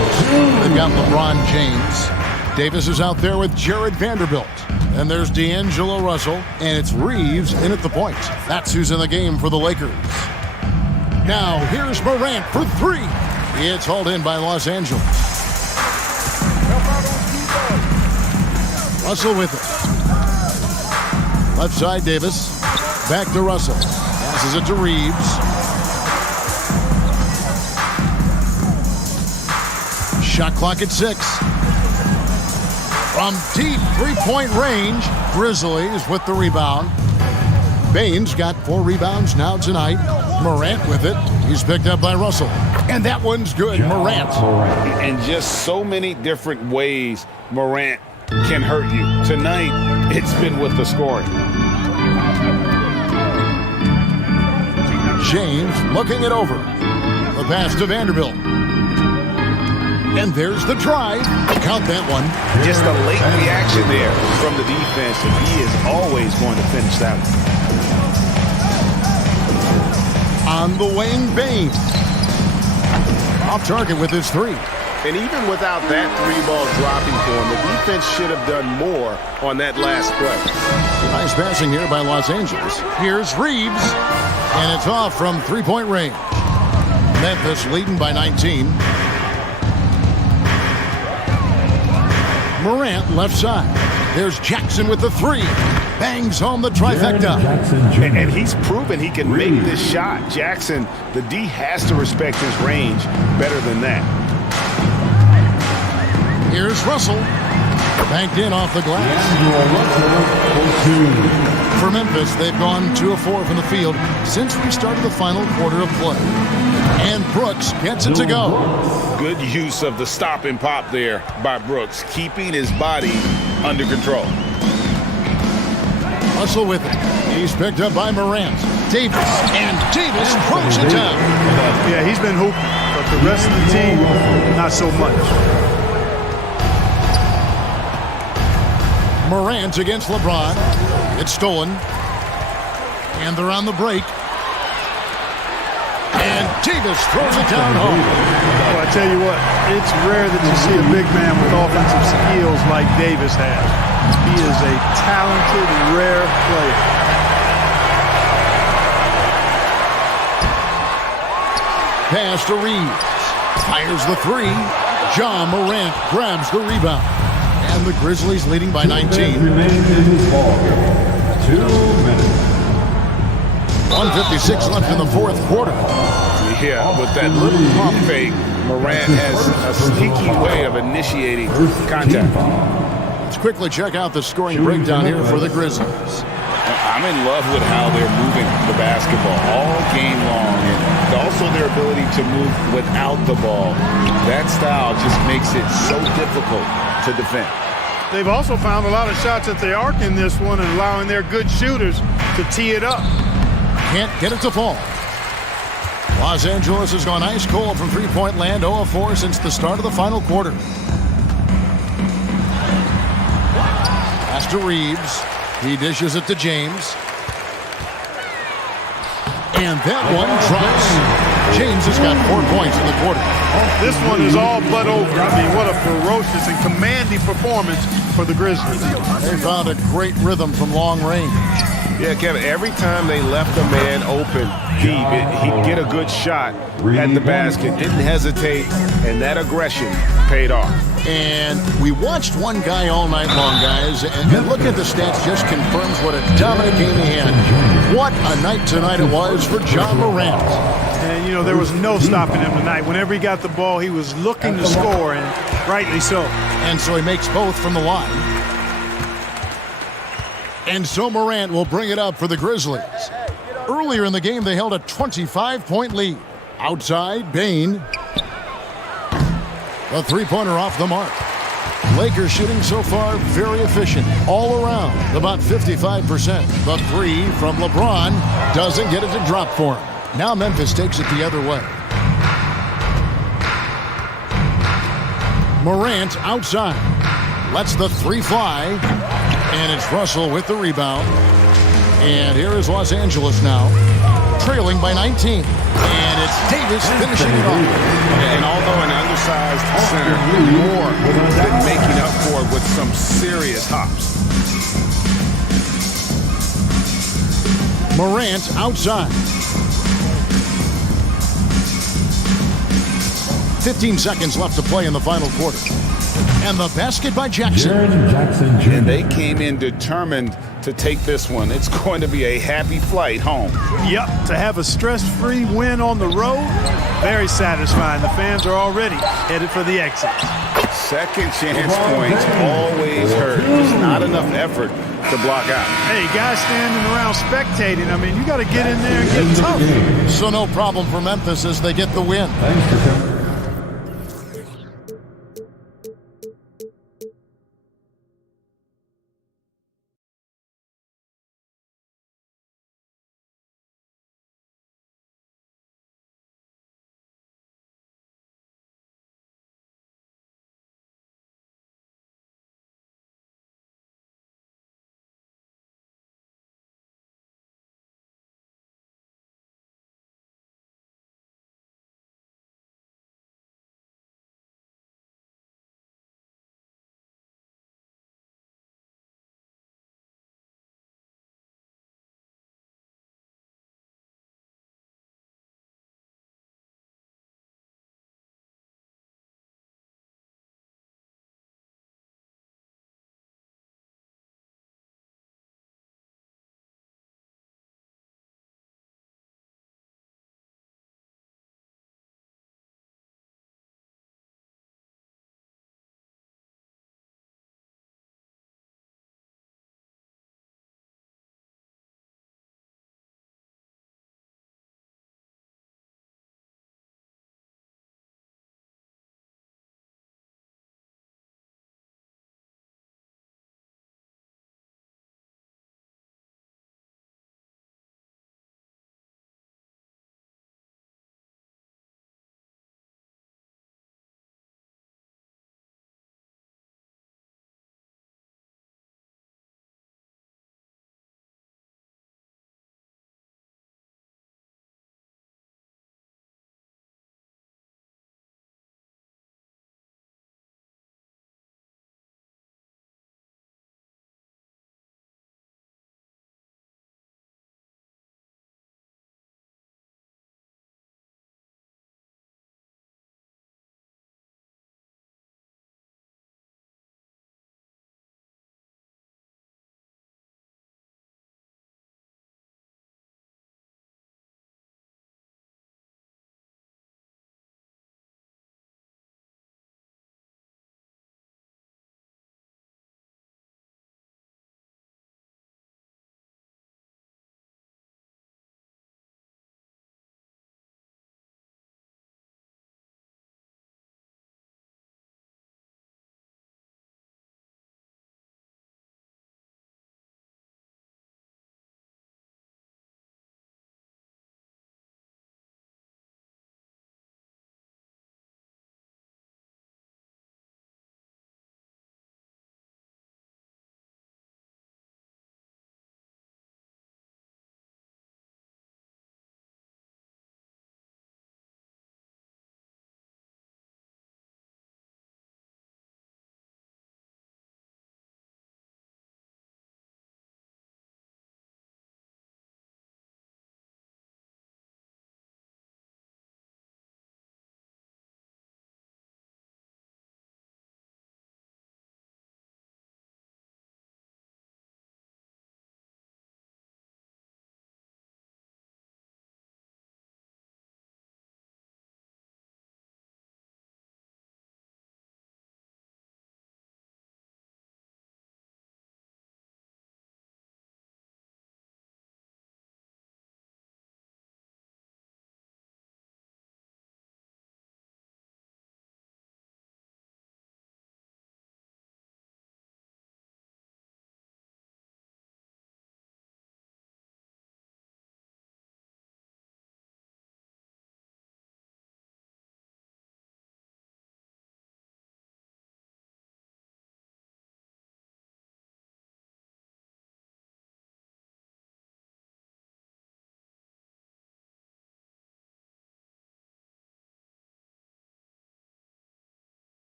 They've got LeBron James. Davis is out there with Jared Vanderbilt. And there's D'Angelo Russell, and it's Reeves in at the point. That's who's in the game for the Lakers. Now, here's Morant for three. It's hauled in by Los Angeles. Russell with it. Left side, Davis. Back to Russell. Passes it to Reeves. Shot clock at 6. From deep three-point range, Grizzlies with the rebound. Baines got 4 rebounds now tonight. Morant with it. He's picked up by Russell. And that one's good, Morant. And just so many different ways Morant can hurt you. Tonight, it's been with the scoring. James looking it over. The pass to Vanderbilt. And there's the drive. Count that one. Just a late reaction there from the defense, and he is always going to finish that one. On the wing, Baines. Off target with his 3. And even without that 3-ball dropping for him, the defense should have done more on that last play. Nice passing here by Los Angeles. Here's Reeves. And it's off from three-point range. Memphis leading by 19. Morant left side. There's Jackson with the 3. Bangs home the trifecta. And he's proven he can make this shot. Jackson, the D has to respect his range better than that. Here's Russell. Banked in off the glass. For Memphis, they've gone 2 of 4 from the field since we started the final quarter of play. And Brooks gets it to go. Good use of the stop and pop there by Brooks, keeping his body under control. Russell with it. He's picked up by Morant. Davis. And Davis throws it down. Yeah, he's been hooping, but the rest of the team, not so much. Morant against LeBron. It's stolen. And they're on the break. And Davis throws it down home. Well, I tell you what, it's rare that you see a big man with offensive skills like Davis has. He is a talented, rare player. Pass to Reeves. Fires the 3. John Morant grabs the rebound. And the Grizzlies leading by 19. 1:56 left in the fourth quarter. Yeah, with that little pump fake, Morant has a sneaky way of initiating contact. Let's quickly check out the scoring breakdown here for the Grizzlies. I'm in love with how they're moving the basketball all game long, and also their ability to move without the ball. That style just makes it so difficult to defend. They've also found a lot of shots at the arc in this one and allowing their good shooters to tee it up. Can't get it to fall. Los Angeles has gone ice cold from three-point land, 0 of 4 since the start of the final quarter. Pass to Reeves. He dishes it to James. And that one drops. James has got 4 points in the quarter. This one is all but over. I mean, what a ferocious and commanding performance for the Grizzlies. They found a great rhythm from long range. Yeah, Kevin, every time they left a man open deep, he'd get a good shot at the basket, didn't hesitate, and that aggression paid off. And we watched one guy all night long, guys, and looking at the stats just confirms what a dominant game he had. What a night tonight it was for John Morant. And, you know, there was no stopping him tonight. Whenever he got the ball, he was looking to score, and rightly so. And so he makes both from the line. And so Morant will bring it up for the Grizzlies. Earlier in the game, they held a 25-point lead. Outside, Bane. A three-pointer off the mark. Lakers shooting so far very efficient. All around, about 55%. The 3 from LeBron doesn't get it to drop for him. Now Memphis takes it the other way. Morant outside. Lets the 3 fly. And it's Russell with the rebound. And here is Los Angeles now, trailing by 19. And it's Davis finishing it off. And although an undersized center, more than making up for it with some serious hops. Morant outside. 15 seconds left to play in the final quarter. And the basket by Jackson. And they came in determined to take this one. It's going to be a happy flight home. Yep, to have a stress-free win on the road, very satisfying. The fans are already headed for the exit. Second chance points always hurt. There's not enough effort to block out. Hey, guys standing around spectating, I mean, you got to get in there and get tough. So no problem for Memphis as they get the win.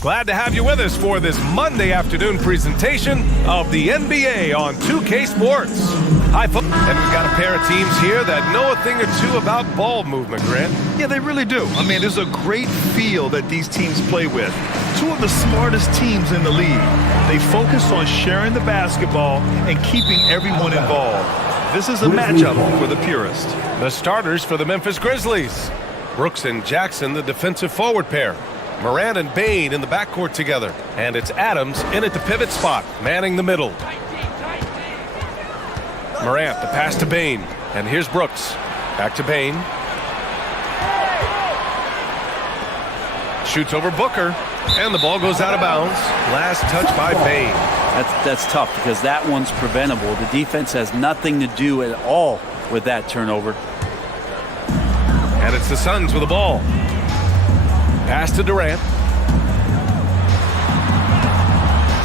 Glad to have you with us for this Monday afternoon presentation of the NBA on 2K Sports. Hi, folks. And we've got a pair of teams here that know a thing or two about ball movement, Grant. Yeah, they really do. I mean, there's a great feel that these teams play with. Two of the smartest teams in the league. They focus on sharing the basketball and keeping everyone involved. This is a matchup for the purist. The starters for the Memphis Grizzlies. Brooks and Jackson, the defensive forward pair. Morant and Bane in the backcourt together. And it's Adams in at the pivot spot, manning the middle. Morant, the pass to Bane. And here's Brooks. Back to Bane. Shoots over Booker. And the ball goes out of bounds. Last touch by Bane. That's tough because that one's preventable. The defense has nothing to do at all with that turnover. And it's the Suns with the ball. Pass to Durant.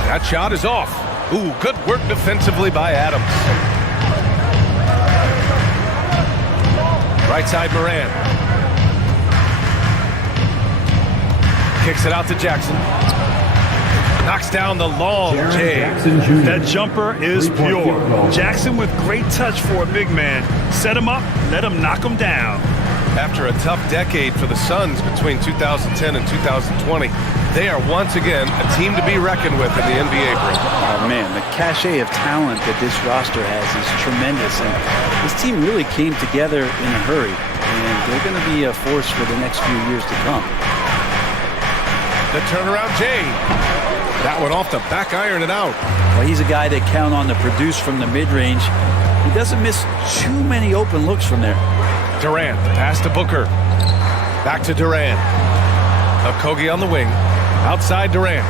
That shot is off. Ooh, good work defensively by Adams. Right side Morant. Kicks it out to Jackson. Knocks down the long J. That jumper is pure. Jackson with great touch for a big man. Set him up, let him knock him down. After a tough decade for the Suns between 2010 and 2020, they are once again a team to be reckoned with in the NBA. Oh, man, the cachet of talent that this roster has is tremendous. And this team really came together in a hurry. And they're going to be a force for the next few years to come. The turnaround J. That one off the back iron and out. Well, he's a guy that count on to produce from the mid-range. He doesn't miss too many open looks from there. Durant, pass to Booker. Back to Durant. Okogie on the wing. Outside Durant.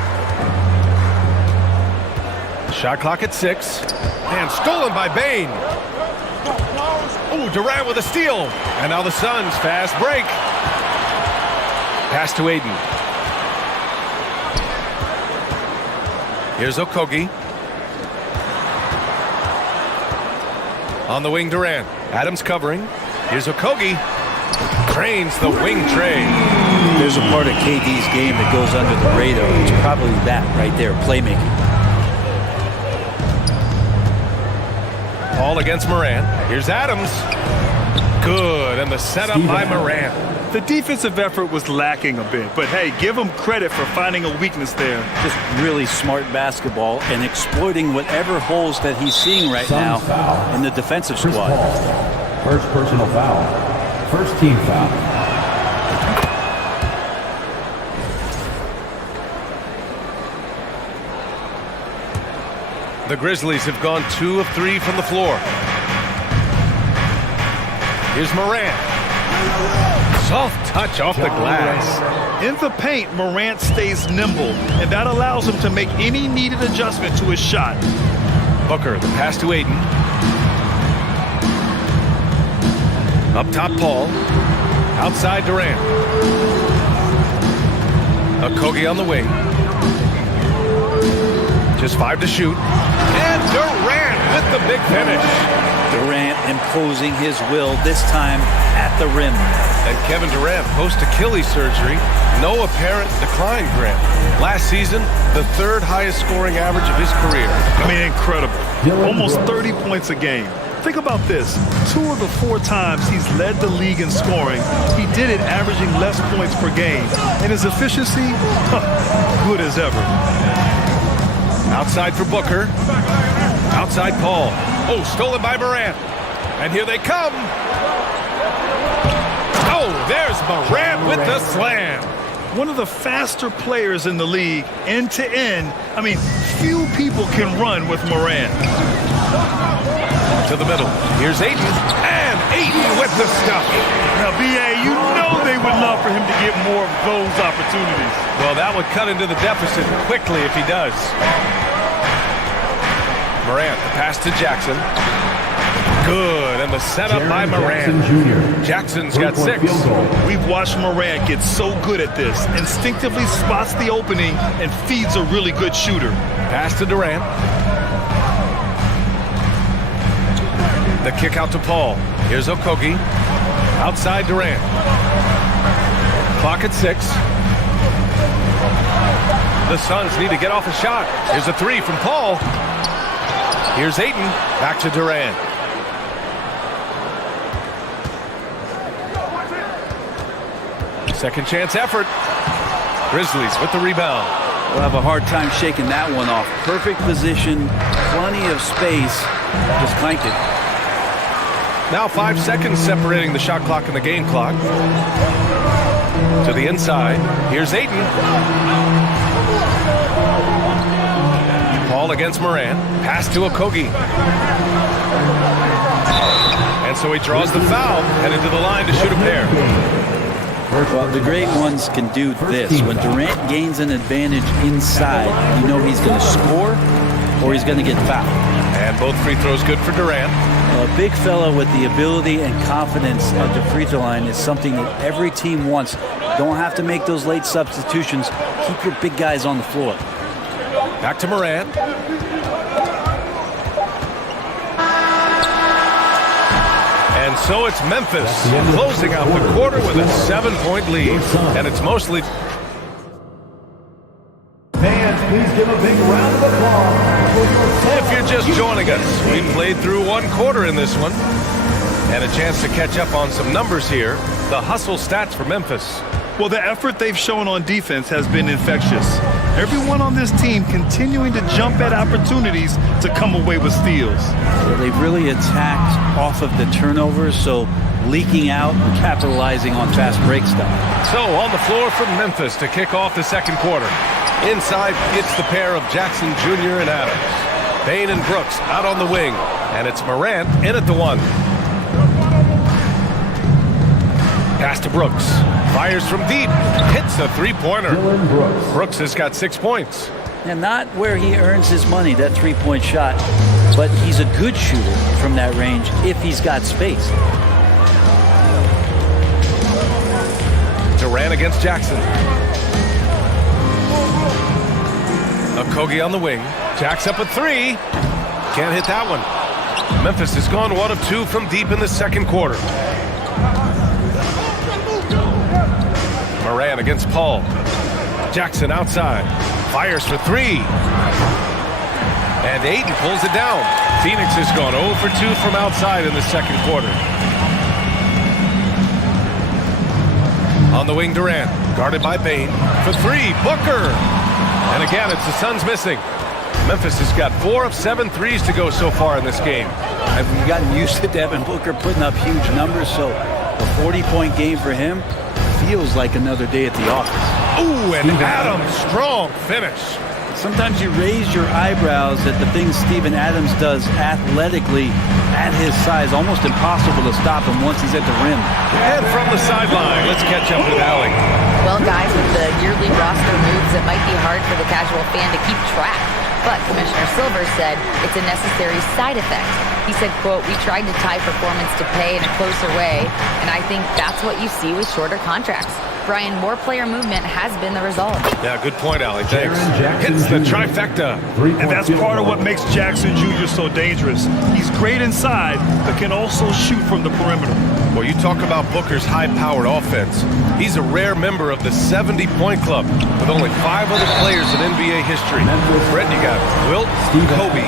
Shot clock at 6. And stolen by Bane. Ooh, Durant with a steal. And now the Suns fast break. Pass to Aiden. Here's Okogie. On the wing, Durant. Adams covering. Here's Okogie. Trains the wing trade. There's a part of KD's game that goes under the radar. It's probably that right there, playmaking. All against Morant. Here's Adams. Good, and the setup by Morant. The defensive effort was lacking a bit, but hey, give him credit for finding a weakness there. Just really smart basketball and exploiting whatever holes that he's seeing right now in the defensive squad. First personal foul. First team foul. The Grizzlies have gone 2 of 3 from the floor. Here's Morant. Soft touch off the glass. In the paint, Morant stays nimble, and that allows him to make any needed adjustment to his shot. Booker, the pass to Aiden. Up top, Paul. Outside, Durant. Okogie on the wing. Just 5 to shoot. And Durant with the big finish. Durant imposing his will, this time at the rim. And Kevin Durant, post-Achilles surgery, no apparent decline, Grant. Last season, the 3rd highest scoring average of his career. I mean, incredible. Almost 30 points a game. Think about this. 2 of the 4 times he's led the league in scoring, he did it averaging less points per game. And his efficiency, good as ever. Outside for Booker. Outside Paul. Oh, stolen by Morant. And here they come. Oh, there's Morant with the slam. One of the faster players in the league, end to end. I mean, few people can run with Morant. To the middle. Here's Aiden. And Aiden with the stuff. Now, B.A., you know they would love for him to get more of those opportunities. Well, that would cut into the deficit quickly if he does. Morant, the pass to Jackson. Good, and the setup by Morant. Jackson's got 6. We've watched Morant get so good at this. Instinctively spots the opening and feeds a really good shooter. Pass to Durant. The kick out to Paul. Here's Okogie. Outside Durant. Clock at 6. The Suns need to get off a shot. Here's a 3 from Paul. Here's Ayton. Back to Durant. Second chance effort. Grizzlies with the rebound. We'll have a hard time shaking that one off. Perfect position, plenty of space. Just clanked it. Now 5 seconds separating the shot clock and the game clock. To the inside. Here's Ayton. Paul against Morant. Pass to Okogie. And so he draws the foul, headed to the line to shoot a pair. Well, the great ones can do this. When Durant gains an advantage inside, you know he's going to score or he's going to get fouled. And both free throws good for Durant. A big fella with the ability and confidence at the free throw line is something that every team wants. Don't have to make those late substitutions. Keep your big guys on the floor. Back to Morant. And so it's Memphis closing out the quarter with a 7-point lead. And it's mostly... Fans, please give a big round of applause. If you're just joining us, we played through one quarter in this one. And a chance to catch up on some numbers here. The hustle stats for Memphis. Well, the effort they've shown on defense has been infectious. Everyone on this team continuing to jump at opportunities to come away with steals. Well, they've really attacked off of the turnovers, so leaking out and capitalizing on fast break stuff. So on the floor for Memphis to kick off the second quarter. Inside gets the pair of Jackson Jr. and Adams. Bane and Brooks out on the wing. And it's Morant in at the 1. Pass to Brooks. Fires from deep. Hits a three-pointer. Brooks has got 6 points. And not where he earns his money, that three-point shot. But he's a good shooter from that range if he's got space. Durant against Jackson. Okogie on the wing. Jacks up a 3. Can't hit that one. Memphis has gone 1 of 2 from deep in the second quarter. Morant against Paul. Jackson outside. Fires for 3. And Ayton pulls it down. Phoenix has gone 0 for 2 from outside in the second quarter. On the wing, Durant. Guarded by Bane. For 3. Booker. And again, it's the Suns missing. Memphis has got 4 of 7 threes to go so far in this game. I've gotten used to Devin Booker putting up huge numbers, so a 40-point game for him feels like another day at the office. Ooh, and Adams, strong finish. Sometimes you raise your eyebrows at the things Steven Adams does athletically at his size. Almost impossible to stop him once he's at the rim. And from the sideline, let's catch up with Allie. Well, guys, with the yearly roster moves, it might be hard for the casual fan to keep track. But Commissioner Silver said it's a necessary side effect. He said, quote, "We tried to tie performance to pay in a closer way, and I think that's what you see with shorter contracts." Brian, more player movement has been the result. Yeah, good point, Allie. Thanks. Hits the trifecta. And that's part of what makes Jackson Jr. so dangerous. He's great inside, but can also shoot from the perimeter. Well, you talk about Booker's high-powered offense. He's a rare member of the 70-point club with only 5 other players in NBA history. Fred, you got Wilt, Kobe,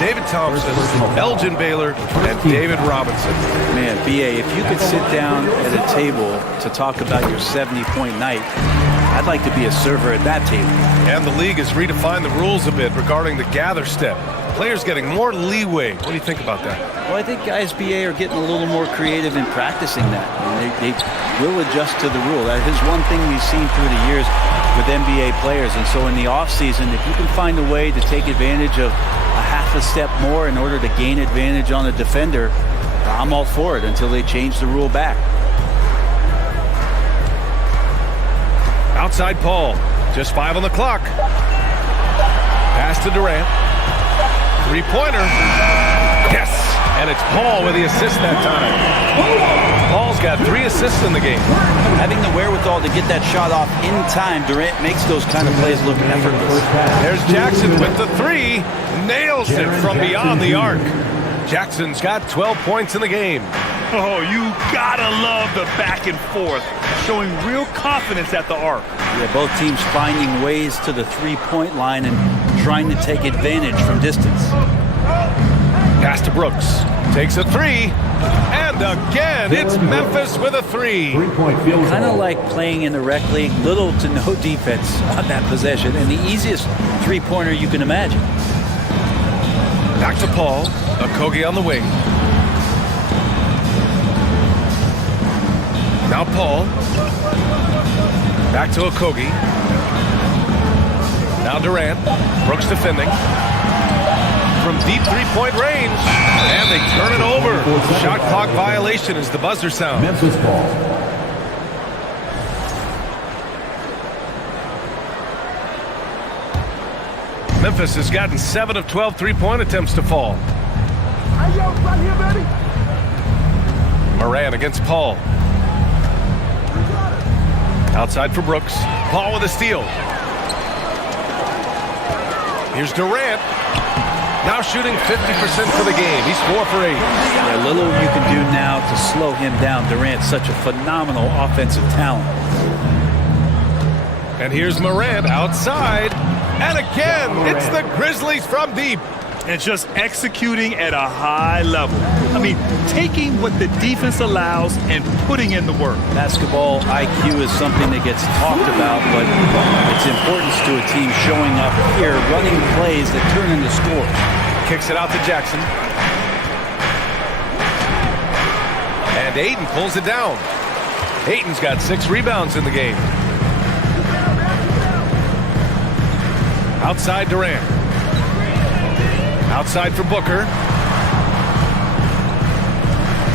David Thompson, Elgin Baylor, and David Robinson. Man, B.A., if you could sit down at a table to talk about your 70-point night, I'd like to be a server at that table. And the league has redefined the rules a bit regarding the gather step. Players getting more leeway. What do you think about that? Well, I think guys, B.A., are getting a little more creative in practicing that. I mean, they will adjust to the rule. That is one thing we've seen through the years with NBA players. And so in the offseason, if you can find a way to take advantage of a half a step more in order to gain advantage on a defender, I'm all for it until they change the rule back. Outside Paul. Just 5 on the clock. Pass to Durant. Three-pointer. Yes! And it's Paul with the assist that time. Paul's got 3 assists in the game. Having the wherewithal to get that shot off in time, Durant makes those kind of plays look effortless. There's Jackson with the 3. Nails it from beyond the arc. Jackson's got 12 points in the game. Oh, you gotta love the back and forth, showing real confidence at the arc. Yeah, both teams finding ways to the three-point line and trying to take advantage from distance. Pass to Brooks. Takes a three. And again, it's Memphis with a three. Kind of like playing in the rec league, little to no defense on that possession, and the easiest three-pointer you can imagine. Back to Paul. Okogie on the wing. Now Paul. Back to Okogie. Now Durant. Brooks defending. From deep three-point range. And they turn it over. Shot clock violation as the buzzer sounds. Memphis ball. Memphis has gotten 7 of 12 three-point attempts to fall. Right here, baby. Moran against Paul. Outside for Brooks. Paul with a steal. Here's Durant. Now shooting 50% for the game. He's 4 for 8. Yeah, little you can do now to slow him down. Durant's such a phenomenal offensive talent. And here's Morant outside. And again, it's the Grizzlies from deep. And just executing at a high level. I mean, taking what the defense allows and putting in the work. Basketball IQ is something that gets talked about, but its importance to a team showing up here, running plays that turn into scores. Kicks it out to Jackson. And Ayton pulls it down. Ayton's got 6 rebounds in the game. Outside Durant. Outside for Booker.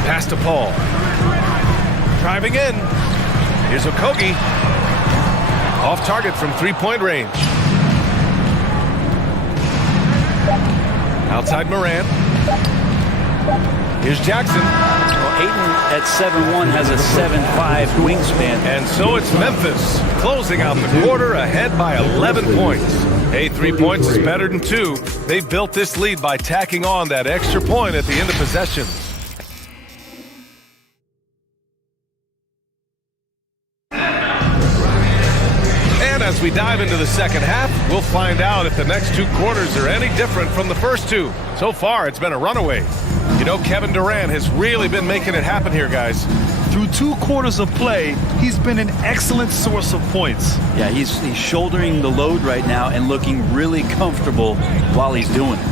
Pass to Paul. Driving in. Here's Okogie. Off target from three-point range. Outside Morant. Here's Jackson. Well, Ayton at 7'1" has a 7'5" wingspan. And so it's Memphis closing out the quarter ahead by 11 points. Hey, 3 points is better than 2. They've built this lead by tacking on that extra point at the end of possession. And as we dive into the second half, we'll find out if the next 2 quarters are any different from the first 2. So far, it's been a runaway. You know, Kevin Durant has really been making it happen here, guys. Through 2 quarters of play, he's been an excellent source of points. Yeah, he's shouldering the load right now and looking really comfortable while he's doing it.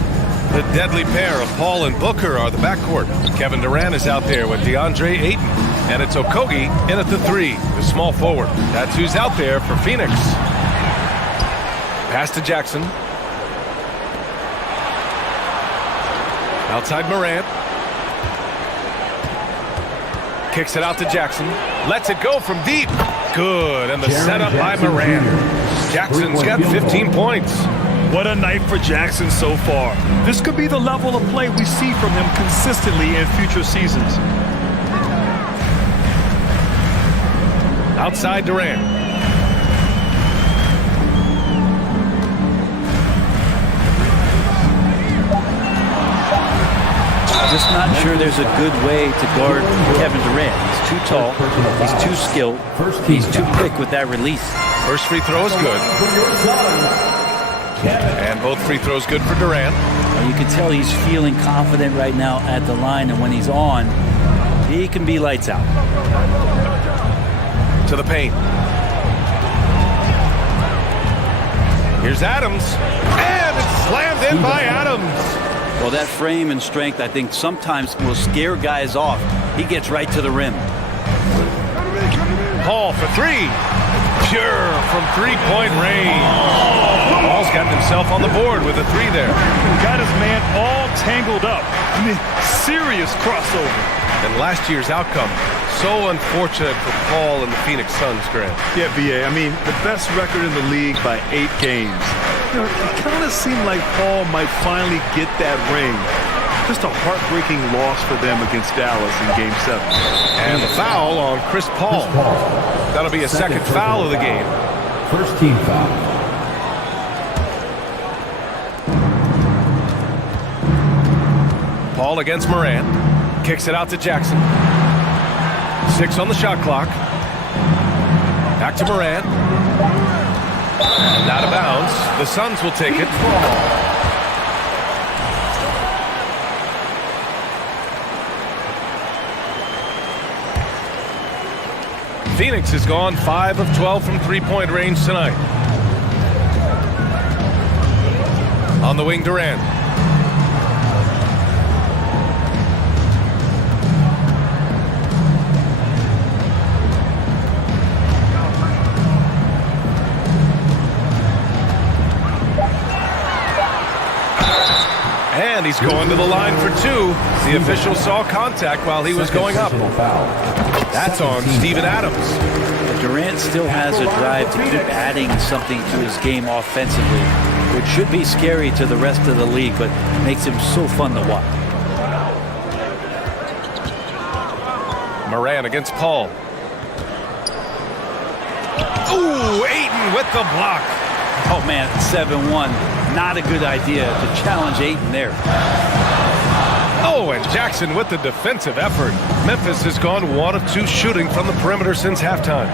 The deadly pair of Paul and Booker are the backcourt. Kevin Durant is out there with DeAndre Ayton. And it's Okogie in at the 3, the small forward. That's who's out there for Phoenix. Pass to Jackson. Outside Morant. Kicks it out to Jackson. Lets it go from deep. Good. And the setup by Morant. Jackson's got 15 points. What a night for Jackson so far. This could be the level of play we see from him consistently in future seasons. Outside Durant. Just not sure there's a good way to guard Kevin Durant. He's too tall, he's too skilled, he's too quick with that release. First free throw is good. And both free throws good for Durant. You can tell he's feeling confident right now at the line, and when he's on, he can be lights out. To the paint. Here's Adams. And it's slammed in by Adams. Well, that frame and strength, I think, sometimes will scare guys off. He gets right to the rim. Paul for 3. Pure from three-point range. Paul's gotten himself on the board with a 3 there. Got his man all tangled up. I mean, serious crossover. And last year's outcome, so unfortunate for Paul and the Phoenix Suns, Grant. Yeah, BA. I mean, the best record in the league by 8 games. You know, it kind of seemed like Paul might finally get that ring. Just a heartbreaking loss for them against Dallas in Game 7. And the foul on Chris Paul. That'll be a second foul of the game. First team foul. Paul against Morant. Kicks it out to Jackson. 6 on the shot clock. Back to Morant. And out of bounds. The Suns will take it. Phoenix has gone 5 of 12 from three-point range tonight. On the wing, Durant. And he's going to the line for 2. The official saw contact while he was going up. That's on Steven Adams. Durant still has a drive to keep adding something to his game offensively, which should be scary to the rest of the league, but makes him so fun to watch. Morant against Paul. Ooh, Ayton with the block. Oh, man, 7-1. Not a good idea to challenge Ayton there. Oh, and Jackson with the defensive effort. Memphis has gone 1 of 2 shooting from the perimeter since halftime.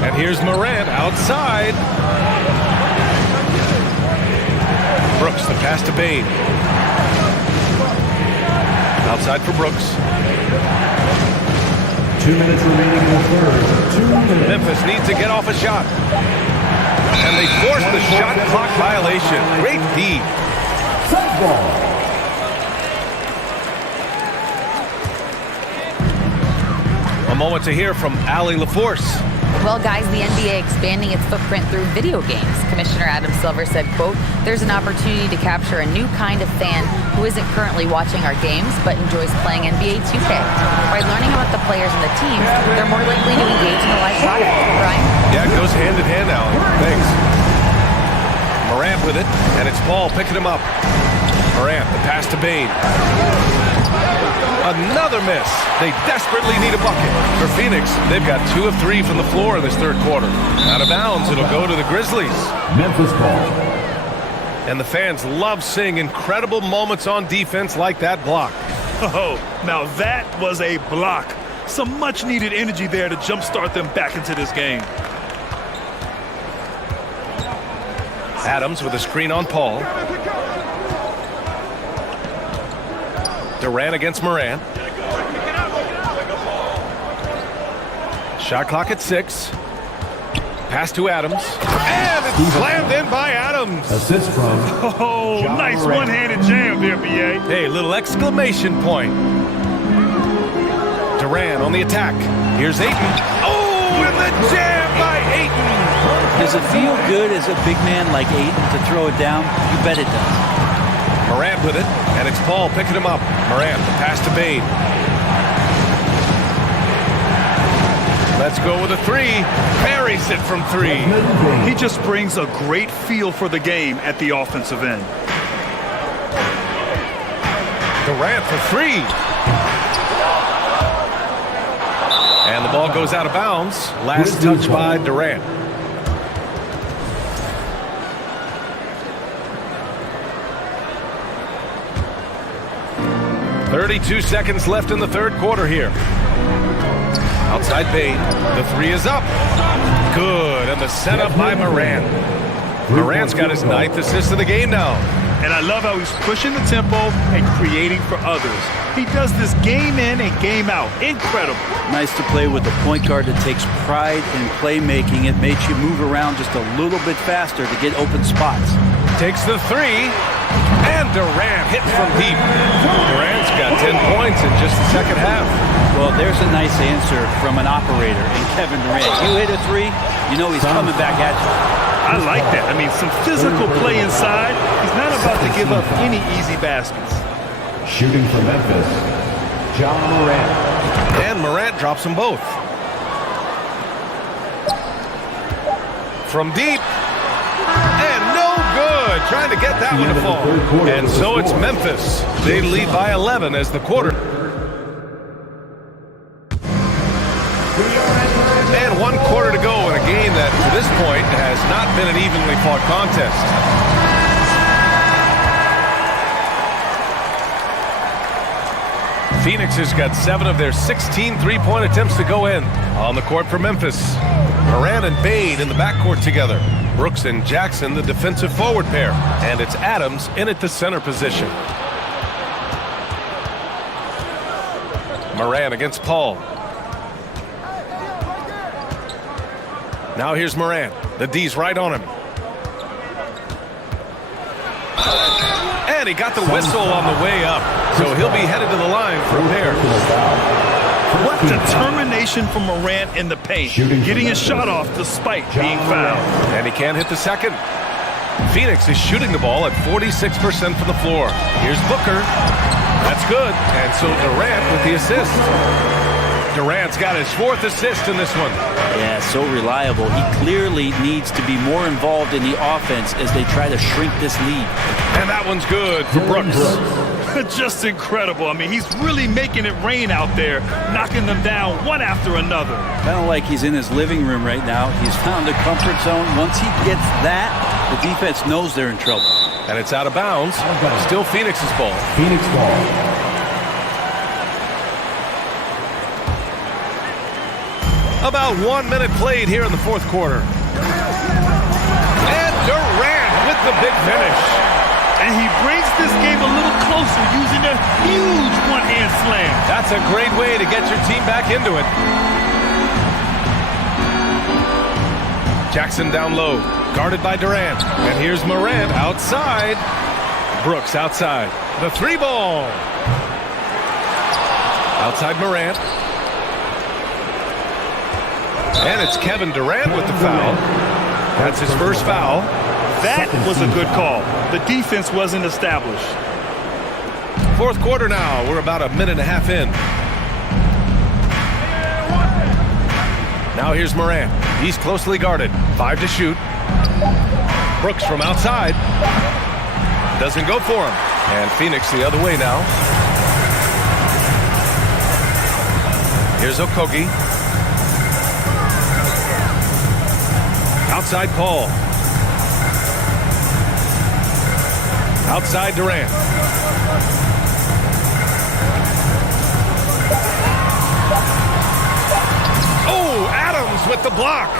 And here's Morant outside. Brooks, the pass to Bane. Outside for Brooks. 2 minutes remaining in the third. 2 minutes. Memphis needs to get off a shot. And they force the shot clock violation. Great D. A moment to hear from Allie LaForce. Well, guys, the NBA expanding its footprint through video games. Commissioner Adam Silver said, quote, "There's an opportunity to capture a new kind of fan who isn't currently watching our games but enjoys playing NBA 2K. By learning about the players and the teams, they're more likely to engage in the live product." Brian? Yeah, it goes hand in hand, Allie. Thanks. Morant with it, and it's Paul picking him up. Morant, the pass to Bane. Another miss. They desperately need a bucket. For Phoenix, they've got 2 of 3 from the floor in this third quarter. Out of bounds, it'll go to the Grizzlies. Memphis ball. And the fans love seeing incredible moments on defense like that block. Oh, now that was a block. Some much-needed energy there to jumpstart them back into this game. Adams with a screen on Paul. Durant against Morant. Shot clock at 6. Pass to Adams. And it's slammed in by Adams. Assist from. Oh, nice one-handed jam there, B.A. Hey, little exclamation point. Durant on the attack. Here's Ayton. Oh, and the jam by Ayton. Does it feel good as a big man like Ayton to throw it down? You bet it does. Morant with it, and it's Paul picking him up. Morant, the pass to Bane. Let's go with a 3. Buries it from 3. He just brings a great feel for the game at the offensive end. Durant for 3. And the ball goes out of bounds. Last touch by Durant. .32 seconds left in the third quarter here. Outside Bane. The 3 is up. Good. And the setup by Morant. Morant's got his 9th assist of the game now. And I love how he's pushing the tempo and creating for others. He does this game in and game out. Incredible. Nice to play with a point guard that takes pride in playmaking. It makes you move around just a little bit faster to get open spots. Takes the 3. And Durant hits from deep. Durant's got 10 points in just the second half. Well, there's a nice answer from an operator in Kevin Durant. You hit a 3, you know he's coming back at you. I like that. I mean, some physical play inside. He's not about to give up any easy baskets. Shooting for Memphis, John Morant. And Morant drops them both. From deep. And no good. Trying to get that one to fall. And so it's Memphis. They lead by 11 as the quarter. And 1 quarter to go in a game that, to this point, has not been an evenly fought contest. Phoenix has got 7 of their 16 three-point attempts to go in. On the court for Memphis, Morant and Bane in the backcourt together. Brooks and Jackson, the defensive forward pair. And it's Adams in at the center position. Morant against Paul. Now here's Morant. The D's right on him. And he got the whistle on the way up. So he'll be headed to the line for a pair. What determination from Morant in the paint. Getting his shot off despite being fouled. And he can't hit the second. Phoenix is shooting the ball at 46% from the floor. Here's Booker. That's good. And so Durant with the assist. Durant's got his 4th assist in this one. Yeah, so reliable. He clearly needs to be more involved in the offense as they try to shrink this lead. And that one's good for Brooks. Just incredible. I mean, he's really making it rain out there, knocking them down one after another. Kind of like he's in his living room right now. He's found a comfort zone. Once he gets that, the defense knows they're in trouble. And it's out of bounds. Still Phoenix's ball. Phoenix ball. About 1 minute played here in the 4th quarter. And Durant with the big finish. And he brings this game a little closer using a huge one-hand slam. That's a great way to get your team back into it. Jackson down low, guarded by Durant. And here's Morant outside. Brooks outside. The 3-ball. Outside Morant. And it's Kevin Durant with the foul. That's his first foul. That was a good call. The defense wasn't established. 4th quarter now. We're about a minute and a half in. Now here's Morant. He's closely guarded. 5 to shoot. Brooks from outside. Doesn't go for him. And Phoenix the other way now. Here's Okogie. Outside Paul. Outside Durant. Oh, Adams with the block.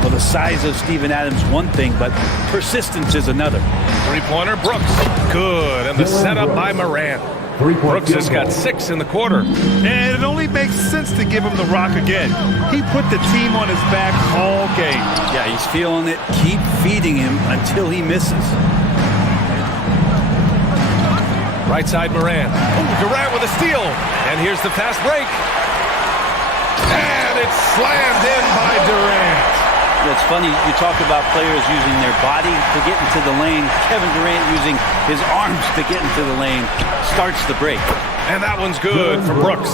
Well, the size of Steven Adams, one thing, but persistence is another. 3-pointer, Brooks. Good. And the setup by Morant. Brooks has got 6 in the quarter. And it only makes sense to give him the rock again. He put the team on his back all game. Yeah, he's feeling it. Keep feeding him until he misses. Right side Morant. Ooh, Durant with a steal. And here's the fast break. And it's slammed in by Durant. It's funny, you talk about players using their body to get into the lane. Kevin Durant using his arms to get into the lane starts the break. And that one's good for Brooks.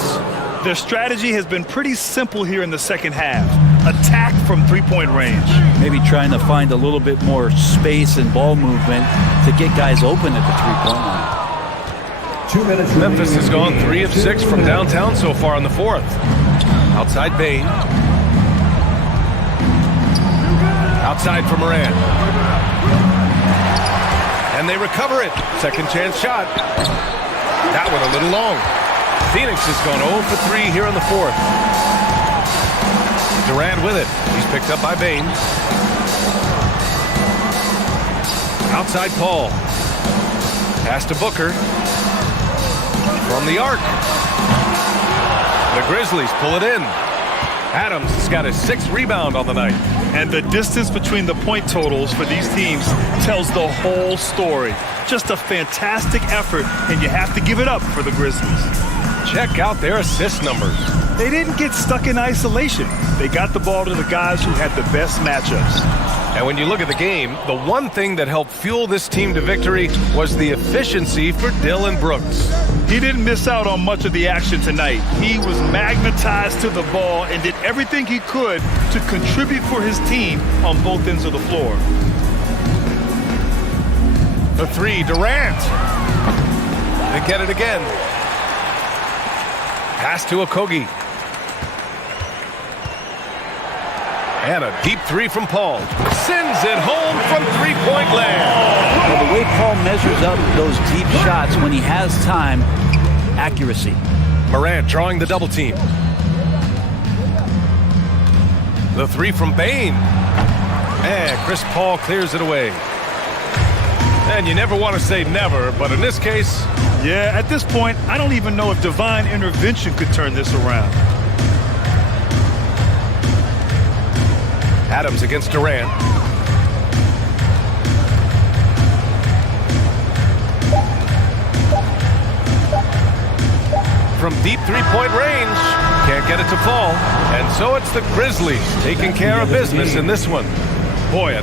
Their strategy has been pretty simple here in the second half. Attack from 3-point range. Maybe trying to find a little bit more space and ball movement to get guys open at the 3-point line. 2 minutes. Memphis has gone 3 of 6 from downtown so far in the 4th. Outside Bane. Outside for Morant. And they recover it. Second chance shot. That one a little long. Phoenix has gone 0 for 3 here in the 4th. Durant with it. He's picked up by Bane. Outside Paul. Pass to Booker. From the arc. The Grizzlies pull it in. Adams has got his 6th rebound on the night. And the distance between the point totals for these teams tells the whole story. Just a fantastic effort, and you have to give it up for the Grizzlies. Check out their assist numbers. They didn't get stuck in isolation. They got the ball to the guys who had the best matchups. And when you look at the game, the one thing that helped fuel this team to victory was the efficiency for Dillon Brooks. He didn't miss out on much of the action tonight. He was magnetized to the ball and did everything he could to contribute for his team on both ends of the floor. The 3, Durant. They get it again. Pass to Okogie. And a deep 3 from Paul. Sends it home from 3-point land. Well, the way Paul measures up those deep shots when he has time, accuracy. Morant drawing the double team. The three from Bane. And Chris Paul clears it away. And you never want to say never, but in this case... Yeah, at this point, I don't even know if divine intervention could turn this around. Adams against Durant. From deep three-point range. Can't get it to fall. And so it's the Grizzlies taking care of business in this one. Boy,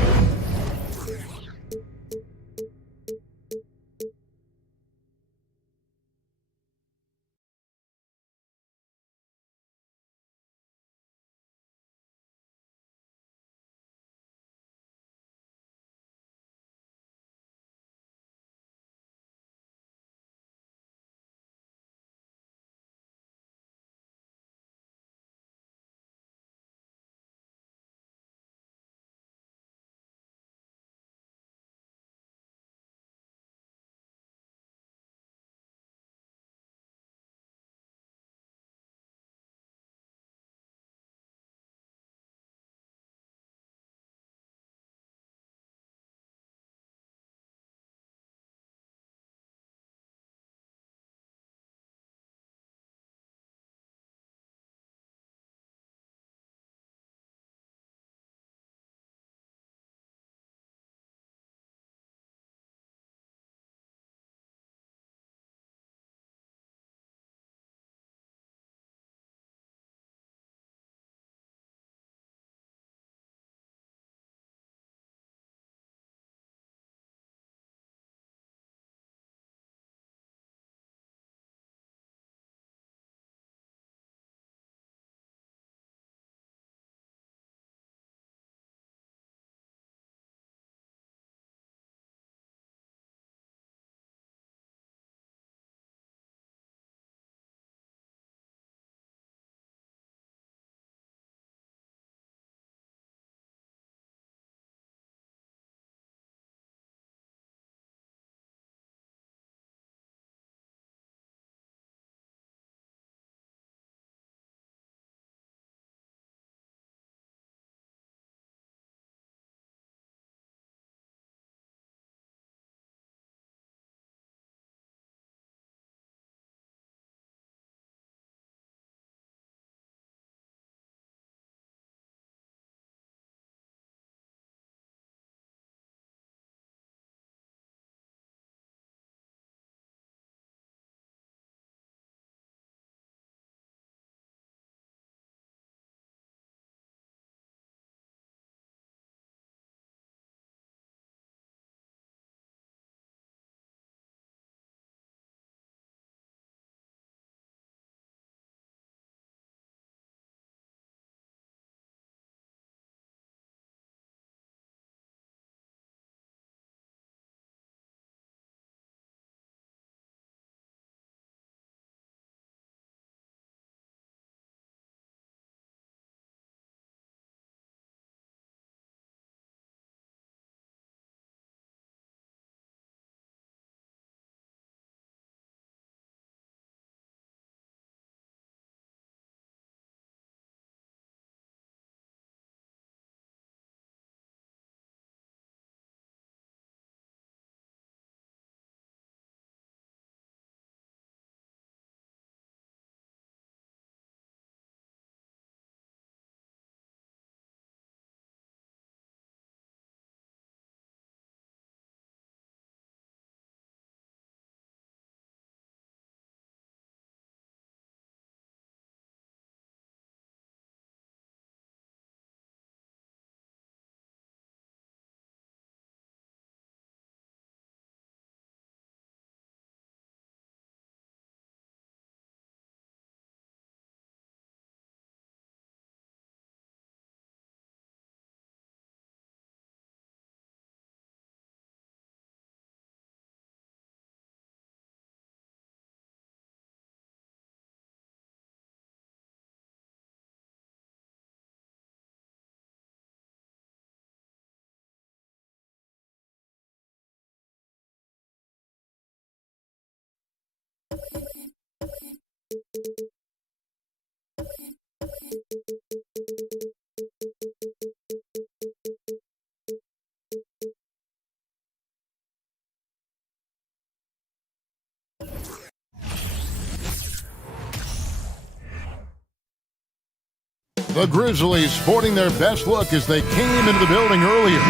The Grizzlies sporting their best look as they came into the building earlier.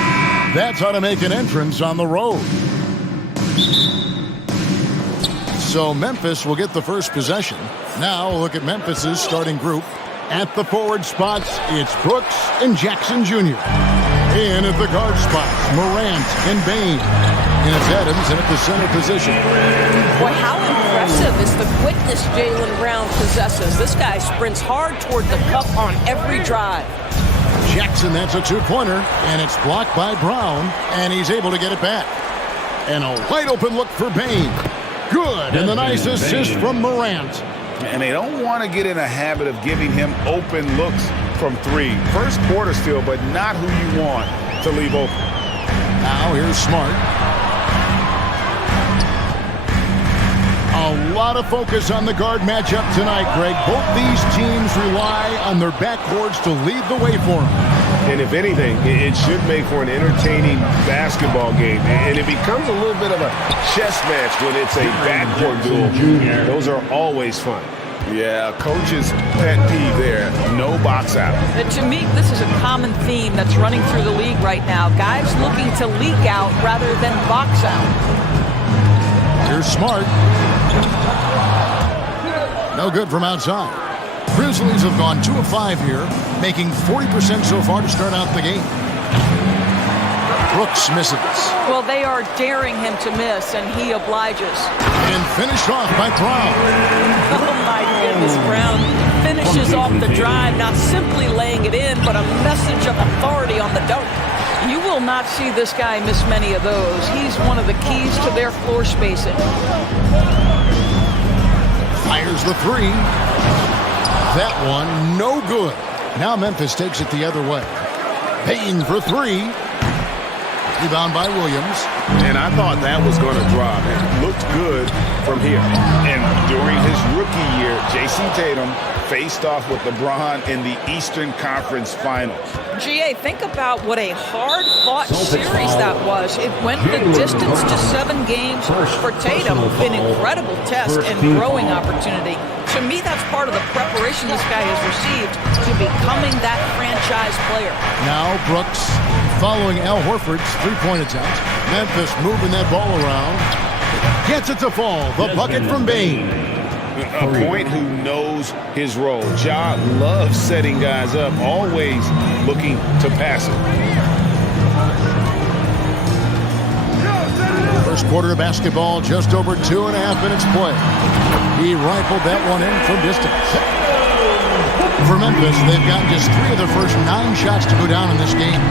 That's how to make an entrance on the road. So Memphis will get the first possession. Now look at Memphis's starting group. At the forward spots, it's Brooks and Jackson Jr. In at the guard spots, Morant and Bane. And it's Adams in at the center position. Boy, how impressive is the quickness Jaylen Brown possesses. This guy sprints hard toward the cup on every drive. Jackson, that's a two-pointer, and it's blocked by Brown, and he's able to get it back. And a wide-open look for Bane. Good, and the nice assist from Morant. And they don't want to get in a habit of giving him open looks from three. First quarter still, but not who you want to leave open. Now here's Smart. A lot of focus on the guard matchup tonight, Greg. Both these teams rely on their backboards to lead the way for them. And if anything, it should make for an entertaining basketball game. And it becomes a little bit of a chess match when it's a backcourt duel. Those are always fun. Yeah, coach's pet peeve there. No box out. And to me, this is a common theme that's running through the league right now. Guys looking to leak out rather than box out. Here's Smart. No good from outside. Grizzlies have gone 2 of 5 here, making 40% so far to start out the game. Brooks misses. Well, they are daring him to miss, and he obliges. And finished off by Brown. Oh, my goodness, Brown finishes off the drive, not simply laying it in, but a message of authority on the dunk. You will not see this guy miss many of those. He's one of the keys to their floor spacing. Fires the three. That one, no good. Now Memphis takes it the other way. Payne for three. Rebound by Williams. And I thought that was going to drop. It looked good from here. And during his rookie year, Jason Tatum faced off with LeBron in the Eastern Conference Finals. GA, think about what a hard-fought series that was. It went the distance to 7 games for Tatum. An incredible test and growing opportunity. To me, that's part of the preparation this guy has received to becoming that franchise player. Now Brooks following Al Horford's three-point attempt. Memphis moving that ball around. Gets it to fall. The bucket from Bane. A point who knows his role. Ja loves setting guys up, always looking to pass it. First quarter of basketball, just over 2.5 minutes play. He rifled that one in from distance. For Memphis, they've gotten just 3 of their first 9 shots to go down in this game.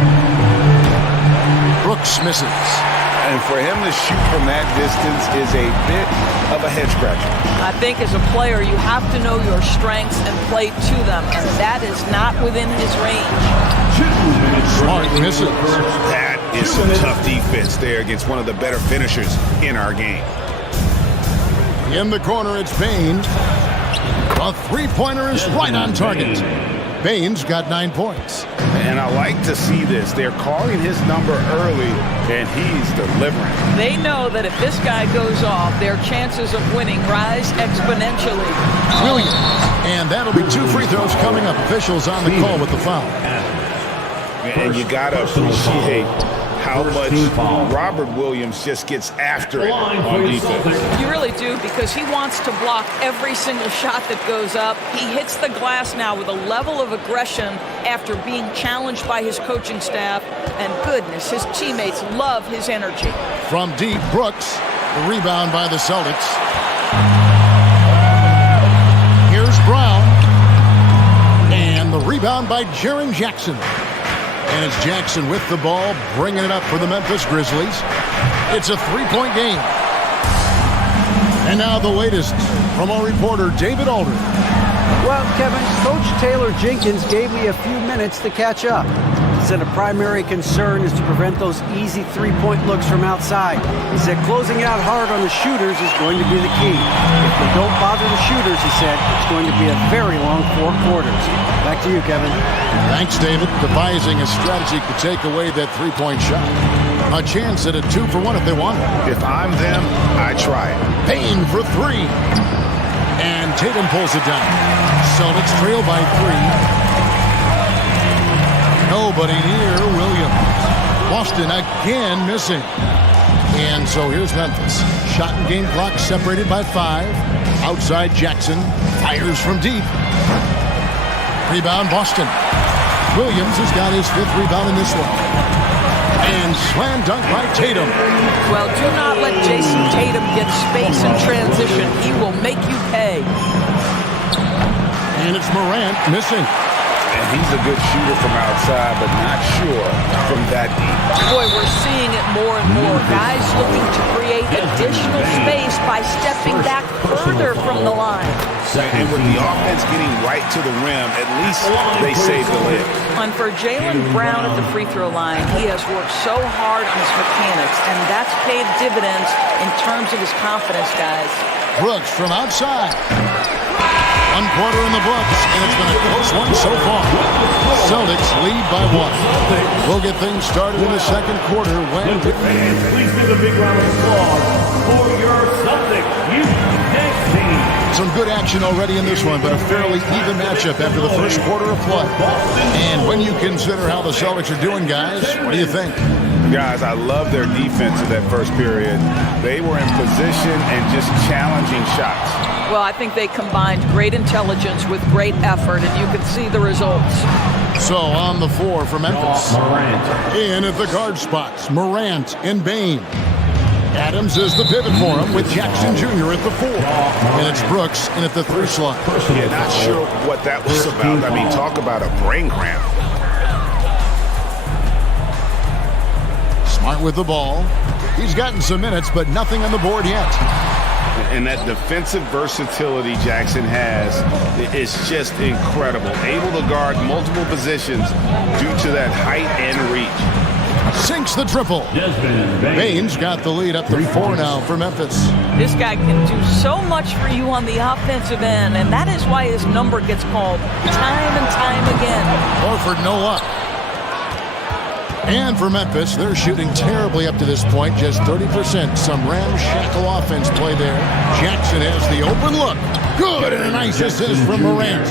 Brooks misses. And for him to shoot from that distance is a bit of a head scratcher. I think as a player, you have to know your strengths and play to them, and that is not within his range. Smart misses. That is some tough defense there against one of the better finishers in our game. In the corner, it's Bane. A three-pointer is right on target. Bane's got 9 points. And I like to see this. They're calling his number early, and he's delivering. They know that if this guy goes off, their chances of winning rise exponentially. Williams. And that'll be 2 free throws coming up. Officials on the call with the foul. And you got to appreciate how much Robert Williams just gets after it on defense. You really do, because he wants to block every single shot that goes up. He hits the glass now with a level of aggression after being challenged by his coaching staff. And goodness, his teammates love his energy. From deep, Brooks. The rebound by the Celtics. Here's Brown. And the rebound by Jaren Jackson. And it's Jackson with the ball, bringing it up for the Memphis Grizzlies. It's a 3-point game. And now the latest from our reporter, David Aldridge. Well, Kevin, Coach Taylor Jenkins gave me a few minutes to catch up. He said a primary concern is to prevent those easy 3-point looks from outside. He said closing out hard on the shooters is going to be the key. If they don't bother the shooters, he said, it's going to be a very long 4 quarters. Back to you, Kevin. Thanks, David. Devising a strategy to take away that 3-point shot. A chance at a 2-for-1 if they want it. If I'm them, I try it. Payne for 3. And Tatum pulls it down. Celtics trail by 3. Nobody near Williams. Boston again missing. And so here's Memphis. Shot and game clock separated by 5. Outside Jackson. Fires from deep. Rebound Boston. Williams has got his 5th rebound in this one. And slam dunk by Tatum. Well, do not let Jason Tatum get space in transition. He will make you pay. And it's Morant missing. And he's a good shooter from outside, but not sure from that deep. Boy, we're seeing it more and more. Guys looking to create additional space by stepping back further from the line. And with the offense getting right to the rim, at least they save the lid. And for Jaylen Brown at the free throw line, he has worked so hard on his mechanics, and that's paid dividends in terms of his confidence, guys. Brooks from outside. 1 quarter in the books, and it's been a close one so far. Celtics lead by 1. We'll get things started in the second quarter when... Please give a big round of applause for your Celtics U-Next team. Some good action already in this one, but a fairly even matchup after the first quarter of play. And when you consider how the Celtics are doing, guys, what do you think? Guys, I love their defense in that first period. They were in position and just challenging shots. Well, I think they combined great intelligence with great effort, and you can see the results. So on the floor for Memphis. In at the guard spots, Morant and Bane. Adams is the pivot for him with Jackson Jr. at the 4. And it's Brooks in at the 3 slot. Yeah, not sure what that was about. I mean, talk about a brain cramp. Smart with the ball. He's gotten some minutes, but nothing on the board yet. And that defensive versatility Jackson has is just incredible. Able to guard multiple positions due to that height and reach. Sinks the triple. Bane's got the lead up to 4 now for Memphis. This guy can do so much for you on the offensive end, and that is why his number gets called time and time again. Horford no luck. And for Memphis, they're shooting terribly up to this point, just 30%. Some ramshackle offense play there. Jackson has the open look. Good, and a nice assist from Morant.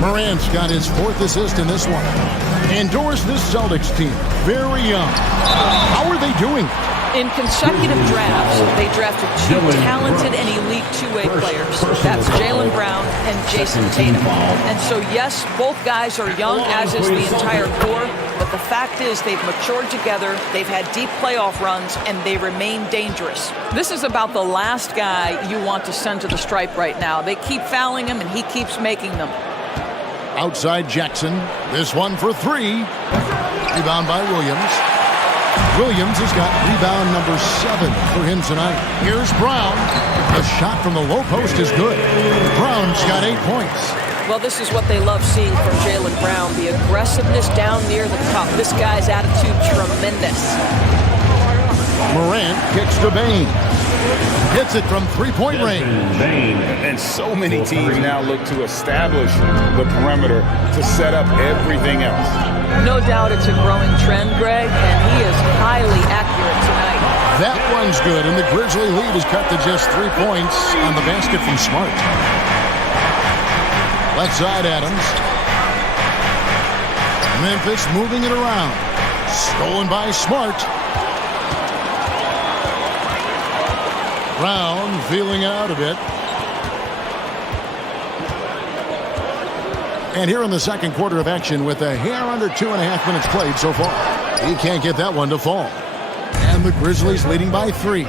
Morant's got his 4th assist in this one. Endorse this Celtics team. Very young. How are they doing? In consecutive drafts, they drafted 2 talented and elite two-way players. That's Jaylen Brown and Jason Tatum. And so, yes, both guys are young, as is the entire core, but the fact is they've matured together, they've had deep playoff runs, and they remain dangerous. This is about the last guy you want to send to the stripe right now. They keep fouling him, and he keeps making them. Outside Jackson. This one for 3. Rebound by Williams. Williams has got rebound number 7 for him tonight. Here's Brown. The shot from the low post is good. Brown's got 8 points. Well, this is what they love seeing from Jaylen Brown, the aggressiveness down near the cup. This guy's attitude, tremendous. Morant kicks to Bane. Hits it from 3-point range. And so many teams now look to establish the perimeter to set up everything else. No doubt it's a growing trend, Greg, and he is highly accurate tonight. That one's good, and the Grizzly lead is cut to just 3 points on the basket from Smart. Left side Adams. Memphis moving it around. Stolen by Smart. Brown feeling out a bit. And here in the second quarter of action with a hair under 2.5 minutes played so far. He can't get that one to fall. And the Grizzlies leading by 3.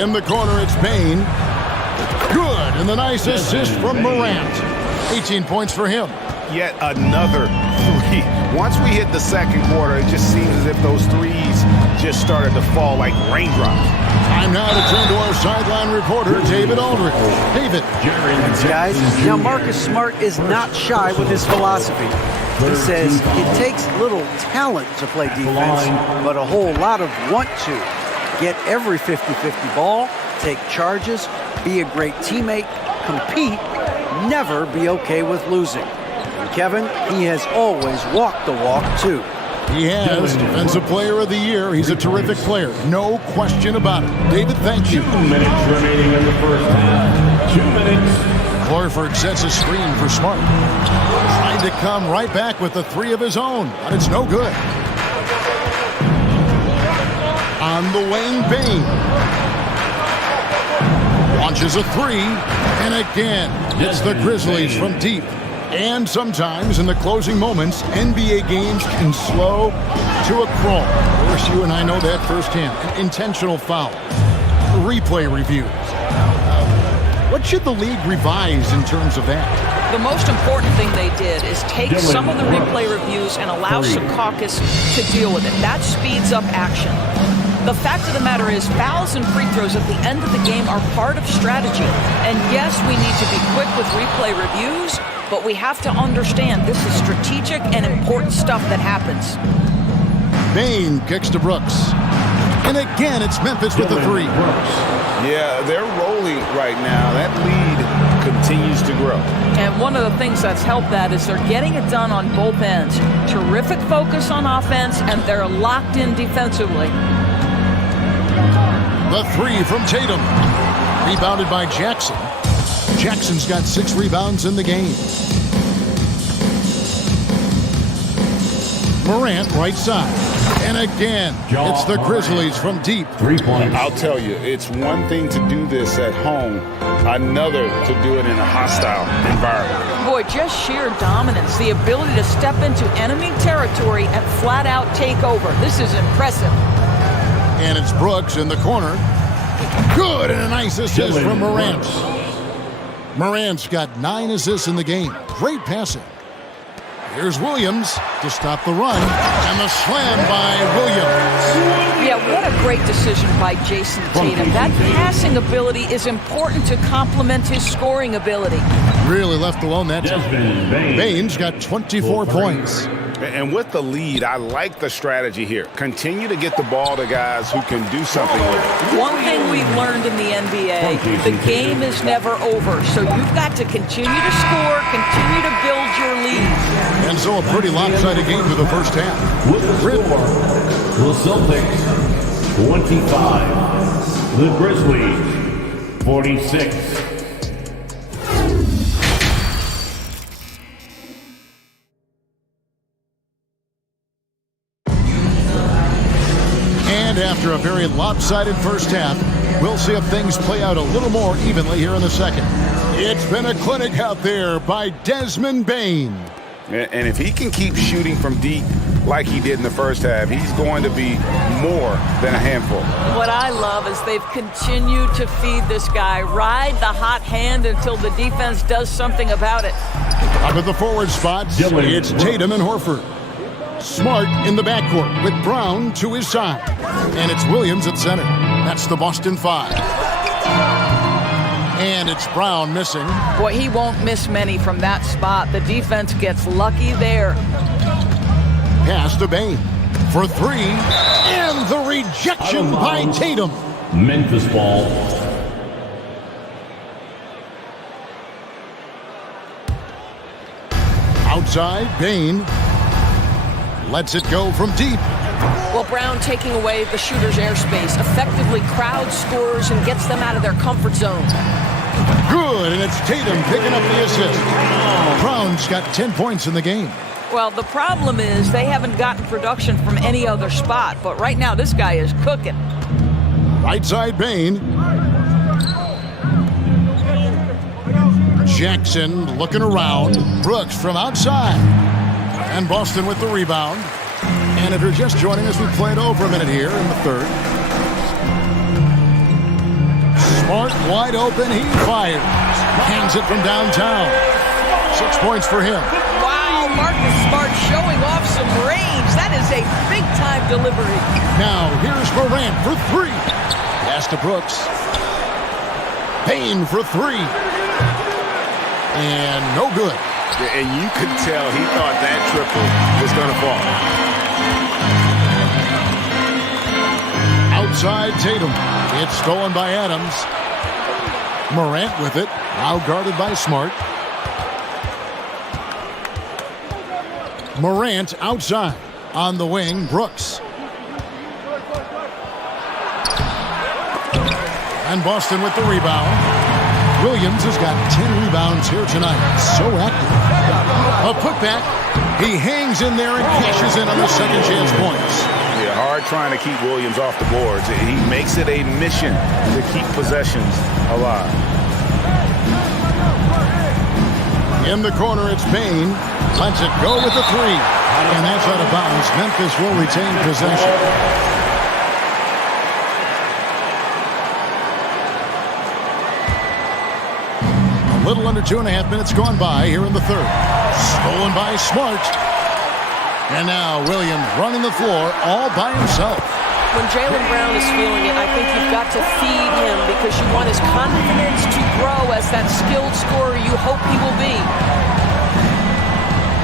In the corner, it's Bane. Good, and the nice assist from Morant. 18 points for him. Yet another 3. Once we hit the second quarter, it just seems as if those threes just started to fall like raindrops. Time now to turn to our sideline reporter, David Aldridge. David. Guys, now Marcus Smart is not shy with his philosophy. He says it takes little talent to play defense, but a whole lot of want to. Get every 50-50 ball, take charges, be a great teammate, compete, never be okay with losing. And Kevin, he has always walked the walk, too. He has Defensive Player of the Year. He's a terrific player. No question about it. David, thank you. 2 minutes remaining in the first half. 2 minutes Horford sets a screen for Smart. Trying to come right back with the three of his own, but it's no good. On the wing, Bane. Launches a three, and again, hits the Grizzlies from deep. And sometimes in the closing moments, NBA games can slow to a crawl. Of course, you and I know that firsthand. An intentional foul. Replay reviews. What should the league revise in terms of that? The most important thing they did is take some of the replay reviews and allow Secaucus to deal with it. That speeds up action. The fact of the matter is fouls and free throws at the end of the game are part of strategy. And yes, we need to be quick with replay reviews, but we have to understand this is strategic and important stuff that happens. Bane kicks to Brooks. And again, it's Memphis with the three. Yeah, they're rolling right now. That lead continues to grow. And one of the things that's helped that is they're getting it done on both ends. Terrific focus on offense, and they're locked in defensively. The three from Tatum. Rebounded by Jackson. Jackson's got 6 rebounds in the game. Morant right side. And again, it's the Grizzlies from deep. 3 points. I'll tell you, it's one thing to do this at home, another to do it in a hostile environment. Boy, just sheer dominance, the ability to step into enemy territory and flat out take over. This is impressive. And it's Brooks in the corner. Good, and a nice assist from Morant. Morant's got 9 assists in the game. Great passing. Here's Williams to stop the run, and the slam by Williams. Yeah, what a great decision by Jason Tatum. That passing ability is important to complement his scoring ability. Really left alone that time. Bane's got 24 points. And with the lead, I like the strategy here. Continue to get the ball to guys who can do something with it. One thing we've learned in the NBA, the game is never over. So you've got to continue to score, continue to build your lead. And so a pretty lopsided game for the first half. With the score, the Celtics 25, the Grizzlies 46. And after a very lopsided first half, we'll see if things play out a little more evenly here in the second. It's been a clinic out there by Desmond Bane. And if he can keep shooting from deep like he did in the first half, he's going to be more than a handful. What I love is they've continued to feed this guy. Ride the hot hand until the defense does something about it. Up at the forward spot, it's Tatum and Horford. Smart in the backcourt with Brown to his side. And it's Williams at center. That's the Boston 5. And it's Brown missing. Boy, he won't miss many from that spot. The defense gets lucky there. Pass to Bane for 3. And the rejection by Tatum. Memphis ball. Outside, Bane lets it go from deep. Well, Brown taking away the shooter's airspace, effectively crowd scores and gets them out of their comfort zone. Good, and it's Tatum picking up the assist. Brown's got 10 points in the game. Well, the problem is they haven't gotten production from any other spot, but right now this guy is cooking. Right side, Bane. Jackson looking around. Brooks from outside. And Boston with the rebound. And if you're just joining us, we played over a minute here in the third. Smart wide open, he fires. Hangs it from downtown. 6 points for him. Wow, Marcus Smart showing off some range. That is a big-time delivery. Now, here's Morant for 3. Pass to Brooks. Payne for 3. And no good. And you could tell he thought that triple was going to fall. Outside Tatum. It's stolen by Adams. Morant with it. Now guarded by Smart. Morant outside. On the wing, Brooks. And Boston with the rebound. Williams has got 10 rebounds here tonight. So active. A putback. He hangs in there and cashes in on the second chance points. Yeah, hard trying to keep Williams off the boards. He makes it a mission to keep possessions alive. In the corner, it's Bain. Lets it go with the three. And that's out of bounds. Memphis will retain possession. A little under 2.5 minutes gone by here in the third. Stolen by Smart. And now Williams running the floor all by himself. When Jaylen Brown is feeling it, I think you've got to feed him because you want his confidence to grow as that skilled scorer you hope he will be.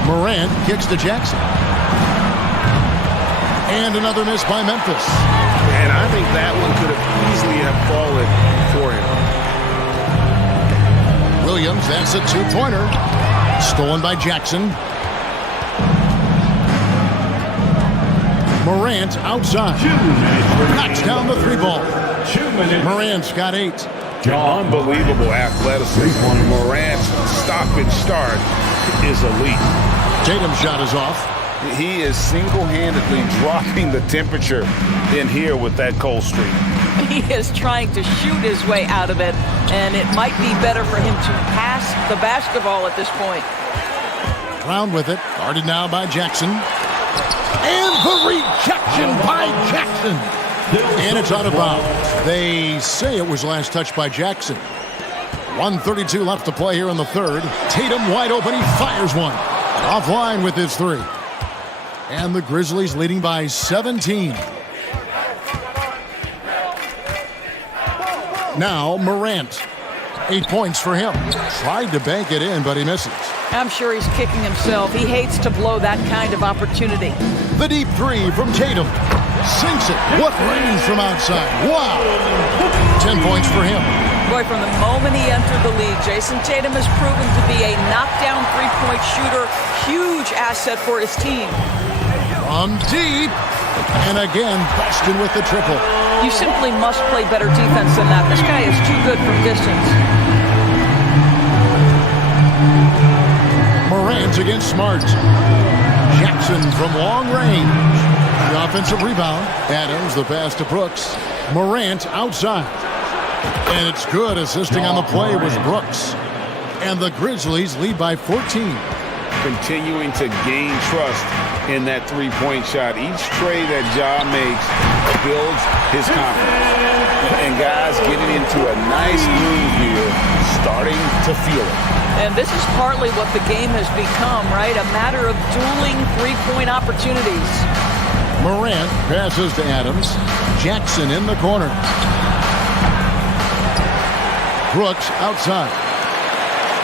Morant kicks to Jackson. And another miss by Memphis. And I think that one could have easily have fallen for him. Williams, that's a two-pointer. Stolen by Jackson. Morant outside. Knocks down the three ball. Morant's got 8. Unbelievable athleticism. Morant's stop and start is elite. Tatum's shot is off. He is single-handedly dropping the temperature in here with that cold streak. He is trying to shoot his way out of it, and it might be better for him to pass the basketball at this point. Brown with it. Guarded now by Jackson. And the rejection by Jackson. And it's out of bounds. They say it was last touched by Jackson. 1:32 left to play here in the third. Tatum wide open. He fires one. Offline with his three. And the Grizzlies leading by 17. Now Morant. 8 points for him. Tried to bank it in, but he misses. I'm sure he's kicking himself. He hates to blow that kind of opportunity. The deep three from Tatum. Sinks it. What range from outside. Wow. 10 points for him. Boy, from the moment he entered the league, Jason Tatum has proven to be a knockdown three-point shooter. Huge asset for his team. From deep. And again, Boston with the triple. You simply must play better defense than that. This guy is too good from distance. Morant against Smart. Jackson from long range. The offensive rebound. Adams, the pass to Brooks. Morant outside. And it's good. Assisting on the play was Brooks. And the Grizzlies lead by 14. Continuing to gain trust in that three-point shot. Each trade that Ja makes builds his confidence. And guys getting into a nice groove here, starting to feel it. And this is partly what the game has become, right? A matter of dueling three-point opportunities. Morant passes to Adams. Jackson in the corner. Brooks outside.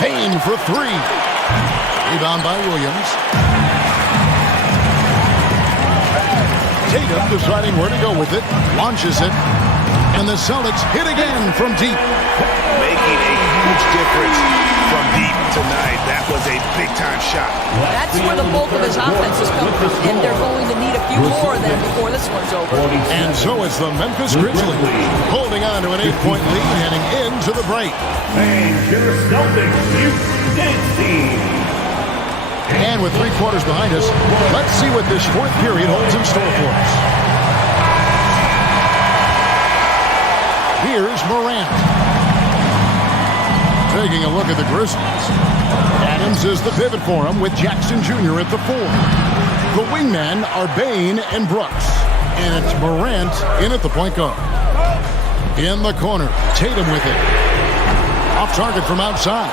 Payne for three. Rebound by Williams. Tatum deciding where to go with it. Launches it. And the Celtics hit again from deep. Making a huge difference from deep tonight. That was a big-time shot. That's where the bulk of his offense has come from. And they're going to need a few more than before this one's over. And so it's the Memphis Grizzlies holding on to an 8-point lead heading into the break. And your Celtics, you did see. And with 3 quarters behind us, let's see what this fourth period holds in store for us. Here's Morant. Taking a look at the Grizzlies. Adams is the pivot for him with Jackson Jr. at the 4. The wingmen are Bain and Brooks. And it's Morant in at the point guard. In the corner, Tatum with it. Off target from outside.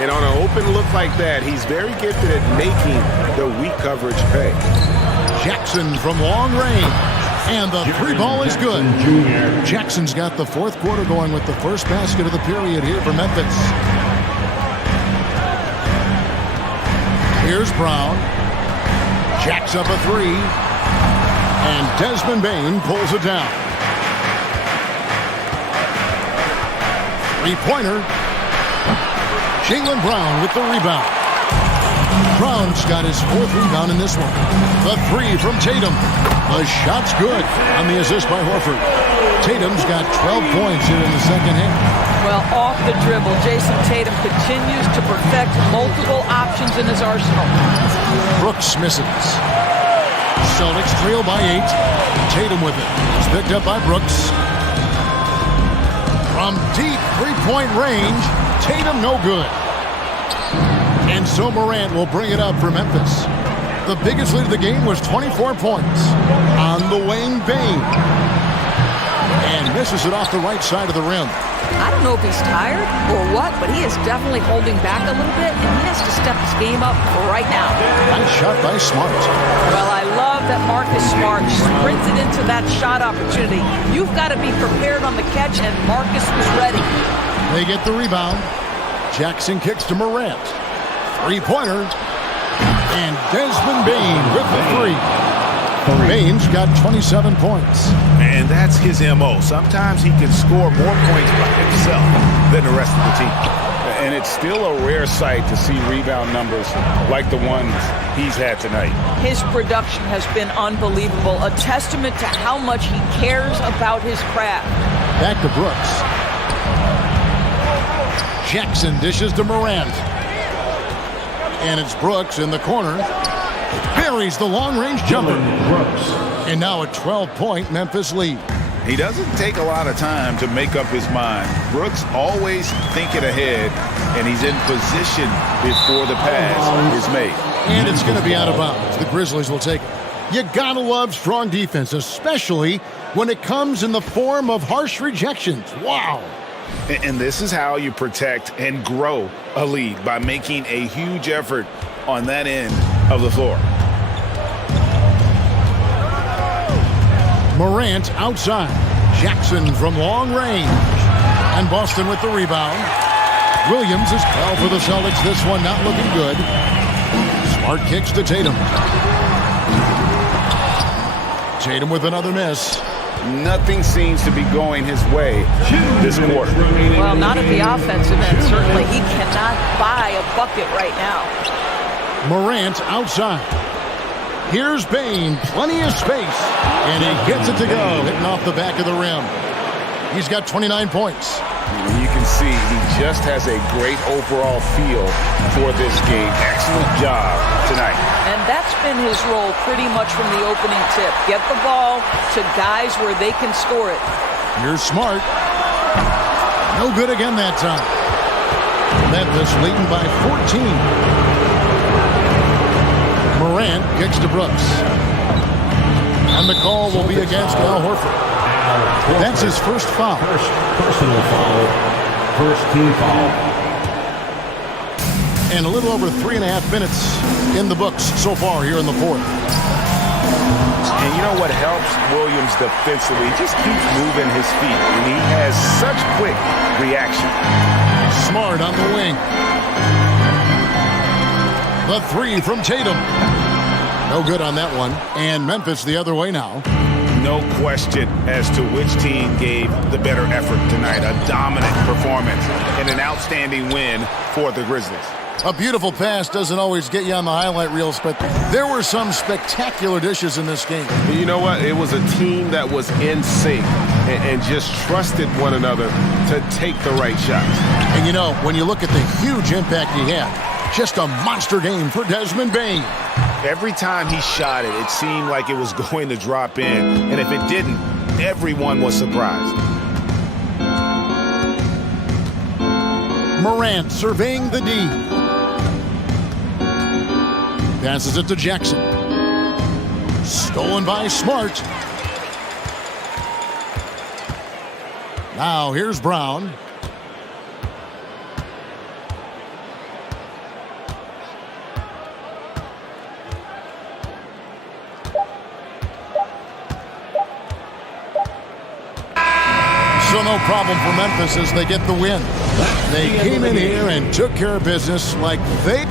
And on an open look like that, he's very gifted at making the weak coverage pay. Jackson from long range. And the three ball is good. Jackson's got the fourth quarter going with the first basket of the period here for Memphis. Here's Brown. Jacks up a three. And Desmond Bain pulls it down. Three-pointer. Jaylen Brown with the rebound. Brown's got his fourth rebound in this one. The three from Tatum. The shot's good on the assist by Horford. Tatum's got 12 points here in the second half. Well, off the dribble. Jason Tatum continues to perfect multiple options in his arsenal. Brooks misses. Celtics trail by 8. Tatum with it. It's picked up by Brooks. From deep three-point range, Tatum no good. And so Morant will bring it up for Memphis. The biggest lead of the game was 24 points. On the wing, Bane. And misses it off the right side of the rim. I don't know if he's tired or what, but he is definitely holding back a little bit, and he has to step his game up right now. Nice shot by Smart. Well, I love that Marcus Smart sprinted into that shot opportunity. You've got to be prepared on the catch, and Marcus was ready. They get the rebound. Jackson kicks to Morant. Three-pointer. And Desmond Bane with the three. Bane's got 27 points. And that's his M.O. Sometimes he can score more points by himself than the rest of the team. And it's still a rare sight to see rebound numbers like the ones he's had tonight. His production has been unbelievable, a testament to how much he cares about his craft. Back to Brooks. Jackson dishes to Morant. And it's Brooks in the corner. Buries the long-range jumper. And now a 12-point Memphis lead. He doesn't take a lot of time to make up his mind. Brooks always thinking ahead, and he's in position before the pass is made. And it's going to be out of bounds. The Grizzlies will take it. You gotta love strong defense, especially when it comes in the form of harsh rejections. Wow. And this is how you protect and grow a lead, by making a huge effort on that end of the floor. Morant outside. Jackson from long range. And Boston with the rebound. Williams is well for the Celtics. This one not looking good. Smart kicks to Tatum. Tatum with another miss. Nothing seems to be going his way this quarter. Well, not at the offensive end, certainly. He cannot buy a bucket right now. Morant outside. Here's Bane, plenty of space, and he gets it to go, hitting off the back of the rim. He's got 29 points. You can see he just has a great overall feel for this game. Excellent job tonight. And that's been his role pretty much from the opening tip. Get the ball to guys where they can score it. Here's Smart. No good again that time. Memphis leading by 14. Morant kicks to Brooks. And the call will be against Al Horford. That's his first foul. First personal foul. First team foul. And a little over 3.5 minutes in the books so far here in the fourth. And you know what helps Williams defensively? He just keeps moving his feet, and he has such quick reaction. Smart on the wing. The three from Tatum. No good on that one. And Memphis the other way now. No question as to which team gave the better effort tonight. A dominant performance and an outstanding win for the Grizzlies. A beautiful pass doesn't always get you on the highlight reels, but there were some spectacular dishes in this game. You know what? It was a team that was in sync and just trusted one another to take the right shots. And you know, when you look at the huge impact he had, just a monster game for Desmond Bane. Every time he shot it, it seemed like it was going to drop in. And if it didn't, everyone was surprised. Morant surveying the D. Passes it to Jackson. Stolen by Smart. Now here's Brown. So no problem for Memphis as they get the win. They came in here and took care of business like they